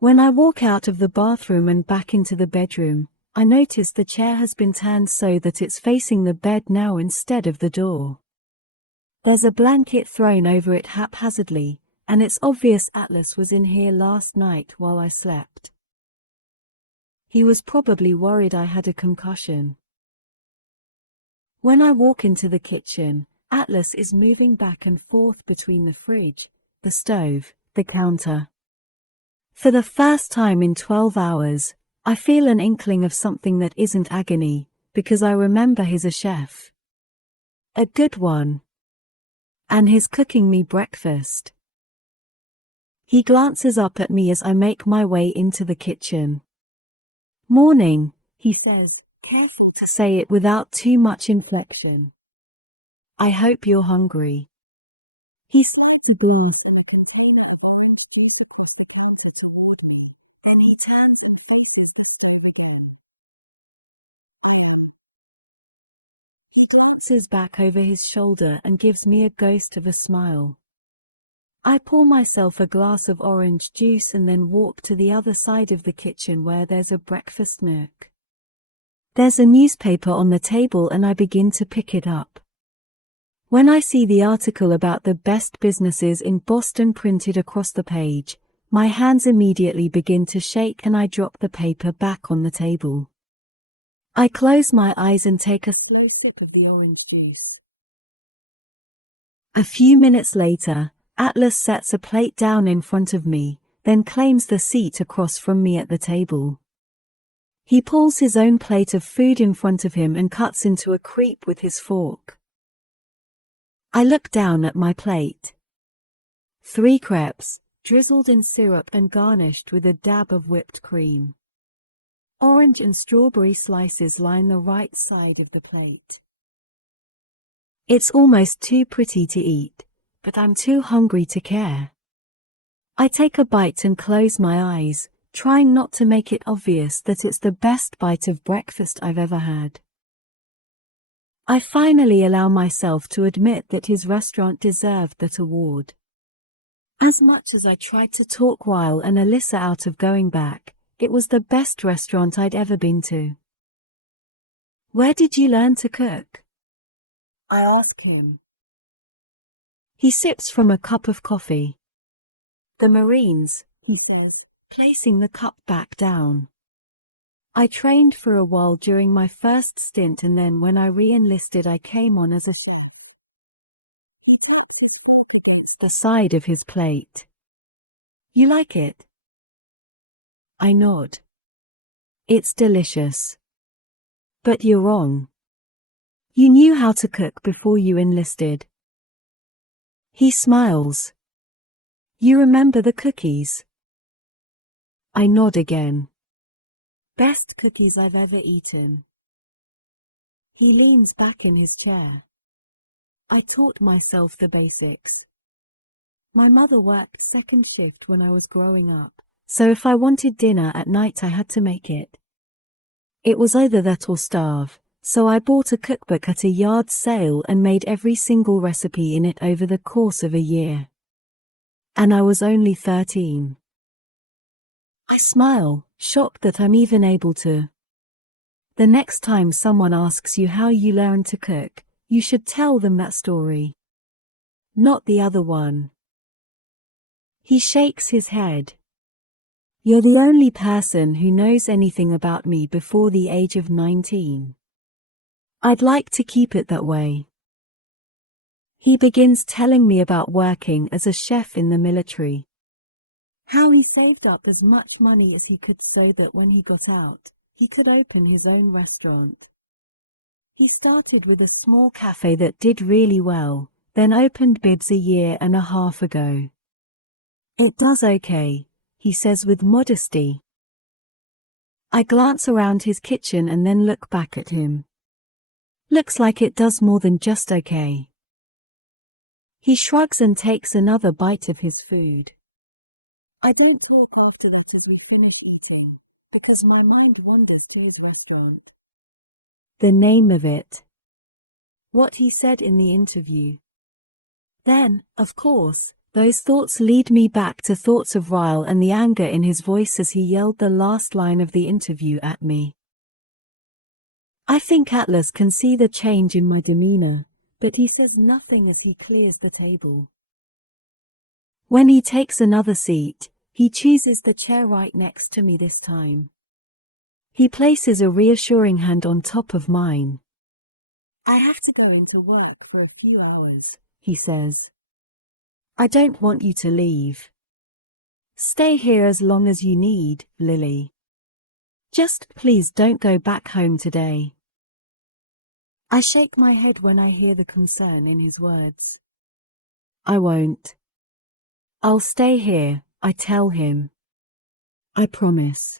When I walk out of the bathroom and back into the bedroom, I notice the chair has been turned so that it's facing the bed now instead of the door. There's a blanket thrown over it haphazardly, and it's obvious Atlas was in here last night while I slept. He was probably worried I had a concussion. When I walk into the kitchen, Atlas is moving back and forth between the fridge, the stove, the counter. For the first time in 12 hours, I feel an inkling of something that isn't agony, because I remember he's a chef. A good one. And he's cooking me breakfast. He glances up at me as I make my way into the kitchen. "Morning," he says, careful to say it without too much inflection. "I hope you're hungry." He slightly breathes and I can feel that warm stroke across the counter toward me. Then he turns and faces us through again. He glances back over his shoulder and gives me a ghost of a smile. I pour myself a glass of orange juice and then walk to the other side of the kitchen where there's a breakfast nook. There's a newspaper on the table and I begin to pick it up. When I see the article about the best businesses in Boston printed across the page, my hands immediately begin to shake and I drop the paper back on the table. I close my eyes and take a slow sip of the orange juice. A few minutes later, Atlas sets a plate down in front of me, then claims the seat across from me at the table. He pulls his own plate of food in front of him and cuts into a crepe with his fork. I look down at my plate. 3 crepes, drizzled in syrup and garnished with a dab of whipped cream. Orange and strawberry slices line the right side of the plate. It's almost too pretty to eat, but I'm too hungry to care. I take a bite and close my eyes, trying not to make it obvious that it's the best bite of breakfast I've ever had. I finally allow myself to admit that his restaurant deserved that award. As much as I tried to talk Ryle and Alyssa out of going back, it was the best restaurant I'd ever been to. "Where did you learn to cook?" I ask him. He sips from a cup of coffee. "The Marines," he says, placing the cup back down. "I trained for a while during my first stint and then when I re-enlisted I came on as a chef." He takes a fork against the side of his plate. "You like it?" I nod. "It's delicious." "But you're wrong. You knew how to cook before you enlisted." He smiles. "You remember the cookies?" I nod again. "Best cookies I've ever eaten." He leans back in his chair. "I taught myself the basics. My mother worked second shift when I was growing up, So if I wanted dinner at night I had to make it. It was either that or starve, so I bought a cookbook at a yard sale and made every single recipe in it over the course of a year. And I was only 13. I smile, shocked that I'm even able to. The next time someone asks you how you learned to cook, you should tell them that story. Not the other one. He shakes his head. You're the only person who knows anything about me before the age of 19. I'd like to keep it that way. He begins telling me about working as a chef in the military. How he saved up as much money as he could so that when he got out, he could open his own restaurant. He started with a small cafe that did really well, then opened Bibs a year and a half ago. It does okay, he says with modesty. I glance around his kitchen and then look back at him. Looks like it does more than just okay. He shrugs and takes another bite of his food. I don't talk after that as we finish eating, because my mind wanders to his restaurant. The name of it. What he said in the interview. Then, of course, those thoughts lead me back to thoughts of Ryle and the anger in his voice as he yelled the last line of the interview at me. I think Atlas can see the change in my demeanor, but he says nothing as he clears the table. When he takes another seat, he chooses the chair right next to me this time. He places a reassuring hand on top of mine. I have to go into work for a few hours, he says. I don't want you to leave. Stay here as long as you need, Lily. Just please don't go back home today. I shake my head when I hear the concern in his words. I won't. I'll stay here, I tell him. I promise.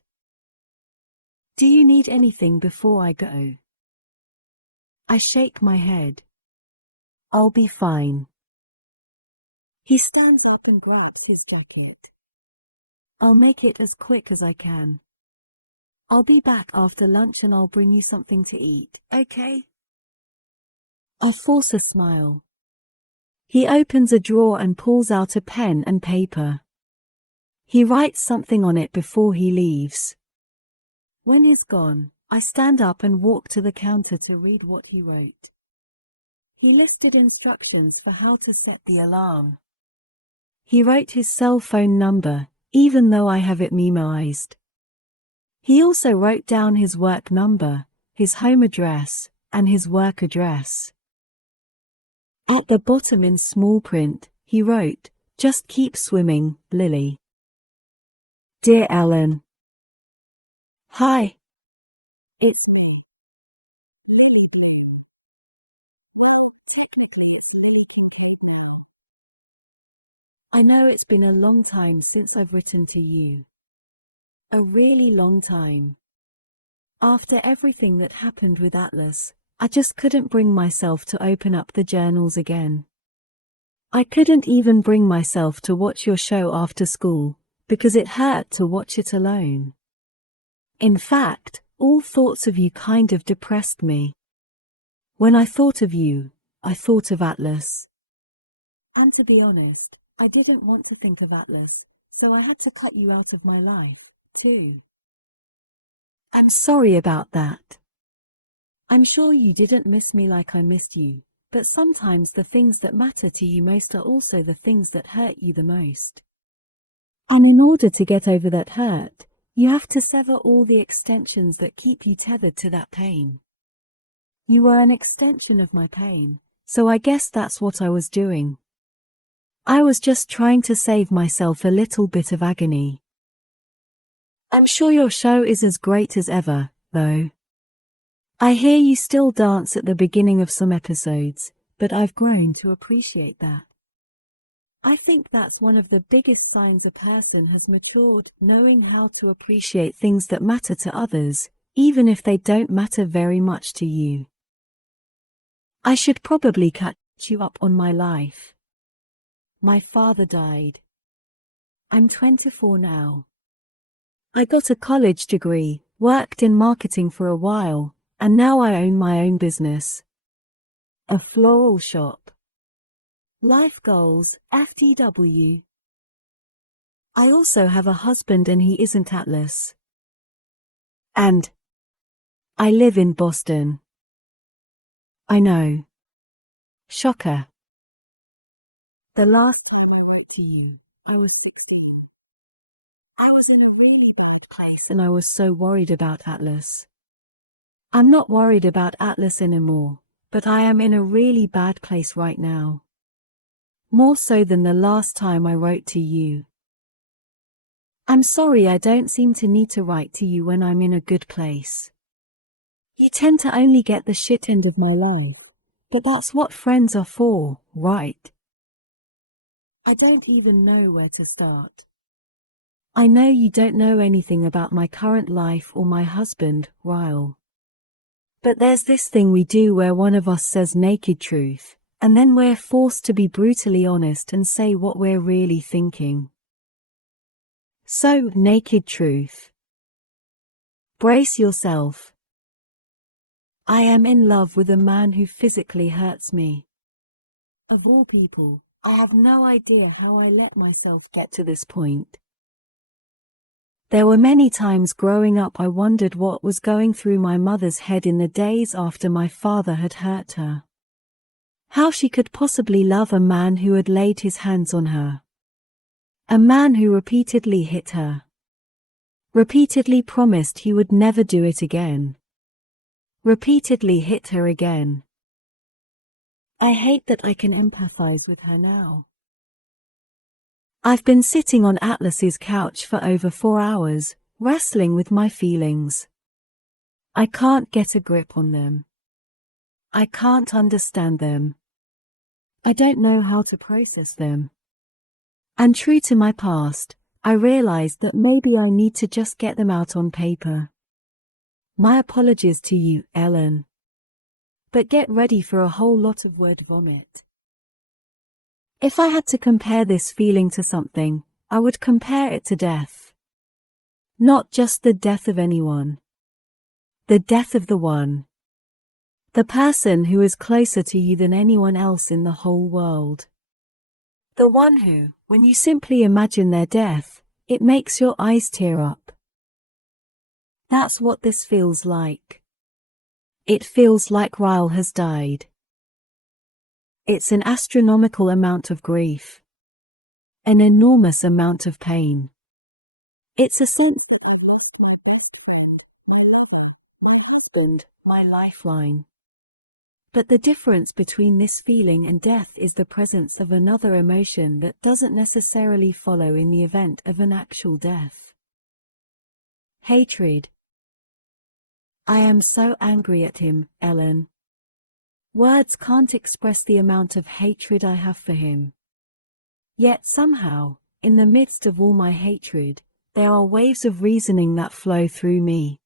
Do you need anything before I go? I shake my head. I'll be fine. He stands up and grabs his jacket. I'll make it as quick as I can. I'll be back after lunch and I'll bring you something to eat, okay? I force a smile. He opens a drawer and pulls out a pen and paper. He writes something on it before he leaves. When he's gone, I stand up and walk to the counter to read what he wrote. He listed instructions for how to set the alarm. He wrote his cell phone number, even though I have it memorized. He also wrote down his work number, his home address, and his work address. At the bottom in small print, he wrote, "Just keep swimming, Lily." Dear Ellen. Hi. It's I know it's been a long time since I've written to you. A really long time. After everything that happened with Atlas, I just couldn't bring myself to open up the journals again. I couldn't even bring myself to watch your show after school, because it hurt to watch it alone. In fact, all thoughts of you kind of depressed me. When I thought of you, I thought of Atlas. And to be honest, I didn't want to think of Atlas, so I had to cut you out of my life, too. I'm sorry about that. I'm sure you didn't miss me like I missed you, but sometimes the things that matter to you most are also the things that hurt you the most. And in order to get over that hurt, you have to sever all the extensions that keep you tethered to that pain. You were an extension of my pain, so I guess that's what I was doing. I was just trying to save myself a little bit of agony. I'm sure your show is as great as ever, though. I hear you still dance at the beginning of some episodes, but I've grown to appreciate that. I think that's one of the biggest signs a person has matured, knowing how to appreciate things that matter to others, even if they don't matter very much to you. I should probably catch you up on my life. My father died. I'm 24 now. I got a college degree, worked in marketing for a while, and now I own my own business. A floral shop. Life goals, FTW. I also have a husband and he isn't Atlas. And I live in Boston. I know. Shocker. The last time I wrote to you, I was 16. I was in a really bad place and I was so worried about Atlas. I'm not worried about Atlas anymore, but I am in a really bad place right now. More so than the last time I wrote to you. I'm sorry I don't seem to need to write to you when I'm in a good place. You tend to only get the shit end of my life, but that's what friends are for, right? I don't even know where to start. I know you don't know anything about my current life or my husband, Ryle. But there's this thing we do where one of us says naked truth, and then we're forced to be brutally honest and say what we're really thinking. So, naked truth. Brace yourself. I am in love with a man who physically hurts me. Of all people, I have no idea how I let myself get to this point. There were many times growing up I wondered what was going through my mother's head in the days after my father had hurt her. How she could possibly love a man who had laid his hands on her. A man who repeatedly hit her. Repeatedly promised he would never do it again. Repeatedly hit her again. I hate that I can empathize with her now. I've been sitting on Atlas's couch for over 4 hours, wrestling with my feelings. I can't get a grip on them. I can't understand them. I don't know how to process them. And true to my past, I realized that maybe I need to just get them out on paper. My apologies to you, Ellen. But get ready for a whole lot of word vomit. If I had to compare this feeling to something, I would compare it to death. Not just the death of anyone. The death of the one. The person who is closer to you than anyone else in the whole world. The one who, when you simply imagine their death, it makes your eyes tear up. That's what this feels like. It feels like Ryle has died. It's an astronomical amount of grief. An enormous amount of pain. It's a sense that I've lost my best friend, my lover, my husband, my lifeline. But the difference between this feeling and death is the presence of another emotion that doesn't necessarily follow in the event of an actual death. Hatred. I am so angry at him, Ellen. Words can't express the amount of hatred I have for him. Yet somehow, in the midst of all my hatred, there are waves of reasoning that flow through me.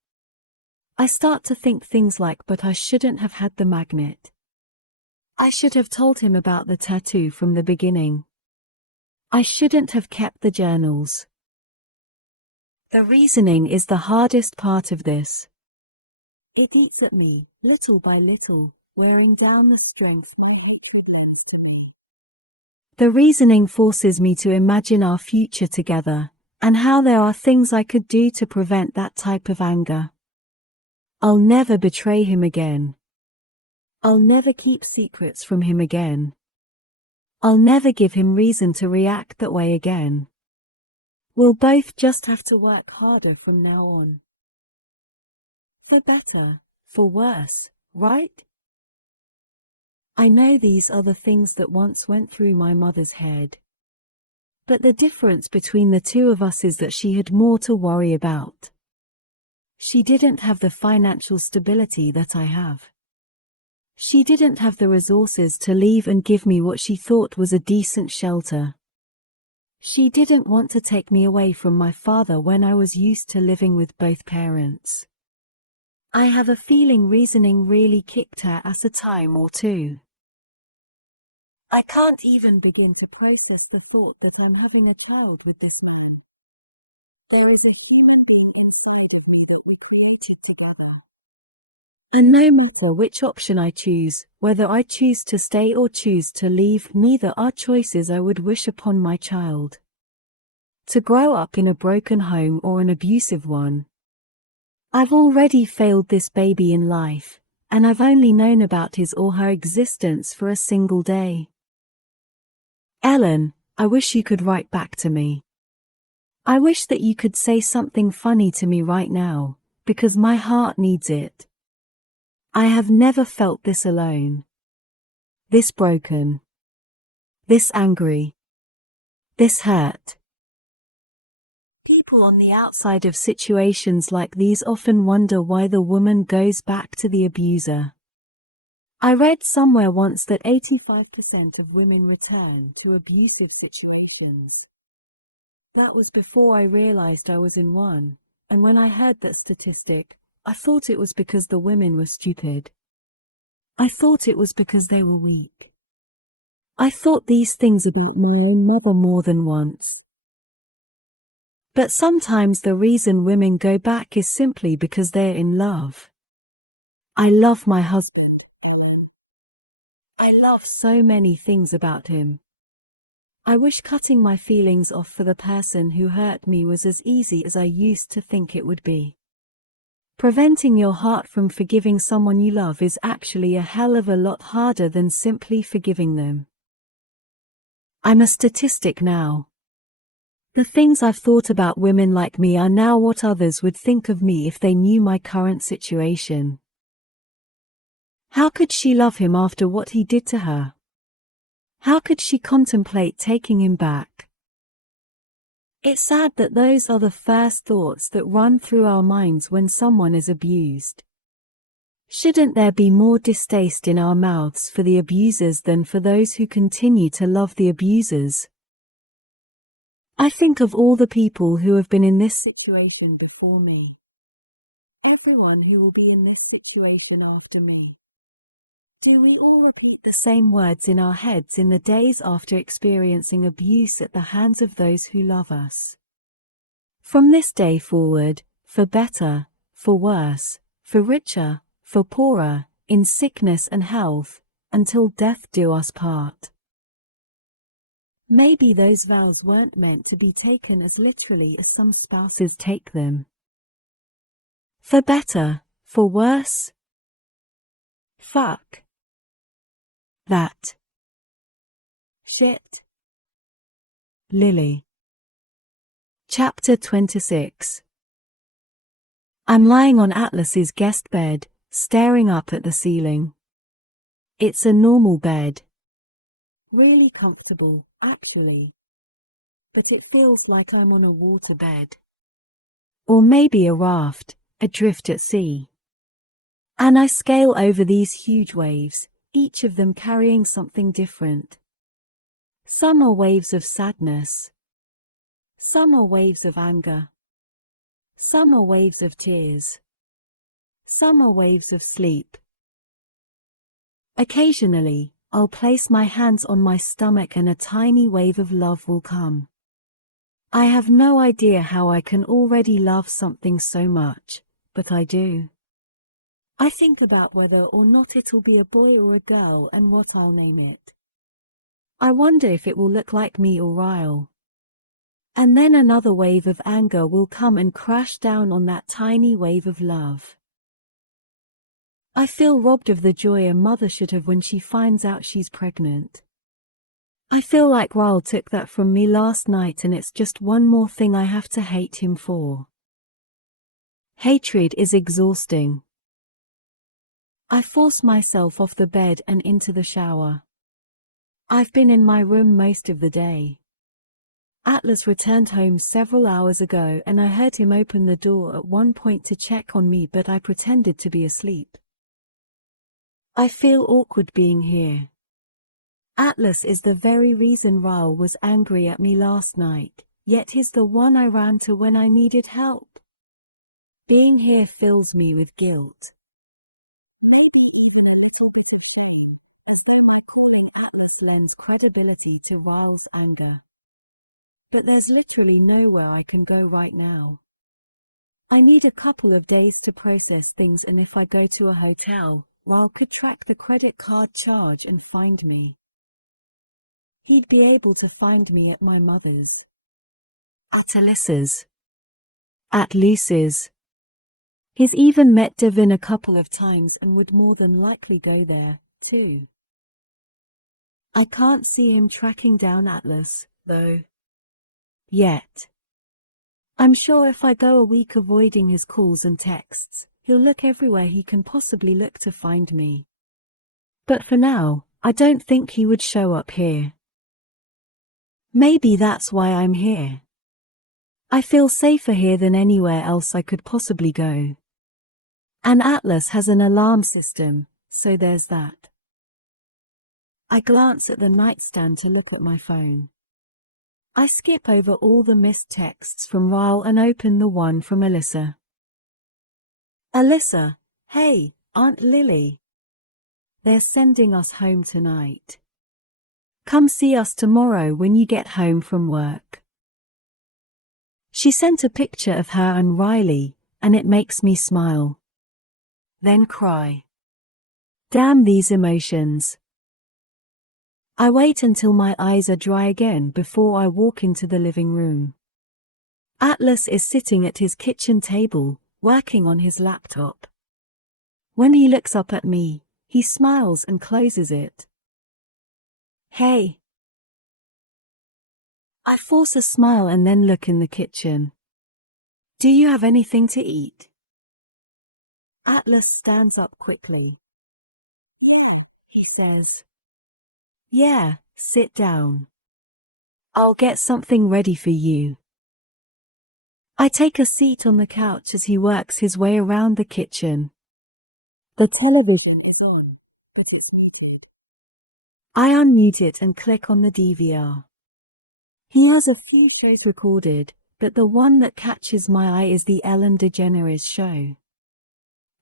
I start to think things like, but I shouldn't have had the magnet. I should have told him about the tattoo from the beginning. I shouldn't have kept the journals. The reasoning is the hardest part of this. It eats at me, little by little, wearing down the strength my hatred lends to me. The reasoning forces me to imagine our future together, and how there are things I could do to prevent that type of anger. I'll never betray him again. I'll never keep secrets from him again. I'll never give him reason to react that way again. We'll both just have to work harder from now on. For better, for worse, right? I know these are the things that once went through my mother's head. But the difference between the two of us is that she had more to worry about. She didn't have the financial stability that I have. She didn't have the resources to leave and give me what she thought was a decent shelter. She didn't want to take me away from my father when I was used to living with both parents. I have a feeling reasoning really kicked her ass a time or two. I can't even begin to process the thought that I'm having a child with this man. There is a human being inside of me that we created together. And no matter which option I choose, whether I choose to stay or choose to leave, neither are choices I would wish upon my child. To grow up in a broken home or an abusive one. I've already failed this baby in life, and I've only known about his or her existence for a single day. Ellen, I wish you could write back to me. I wish that you could say something funny to me right now, because my heart needs it. I have never felt this alone. This broken. This angry. This hurt. People on the outside of situations like these often wonder why the woman goes back to the abuser. I read somewhere once that 85% of women return to abusive situations. That was before I realized I was in one, and when I heard that statistic, I thought it was because the women were stupid. I thought it was because they were weak. I thought these things about my own mother more than once. But sometimes the reason women go back is simply because they're in love. I love my husband, Alan. I love so many things about him. I wish cutting my feelings off for the person who hurt me was as easy as I used to think it would be. Preventing your heart from forgiving someone you love is actually a hell of a lot harder than simply forgiving them. I'm a statistic now. The things I've thought about women like me are now what others would think of me if they knew my current situation. How could she love him after what he did to her? How could she contemplate taking him back? It's sad that those are the first thoughts that run through our minds when someone is abused. Shouldn't there be more distaste in our mouths for the abusers than for those who continue to love the abusers? I think of all the people who have been in this situation before me. Everyone who will be in this situation after me. Do we all repeat the same words in our heads in the days after experiencing abuse at the hands of those who love us? From this day forward, for better, for worse, for richer, for poorer, in sickness and health, until death do us part. Maybe those vows weren't meant to be taken as literally as some spouses take them. For better, for worse. Fuck. That. Shit. Lily. Chapter 26. I'm lying on Atlas's guest bed, staring up at the ceiling. It's a normal bed. Really comfortable, actually. But it feels like I'm on a water bed. Or maybe a raft, adrift at sea. And I scale over these huge waves, each of them carrying something different. Some are waves of sadness. Some are waves of anger. Some are waves of tears. Some are waves of sleep. Occasionally, I'll place my hands on my stomach and a tiny wave of love will come. I have no idea how I can already love something so much, but I do. I think about whether or not it'll be a boy or a girl and what I'll name it. I wonder if it will look like me or Ryle. And then another wave of anger will come and crash down on that tiny wave of love. I feel robbed of the joy a mother should have when she finds out she's pregnant. I feel like Ryle took that from me last night and it's just one more thing I have to hate him for. Hatred is exhausting. I force myself off the bed and into the shower. I've been in my room most of the day. Atlas returned home several hours ago and I heard him open the door at one point to check on me, but I pretended to be asleep. I feel awkward being here. Atlas is the very reason Ryle was angry at me last night, yet he's the one I ran to when I needed help. Being here fills me with guilt. Maybe even a little bit of shame, as though my calling Atlas lends credibility to Ryle's anger. but there's literally nowhere I can go right now. I need a couple of days to process things, and if I go to a hotel, Ryle could track the credit card charge and find me. He'd be able to find me at my mother's, at Alyssa's, at Lucy's. He's even met Devin a couple of times and would more than likely go there, too. I can't see him tracking down Atlas, though. Yet. I'm sure if I go a week avoiding his calls and texts, he'll look everywhere he can possibly look to find me. But for now, I don't think he would show up here. Maybe that's why I'm here. I feel safer here than anywhere else I could possibly go. And Atlas has an alarm system, so there's that. I glance at the nightstand to look at my phone. I skip over all the missed texts from Ryle and open the one from Alyssa. Alyssa, hey, Aunt Lily. They're sending us home tonight. Come see us tomorrow when you get home from work. She sent a picture of her and Riley, and it makes me smile. Then cry. Damn these emotions. I wait until my eyes are dry again before I walk into the living room. Atlas is sitting at his kitchen table, working on his laptop. When he looks up at me, he smiles and closes it. Hey. I force a smile and then look in the kitchen. Do you have anything to eat? Atlas stands up quickly. Yeah, he says. Yeah, sit down. I'll get something ready for you. I take a seat on the couch as he works his way around the kitchen. The television is on, but it's muted. I unmute it and click on the DVR. He has a few shows recorded, but the one that catches my eye is the Ellen DeGeneres show.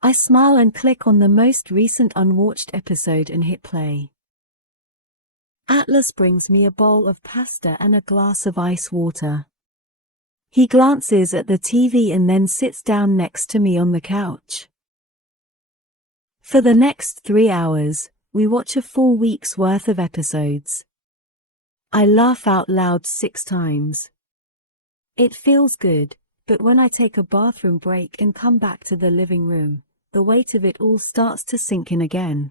I smile and click on the most recent unwatched episode and hit play. Atlas brings me a bowl of pasta and a glass of ice water. He glances at the TV and then sits down next to me on the couch. For the next 3 hours, we watch a full week's worth of episodes. I laugh out loud 6 times. It feels good, but when I take a bathroom break and come back to the living room, the weight of it all starts to sink in again.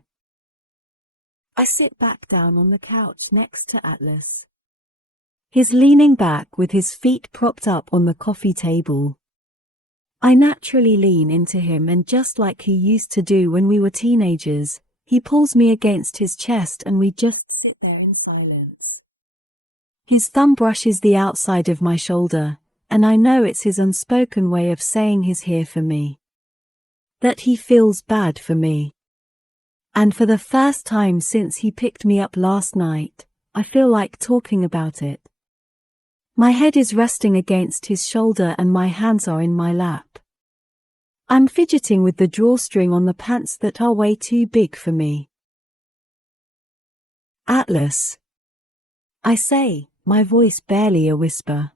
I sit back down on the couch next to Atlas. He's leaning back with his feet propped up on the coffee table. I naturally lean into him, and just like he used to do when we were teenagers, he pulls me against his chest and we just sit there in silence. His thumb brushes the outside of my shoulder, and I know it's his unspoken way of saying he's here for me. That he feels bad for me. And for the first time since he picked me up last night, I feel like talking about it. My head is resting against his shoulder and my hands are in my lap. I'm fidgeting with the drawstring on the pants that are way too big for me. Atlas. I say, my voice barely a whisper.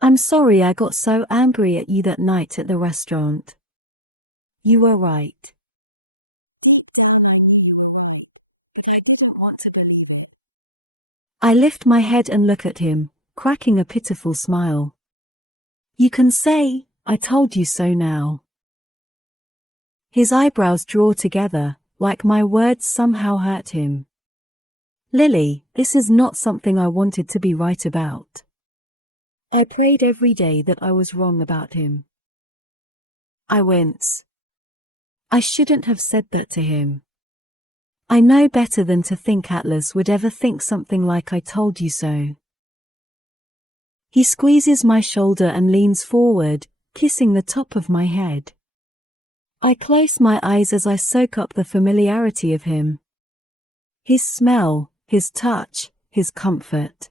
I'm sorry I got so angry at you that night at the restaurant. You were right. I lift my head and look at him, cracking a pitiful smile. You can say, I told you so now. His eyebrows draw together, like my words somehow hurt him. Lily, this is not something I wanted to be right about. I prayed every day that I was wrong about him. I wince. I shouldn't have said that to him. I know better than to think Atlas would ever think something like I told you so. He squeezes my shoulder and leans forward, kissing the top of my head. I close my eyes as I soak up the familiarity of him. His smell, his touch, his comfort.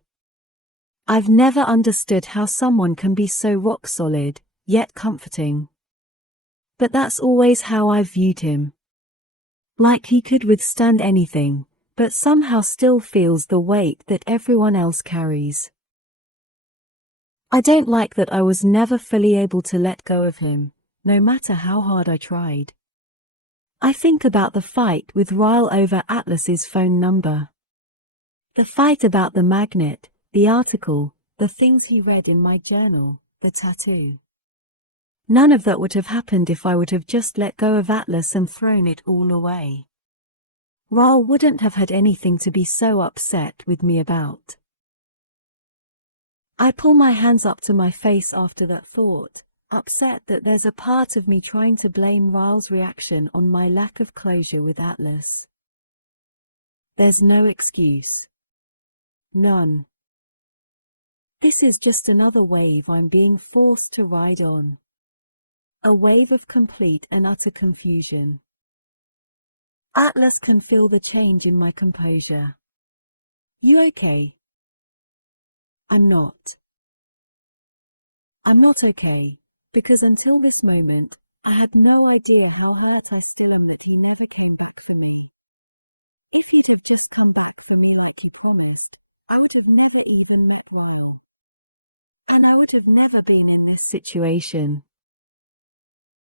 I've never understood how someone can be so rock solid, yet comforting. But that's always how I've viewed him. Like he could withstand anything, but somehow still feels the weight that everyone else carries. I don't like that I was never fully able to let go of him, no matter how hard I tried. I think about the fight with Ryle over Atlas's phone number. The fight about the magnet, the article, the things he read in my journal, the tattoo. None of that would have happened if I would have just let go of Atlas and thrown it all away. Ryle wouldn't have had anything to be so upset with me about. I pull my hands up to my face after that thought, upset that there's a part of me trying to blame Ryle's reaction on my lack of closure with Atlas. There's no excuse. None. This is just another wave I'm being forced to ride on. A wave of complete and utter confusion. Atlas can feel the change in my composure. You okay? I'm not. I'm not okay, because until this moment, I had no idea how hurt I still am that he never came back for me. If he'd have just come back for me like he promised, I would have never even met Ryle. And I would have never been in this situation.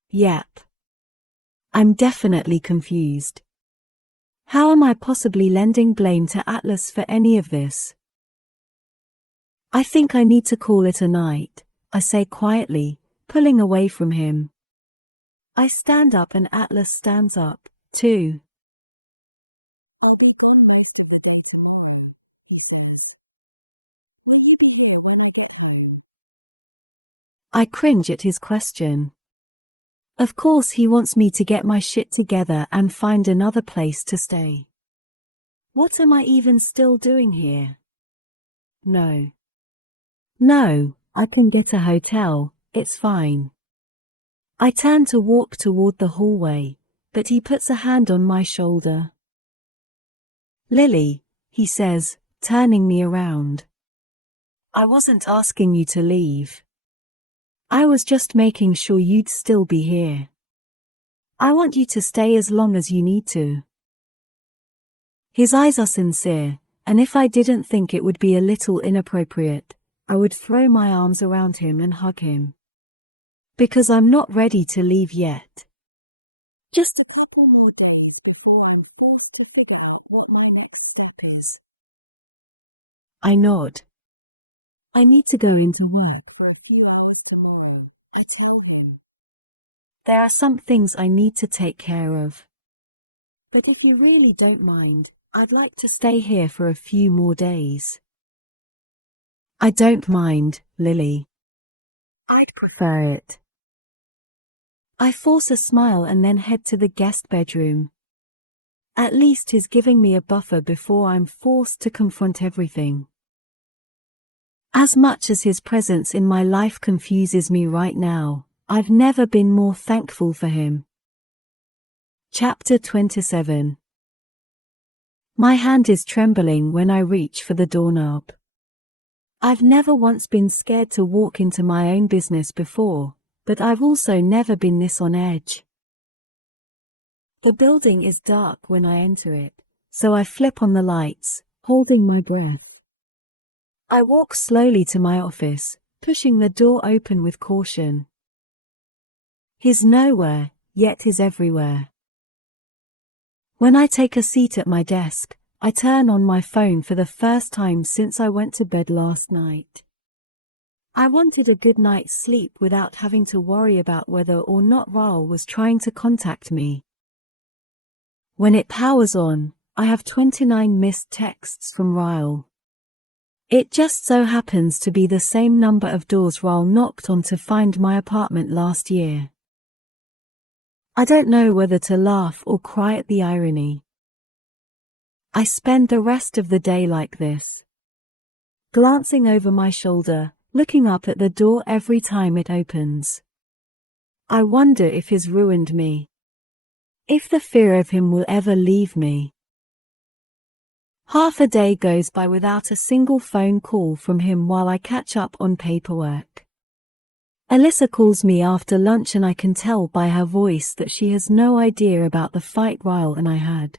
Yep. I'm definitely confused. How am I possibly lending blame to Atlas for any of this? I think I need to call it a night, I say quietly, pulling away from him. I stand up and Atlas stands up, too. I'll be gone most of the day tomorrow, he says. Will you be here when I get home? I cringe at his question. Of course he wants me to get my shit together and find another place to stay. What am I even still doing here? No. No, I can get a hotel, it's fine. I turn to walk toward the hallway, but he puts a hand on my shoulder. Lily, he says, turning me around. I wasn't asking you to leave. I was just making sure you'd still be here. I want you to stay as long as you need to. His eyes are sincere, and if I didn't think it would be a little inappropriate, I would throw my arms around him and hug him. Because I'm not ready to leave yet. Just a couple more days before I'm forced to figure out what my next step is. I nod. I need to go into work for a few hours tomorrow, I tell him. There are some things I need to take care of. But if you really don't mind, I'd like to stay here for a few more days. I don't mind, Lily. I'd prefer it. I force a smile and then head to the guest bedroom. At least he's giving me a buffer before I'm forced to confront everything. As much as his presence in my life confuses me right now, I've never been more thankful for him. Chapter 27. My hand is trembling when I reach for the doorknob. I've never once been scared to walk into my own business before, but I've also never been this on edge. The building is dark when I enter it, so I flip on the lights, holding my breath. I walk slowly to my office, pushing the door open with caution. He's nowhere, yet he's everywhere. When I take a seat at my desk, I turn on my phone for the first time since I went to bed last night. I wanted a good night's sleep without having to worry about whether or not Ryle was trying to contact me. When it powers on, I have 29 missed texts from Ryle. It just so happens to be the same number of doors Ryle knocked on to find my apartment last year. I don't know whether to laugh or cry at the irony. I spend the rest of the day like this. Glancing over my shoulder, looking up at the door every time it opens. I wonder if he's ruined me. If the fear of him will ever leave me. Half a day goes by without a single phone call from him while I catch up on paperwork. Alyssa calls me after lunch and I can tell by her voice that she has no idea about the fight Ryle and I had.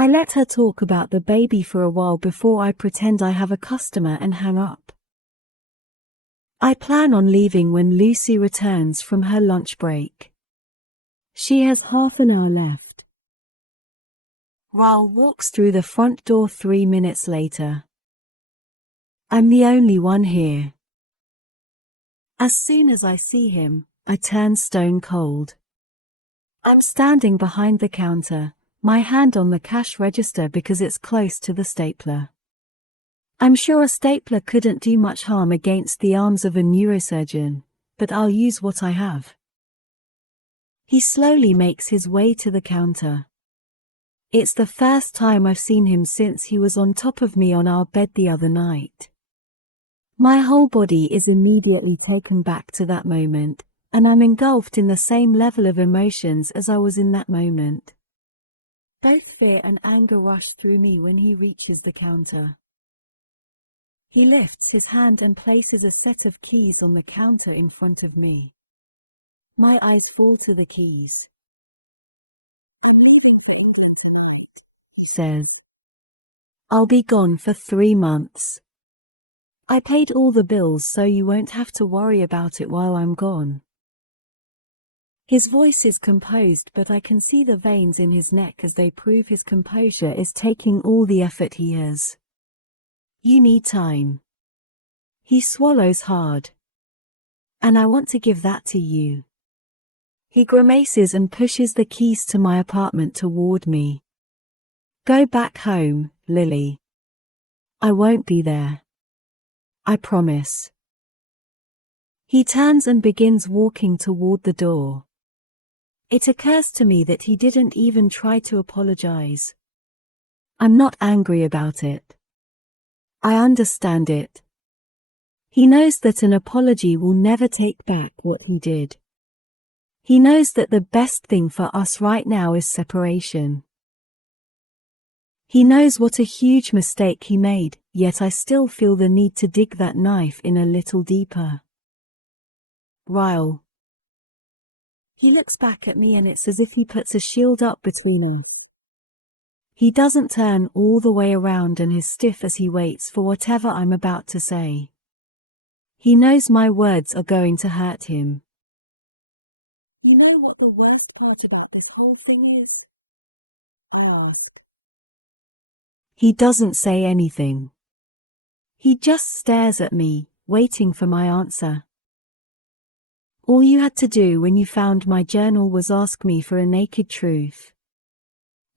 I let her talk about the baby for a while before I pretend I have a customer and hang up. I plan on leaving when Lucy returns from her lunch break. She has half an hour left. Ryle walks through the front door 3 minutes later. I'm the only one here. As soon as I see him, I turn stone cold. I'm standing behind the counter, my hand on the cash register because it's close to the stapler. I'm sure a stapler couldn't do much harm against the arms of a neurosurgeon, but I'll use what I have. He slowly makes his way to the counter. It's the first time I've seen him since he was on top of me on our bed the other night. My whole body is immediately taken back to that moment, and I'm engulfed in the same level of emotions as I was in that moment. Both fear and anger rush through me when he reaches the counter. He lifts his hand and places a set of keys on the counter in front of me. My eyes fall to the keys. He says, I'll be gone for 3 months. I paid all the bills so you won't have to worry about it while I'm gone. His voice is composed, but I can see the veins in his neck as they prove his composure is taking all the effort he has. You need time. He swallows hard. And I want to give that to you. He grimaces and pushes the keys to my apartment toward me. Go back home, Lily. I won't be there. I promise. He turns and begins walking toward the door. It occurs to me that he didn't even try to apologize. I'm not angry about it. I understand it. He knows that an apology will never take back what he did. He knows that the best thing for us right now is separation. He knows what a huge mistake he made, yet I still feel the need to dig that knife in a little deeper. Ryle. He looks back at me and it's as if he puts a shield up between us. He doesn't turn all the way around and is stiff as he waits for whatever I'm about to say. He knows my words are going to hurt him. You know what the worst part about this whole thing is? I ask. He doesn't say anything. He just stares at me, waiting for my answer. All you had to do when you found my journal was ask me for a naked truth.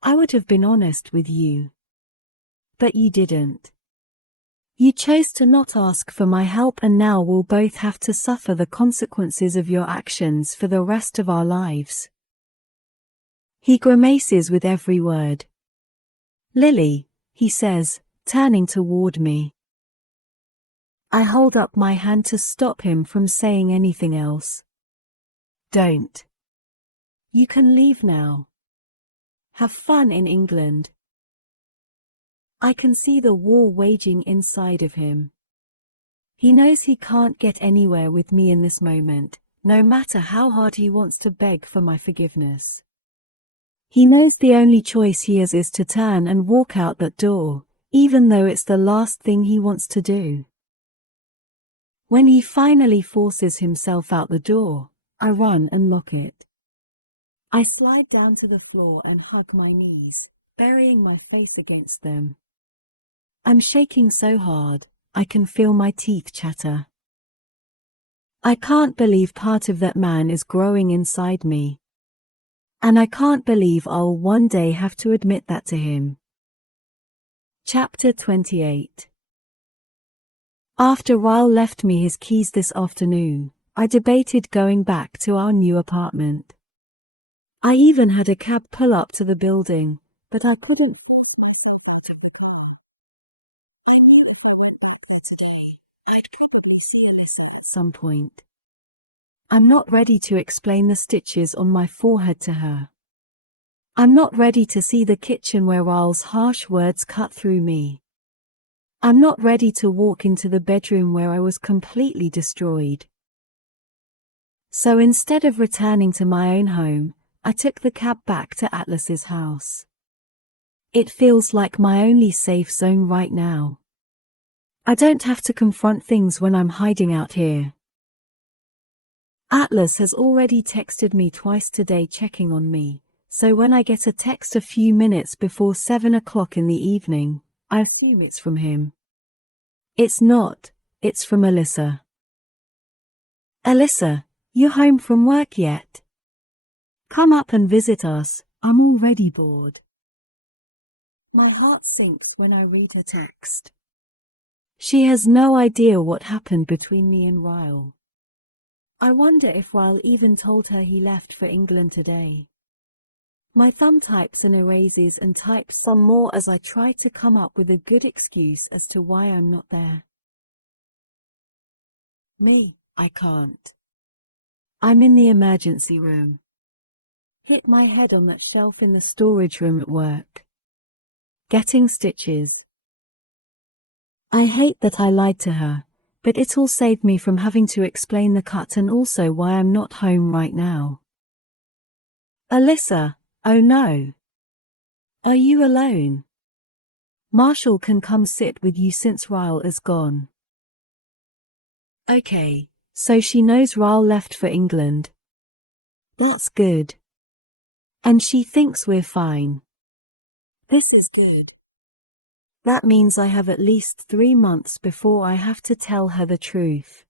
I would have been honest with you. But you didn't. You chose to not ask for my help, and now we'll both have to suffer the consequences of your actions for the rest of our lives. He grimaces with every word. Lily, he says, turning toward me. I hold up my hand to stop him from saying anything else. Don't. You can leave now. Have fun in England. I can see the war waging inside of him. He knows he can't get anywhere with me in this moment, no matter how hard he wants to beg for my forgiveness. He knows the only choice he has is to turn and walk out that door, even though it's the last thing he wants to do. When he finally forces himself out the door, I run and lock it. I slide down to the floor and hug my knees, burying my face against them. I'm shaking so hard, I can feel my teeth chatter. I can't believe part of that man is growing inside me. And I can't believe I'll one day have to admit that to him. Chapter 28. After Ryle left me his keys this afternoon, I debated going back to our new apartment. I even had a cab pull up to the building, but I couldn't. I'd probably see this at some point. I'm not ready to explain the stitches on my forehead to her. I'm not ready to see the kitchen where Ryle's harsh words cut through me. I'm not ready to walk into the bedroom where I was completely destroyed. So instead of returning to my own home, I took the cab back to Atlas's house. It feels like my only safe zone right now. I don't have to confront things when I'm hiding out here. Atlas has already texted me twice today checking on me, so when I get a text a few minutes before 7 o'clock in the evening, I assume it's from him. It's not, it's from Alyssa. Alyssa, you home from work yet? Come up and visit us, I'm already bored. My heart sinks when I read her text. She has no idea what happened between me and Ryle. I wonder if Ryle even told her he left for England today. My thumb types and erases and types some more as I try to come up with a good excuse as to why I'm not there. Me, I can't. I'm in the emergency room. Hit my head on that shelf in the storage room at work. Getting stitches. I hate that I lied to her, but it all saved me from having to explain the cut and also why I'm not home right now. Alyssa, oh no. Are you alone? Marshall can come sit with you since Ryle is gone. Okay, so she knows Ryle left for England. That's good. And she thinks we're fine. This is good. That means I have at least 3 months before I have to tell her the truth.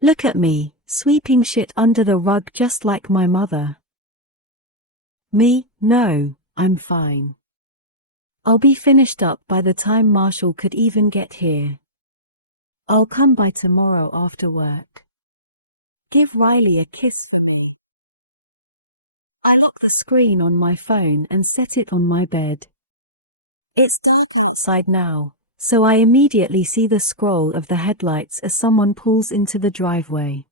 Look at me, sweeping shit under the rug just like my mother. Me, no, I'm fine. I'll be finished up by the time Marshall could even get here. I'll come by tomorrow after work. Give Riley a kiss. I lock the screen on my phone and set it on my bed. It's dark outside now, so I immediately see the scroll of the headlights as someone pulls into the driveway.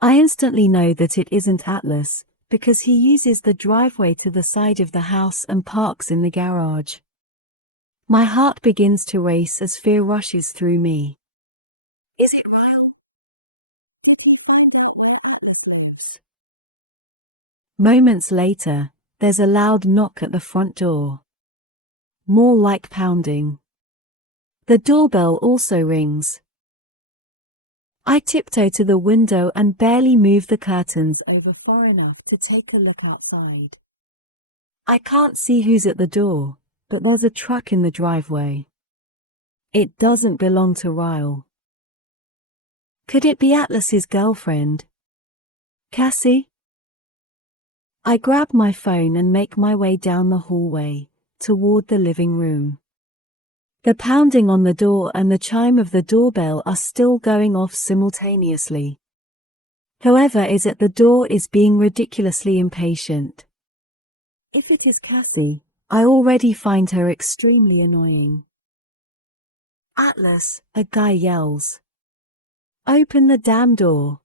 I instantly know that it isn't Atlas, because he uses the driveway to the side of the house and parks in the garage. My heart begins to race as fear rushes through me. Is it Ryle? Moments later, there's a loud knock at the front door. More like pounding. The doorbell also rings. I tiptoe to the window and barely move the curtains over far enough to take a look outside. I can't see who's at the door, but there's a truck in the driveway. It doesn't belong to Ryle. Could it be Atlas's girlfriend? Cassie? I grab my phone and make my way down the hallway, toward the living room. The pounding on the door and the chime of the doorbell are still going off simultaneously. Whoever is at the door is being ridiculously impatient. If it is Cassie, I already find her extremely annoying. Atlas, a guy yells. Open the damn door.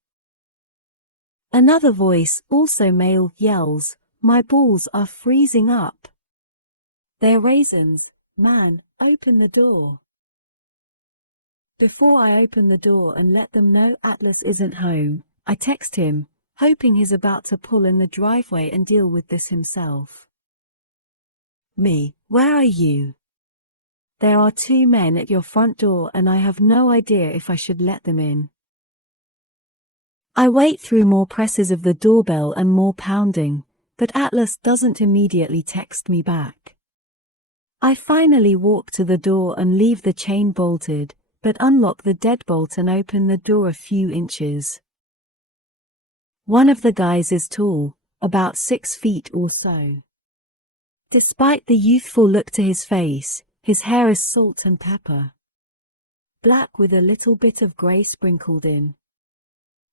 Another voice, also male, yells, my balls are freezing up. They're raisins, man, open the door. Before I open the door and let them know Atlas isn't home, I text him, hoping he's about to pull in the driveway and deal with this himself. Me, where are you? There are 2 men at your front door and I have no idea if I should let them in. I wait through more presses of the doorbell and more pounding, but Atlas doesn't immediately text me back. I finally walk to the door and leave the chain bolted, but unlock the deadbolt and open the door a few inches. One of the guys is tall, about 6 feet or so. Despite the youthful look to his face, his hair is salt and pepper. Black with a little bit of grey sprinkled in.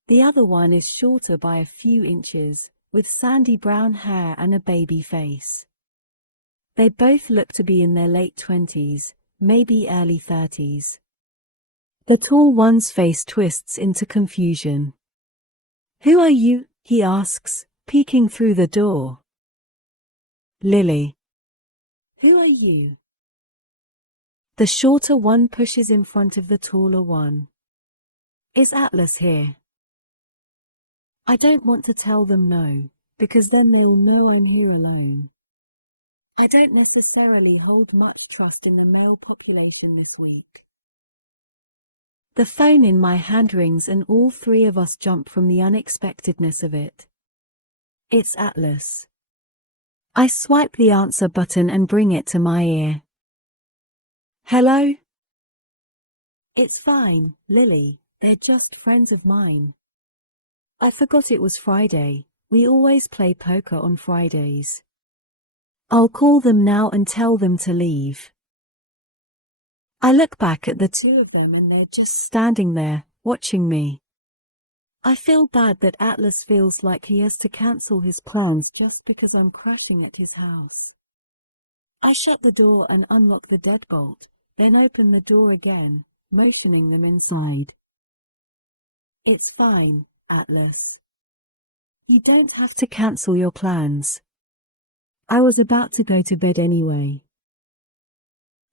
The other one is shorter by a few inches, with sandy brown hair and a baby face. They both look to be in their late 20s, maybe early 30s. The tall one's face twists into confusion. Who are you? He asks, peeking through the door. Lily. Who are you? The shorter one pushes in front of the taller one. Is Atlas here? I don't want to tell them no, because then they'll know I'm here alone. I don't necessarily hold much trust in the male population this week. The phone in my hand rings and all three of us jump from the unexpectedness of it. It's Atlas. I swipe the answer button and bring it to my ear. Hello? It's fine, Lily, they're just friends of mine. I forgot it was Friday. We always play poker on Fridays. I'll call them now and tell them to leave. I look back at the two of them and they're just standing there, watching me. I feel bad that Atlas feels like he has to cancel his plans just because I'm crashing at his house. I shut the door and unlock the deadbolt, then open the door again, motioning them inside. It's fine, Atlas. You don't have to cancel your plans. I was about to go to bed anyway.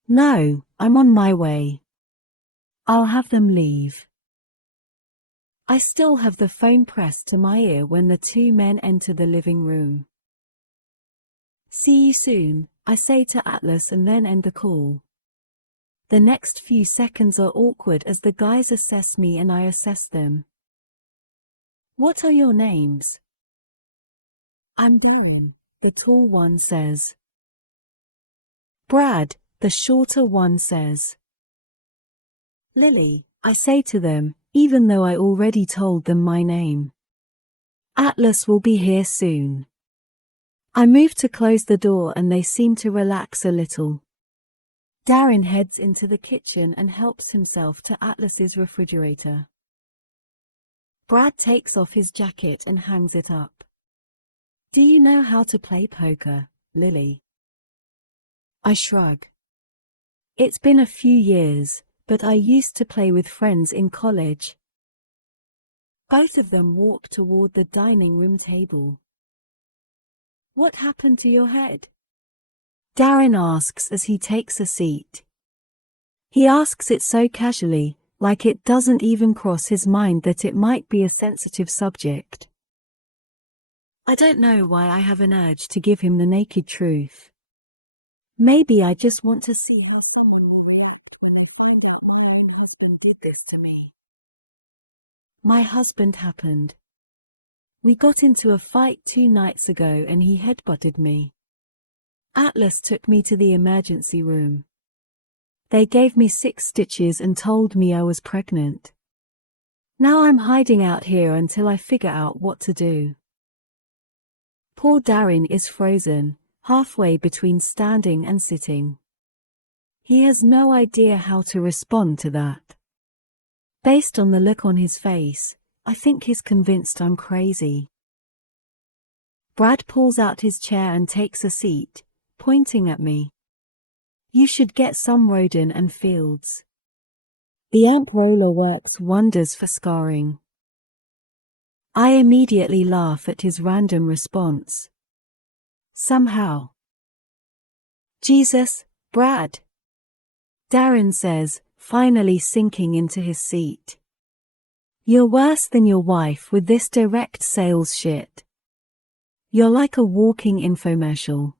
No, I'm on my way. I'll have them leave. I still have the phone pressed to my ear when the two men enter the living room. See you soon, I say to Atlas and then end the call. The next few seconds are awkward as the guys assess me and I assess them. What are your names? I'm Darren, the tall one says. Brad, the shorter one says. Lily, I say to them, even though I already told them my name. Atlas will be here soon. I move to close the door and they seem to relax a little. Darren heads into the kitchen and helps himself to Atlas's refrigerator. Brad takes off his jacket and hangs it up. Do you know how to play poker, Lily? I shrug. It's been a few years, but I used to play with friends in college. Both of them walk toward the dining room table. What happened to your head? Darren asks as he takes a seat. He asks it so casually, like it doesn't even cross his mind that it might be a sensitive subject. I don't know why I have an urge to give him the naked truth. Maybe I just want to see how someone will react when they find out my own husband did this to me. My husband happened. We got into a fight 2 nights ago and he headbutted me. Atlas took me to the emergency room. They gave me 6 stitches and told me I was pregnant. Now I'm hiding out here until I figure out what to do. Poor Darren is frozen, halfway between standing and sitting. He has no idea how to respond to that. Based on the look on his face, I think he's convinced I'm crazy. Brad pulls out his chair and takes a seat, pointing at me. You should get some Rodin and Fields. The amp roller works wonders for scarring. I immediately laugh at his random response. Somehow. Jesus, Brad. Darren says, finally sinking into his seat. You're worse than your wife with this direct sales shit. You're like a walking infomercial.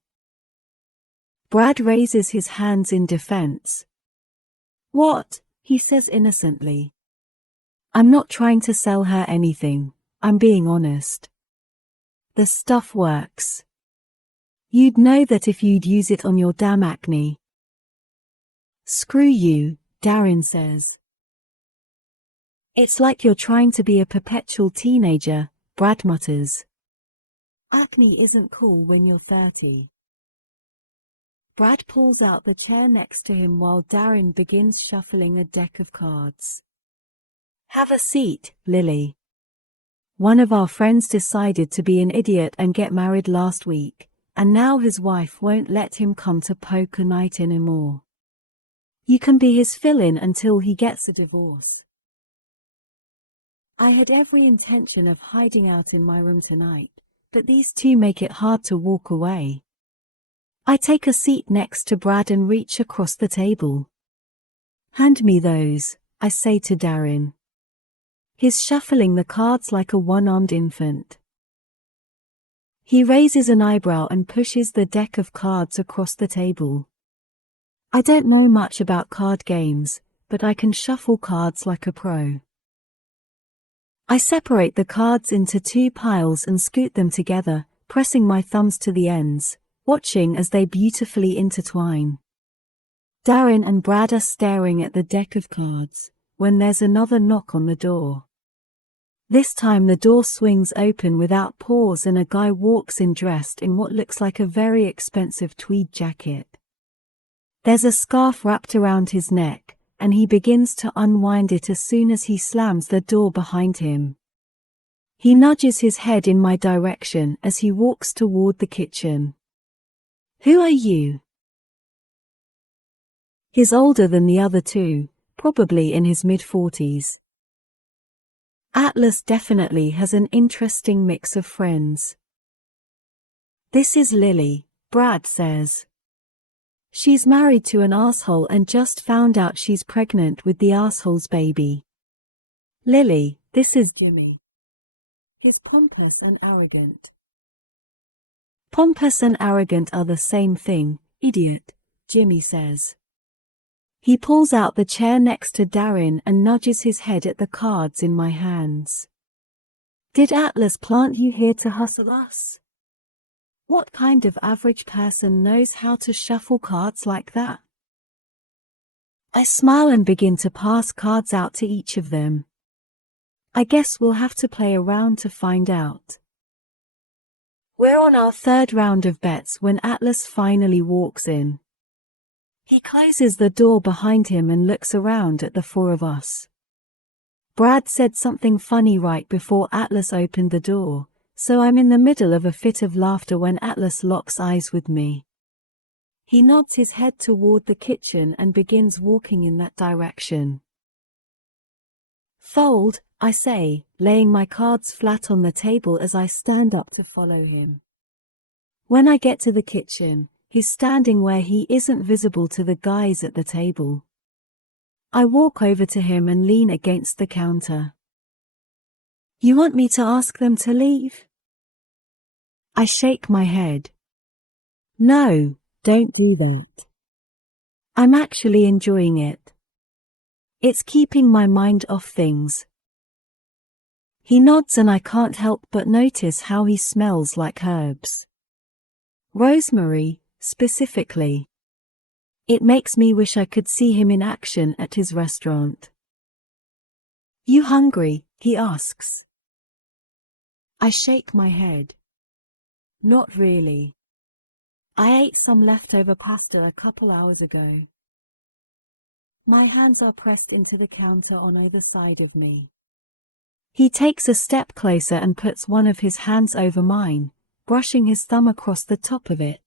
Brad raises his hands in defense. What? He says innocently. I'm not trying to sell her anything, I'm being honest. The stuff works. You'd know that if you'd use it on your damn acne. Screw you, Darren says. It's like you're trying to be a perpetual teenager, Brad mutters. Acne isn't cool when you're 30. Brad pulls out the chair next to him while Darren begins shuffling a deck of cards. Have a seat, Lily. One of our friends decided to be an idiot and get married last week, and now his wife won't let him come to poker night anymore. You can be his fill-in until he gets a divorce. I had every intention of hiding out in my room tonight, but these two make it hard to walk away. I take a seat next to Brad and reach across the table. Hand me those, I say to Darren. He's shuffling the cards like a one-armed infant. He raises an eyebrow and pushes the deck of cards across the table. I don't know much about card games, but I can shuffle cards like a pro. I separate the cards into 2 piles and scoot them together, pressing my thumbs to the ends, watching as they beautifully intertwine. Darren and Brad are staring at the deck of cards, when there's another knock on the door. This time the door swings open without pause and a guy walks in dressed in what looks like a very expensive tweed jacket. There's a scarf wrapped around his neck, and he begins to unwind it as soon as he slams the door behind him. He nudges his head in my direction as he walks toward the kitchen. "Who are you?" He's older than the other 2, probably in his mid-40s. Atlas definitely has an interesting mix of friends. "This is Lily," Brad says. "She's married to an asshole and just found out she's pregnant with the asshole's baby." "Lily, this is Jimmy. He's pompous and arrogant." "Pompous and arrogant are the same thing, idiot," Jimmy says. He pulls out the chair next to Darren and nudges his head at the cards in my hands. "Did Atlas plant you here to hustle us? What kind of average person knows how to shuffle cards like that?" I smile and begin to pass cards out to each of them. I guess we'll have to play around to find out. We're on our 3rd round of bets when Atlas finally walks in. He closes the door behind him and looks around at the 4 of us. Brad said something funny right before Atlas opened the door, so I'm in the middle of a fit of laughter when Atlas locks eyes with me. He nods his head toward the kitchen and begins walking in that direction. "Fold," I say, laying my cards flat on the table as I stand up to follow him. When I get to the kitchen, he's standing where he isn't visible to the guys at the table. I walk over to him and lean against the counter. "You want me to ask them to leave?" I shake my head. "No, don't do that. I'm actually enjoying it. It's keeping my mind off things." He nods and I can't help but notice how he smells like herbs. Rosemary, specifically. It makes me wish I could see him in action at his restaurant. "You hungry?" he asks. I shake my head. "Not really. I ate some leftover pasta a couple hours ago." My hands are pressed into the counter on either side of me. He takes a step closer and puts one of his hands over mine, brushing his thumb across the top of it.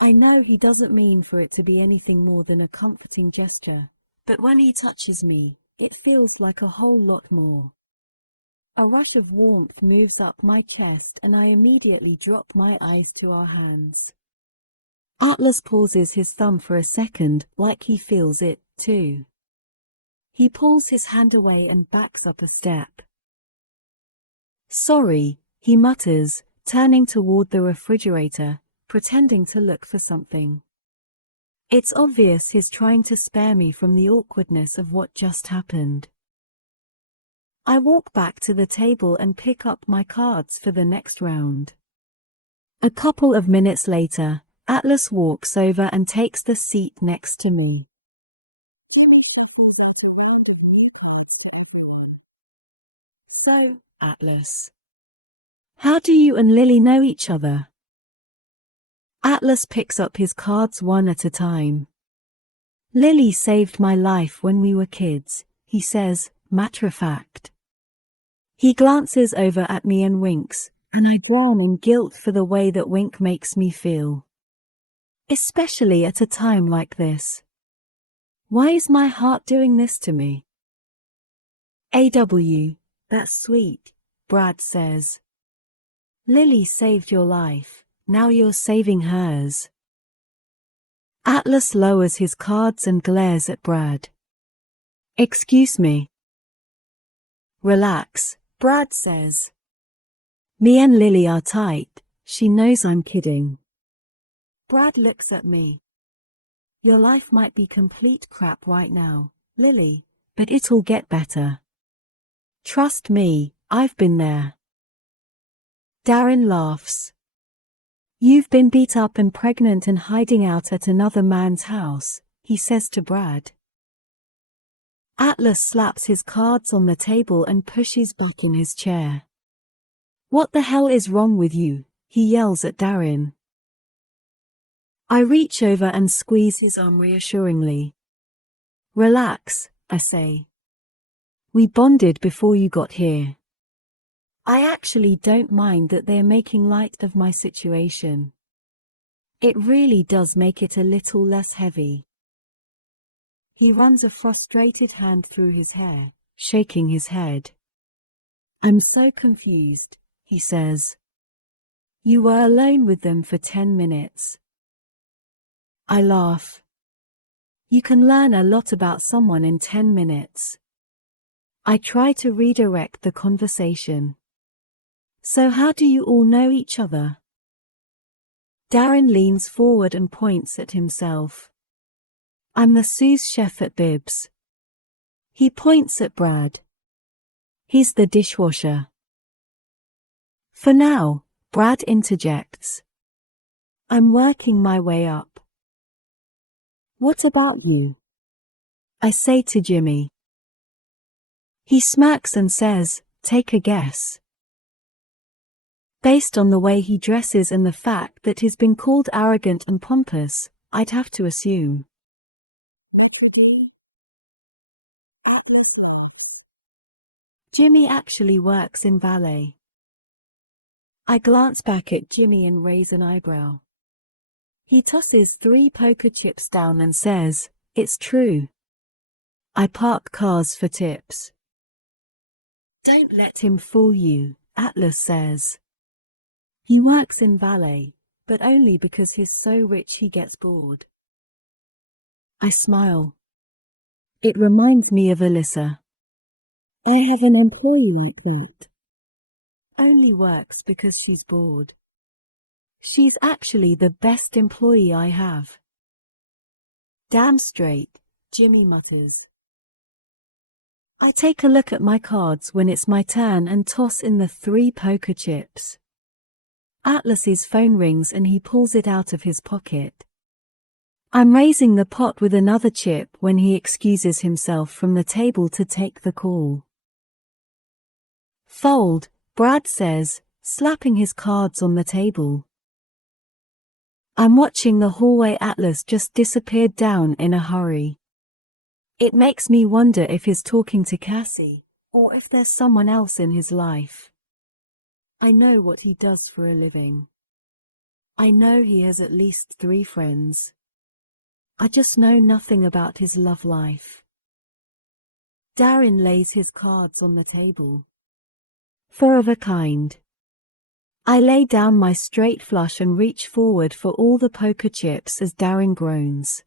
I know he doesn't mean for it to be anything more than a comforting gesture, but when he touches me, it feels like a whole lot more. A rush of warmth moves up my chest and I immediately drop my eyes to our hands. Atlas pauses his thumb for a second, like he feels it, too. He pulls his hand away and backs up a step. "Sorry," he mutters, turning toward the refrigerator, pretending to look for something. It's obvious he's trying to spare me from the awkwardness of what just happened. I walk back to the table and pick up my cards for the next round. A couple of minutes later, Atlas walks over and takes the seat next to me. "So, Atlas, how do you and Lily know each other?" Atlas picks up his cards one at a time. "Lily saved my life when we were kids," he says, matter of fact. He glances over at me and winks, and I drown in guilt for the way that wink makes me feel. Especially at a time like this. Why is my heart doing this to me? "AW, that's sweet," Brad says. "Lily saved your life, now you're saving hers." Atlas lowers his cards and glares at Brad. "Excuse me." "Relax," Brad says. "Me and Lily are tight, She knows I'm kidding. Brad looks at me. Your life might be complete crap right now, Lily, but it'll get better. Trust me, I've been there. Darren laughs. You've been beat up and pregnant and hiding out at another man's house, he says to Brad. Atlas slaps his cards on the table and pushes back in his chair. What the hell is wrong with you? He yells at Darren. I reach over and squeeze his arm reassuringly. Relax, I say. We bonded before you got here. I actually don't mind that they're making light of my situation. It really does make it a little less heavy. He runs a frustrated hand through his hair, shaking his head. I'm so confused, he says. You were alone with them for 10 minutes. I laugh. You can learn a lot about someone in 10 minutes. I try to redirect the conversation. So how do you all know each other? Darren leans forward and points at himself. I'm the sous chef at Bibs. He points at Brad. He's the dishwasher. For now, Brad interjects. I'm working my way up. What about you? I say to Jimmy. He smirks and says, take a guess. Based on the way he dresses and the fact that he's been called arrogant and pompous, I'd have to assume. Jimmy actually works in valet. I glance back at Jimmy and raise an eyebrow. He tosses 3 poker chips down and says, it's true. I park cars for tips. Don't let him fool you, Atlas says. He works in valet, but only because he's so rich he gets bored. I smile. It reminds me of Alyssa. I have an employee like that. Only works because she's bored. She's actually the best employee I have. Damn straight, Jimmy mutters. I take a look at my cards when it's my turn and toss in the 3 poker chips. Atlas's phone rings and he pulls it out of his pocket. I'm raising the pot with another chip when he excuses himself from the table to take the call. Fold, Brad says, slapping his cards on the table. I'm watching the hallway. Atlas just disappeared down in a hurry. It makes me wonder if he's talking to Cassie, or if there's someone else in his life. I know what he does for a living. I know he has at least 3 friends. I just know nothing about his love life. Darren lays his cards on the table. 4 of a kind. I lay down my straight flush and reach forward for all the poker chips as Darren groans.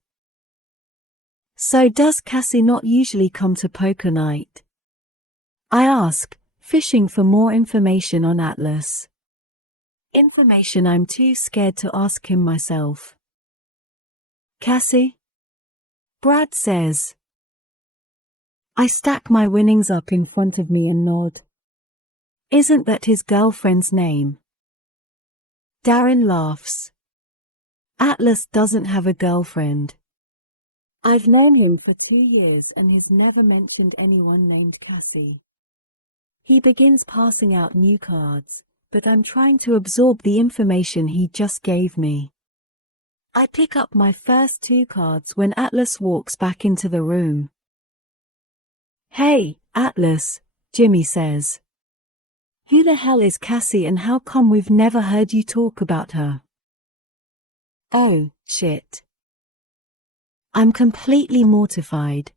So does Cassie not usually come to poker night? I ask, fishing for more information on Atlas. Information I'm too scared to ask him myself. Cassie? Brad says. I stack my winnings up in front of me and nod. Isn't that his girlfriend's name? Darren laughs. Atlas doesn't have a girlfriend. I've known him for 2 years and he's never mentioned anyone named Cassie. He begins passing out new cards, but I'm trying to absorb the information he just gave me. I pick up my first 2 cards when Atlas walks back into the room. Hey, Atlas, Jimmy says. Who the hell is Cassie and how come we've never heard you talk about her? Oh, shit. I'm completely mortified.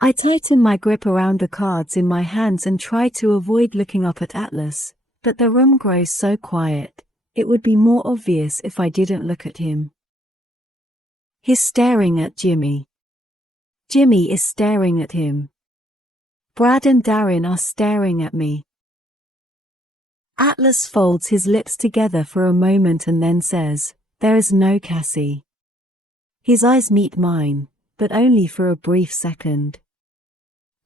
I tighten my grip around the cards in my hands and try to avoid looking up at Atlas, but the room grows so quiet, it would be more obvious if I didn't look at him. He's staring at Jimmy. Jimmy is staring at him. Brad and Darren are staring at me. Atlas folds his lips together for a moment and then says, "There is no Cassie." His eyes meet mine, but only for a brief second.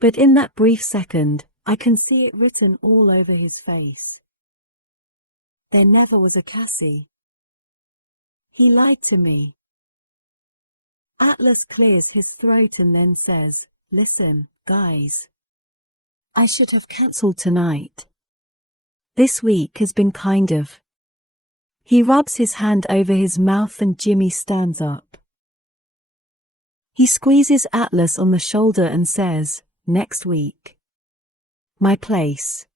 But in that brief second, I can see it written all over his face. There never was a Cassie. He lied to me. Atlas clears his throat and then says, "Listen, guys. I should have cancelled tonight. This week has been kind of." He rubs his hand over his mouth and Jimmy stands up. He squeezes Atlas on the shoulder and says, "Next week. My place."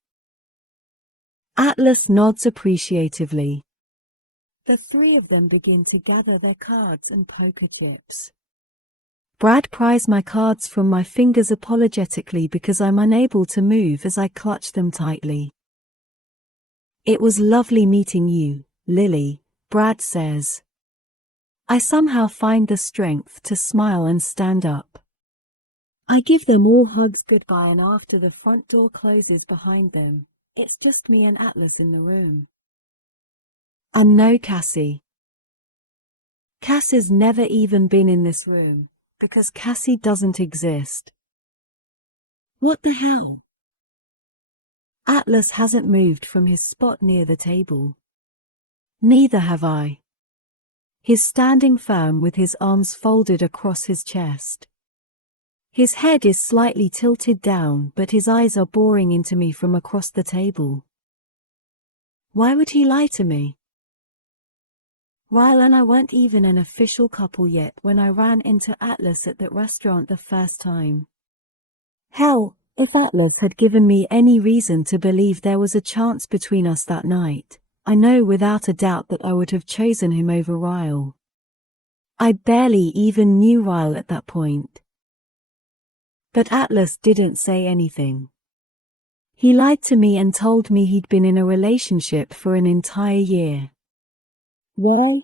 Atlas nods appreciatively. The three of them begin to gather their cards and poker chips. Brad pries my cards from my fingers apologetically because I'm unable to move as I clutch them tightly. "It was lovely meeting you, Lily," Brad says. I somehow find the strength to smile and stand up. I give them all hugs goodbye, and after the front door closes behind them, it's just me and Atlas in the room. And no Cassie. Cass has never even been in this room, because Cassie doesn't exist. What the hell? Atlas hasn't moved from his spot near the table. Neither have I. He's standing firm with his arms folded across his chest. His head is slightly tilted down, but his eyes are boring into me from across the table. Why would he lie to me? Ryle and I weren't even an official couple yet when I ran into Atlas at that restaurant the first time. Hell, if Atlas had given me any reason to believe there was a chance between us that night, I know without a doubt that I would have chosen him over Ryle. I barely even knew Ryle at that point. But Atlas didn't say anything. He lied to me and told me he'd been in a relationship for an entire year. Why?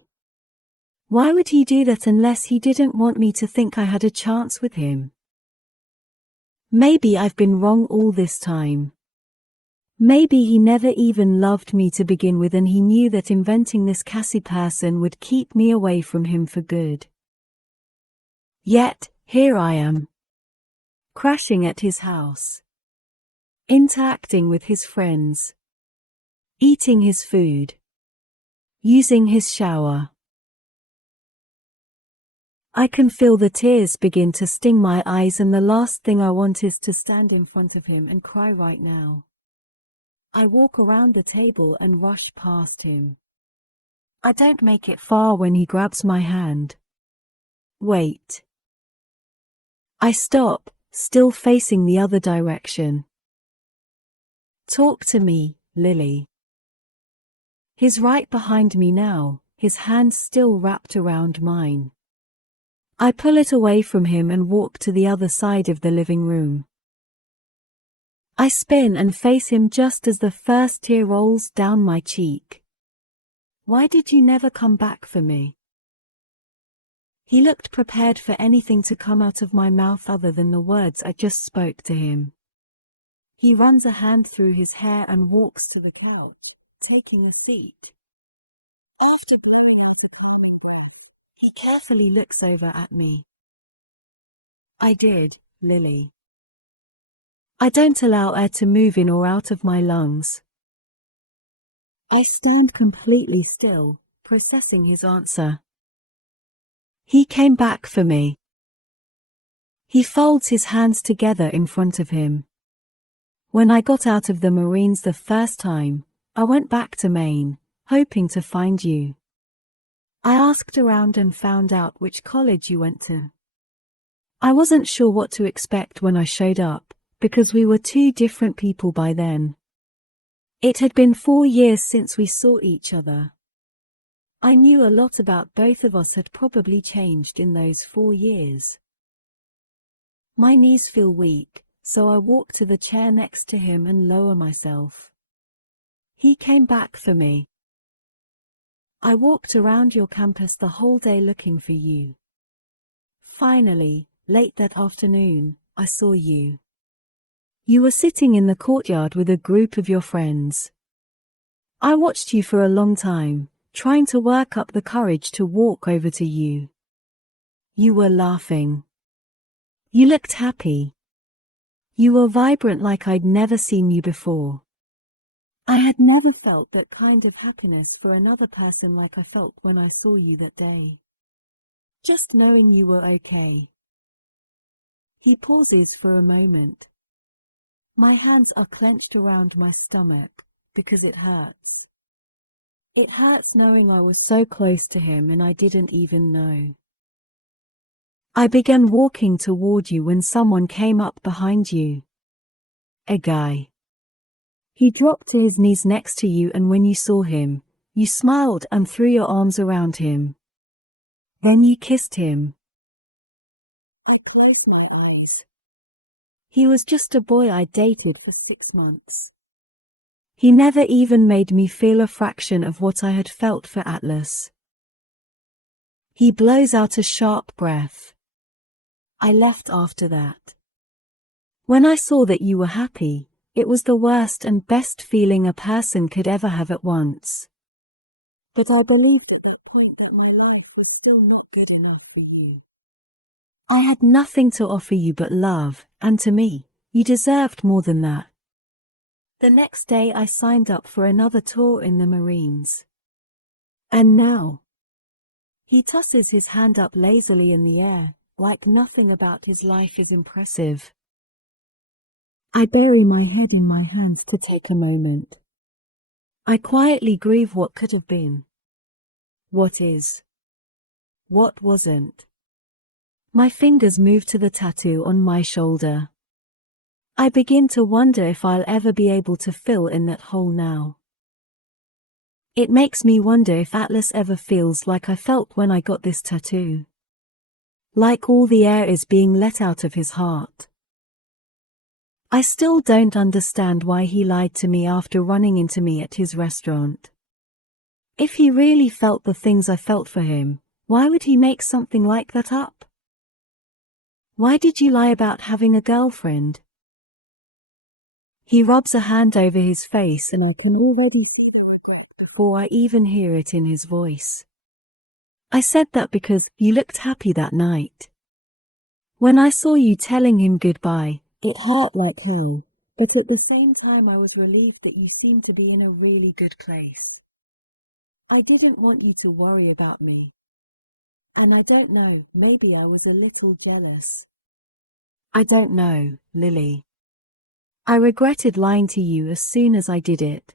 Why would he do that unless he didn't want me to think I had a chance with him? Maybe I've been wrong all this time. Maybe he never even loved me to begin with, and he knew that inventing this Cassie person would keep me away from him for good. Yet, here I am. Crashing at his house. Interacting with his friends. Eating his food. Using his shower. I can feel the tears begin to sting my eyes, and the last thing I want is to stand in front of him and cry right now. I walk around the table and rush past him. I don't make it far when he grabs my hand. Wait. I stop, still facing the other direction. Talk to me, Lily. He's right behind me now, his hand still wrapped around mine. I pull it away from him and walk to the other side of the living room. I spin and face him just as the first tear rolls down my cheek. Why did you never come back for me? He looked prepared for anything to come out of my mouth other than the words I just spoke to him. He runs a hand through his hair and walks to the couch, taking a seat. After blowing out a calming breath, he carefully looks over at me. I did, Lily. I don't allow air to move in or out of my lungs. I stand completely still, processing his answer. He came back for me. He folds his hands together in front of him. When I got out of the Marines the first time, I went back to Maine, hoping to find you. I asked around and found out which college you went to. I wasn't sure what to expect when I showed up, because we were two different people by then. It had been 4 years since we saw each other. I knew a lot about both of us had probably changed in those 4 years. My knees feel weak, so I walk to the chair next to him and lower myself. He came back for me. I walked around your campus the whole day looking for you. Finally, late that afternoon, I saw you. You were sitting in the courtyard with a group of your friends. I watched you for a long time, trying to work up the courage to walk over to you. You were laughing. You looked happy. You were vibrant like I'd never seen you before. I had never felt that kind of happiness for another person like I felt when I saw you that day. Just knowing you were okay. He pauses for a moment. My hands are clenched around my stomach, because it hurts. It hurts knowing I was so close to him and I didn't even know. I began walking toward you when someone came up behind you. A guy. He dropped to his knees next to you, and when you saw him, you smiled and threw your arms around him. Then you kissed him. I closed my eyes. He was just a boy I dated for 6 months. He never even made me feel a fraction of what I had felt for Atlas. He blows out a sharp breath. I left after that. When I saw that you were happy, it was the worst and best feeling a person could ever have at once. But I believed at that point that my life was still not good enough for you. I had nothing to offer you but love, and to me, you deserved more than that. The next day I signed up for another tour in the Marines. And now? He tosses his hand up lazily in the air, like nothing about his life is impressive. I bury my head in my hands to take a moment. I quietly grieve what could have been. What is. What wasn't. My fingers move to the tattoo on my shoulder. I begin to wonder if I'll ever be able to fill in that hole now. It makes me wonder if Atlas ever feels like I felt when I got this tattoo. Like all the air is being let out of his heart. I still don't understand why he lied to me after running into me at his restaurant. If he really felt the things I felt for him, why would he make something like that up? Why did you lie about having a girlfriend? He rubs a hand over his face and I can already see the regret before I even hear it in his voice. I said that because you looked happy that night. When I saw you telling him goodbye, it hurt like hell, but at the same time I was relieved that you seemed to be in a really good place. I didn't want you to worry about me. And I don't know, maybe I was a little jealous. I don't know, Lily. I regretted lying to you as soon as I did it.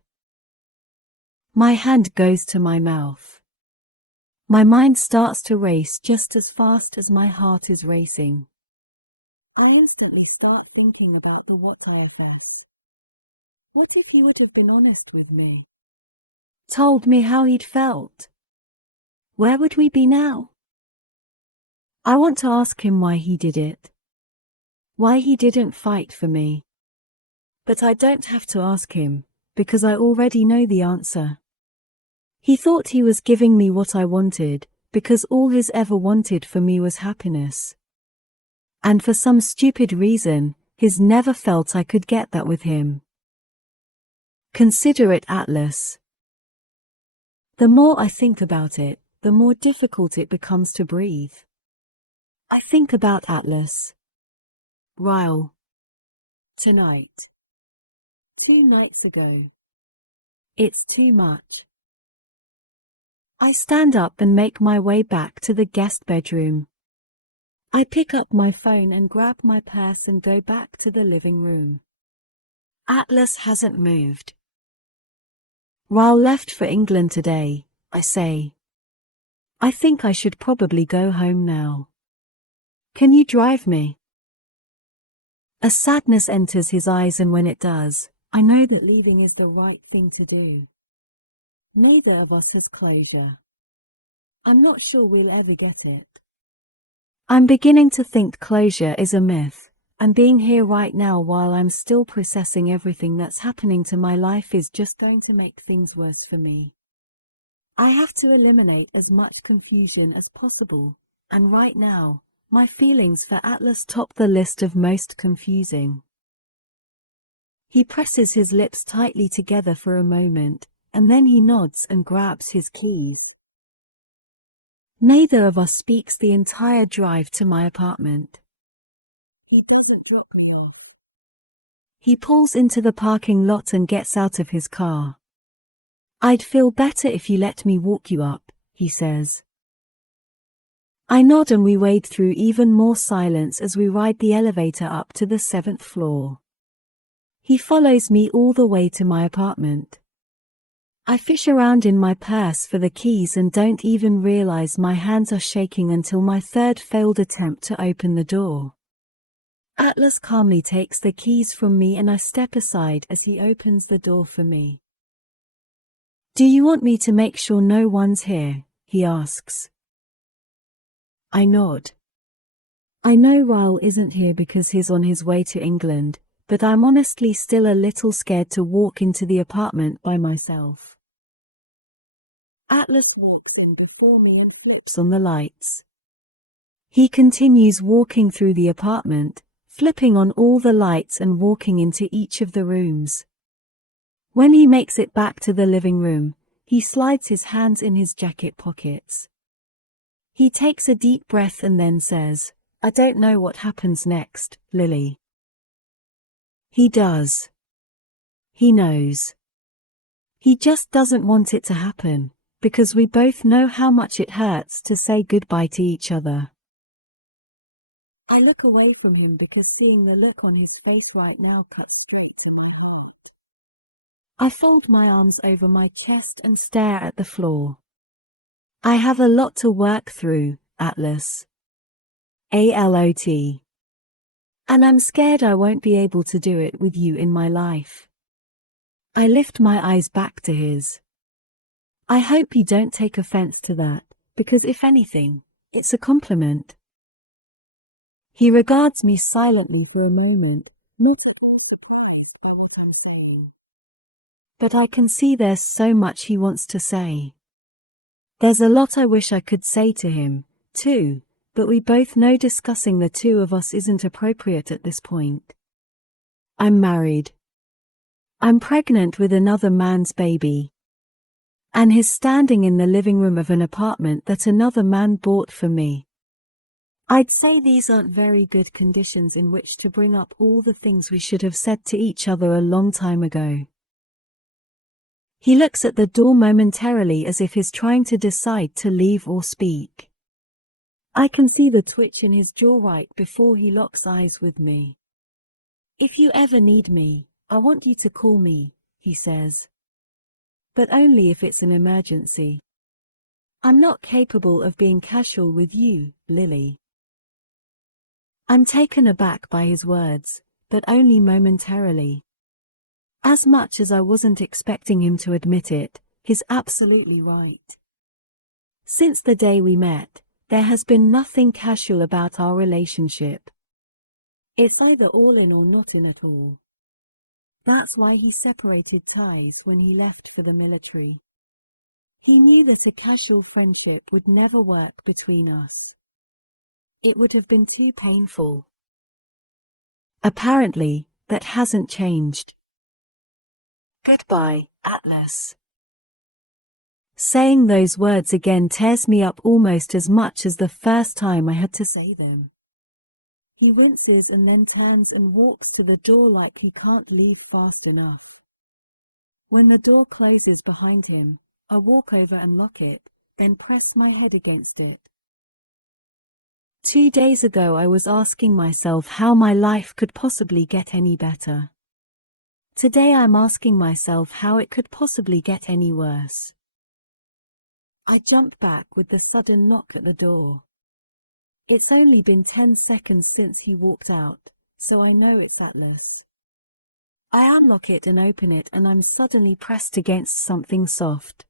My hand goes to my mouth. My mind starts to race just as fast as my heart is racing. I instantly start thinking about the what ifs. What if he would have been honest with me? Told me how he'd felt? Where would we be now? I want to ask him why he did it. Why he didn't fight for me. But I don't have to ask him, because I already know the answer. He thought he was giving me what I wanted, because all he's ever wanted for me was happiness. And for some stupid reason, he's never felt I could get that with him. Consider it, Atlas. The more I think about it, the more difficult it becomes to breathe. I think about Atlas. Ryle. Tonight. 2 nights ago. It's too much. I stand up and make my way back to the guest bedroom. I pick up my phone and grab my purse and go back to the living room. Atlas hasn't moved. Ryle left for England today, I say. I think I should probably go home now. Can you drive me? A sadness enters his eyes, and when it does, I know that leaving is the right thing to do. Neither of us has closure. I'm not sure we'll ever get it. I'm beginning to think closure is a myth, and being here right now while I'm still processing everything that's happening to my life is just going to make things worse for me. I have to eliminate as much confusion as possible, and right now, my feelings for Atlas top the list of most confusing. He presses his lips tightly together for a moment, and then he nods and grabs his keys. Neither of us speaks the entire drive to my apartment. He doesn't drop me off. He pulls into the parking lot and gets out of his car. "I'd feel better if you let me walk you up," he says. I nod and we wade through even more silence as we ride the elevator up to the 7th floor. He follows me all the way to my apartment. I fish around in my purse for the keys and don't even realize my hands are shaking until my third failed attempt to open the door. Atlas calmly takes the keys from me and I step aside as he opens the door for me. "Do you want me to make sure no one's here?" he asks. I nod. I know Ryle isn't here because he's on his way to England, but I'm honestly still a little scared to walk into the apartment by myself. Atlas walks in before me and flips on the lights. He continues walking through the apartment, flipping on all the lights and walking into each of the rooms. When he makes it back to the living room, he slides his hands in his jacket pockets. He takes a deep breath and then says, "I don't know what happens next, Lily." He does. He knows. He just doesn't want it to happen, because we both know how much it hurts to say goodbye to each other. I look away from him because seeing the look on his face right now cuts straight to my heart. I fold my arms over my chest and stare at the floor. I have a lot to work through, Atlas. A-L-O-T. And I'm scared I won't be able to do it with you in my life. I lift my eyes back to his. I hope you don't take offense to that, because if anything, it's a compliment. He regards me silently for a moment, not hearing what I'm saying. But I can see there's so much he wants to say. There's a lot I wish I could say to him, too, but we both know discussing the two of us isn't appropriate at this point. I'm married. I'm pregnant with another man's baby. And he's standing in the living room of an apartment that another man bought for me. I'd say these aren't very good conditions in which to bring up all the things we should have said to each other a long time ago. He looks at the door momentarily as if he's trying to decide to leave or speak. I can see the twitch in his jaw right before he locks eyes with me. "If you ever need me, I want you to call me," he says. "But only if it's an emergency. I'm not capable of being casual with you, Lily." I'm taken aback by his words, but only momentarily. As much as I wasn't expecting him to admit it, he's absolutely right. Since the day we met, there has been nothing casual about our relationship. It's either all in or not in at all. That's why he separated ties when he left for the military. He knew that a casual friendship would never work between us. It would have been too painful. Apparently, that hasn't changed. Goodbye, Atlas. Saying those words again tears me up almost as much as the first time I had to say them. He winces and then turns and walks to the door like he can't leave fast enough. When the door closes behind him, I walk over and lock it, then press my head against it. 2 days ago I was asking myself how my life could possibly get any better. Today I'm asking myself how it could possibly get any worse. I jump back with the sudden knock at the door. It's only been 10 seconds since he walked out, so I know it's Atlas. I unlock it and open it and I'm suddenly pressed against something soft.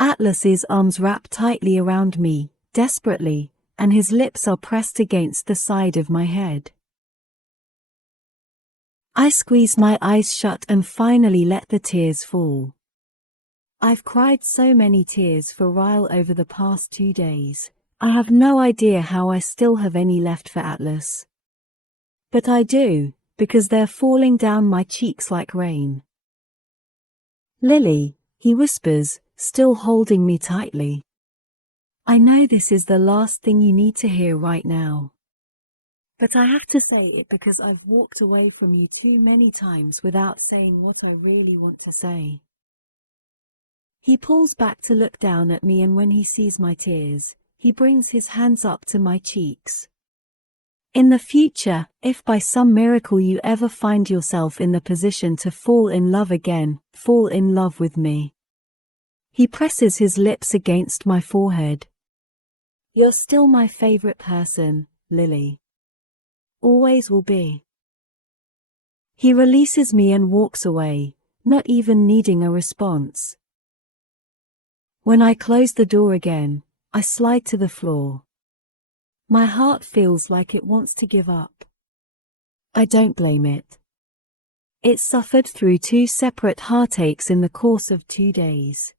Atlas's arms wrap tightly around me, desperately, and his lips are pressed against the side of my head. I squeeze my eyes shut and finally let the tears fall. I've cried so many tears for Ryle over the past 2 days. I have no idea how I still have any left for Atlas. But I do, because they're falling down my cheeks like rain. Lily, he whispers, still holding me tightly. I know this is the last thing you need to hear right now. But I have to say it because I've walked away from you too many times without saying what I really want to say. He pulls back to look down at me, and when he sees my tears, he brings his hands up to my cheeks. In the future, if by some miracle you ever find yourself in the position to fall in love again, fall in love with me. He presses his lips against my forehead. You're still my favorite person, Lily. Always will be. He releases me and walks away, not even needing a response. When I close the door again, I slide to the floor. My heart feels like it wants to give up. I don't blame it. It suffered through 2 separate heartaches in the course of 2 days.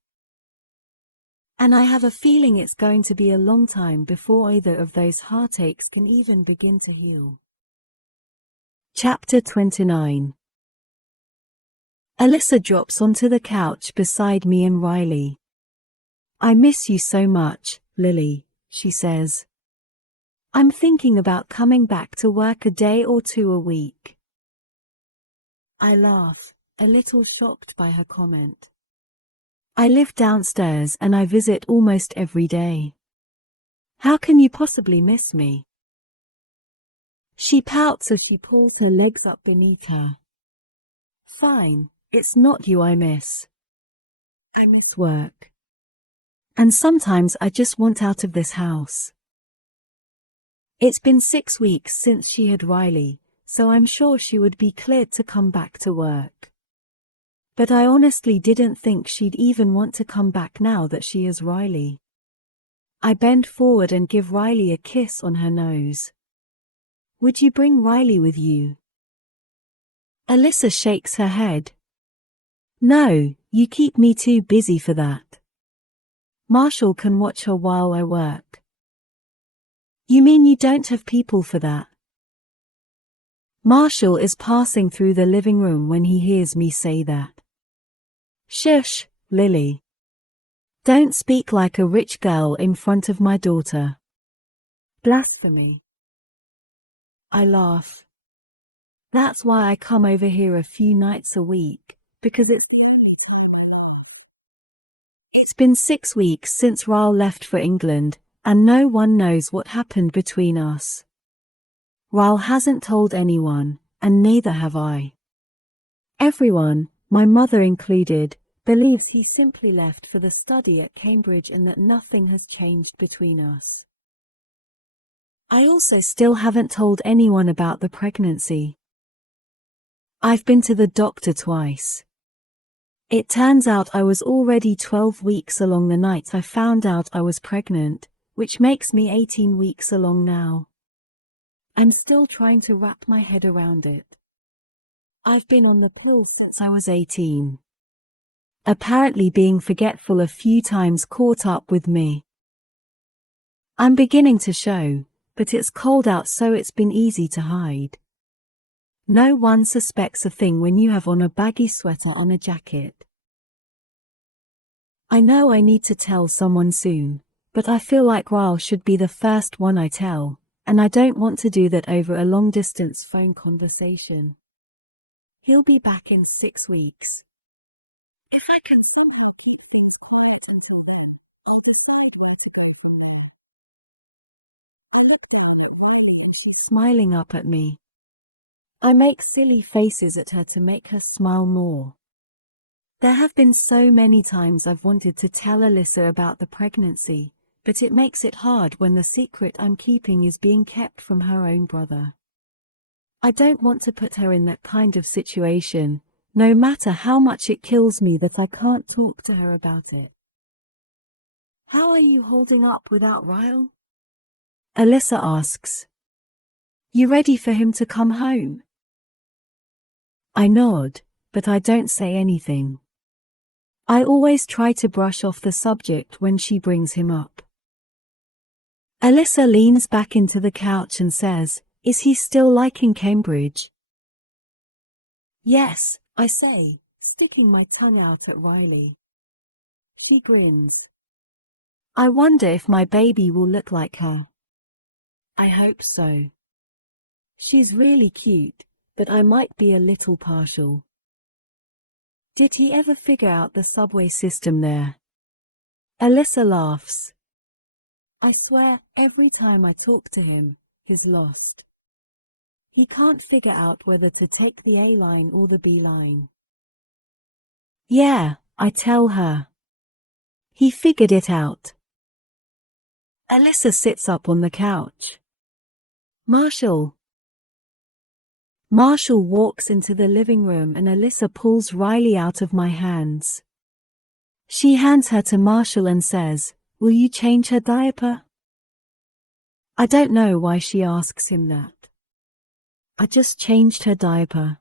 And I have a feeling it's going to be a long time before either of those heartaches can even begin to heal. Chapter 29. Alyssa drops onto the couch beside me and Riley. I miss you so much, Lily, she says. I'm thinking about coming back to work a day or 2 a week. I laugh, a little shocked by her comment. I live downstairs and I visit almost every day. How can you possibly miss me? She pouts as she pulls her legs up beneath her. Fine, it's not you I miss. I miss work. And sometimes I just want out of this house. It's been 6 weeks since she had Riley, so I'm sure she would be cleared to come back to work. But I honestly didn't think she'd even want to come back now that she has Riley. I bend forward and give Riley a kiss on her nose. Would you bring Riley with you? Alyssa shakes her head. No, you keep me too busy for that. Marshall can watch her while I work. You mean you don't have people for that? Marshall is passing through the living room when he hears me say that. Shush, Lily. Don't speak like a rich girl in front of my daughter. Blasphemy. I laugh. That's why I come over here a few nights a week, because it's the only time I work. It's been 6 weeks since Ryle left for England, and no one knows what happened between us. Ryle hasn't told anyone, and neither have I. Everyone, my mother included, believes he simply left for the study at Cambridge and that nothing has changed between us. I also still haven't told anyone about the pregnancy. I've been to the doctor twice. It turns out I was already 12 weeks along the night I found out I was pregnant, which makes me 18 weeks along now. I'm still trying to wrap my head around it. I've been on the pill since I was 18. Apparently being forgetful a few times caught up with me. I'm beginning to show, but it's cold out so it's been easy to hide. No one suspects a thing when you have on a baggy sweater and a jacket. I know I need to tell someone soon, but I feel like Ryle should be the first one I tell, and I don't want to do that over a long-distance phone conversation. He'll be back in 6 weeks. If I can somehow keep things quiet until then, I'll decide where to go from there. I look down at Riley and she's smiling up at me. I make silly faces at her to make her smile more. There have been so many times I've wanted to tell Alyssa about the pregnancy, but it makes it hard when the secret I'm keeping is being kept from her own brother. I don't want to put her in that kind of situation, no matter how much it kills me that I can't talk to her about it. How are you holding up without Ryle? Alyssa asks. You ready for him to come home? I nod, but I don't say anything. I always try to brush off the subject when she brings him up. Alyssa leans back into the couch and says, Is he still liking Cambridge? Yes, I say, sticking my tongue out at Riley. She grins. I wonder if my baby will look like her. I hope so. She's really cute, but I might be a little partial. Did he ever figure out the subway system there? Alyssa laughs. I swear, every time I talk to him, he's lost. He can't figure out whether to take the A line or the B line. Yeah, I tell her. He figured it out. Alyssa sits up on the couch. Marshall. Marshall walks into the living room and Alyssa pulls Riley out of my hands. She hands her to Marshall and says, "Will you change her diaper?" I don't know why she asks him that. I just changed her diaper.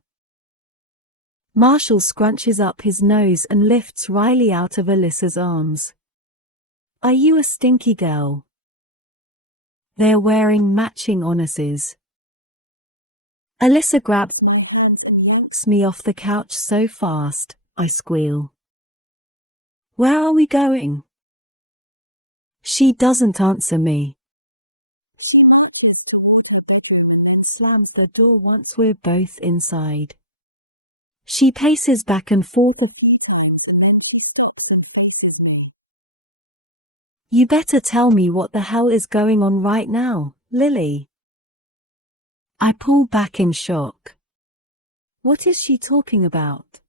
Marshall scrunches up his nose and lifts Riley out of Alyssa's arms. Are you a stinky girl? They're wearing matching harnesses. Alyssa grabs my hands and yanks me off the couch so fast, I squeal. Where are we going? She doesn't answer me. Slams the door once we're both inside. She paces back and forth. You better tell me what the hell is going on right now, Lily. I pull back in shock. What is she talking about?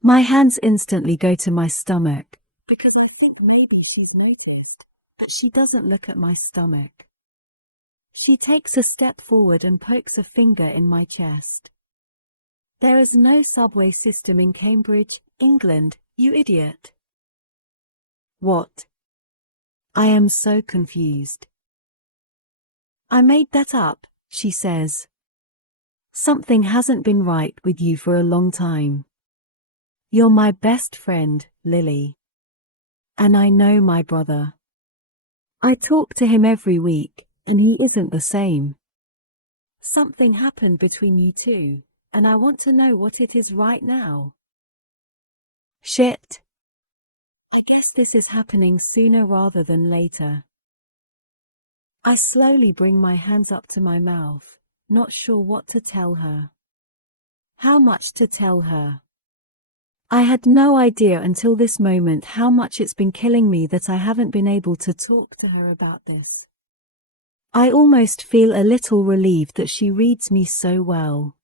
My hands instantly go to my stomach, because I think maybe she's noticed, but she doesn't look at my stomach. She takes a step forward and pokes a finger in my chest. There is no subway system in Cambridge, England, you idiot. What? I am so confused. I made that up, she says. Something hasn't been right with you for a long time. You're my best friend, Lily. And I know my brother. I talk to him every week, and he isn't the same. Something happened between you two, and I want to know what it is right now. Shit. I guess this is happening sooner rather than later. I slowly bring my hands up to my mouth, not sure what to tell her. How much to tell her. I had no idea until this moment how much it's been killing me that I haven't been able to talk to her about this. I almost feel a little relieved that she reads me so well.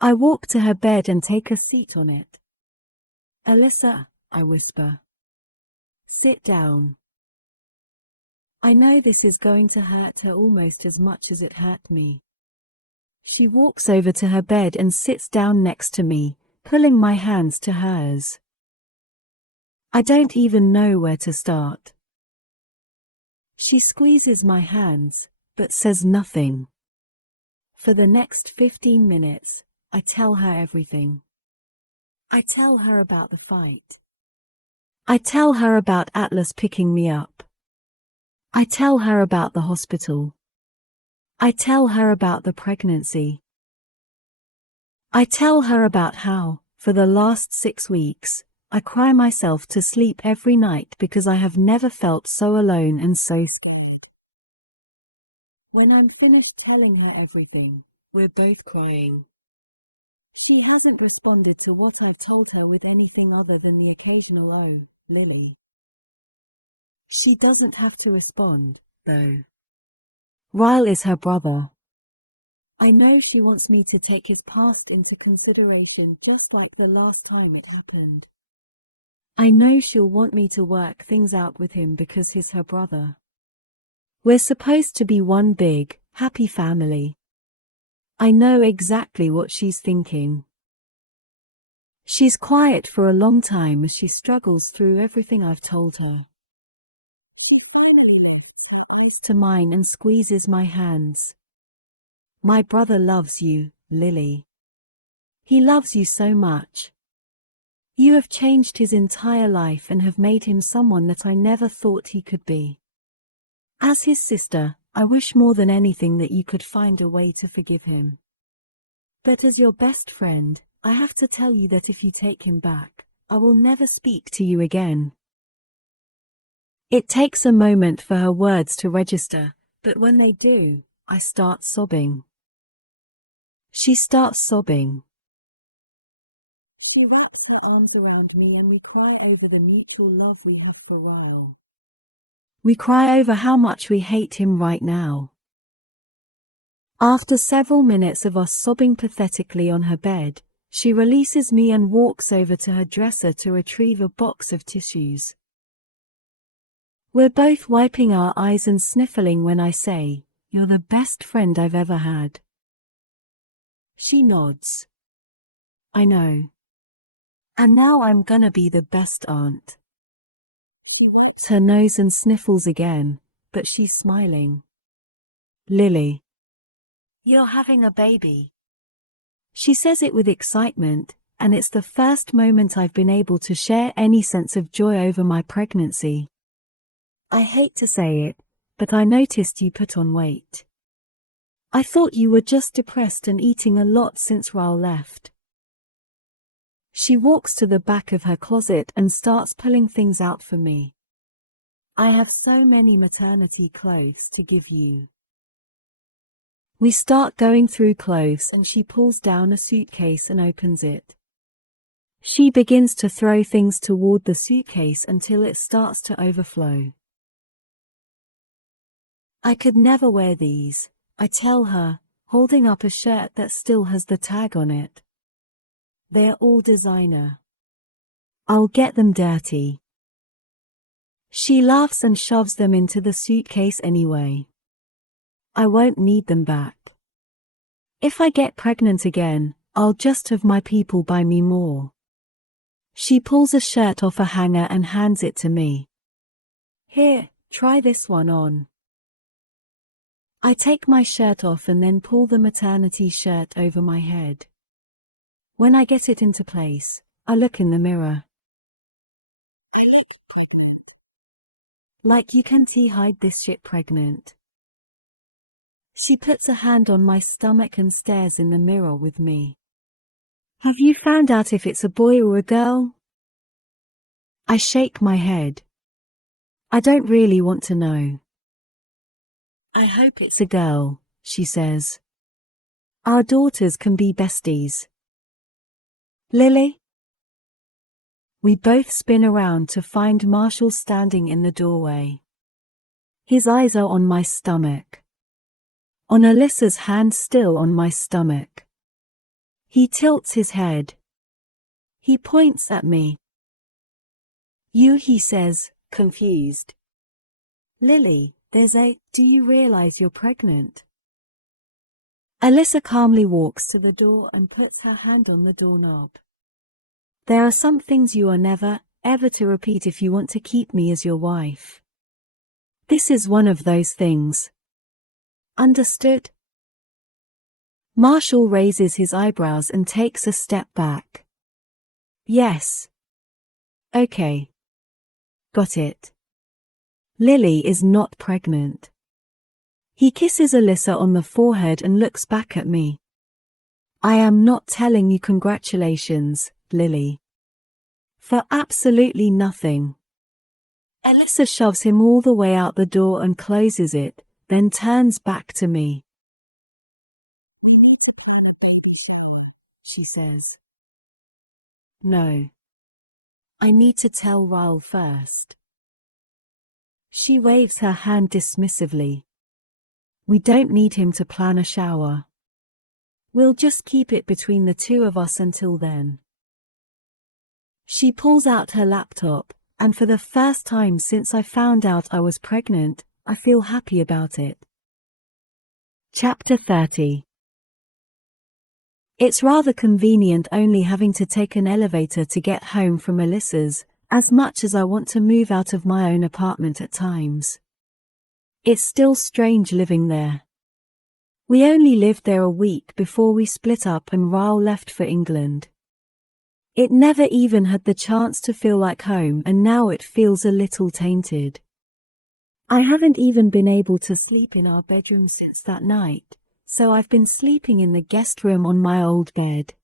I walk to her bed and take a seat on it. Alyssa, I whisper. Sit down. I know this is going to hurt her almost as much as it hurt me. She walks over to her bed and sits down next to me, pulling my hands to hers. I don't even know where to start. She squeezes my hands, but says nothing. For the next 15 minutes, I tell her everything. I tell her about the fight. I tell her about Atlas picking me up. I tell her about the hospital. I tell her about the pregnancy. I tell her about how, for the last 6 weeks, I cry myself to sleep every night because I have never felt so alone and so scared. When I'm finished telling her everything, we're both crying. She hasn't responded to what I've told her with anything other than the occasional "Oh, Lily." She doesn't have to respond, though. Ryle is her brother. I know she wants me to take his past into consideration just like the last time it happened. I know she'll want me to work things out with him because he's her brother. We're supposed to be one big, happy family. I know exactly what she's thinking. She's quiet for a long time as she struggles through everything I've told her. She finally lifts her eyes to mine and squeezes my hands. My brother loves you, Lily. He loves you so much. You have changed his entire life and have made him someone that I never thought he could be. As his sister, I wish more than anything that you could find a way to forgive him. But as your best friend, I have to tell you that if you take him back, I will never speak to you again. It takes a moment for her words to register, but when they do, I start sobbing. She starts sobbing. She wraps her arms around me and we cry over the mutual love we have for Ryle. We cry over how much we hate him right now. After several minutes of us sobbing pathetically on her bed, she releases me and walks over to her dresser to retrieve a box of tissues. We're both wiping our eyes and sniffling when I say, "You're the best friend I've ever had." She nods. I know. And now I'm gonna be the best aunt. She wipes her nose and sniffles again, but she's smiling. Lily. You're having a baby. She says it with excitement, and it's the first moment I've been able to share any sense of joy over my pregnancy. I hate to say it, but I noticed you put on weight. I thought you were just depressed and eating a lot since Ryle left. She walks to the back of her closet and starts pulling things out for me. I have so many maternity clothes to give you. We start going through clothes and she pulls down a suitcase and opens it. She begins to throw things toward the suitcase until it starts to overflow. I could never wear these, I tell her, holding up a shirt that still has the tag on it. They're all designer. I'll get them dirty. She laughs and shoves them into the suitcase anyway. I won't need them back. If I get pregnant again, I'll just have my people buy me more. She pulls a shirt off a hanger and hands it to me. Here, try this one on. I take my shirt off and then pull the maternity shirt over my head. When I get it into place, I look in the mirror. I look pregnant. Like you can't hide this shit pregnant. She puts a hand on my stomach and stares in the mirror with me. Have you found out if it's a boy or a girl? I shake my head. I don't really want to know. I hope it's a girl, she says. Our daughters can be besties. Lily? We both spin around to find Marshall standing in the doorway. His eyes are on my stomach. On Alyssa's hand still on my stomach. He tilts his head. He points at me. You, he says, confused. Lily, do you realize you're pregnant? Alyssa calmly walks to the door and puts her hand on the doorknob. There are some things you are never, ever to repeat if you want to keep me as your wife. This is one of those things. Understood? Marshall raises his eyebrows and takes a step back. Yes. Okay. Got it. Lily is not pregnant. He kisses Alyssa on the forehead and looks back at me. I am not telling you congratulations, Lily. For absolutely nothing. Alyssa shoves him all the way out the door and closes it, then turns back to me. She says. No. I need to tell Ryle first. She waves her hand dismissively. We don't need him to plan a shower. We'll just keep it between the two of us until then. She pulls out her laptop, and for the first time since I found out I was pregnant, I feel happy about it. Chapter 30. It's rather convenient only having to take an elevator to get home from Alyssa's, as much as I want to move out of my own apartment at times. It's still strange living there. We only lived there a week before we split up and Ryle left for England. It never even had the chance to feel like home and now it feels a little tainted. I haven't even been able to sleep in our bedroom since that night, so I've been sleeping in the guest room on my old bed.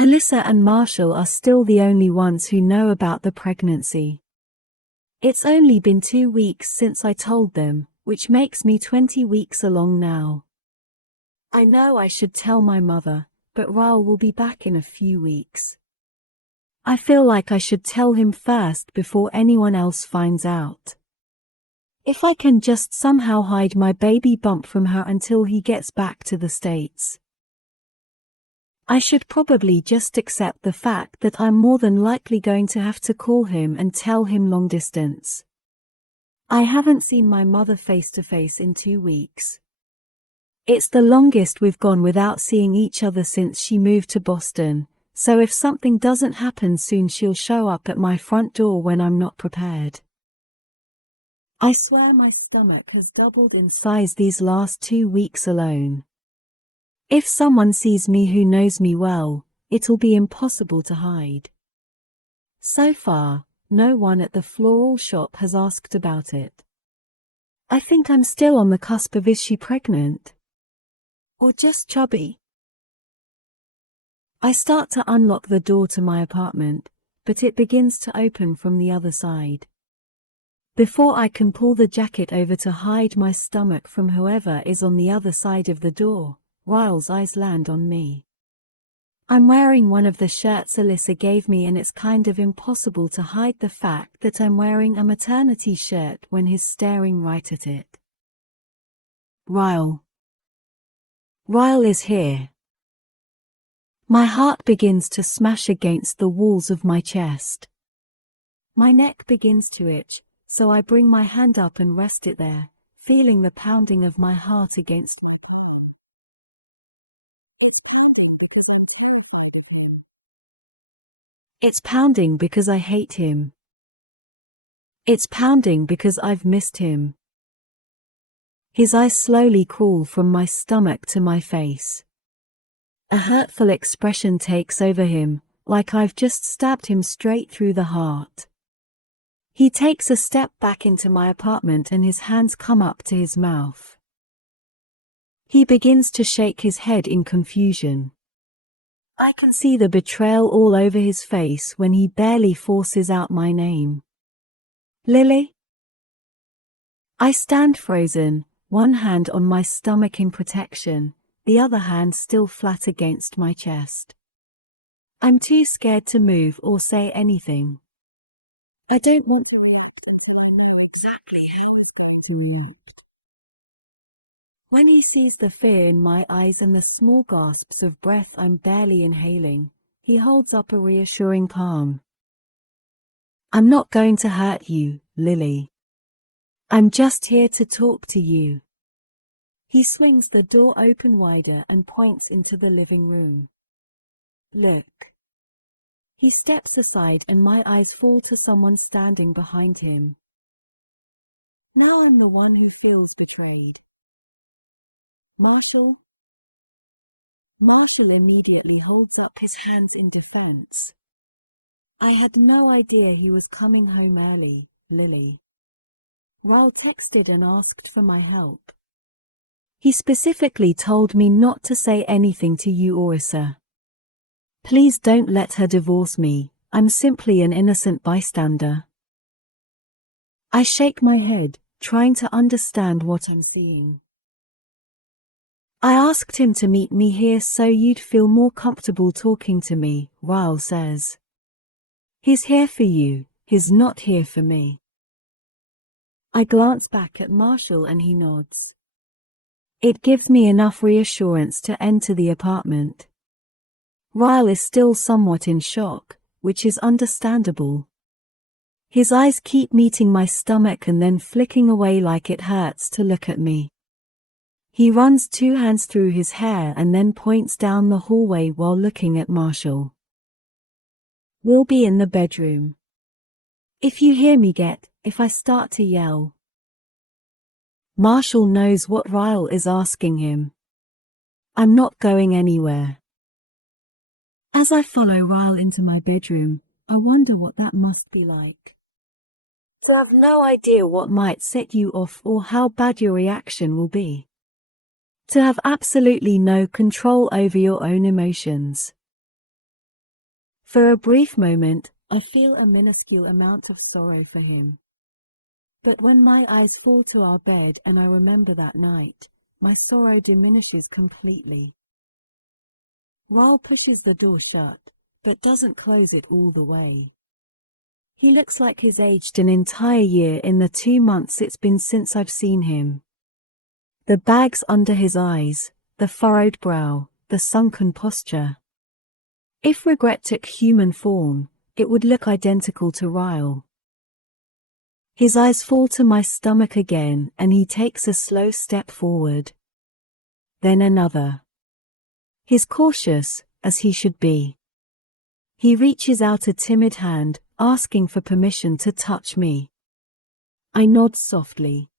Alyssa and Marshall are still the only ones who know about the pregnancy. It's only been 2 weeks since I told them, which makes me 20 weeks along now. I know I should tell my mother, but Ryle will be back in a few weeks. I feel like I should tell him first before anyone else finds out. If I can just somehow hide my baby bump from her until he gets back to the States. I should probably just accept the fact that I'm more than likely going to have to call him and tell him long distance. I haven't seen my mother face to face in 2 weeks. It's the longest we've gone without seeing each other since she moved to Boston, so if something doesn't happen soon she'll show up at my front door when I'm not prepared. I swear my stomach has doubled in size these last 2 weeks alone. If someone sees me who knows me well, it'll be impossible to hide. So far, no one at the floral shop has asked about it. I think I'm still on the cusp of is she pregnant? Or just chubby? I start to unlock the door to my apartment, but it begins to open from the other side. Before I can pull the jacket over to hide my stomach from whoever is on the other side of the door, Ryle's eyes land on me. I'm wearing one of the shirts Alyssa gave me and it's kind of impossible to hide the fact that I'm wearing a maternity shirt when he's staring right at it. Ryle. Ryle is here. My heart begins to smash against the walls of my chest. My neck begins to itch, so I bring my hand up and rest it there, feeling the pounding of my heart against my pillow. It's pounding because I'm terrified of him. It's pounding because I hate him. It's pounding because I've missed him. His eyes slowly crawl from my stomach to my face. A hurtful expression takes over him, like I've just stabbed him straight through the heart. He takes a step back into my apartment and his hands come up to his mouth. He begins to shake his head in confusion. I can see the betrayal all over his face when he barely forces out my name. Lily? I stand frozen, one hand on my stomach in protection, the other hand still flat against my chest. I'm too scared to move or say anything. I don't want to react until I know exactly how he's going to react. When he sees the fear in my eyes and the small gasps of breath I'm barely inhaling, he holds up a reassuring palm. I'm not going to hurt you, Lily. I'm just here to talk to you. He swings the door open wider and points into the living room. Look. He steps aside and my eyes fall to someone standing behind him. Now I'm the one who feels betrayed. Marshall? Marshall immediately holds up his hands in defense. I had no idea he was coming home early, Lily. Ryle texted and asked for my help. He specifically told me not to say anything to you or Issa. Please don't let her divorce me, I'm simply an innocent bystander. I shake my head, trying to understand what I'm seeing. I asked him to meet me here so you'd feel more comfortable talking to me, Ryle says. He's here for you, he's not here for me. I glance back at Marshall and he nods. It gives me enough reassurance to enter the apartment. Ryle is still somewhat in shock, which is understandable. His eyes keep meeting my stomach and then flicking away like it hurts to look at me. He runs 2 hands through his hair and then points down the hallway while looking at Marshall. We'll be in the bedroom. If you hear me if I start to yell. Marshall knows what Ryle is asking him. I'm not going anywhere. As I follow Ryle into my bedroom, I wonder what that must be like. To have no idea what might set you off or how bad your reaction will be. To have absolutely no control over your own emotions. For a brief moment, I feel a minuscule amount of sorrow for him. But when my eyes fall to our bed and I remember that night, my sorrow diminishes completely. Ryle pushes the door shut, but doesn't close it all the way. He looks like he's aged an entire year in the 2 months it's been since I've seen him. The bags under his eyes, the furrowed brow, the sunken posture. If regret took human form, it would look identical to Ryle. His eyes fall to my stomach again and he takes a slow step forward. Then another. He's cautious, as he should be. He reaches out a timid hand, asking for permission to touch me. I nod softly.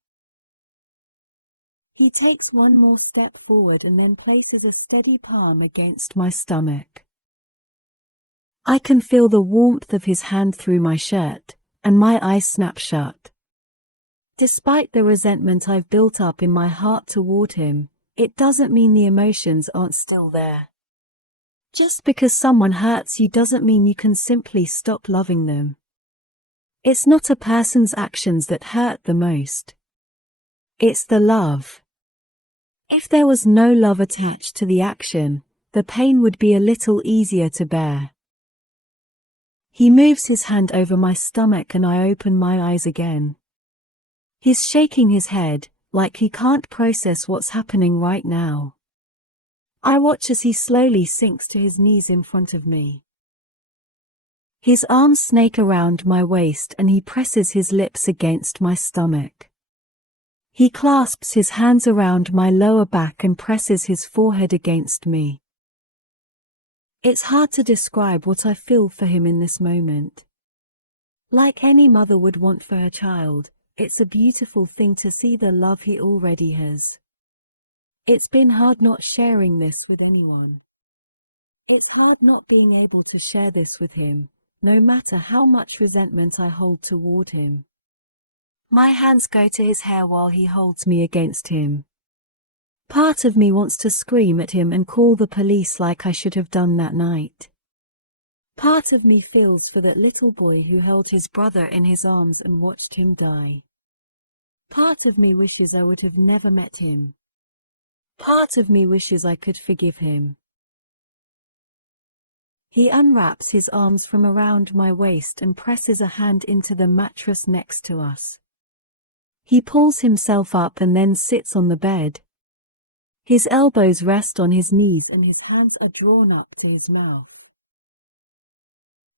He takes one more step forward and then places a steady palm against my stomach. I can feel the warmth of his hand through my shirt, and my eyes snap shut. Despite the resentment I've built up in my heart toward him, it doesn't mean the emotions aren't still there. Just because someone hurts you doesn't mean you can simply stop loving them. It's not a person's actions that hurt the most. It's the love. If there was no love attached to the action, the pain would be a little easier to bear. He moves his hand over my stomach and I open my eyes again. He's shaking his head, like he can't process what's happening right now. I watch as he slowly sinks to his knees in front of me. His arms snake around my waist and he presses his lips against my stomach. He clasps his hands around my lower back and presses his forehead against me. It's hard to describe what I feel for him in this moment. Like any mother would want for her child, it's a beautiful thing to see the love he already has. It's been hard not sharing this with anyone. It's hard not being able to share this with him, no matter how much resentment I hold toward him. My hands go to his hair while he holds me against him. Part of me wants to scream at him and call the police like I should have done that night. Part of me feels for that little boy who held his brother in his arms and watched him die. Part of me wishes I would have never met him. Part of me wishes I could forgive him. He unwraps his arms from around my waist and presses a hand into the mattress next to us. He pulls himself up and then sits on the bed. His elbows rest on his knees and his hands are drawn up to his mouth.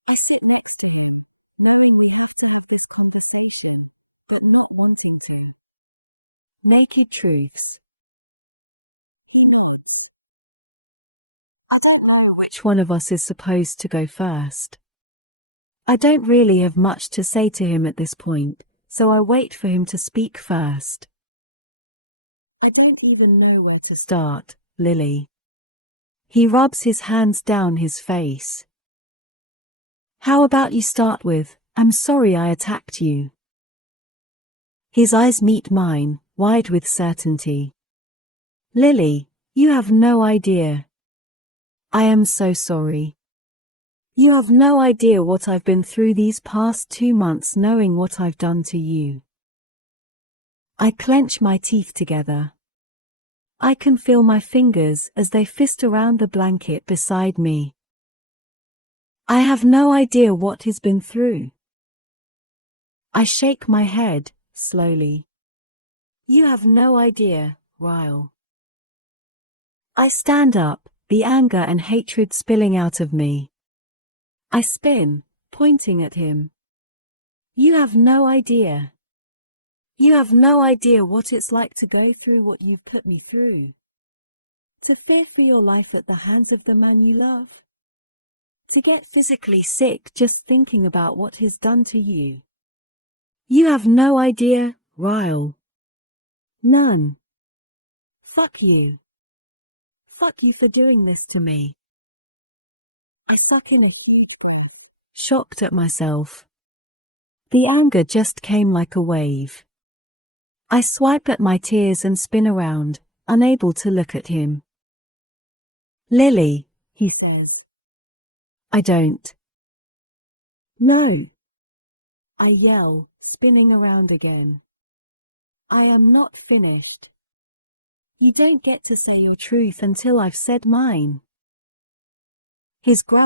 I sit next to him, knowing we have to have this conversation, but not wanting to. Naked truths. I don't know which one of us is supposed to go first. I don't really have much to say to him at this point, so I wait for him to speak first. I don't even know where to start, Lily. He rubs his hands down his face. How about you start with, I'm sorry I attacked you. His eyes meet mine, wide with certainty. Lily, you have no idea. I am so sorry. You have no idea what I've been through these past 2 months knowing what I've done to you. I clench my teeth together. I can feel my fingers as they fist around the blanket beside me. I have no idea what he's been through. I shake my head, slowly. You have no idea, Ryle. I stand up, the anger and hatred spilling out of me. I spin, pointing at him. You have no idea. You have no idea what it's like to go through what you've put me through. To fear for your life at the hands of the man you love. To get physically sick just thinking about what he's done to you. You have no idea, Ryle. None. Fuck you. Fuck you for doing this to me. I suck in a huge breath, shocked at myself. The anger just came like a wave. I swipe at my tears and spin around, unable to look at him. Lily, he says. I don't. No! I yell, spinning around again. I am not finished. You don't get to say your truth until I've said mine. His grab